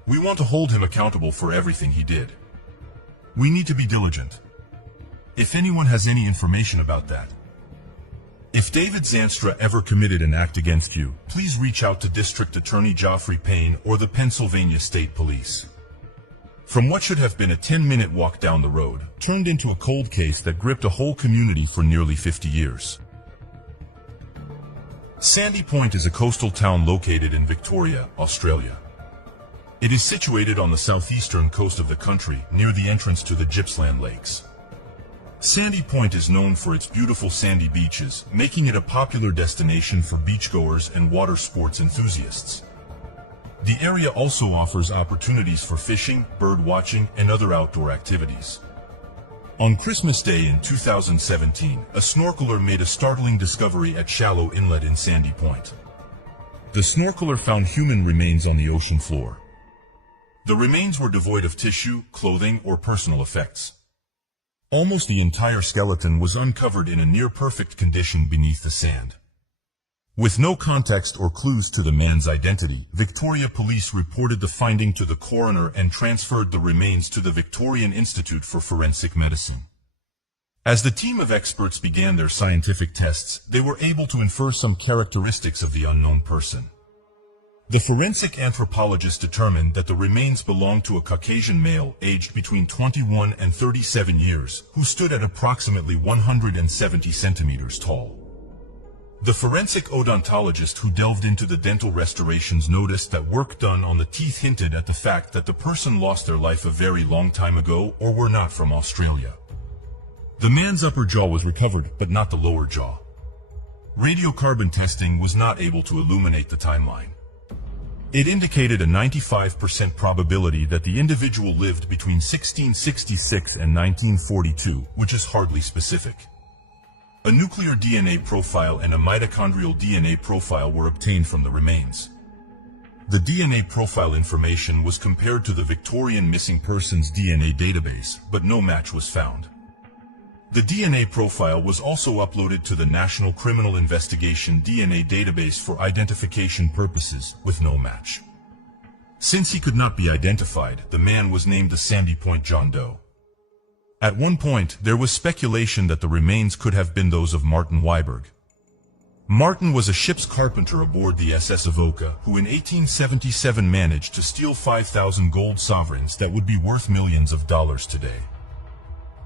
We want to hold him accountable for everything he did. We need to be diligent. If anyone has any information about that. If David Zanstra ever committed an act against you, please reach out to District Attorney Geoffrey Payne or the Pennsylvania State Police." From what should have been a 10-minute walk down the road, turned into a cold case that gripped a whole community for nearly 50 years. Sandy Point is a coastal town located in Victoria, Australia. It is situated on the southeastern coast of the country, near the entrance to the Gippsland Lakes. Sandy Point is known for its beautiful sandy beaches, making it a popular destination for beachgoers and water sports enthusiasts. The area also offers opportunities for fishing, bird watching, and other outdoor activities. On Christmas Day in 2017, a snorkeler made a startling discovery at Shallow Inlet in Sandy Point. The snorkeler found human remains on the ocean floor. The remains were devoid of tissue, clothing, or personal effects. Almost the entire skeleton was uncovered in a near-perfect condition beneath the sand. With no context or clues to the man's identity, Victoria Police reported the finding to the coroner and transferred the remains to the Victorian Institute for Forensic Medicine. As the team of experts began their scientific tests, they were able to infer some characteristics of the unknown person. The forensic anthropologist determined that the remains belonged to a Caucasian male aged between 21 and 37 years, who stood at approximately 170 centimeters tall. The forensic odontologist who delved into the dental restorations noticed that work done on the teeth hinted at the fact that the person lost their life a very long time ago or were not from Australia. The man's upper jaw was recovered, but not the lower jaw. Radiocarbon testing was not able to illuminate the timeline. It indicated a 95% probability that the individual lived between 1666 and 1942, which is hardly specific. A nuclear DNA profile and a mitochondrial DNA profile were obtained from the remains. The DNA profile information was compared to the Victorian Missing Persons DNA database, but no match was found. The DNA profile was also uploaded to the National Criminal Investigation DNA database for identification purposes, with no match. Since he could not be identified, the man was named the Sandy Point John Doe. At one point, there was speculation that the remains could have been those of Martin Weiberg. Martin was a ship's carpenter aboard the SS Avoca, who in 1877 managed to steal 5,000 gold sovereigns that would be worth millions of dollars today.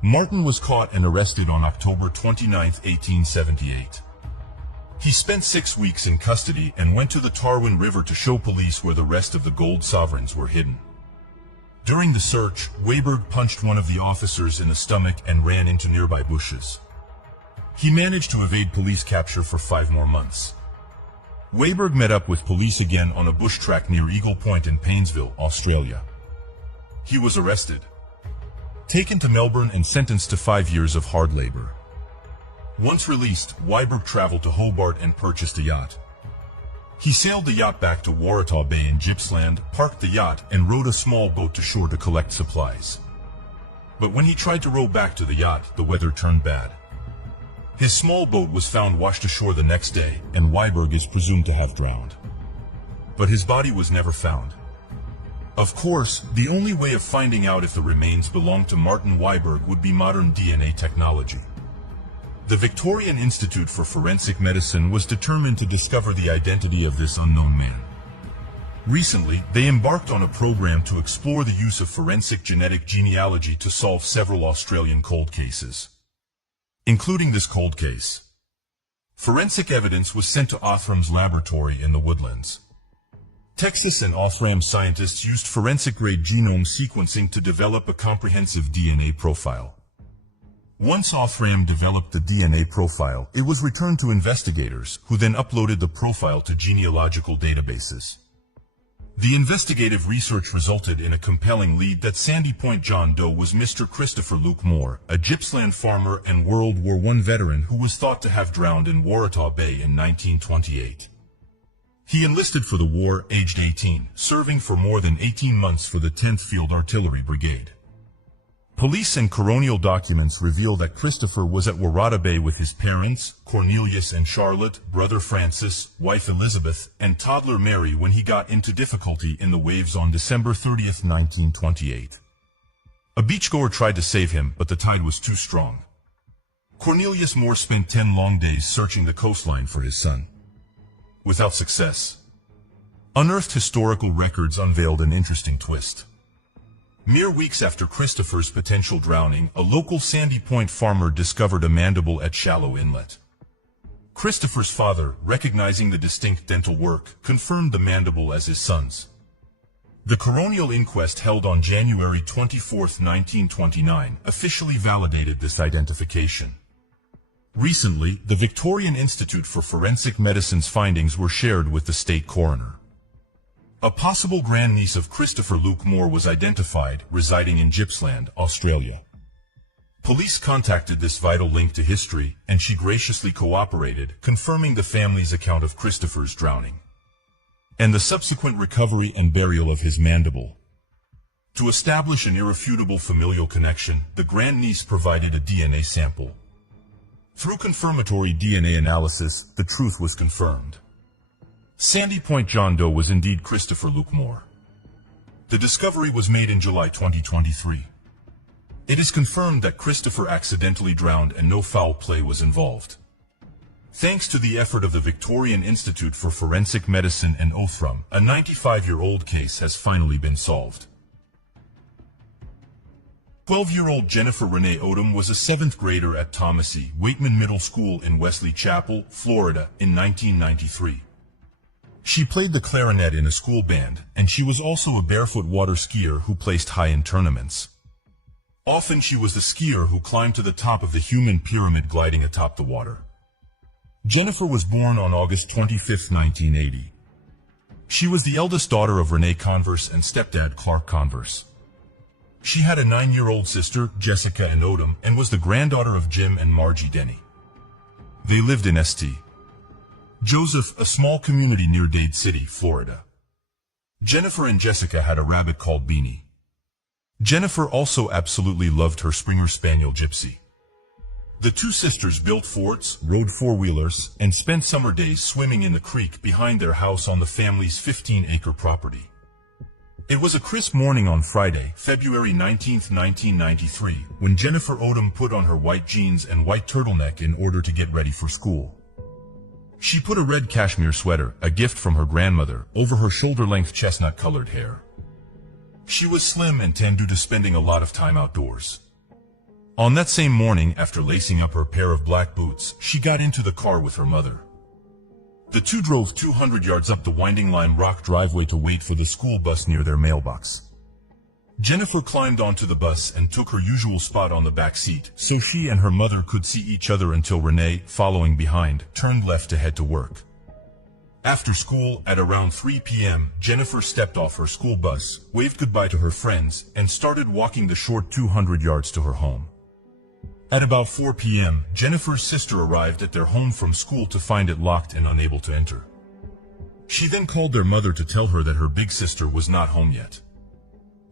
Martin was caught and arrested on October 29, 1878. He spent 6 weeks in custody and went to the Tarwin River to show police where the rest of the gold sovereigns were hidden. During the search, Weiberg punched one of the officers in the stomach and ran into nearby bushes. He managed to evade police capture for 5 more months. Weiberg met up with police again on a bush track near Eagle Point in Paynesville, Australia. He was arrested, taken to Melbourne and sentenced to 5 years of hard labor. Once released, Weiberg traveled to Hobart and purchased a yacht. He sailed the yacht back to Waratah Bay in Gippsland, parked the yacht, and rowed a small boat to shore to collect supplies. But when he tried to row back to the yacht, the weather turned bad. His small boat was found washed ashore the next day, and Weiberg is presumed to have drowned. But his body was never found. Of course, the only way of finding out if the remains belonged to Martin Weiberg would be modern DNA technology. The Victorian Institute for Forensic Medicine was determined to discover the identity of this unknown man. Recently, they embarked on a program to explore the use of forensic genetic genealogy to solve several Australian cold cases, including this cold case. Forensic evidence was sent to Othram's laboratory in the Woodlands. Texas and Othram scientists used forensic-grade genome sequencing to develop a comprehensive DNA profile. Once Othram developed the DNA profile, it was returned to investigators, who then uploaded the profile to genealogical databases. The investigative research resulted in a compelling lead that Sandy Point John Doe was Mr. Christopher Luke Moore, a Gippsland farmer and World War I veteran who was thought to have drowned in Waratah Bay in 1928. He enlisted for the war, aged 18, serving for more than 18 months for the 10th Field Artillery Brigade. Police and coronial documents reveal that Christopher was at Waratah Bay with his parents, Cornelius and Charlotte, brother Francis, wife Elizabeth, and toddler Mary when he got into difficulty in the waves on December 30, 1928. A beachgoer tried to save him, but the tide was too strong. Cornelius Moore spent 10 long days searching the coastline for his son, without success. Unearthed historical records unveiled an interesting twist. Mere weeks after Christopher's potential drowning, a local Sandy Point farmer discovered a mandible at Shallow Inlet. Christopher's father, recognizing the distinct dental work, confirmed the mandible as his son's. The coronial inquest held on January 24, 1929, officially validated this identification. Recently, the Victorian Institute for Forensic Medicine's findings were shared with the state coroner. A possible grandniece of Christopher Luke Moore was identified, residing in Gippsland, Australia. Police contacted this vital link to history, and she graciously cooperated, confirming the family's account of Christopher's drowning and the subsequent recovery and burial of his mandible. To establish an irrefutable familial connection, the grandniece provided a DNA sample. Through confirmatory DNA analysis, the truth was confirmed. Sandy Point John Doe was indeed Christopher Luke Moore. The discovery was made in July 2023. It is confirmed that Christopher accidentally drowned and no foul play was involved. Thanks to the effort of the Victorian Institute for Forensic Medicine and Othram, a 95-year-old case has finally been solved. 12-year-old Jennifer Renee Odom was a 7th grader at Thomas E. Waitman Middle School in Wesley Chapel, Florida, in 1993. She played the clarinet in a school band, and she was also a barefoot water skier who placed high in tournaments. Often she was the skier who climbed to the top of the human pyramid gliding atop the water. Jennifer was born on August 25, 1980. She was the eldest daughter of Renee Converse and stepdad Clark Converse. She had a 9-year-old sister, Jessica Ann Odom, and was the granddaughter of Jim and Margie Denny. They lived in St. Joseph, a small community near Dade City, Florida. Jennifer and Jessica had a rabbit called Beanie. Jennifer also absolutely loved her Springer Spaniel Gypsy. The two sisters built forts, rode four-wheelers, and spent summer days swimming in the creek behind their house on the family's 15-acre property. It was a crisp morning on Friday, February 19, 1993, when Jennifer Odom put on her white jeans and white turtleneck in order to get ready for school. She put a red cashmere sweater, a gift from her grandmother, over her shoulder-length chestnut-colored hair. She was slim and tan due to spending a lot of time outdoors. On that same morning, after lacing up her pair of black boots, she got into the car with her mother. The two drove 200 yards up the winding lime rock driveway to wait for the school bus near their mailbox. Jennifer climbed onto the bus and took her usual spot on the back seat, so she and her mother could see each other until Renee, following behind, turned left to head to work. After school, at around 3 p.m., Jennifer stepped off her school bus, waved goodbye to her friends, and started walking the short 200 yards to her home. At about 4 p.m., Jennifer's sister arrived at their home from school to find it locked and unable to enter. She then called their mother to tell her that her big sister was not home yet.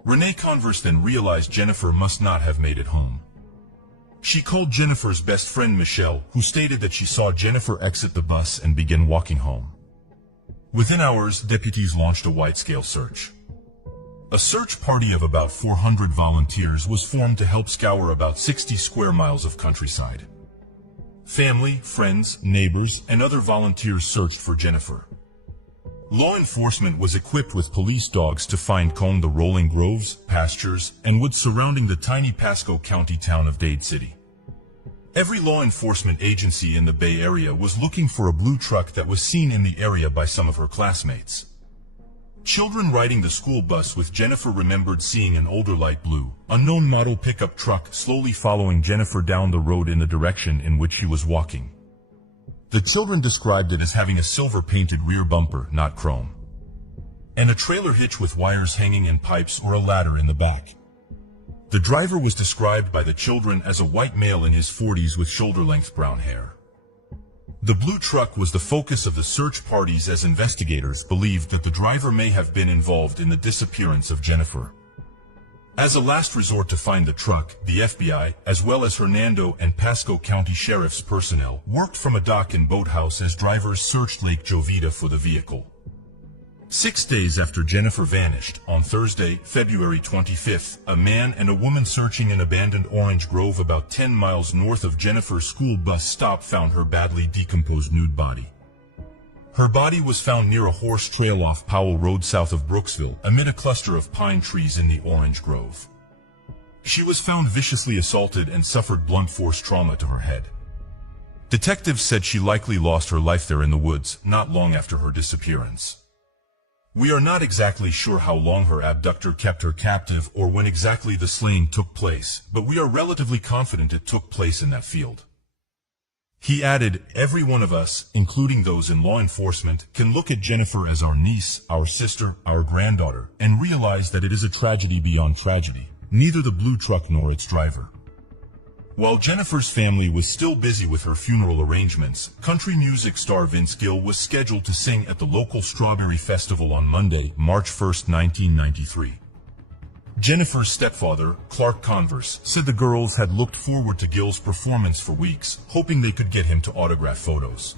Renee conversed and realized Jennifer must not have made it home. She called Jennifer's best friend Michelle, who stated that she saw Jennifer exit the bus and begin walking home. Within hours, deputies launched a wide-scale search. A search party of about 400 volunteers was formed to help scour about 60 square miles of countryside. Family, friends, neighbors, and other volunteers searched for Jennifer. Law enforcement was equipped with police dogs to comb the rolling groves, pastures, and woods surrounding the tiny Pasco County town of Dade City. Every law enforcement agency in the Bay Area was looking for a blue truck that was seen in the area by some of her classmates. Children riding the school bus with Jennifer remembered seeing an older light blue, unknown model pickup truck slowly following Jennifer down the road in the direction in which she was walking. The children described it as having a silver-painted rear bumper, not chrome, and a trailer hitch with wires hanging in pipes or a ladder in the back. The driver was described by the children as a white male in his 40s with shoulder-length brown hair. The blue truck was the focus of the search parties as investigators believed that the driver may have been involved in the disappearance of Jennifer. As a last resort to find the truck, the FBI, as well as Hernando and Pasco County Sheriff's personnel, worked from a dock and boathouse as drivers searched Lake Jovita for the vehicle. 6 days after Jennifer vanished, on Thursday, February 25th, a man and a woman searching an abandoned orange grove about 10 miles north of Jennifer's school bus stop found her badly decomposed nude body. Her body was found near a horse trail off Powell Road south of Brooksville, amid a cluster of pine trees in the orange grove. She was found viciously assaulted and suffered blunt force trauma to her head. Detectives said she likely lost her life there in the woods, not long after her disappearance. We are not exactly sure how long her abductor kept her captive or when exactly the slaying took place, but we are relatively confident it took place in that field. He added, "Every one of us, including those in law enforcement, can look at Jennifer as our niece, our sister, our granddaughter, and realize that it is a tragedy beyond tragedy, neither the blue truck nor its driver." While Jennifer's family was still busy with her funeral arrangements, country music star Vince Gill was scheduled to sing at the local Strawberry Festival on Monday, March 1, 1993. Jennifer's stepfather, Clark Converse, said the girls had looked forward to Gill's performance for weeks, hoping they could get him to autograph photos.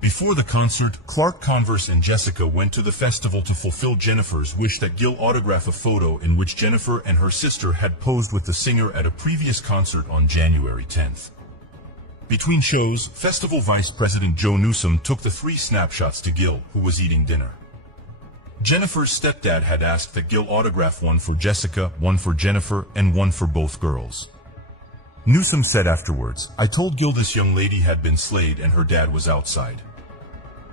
Before the concert, Clark Converse and Jessica went to the festival to fulfill Jennifer's wish that Gill autograph a photo in which Jennifer and her sister had posed with the singer at a previous concert on January 10th. Between shows, festival Vice President Joe Newsom took the 3 snapshots to Gill, who was eating dinner. Jennifer's stepdad had asked that Gill autograph one for Jessica, one for Jennifer, and one for both girls. Newsom said afterwards, "I told Gill this young lady had been slayed and her dad was outside."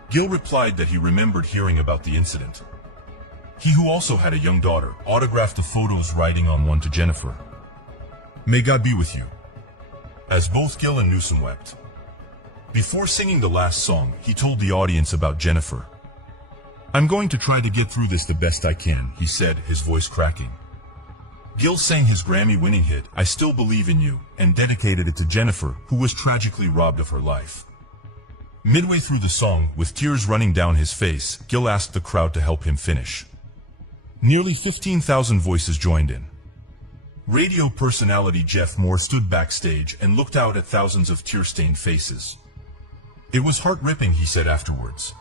Gill replied that he remembered hearing about the incident. He, who also had a young daughter, autographed the photos, writing on one to Jennifer, "May God be with you," as both Gill and Newsom wept. Before singing the last song, he told the audience about Jennifer. "I'm going to try to get through this the best I can," he said, his voice cracking. Gil sang his Grammy-winning hit, I Still Believe in You, and dedicated it to Jennifer, who was tragically robbed of her life. Midway through the song, with tears running down his face, Gil asked the crowd to help him finish. Nearly 15,000 voices joined in. Radio personality Jeff Moore stood backstage and looked out at thousands of tear-stained faces. It was heart-ripping, he said afterwards.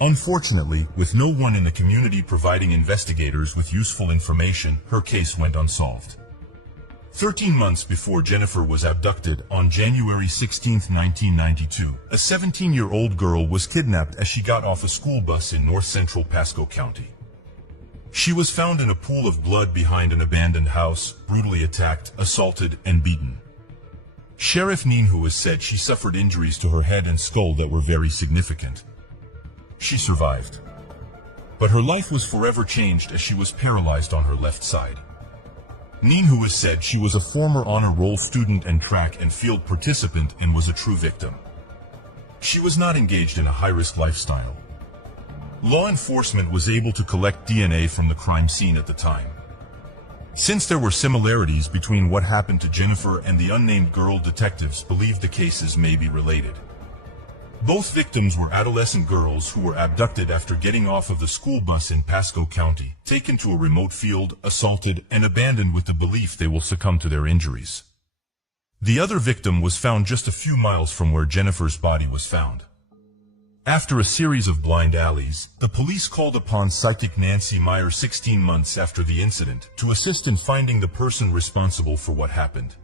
Unfortunately, with no one in the community providing investigators with useful information, her case went unsolved. 13 months before Jennifer was abducted, on January 16, 1992, a 17-year-old girl was kidnapped as she got off a school bus in north-central Pasco County. She was found in a pool of blood behind an abandoned house, brutally attacked, assaulted, and beaten. Sheriff Neenhuis said she suffered injuries to her head and skull that were very significant. She survived. But her life was forever changed as she was paralyzed on her left side. Neenhuis said she was a former honor roll student and track and field participant and was a true victim. She was not engaged in a high-risk lifestyle. Law enforcement was able to collect DNA from the crime scene at the time. Since there were similarities between what happened to Jennifer and the unnamed girl, detectives believed the cases may be related. Both victims were adolescent girls who were abducted after getting off of the school bus in Pasco County, taken to a remote field, assaulted, and abandoned with the belief they will succumb to their injuries. The other victim was found just a few miles from where Jennifer's body was found. After a series of blind alleys, the police called upon psychic Nancy Meyer 16 months after the incident to assist in finding the person responsible for what happened.